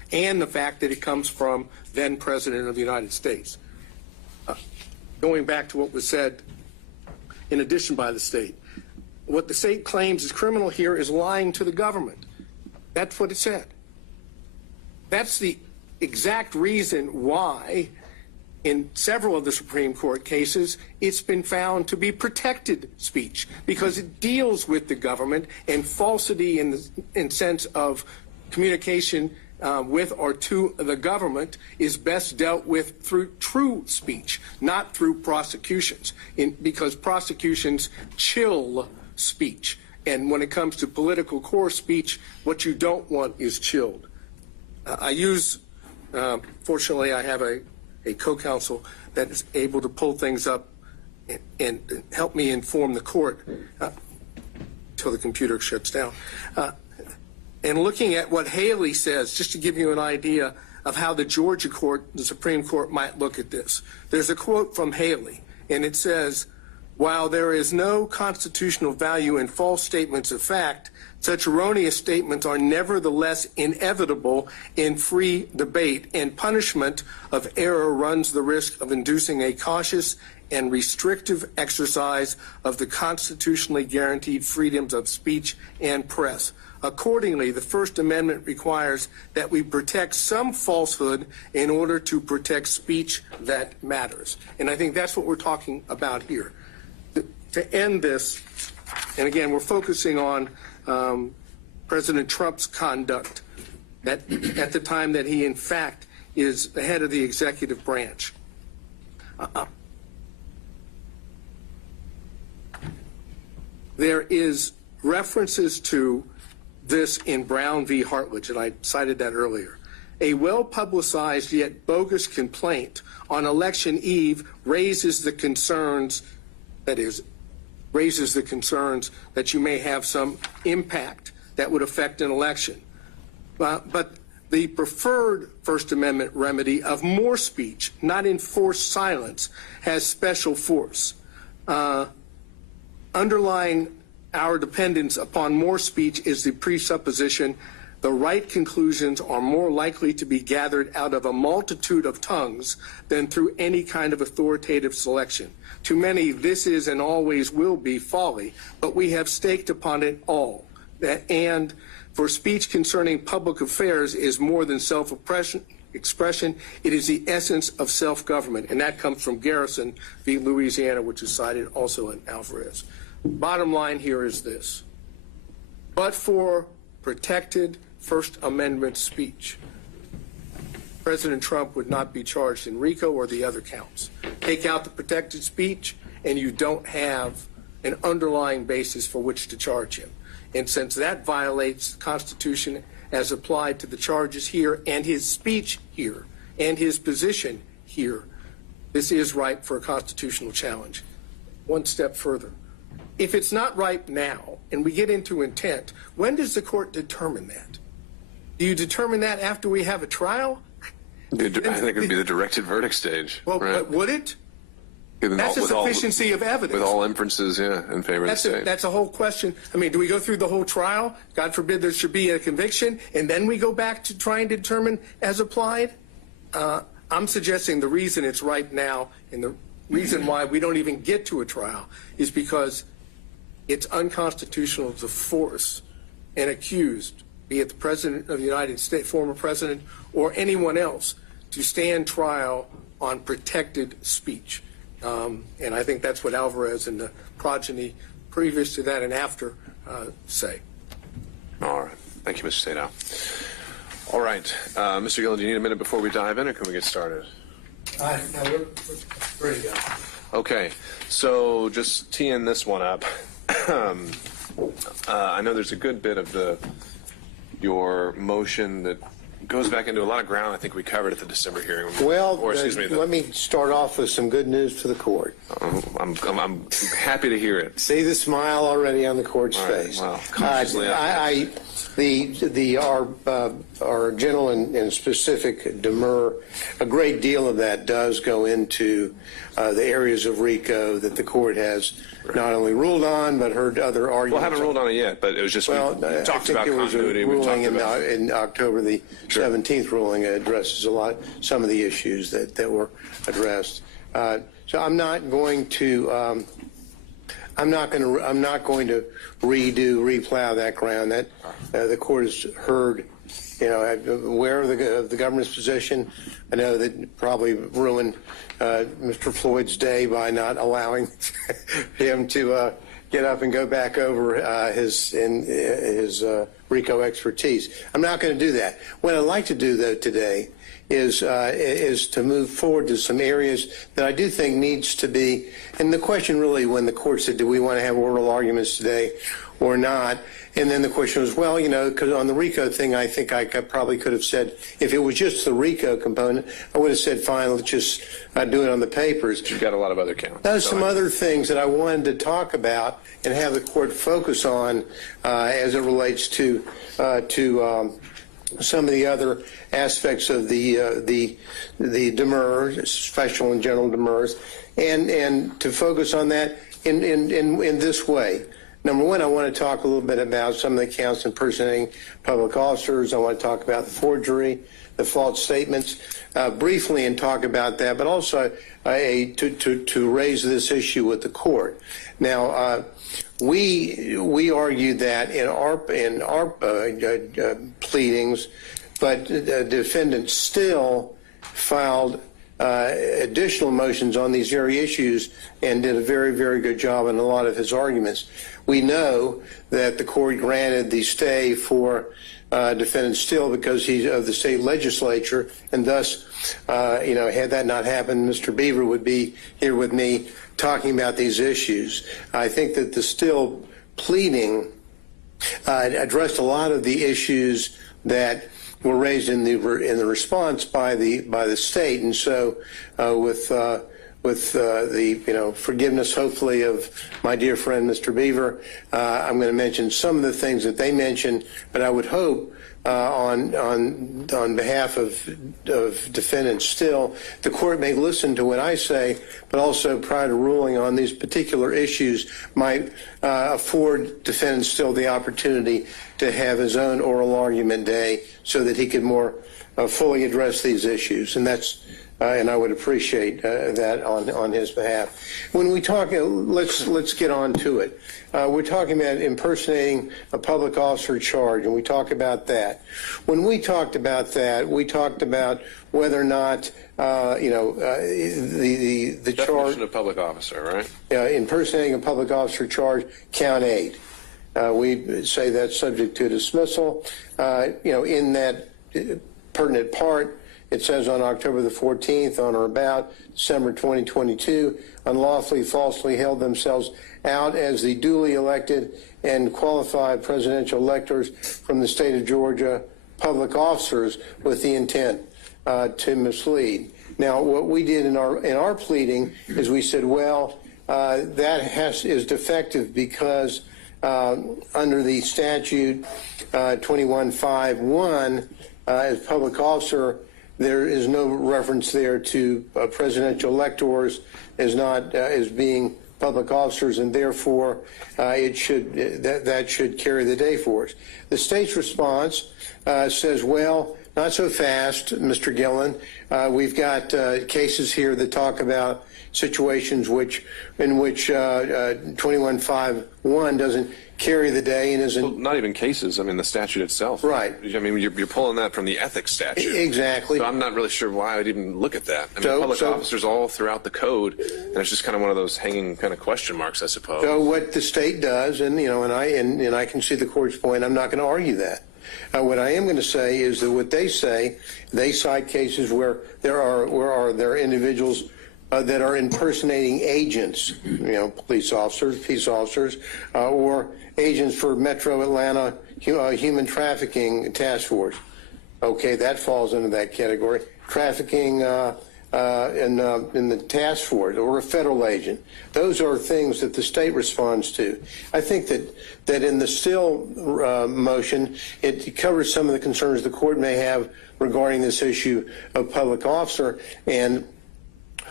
and the fact that it comes from then President of the United States. Going back to what was said in addition by the state, what the state claims is criminal here is lying to the government. That's what it said. That's the exact reason why in several of the Supreme Court cases it's been found to be protected speech, because it deals with the government, and falsity in sense of communication with or to the government is best dealt with through true speech, not through prosecutions, because prosecutions chill speech. And when it comes to political core speech, what you don't want is chilled. Fortunately, I have a co-counsel that is able to pull things up and help me inform the court until the computer shuts down. And looking at what Haley says, just to give you an idea of how the Georgia court, the Supreme Court, might look at this. There's a quote from Haley, and it says, "While there is no constitutional value in false statements of fact, such erroneous statements are nevertheless inevitable in free debate, and punishment of error runs the risk of inducing a cautious and restrictive exercise of the constitutionally guaranteed freedoms of speech and press. Accordingly, the First Amendment requires that we protect some falsehood in order to protect speech that matters." And I think that's what we're talking about here. To end this, and again, we're focusing on President Trump's conduct at the time that he, in fact, is the head of the executive branch. There is references to this in Brown v. Hartledge, and I cited that earlier. A well-publicized yet bogus complaint on election eve raises the concerns that you may have some impact that would affect an election. But the preferred First Amendment remedy of more speech, not enforced silence, has special force. Underlying our dependence upon more speech is the presupposition the right conclusions are more likely to be gathered out of a multitude of tongues than through any kind of authoritative selection. To many, this is and always will be folly, but we have staked upon it all. And for speech concerning public affairs is more than self-expression, it is the essence of self-government. And that comes from Garrison v. Louisiana, which is cited also in Alvarez. Bottom line here is this. But for protected First Amendment speech, President Trump would not be charged in RICO or the other counts. Take out the protected speech, and you don't have an underlying basis for which to charge him. And since that violates the Constitution as applied to the charges here and his speech here and his position here, this is ripe for a constitutional challenge. One step further. If it's not ripe now, and we get into intent, when does the court determine that? Do you determine that after we have a trial? I think it would be the directed verdict stage. Well, right? but would it? That's a sufficiency of evidence. With all inferences, in favor of the state. That's a whole question. I mean, do we go through the whole trial? God forbid there should be a conviction, and then we go back to trying to determine as applied? I'm suggesting the reason it's ripe now, and the reason why we don't even get to a trial, is because it's unconstitutional to force an accused, be it the President of the United States, former President, or anyone else, to stand trial on protected speech. And I think that's what Alvarez and the progeny previous to that and after say. All right. Thank you, Mr. Sadow. All right. Mr. Gillen, do you need a minute before we dive in, or can we get started? No, we're ready to go. Okay. So just teeing this one up. I know there's a good bit of your motion that goes back into a lot of ground I think we covered at the December hearing. Well, let me start off with some good news for the court. I'm happy to hear it. See the smile already on the court's face. Well, cautiously our general and specific demur, a great deal of that does go into the areas of RICO that the court has not only ruled on, but heard other arguments. Well, I haven't ruled on it yet, but it was just, we talked about continuity. Ruling in October, the 17th ruling addresses some of the issues that were addressed. So I'm not going to replow that ground. That the court has heard. I'm aware of the government's position. I know that probably ruined Mr. Floyd's day by not allowing him to get up and go back over his RICO expertise. I'm not going to do that. What I'd like to do, though, today is to move forward to some areas that I do think needs to be, and the question really when the court said, do we want to have oral arguments today or not? And then the question was, well, because on the RICO thing, I think I probably could have said, if it was just the RICO component, I would have said, fine, let's just do it on the papers. You've got a lot of other counts. There's some other things that I wanted to talk about and have the court focus on as it relates to some of the other aspects of the demurs, special and general demurs, and to focus on that in this way. Number one, I want to talk a little bit about some of the counts impersonating public officers. I want to talk about the forgery, the false statements, briefly, and talk about that, but also to raise this issue with the court. Now, we argued that in our pleadings, but defendants still filed additional motions on these very issues and did a very, very good job in a lot of his arguments. We know that the court granted the stay for defendant Still because he's of the state legislature, and thus, had that not happened, Mr. Beaver would be here with me talking about these issues. I think that the Still pleading addressed a lot of the issues that were raised in the response by the state, and so with the forgiveness, hopefully, of my dear friend Mr. Beaver, I'm going to mention some of the things that they mentioned, but I would hope on behalf of defendants Still, the court may listen to what I say, but also prior to ruling on these particular issues might afford defendant Still the opportunity to have his own oral argument day so that he could more fully address these issues, and that's. And I would appreciate that on his behalf. When we talk, let's get on to it. We're talking about impersonating a public officer charge, and we talk about that. When we talked about that, we talked about whether or not the Definition of public officer, right? Impersonating a public officer charge, count 8. We say that's subject to dismissal. In that pertinent part. It says on October the 14th, on or about December 2022, unlawfully, falsely held themselves out as the duly elected and qualified presidential electors from the state of Georgia, public officers with the intent to mislead. Now, what we did in our pleading is we said, well, that is defective because under the statute 2151, as public officer, there is no reference there to presidential electors as being public officers, and therefore that should carry the day for us. The state's response says, well, not so fast, Mr. Gillen. We've got cases here that talk about situations in which 2151 doesn't carry the day and isn't. Well, not even cases. I mean, the statute itself. Right. I mean, you're pulling that from the ethics statute. Exactly. So I'm not really sure why I'd even look at that. I mean, public officers all throughout the code, and it's just kind of one of those hanging kind of question marks, I suppose. So what the state does, and I can see the court's point. I'm not going to argue that. What I am going to say is that what they say, they cite cases where there are individuals that are impersonating agents, police officers, peace officers, or agents for Metro Atlanta Human Trafficking Task Force. Okay, that falls into that category. Trafficking in the task force or a federal agent. Those are things that the state responds to. I think that in the Still motion, it covers some of the concerns the court may have regarding this issue of public officer. And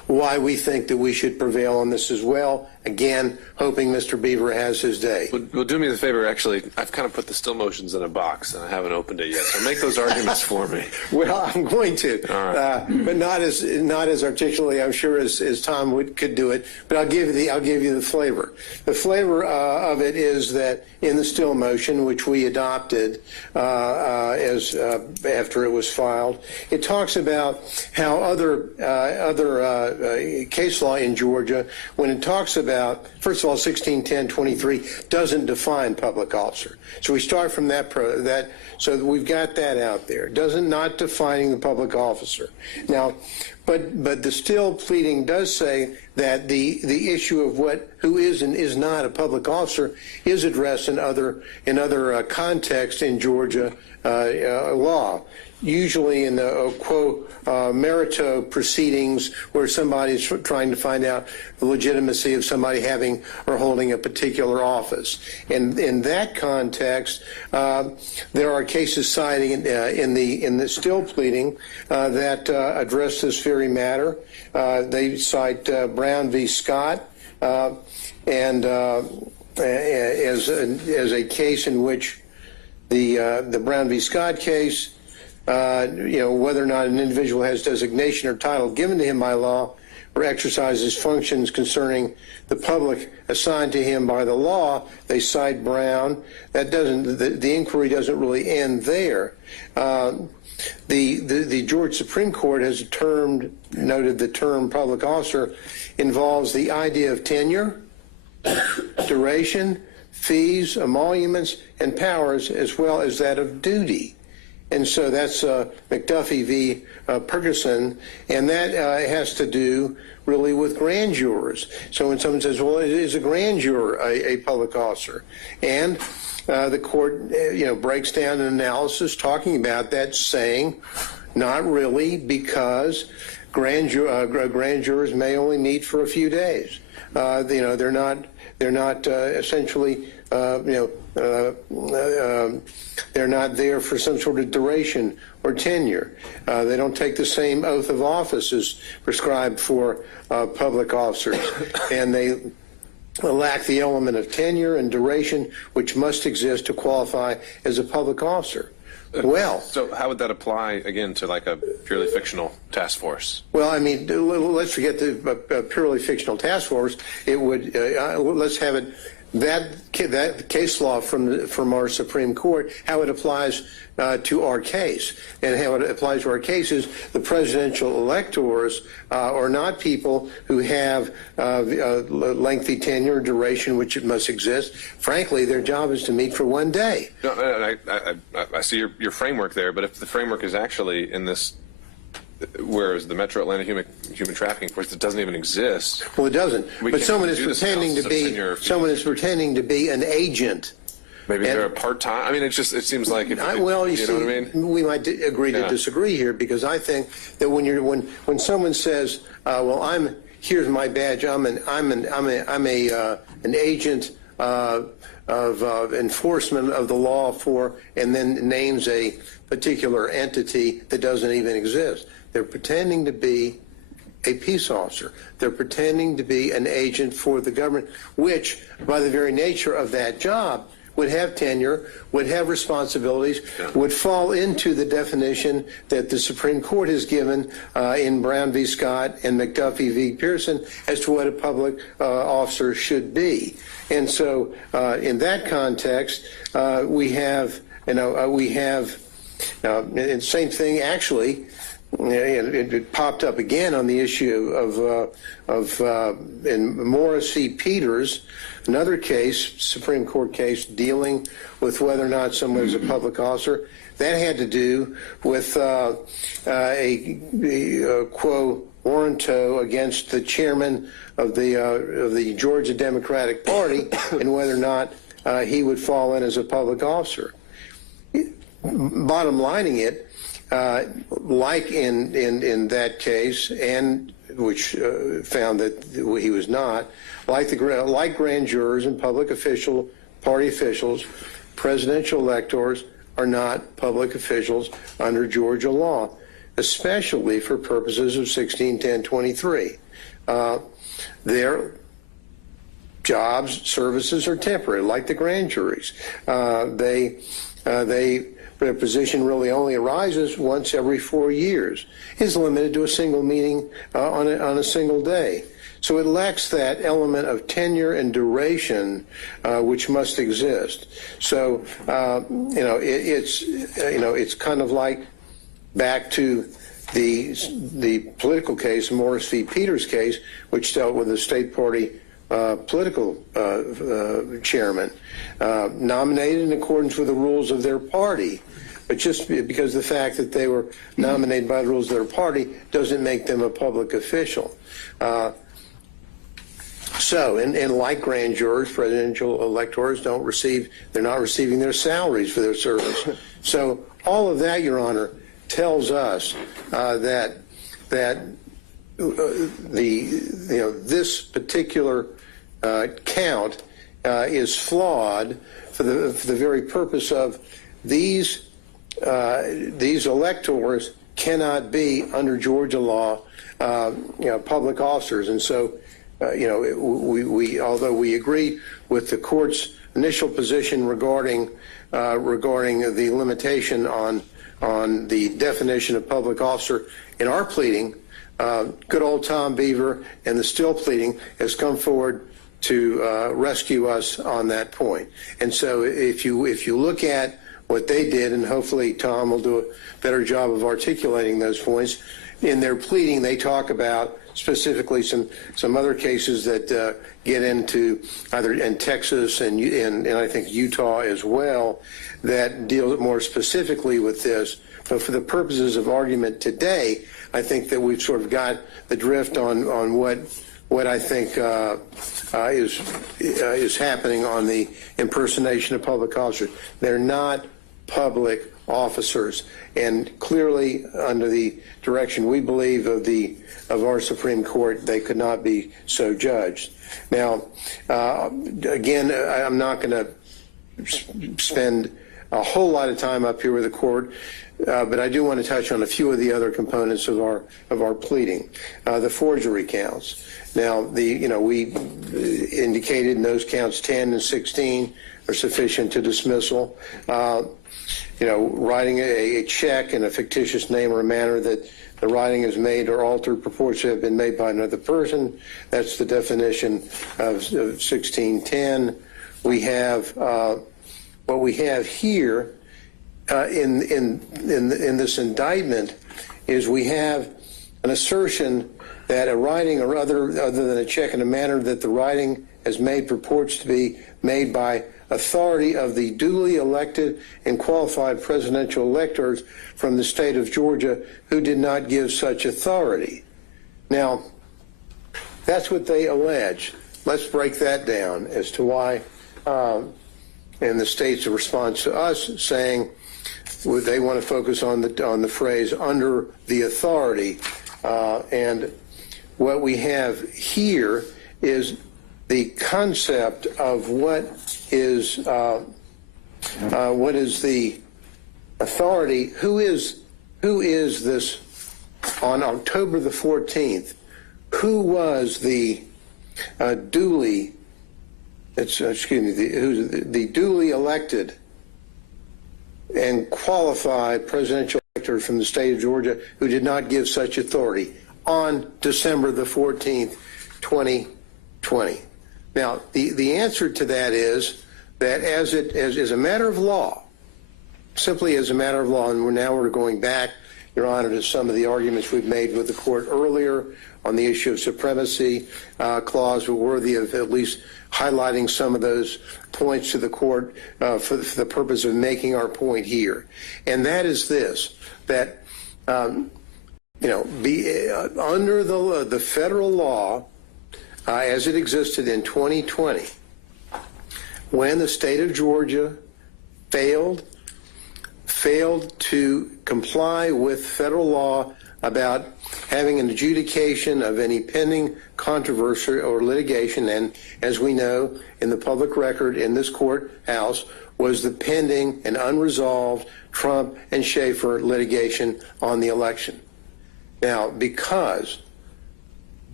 why we think that we should prevail on this as well. Again, hoping Mr. Beaver has his day. Well, do me the favor, actually, I've kind of put the still motions in a box, and I haven't opened it yet, so make those arguments for me. Well, I'm going to, but not as articulately, I'm sure, as Tom could do it. But I'll give you the flavor. The flavor of it is that in the still motion, which we adopted as after it was filed, it talks about how other case law in Georgia, when it talks about, first of all, 1610-23 doesn't define public officer. So we start from that, so that we've got that out there. Not defining the public officer. Now, but the still pleading does say that the issue of who is and is not a public officer is addressed in other contexts in Georgia law. Usually in the quo merito proceedings where somebody's trying to find out the legitimacy of somebody having or holding a particular office. And in that context, there are cases citing in the still pleading that address this very matter. They cite Brown v. Scott and as a case in which the Brown v. Scott case, whether or not an individual has designation or title given to him by law or exercises functions concerning the public assigned to him by the law, they cite Brown. That doesn't, the inquiry doesn't really end there. The Georgia Supreme Court has noted the term public officer involves the idea of tenure, duration, fees, emoluments, and powers, as well as that of duty. And so that's McAfee v. Ferguson, and that has to do really with grand jurors. So when someone says, well, is a grand juror a public officer? And the court, breaks down an analysis talking about that, saying not really, because grand jurors may only meet for a few days. They're not essentially, they're not there for some sort of duration or tenure. They don't take the same oath of office as prescribed for public officers, and they lack the element of tenure and duration which must exist to qualify as a public officer. Well, so how would that apply again to like a purely fictional task force? Well, I mean, let's forget the purely fictional task force. It would let's have it that case law from our Supreme Court, how it applies to our case, and how it applies to our case is the presidential electors are not people who have lengthy tenure, duration, which it must exist. Frankly, their job is to meet for one day. No, I see your framework there, but if the framework is actually in this, whereas the Metro Atlanta human trafficking force, it doesn't even exist. Well, it doesn't. But someone is pretending to be an agent. Maybe they're a part-time. I mean, it seems like if, well, you know what I mean? We might agree to disagree here, because I think that when someone says, "Well, here's my badge. I'm an agent of enforcement of the law for," and then names a particular entity that doesn't even exist. They're pretending to be a peace officer. They're pretending to be an agent for the government, which, by the very nature of that job, would have tenure, would have responsibilities, would fall into the definition that the Supreme Court has given in Brown v. Scott and McAfee v. Pearson as to what a public officer should be. And so in that context, we have, and the same thing actually, it popped up again on the issue in Morris v. Peters, another case, Supreme Court case, dealing with whether or not someone is a public officer. That had to do with a quo warranto against the chairman of the Georgia Democratic Party and whether or not he would fall in as a public officer. Bottom lining it, like in that case, and which found that he was not, like grand jurors and public party officials, presidential electors are not public officials under Georgia law, especially for purposes of 1610-23. their jobs, services are temporary, like the grand juries. Their position really only arises once every 4 years, is limited to a single meeting on a single day. So it lacks that element of tenure and duration which must exist. So it's kind of like back to the political case, Morris v. Peters case, which dealt with a state party political chairman nominated in accordance with the rules of their party. But just because the fact that they were nominated by the rules of their party doesn't make them a public official. And like grand jurors, presidential electors they're not receiving their salaries for their service. So all of that, Your Honor, tells us that this particular count is flawed for the very purpose of these electors cannot be under Georgia law public officers. And so we although we agree with the court's initial position regarding the limitation on the definition of public officer in our pleading, good old Tom Beaver and the Still pleading has come forward to rescue us on that point. And so if you look at what they did, and hopefully Tom will do a better job of articulating those points, in their pleading they talk about specifically some other cases that get into either in Texas and I think Utah as well that deal more specifically with this. But for the purposes of argument today, I think that we've sort of got the drift on what I think is happening on the impersonation of public officers. They're not public officers, and clearly under the direction we believe of our Supreme Court, they could not be so judged. Now, again, I'm not going to spend a whole lot of time up here with the court, but I do want to touch on a few of the other components of our pleading. The forgery counts. Now, we indicated in those counts 10 and 16 are sufficient to dismissal. Writing a check in a fictitious name or manner that the writing is made or altered purports to have been made by another person. That's the definition of 1610. We have what we have here in this indictment is we have an assertion that a writing or other than a check in a manner that the writing has made purports to be made by authority of the duly elected and qualified presidential electors from the state of Georgia who did not give such authority. Now, that's what they allege. Let's break that down as to why, and the state's response to us saying they want to focus on the phrase under the authority. And what we have here is the concept of what is the authority. Who is this on October the 14th? Who was the duly elected and qualified presidential elector from the state of Georgia who did not give such authority on December the 14th, 2020? Now, the answer to that is that as a matter of law, simply as a matter of law, and we're going back, Your Honor, to some of the arguments we've made with the court earlier on the issue of supremacy clause, we're worthy of at least highlighting some of those points to the court for the purpose of making our point here. And that is this, that, under the federal law, as it existed in 2020, when the state of Georgia failed to comply with federal law about having an adjudication of any pending controversy or litigation, and as we know, in the public record in this courthouse was the pending and unresolved Trump and Schaefer litigation on the election. Now, because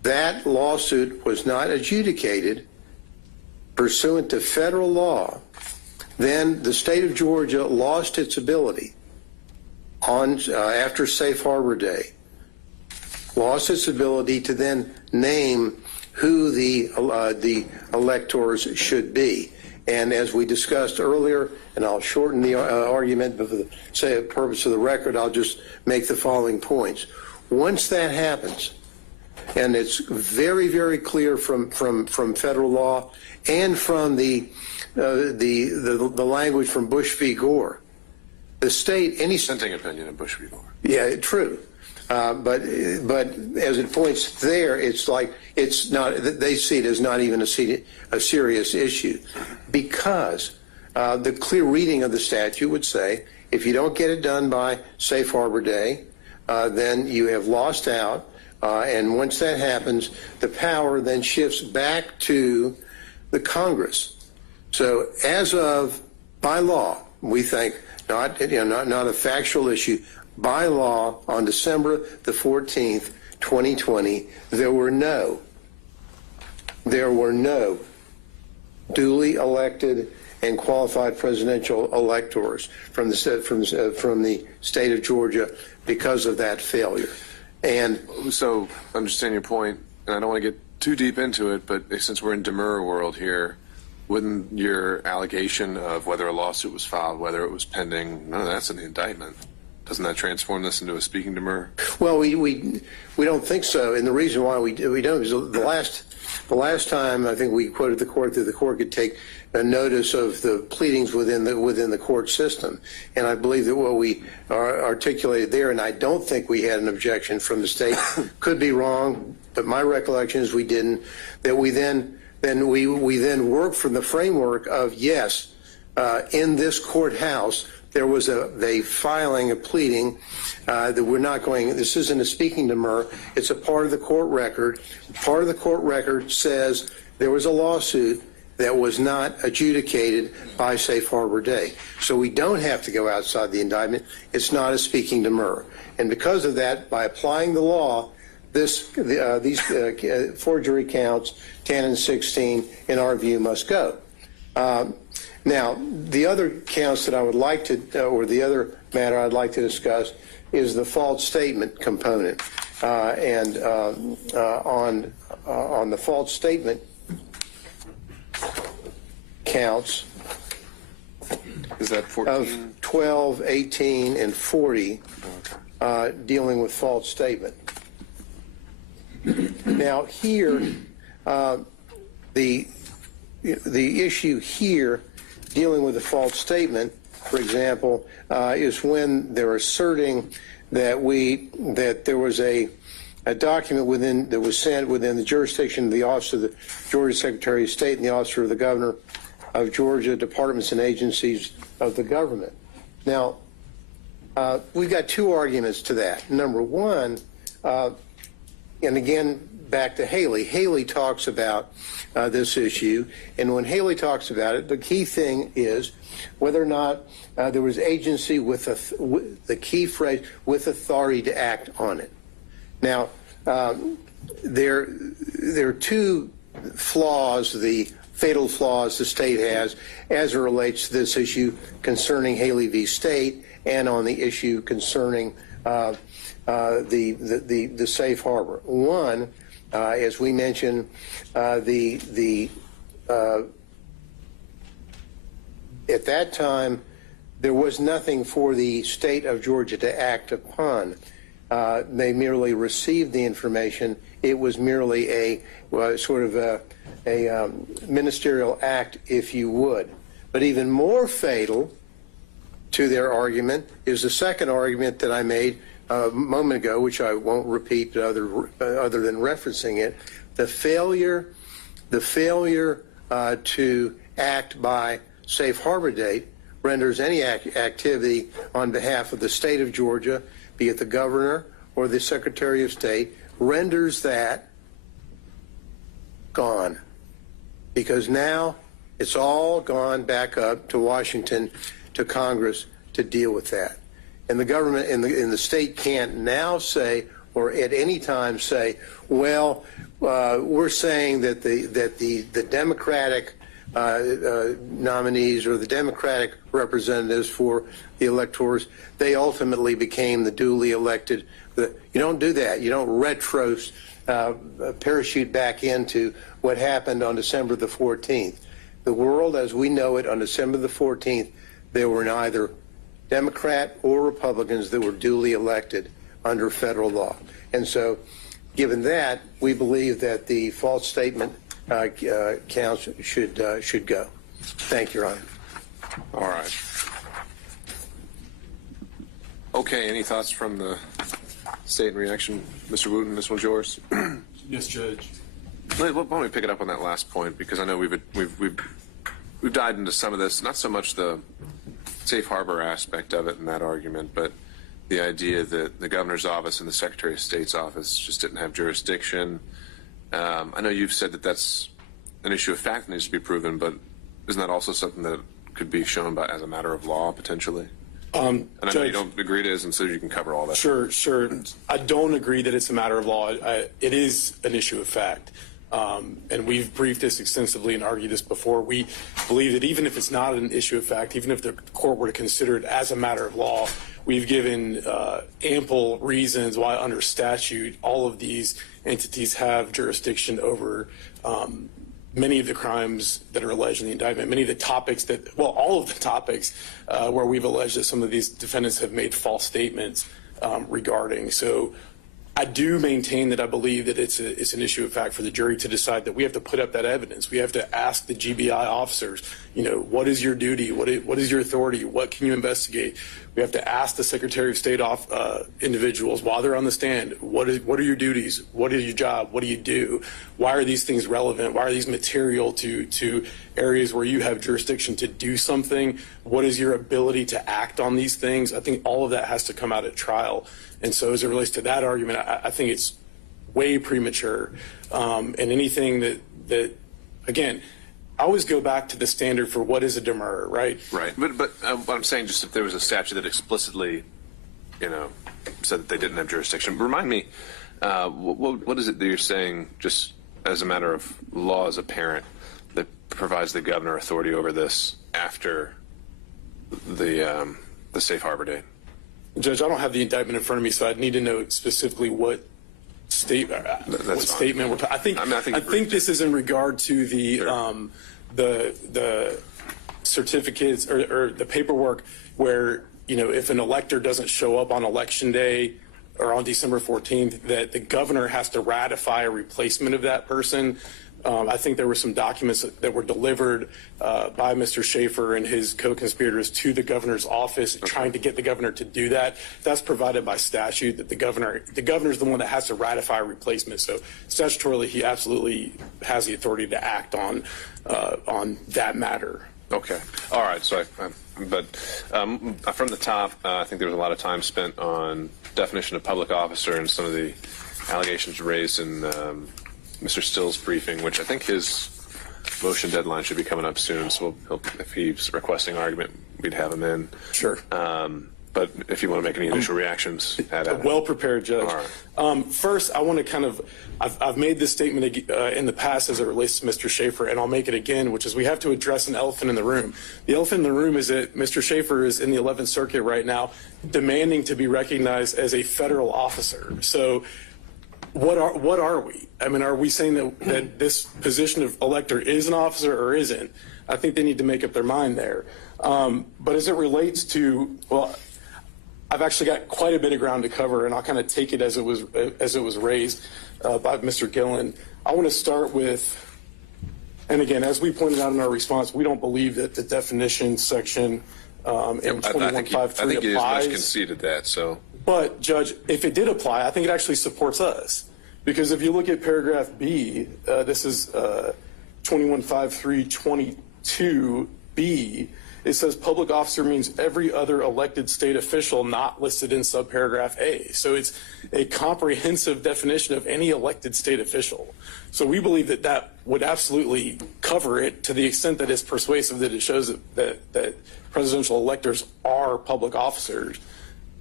that lawsuit was not adjudicated pursuant to federal law, then the state of Georgia lost its ability after Safe Harbor Day, lost its ability to then name who the electors should be. And as we discussed earlier, and I'll shorten the argument, but for the purpose of the record, I'll just make the following points. Once that happens, and it's very, very clear from federal law and from the language from Bush v. Gore, the state, any Dissenting opinion of Bush v. Gore. yeah, true. But as it points there, it's like it's not. They see it as not even a serious issue, because the clear reading of the statute would say if you don't get it done by Safe Harbor Day, then you have lost out. And once that happens, the power then shifts back to the Congress. So as of by law, we think not a factual issue. By law, on December the 14th, 2020, there were no duly elected and qualified presidential electors from the state of Georgia because of that failure. And so I understand your point, and I don't want to get too deep into it, but since we're in demurrer world here, wouldn't your allegation of whether a lawsuit was filed, whether it was pending, none of that's in the indictment? Doesn't that transform this into a speaking demurrer? Well, we don't think so, and the reason why we don't is the last time I think we quoted the court that the court could take a notice of the pleadings within the court system, and I believe that what we articulated there, and I don't think we had an objection from the state, could be wrong, but my recollection is we didn't. That we then worked from the framework of yes, in this courthouse. There was a filing, a pleading that we're not going, this isn't a speaking demurrer, it's a part of the court record. Part of the court record says there was a lawsuit that was not adjudicated by Safe Harbor Day. So we don't have to go outside the indictment. It's not a speaking demurrer. And because of that, by applying the law, these forgery counts, 10 and 16, in our view, must go. Now, the other counts that I would like to, or the other matter I'd like to discuss is the false statement component. On the false statement counts is that 14? Of 12, 18, and 40 dealing with false statement. Now, here, the issue here dealing with a false statement, for example, is when they're asserting that there was a document that was sent within the jurisdiction of the Office of the Georgia Secretary of State and the Office of the Governor of Georgia, departments and agencies of the government. Now, we've got two arguments to that. Number one, and again, back to Haley. Haley talks about this issue, and when Haley talks about it, the key thing is whether or not there was agency with the key phrase, with authority to act on it. Now, there are two flaws, the fatal flaws the state has as it relates to this issue concerning Haley v. State and on the issue concerning the safe harbor. One, as we mentioned, at that time, there was nothing for the state of Georgia to act upon. They merely received the information. It was merely a ministerial act, if you would. But even more fatal to their argument is the second argument that I made a moment ago, which I won't repeat other than referencing it, the failure to act by safe harbor date renders any activity on behalf of the state of Georgia, be it the governor or the Secretary of State, renders that gone. Because now it's all gone back up to Washington, to Congress to deal with that. And the government and the state can't now say, or at any time say, well, we're saying that the Democratic nominees or the Democratic representatives for the electors, they ultimately became the duly elected. You don't do that. You don't parachute back into what happened on December the 14th. The world as we know it on December the 14th, there were neither Democrat or Republicans that were duly elected under federal law. And so, given that, we believe that the false statement counts should go. Thank you, Your Honor. All right. Okay, any thoughts from the state in reaction? Mr. Wooten, this one's yours. Yes, Judge. Why don't we pick it up on that last point, because I know we've dived into some of this, not so much the safe harbor aspect of it in that argument, but the idea that the governor's office and the Secretary of State's office just didn't have jurisdiction. I know you've said that that's an issue of fact that needs to be proven, but isn't that also something that could be shown as a matter of law potentially? And I know you don't agree it is, and so you can cover all that. Sure. I don't agree that it's a matter of law. It is an issue of fact. And we've briefed this extensively and argued this before. We believe that even if it's not an issue of fact, even if the court were to consider it as a matter of law, we've given ample reasons why under statute all of these entities have jurisdiction over many of the crimes that are alleged in the indictment, many of the topics all of the topics where we've alleged that some of these defendants have made false statements regarding. So I do maintain that I believe that it's an issue of fact for the jury to decide that we have to put up that evidence. We have to ask the GBI officers, what is your duty? What is your authority? What can you investigate? We have to ask the Secretary of State individuals while they're on the stand, what are your duties? What is your job? What do you do? Why are these things relevant? Why are these material to areas where you have jurisdiction to do something? What is your ability to act on these things? I think all of that has to come out at trial. And so as it relates to that argument, I think it's way premature. And anything that again, I always go back to the standard for what is a demurrer, right? Right. But what I'm saying, just if there was a statute that explicitly, said that they didn't have jurisdiction, remind me, what is it that you're saying, just as a matter of law as a parent, that provides the governor authority over this after the safe harbor date? Judge, I don't have the indictment in front of me, so I'd need to know specifically what statement we're talking. I think this is in regard to the certificates or the paperwork where if an elector doesn't show up on election day or on December 14th, that the governor has to ratify a replacement of that person. I think there were some documents that were delivered by Mr. Schaefer and his co-conspirators to the governor's office, trying to get the governor to do that. That's provided by statute, that the governor's the one that has to ratify a replacement. So statutorily, he absolutely has the authority to act on that matter. Okay. All right. So, from the top, I think there was a lot of time spent on definition of public officer and some of the allegations raised in Mr. Still's briefing, which I think his motion deadline should be coming up soon. So if he's requesting argument, we'd have him in. Sure. But if you want to make any initial reactions, add it. Well prepared, Judge. All right. First, I want to I've made this statement in the past as it relates to Mr. Schaefer, and I'll make it again, which is we have to address an elephant in the room. The elephant in the room is that Mr. Schaefer is in the 11th Circuit right now demanding to be recognized as a federal officer. So what are we? I mean, are we saying that this position of elector is an officer or isn't? I think they need to make up their mind there. But as it relates to, I've actually got quite a bit of ground to cover, and I'll kind of take it as it was raised by Mr. Gillen. I want to start with, and again, as we pointed out in our response, we don't believe that the definition section in 2153 I think you applies. much conceded that. So, but Judge, if it did apply, I think it actually supports us, because if you look at paragraph B, this is 215322B. It says public officer means every other elected state official not listed in subparagraph A. So it's a comprehensive definition of any elected state official. So we believe that would absolutely cover it to the extent that it's persuasive, that it shows that presidential electors are public officers.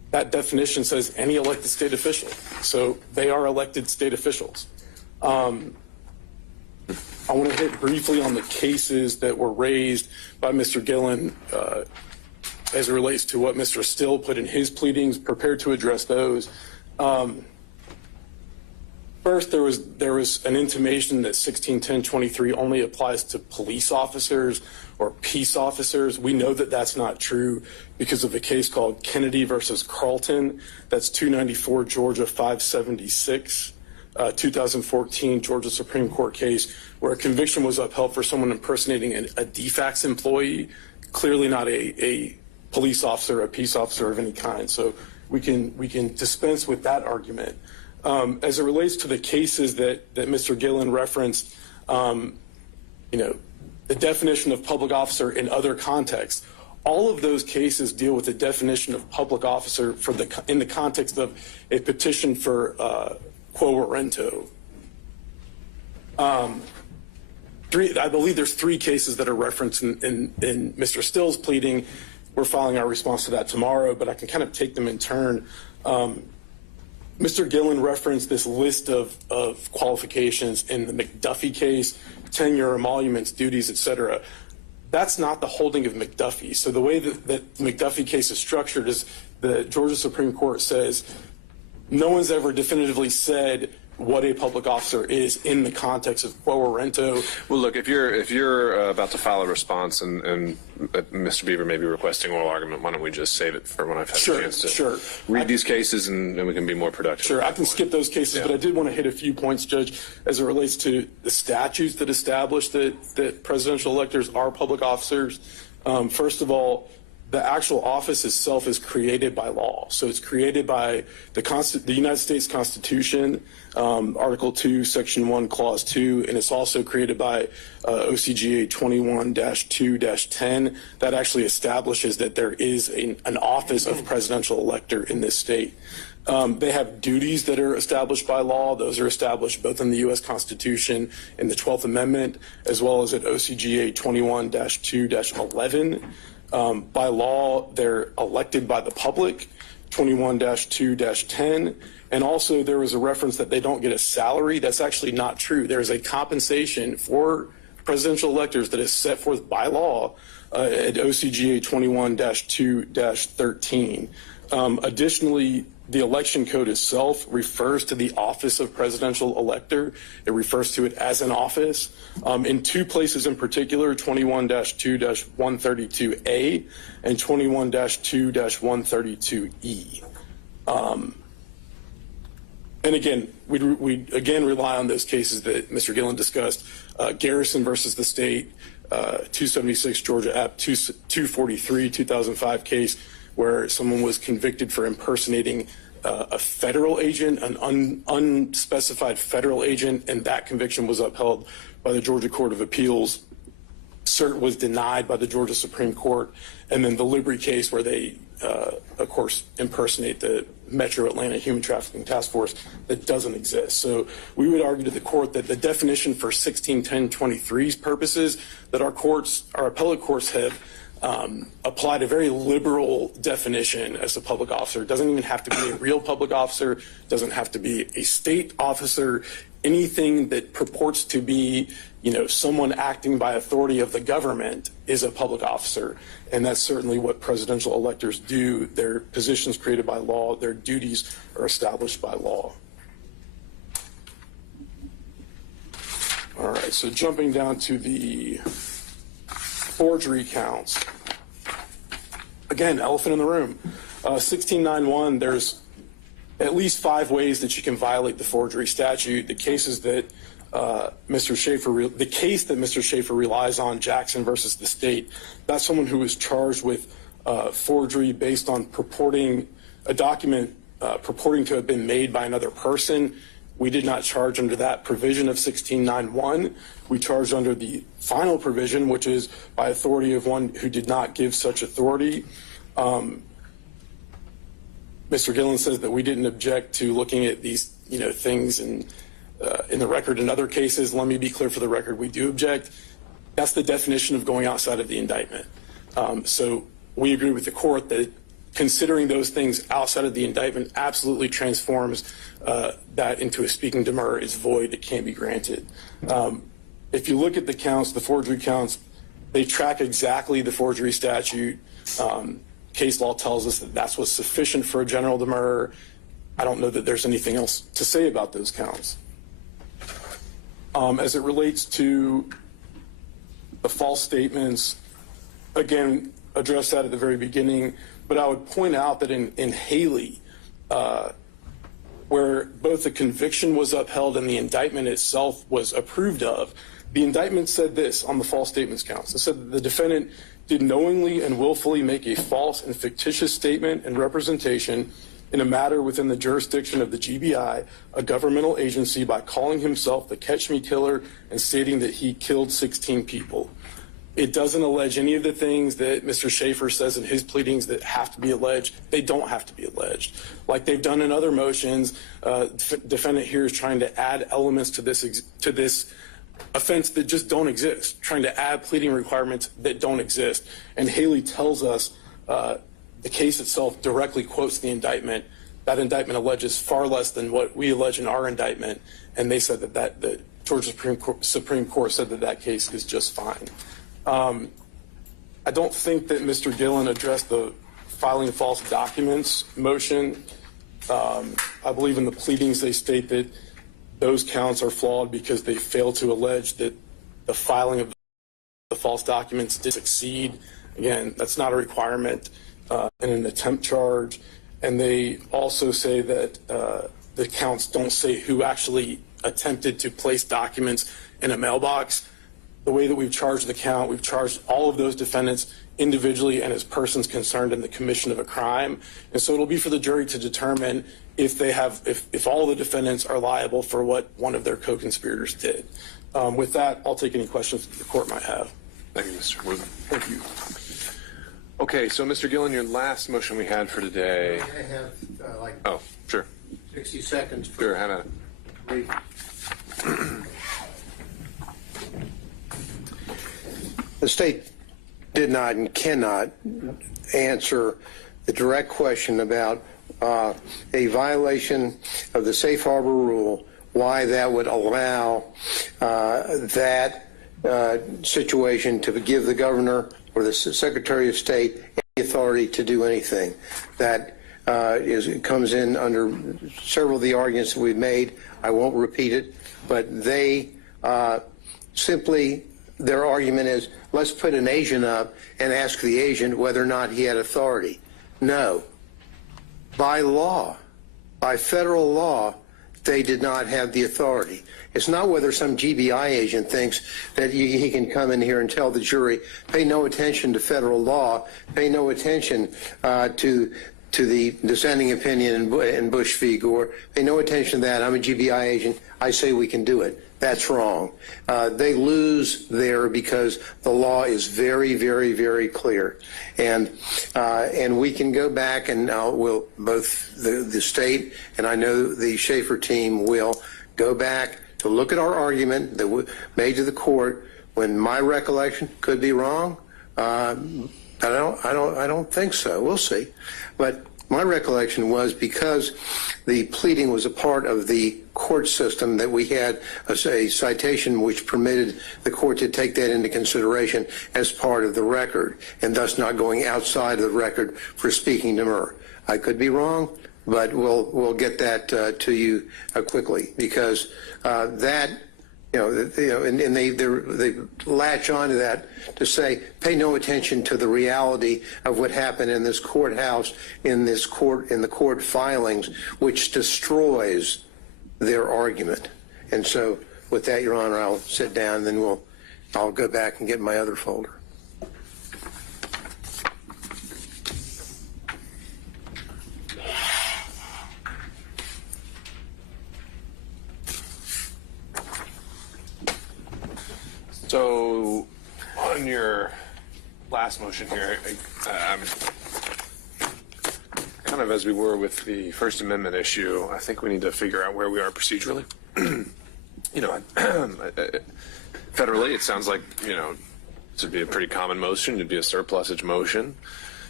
that definition says any elected state official. So they are elected state officials. I want to hit briefly on the cases that were raised by Mr. Gillen as it relates to what Mr. Still put in his pleadings, prepared to address those. First, there was an intimation that 161023 only applies to police officers or peace officers. We know that that's not true because of a case called Kennedy versus Carlton. That's 294 Georgia 576, 2014 Georgia Supreme Court case where a conviction was upheld for someone impersonating a DFACS employee, clearly not a police officer, a peace officer of any kind. So we can dispense with that argument. As it relates to the cases that Mr. Gillen referenced, the definition of public officer in other contexts, all of those cases deal with the definition of public officer in the context of a petition for quo warranto. I believe there's 3 cases that are referenced in Mr. Still's pleading. We're filing our response to that tomorrow, but I can kind of take them in turn. Mr. Gillen referenced this list of qualifications in the McDuffie case, tenure, emoluments, duties, etc. That's not the holding of McDuffie. So the way that the McDuffie case is structured is the Georgia Supreme Court says no one's ever definitively said what a public officer is in the context of quo warranto. Well, look, if you're about to file a response and Mr. Beaver may be requesting oral argument, why don't we just save it for when I've had a chance to read these cases and we can be more productive. Sure, I can skip those cases, but I did want to hit a few points, Judge, as it relates to the statutes that establish that presidential electors are public officers. First of all, the actual office itself is created by law. So it's created by the United States Constitution, Article 2, Section 1, Clause 2, and it's also created by OCGA 21-2-10 that actually establishes that there is an office of presidential elector in this state. They have duties that are established by law. Those are established both in the U.S. Constitution and the 12th Amendment, as well as at OCGA 21-2-11. By law, they're elected by the public, 21-2-10. And also there was a reference that they don't get a salary. That's actually not true. There's a compensation for presidential electors that is set forth by law at OCGA 21-2-13. Additionally, the election code itself refers to the office of presidential elector. It refers to it as an office. In 2 places in particular, 21-2-132A and 21-2-132E. And again, we again rely on those cases that Mr. Gillen discussed. Garrison versus the state, 276 Georgia App 243, 2005 case where someone was convicted for impersonating a federal agent, an unspecified federal agent, and that conviction was upheld by the Georgia Court of Appeals. Cert was denied by the Georgia Supreme Court. And then the Libri case where they, of course, impersonate the Metro Atlanta Human Trafficking Task Force that doesn't exist. So we would argue to the court that the definition for 161023's purposes that our appellate courts have applied a very liberal definition as a public officer. It doesn't even have to be a real public officer. It doesn't have to be a state officer. Anything that purports to be, someone acting by authority of the government is a public officer. And that's certainly what presidential electors do. Their positions created by law, their duties are established by law. All right, so jumping down to the forgery counts. Again, elephant in the room. 1691, there's at least 5 ways that you can violate the forgery statute. The cases that the case that Mr. Schaefer relies on, Jackson versus the state, that's someone who was charged with forgery based on purporting a document purporting to have been made by another person. We did not charge under that provision of 1691. We charged under the final provision, which is by authority of one who did not give such authority. Mr. Gillen says that we didn't object to looking at these, things in the record in other cases. Let me be clear for the record, we do object. That's the definition of going outside of the indictment. So we agree with the court that considering those things outside of the indictment absolutely transforms that into a speaking demur is void. It can't be granted. If you look at the counts, the forgery counts, they track exactly the forgery statute. Case law tells us that that's what's sufficient for a general demur. I don't know that there's anything else to say about those counts. As it relates to the false statements, again, addressed that at the very beginning, but I would point out that in Haley, where both the conviction was upheld and the indictment itself was approved of, the indictment said this on the false statements counts. It said that the defendant did knowingly and willfully make a false and fictitious statement and representation in a matter within the jurisdiction of the GBI, a governmental agency, by calling himself the Catch Me Killer and stating that he killed 16 people. It doesn't allege any of the things that Mr. Schaefer says in his pleadings that have to be alleged. They don't have to be alleged. Like they've done in other motions, defendant here is trying to add elements to this offense that just don't exist, trying to add pleading requirements that don't exist. And Haley tells us the case itself directly quotes the indictment. That indictment alleges far less than what we allege in our indictment, and they said that the Georgia Supreme Court said that case is just fine. I don't think that Mr. Gillen addressed the filing false documents motion. I believe in the pleadings they state that those counts are flawed because they fail to allege that the filing of the false documents did succeed. Again, that's not a requirement in an attempt charge. And they also say that the counts don't say who actually attempted to place documents in a mailbox. The way that we've charged the count, we've charged all of those defendants individually and as persons concerned in the commission of a crime. And so it'll be for the jury to determine if they have, if all the defendants are liable for what one of their co-conspirators did. With that, I'll take any questions that the court might have. Thank you, Mr. Worthing. Thank you. Okay, so Mr. Gillen, your last motion we had for today. I have like Oh, sure. 60 seconds. For Sure, have at it. The state did not and cannot answer the direct question about a violation of the safe harbor rule, why that would allow that situation to give the governor or the Secretary of State any authority to do anything. That comes in under several of the arguments that we've made. I won't repeat it, but they simply, their argument is, let's put an agent up and ask the agent whether or not he had authority. No. By law, by federal law, they did not have the authority. It's not whether some GBI agent thinks that he can come in here and tell the jury, pay no attention to federal law, pay no attention to the dissenting opinion in Bush v. Gore, pay no attention to that. I'm a GBI agent. I say we can do it. That's wrong. They lose there because the law is very, very, very clear. And we can go back and we'll, both the state and I know the Schaefer team will go back to look at our argument that we made to the court. When my recollection could be wrong, I don't think so. We'll see. But my recollection was because the pleading was a part of the court system that we had a citation which permitted the court to take that into consideration as part of the record and thus not going outside of the record for speaking demur. I could be wrong, but we'll get that to you quickly because that. And they latch onto that to say, pay no attention to the reality of what happened in this courthouse, in the court filings, which destroys their argument. And so, with that, Your Honor, I'll sit down, and then I'll go back and get my other folder. So, on your last motion here, I'm kind of as we were with the First Amendment issue, I think we need to figure out where we are procedurally. Federally, it sounds like, this would be a pretty common motion. It'd be a surplusage motion.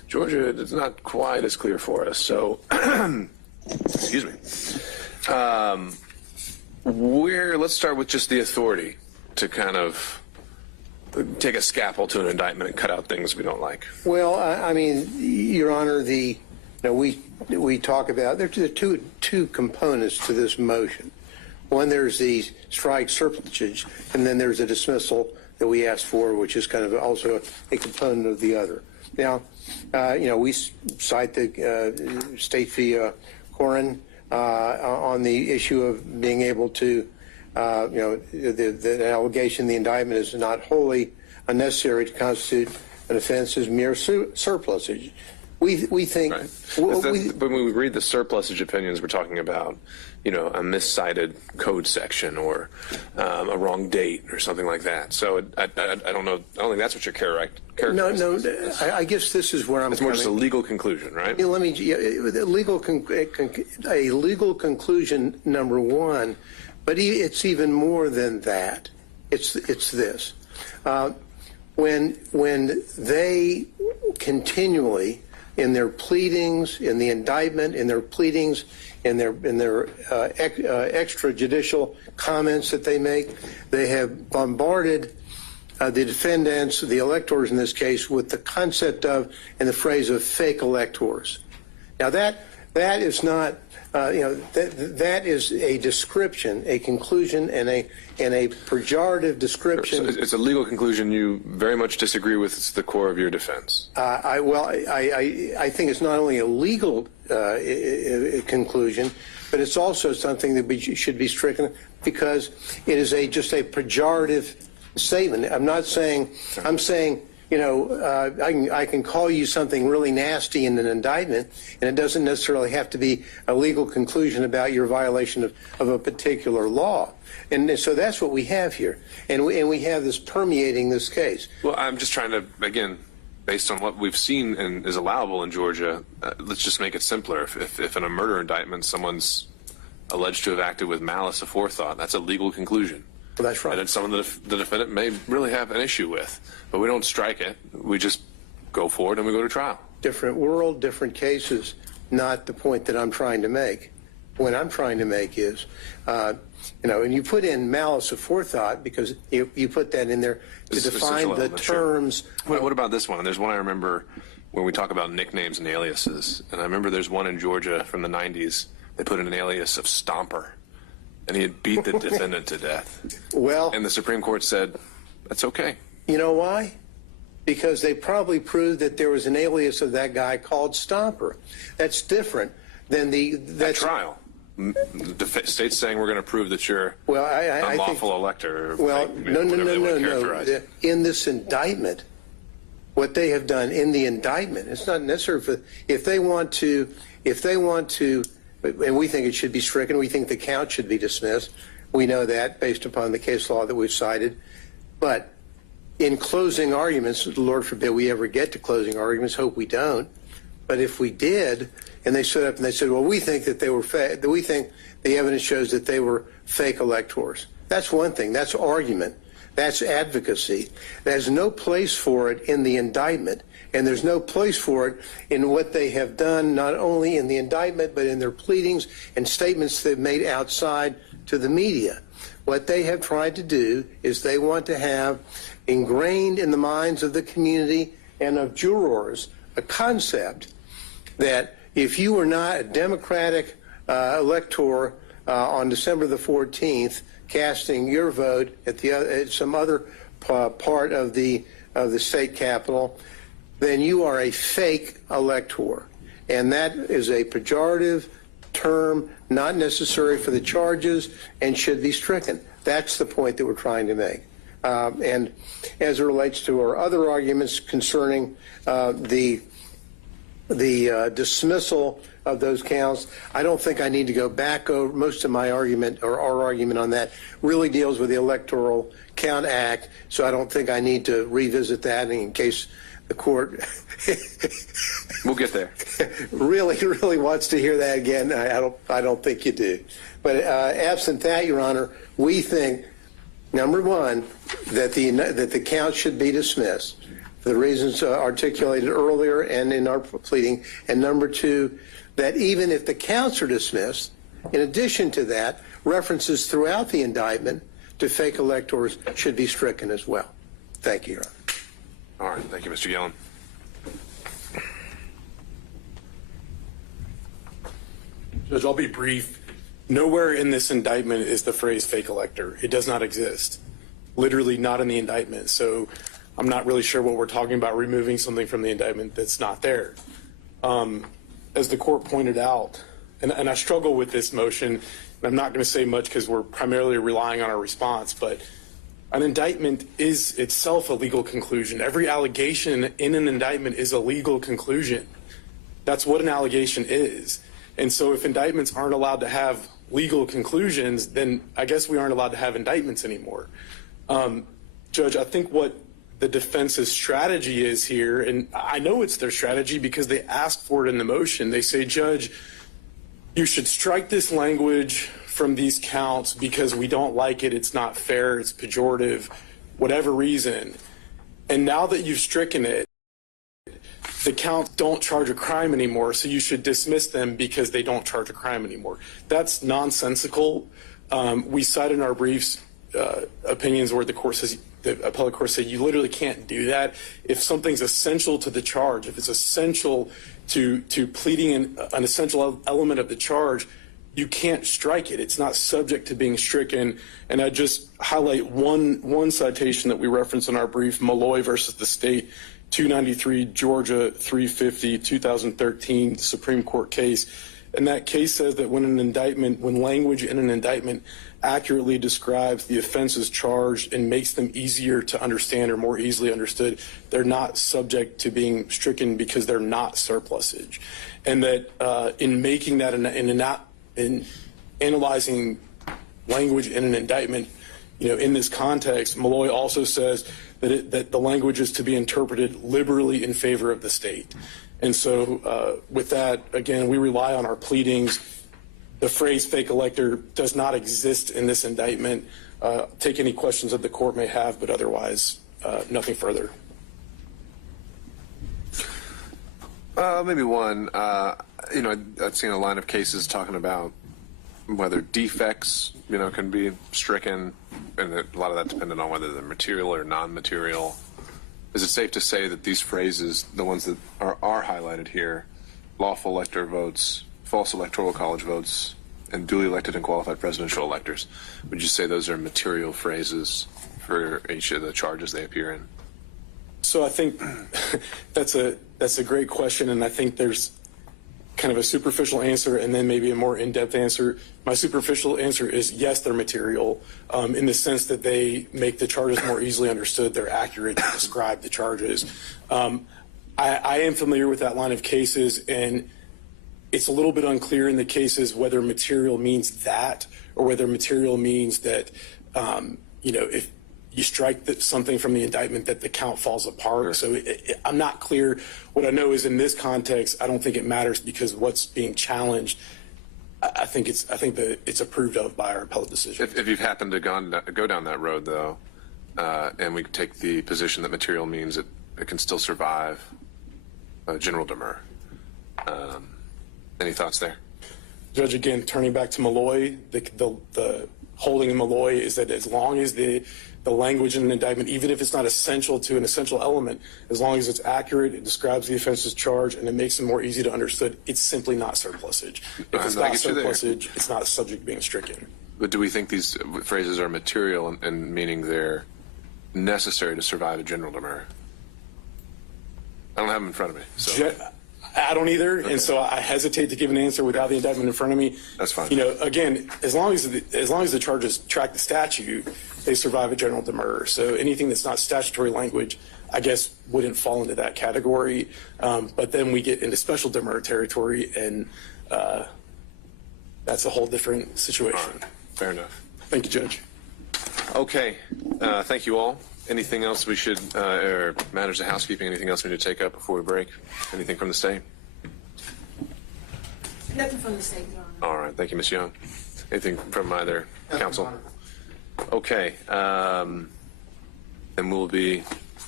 Georgia, it's not quite as clear for us. So, excuse me. Let's start with just the authority to kind of take a scalpel to an indictment and cut out things we don't like. Well, I mean, Your Honor, we talk about there are two components to this motion. One, there's the strike surplusage, and then there's a dismissal that we asked for, which is kind of also a component of the other. Now, we cite the State v. Corin on the issue of being able to, the allegation, the indictment is not wholly unnecessary to constitute an offense as mere surplusage. We think. Right. When we read the surplusage opinions, we're talking about, a miscited code section or a wrong date or something like that. So I don't know. I don't think that's what you're characterizing. No. I guess this is where I'm. It's more just a legal conclusion, right? A legal conclusion, number one, but it's even more than that. It's this. When they continually, in their pleadings, in the indictment, in their pleadings, in their extrajudicial comments that they make, they have bombarded the defendants, the electors in this case, with the concept of and the phrase of fake electors. Now that is not, that is a description, a conclusion, and a pejorative description. So it's a legal conclusion you very much disagree with. It's the core of your defense. I think it's not only a legal conclusion, but it's also something that should be stricken because it is just a pejorative statement. I'm saying, I can call you something really nasty in an indictment, and it doesn't necessarily have to be a legal conclusion about your violation of a particular law. And so that's what we have here. And we have this permeating this case. Well, I'm just trying to, again, based on what we've seen and is allowable in Georgia, let's just make it simpler. If in a murder indictment someone's alleged to have acted with malice aforethought, that's a legal conclusion. Well, that's right. And it's something that the defendant may really have an issue with. But we don't strike it. We just go forward and we go to trial. Different world, different cases, not the point that I'm trying to make. What I'm trying to make is, and you put in malice aforethought because you put that in there to define the terms. Sure. What about this one? There's one I remember when we talk about nicknames and aliases. And I remember there's one in Georgia from the 90s. They put in an alias of Stomper. And he had beat the defendant to death. Well, and the Supreme Court said, that's okay. You know why? Because they probably proved that there was an alias of that guy called Stomper. That's different than that trial. The state's saying we're going to prove that you're unlawful elector. Well, no. In this indictment, what they have done in the indictment, it's not necessary if they want to, and we think it should be stricken. We think the count should be dismissed. We know that based upon the case law that we've cited. But in closing arguments, Lord forbid we ever get to closing arguments, hope we don't. But if we did, and they stood up and they said, well, we think that they were we think the evidence shows that they were fake electors. That's one thing. That's argument. That's advocacy. There's no place for it in the indictment. And there's no place for it in what they have done, not only in the indictment, but in their pleadings and statements they've made outside to the media. What they have tried to do is they want to have ingrained in the minds of the community and of jurors a concept that if you were not a Democratic elector on December the 14th, casting your vote at some other part of the state capitol, then you are a fake elector. And that is a pejorative term, not necessary for the charges, and should be stricken. That's the point that we're trying to make. And as it relates to our other arguments concerning the dismissal of those counts, I don't think I need to go back over most of my argument, or our argument on that really deals with the Electoral Count Act, so I don't think I need to revisit that in case the court we'll get there. really wants to hear that again. I don't think you do. But absent that, Your Honor, we think, number one, that the count should be dismissed. for the reasons articulated earlier and in our pleading. And number two, that even if the counts are dismissed, in addition to that, references throughout the indictment to fake electors should be stricken as well. Thank you, Your Honor. All right. Thank you, Mr. Yellen. Judge, I'll be brief. Nowhere in this indictment is the phrase fake elector. It does not exist. Literally not in the indictment. So I'm not really sure what we're talking about, removing something from the indictment that's not there. As the court pointed out, and I struggle with this motion, and I'm not going to say much because we're primarily relying on our response, but an indictment is itself a legal conclusion. Every allegation in an indictment is a legal conclusion. That's what an allegation is. And so if indictments aren't allowed to have legal conclusions, then I guess we aren't allowed to have indictments anymore. Judge, I think what the defense's strategy is here, and I know it's their strategy because they asked for it in the motion. They say, Judge, you should strike this language from these counts because we don't like it, it's not fair, it's pejorative, whatever reason. And now that you've stricken it, the counts don't charge a crime anymore, so you should dismiss them because they don't charge a crime anymore. That's nonsensical. We cite in our briefs opinions where the court says, the appellate court said, you literally can't do that. If something's essential to the charge, if it's essential to pleading an essential element of the charge, you can't strike it. It's not subject to being stricken. And I just highlight one citation that we reference in our brief, Malloy versus the state, 293 Georgia 350 2013 Supreme Court case. And that case says that when language in an indictment accurately describes the offenses charged and makes them easier to understand or more easily understood, they're not subject to being stricken because they're not surplusage. And that in making that, in analyzing language in an indictment, in this context, Malloy also says that the language is to be interpreted liberally in favor of the state. And so with that, again, we rely on our pleadings. The phrase fake elector does not exist in this indictment. Take any questions that the court may have, but otherwise, nothing further. Maybe one. I've seen a line of cases talking about whether defects, can be stricken, and a lot of that dependent on whether they're material or non-material. Is it safe to say that these phrases, the ones that are highlighted here, lawful elector votes, false electoral college votes, and duly elected and qualified presidential electors, would you say those are material phrases for each of the charges they appear in? So I think that's a great question, and I think there's kind of a superficial answer and then maybe a more in-depth answer. My superficial answer is yes, they're material in the sense that they make the charges more easily understood. They're accurate to describe the charges. I am familiar with that line of cases, and it's a little bit unclear in the cases whether material means that or whether material means that, if you strike something from the indictment that the count falls apart. So I'm not clear. What I know is in this context, I don't think it matters because what's being challenged, I think that it's approved of by our appellate decision. If you've happened to go down that road, though, and we take the position that material means it can still survive general demur. Any thoughts there? Judge, again, turning back to Malloy, the holding in Malloy is that as long as the language in an indictment, even if it's not essential to an essential element, as long as it's accurate, it describes the offense's charge, and it makes it more easy to understood, it's simply not surplusage. If it's not surplusage, it's not subject to being stricken. But do we think these phrases are material and meaning they're necessary to survive a general demur? I don't have them in front of me. So. I don't either, okay. And so I hesitate to give an answer without the indictment in front of me. That's fine. Again, as long as the charges track the statute, they survive a general demur. So anything that's not statutory language, I guess, wouldn't fall into that category. But then we get into special demur territory, and that's a whole different situation. Right. Fair enough. Thank you, Judge. Okay. Thank you all. Anything else we should, or matters of housekeeping, anything else we need to take up before we break? Anything from the state? Nothing from the state, Your Honor. All right. Thank you, Ms. Young. Anything from either counsel? Okay. And we'll be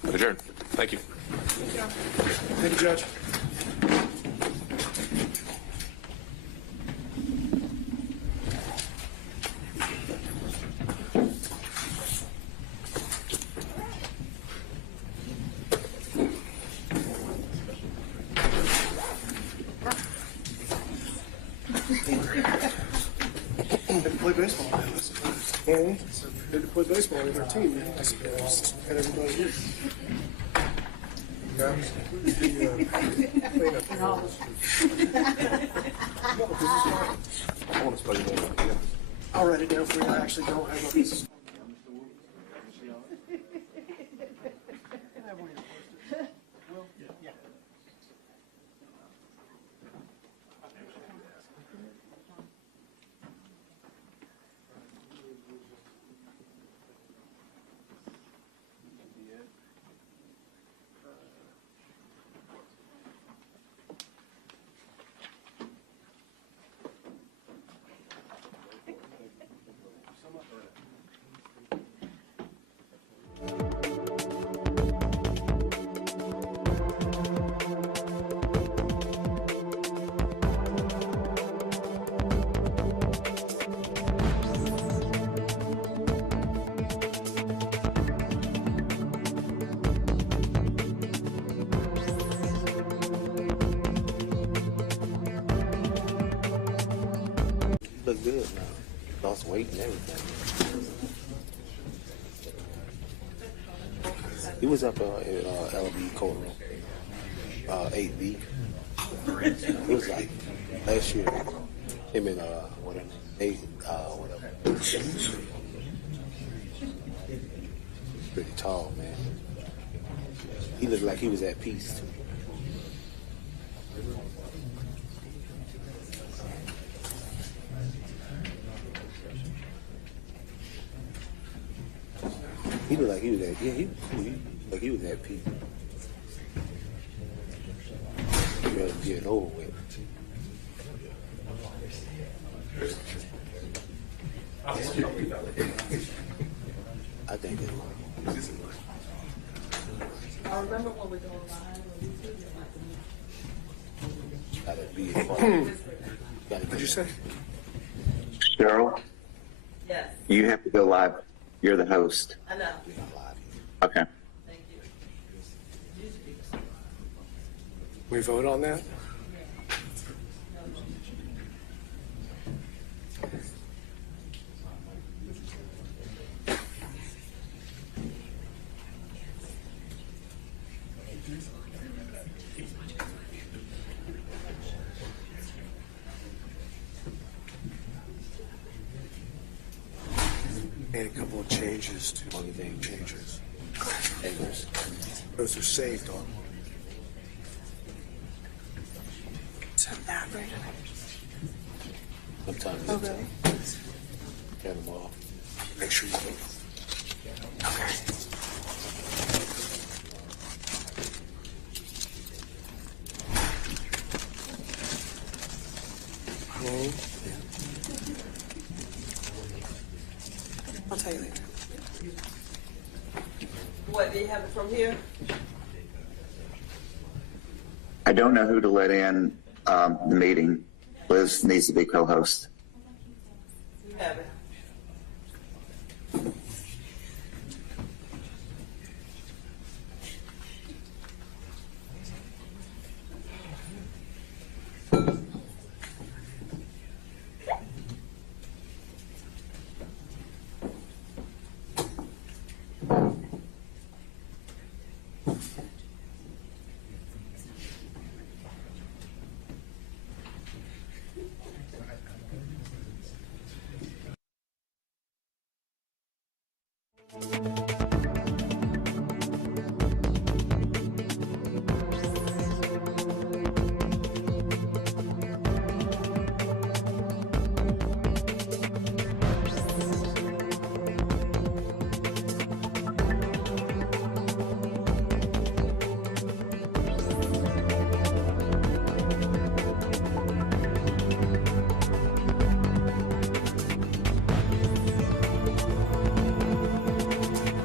Adjourned. Thank you. Thank you, Judge. Play baseball. They play baseball with their team, man. Got everybody here. I'll write it down for you. I actually don't have a Look good now. Lost weight and everything. He was up in LB courtroom, 8B. It was like last year. Him and whatever, whatever. Pretty tall, man. He looked like he was at peace. He looked like he was at, like he was at peace. He ready to get it over with. I think it was. I remember when we go live. Gotta be a part. What'd you say? Cheryl, Yes, you have to go live. You're the host. I know. Okay. Thank you. We vote on that? Made a couple of changes to one thing changes. Those are saved on. Send that right Sometimes away. Okay. turn them off. Make sure you vote. Okay. I'll tell you later. What, do you have it from here? I don't know who to let in the meeting. Liz needs to be co-host. You have it.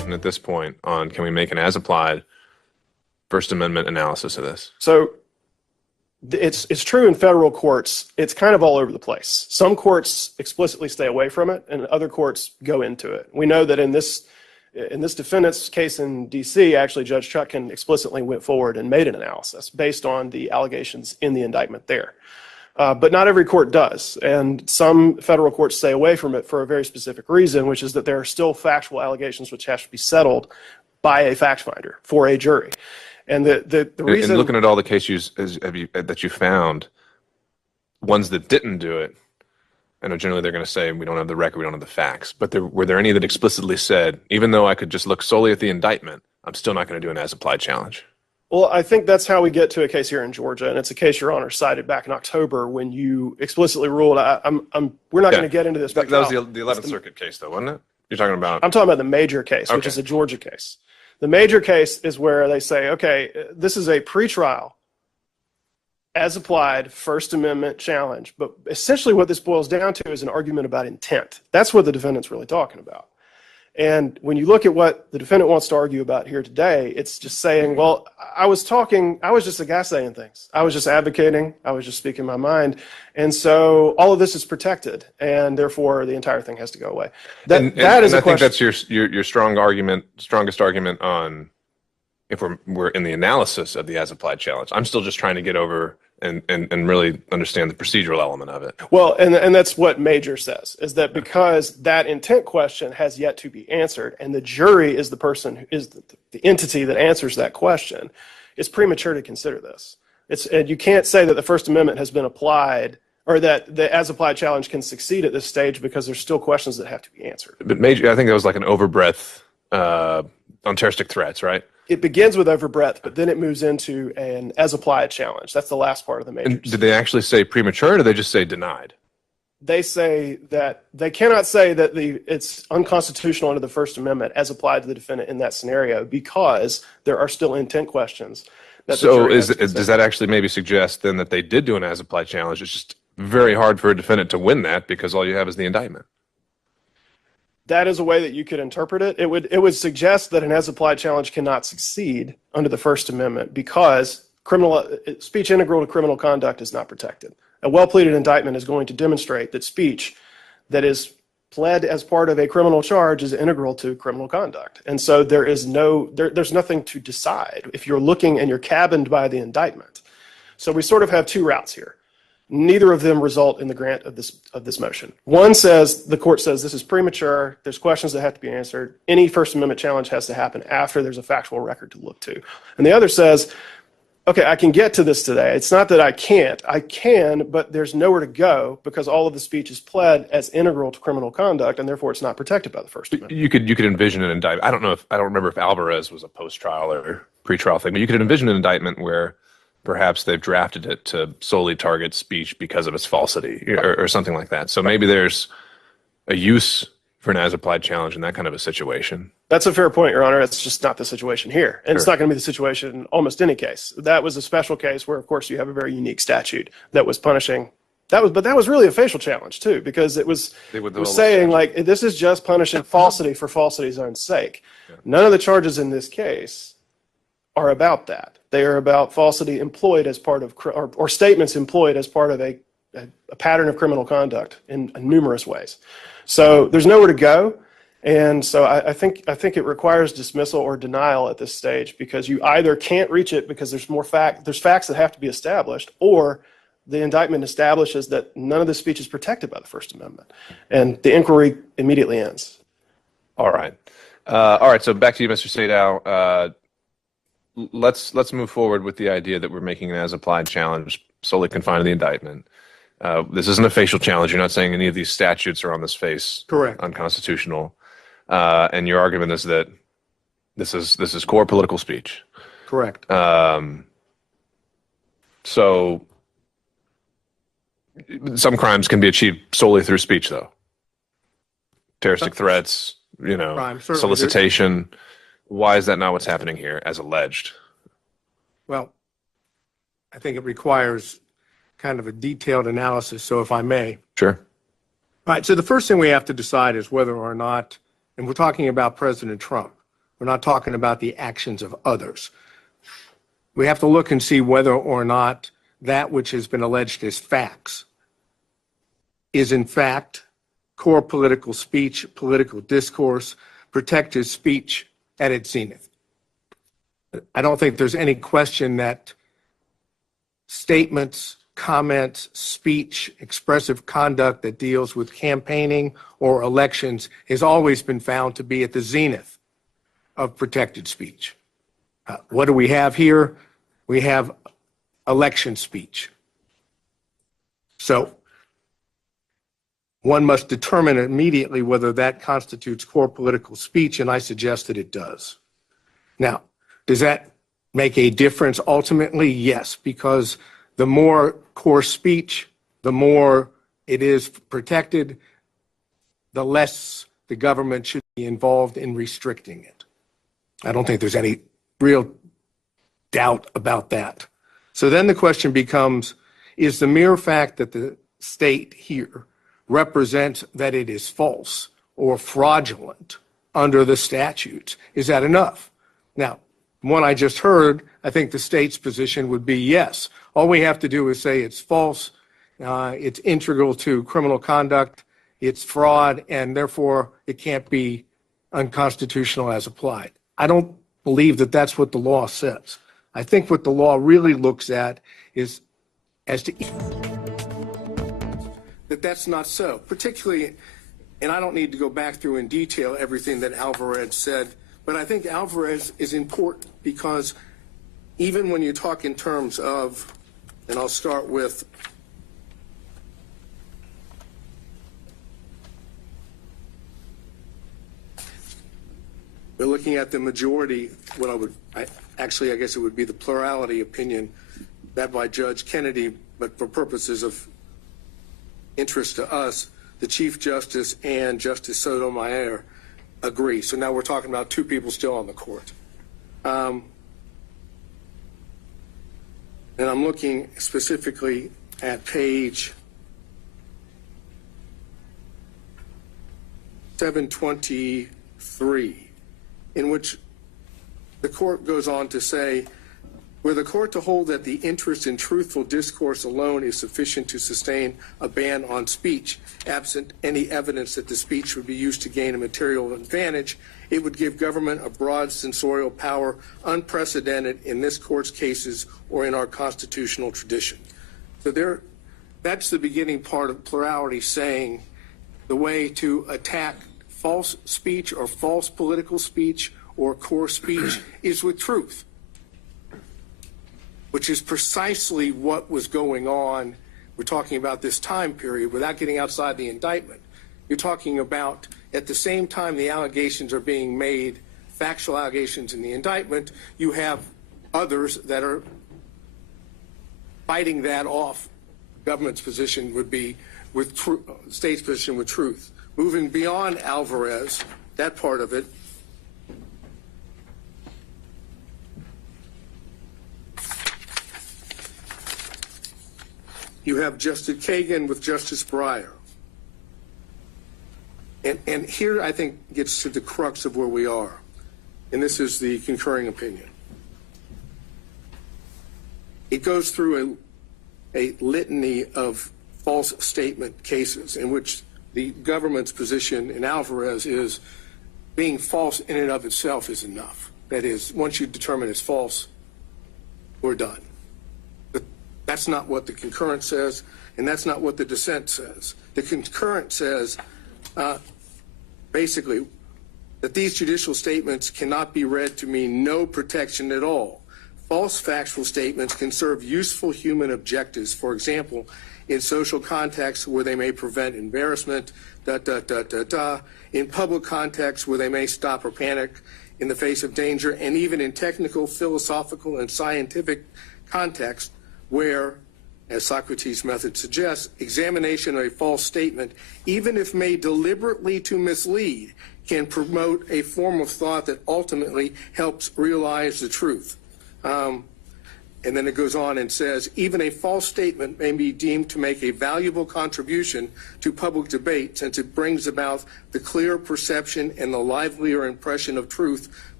position at this point on can we make an as-applied First Amendment analysis of this? So it's true in federal courts. It's kind of all over the place. Some courts explicitly stay away from it, and other courts go into it. We know that in this defendant's case in D.C., actually Judge Chutkan explicitly went forward and made an analysis based on the allegations in the indictment there. But not every court does, and some federal courts stay away from it for a very specific reason, which is that there are still factual allegations which have to be settled by a fact finder for a jury. And the reason... And looking at all the cases that you found, ones that didn't do it, I know generally they're going to say, we don't have the record, we don't have the facts, but were there any that explicitly said, even though I could just look solely at the indictment, I'm still not going to do an as-applied challenge? Well, I think that's how we get to a case here in Georgia, and it's a case Your Honor cited back in October when you explicitly ruled, we're not going to get into this. That was the 11th Circuit case, though, wasn't it? You're talking about... I'm talking about the major case, which is a Georgia case. The major case is where they say, okay, this is a pretrial, as applied First Amendment challenge. But essentially what this boils down to is an argument about intent. That's what the defendant's really talking about. And when you look at what the defendant wants to argue about here today, it's just saying, well, I was just a guy saying things. I was just advocating. I was just speaking my mind. And so all of this is protected, and therefore the entire thing has to go away. That is a question. I think that's your strongest argument on if we're in the analysis of the as-applied challenge. I'm still just trying to get over and really understand the procedural element of it. Well, and that's what Major says, is that because that intent question has yet to be answered, and the jury is the person who is the entity that answers that question, it's premature to consider this. And you can't say that the First Amendment has been applied, or that the as-applied challenge can succeed at this stage because there's still questions that have to be answered. But Major, I think that was like an overbreadth on terroristic threats, right? It begins with overbreadth, but then it moves into an as-applied challenge. That's the last part of the Major. And did they actually say premature, or did they just say denied? They say that they cannot say that it's unconstitutional under the First Amendment as applied to the defendant in that scenario because there are still intent questions. So does that actually maybe suggest then that they did do an as-applied challenge? It's just very hard for a defendant to win that because all you have is the indictment. That is a way that you could interpret it. It would suggest that an as-applied challenge cannot succeed under the First Amendment because speech integral to criminal conduct is not protected. A well-pleaded indictment is going to demonstrate that speech that is pled as part of a criminal charge is integral to criminal conduct. And so there's nothing to decide if you're looking and you're cabined by the indictment. So we sort of have two routes here. Neither of them result in the grant of this motion. One says, the court says this is premature, there's questions that have to be answered, any First Amendment challenge has to happen after there's a factual record to look to. And the other says, okay, I can get to this today. It's not that I can't. I can, but there's nowhere to go because all of the speech is pled as integral to criminal conduct, and therefore it's not protected by the First Amendment. You could envision an indictment. I don't remember if Alvarez was a post-trial or pre-trial thing, but you could envision an indictment where perhaps they've drafted it to solely target speech because of its falsity or something like that. So maybe there's a use for an as-applied challenge in that kind of a situation. That's a fair point, Your Honor. It's just not the situation here. And It's not going to be the situation in almost any case. That was a special case where, of course, you have a very unique statute that was punishing. But that was really a facial challenge, too, because it was saying, like, this is just punishing falsity for falsity's own sake. Yeah. None of the charges in this case are about that. They are about falsity employed as part of, or statements employed as part of a pattern of criminal conduct in numerous ways. So there's nowhere to go. And so I think it requires dismissal or denial at this stage because you either can't reach it because there's facts that have to be established, or the indictment establishes that none of the speech is protected by the First Amendment. And the inquiry immediately ends. All right. So back to you, Mr. Sadow. Let's move forward with the idea that we're making an as-applied challenge solely confined to the indictment. This isn't a facial challenge. You're not saying any of these statutes are on this face Correct. Unconstitutional. And your argument is that this is core political speech. Correct. So some crimes can be achieved solely through speech, though. Terroristic threats, solicitation. Why is that not what's happening here, as alleged? Well, I think it requires kind of a detailed analysis, so if I may. Sure. All right, so the first thing we have to decide is whether or not, and we're talking about President Trump, We're not talking about the actions of others. We have to look and see whether or not that which has been alleged as facts is in fact core political speech, political discourse, protected speech at its zenith. I don't think there's any question that statements, comments, speech, expressive conduct that deals with campaigning or elections has always been found to be at the zenith of protected speech. What do we have here? We have election speech. So one must determine immediately whether that constitutes core political speech, and I suggest that it does. Now, does that make a difference ultimately? Yes, because the more core speech, the more it is protected, the less the government should be involved in restricting it. I don't think there's any real doubt about that. So then the question becomes, is the mere fact that the state here represents that it is false or fraudulent under the statutes, is that enough? Now, from what I just heard, I think the state's position would be yes. All we have to do is say it's false, it's integral to criminal conduct, it's fraud, and therefore it can't be unconstitutional as applied. I don't believe that that's what the law says. I think what the law really looks at is as to that that's not so, particularly, and I don't need to go back through in detail everything that Alvarez said, but I think Alvarez is important because even when you talk in terms of, and I'll start with we're looking at the majority, I guess it would be the plurality opinion that by Judge Kennedy, but for purposes of interest to us, the Chief Justice and Justice Sotomayor agree. So now we're talking about two people still on the court. And I'm looking specifically at page 723, in which the court goes on to say, were the court to hold that the interest in truthful discourse alone is sufficient to sustain a ban on speech, absent any evidence that the speech would be used to gain a material advantage, it would give government a broad censorial power unprecedented in this court's cases or in our constitutional tradition. So that's the beginning part of plurality, saying the way to attack false speech or false political speech or core speech is with truth, which is precisely what was going on. We're talking about this time period without getting outside the indictment. You're talking about at the same time the allegations are being made, factual allegations in the indictment, you have others that are fighting that off. Government's position would be with state's position with truth. Moving beyond Alvarez, that part of it, you have Justice Kagan with Justice Breyer. And here I think gets to the crux of where we are. And this is the concurring opinion. It goes through a litany of false statement cases in which the government's position in Alvarez is being false in and of itself is enough. That is, once you determine it's false, we're done. But that's not what the concurrent says, and that's not what the dissent says. The concurrent says, basically, that these judicial statements cannot be read to mean no protection at all. False factual statements can serve useful human objectives, for example, in social contexts where they may prevent embarrassment, in public contexts where they may stop or panic in the face of danger, and even in technical, philosophical, and scientific contexts where, as Socrates' method suggests, examination of a false statement, even if made deliberately to mislead, can promote a form of thought that ultimately helps realize the truth. And then it goes on and says, even a false statement may be deemed to make a valuable contribution to public debate since it brings about the clear perception and the livelier impression of truth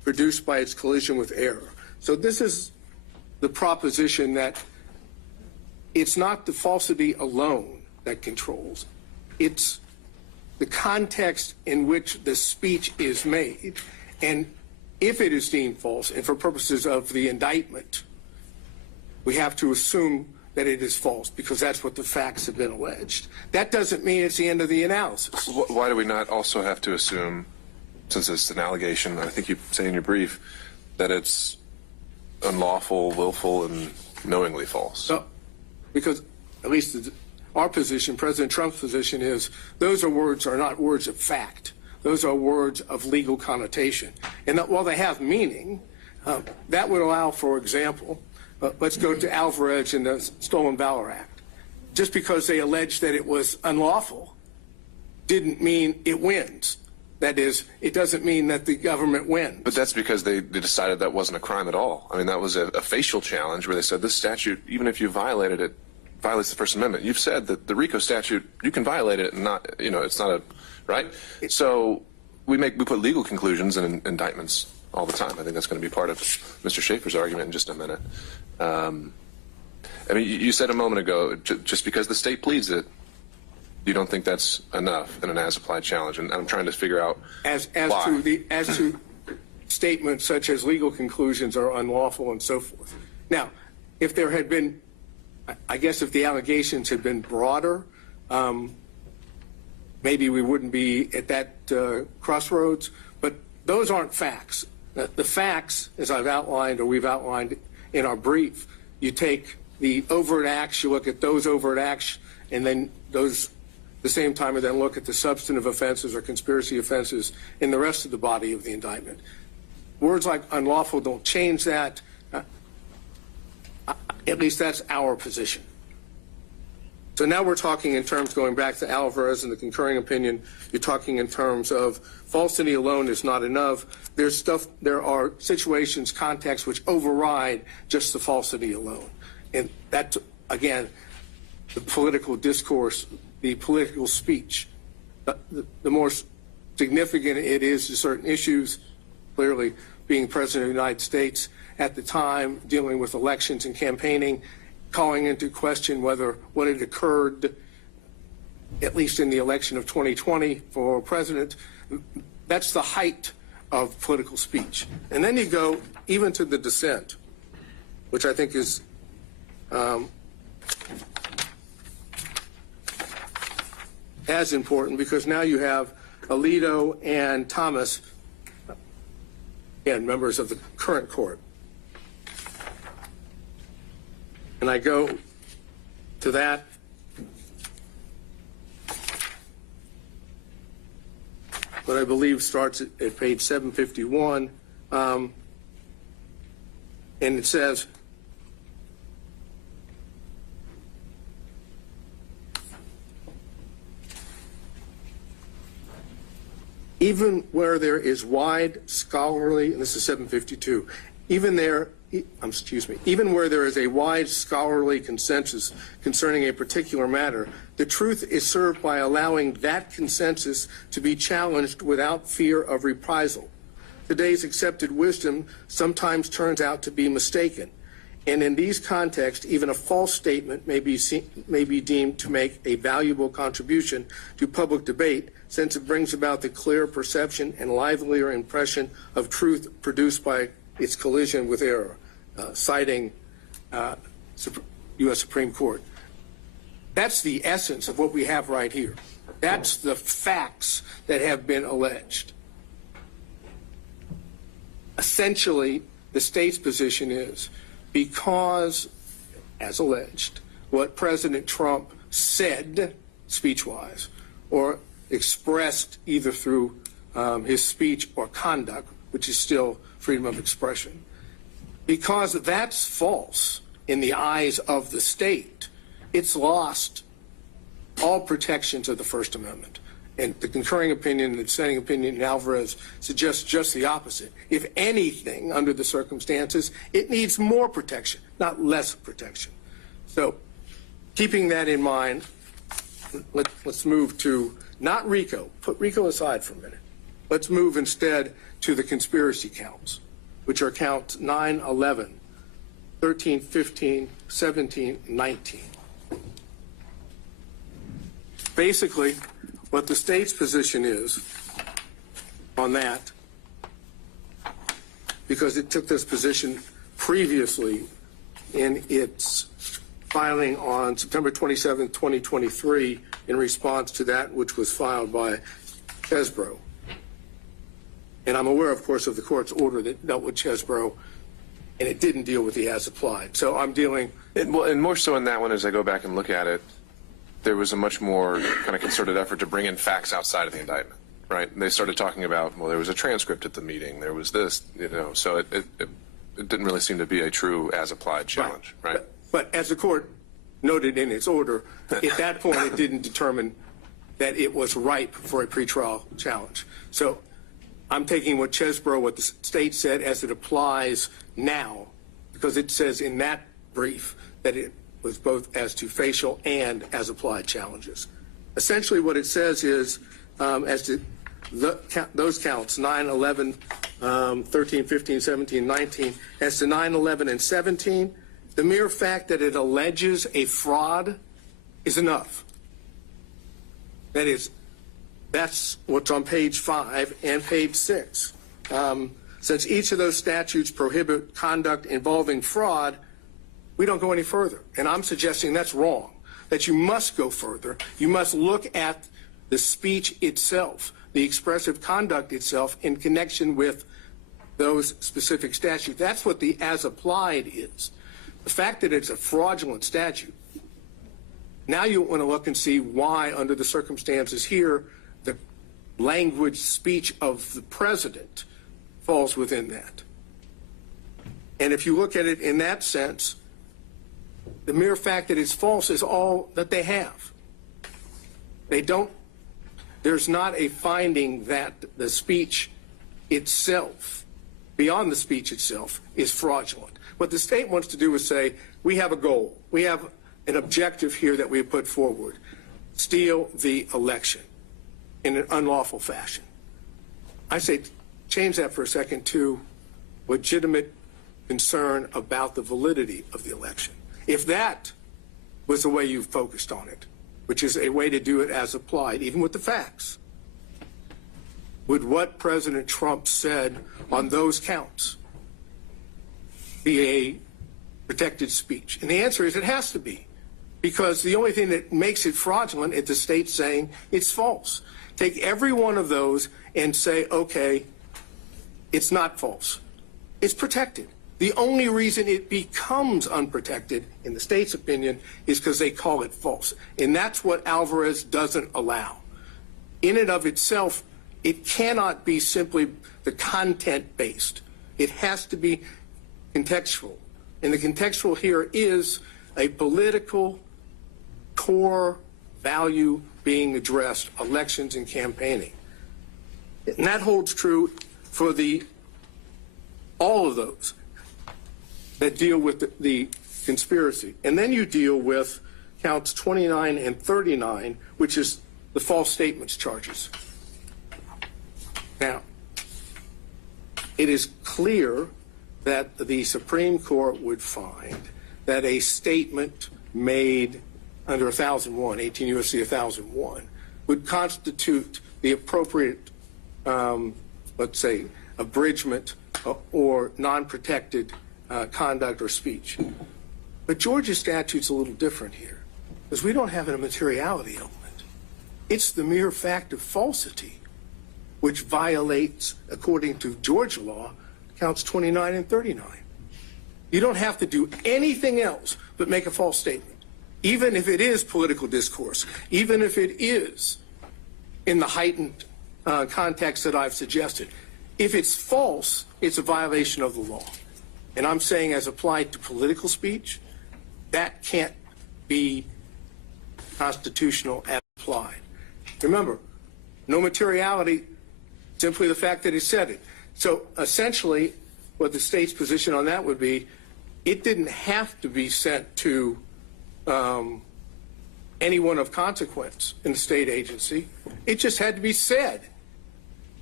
produced by its collision with error. So this is the proposition that it's not the falsity alone that controls. It's the context in which the speech is made. And if it is deemed false, and for purposes of the indictment, we have to assume that it is false because that's what the facts have been alleged. That doesn't mean it's the end of the analysis. Why do we not also have to assume, since it's an allegation, I think you say in your brief, that it's unlawful, willful, and knowingly false? No, because at least our position, President Trump's position, is those are not words of fact. Those are words of legal connotation. And that while they have meaning, that would allow, for example, let's go to Alvarez and the Stolen Valor Act. Just because they alleged that it was unlawful didn't mean it wins. That is, it doesn't mean that the government wins. But that's because they decided that wasn't a crime at all. I mean, that was a facial challenge where they said this statute, even if you violated it, violates the First Amendment. You've said that the RICO statute, you can violate it and not, it's not a, right? So we put legal conclusions in indictments all the time. I think that's going to be part of Mr. Schaefer's argument in just a minute. I mean, you said a moment ago, just because the state pleads it, you don't think that's enough in an as-applied challenge, and I'm trying to figure out why. As to statements such as legal conclusions are unlawful and so forth. Now, if there had been, I guess if the allegations had been broader, maybe we wouldn't be at that crossroads, but those aren't facts. The facts, as I've outlined or we've outlined in our brief, you take the overt acts, you look at those overt acts, and then those the same time and then look at the substantive offenses or conspiracy offenses in the rest of the body of the indictment. Words like unlawful don't change that. At least that's our position. So now we're talking in terms, going back to Alvarez and the concurring opinion, you're talking in terms of falsity alone is not enough. There are situations, contexts which override just the falsity alone. And that, again, the political discourse, the political speech, the more significant it is to certain issues, clearly being President of the United States at the time, dealing with elections and campaigning, calling into question whether what had occurred, at least in the election of 2020 for president, that's the height of political speech. And then you go even to the dissent, which I think is as important, because now you have Alito and Thomas, again, members of the current court. And I go to that. What I believe starts at page 751. And it says, even where there is wide scholarly, and this is 752, even where there is a wide scholarly consensus concerning a particular matter, the truth is served by allowing that consensus to be challenged without fear of reprisal. Today's accepted wisdom sometimes turns out to be mistaken, and in these contexts, even a false statement may be deemed to make a valuable contribution to public debate, since it brings about the clear perception and livelier impression of truth produced by its collision with error, citing U.S. Supreme Court. That's the essence of what we have right here. That's the facts that have been alleged. Essentially, the state's position is because, as alleged, what President Trump said speech-wise or expressed either through his speech or conduct, which is still freedom of expression, because that's false in the eyes of the state, it's lost all protections of the First Amendment. And the concurring opinion and the dissenting opinion in Alvarez suggests just the opposite. If anything, under the circumstances, it needs more protection, not less protection. So keeping that in mind, let's move to not RICO. Put RICO aside for a minute. let's move instead to the conspiracy counts, which are counts 9, 11, 13, 15, 17, 19. Basically, what the state's position is on that, because it took this position previously in its filing on September 27, 2023, in response to that which was filed by Chesbrough. And I'm aware, of course, of the court's order that dealt with Chesbrough, and it didn't deal with the as applied. So I'm dealing. And more so in that one, as I go back and look at it, there was a much more kind of concerted effort to bring in facts outside of the indictment, right? And they started talking about, well, there was a transcript at the meeting, there was this, so it didn't really seem to be a true as applied challenge, right? But as the court noted in its order, at that point it didn't determine that it was ripe for a pretrial challenge. So I'm taking what Chesbrough, what the state said, as it applies now, because it says in that brief that it was both as to facial and as applied challenges. Essentially what it says is, as to those counts, 9, 11, 13, 15, 17, 19, as to 9, 11, and 17, the mere fact that it alleges a fraud is enough. That is, that's what's on page 5 and page 6. Since each of those statutes prohibit conduct involving fraud, we don't go any further. And I'm suggesting that's wrong, that you must go further. You must look at the speech itself, the expressive conduct itself in connection with those specific statutes. That's what the as applied is. The fact that it's a fraudulent statute, now you want to look and see why, under the circumstances here, the language speech of the president falls within that. And if you look at it in that sense, the mere fact that it's false is all that they have. There's not a finding that the speech itself, beyond the speech itself, is fraudulent. What the state wants to do is say, we have a goal. We have an objective here that we have put forward. Steal the election in an unlawful fashion. I say change that for a second to legitimate concern about the validity of the election. If that was the way you focused on it, which is a way to do it as applied, even with the facts, would what President Trump said on those counts be a protected speech? And the answer is it has to be, because the only thing that makes it fraudulent is the state saying it's false. Take every one of those and say, okay, it's not false. It's protected. The only reason it becomes unprotected, in the state's opinion, is because they call it false. And that's what Alvarez doesn't allow. In and of itself, it cannot be simply the content-based. It has to be contextual. And the contextual here is a political core value being addressed, elections and campaigning. And that holds true for all of those that deal with the conspiracy. And then you deal with counts 29 and 39, which is the false statements charges. Now, it is clear that the Supreme Court would find that a statement made under 1001, 18 U.S.C. 1001, would constitute the appropriate, let's say, abridgment or non-protected conduct or speech. But Georgia's statute's a little different here, because we don't have a materiality element. It's the mere fact of falsity, which violates, according to Georgia law, counts 29 and 39. You don't have to do anything else but make a false statement, even if it is political discourse, even if it is in the heightened context that I've suggested. If it's false, it's a violation of the law. And I'm saying, as applied to political speech, that can't be constitutional as applied. Remember, no materiality, simply the fact that he said it. So essentially, what the state's position on that would be, it didn't have to be sent to anyone of consequence in the state agency. It just had to be said.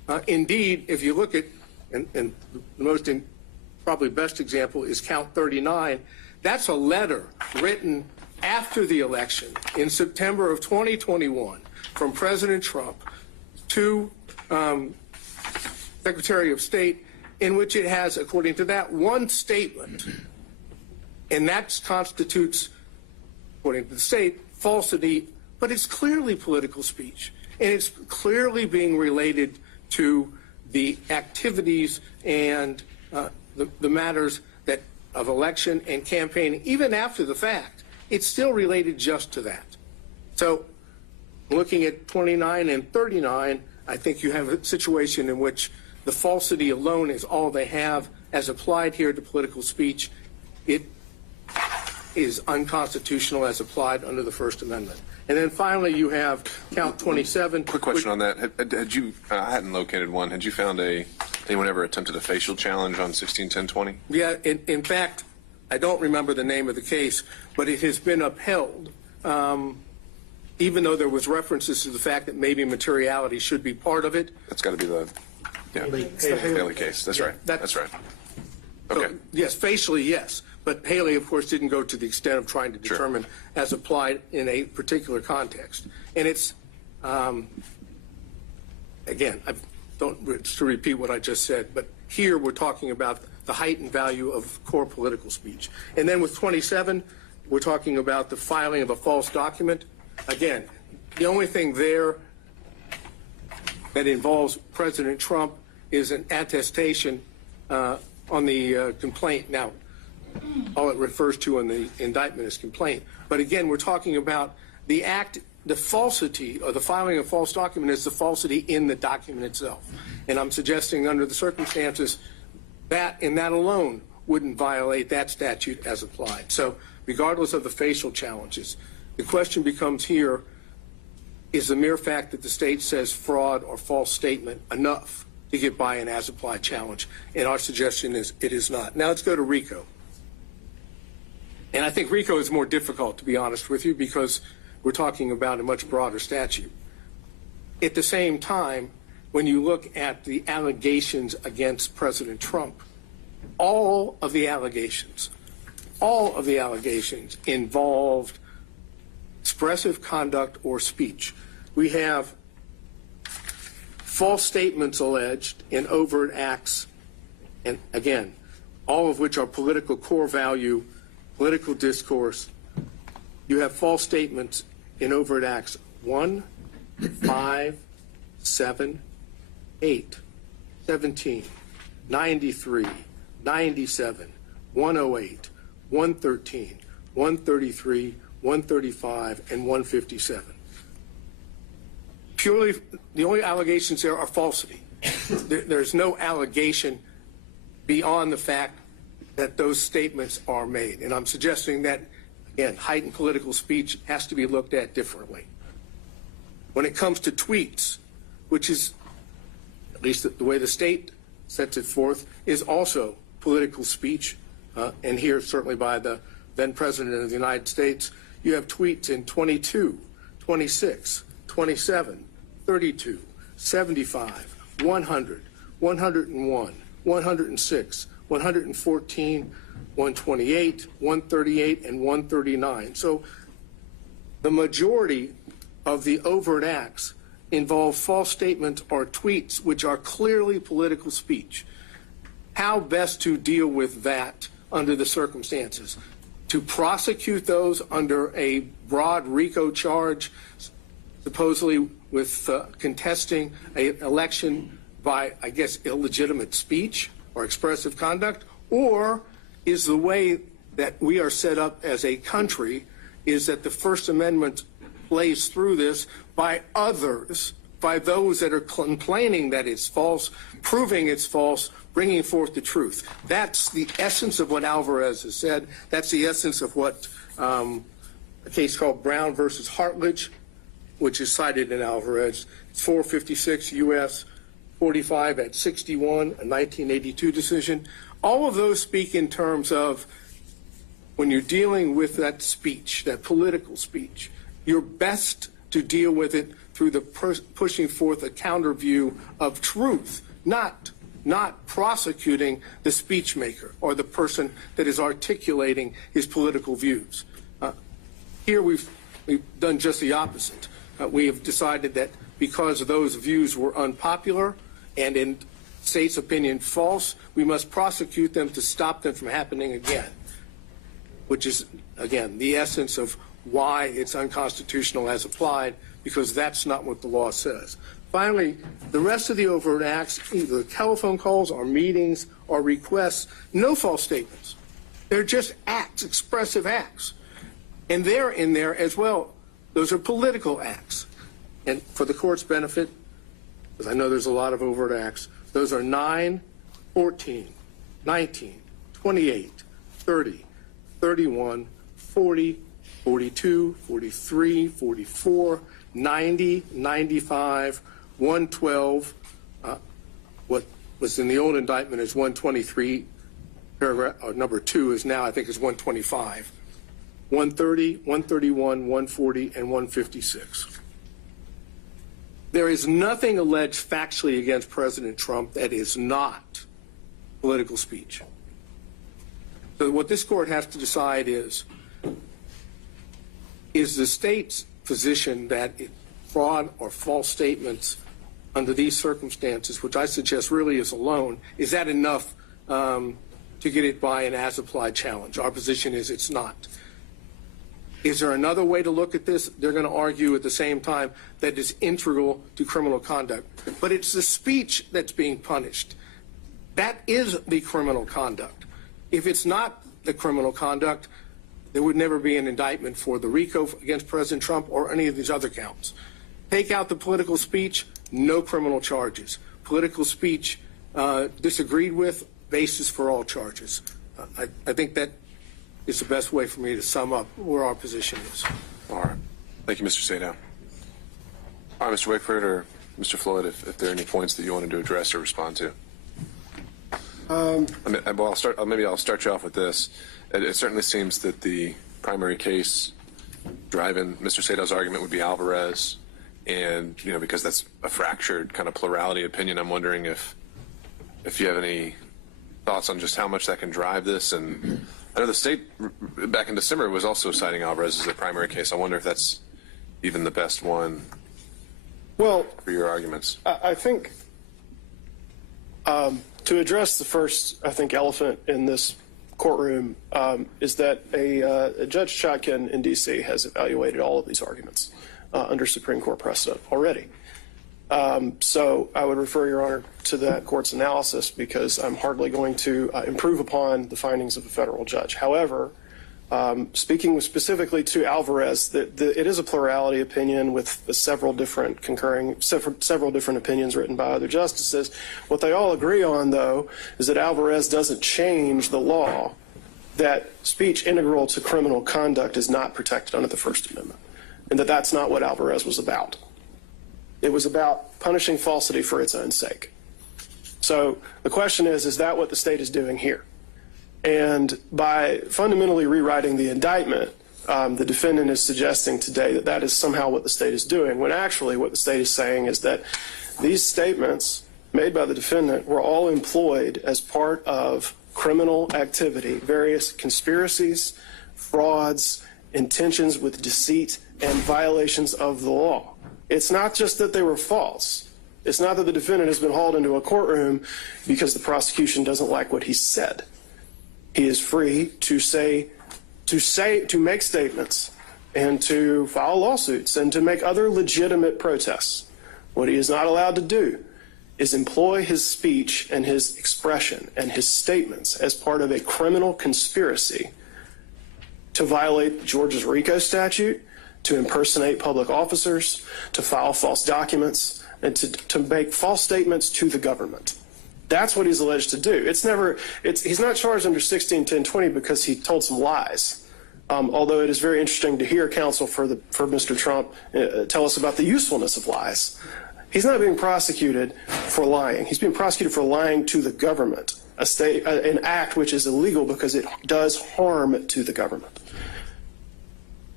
Indeed, if you look at, and the most probably best example is count 39, that's a letter written after the election in September of 2021 from President Trump to Secretary of State, in which it has, according to that, one statement, and that constitutes, according to the state, falsity, but it's clearly political speech, and it's clearly being related to the activities and the matters that of election and campaigning. Even after the fact, it's still related just to that. So looking at 29 and 39, I think you have a situation in which the falsity alone is all they have as applied here to political speech. It is unconstitutional as applied under the First Amendment. And then finally, you have count 27. Quick question on that. Had you, I hadn't located one. Had you found anyone ever attempted a facial challenge on 161020? Yeah, in fact, I don't remember the name of the case, but it has been upheld, even though there was references to the fact that maybe materiality should be part of it. That's got to be the Haley case. That's right. That's right. Okay. So, yes, facially, yes. But Haley, of course, didn't go to the extent of trying to determine as applied in a particular context. And it's, again, I don't to repeat what I just said, but here we're talking about the heightened value of core political speech. And then with 27, we're talking about the filing of a false document. Again, the only thing there that involves President Trump is an attestation on the complaint. Now, all it refers to in the indictment is complaint. But again, we're talking about the act, the falsity, or the filing of false document is the falsity in the document itself. And I'm suggesting under the circumstances that, and that alone, wouldn't violate that statute as applied. So regardless of the facial challenges, the question becomes here, is the mere fact that the state says fraud or false statement enough to get by an as-applied challenge? And our suggestion is it is not. Now let's go to RICO. And I think RICO is more difficult, to be honest with you, because we're talking about a much broader statute. At the same time, when you look at the allegations against President Trump, all of the allegations involved expressive conduct or speech. We have false statements alleged in overt acts, and again, all of which are political core value, political discourse. You have false statements in overt acts 1, 5, 7, 8, 17, 93, 97, 108, 113, 133, 135, and 157. Purely, the only allegations there are falsity. There's no allegation beyond the fact that those statements are made. And I'm suggesting that, again, heightened political speech has to be looked at differently. When it comes to tweets, which is, at least the way the state sets it forth, is also political speech, and here certainly by the then President of the United States, you have tweets in 22, 26, 27, 32, 75, 100, 101, 106, 114, 128, 138, and 139. So the majority of the overt acts involve false statements or tweets which are clearly political speech. How best to deal with that under the circumstances? To prosecute those under a broad RICO charge, supposedly with contesting an election by, I guess, illegitimate speech or expressive conduct? Or is the way that we are set up as a country is that the First Amendment plays through this by others, by those that are complaining that it's false, proving it's false, bringing forth the truth? That's the essence of what Alvarez has said. That's the essence of what a case called Brown versus Hartledge, which is cited in Alvarez. It's 456 U.S. 45 at 61, a 1982 decision. All of those speak in terms of when you're dealing with that speech, that political speech, you're best to deal with it through the pushing forth a counter view of truth, not prosecuting the speech maker or the person that is articulating his political views. Here we've done just the opposite. We have decided that because those views were unpopular and in state's opinion false, we must prosecute them to stop them from happening again, which is, again, the essence of why it's unconstitutional as applied, because that's not what the law says. Finally, the rest of the overt acts, either telephone calls or meetings or requests, no false statements. They're just acts, expressive acts. And they're in there as well. Those are political acts. And for the court's benefit, because I know there's a lot of overt acts, those are 9, 14, 19, 28, 30, 31, 40, 42, 43, 44, 90, 95, 112. What was in the old indictment is 123, paragraph number 2 is now, I think, is 125. 130, 131, 140, and 156. There is nothing alleged factually against President Trump that is not political speech. So what this court has to decide is the state's position that fraud or false statements under these circumstances, which I suggest really is alone, is that enough to get it by an as-applied challenge? Our position is it's not. Is there another way to look at this? They're going to argue at the same time that it's integral to criminal conduct. But it's the speech that's being punished. That is the criminal conduct. If it's not the criminal conduct, there would never be an indictment for the RICO against President Trump or any of these other counts. Take out the political speech, no criminal charges. Political speech disagreed with, basis for all charges. I think that is the best way for me to sum up where our position is. All right. Thank you, Mr. Sado. All right, Mr. Wakeford or Mr. Floyd, if there are any points that you wanted to address or respond to. Maybe I'll start you off with this. It certainly seems that the primary case driving Mr. Sado's argument would be Alvarez, and because that's a fractured kind of plurality opinion, I'm wondering if you have any thoughts on just how much that can drive this. And I know the state back in December was also citing Alvarez as the primary case. I wonder if that's even the best one for your arguments. I think to address the first, elephant in this courtroom is that a Judge Chotkin in D.C. has evaluated all of these arguments under Supreme Court precedent already. So I would refer, Your Honor, to that court's analysis, because I'm hardly going to improve upon the findings of a federal judge. However, speaking specifically to Alvarez, it is a plurality opinion with several different opinions written by other justices. What they all agree on, though, is that Alvarez doesn't change the law that speech integral to criminal conduct is not protected under the First Amendment, and that that's not what Alvarez was about. It was about punishing falsity for its own sake. So the question is that what the state is doing here? And by fundamentally rewriting the indictment, the defendant is suggesting today that that is somehow what the state is doing, when actually what the state is saying is that these statements made by the defendant were all employed as part of criminal activity, various conspiracies, frauds, intentions with deceit, and violations of the law. It's not just that they were false. It's not that the defendant has been hauled into a courtroom because the prosecution doesn't like what he said. He is free to make statements and to file lawsuits and to make other legitimate protests. What he is not allowed to do is employ his speech and his expression and his statements as part of a criminal conspiracy to violate Georgia's RICO statute, to impersonate public officers, to file false documents, and to make false statements to the government. That's what he's alleged to do. He's not charged under 161020 because he told some lies. Although it is very interesting to hear counsel for Mr. Trump tell us about the usefulness of lies. He's not being prosecuted for lying. He's being prosecuted for lying to the government, an act which is illegal because it does harm to the government.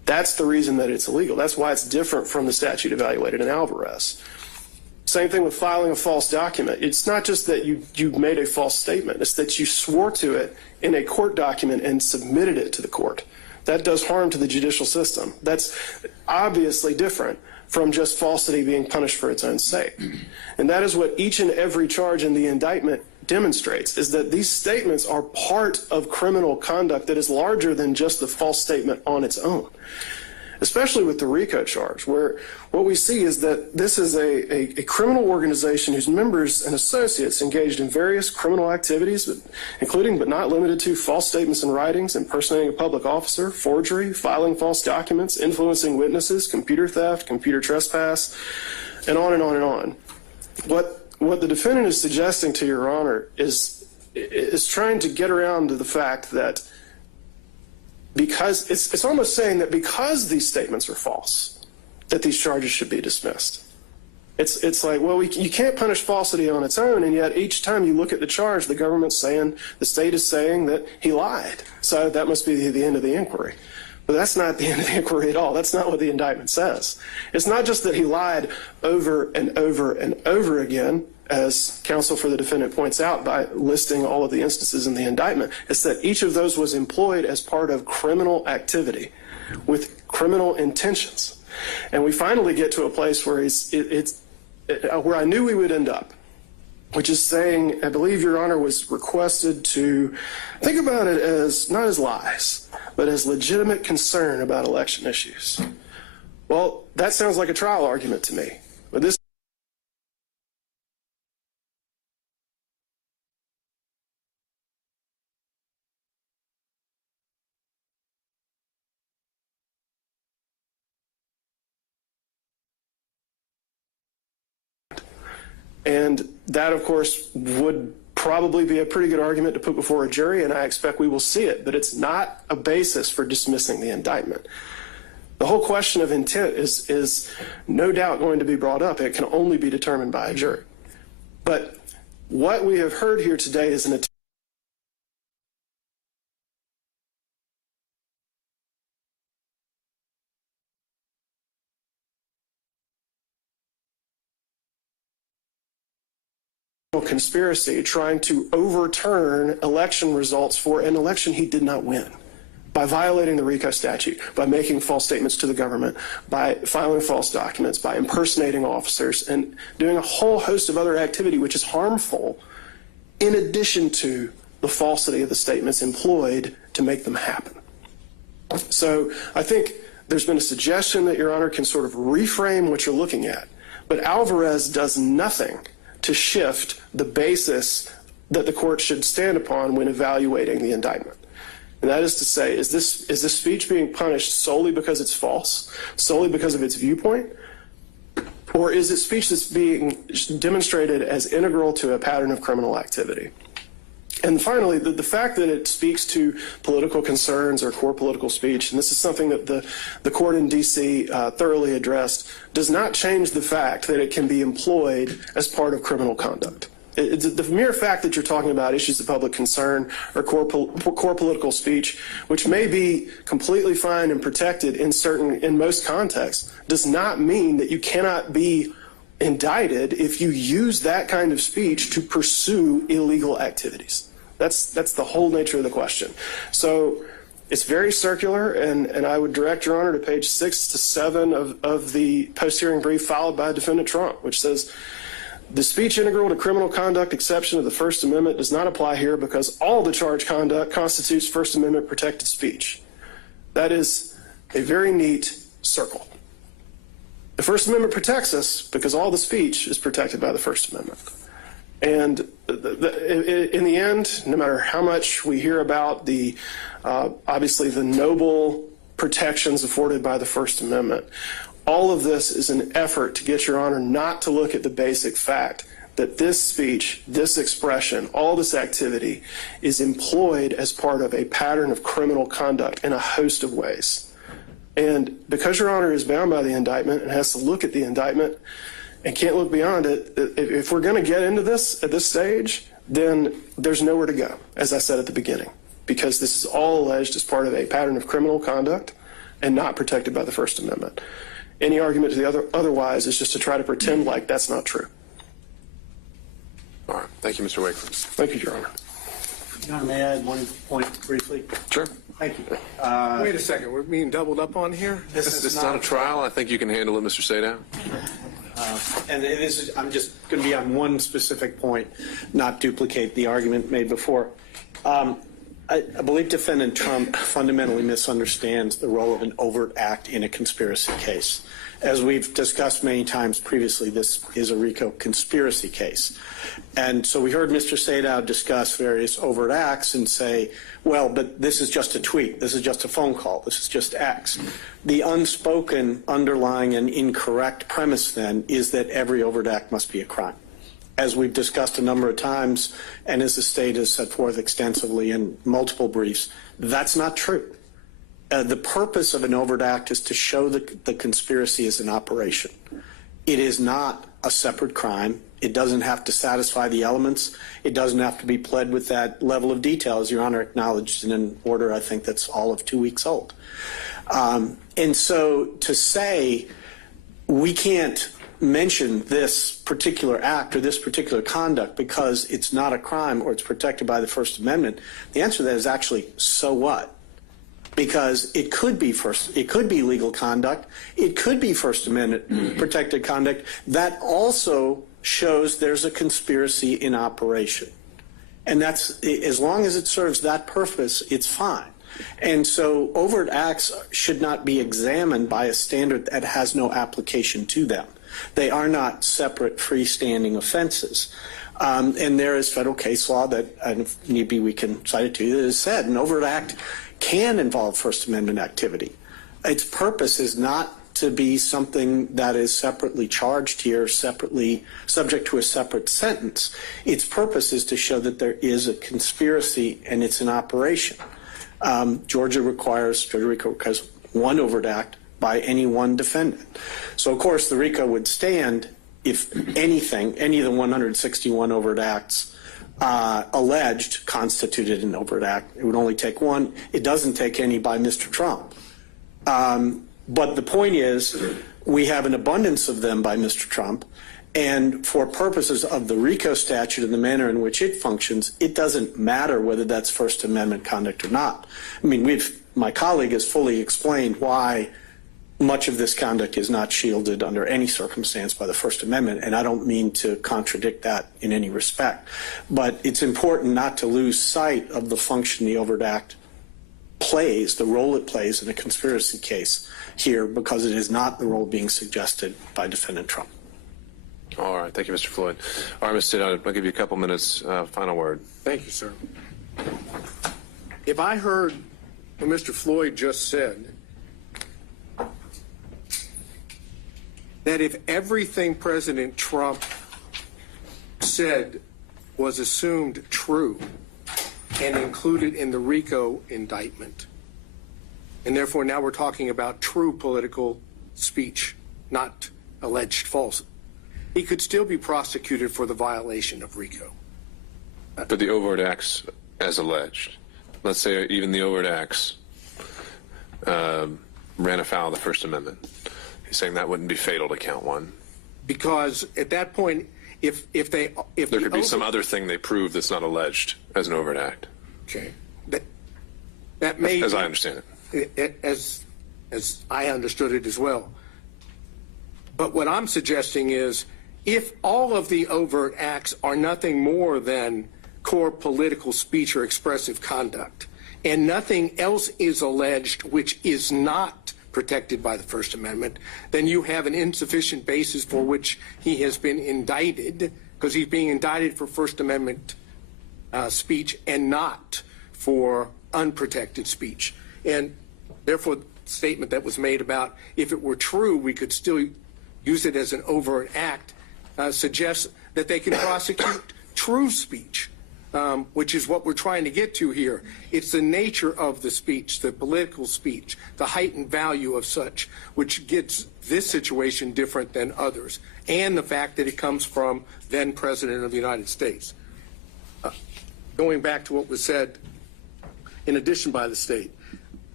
That's the reason that it's illegal. That's why it's different from the statute evaluated in Alvarez. Same thing with filing a false document. It's not just that you made a false statement. It's that you swore to it in a court document and submitted it to the court. That does harm to the judicial system. That's obviously different from just falsity being punished for its own sake. And that is what each and every charge in the indictment demonstrates, is that these statements are part of criminal conduct that is larger than just the false statement on its own. Especially with the RICO charge, where what we see is that this is a criminal organization whose members and associates engaged in various criminal activities, including but not limited to false statements and writings, impersonating a public officer, forgery, filing false documents, influencing witnesses, computer theft, computer trespass, and on and on and on. What the defendant is suggesting to Your Honor is trying to get around to the fact that because it's almost saying that because these statements are false, that these charges should be dismissed. It's like, well, you can't punish falsity on its own, and yet each time you look at the charge, the government's saying, the state is saying that he lied. So that must be the end of the inquiry. But that's not the end of the inquiry at all. That's not what the indictment says. It's not just that he lied over and over and over again, as counsel for the defendant points out by listing all of the instances in the indictment. It's that each of those was employed as part of criminal activity with criminal intentions. And we finally get to a place where where I knew we would end up, which is saying, I believe Your Honor was requested to think about it as not as lies, but as legitimate concern about election issues. Well, that sounds like a trial argument to me. But this and that, of course, would probably be a pretty good argument to put before a jury, and I expect we will see it, but it's not a basis for dismissing the indictment. The whole question of intent is no doubt going to be brought up. It can only be determined by a jury. But what we have heard here today is an attempt conspiracy trying to overturn election results for an election he did not win by violating the RICO statute, by making false statements to the government, by filing false documents, by impersonating officers, and doing a whole host of other activity which is harmful in addition to the falsity of the statements employed to make them happen. So I think there's been a suggestion that Your Honor can sort of reframe what you're looking at, but Alvarez does nothing to shift the basis that the court should stand upon when evaluating the indictment. And that is to say, is this speech being punished solely because it's false, solely because of its viewpoint, or is it speech that's being demonstrated as integral to a pattern of criminal activity? And finally, the fact that it speaks to political concerns or core political speech, and this is something that the court in D.C. Thoroughly addressed, does not change the fact that it can be employed as part of criminal conduct. The mere fact that you're talking about issues of public concern or core political speech, which may be completely fine and protected in most contexts, does not mean that you cannot be indicted if you use that kind of speech to pursue illegal activities. That's the whole nature of the question. So it's very circular, and I would direct Your Honor to page 6 to 7 of the post-hearing brief filed by Defendant Trump, which says, the speech integral to criminal conduct exception of the First Amendment does not apply here because all the charged conduct constitutes First Amendment protected speech. That is a very neat circle. The First Amendment protects us because all the speech is protected by the First Amendment. And in the end, no matter how much we hear about obviously the noble protections afforded by the First Amendment, all of this is an effort to get Your Honor not to look at the basic fact that this speech, this expression, all this activity is employed as part of a pattern of criminal conduct in a host of ways. And because Your Honor is bound by the indictment and has to look at the indictment and can't look beyond it, if we're going to get into this at this stage, then there's nowhere to go, as I said at the beginning, because this is all alleged as part of a pattern of criminal conduct and not protected by the First Amendment. Any argument to the otherwise is just to try to pretend like that's not true. All right. Thank you, Mr. Wakeland. Thank you, Your Honor. Your Honor, may I add one point briefly? Sure. Thank you. Wait a second, we're being doubled up on here? This is not a trial. I think you can handle it, Mr. Sadow. And I'm just going to be on one specific point, not duplicate the argument made before. I believe Defendant Trump fundamentally misunderstands the role of an overt act in a conspiracy case. As we've discussed many times previously, this is a RICO conspiracy case. And so we heard Mr. Sadow discuss various overt acts and say, well, but this is just a tweet, this is just a phone call, this is just X. The unspoken underlying and incorrect premise then is that every overt act must be a crime. As we've discussed a number of times, and as the state has set forth extensively in multiple briefs, that's not true. The purpose of an overt act is to show that the conspiracy is an operation. It is not a separate crime. It doesn't have to satisfy the elements. It doesn't have to be pled with that level of detail, as Your Honor acknowledged in an order I think that's all of 2 weeks old. And so to say we can't mention this particular act or this particular conduct because it's not a crime or it's protected by the First Amendment, the answer to that is actually, so what? Because it could be legal conduct, it could be First Amendment protected conduct that also shows there's a conspiracy in operation. And that's, as long as it serves that purpose, it's fine. And so overt acts should not be examined by a standard that has no application to them. They are not separate freestanding offenses. And there is federal case law that, if need be, we can cite it to you, that has said an overt act can involve First Amendment activity. Its purpose is not to be something that is separately charged here, separately subject to a separate sentence. Its purpose is to show that there is a conspiracy and it's an operation. Georgia RICO requires one overt act by any one defendant. So, of course, the RICO would stand if anything, any of the 161 overt acts alleged constituted an overt act. It would only take one. It doesn't take any by Mr. Trump. But the point is, we have an abundance of them by Mr. Trump, and for purposes of the RICO statute and the manner in which it functions, it doesn't matter whether that's First Amendment conduct or not. I mean, my colleague has fully explained why much of this conduct is not shielded under any circumstance by the First Amendment, and I don't mean to contradict that in any respect. But it's important not to lose sight of the function the overt act plays, the role it plays in a conspiracy case here, because it is not the role being suggested by Defendant Trump. All right. Thank you, Mr. Floyd. All right, Mr. Sadow, I'll give you a couple minutes. Final word. Thank you, sir. If I heard what Mr. Floyd just said, that if everything President Trump said was assumed true and included in the RICO indictment, and therefore now we're talking about true political speech, not alleged false, he could still be prosecuted for the violation of RICO. For the overt acts as alleged. Let's say even the overt acts ran afoul of the First Amendment. He's saying that wouldn't be fatal to count one. Because at that point, if there could be some other thing they prove that's not alleged as an overt act. Okay, that may, as I understand it, as I understood it as well. But what I'm suggesting is, if all of the overt acts are nothing more than core political speech or expressive conduct, and nothing else is alleged which is not protected by the First Amendment, then you have an insufficient basis for which he has been indicted, because he's being indicted for First Amendment speech and not for unprotected speech. And therefore, the statement that was made about if it were true, we could still use it as an overt act, suggests that they can prosecute true speech, which is what we're trying to get to here. It's the nature of the speech, the political speech, the heightened value of such, which gets this situation different than others, and the fact that it comes from then President of the United States. Going back to what was said in addition by the state,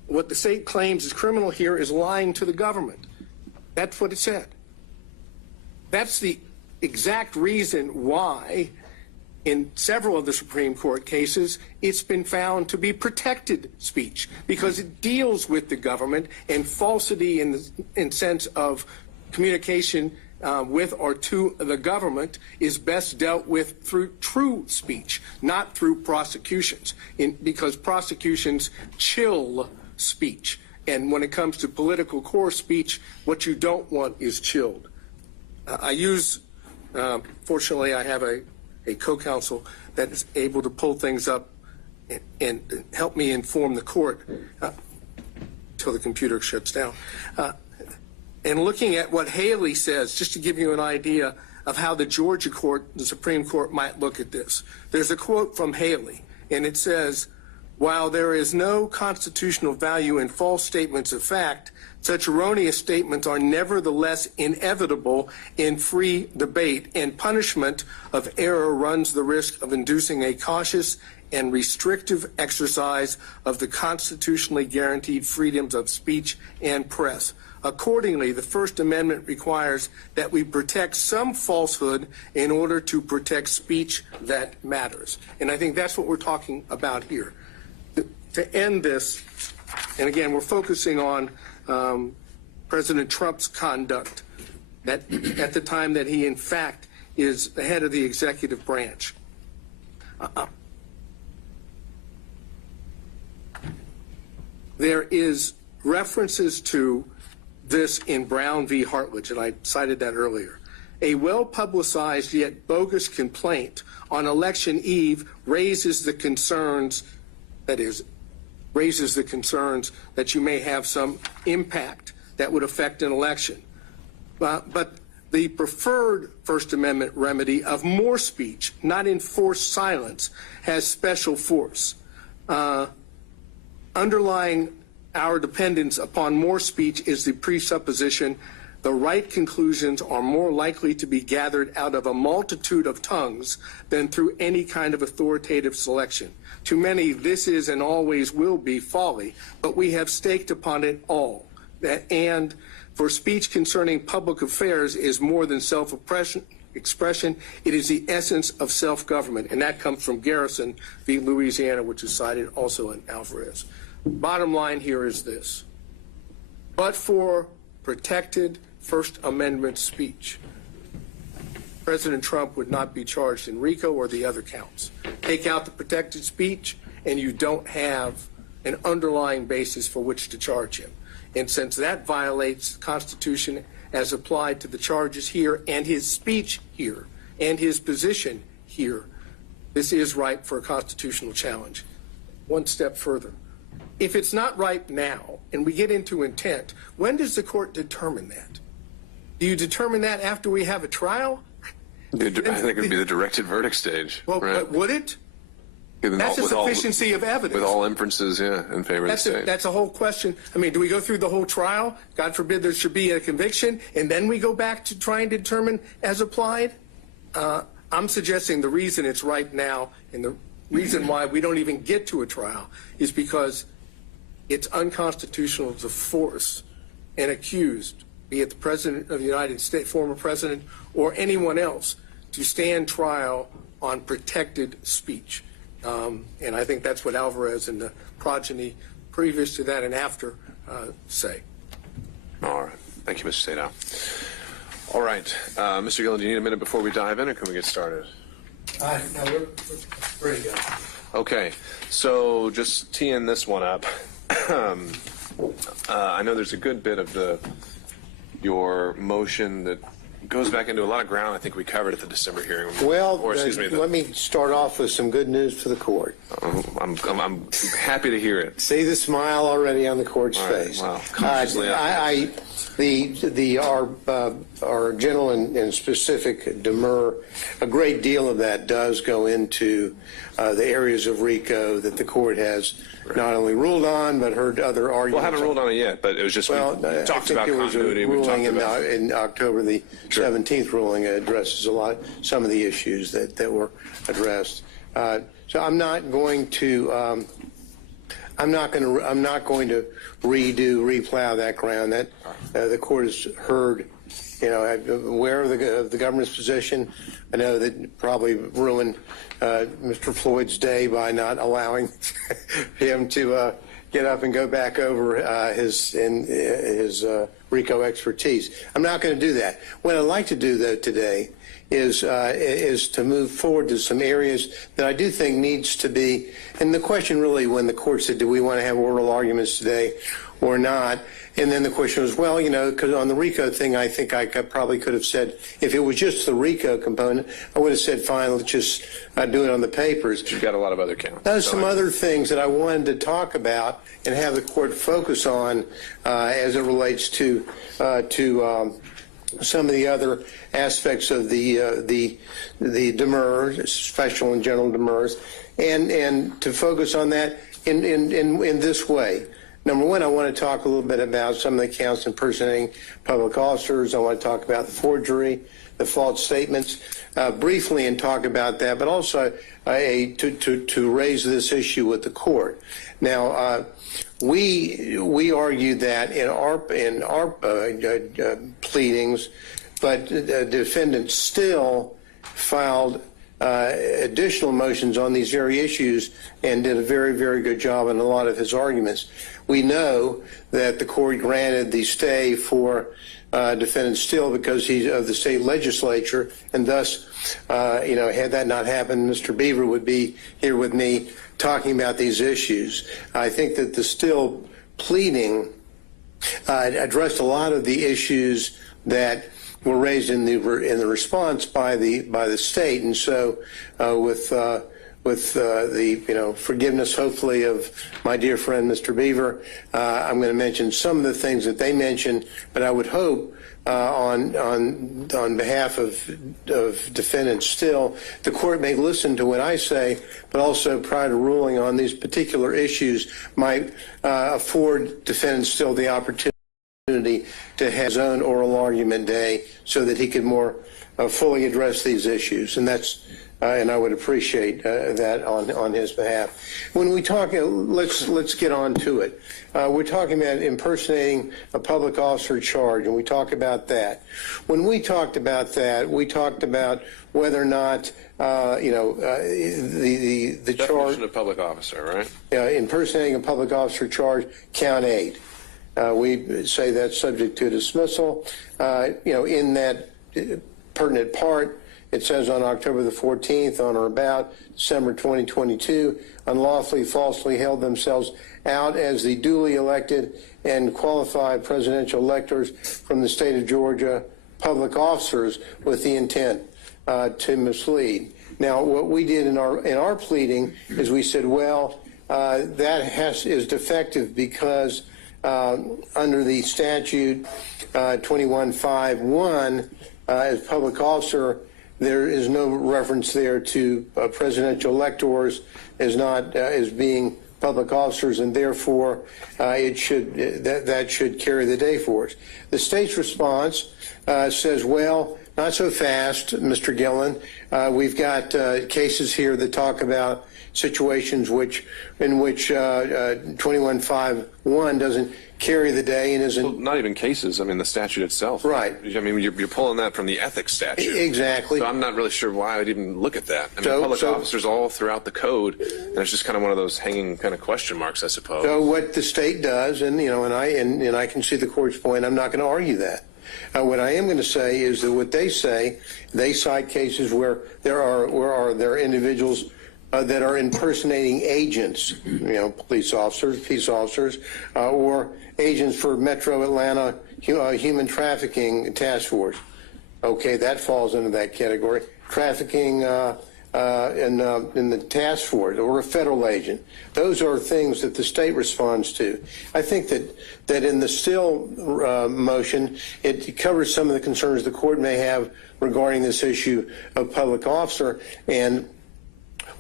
what the state claims is criminal here is lying to the government. That's what it said. That's the exact reason why in several of the Supreme Court cases, it's been found to be protected speech because it deals with the government, and falsity in sense of communication with or to the government is best dealt with through true speech, not through prosecutions, because prosecutions chill speech. And when it comes to political core speech, what you don't want is chilled. Fortunately, I have a co-counsel that is able to pull things up and help me inform the court until the computer shuts down. And looking at what Haley says, just to give you an idea of how the Georgia court, the Supreme Court, might look at this. There's a quote from Haley, and it says, "While there is no constitutional value in false statements of fact, such erroneous statements are nevertheless inevitable in free debate, and punishment of error runs the risk of inducing a cautious and restrictive exercise of the constitutionally guaranteed freedoms of speech and press. Accordingly, the First Amendment requires that we protect some falsehood in order to protect speech that matters." And I think that's what we're talking about here. To end this, and again, we're focusing on President Trump's conduct at the time that he, in fact, is the head of the executive branch. There is references to this in Brown v. Hartledge, and I cited that earlier. A well-publicized yet bogus complaint on election eve raises the concerns, that you may have some impact that would affect an election. But the preferred First Amendment remedy of more speech, not enforced silence, has special force. Underlying our dependence upon more speech is the presupposition the right conclusions are more likely to be gathered out of a multitude of tongues than through any kind of authoritative selection. To many, this is and always will be folly, but we have staked upon it all. And for speech concerning public affairs is more than self-expression, it is the essence of self-government. And that comes from Garrison v. Louisiana, which is cited also in Alvarez. Bottom line here is this. But for protected First Amendment speech, President Trump would not be charged in RICO or the other counts. Take out the protected speech, and you don't have an underlying basis for which to charge him. And since that violates the Constitution as applied to the charges here and his speech here and his position here, this is ripe for a constitutional challenge. One step further. If it's not ripe now, and we get into intent, when does the court determine that? Do you determine that after we have a trial? I think it would be the directed verdict stage. Well, right? but would it? That's a sufficiency of evidence. With all inferences, in favor of the state. That's a whole question. I mean, do we go through the whole trial? God forbid there should be a conviction, and then we go back to trying to determine as applied? I'm suggesting the reason it's ripe now, and the reason why we don't even get to a trial, is because it's unconstitutional to force an accused, be it the President of the United States, former President, or anyone else, to stand trial on protected speech. And I think that's what Alvarez and the progeny previous to that and after say. All right. Thank you, Mr. Sadow. All right. Mr. Gillen, do you need a minute before we dive in, or can we get started? No, we're ready to go. Okay. So just teeing this one up. I know there's a good bit of your motion that goes back into a lot of ground I think we covered at the December hearing. Well, let me start off with some good news for the court. I'm happy to hear it. See the smile already on the court's face. Wow. Consciously our general and specific demur, a great deal of that does go into the areas of RICO that the court has not only ruled on but heard other arguments. Well, I haven't ruled on it yet, but it was just we talked about continuity. We talked about in October the 17th ruling addresses some of the issues that were addressed. So I'm not going to I'm not going to replow that ground. That the court has heard. I'm aware of the government's position. I know that probably ruined Mr. Floyd's day by not allowing him to get up and go back over his RICO expertise. I'm not going to do that. What I'd like to do, though, today is to move forward to some areas that I do think needs to be, and the question really when the court said, do we want to have oral arguments today or not? And then the question was, well, because on the RICO thing, I think I probably could have said, if it was just the RICO component, I would have said, fine, let's just do it on the papers. You've got a lot of other counts. There's some other things that I wanted to talk about and have the court focus on as it relates to some of the other aspects of the demurs, special and general demurs, and to focus on that in this way. Number one, I want to talk a little bit about some of the counts impersonating public officers. I want to talk about the forgery, the false statements, briefly, and talk about that, but also to raise this issue with the court. Now, we argued that in our pleadings, but the defendant still filed additional motions on these very issues and did a very, very good job in a lot of his arguments. We know that the court granted the stay for defendant Still because he's of the state legislature, and thus, had that not happened, Mr. Beaver would be here with me talking about these issues. I think that the Still pleading addressed a lot of the issues that were raised in the response by the state, and so with the forgiveness, hopefully, of my dear friend Mr. Beaver, I'm going to mention some of the things that they mentioned, but I would hope on behalf of defendants Still, the court may listen to what I say, but also prior to ruling on these particular issues might afford defendant Still the opportunity to have his own oral argument day so that he could more fully address these issues, and that's and I would appreciate that on his behalf. When we talk, let's get on to it. We're talking about impersonating a public officer charge, and we talk about that. When we talked about that, we talked about whether or not the Definition charge of public officer, right? Impersonating a public officer charge, count 8. We say that's subject to dismissal. In that pertinent part, it says on October the 14th, on or about December 2022, unlawfully, falsely held themselves out as the duly elected and qualified presidential electors from the state of Georgia, public officers with the intent to mislead. Now, what we did in our pleading is we said, well, that is defective because under the statute 2151, as public officer, there is no reference there to presidential electors as being public officers, and therefore that should carry the day for us. The state's response says, well, not so fast, Mr. Gillen. We've got cases here that talk about situations in which 2151 doesn't carry the day and isn't. Well, not even cases. I mean, the statute itself. Right. I mean, you're pulling that from the ethics statute. Exactly. So I'm not really sure why I'd even look at that. I mean, public officers all throughout the code, and it's just kind of one of those hanging kind of question marks, I suppose. So what the state does, and I can see the court's point. I'm not going to argue that. What I am going to say is that what they say, they cite cases where there are individuals that are impersonating agents, police officers, peace officers, or agents for Metro Atlanta Human Trafficking Task Force. Okay, that falls into that category. Trafficking in the task force or a federal agent. Those are things that the state responds to. I think that in the Still motion, it covers some of the concerns the court may have regarding this issue of public officer. And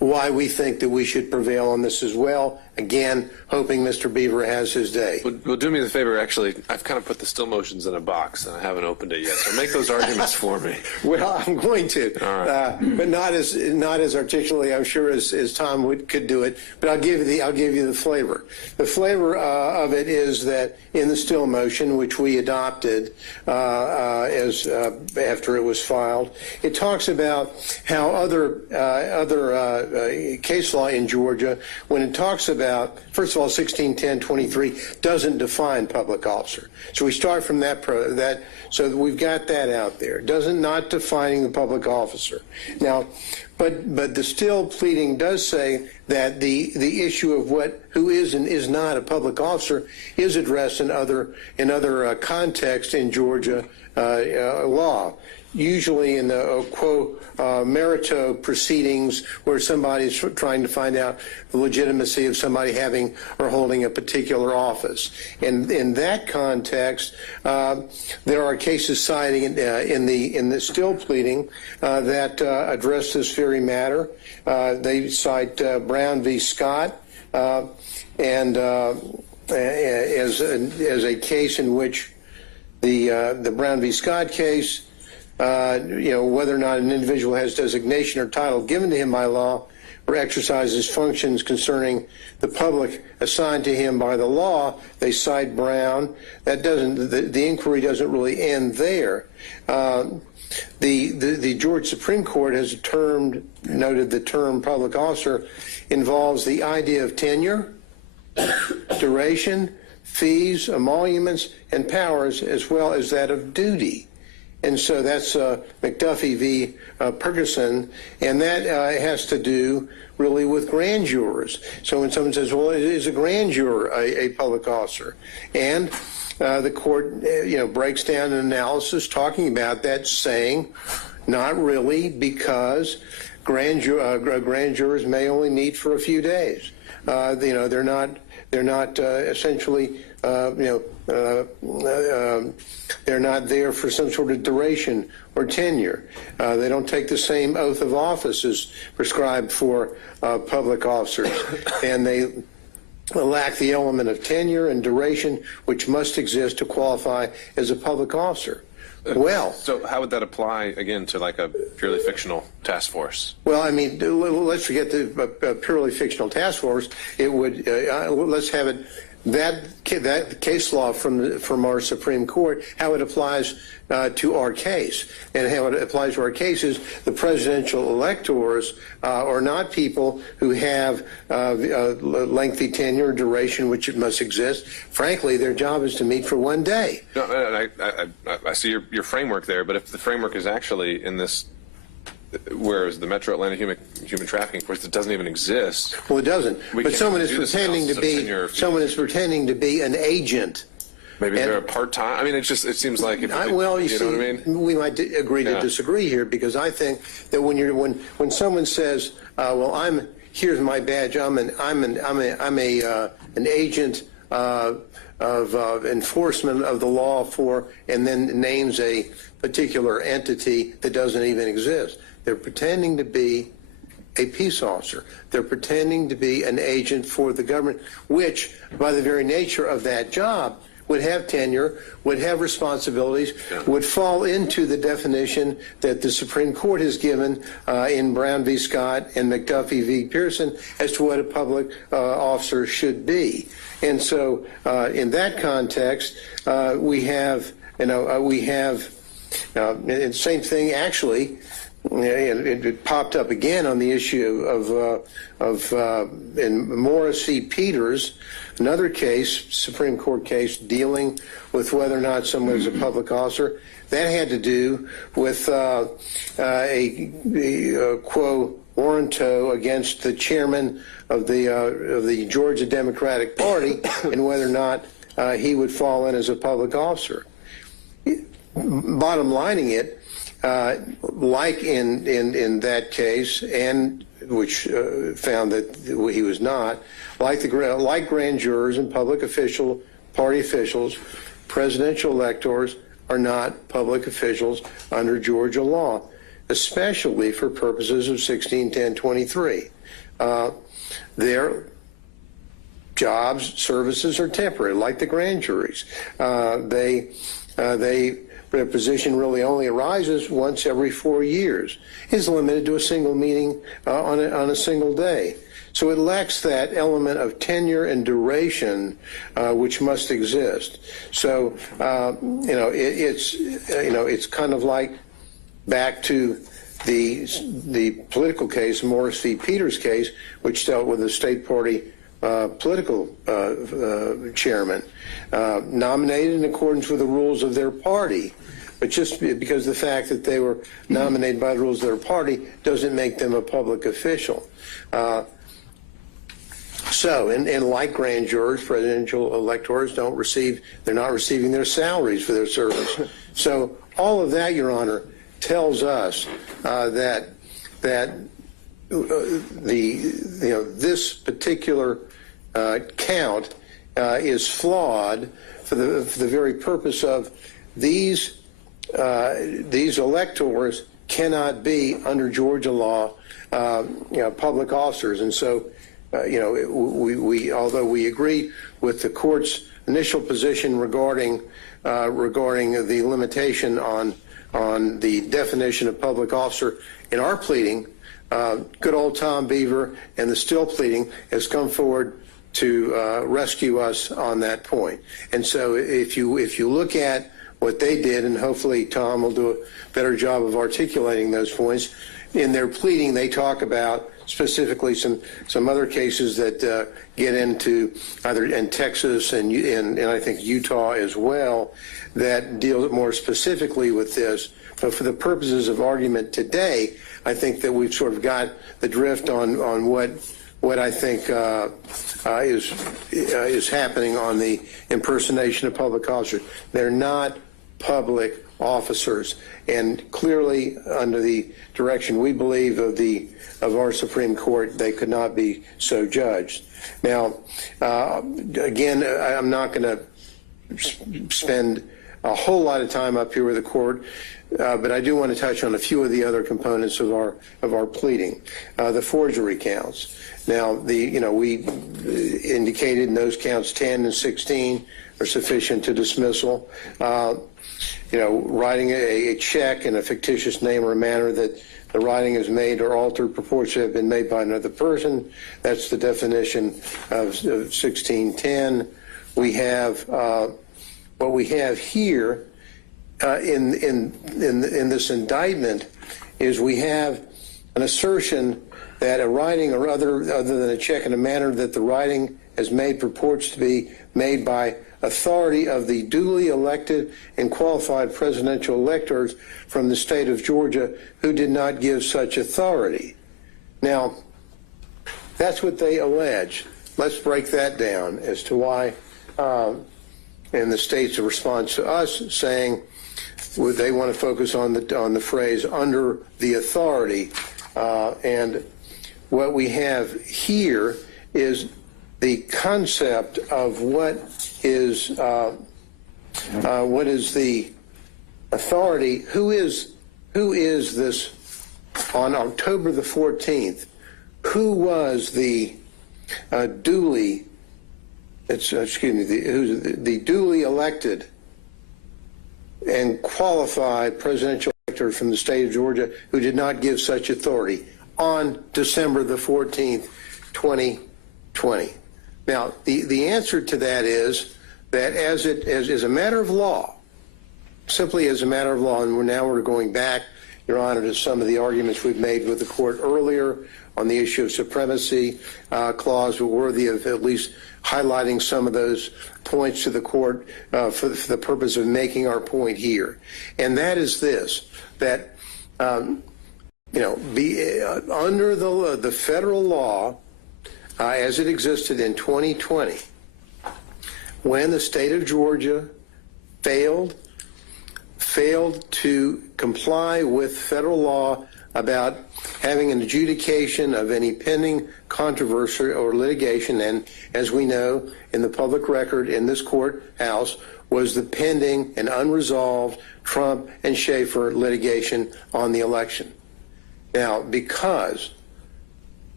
why we think that we should prevail on this as well. Again, hoping Mr. Beaver has his day. Well, do me the favor, actually, I've kind of put the still motions in a box, and I haven't opened it yet, so make those arguments for me. Well, I'm going to, All right. but not as articulately, I'm sure, as Tom could do it. But I'll give you the flavor. The flavor of it is that in the still motion, which we adopted as after it was filed, it talks about how other case law in Georgia, when it talks about, first of all, 1610-23 doesn't define public officer. So we start from that, so we've got that out there. Not defining the public officer. Now, but the still pleading does say that the issue of who is and is not a public officer is addressed in other contexts in Georgia law. Usually in the quo merito proceedings where somebody's trying to find out the legitimacy of somebody having or holding a particular office. And in that context, there are cases citing in the still pleading that address this very matter. They cite Brown v. Scott and as a case in which the Brown v. Scott case, whether or not an individual has designation or title given to him by law or exercises functions concerning the public assigned to him by the law, they cite Brown. That doesn't, the inquiry doesn't really end there. The Georgia Supreme Court has noted the term public officer involves the idea of tenure, duration, fees, emoluments, and powers, as well as that of duty. And so that's McAfee v. Ferguson, and that has to do really with grand jurors. So when someone says, well, is a grand juror a public officer? And the court breaks down an analysis talking about that, saying not really, because grand jurors may only meet for a few days. They're not essentially they're not there for some sort of duration or tenure. They don't take the same oath of office as prescribed for public officers, and they lack the element of tenure and duration which must exist to qualify as a public officer. Well, so how would that apply again to like a purely fictional task force? Well, I mean, let's forget the purely fictional task force. It would let's have it that case law from our Supreme Court, how it applies to our case, and how it applies to our case is the presidential electors are not people who have lengthy tenure, duration, which it must exist. Frankly, their job is to meet for one day. No, I see your framework there, but if the framework is actually in this, whereas the Metro Atlanta human trafficking force, it doesn't even exist. Well, it doesn't. But someone is pretending to be an agent. Maybe they're a part-time. I mean, it seems like. You know what I mean? We might agree to disagree here, because I think that when someone says, "Well, here's my badge. I'm an agent of enforcement of the law for," and then names a particular entity that doesn't even exist. They're pretending to be a peace officer. They're pretending to be an agent for the government, which, by the very nature of that job, would have tenure, would have responsibilities, would fall into the definition that the Supreme Court has given in Brown v. Scott and McAfee v. Pearson as to what a public officer should be. And so in that context, we have, and same thing actually, it popped up again on the issue of in Morris v. Peters, another case, Supreme Court case, dealing with whether or not someone is a public officer. That had to do with a quo warranto against the chairman of the Georgia Democratic Party and whether or not he would fall in as a public officer. Bottom lining it, like in that case, and which found that he was not, like grand jurors and public party officials, presidential electors are not public officials under Georgia law, especially for purposes of 1610-23. their jobs, services are temporary, like the grand juries. Their position really only arises once every 4 years. Is limited to a single meeting on a single day. So it lacks that element of tenure and duration which must exist. So it's kind of like back to the political case, Morris v. Peters case, which dealt with a state party political chairman nominated in accordance with the rules of their party. But just because the fact that they were nominated by the rules of their party doesn't make them a public official. And like grand jurors, presidential electors they're not receiving their salaries for their service. So all of that, Your Honor, tells us that this particular count is flawed for the very purpose of these electors cannot be, under Georgia law, public officers. And so, we although we agree with the court's initial position regarding the limitation on the definition of public officer in our pleading, good old Tom Beaver and the Still pleading has come forward to rescue us on that point. And so if you look at what they did, and hopefully Tom will do a better job of articulating those points, in their pleading they talk about specifically some other cases that get into either in Texas and I think Utah as well that deal more specifically with this. But for the purposes of argument today, I think that we've sort of got the drift on what I think is happening on the impersonation of public officers. They're not public officers, and clearly under the direction we believe of our Supreme Court, they could not be so judged. Now, again, I'm not going to spend a whole lot of time up here with the court, but I do want to touch on a few of the other components of our pleading. The forgery counts. Now, we indicated in those counts 10 and 16 are sufficient to dismissal. Writing a check in a fictitious name or manner that the writing is made or altered purports to have been made by another person. That's the definition of 1610. We have what we have here in this indictment is we have an assertion that a writing or other than a check in a manner that the writing has made purports to be made by authority of the duly elected and qualified presidential electors from the state of Georgia who did not give such authority. Now, that's what they allege. Let's break that down as to why, and the state's response to us saying they want to focus on the phrase under the authority, and what we have here is the concept of what is the authority. Who is this on October the 14th? Who was the duly duly elected and qualified presidential elector from the state of Georgia who did not give such authority on December the 14th, 2020? Now, the answer to that is that as a matter of law, simply as a matter of law, and we're going back, Your Honor, to some of the arguments we've made with the court earlier on the issue of supremacy clause, were worthy of at least highlighting some of those points to the court for the purpose of making our point here. And that is this, that, under the federal law, as it existed in 2020, when the state of Georgia failed to comply with federal law about having an adjudication of any pending controversy or litigation, and as we know, in the public record in this courthouse was the pending and unresolved Trump and Schaefer litigation on the election. Now, because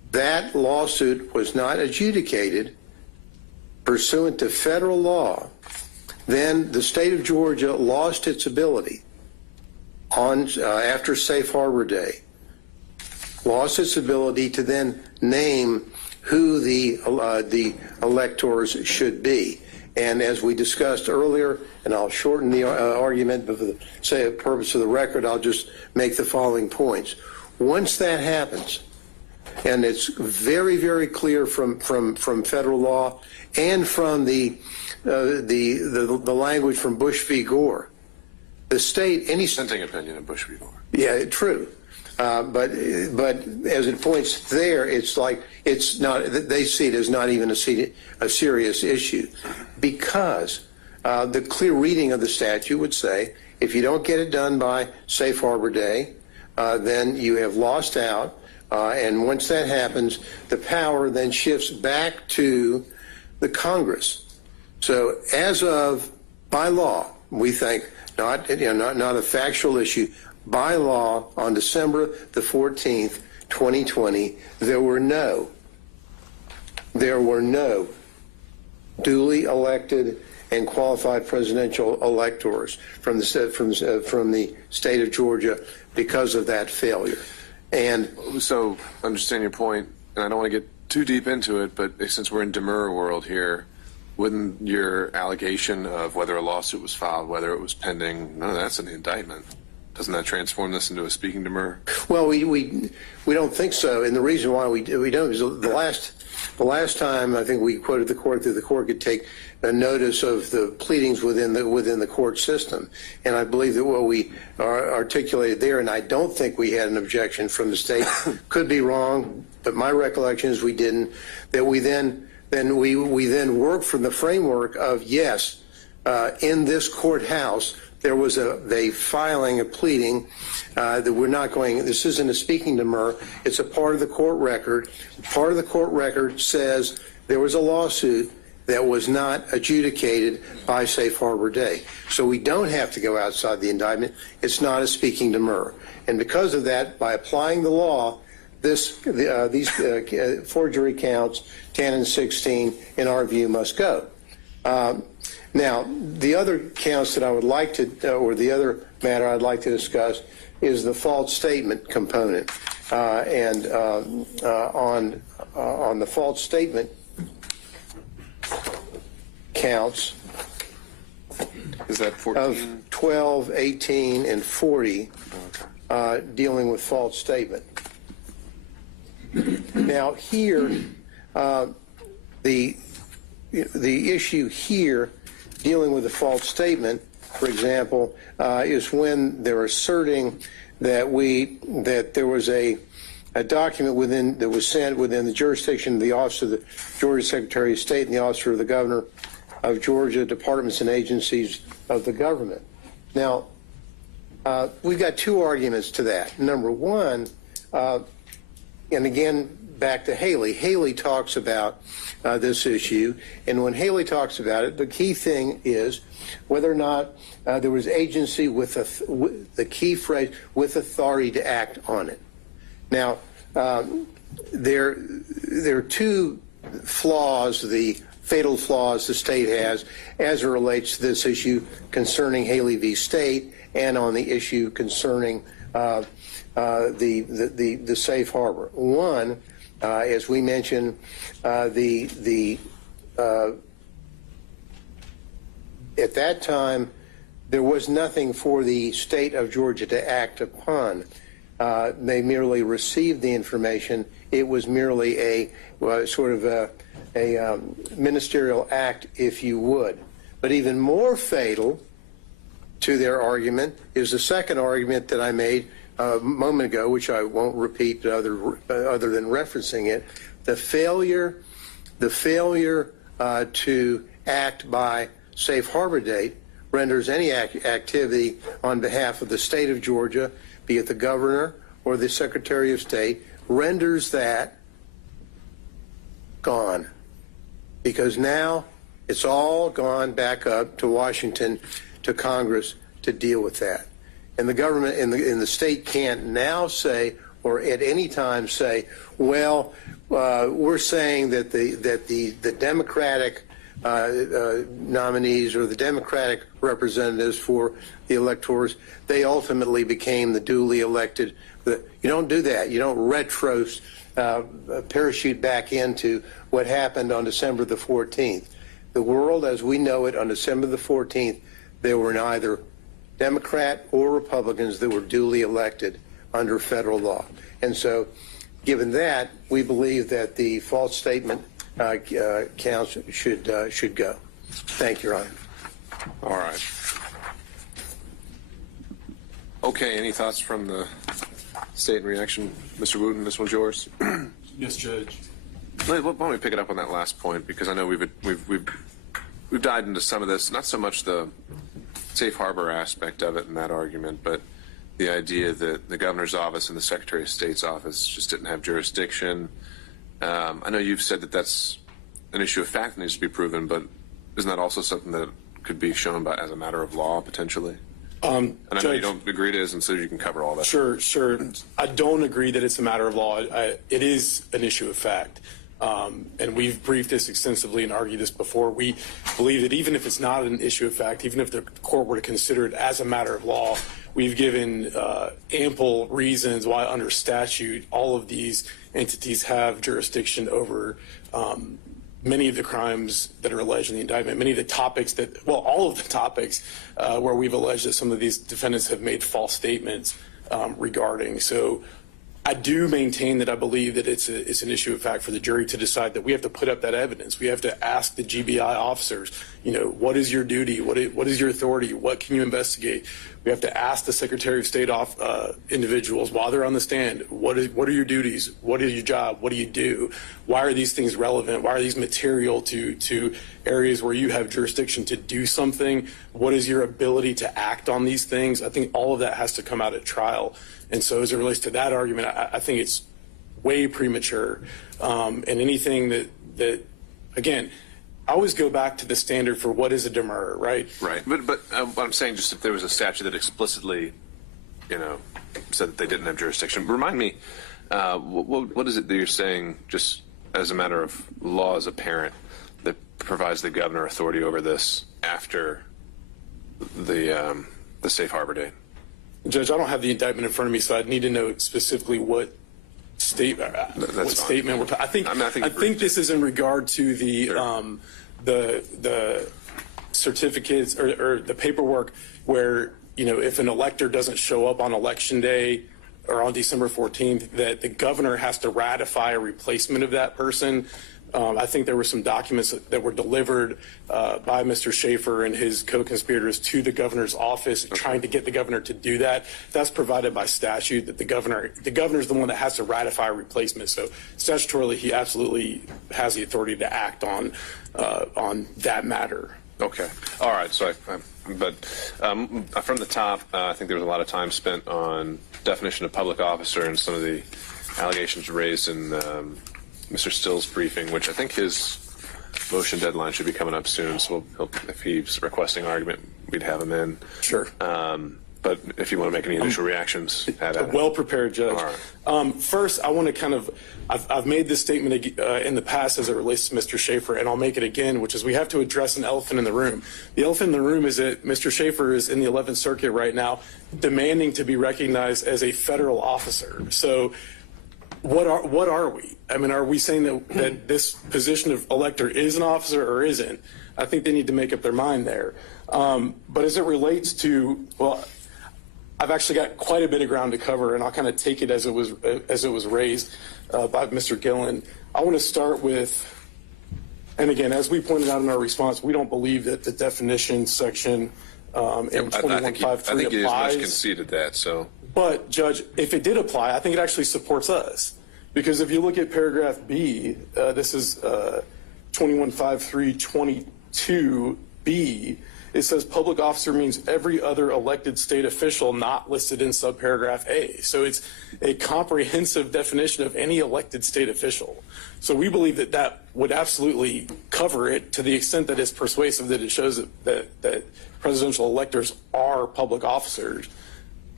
that lawsuit was not adjudicated pursuant to federal law, then the state of Georgia lost its ability on after Safe Harbor Day, lost its ability to then name who the electors should be. And as we discussed earlier, and I'll shorten the argument, but for the purpose of the record, I'll just make the following points. Once that happens, and it's very, very clear from federal law and from the language from Bush v. Gore, the state, any Dissenting opinion of Bush v. Gore. yeah, true. But as it points there, it's like it's not. They see it as not even a serious issue, because the clear reading of the statute would say if you don't get it done by Safe Harbor Day, then you have lost out. And once that happens, the power then shifts back to the Congress. So as of by law, we think not a factual issue. By law, on December the 14th, 2020, there were no duly elected and qualified presidential electors from the state of Georgia because of that failure. And so, understand your point, and I don't want to get too deep into it, but since we're in demurrer world here, wouldn't your allegation of whether a lawsuit was filed, whether it was pending, none of that's in the indictment? Doesn't that transform this into a speaking demurrer? Well, we don't think so, and the reason why we don't is the last time I think we quoted the court that the court could take a notice of the pleadings within the court system, and I believe that what we articulated there, and I don't think we had an objection from the state, could be wrong, but my recollection is we didn't. That we then worked from the framework of yes, in this courthouse. There was a filing, a pleading that we're not going, this isn't a speaking demurrer, it's a part of the court record. Part of the court record says there was a lawsuit that was not adjudicated by Safe Harbor Day. So we don't have to go outside the indictment. It's not a speaking demurrer. And because of that, by applying the law, these forgery counts, 10 and 16, in our view, must go. Now, the other counts that I would like to, or the other matter I'd like to discuss is the false statement component. On the false statement counts is that 14? Of 12, 18, and 40 dealing with false statement. Now, here, the issue here dealing with a false statement, for example, is when they're asserting that there was a document that was sent within the jurisdiction of the Office of the Georgia Secretary of State and the Office of the Governor of Georgia, departments and agencies of the government. Now, we've got two arguments to that. Number one, and again, back to Haley. Haley talks about this issue, and when Haley talks about it, the key thing is whether or not there was agency with the key phrase, with authority to act on it. Now, there are two flaws, the fatal flaws the state has as it relates to this issue concerning Haley v. State and on the issue concerning the safe harbor. One, as we mentioned, at that time, there was nothing for the state of Georgia to act upon. They merely received the information. It was merely a sort of a ministerial act, if you would. But even more fatal to their argument is the second argument that I made a moment ago, which I won't repeat other than referencing it. The failure to act by safe harbor date renders any activity on behalf of the state of Georgia, be it the governor or the Secretary of State, renders that gone. Because now it's all gone back up to Washington, to Congress to deal with that. And the government in the state can't now say, or at any time say, well, we're saying that the Democratic nominees or the Democratic representatives for the electors, they ultimately became the duly elected. You don't do that. You don't parachute back into what happened on December the 14th. The world as we know it on December the 14th, there were neither Democrat or Republicans that were duly elected under federal law. And so, given that, we believe that the false statement counts should go. Thank you, Your Honor. All right. Okay, any thoughts from the state in reaction? Mr. Wooten, this one's yours. Yes, Judge. Why don't we pick it up on that last point, because I know we've dived into some of this, not so much the safe harbor aspect of it in that argument, but the idea that the governor's office and the Secretary of State's office just didn't have jurisdiction. I know you've said that that's an issue of fact that needs to be proven, but isn't that also something that could be shown by as a matter of law potentially? And I know you don't agree it is, and so you can cover all that. Sure. I don't agree that it's a matter of law. It is an issue of fact. And we've briefed this extensively and argued this before. We believe that even if it's not an issue of fact, even if the court were to consider it as a matter of law, we've given ample reasons why under statute all of these entities have jurisdiction over many of the crimes that are alleged in the indictment, many of the topics all of the topics where we've alleged that some of these defendants have made false statements regarding. So I do maintain that I believe that it's an issue of fact for the jury to decide that we have to put up that evidence. We have to ask the GBI officers, what is your duty? What is your authority? What can you investigate? We have to ask the Secretary of State individuals while they're on the stand, what are your duties? What is your job? What do you do? Why are these things relevant? Why are these material to areas where you have jurisdiction to do something? What is your ability to act on these things? I think all of that has to come out at trial. And so as it relates to that argument, I think it's way premature. And anything that again, I always go back to the standard for what is a demurrer, right? Right. But what I'm saying, just if there was a statute that explicitly, said that they didn't have jurisdiction, remind me, what is it that you're saying, just as a matter of law as a parent, that provides the governor authority over this after the safe harbor date? Judge, I don't have the indictment in front of me, so I'd need to know specifically what statement we're talking. I think this is in regard to the certificates or the paperwork where, if an elector doesn't show up on election day or on December 14th, that the governor has to ratify a replacement of that person. I think there were some documents that were delivered by Mr. Schaefer and his co-conspirators to the governor's office, trying to get the governor to do that. That's provided by statute, that the governor is the one that has to ratify a replacement. So statutorily, he absolutely has the authority to act on that matter. Okay. All right. So, but from the top, I think there was a lot of time spent on definition of public officer and some of the allegations raised in Mr. Still's briefing, which I think his motion deadline should be coming up soon. So if he's requesting argument, we'd have him in. Sure. But if you want to make any initial reactions, well prepared, Judge. All right. First, I want to I've made this statement in the past as it relates to Mr. Schaefer, and I'll make it again, which is we have to address an elephant in the room. The elephant in the room is that Mr. Schaefer is in the 11th Circuit right now, demanding to be recognized as a federal officer. So what are we? I mean, are we saying that this position of elector is an officer or isn't? I think they need to make up their mind there. But as it relates to, I've actually got quite a bit of ground to cover, and I'll kind of take it as it was raised by Mr. Gillen. I want to start with, and again, as we pointed out in our response, we don't believe that the definition section in 2153 applies. I think it is much conceded that. So, but Judge, if it did apply, I think it actually supports us, because if you look at paragraph B, this is 215322B. It says public officer means every other elected state official not listed in subparagraph A. So it's a comprehensive definition of any elected state official. So we believe that would absolutely cover it to the extent that it's persuasive, that it shows that presidential electors are public officers.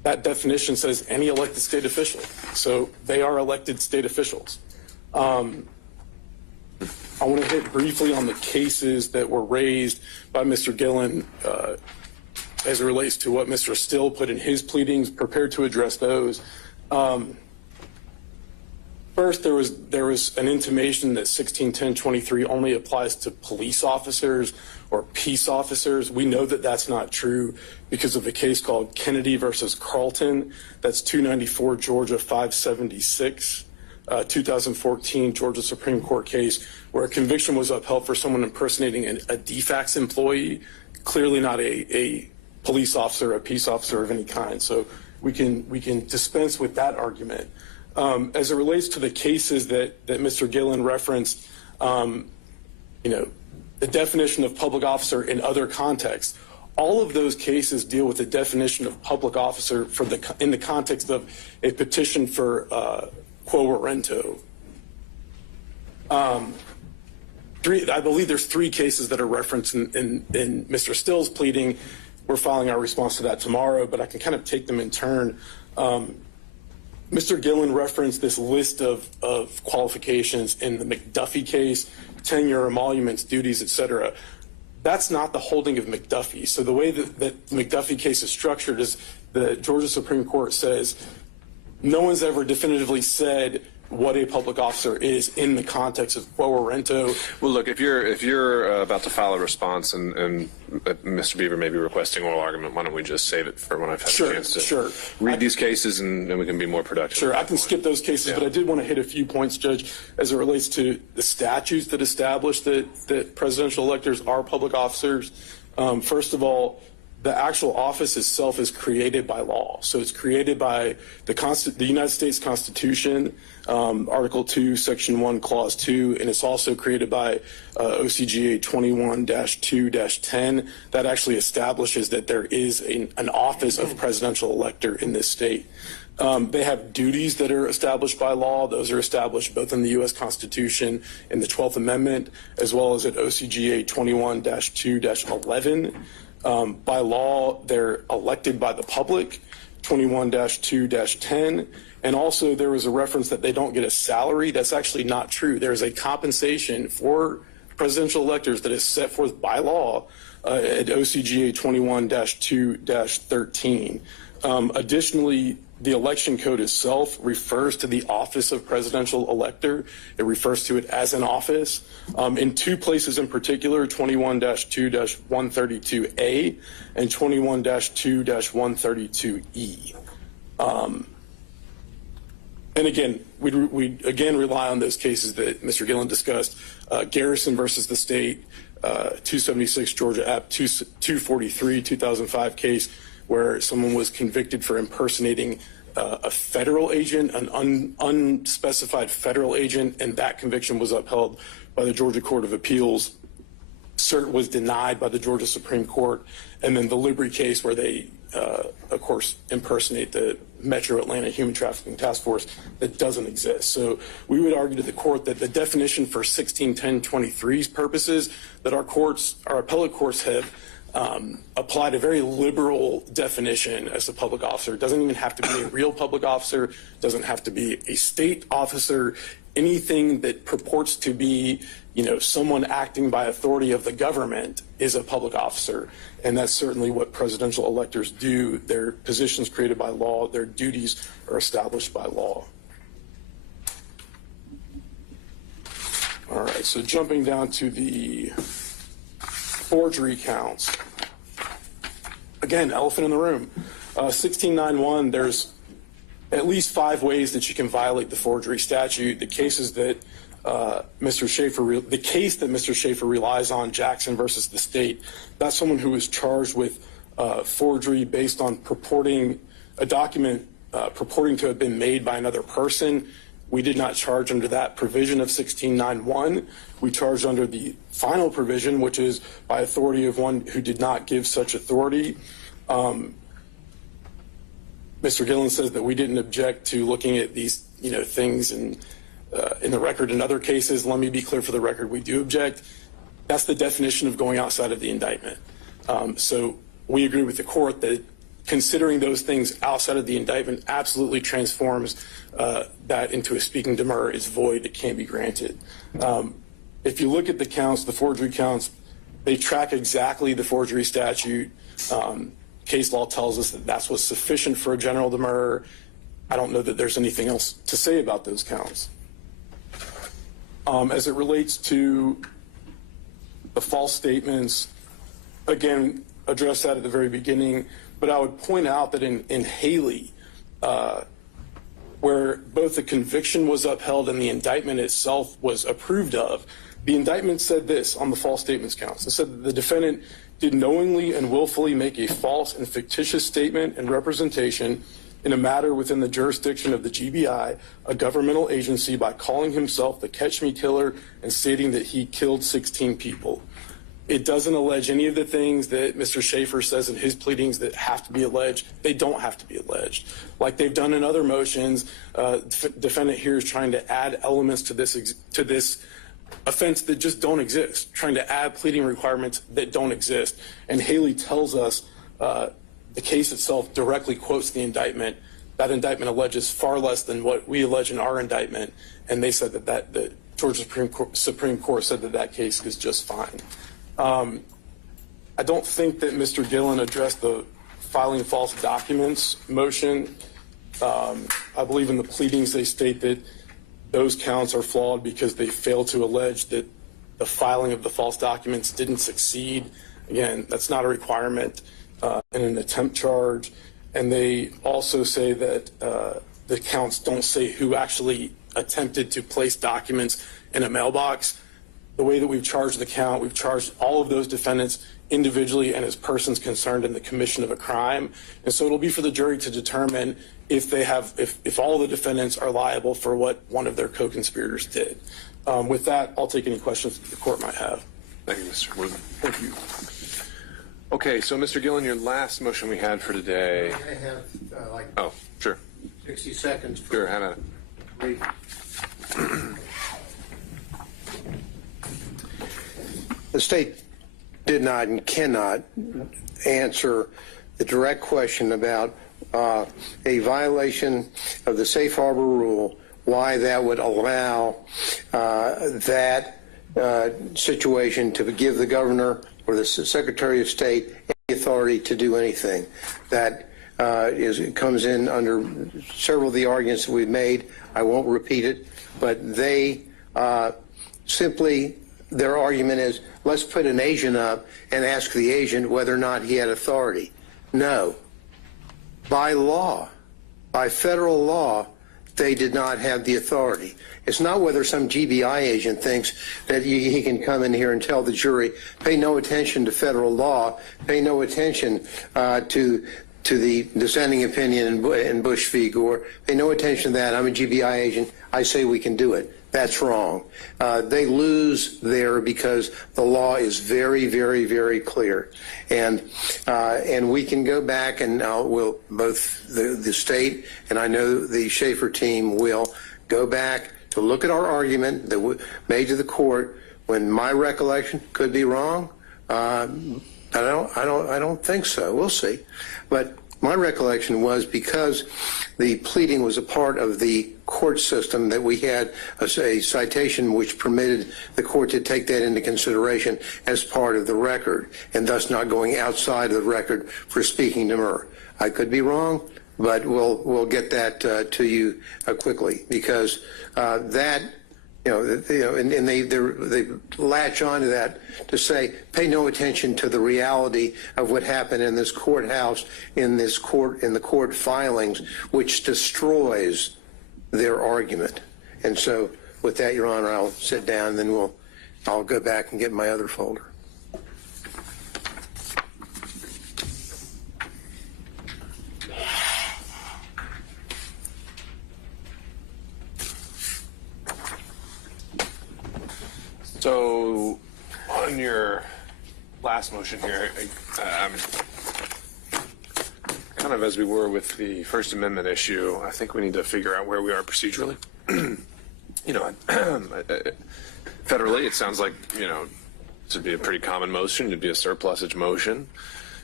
that definition says any elected state official. So they are elected state officials. I want to hit briefly on the cases that were raised by Mr. Gillen as it relates to what Mr. Still put in his pleadings, prepared to address those. First, there was an intimation that 161023 only applies to police officers or peace officers. We know that that's not true because of a case called Kennedy versus Carlton. That's 294 Georgia 576, 2014 Georgia Supreme Court case where a conviction was upheld for someone impersonating a DFAX employee, clearly not a police officer, a peace officer of any kind. So we can dispense with that argument. As it relates to the cases that Mr. Gillen referenced, the definition of public officer in other contexts, all of those cases deal with the definition of public officer in the context of a petition for quo warranto. I believe there's 3 cases that are referenced in Mr. Still's pleading. We're filing our response to that tomorrow, but I can kind of take them in turn. Mr. Gillen referenced this list of qualifications in the McDuffie case, tenure, emoluments, duties, etc. That's not the holding of McDuffie. So the way that the McDuffie case is structured is the Georgia Supreme Court says no one's ever definitively said what a public officer is in the context of quo warranto. Well, look, if you're about to file a response and Mr. Beaver may be requesting oral argument, why don't we just save it for when I've had a chance to read these cases and we can be more productive. Sure, I can skip those cases, but I did want to hit a few points, Judge, as it relates to the statutes that establish that presidential electors are public officers. First of all, the actual office itself is created by law. So it's created by the United States Constitution, Article 2, Section 1, Clause 2, and it's also created by OCGA 21-2-10 that actually establishes that there is an office of presidential elector in this state. They have duties that are established by law. Those are established both in the U.S. Constitution and the 12th Amendment, as well as at OCGA 21-2-11. By law, they're elected by the public, 21-2-10. And also there was a reference that they don't get a salary. That's actually not true. There's a compensation for presidential electors that is set forth by law at OCGA 21-2-13. Additionally, the election code itself refers to the office of presidential elector. It refers to it as an office. In 2 places in particular, 21-2-132A and 21-2-132E. And again, we again rely on those cases that Mr. Gillen discussed. Garrison versus the state, 276 Georgia App 243, 2005 case where someone was convicted for impersonating a federal agent, an unspecified federal agent, and that conviction was upheld by the Georgia Court of Appeals. Cert was denied by the Georgia Supreme Court. And then the Libri case where they, of course, impersonate the Metro Atlanta Human Trafficking Task Force that doesn't exist. So we would argue to the court that the definition for 161023's purposes that our appellate courts have applied a very liberal definition as a public officer. It doesn't even have to be a real public officer, doesn't have to be a state officer. Anything that purports to be, someone acting by authority of the government is a public officer. And that's certainly what presidential electors do. Their positions created by law, their duties are established by law. All right, so jumping down to the forgery counts. Again, elephant in the room. 1691, there's at least 5 ways that you can violate the forgery statute. The cases that the case that Mr. Schaefer relies on, Jackson versus the state, that's someone who was charged with forgery based on purporting a document purporting to have been made by another person. We did not charge under that provision of 1691. We charged under the final provision, which is by authority of one who did not give such authority. Mr. Gillen says that we didn't object to looking at these, things in the record in other cases. Let me be clear for the record, we do object. That's the definition of going outside of the indictment. So we agree with the court that considering those things outside of the indictment absolutely transforms that into a speaking demur is void. It can't be granted. If you look at the counts, the forgery counts, they track exactly the forgery statute. Case law tells us that that's what's sufficient for a general demur. I don't know that there's anything else to say about those counts. As it relates to the false statements, again, address that at the very beginning, but I would point out that in Haley, where both the conviction was upheld and the indictment itself was approved of, the indictment said this on the false statements counts. It said that the defendant did knowingly and willfully make a false and fictitious statement and representation in a matter within the jurisdiction of the GBI, a governmental agency, by calling himself the Catch Me Killer and stating that he killed 16 people. It doesn't allege any of the things that Mr. Schaefer says in his pleadings that have to be alleged. They don't have to be alleged. Like they've done in other motions, defendant here is trying to add elements to this offense that just don't exist, trying to add pleading requirements that don't exist. And Haley tells us the case itself directly quotes the indictment. That indictment alleges far less than what we allege in our indictment, and they said that the Georgia Supreme Court said that case is just fine. I don't think that Mr. Gillen addressed the filing false documents motion. I believe in the pleadings they state that those counts are flawed because they fail to allege that the filing of the false documents didn't succeed. Again, that's not a requirement in an attempt charge. And they also say that the counts don't say who actually attempted to place documents in a mailbox. The way that we've charged the count, we've charged all of those defendants individually and as persons concerned in the commission of a crime. And so it'll be for the jury to determine if they have, if all the defendants are liable for what one of their co-conspirators did. With that, I'll take any questions that the court might have. Thank you, Mr. Worthen. Thank you. Okay, so Mr. Gillen, your last motion we had for today. I have like Oh, sure. 60 seconds. Sure, have at it. The state did not and cannot answer the direct question about a violation of the safe harbor rule, why that would allow that situation to give the governor or the Secretary of State any authority to do anything. That comes in under several of the arguments that we've made. I won't repeat it, but they simply, their argument is, let's put an agent up and ask the agent whether or not he had authority. No. By law, by federal law, they did not have the authority. It's not whether some GBI agent thinks that he can come in here and tell the jury, pay no attention to federal law, pay no attention to the dissenting opinion in Bush v. Gore, pay no attention to that. I'm a GBI agent. I say we can do it. That's wrong. They lose there because the law is very, very, very clear. And we can go back and we'll, both the state and I know the Schaefer team will go back to look at our argument that we made to the court when my recollection could be wrong. I don't think so. We'll see. But my recollection was because the pleading was a part of the court system that we had a citation which permitted the court to take that into consideration as part of the record and thus not going outside of the record for speaking demur. I could be wrong, but we'll get that to you quickly because that. And they latch on to that to say, pay no attention to the reality of what happened in this courthouse, in the court filings, which destroys their argument. And so with that, Your Honor, I'll sit down and then I'll go back and get my other folder. So, on your last motion here, kind of as we were with the First Amendment issue, I think we need to figure out where we are procedurally. Federally, it sounds like, this would be a pretty common motion. It'd be a surplusage motion.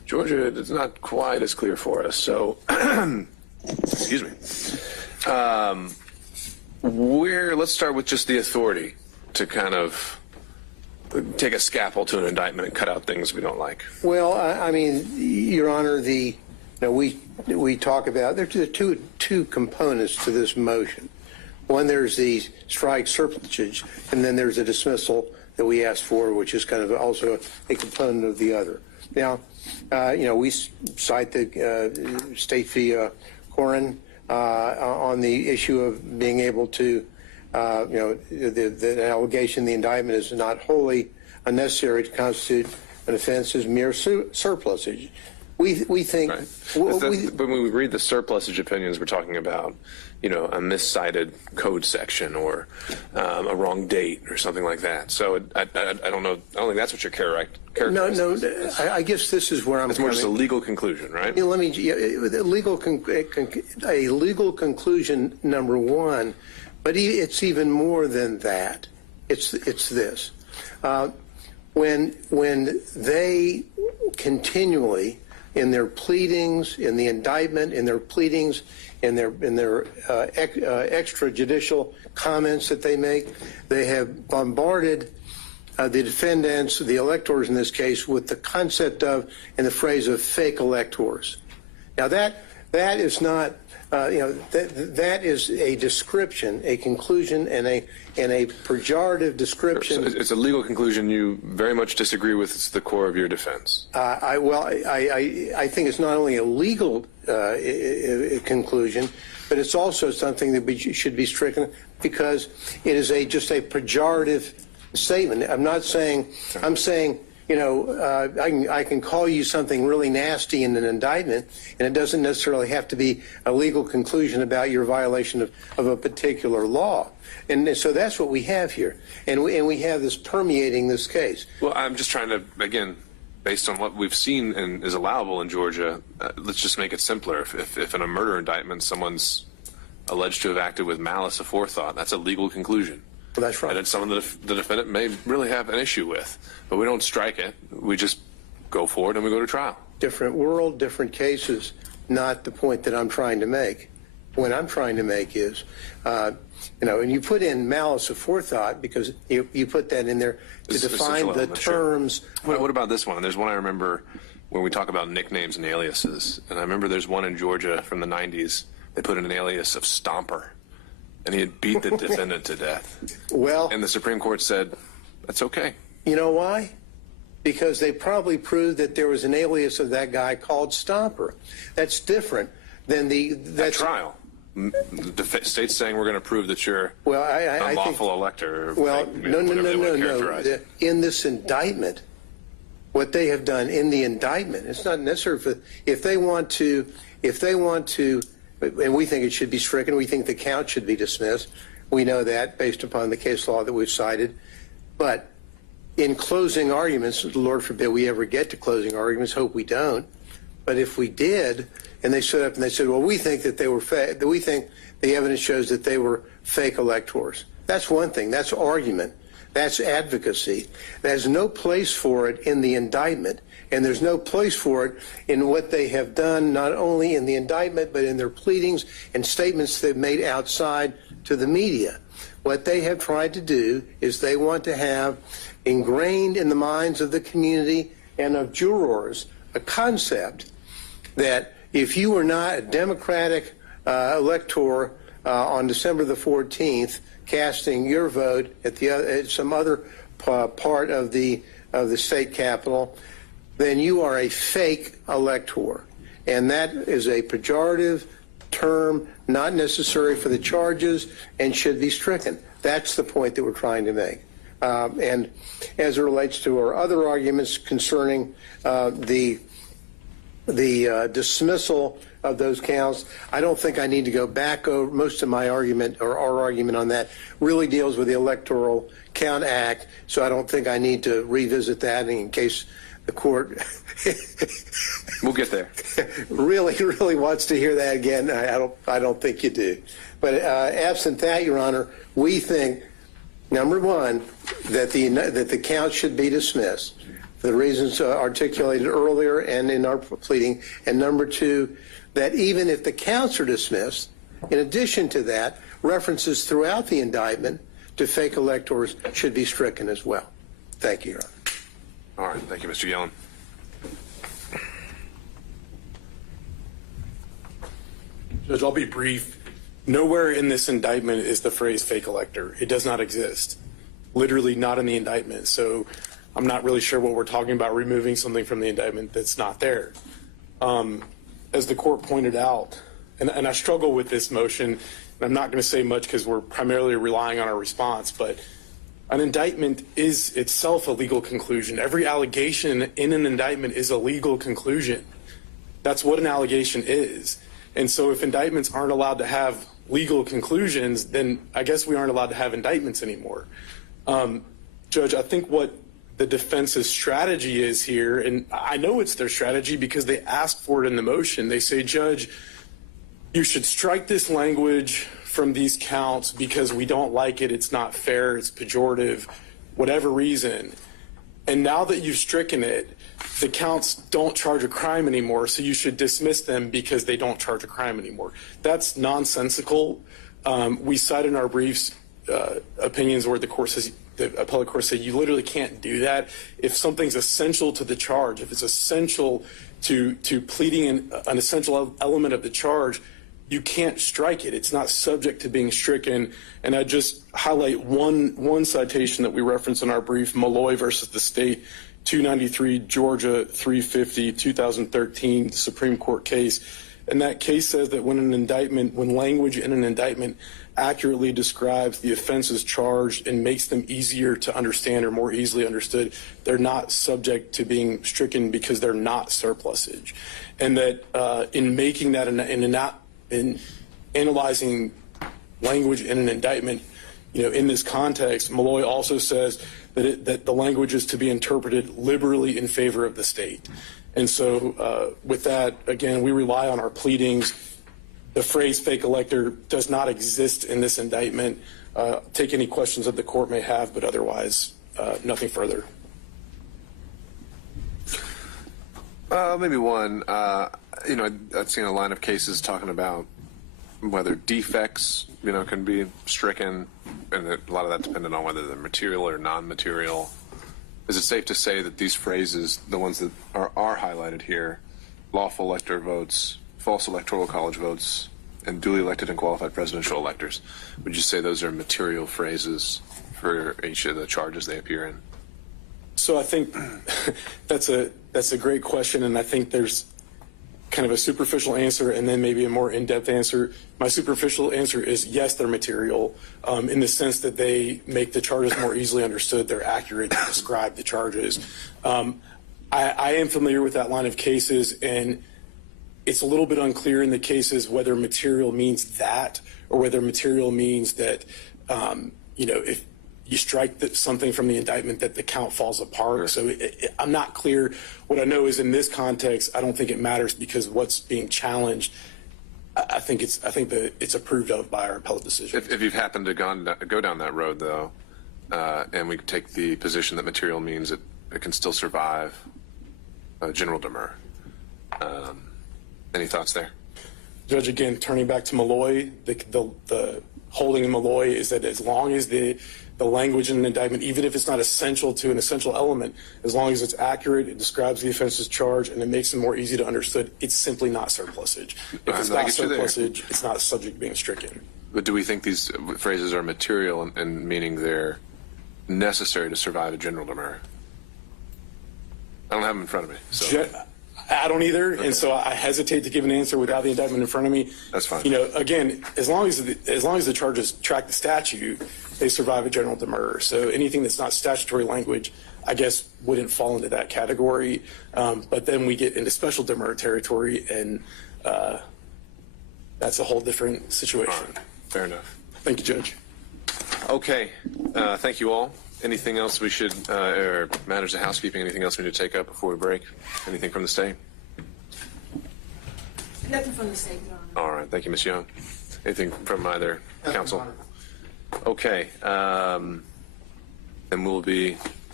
Georgia, it's not quite as clear for us. So, excuse me. Let's start with just the authority to kind of take a scalpel to an indictment and cut out things we don't like. Well, I mean, Your Honor, we talk about there are two components to this motion. One, there's the strike surplusage, and then there's a dismissal that we asked for, which is kind of also a component of the other. Now, we cite the State v. Corin on the issue of being able to, the allegation, the indictment is not wholly unnecessary to constitute an offense as mere surplusage. We think. Right. But when we read the surplusage opinions, we're talking about, a miscited code section or a wrong date or something like that. So I don't know. I don't think that's what you're characterizing. No. I guess this is where I'm. It's more just a legal conclusion, right? Let me. A legal conclusion, number one, but it's even more than that. It's this. When they continually, in their pleadings, in the indictment, in their pleadings, in their extrajudicial comments that they make, they have bombarded the defendants, the electors in this case, with the concept of and the phrase of fake electors. Now that is not. That is a description, a conclusion, and a pejorative description. So it's a legal conclusion you very much disagree with. It's the core of your defense. I think it's not only a legal conclusion, but it's also something that should be stricken because it is just a pejorative statement. I'm not saying. I'm saying. I can call you something really nasty in an indictment, and it doesn't necessarily have to be a legal conclusion about your violation of a particular law. And so that's what we have here. And we have this permeating this case. Well, I'm just trying to, again, based on what we've seen and is allowable in Georgia, let's just make it simpler. If in a murder indictment someone's alleged to have acted with malice aforethought, that's a legal conclusion. Well, that's right. And it's something that the defendant may really have an issue with. But we don't strike it. We just go forward and we go to trial. Different world, different cases, not the point that I'm trying to make. What I'm trying to make is, and you put in malice aforethought because you put that in there to define the terms. Sure. What about this one? There's one I remember when we talk about nicknames and aliases. And I remember there's one in Georgia from the 90s. They put in an alias of Stomper. And he had beat the defendant to death. Well, and the Supreme Court said, that's okay. You know why? Because they probably proved that there was an alias of that guy called Stomper. That's different than the trial. The state's saying we're going to prove that you're an unlawful elector. Well, no. In this indictment, what they have done in the indictment, it's not necessary for if they want to. And we think it should be stricken. We think the count should be dismissed. We know that based upon the case law that we've cited. But in closing arguments, Lord forbid we ever get to closing arguments, hope we don't. But if we did, and they stood up and they said, well, we think that they were we think the evidence shows that they were fake electors. That's one thing. That's argument. That's advocacy. There's no place for it in the indictment. And there's no place for it in what they have done, not only in the indictment, but in their pleadings and statements they've made outside to the media. What they have tried to do is they want to have ingrained in the minds of the community and of jurors a concept that if you were not a Democratic elector on December the 14th, casting your vote at some other part of the state capitol, then you are a fake elector. And that is a pejorative term, not necessary for the charges, and should be stricken. That's the point that we're trying to make. And as it relates to our other arguments concerning the dismissal of those counts, I don't think I need to go back over most of my argument, or our argument on that really deals with the Electoral Count Act, so I don't think I need to revisit that in case the court we'll get there. really wants to hear that again. I don't think you do. But absent that, Your Honor, we think, number one, that the count should be dismissed for the reasons articulated earlier and in our pleading. And number two, that even if the counts are dismissed, in addition to that, references throughout the indictment to fake electors should be stricken as well. Thank you, Your Honor. All right. Thank you, Mr. Yellen. Judge, I'll be brief. Nowhere in this indictment is the phrase fake elector. It does not exist. Literally not in the indictment. So I'm not really sure what we're talking about, removing something from the indictment that's not there. As the court pointed out, and I struggle with this motion, and I'm not going to say much because we're primarily relying on our response, but an indictment is itself a legal conclusion. Every allegation in an indictment is a legal conclusion. That's what an allegation is. And so if indictments aren't allowed to have legal conclusions, then I guess we aren't allowed to have indictments anymore. Judge, I think what the defense's strategy is here, and I know it's their strategy because they asked for it in the motion. They say, Judge, you should strike this language from these counts because we don't like it, it's not fair, it's pejorative, whatever reason. And now that you've stricken it, the counts don't charge a crime anymore, so you should dismiss them because they don't charge a crime anymore. That's nonsensical. We cite in our briefs opinions where the court says, the appellate court said, you literally can't do that. If something's essential to the charge, if it's essential to pleading an essential element of the charge, you can't strike it. It's not subject to being stricken. And I just highlight one citation that we reference in our brief, Malloy versus the state, 293 Georgia 350 2013 Supreme Court case. And that case says that when language in an indictment accurately describes the offenses charged and makes them easier to understand or more easily understood, they're not subject to being stricken because they're not surplusage. And that in making that in analyzing language in an indictment, in this context, Malloy also says that the language is to be interpreted liberally in favor of the state. And so with that, again, we rely on our pleadings. The phrase fake elector does not exist in this indictment. Take any questions that the court may have, but otherwise, nothing further. Maybe one. I've seen a line of cases talking about whether defects, can be stricken, and a lot of that dependent on whether they're material or non-material. Is it safe to say that these phrases, the ones that are highlighted here, lawful elector votes, false electoral college votes, and duly elected and qualified presidential electors, would you say those are material phrases for each of the charges they appear in? So I think that's a great question, and I think there's kind of a superficial answer and then maybe a more in-depth answer. My superficial answer is yes, they're material in the sense that they make the charges more easily understood. They're accurate to describe the charges. I am familiar with that line of cases, and it's a little bit unclear in the cases whether material means that or whether material means that, if you strike something from the indictment that the count falls apart. So I'm not clear. What I know is in this context, I don't think it matters because what's being challenged, I think that it's approved of by our appellate decision. If you've happened to go down that road, though, and we take the position that material means it can still survive general demur. Any thoughts there? Judge, again, turning back to Malloy, the holding in Malloy is that as long as the language in an indictment, even if it's not essential to an essential element, as long as it's accurate, it describes the offense's charge, and it makes it more easy to understood, it's simply not surplusage. If it's not surplusage, it's not subject to being stricken. But do we think these phrases are material and meaning they're necessary to survive a general demur? I don't have them in front of me. So. I don't either, okay. And so I hesitate to give an answer without the indictment in front of me. That's fine. Again, as long as the charges track the statute, they survive a general demur. So anything that's not statutory language, I guess, wouldn't fall into that category. But then we get into special demur territory, and that's a whole different situation. Right. Fair enough. Thank you, Judge. Okay. Thank you all. Anything else we should, or matters of housekeeping, anything else we need to take up before we break? Anything from the state? Nothing from the state, Your Honor. All right. Thank you, Ms. Young. Anything from either counsel? Okay. And we'll be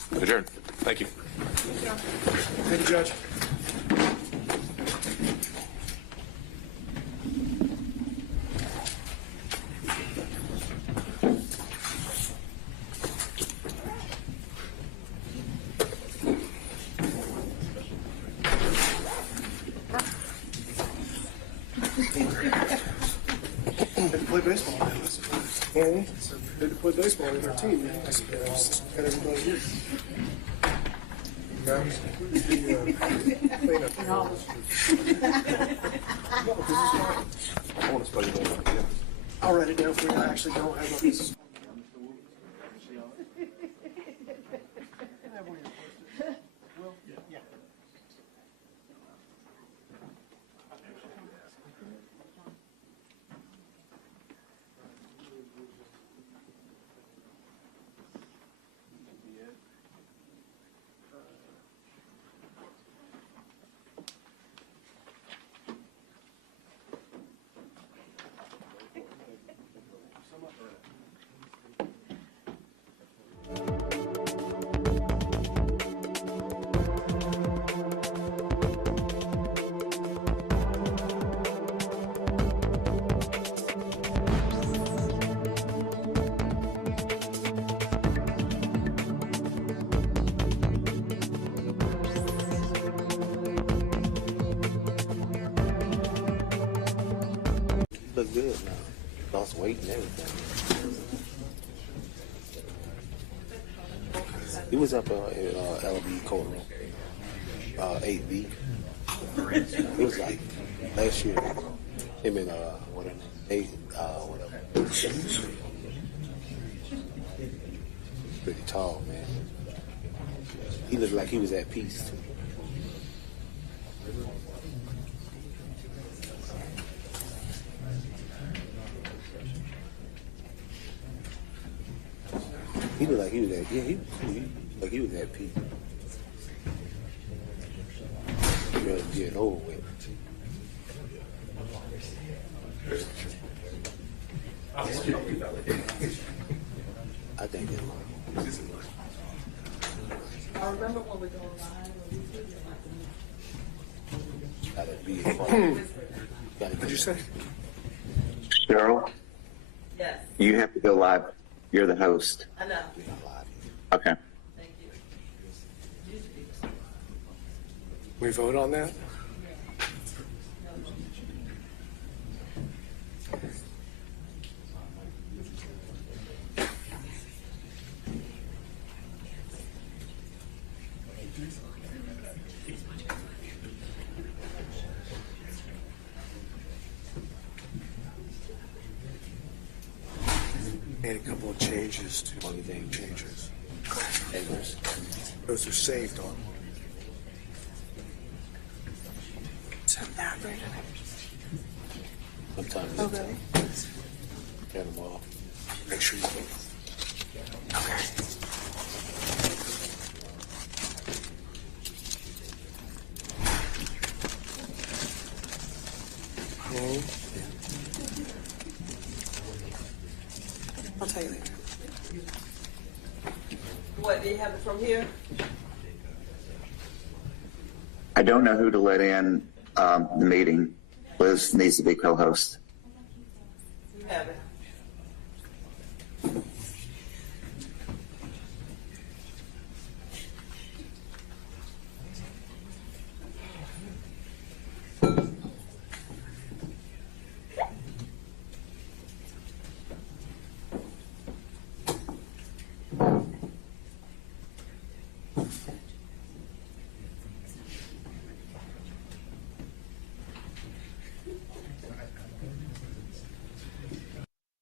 Adjourned. Thank you. Thank you, Judge. Had to play baseball. Had to play baseball with our team. Man. Got everybody here. I'll write it down for you. I actually don't have my business. Look good now. Lost weight and everything. He was up in LB courtroom, 8B. It was like last year. Him and whatever, whatever. Pretty tall, man. He looked like he was at peace too. He looked like he was at, like he was at peace. He ready to get it over with. I think it was. I remember when we go live. Gotta be What'd you say? Cheryl, Yes, you have to go live. You're the host. I know. Okay. Thank you. We vote on that? Made a couple of changes to the name changes. Those are saved on. Sometimes Oh, really? get them all. Make sure you vote. Okay. I'll tell you later. What, they have it from here? I don't know who to let in the meeting. Liz needs to be co-host. You have it.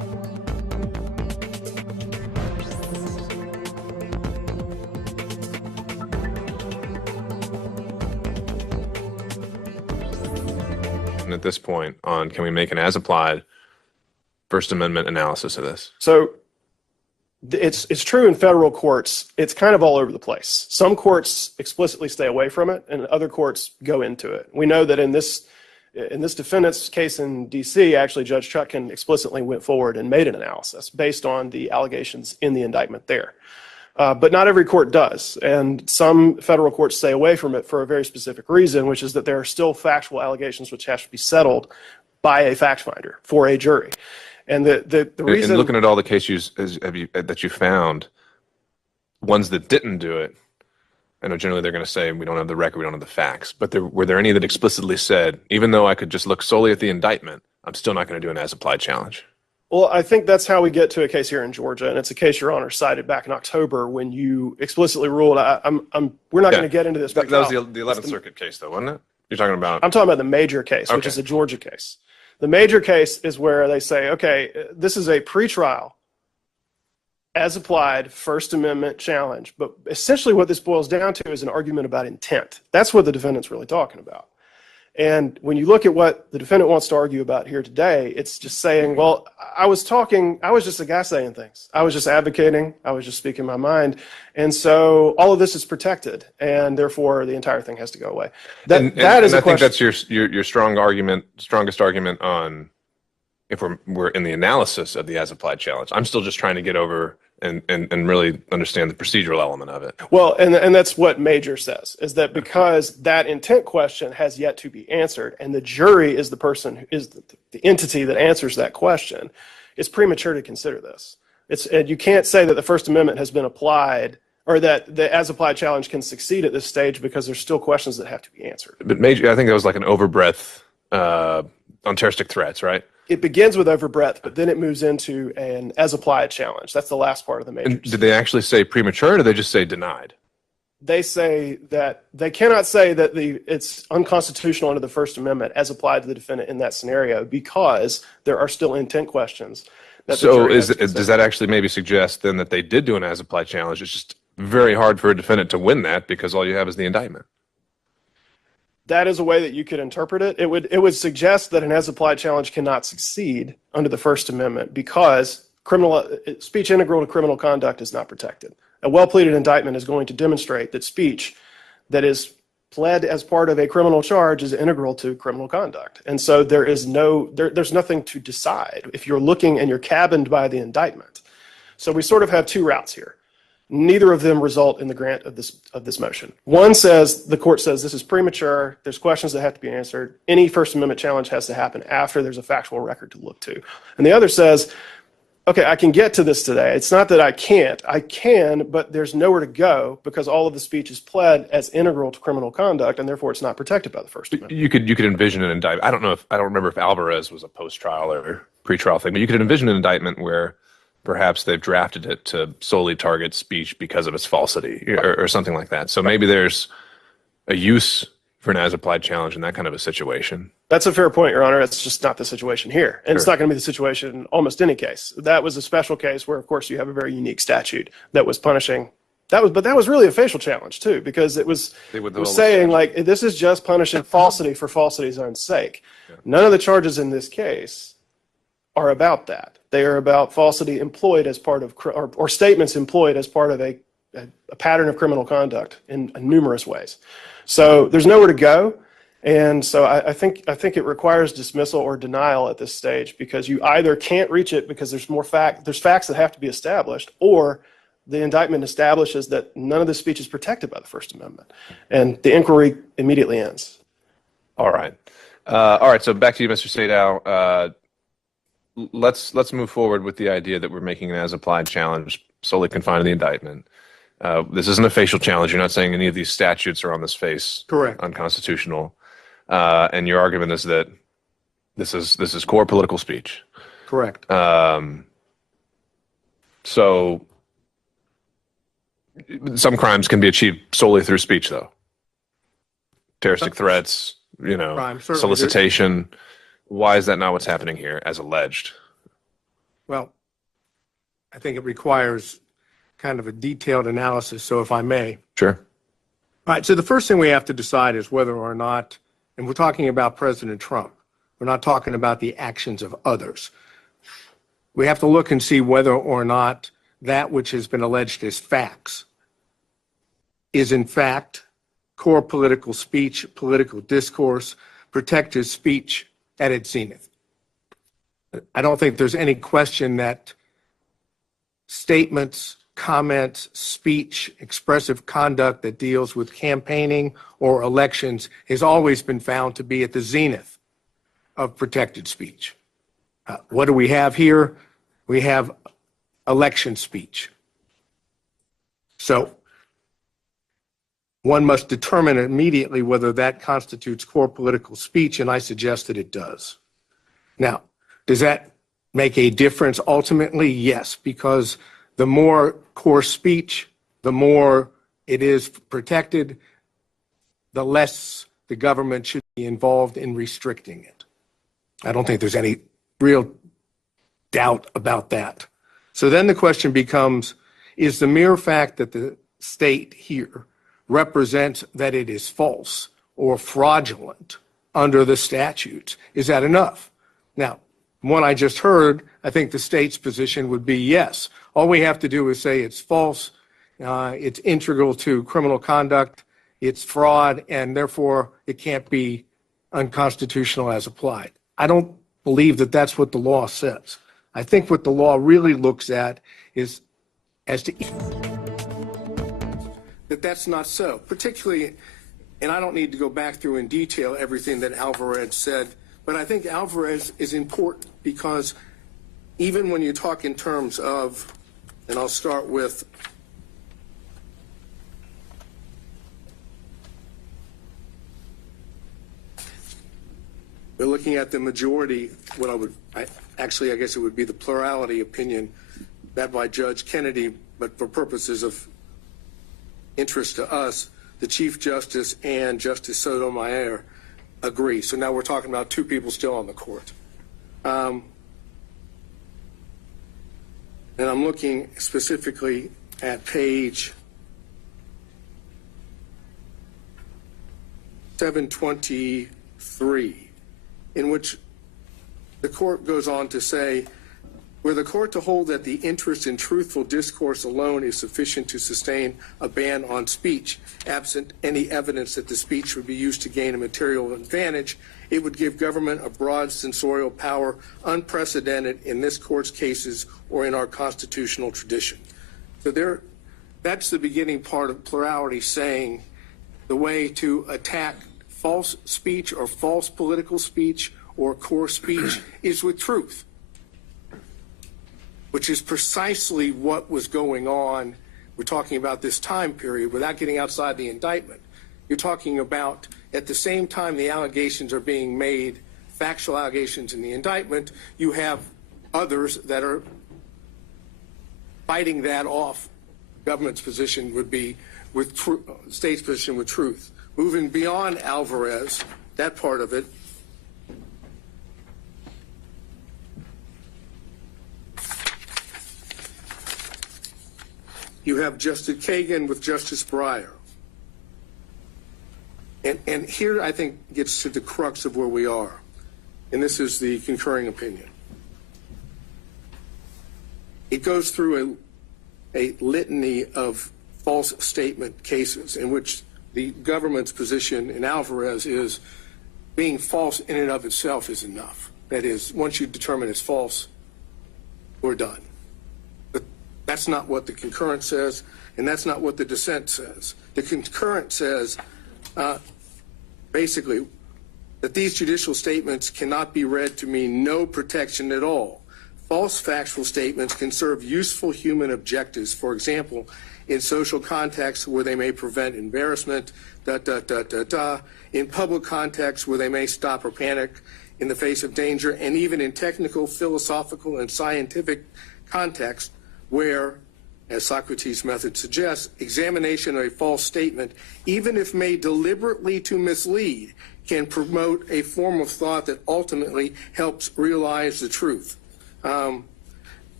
at this point on can we make an as-applied First Amendment analysis of this? So it's true in federal courts. It's kind of all over the place. Some courts explicitly stay away from it, and other courts go into it. We know that in this defendant's case in D.C., actually Judge Chutkan explicitly went forward and made an analysis based on the allegations in the indictment there. But not every court does, and some federal courts stay away from it for a very specific reason, which is that there are still factual allegations which have to be settled by a fact finder for a jury. And the reason... And looking at all the cases that you found, ones that didn't do it, I know generally they're going to say we don't have the record, we don't have the facts, but were there any that explicitly said, even though I could just look solely at the indictment, I'm still not going to do an as-applied challenge? Well, I think that's how we get to a case here in Georgia, and it's a case Your Honor cited back in October when you explicitly ruled, we're not going to get into this. That was the 11th Circuit case, though, wasn't it? You're talking about... I'm talking about the major case, which is a Georgia case. The major case is where they say, okay, this is a pretrial, as applied First Amendment challenge. But essentially what this boils down to is an argument about intent. That's what the defendant's really talking about. And when you look at what the defendant wants to argue about here today, it's just saying, well, I was just a guy saying things. I was just advocating. I was just speaking my mind. And so all of this is protected, and therefore the entire thing has to go away. That is a question. I think that's your strongest argument on if we're in the analysis of the as-applied challenge. I'm still just trying to get over and really understand the procedural element of it. Well, and that's what Major says, is that because that intent question has yet to be answered, and the jury is the person who is the entity that answers that question, it's premature to consider this. And you can't say that the First Amendment has been applied or that the as-applied challenge can succeed at this stage because there's still questions that have to be answered. But Major, I think that was like an overbreadth on terroristic threats, right? It begins with overbreadth, but then it moves into an as-applied challenge. That's the last part of the major. And did they actually say premature, or did they just say denied? They say that they cannot say that it's unconstitutional under the First Amendment as applied to the defendant in that scenario because there are still intent questions. So does that actually maybe suggest then that they did do an as-applied challenge? It's just very hard for a defendant to win that because all you have is the indictment. That is a way that you could interpret it. It would suggest that an as-applied challenge cannot succeed under the First Amendment because speech integral to criminal conduct is not protected. A well-pleaded indictment is going to demonstrate that speech that is pled as part of a criminal charge is integral to criminal conduct. And so there's nothing to decide if you're looking and you're cabined by the indictment. So we sort of have two routes here. Neither of them result in the grant of this motion. One says, the court says this is premature, there's questions that have to be answered, any First Amendment challenge has to happen after there's a factual record to look to. And the other says, okay, I can get to this today. It's not that I can't. I can, but there's nowhere to go because all of the speech is pled as integral to criminal conduct, and therefore it's not protected by the First Amendment. You could envision an indictment. I don't remember if Alvarez was a post-trial or pre-trial thing, but you could envision an indictment where perhaps they've drafted it to solely target speech because of its falsity or something like that. So maybe there's a use for an as-applied challenge in that kind of a situation. That's a fair point, Your Honor. It's just not the situation here. And It's not going to be the situation in almost any case. That was a special case where, of course, you have a very unique statute that was punishing. But that was really a facial challenge, too, because it was saying, like, this is just punishing falsity for falsity's own sake. Yeah. None of the charges in this case are about that. They are about falsity employed as part of, or statements employed as part of a pattern of criminal conduct in numerous ways. So there's nowhere to go. And so I think it requires dismissal or denial at this stage because you either can't reach it because there's facts that have to be established, or the indictment establishes that none of the speech is protected by the First Amendment. And the inquiry immediately ends. All right. So back to you, Mr. Sadow. Let's move forward with the idea that we're making an as-applied challenge solely confined to the indictment. This isn't a facial challenge. You're not saying any of these statutes are on this face correct, unconstitutional. And your argument is that this is core political speech. Correct. So some crimes can be achieved solely through speech, though. Terroristic threats, solicitation. Why is that not what's happening here, as alleged? Well, I think it requires kind of a detailed analysis, so if I may. Sure. All right, so the first thing we have to decide is whether or not, and we're talking about President Trump, We're not talking about the actions of others. We have to look and see whether or not that which has been alleged as facts is in fact core political speech, political discourse, protected speech at its zenith. I don't think there's any question that statements, comments, speech, expressive conduct that deals with campaigning or elections has always been found to be at the zenith of protected speech. What do we have here? We have election speech. So one must determine immediately whether that constitutes core political speech, and I suggest that it does. Now, does that make a difference ultimately? Yes, because the more core speech, the more it is protected, the less the government should be involved in restricting it. I don't think there's any real doubt about that. So then the question becomes, is the mere fact that the state here represents that it is false or fraudulent under the statutes, is that enough? Now, from what I just heard, I think the state's position would be yes. All we have to do is say it's false, it's integral to criminal conduct, it's fraud, and therefore it can't be unconstitutional as applied. I don't believe that that's what the law says. I think what the law really looks at is as to that that's not so, particularly, and I don't need to go back through in detail everything that Alvarez said, but I think Alvarez is important because even when you talk in terms of, and I'll start with we're looking at the majority, I guess it would be the plurality opinion that by Judge Kennedy, but for purposes of interest to us, the Chief Justice and Justice Sotomayor agree. So now we're talking about two people still on the court. And I'm looking specifically at page 723, in which the court goes on to say, were the court to hold that the interest in truthful discourse alone is sufficient to sustain a ban on speech, absent any evidence that the speech would be used to gain a material advantage, it would give government a broad censorial power unprecedented in this court's cases or in our constitutional tradition. So that's the beginning part of plurality, saying the way to attack false speech or false political speech or core speech is with truth, which is precisely what was going on. We're talking about this time period without getting outside the indictment. You're talking about at the same time the allegations are being made, factual allegations in the indictment, you have others that are fighting that off. Government's position would be with state's position with truth. Moving beyond Alvarez, that part of it, you have Justice Kagan with Justice Breyer. And here I think gets to the crux of where we are. And this is the concurring opinion. It goes through a litany of false statement cases in which the government's position in Alvarez is being false in and of itself is enough. That is, once you determine it's false, we're done. That's not what the concurrent says, and that's not what the dissent says. The concurrent says, basically, that these judicial statements cannot be read to mean no protection at all. False factual statements can serve useful human objectives, for example, in social contexts where they may prevent embarrassment, in public contexts where they may stop or panic in the face of danger, and even in technical, philosophical, and scientific contexts where, as Socrates' method suggests, examination of a false statement, even if made deliberately to mislead, can promote a form of thought that ultimately helps realize the truth.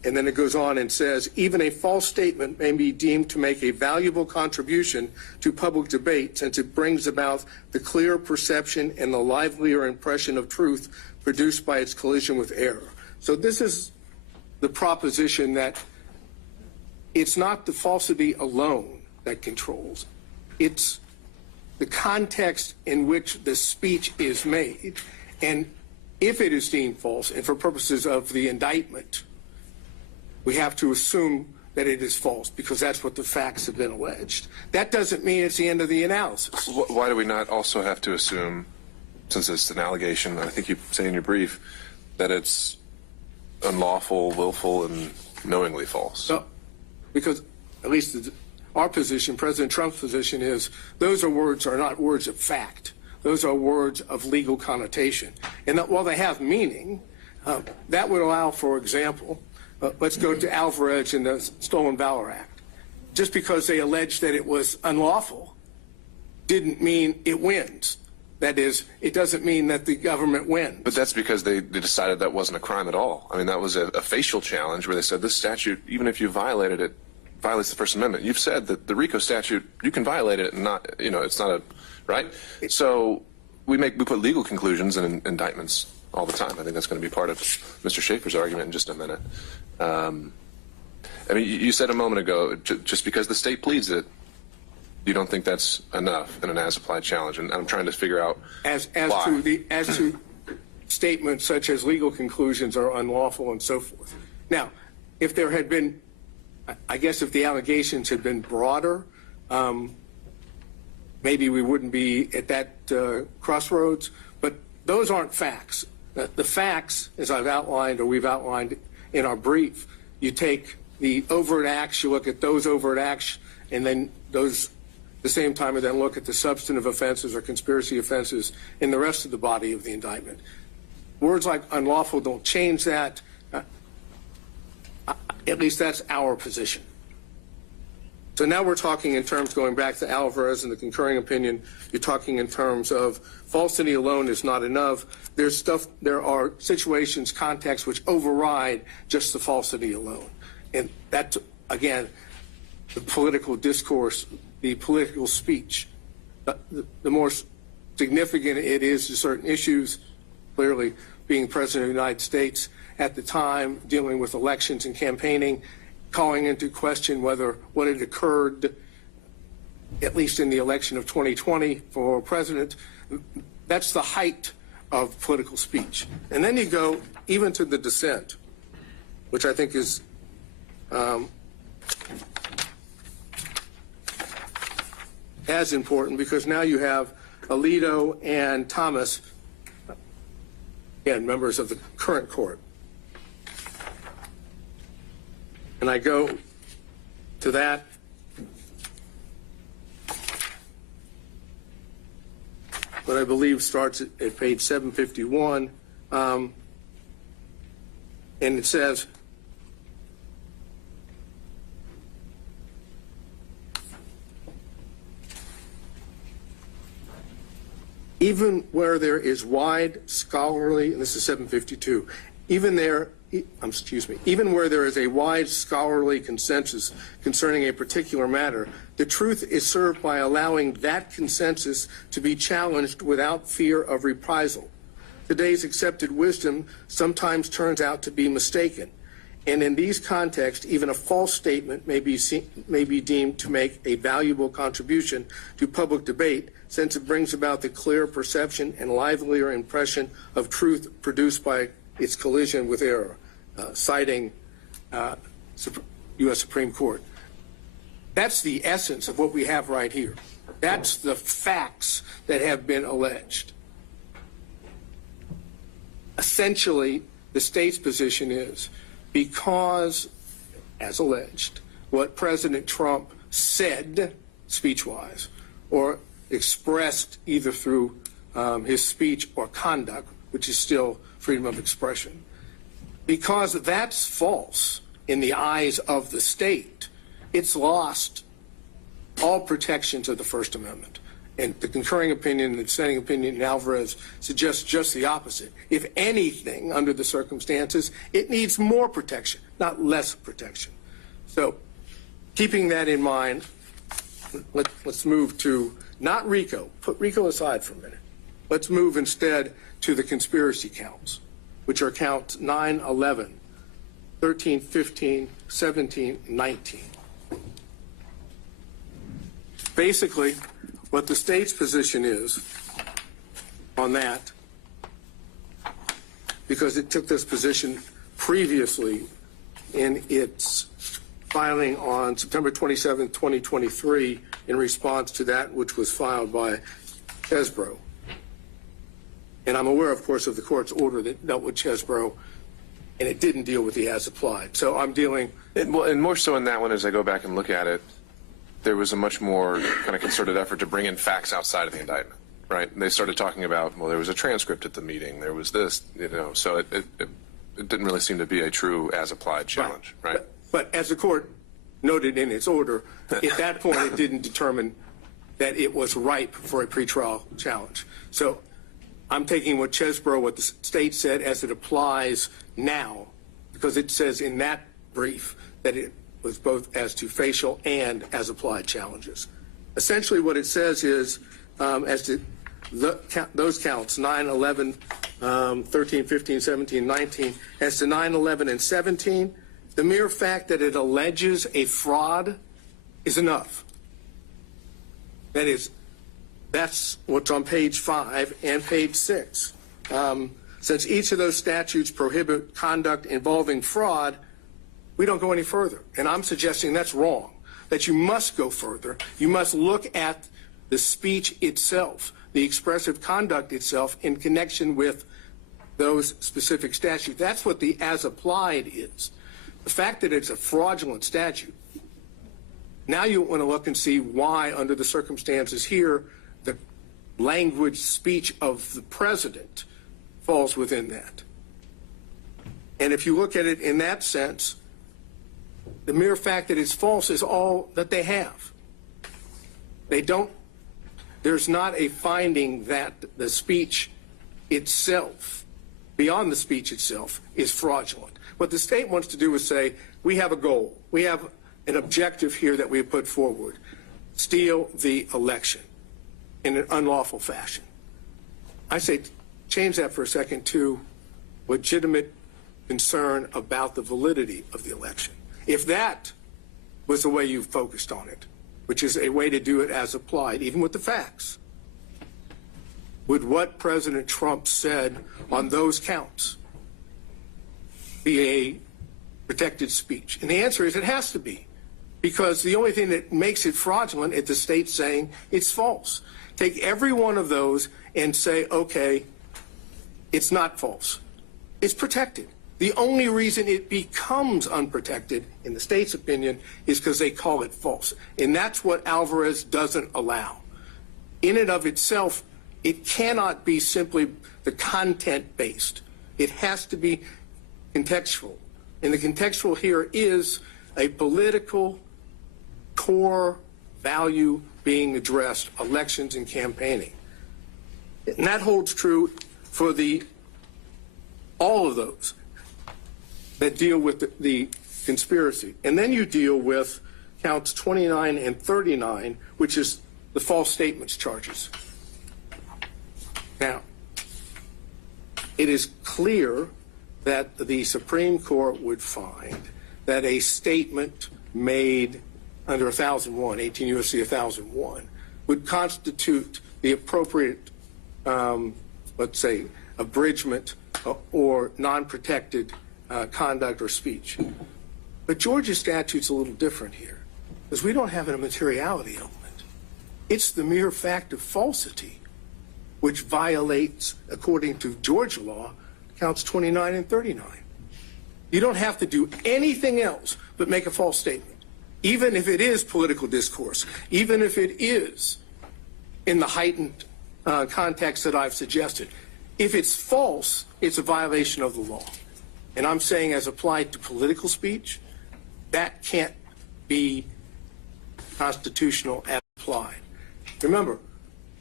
and then it goes on and says, even a false statement may be deemed to make a valuable contribution to public debate since it brings about the clear perception and the livelier impression of truth produced by its collision with error. So this is the proposition that it's not the falsity alone that controls. It's the context in which the speech is made. And if it is deemed false, and for purposes of the indictment, we have to assume that it is false because that's what the facts have been alleged. That doesn't mean it's the end of the analysis. Why do we not also have to assume, since it's an allegation, I think you say in your brief, that it's unlawful, willful, and knowingly false? No, because at least our position, President Trump's position, is those are not words of fact. Those are words of legal connotation. And that while they have meaning, that would allow, for example, let's go to Alvarez and the Stolen Valor Act. Just because they alleged that it was unlawful didn't mean it wins. That is, it doesn't mean that the government wins. But that's because they decided that wasn't a crime at all. I mean, that was a facial challenge where they said this statute, even if you violated it, violates the First Amendment. You've said that the RICO statute, you can violate it and not, it's not a, right? So we put legal conclusions in indictments all the time. I think that's going to be part of Mr. Schaefer's argument in just a minute. I mean, you said a moment ago, just because the state pleads it, you don't think that's enough in an as-applied challenge, and I'm trying to figure out as why. As to statements such as legal conclusions are unlawful and so forth. Now, if there had been, I guess if the allegations had been broader, maybe we wouldn't be at that crossroads, but those aren't facts. The facts, as I've outlined or we've outlined in our brief, you take the overt acts, you look at those overt acts, and then those at the same time, and then look at the substantive offenses or conspiracy offenses in the rest of the body of the indictment. Words like unlawful don't change that. At least that's our position. So now we're talking in terms, going back to Alvarez and the concurring opinion, you're talking in terms of falsity alone is not enough. There are situations, contexts which override just the falsity alone. And that, again, the political discourse, the political speech, the more significant it is to certain issues, clearly being President of the United States at the time, dealing with elections and campaigning, calling into question whether what had occurred, at least in the election of 2020 for president, that's the height of political speech. And then you go even to the dissent, which I think is as important, because now you have Alito and Thomas, again, members of the current court. And I go to that. What I believe starts at page 751. And it says, even where there is wide scholarly, and this is 752, even where there is a wide scholarly consensus concerning a particular matter, the truth is served by allowing that consensus to be challenged without fear of reprisal. Today's accepted wisdom sometimes turns out to be mistaken, and in these contexts, even a false statement may be deemed to make a valuable contribution to public debate, since it brings about the clear perception and livelier impression of truth produced by its collision with error, citing U.S. Supreme Court. That's the essence of what we have right here. That's the facts that have been alleged. Essentially, the state's position is because, as alleged, what President Trump said speech-wise or expressed either through his speech or conduct, which is still freedom of expression, because that's false in the eyes of the state, it's lost all protections of the First Amendment. And the concurring opinion and the dissenting opinion in Alvarez suggests just the opposite. If anything, under the circumstances, it needs more protection, not less protection. So keeping that in mind, let's move to not RICO. Put RICO aside for a minute. Let's move instead to the conspiracy counts, which are counts 9, 11, 13, 15, 17, 19. Basically, what the state's position is on that, because it took this position previously in its filing on September 27, 2023, in response to that which was filed by Chesbrough. And I'm aware, of course, of the court's order that dealt with Chesbrough, and it didn't deal with the as applied. So I'm dealing. And more so in that one, as I go back and look at it, there was a much more kind of concerted effort to bring in facts outside of the indictment, right? And they started talking about, well, there was a transcript at the meeting, there was this, so it didn't really seem to be a true as-applied challenge, right? But as the court noted in its order, at that point it didn't determine that it was ripe for a pretrial challenge. So I'm taking what Chesbrough, what the state said, as it applies now, because it says in that brief that it was both as to facial and as applied challenges. Essentially what it says is, as to those counts, 9, 11, 13, 15, 17, 19, as to 9, 11, and 17, the mere fact that it alleges a fraud is enough. That is, that's what's on page 5 and page 6. Since each of those statutes prohibit conduct involving fraud, we don't go any further. And I'm suggesting that's wrong, that you must go further. You must look at the speech itself, the expressive conduct itself in connection with those specific statutes. That's what the as applied is. The fact that it's a fraudulent statute, now you want to look and see why, under the circumstances here, the language speech of the president falls within that. And if you look at it in that sense, the mere fact that it's false is all that they have. There's not a finding that the speech itself, beyond the speech itself, is fraudulent. What the state wants to do is say, we have a goal. We have an objective here that we have put forward. Steal the election in an unlawful fashion. I say change that for a second to legitimate concern about the validity of the election. If that was the way you focused on it, which is a way to do it as applied, even with the facts, would what President Trump said on those counts be a protected speech? And the answer is it has to be, because the only thing that makes it fraudulent is the state saying it's false. Take every one of those and say, okay, it's not false. It's protected. The only reason it becomes unprotected, in the state's opinion, is because they call it false. And that's what Alvarez doesn't allow. In and of itself, it cannot be simply the content-based. It has to be contextual. And the contextual here is a political core value being addressed, elections and campaigning. And that holds true for all of those that deal with the conspiracy. And then you deal with counts 29 and 39, which is the false statements charges. Now, it is clear that the Supreme Court would find that a statement made under 1001, 18 U.S.C. 1001, would constitute the appropriate, let's say, abridgment or non-protected conduct or speech. But Georgia's statute's a little different here, because we don't have a materiality element. It's the mere fact of falsity which violates, according to Georgia law, counts 29 and 39. You don't have to do anything else but make a false statement, even if it is political discourse, even if it is in the heightened context that I've suggested. If it's false, it's a violation of the law. And I'm saying, as applied to political speech, that can't be constitutional as applied. Remember,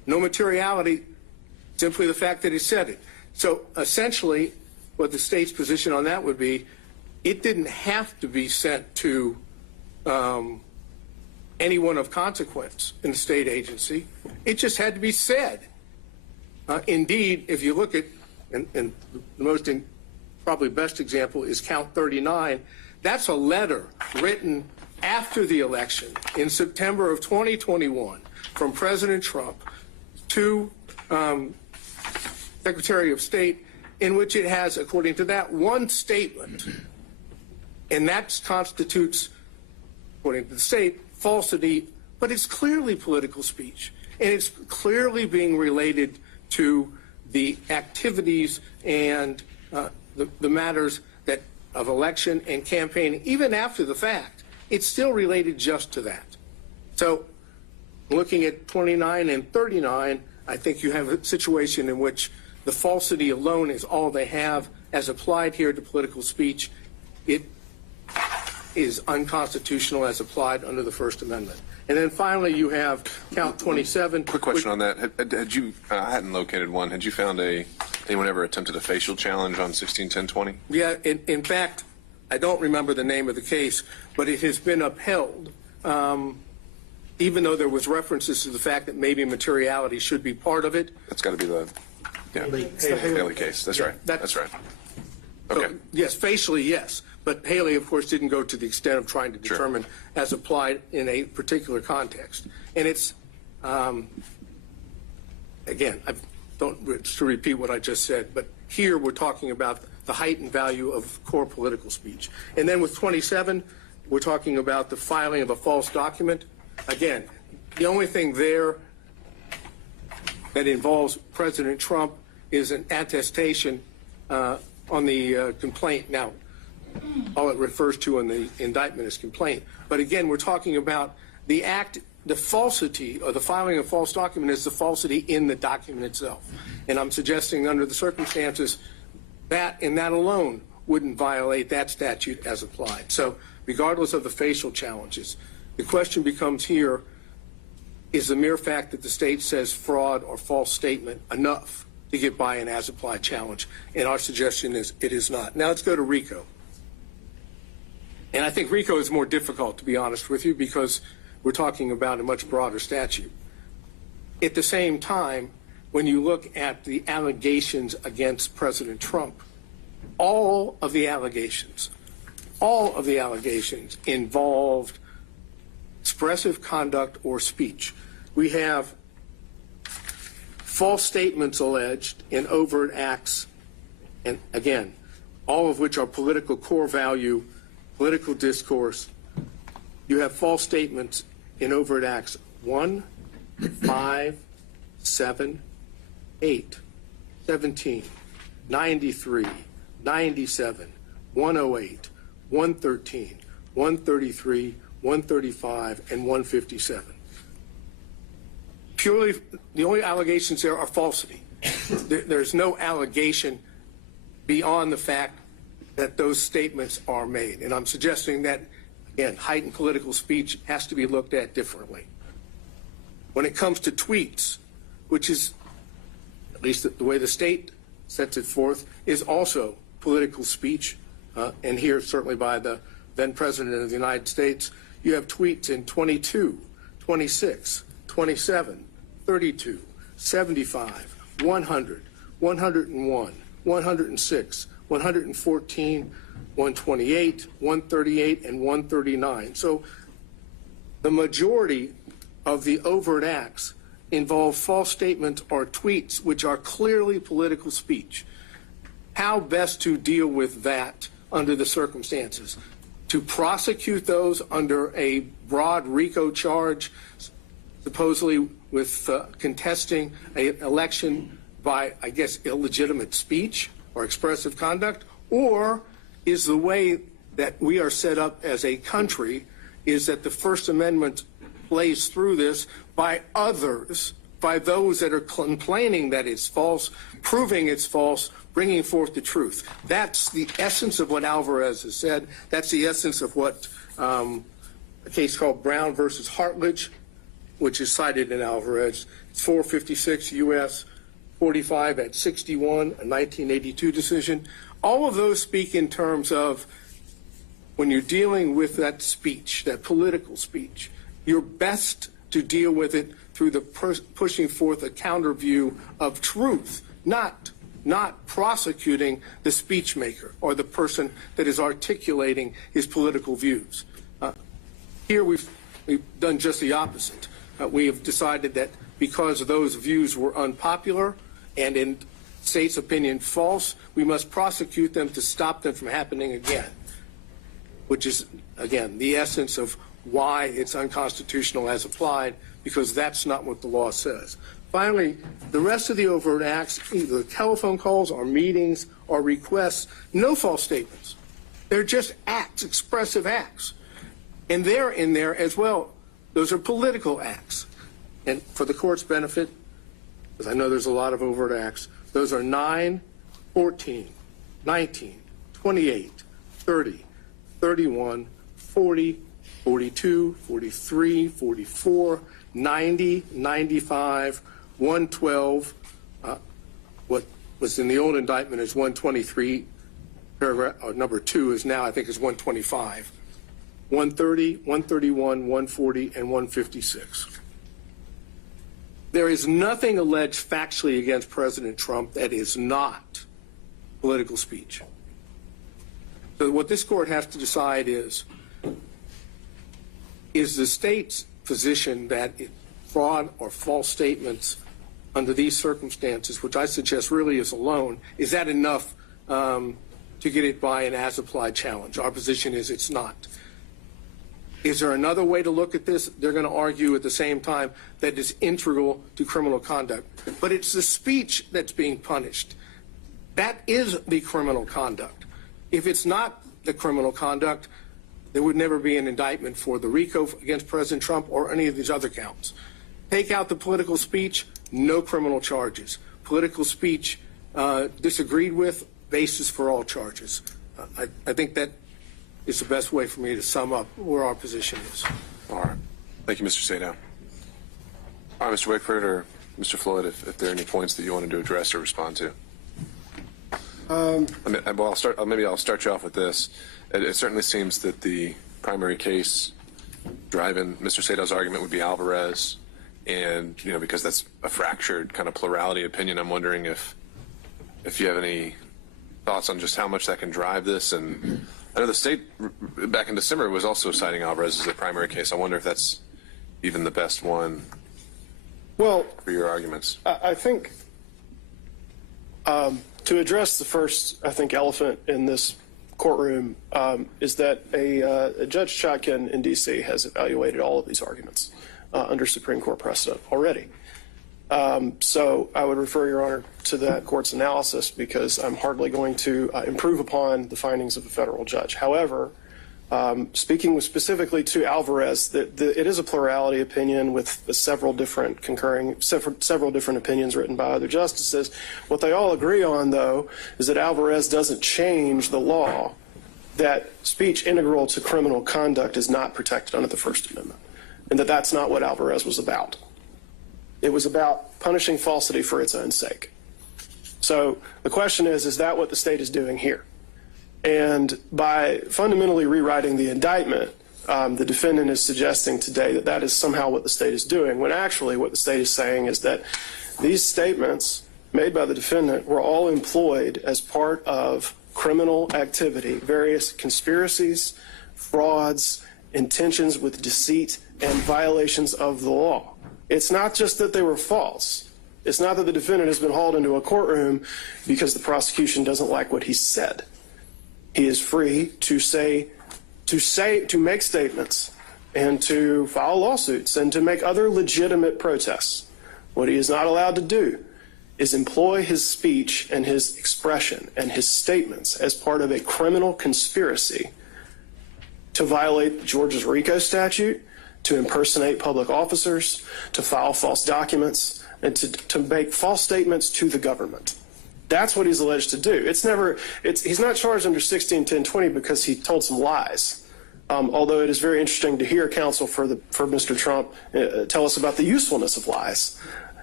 No materiality, simply the fact that he said it. So essentially, what the state's position on that would be, it didn't have to be sent to anyone of consequence in the state agency. It just had to be said. Indeed, if you look at, and the most probably best example is count 39, that's a letter written after the election in September of 2021 from President Trump to Secretary of State, in which it has, according to that, one statement, and that constitutes, according to the state, falsity, but it's clearly political speech, and it's clearly being related to the activities and the matters that of election and campaigning, even after the fact. It's still related just to that. So looking at 29 and 39, I think you have a situation in which the falsity alone is all they have as applied here to political speech. It is unconstitutional as applied under the First Amendment. And then finally, you have count 27. Quick question on that. Had you, I hadn't located one. Had you found anyone ever attempted a facial challenge on 161020? Yeah, in fact, I don't remember the name of the case, but it has been upheld, even though there was references to the fact that maybe materiality should be part of it. That's got to be the Haley case. That's right. That's right. Okay. So, yes, facially, yes. But Haley, of course, didn't go to the extent of trying to determine as applied in a particular context. And it's, again, I don't to repeat what I just said, but here we're talking about the heightened value of core political speech. And then with 27, we're talking about the filing of a false document. Again, the only thing there that involves President Trump is an attestation on the complaint. Now, all it refers to in the indictment is complaint. But again, we're talking about the act, the falsity, or the filing of false document is the falsity in the document itself. And I'm suggesting under the circumstances, that and that alone wouldn't violate that statute as applied. So regardless of the facial challenges, the question becomes here, is the mere fact that the state says fraud or false statement enough to get by an as-applied challenge? And our suggestion is it is not. Now let's go to RICO. And I think RICO is more difficult, to be honest with you, because we're talking about a much broader statute. At the same time, when you look at the allegations against President Trump, all of the allegations involved expressive conduct or speech. We have false statements alleged in overt acts, and again, all of which are political core value, political discourse. You have false statements in overt acts 1, 5, 7, 8, 17, 93, 97, 108, 113, 133, 135, and 157. Purely, the only allegations there are falsity. There's no allegation beyond the fact that those statements are made. And I'm suggesting that, again, heightened political speech has to be looked at differently. When it comes to tweets, which is, at least the way the state sets it forth, is also political speech, and here certainly by the then President of the United States, you have tweets in 22, 26, 27, 32, 75, 100, 101, 106, 114, 128, 138, and 139. So the majority of the overt acts involve false statements or tweets which are clearly political speech. How best to deal with that under the circumstances? To prosecute those under a broad RICO charge, supposedly with contesting an election by, I guess, illegitimate speech or expressive conduct? Or is the way that we are set up as a country is that the First Amendment plays through this by others, by those that are complaining that it's false, proving it's false, bringing forth the truth? That's the essence of what Alvarez has said. That's the essence of what a case called Brown versus Hartledge, which is cited in Alvarez, 456 U.S. 45 at 61, a 1982 decision. All of those speak in terms of when you're dealing with that speech, that political speech, you're best to deal with it through the pushing forth a counter view of truth, not prosecuting the speech maker or the person that is articulating his political views. Here we've done just the opposite. We have decided that because those views were unpopular and in state's opinion false, we must prosecute them to stop them from happening again, which is, again, the essence of why it's unconstitutional as applied, because that's not what the law says. Finally, the rest of the overt acts, either telephone calls or meetings or requests, no false statements. They're just acts, expressive acts. And they're in there as well. Those are political acts. And for the court's benefit, because I know there's a lot of overt acts, those are 9, 14, 19, 28, 30, 31, 40, 42, 43, 44, 90, 95, 112. What was in the old indictment is 123, paragraph number 2 is now, I think, is 125. 130, 131, 140, and 156. There is nothing alleged factually against President Trump that is not political speech. So what this court has to decide is the state's position that fraud or false statements under these circumstances, which I suggest really is alone, is that enough to get it by an as-applied challenge? Our position is it's not. Is there another way to look at this? They're going to argue at the same time that it's integral to criminal conduct. But it's the speech that's being punished. That is the criminal conduct. If it's not the criminal conduct, there would never be an indictment for the RICO against President Trump or any of these other counts. Take out the political speech, no criminal charges. Political speech disagreed with, basis for all charges. I think that is the best way for me to sum up where our position is. All right. Thank you, Mr. Sadow. All right, Mr. Wickford or Mr. Floyd, if there are any points that you wanted to address or respond to. Maybe I'll start you off with this. It certainly seems that the primary case driving Mr. Sadow's argument would be Alvarez. And, because that's a fractured kind of plurality opinion, I'm wondering if you have any thoughts on just how much that can drive this. And I know the state back in December was also citing Alvarez as the primary case. I wonder if that's even the best one for your arguments. I think to address the first, elephant in this courtroom is that a Judge Chotkin in D.C. has evaluated all of these arguments under Supreme Court precedent already. So I would refer Your Honor to that court's analysis because I'm hardly going to improve upon the findings of a federal judge. However, speaking specifically to Alvarez, it is a plurality opinion with several different opinions written by other justices. What they all agree on, though, is that Alvarez doesn't change the law that speech integral to criminal conduct is not protected under the First Amendment, and that that's not what Alvarez was about. It was about punishing falsity for its own sake. So the question is that what the state is doing here? And by fundamentally rewriting the indictment, the defendant is suggesting today that that is somehow what the state is doing, when actually what the state is saying is that these statements made by the defendant were all employed as part of criminal activity, various conspiracies, frauds, intentions with deceit, and violations of the law. It's not just that they were false. It's not that the defendant has been hauled into a courtroom because the prosecution doesn't like what he said. He is free to make statements and to file lawsuits and to make other legitimate protests. What he is not allowed to do is employ his speech and his expression and his statements as part of a criminal conspiracy to violate Georgia's RICO statute, to impersonate public officers, to file false documents, and to make false statements to the government. That's what he's alleged to do. He's not charged under 161020 because he told some lies. Although it is very interesting to hear counsel for Mr. Trump tell us about the usefulness of lies.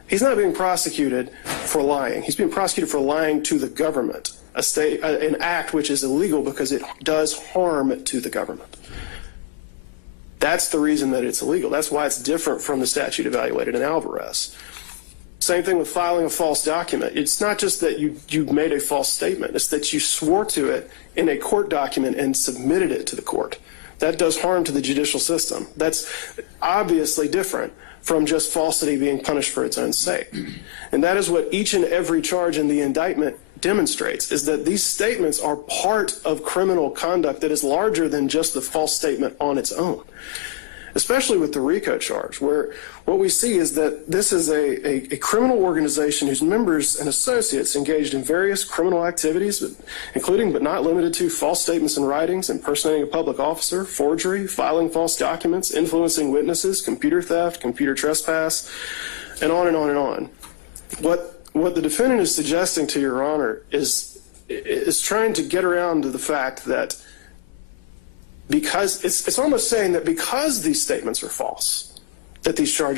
He's not being prosecuted for lying. He's being prosecuted for lying to the government, an act which is illegal because it does harm to the government. That's the reason that it's illegal. That's why it's different from the statute evaluated in Alvarez. Same thing with filing a false document. It's not just that you made a false statement. It's that you swore to it in a court document and submitted it to the court. That does harm to the judicial system. That's obviously different from just falsity being punished for its own sake. And that is what each and every charge in the indictment demonstrates, is that these statements are part of criminal conduct that is larger than just the false statement on its own, especially with the RICO charge, where what we see is that this is a criminal organization whose members and associates engaged in various criminal activities, including but not limited to false statements in writings, impersonating a public officer, forgery, filing false documents, influencing witnesses, computer theft, computer trespass, and on and on and on. What the defendant is suggesting to Your Honor is trying to get around to the fact that because it's almost saying that because these statements are false, that these charges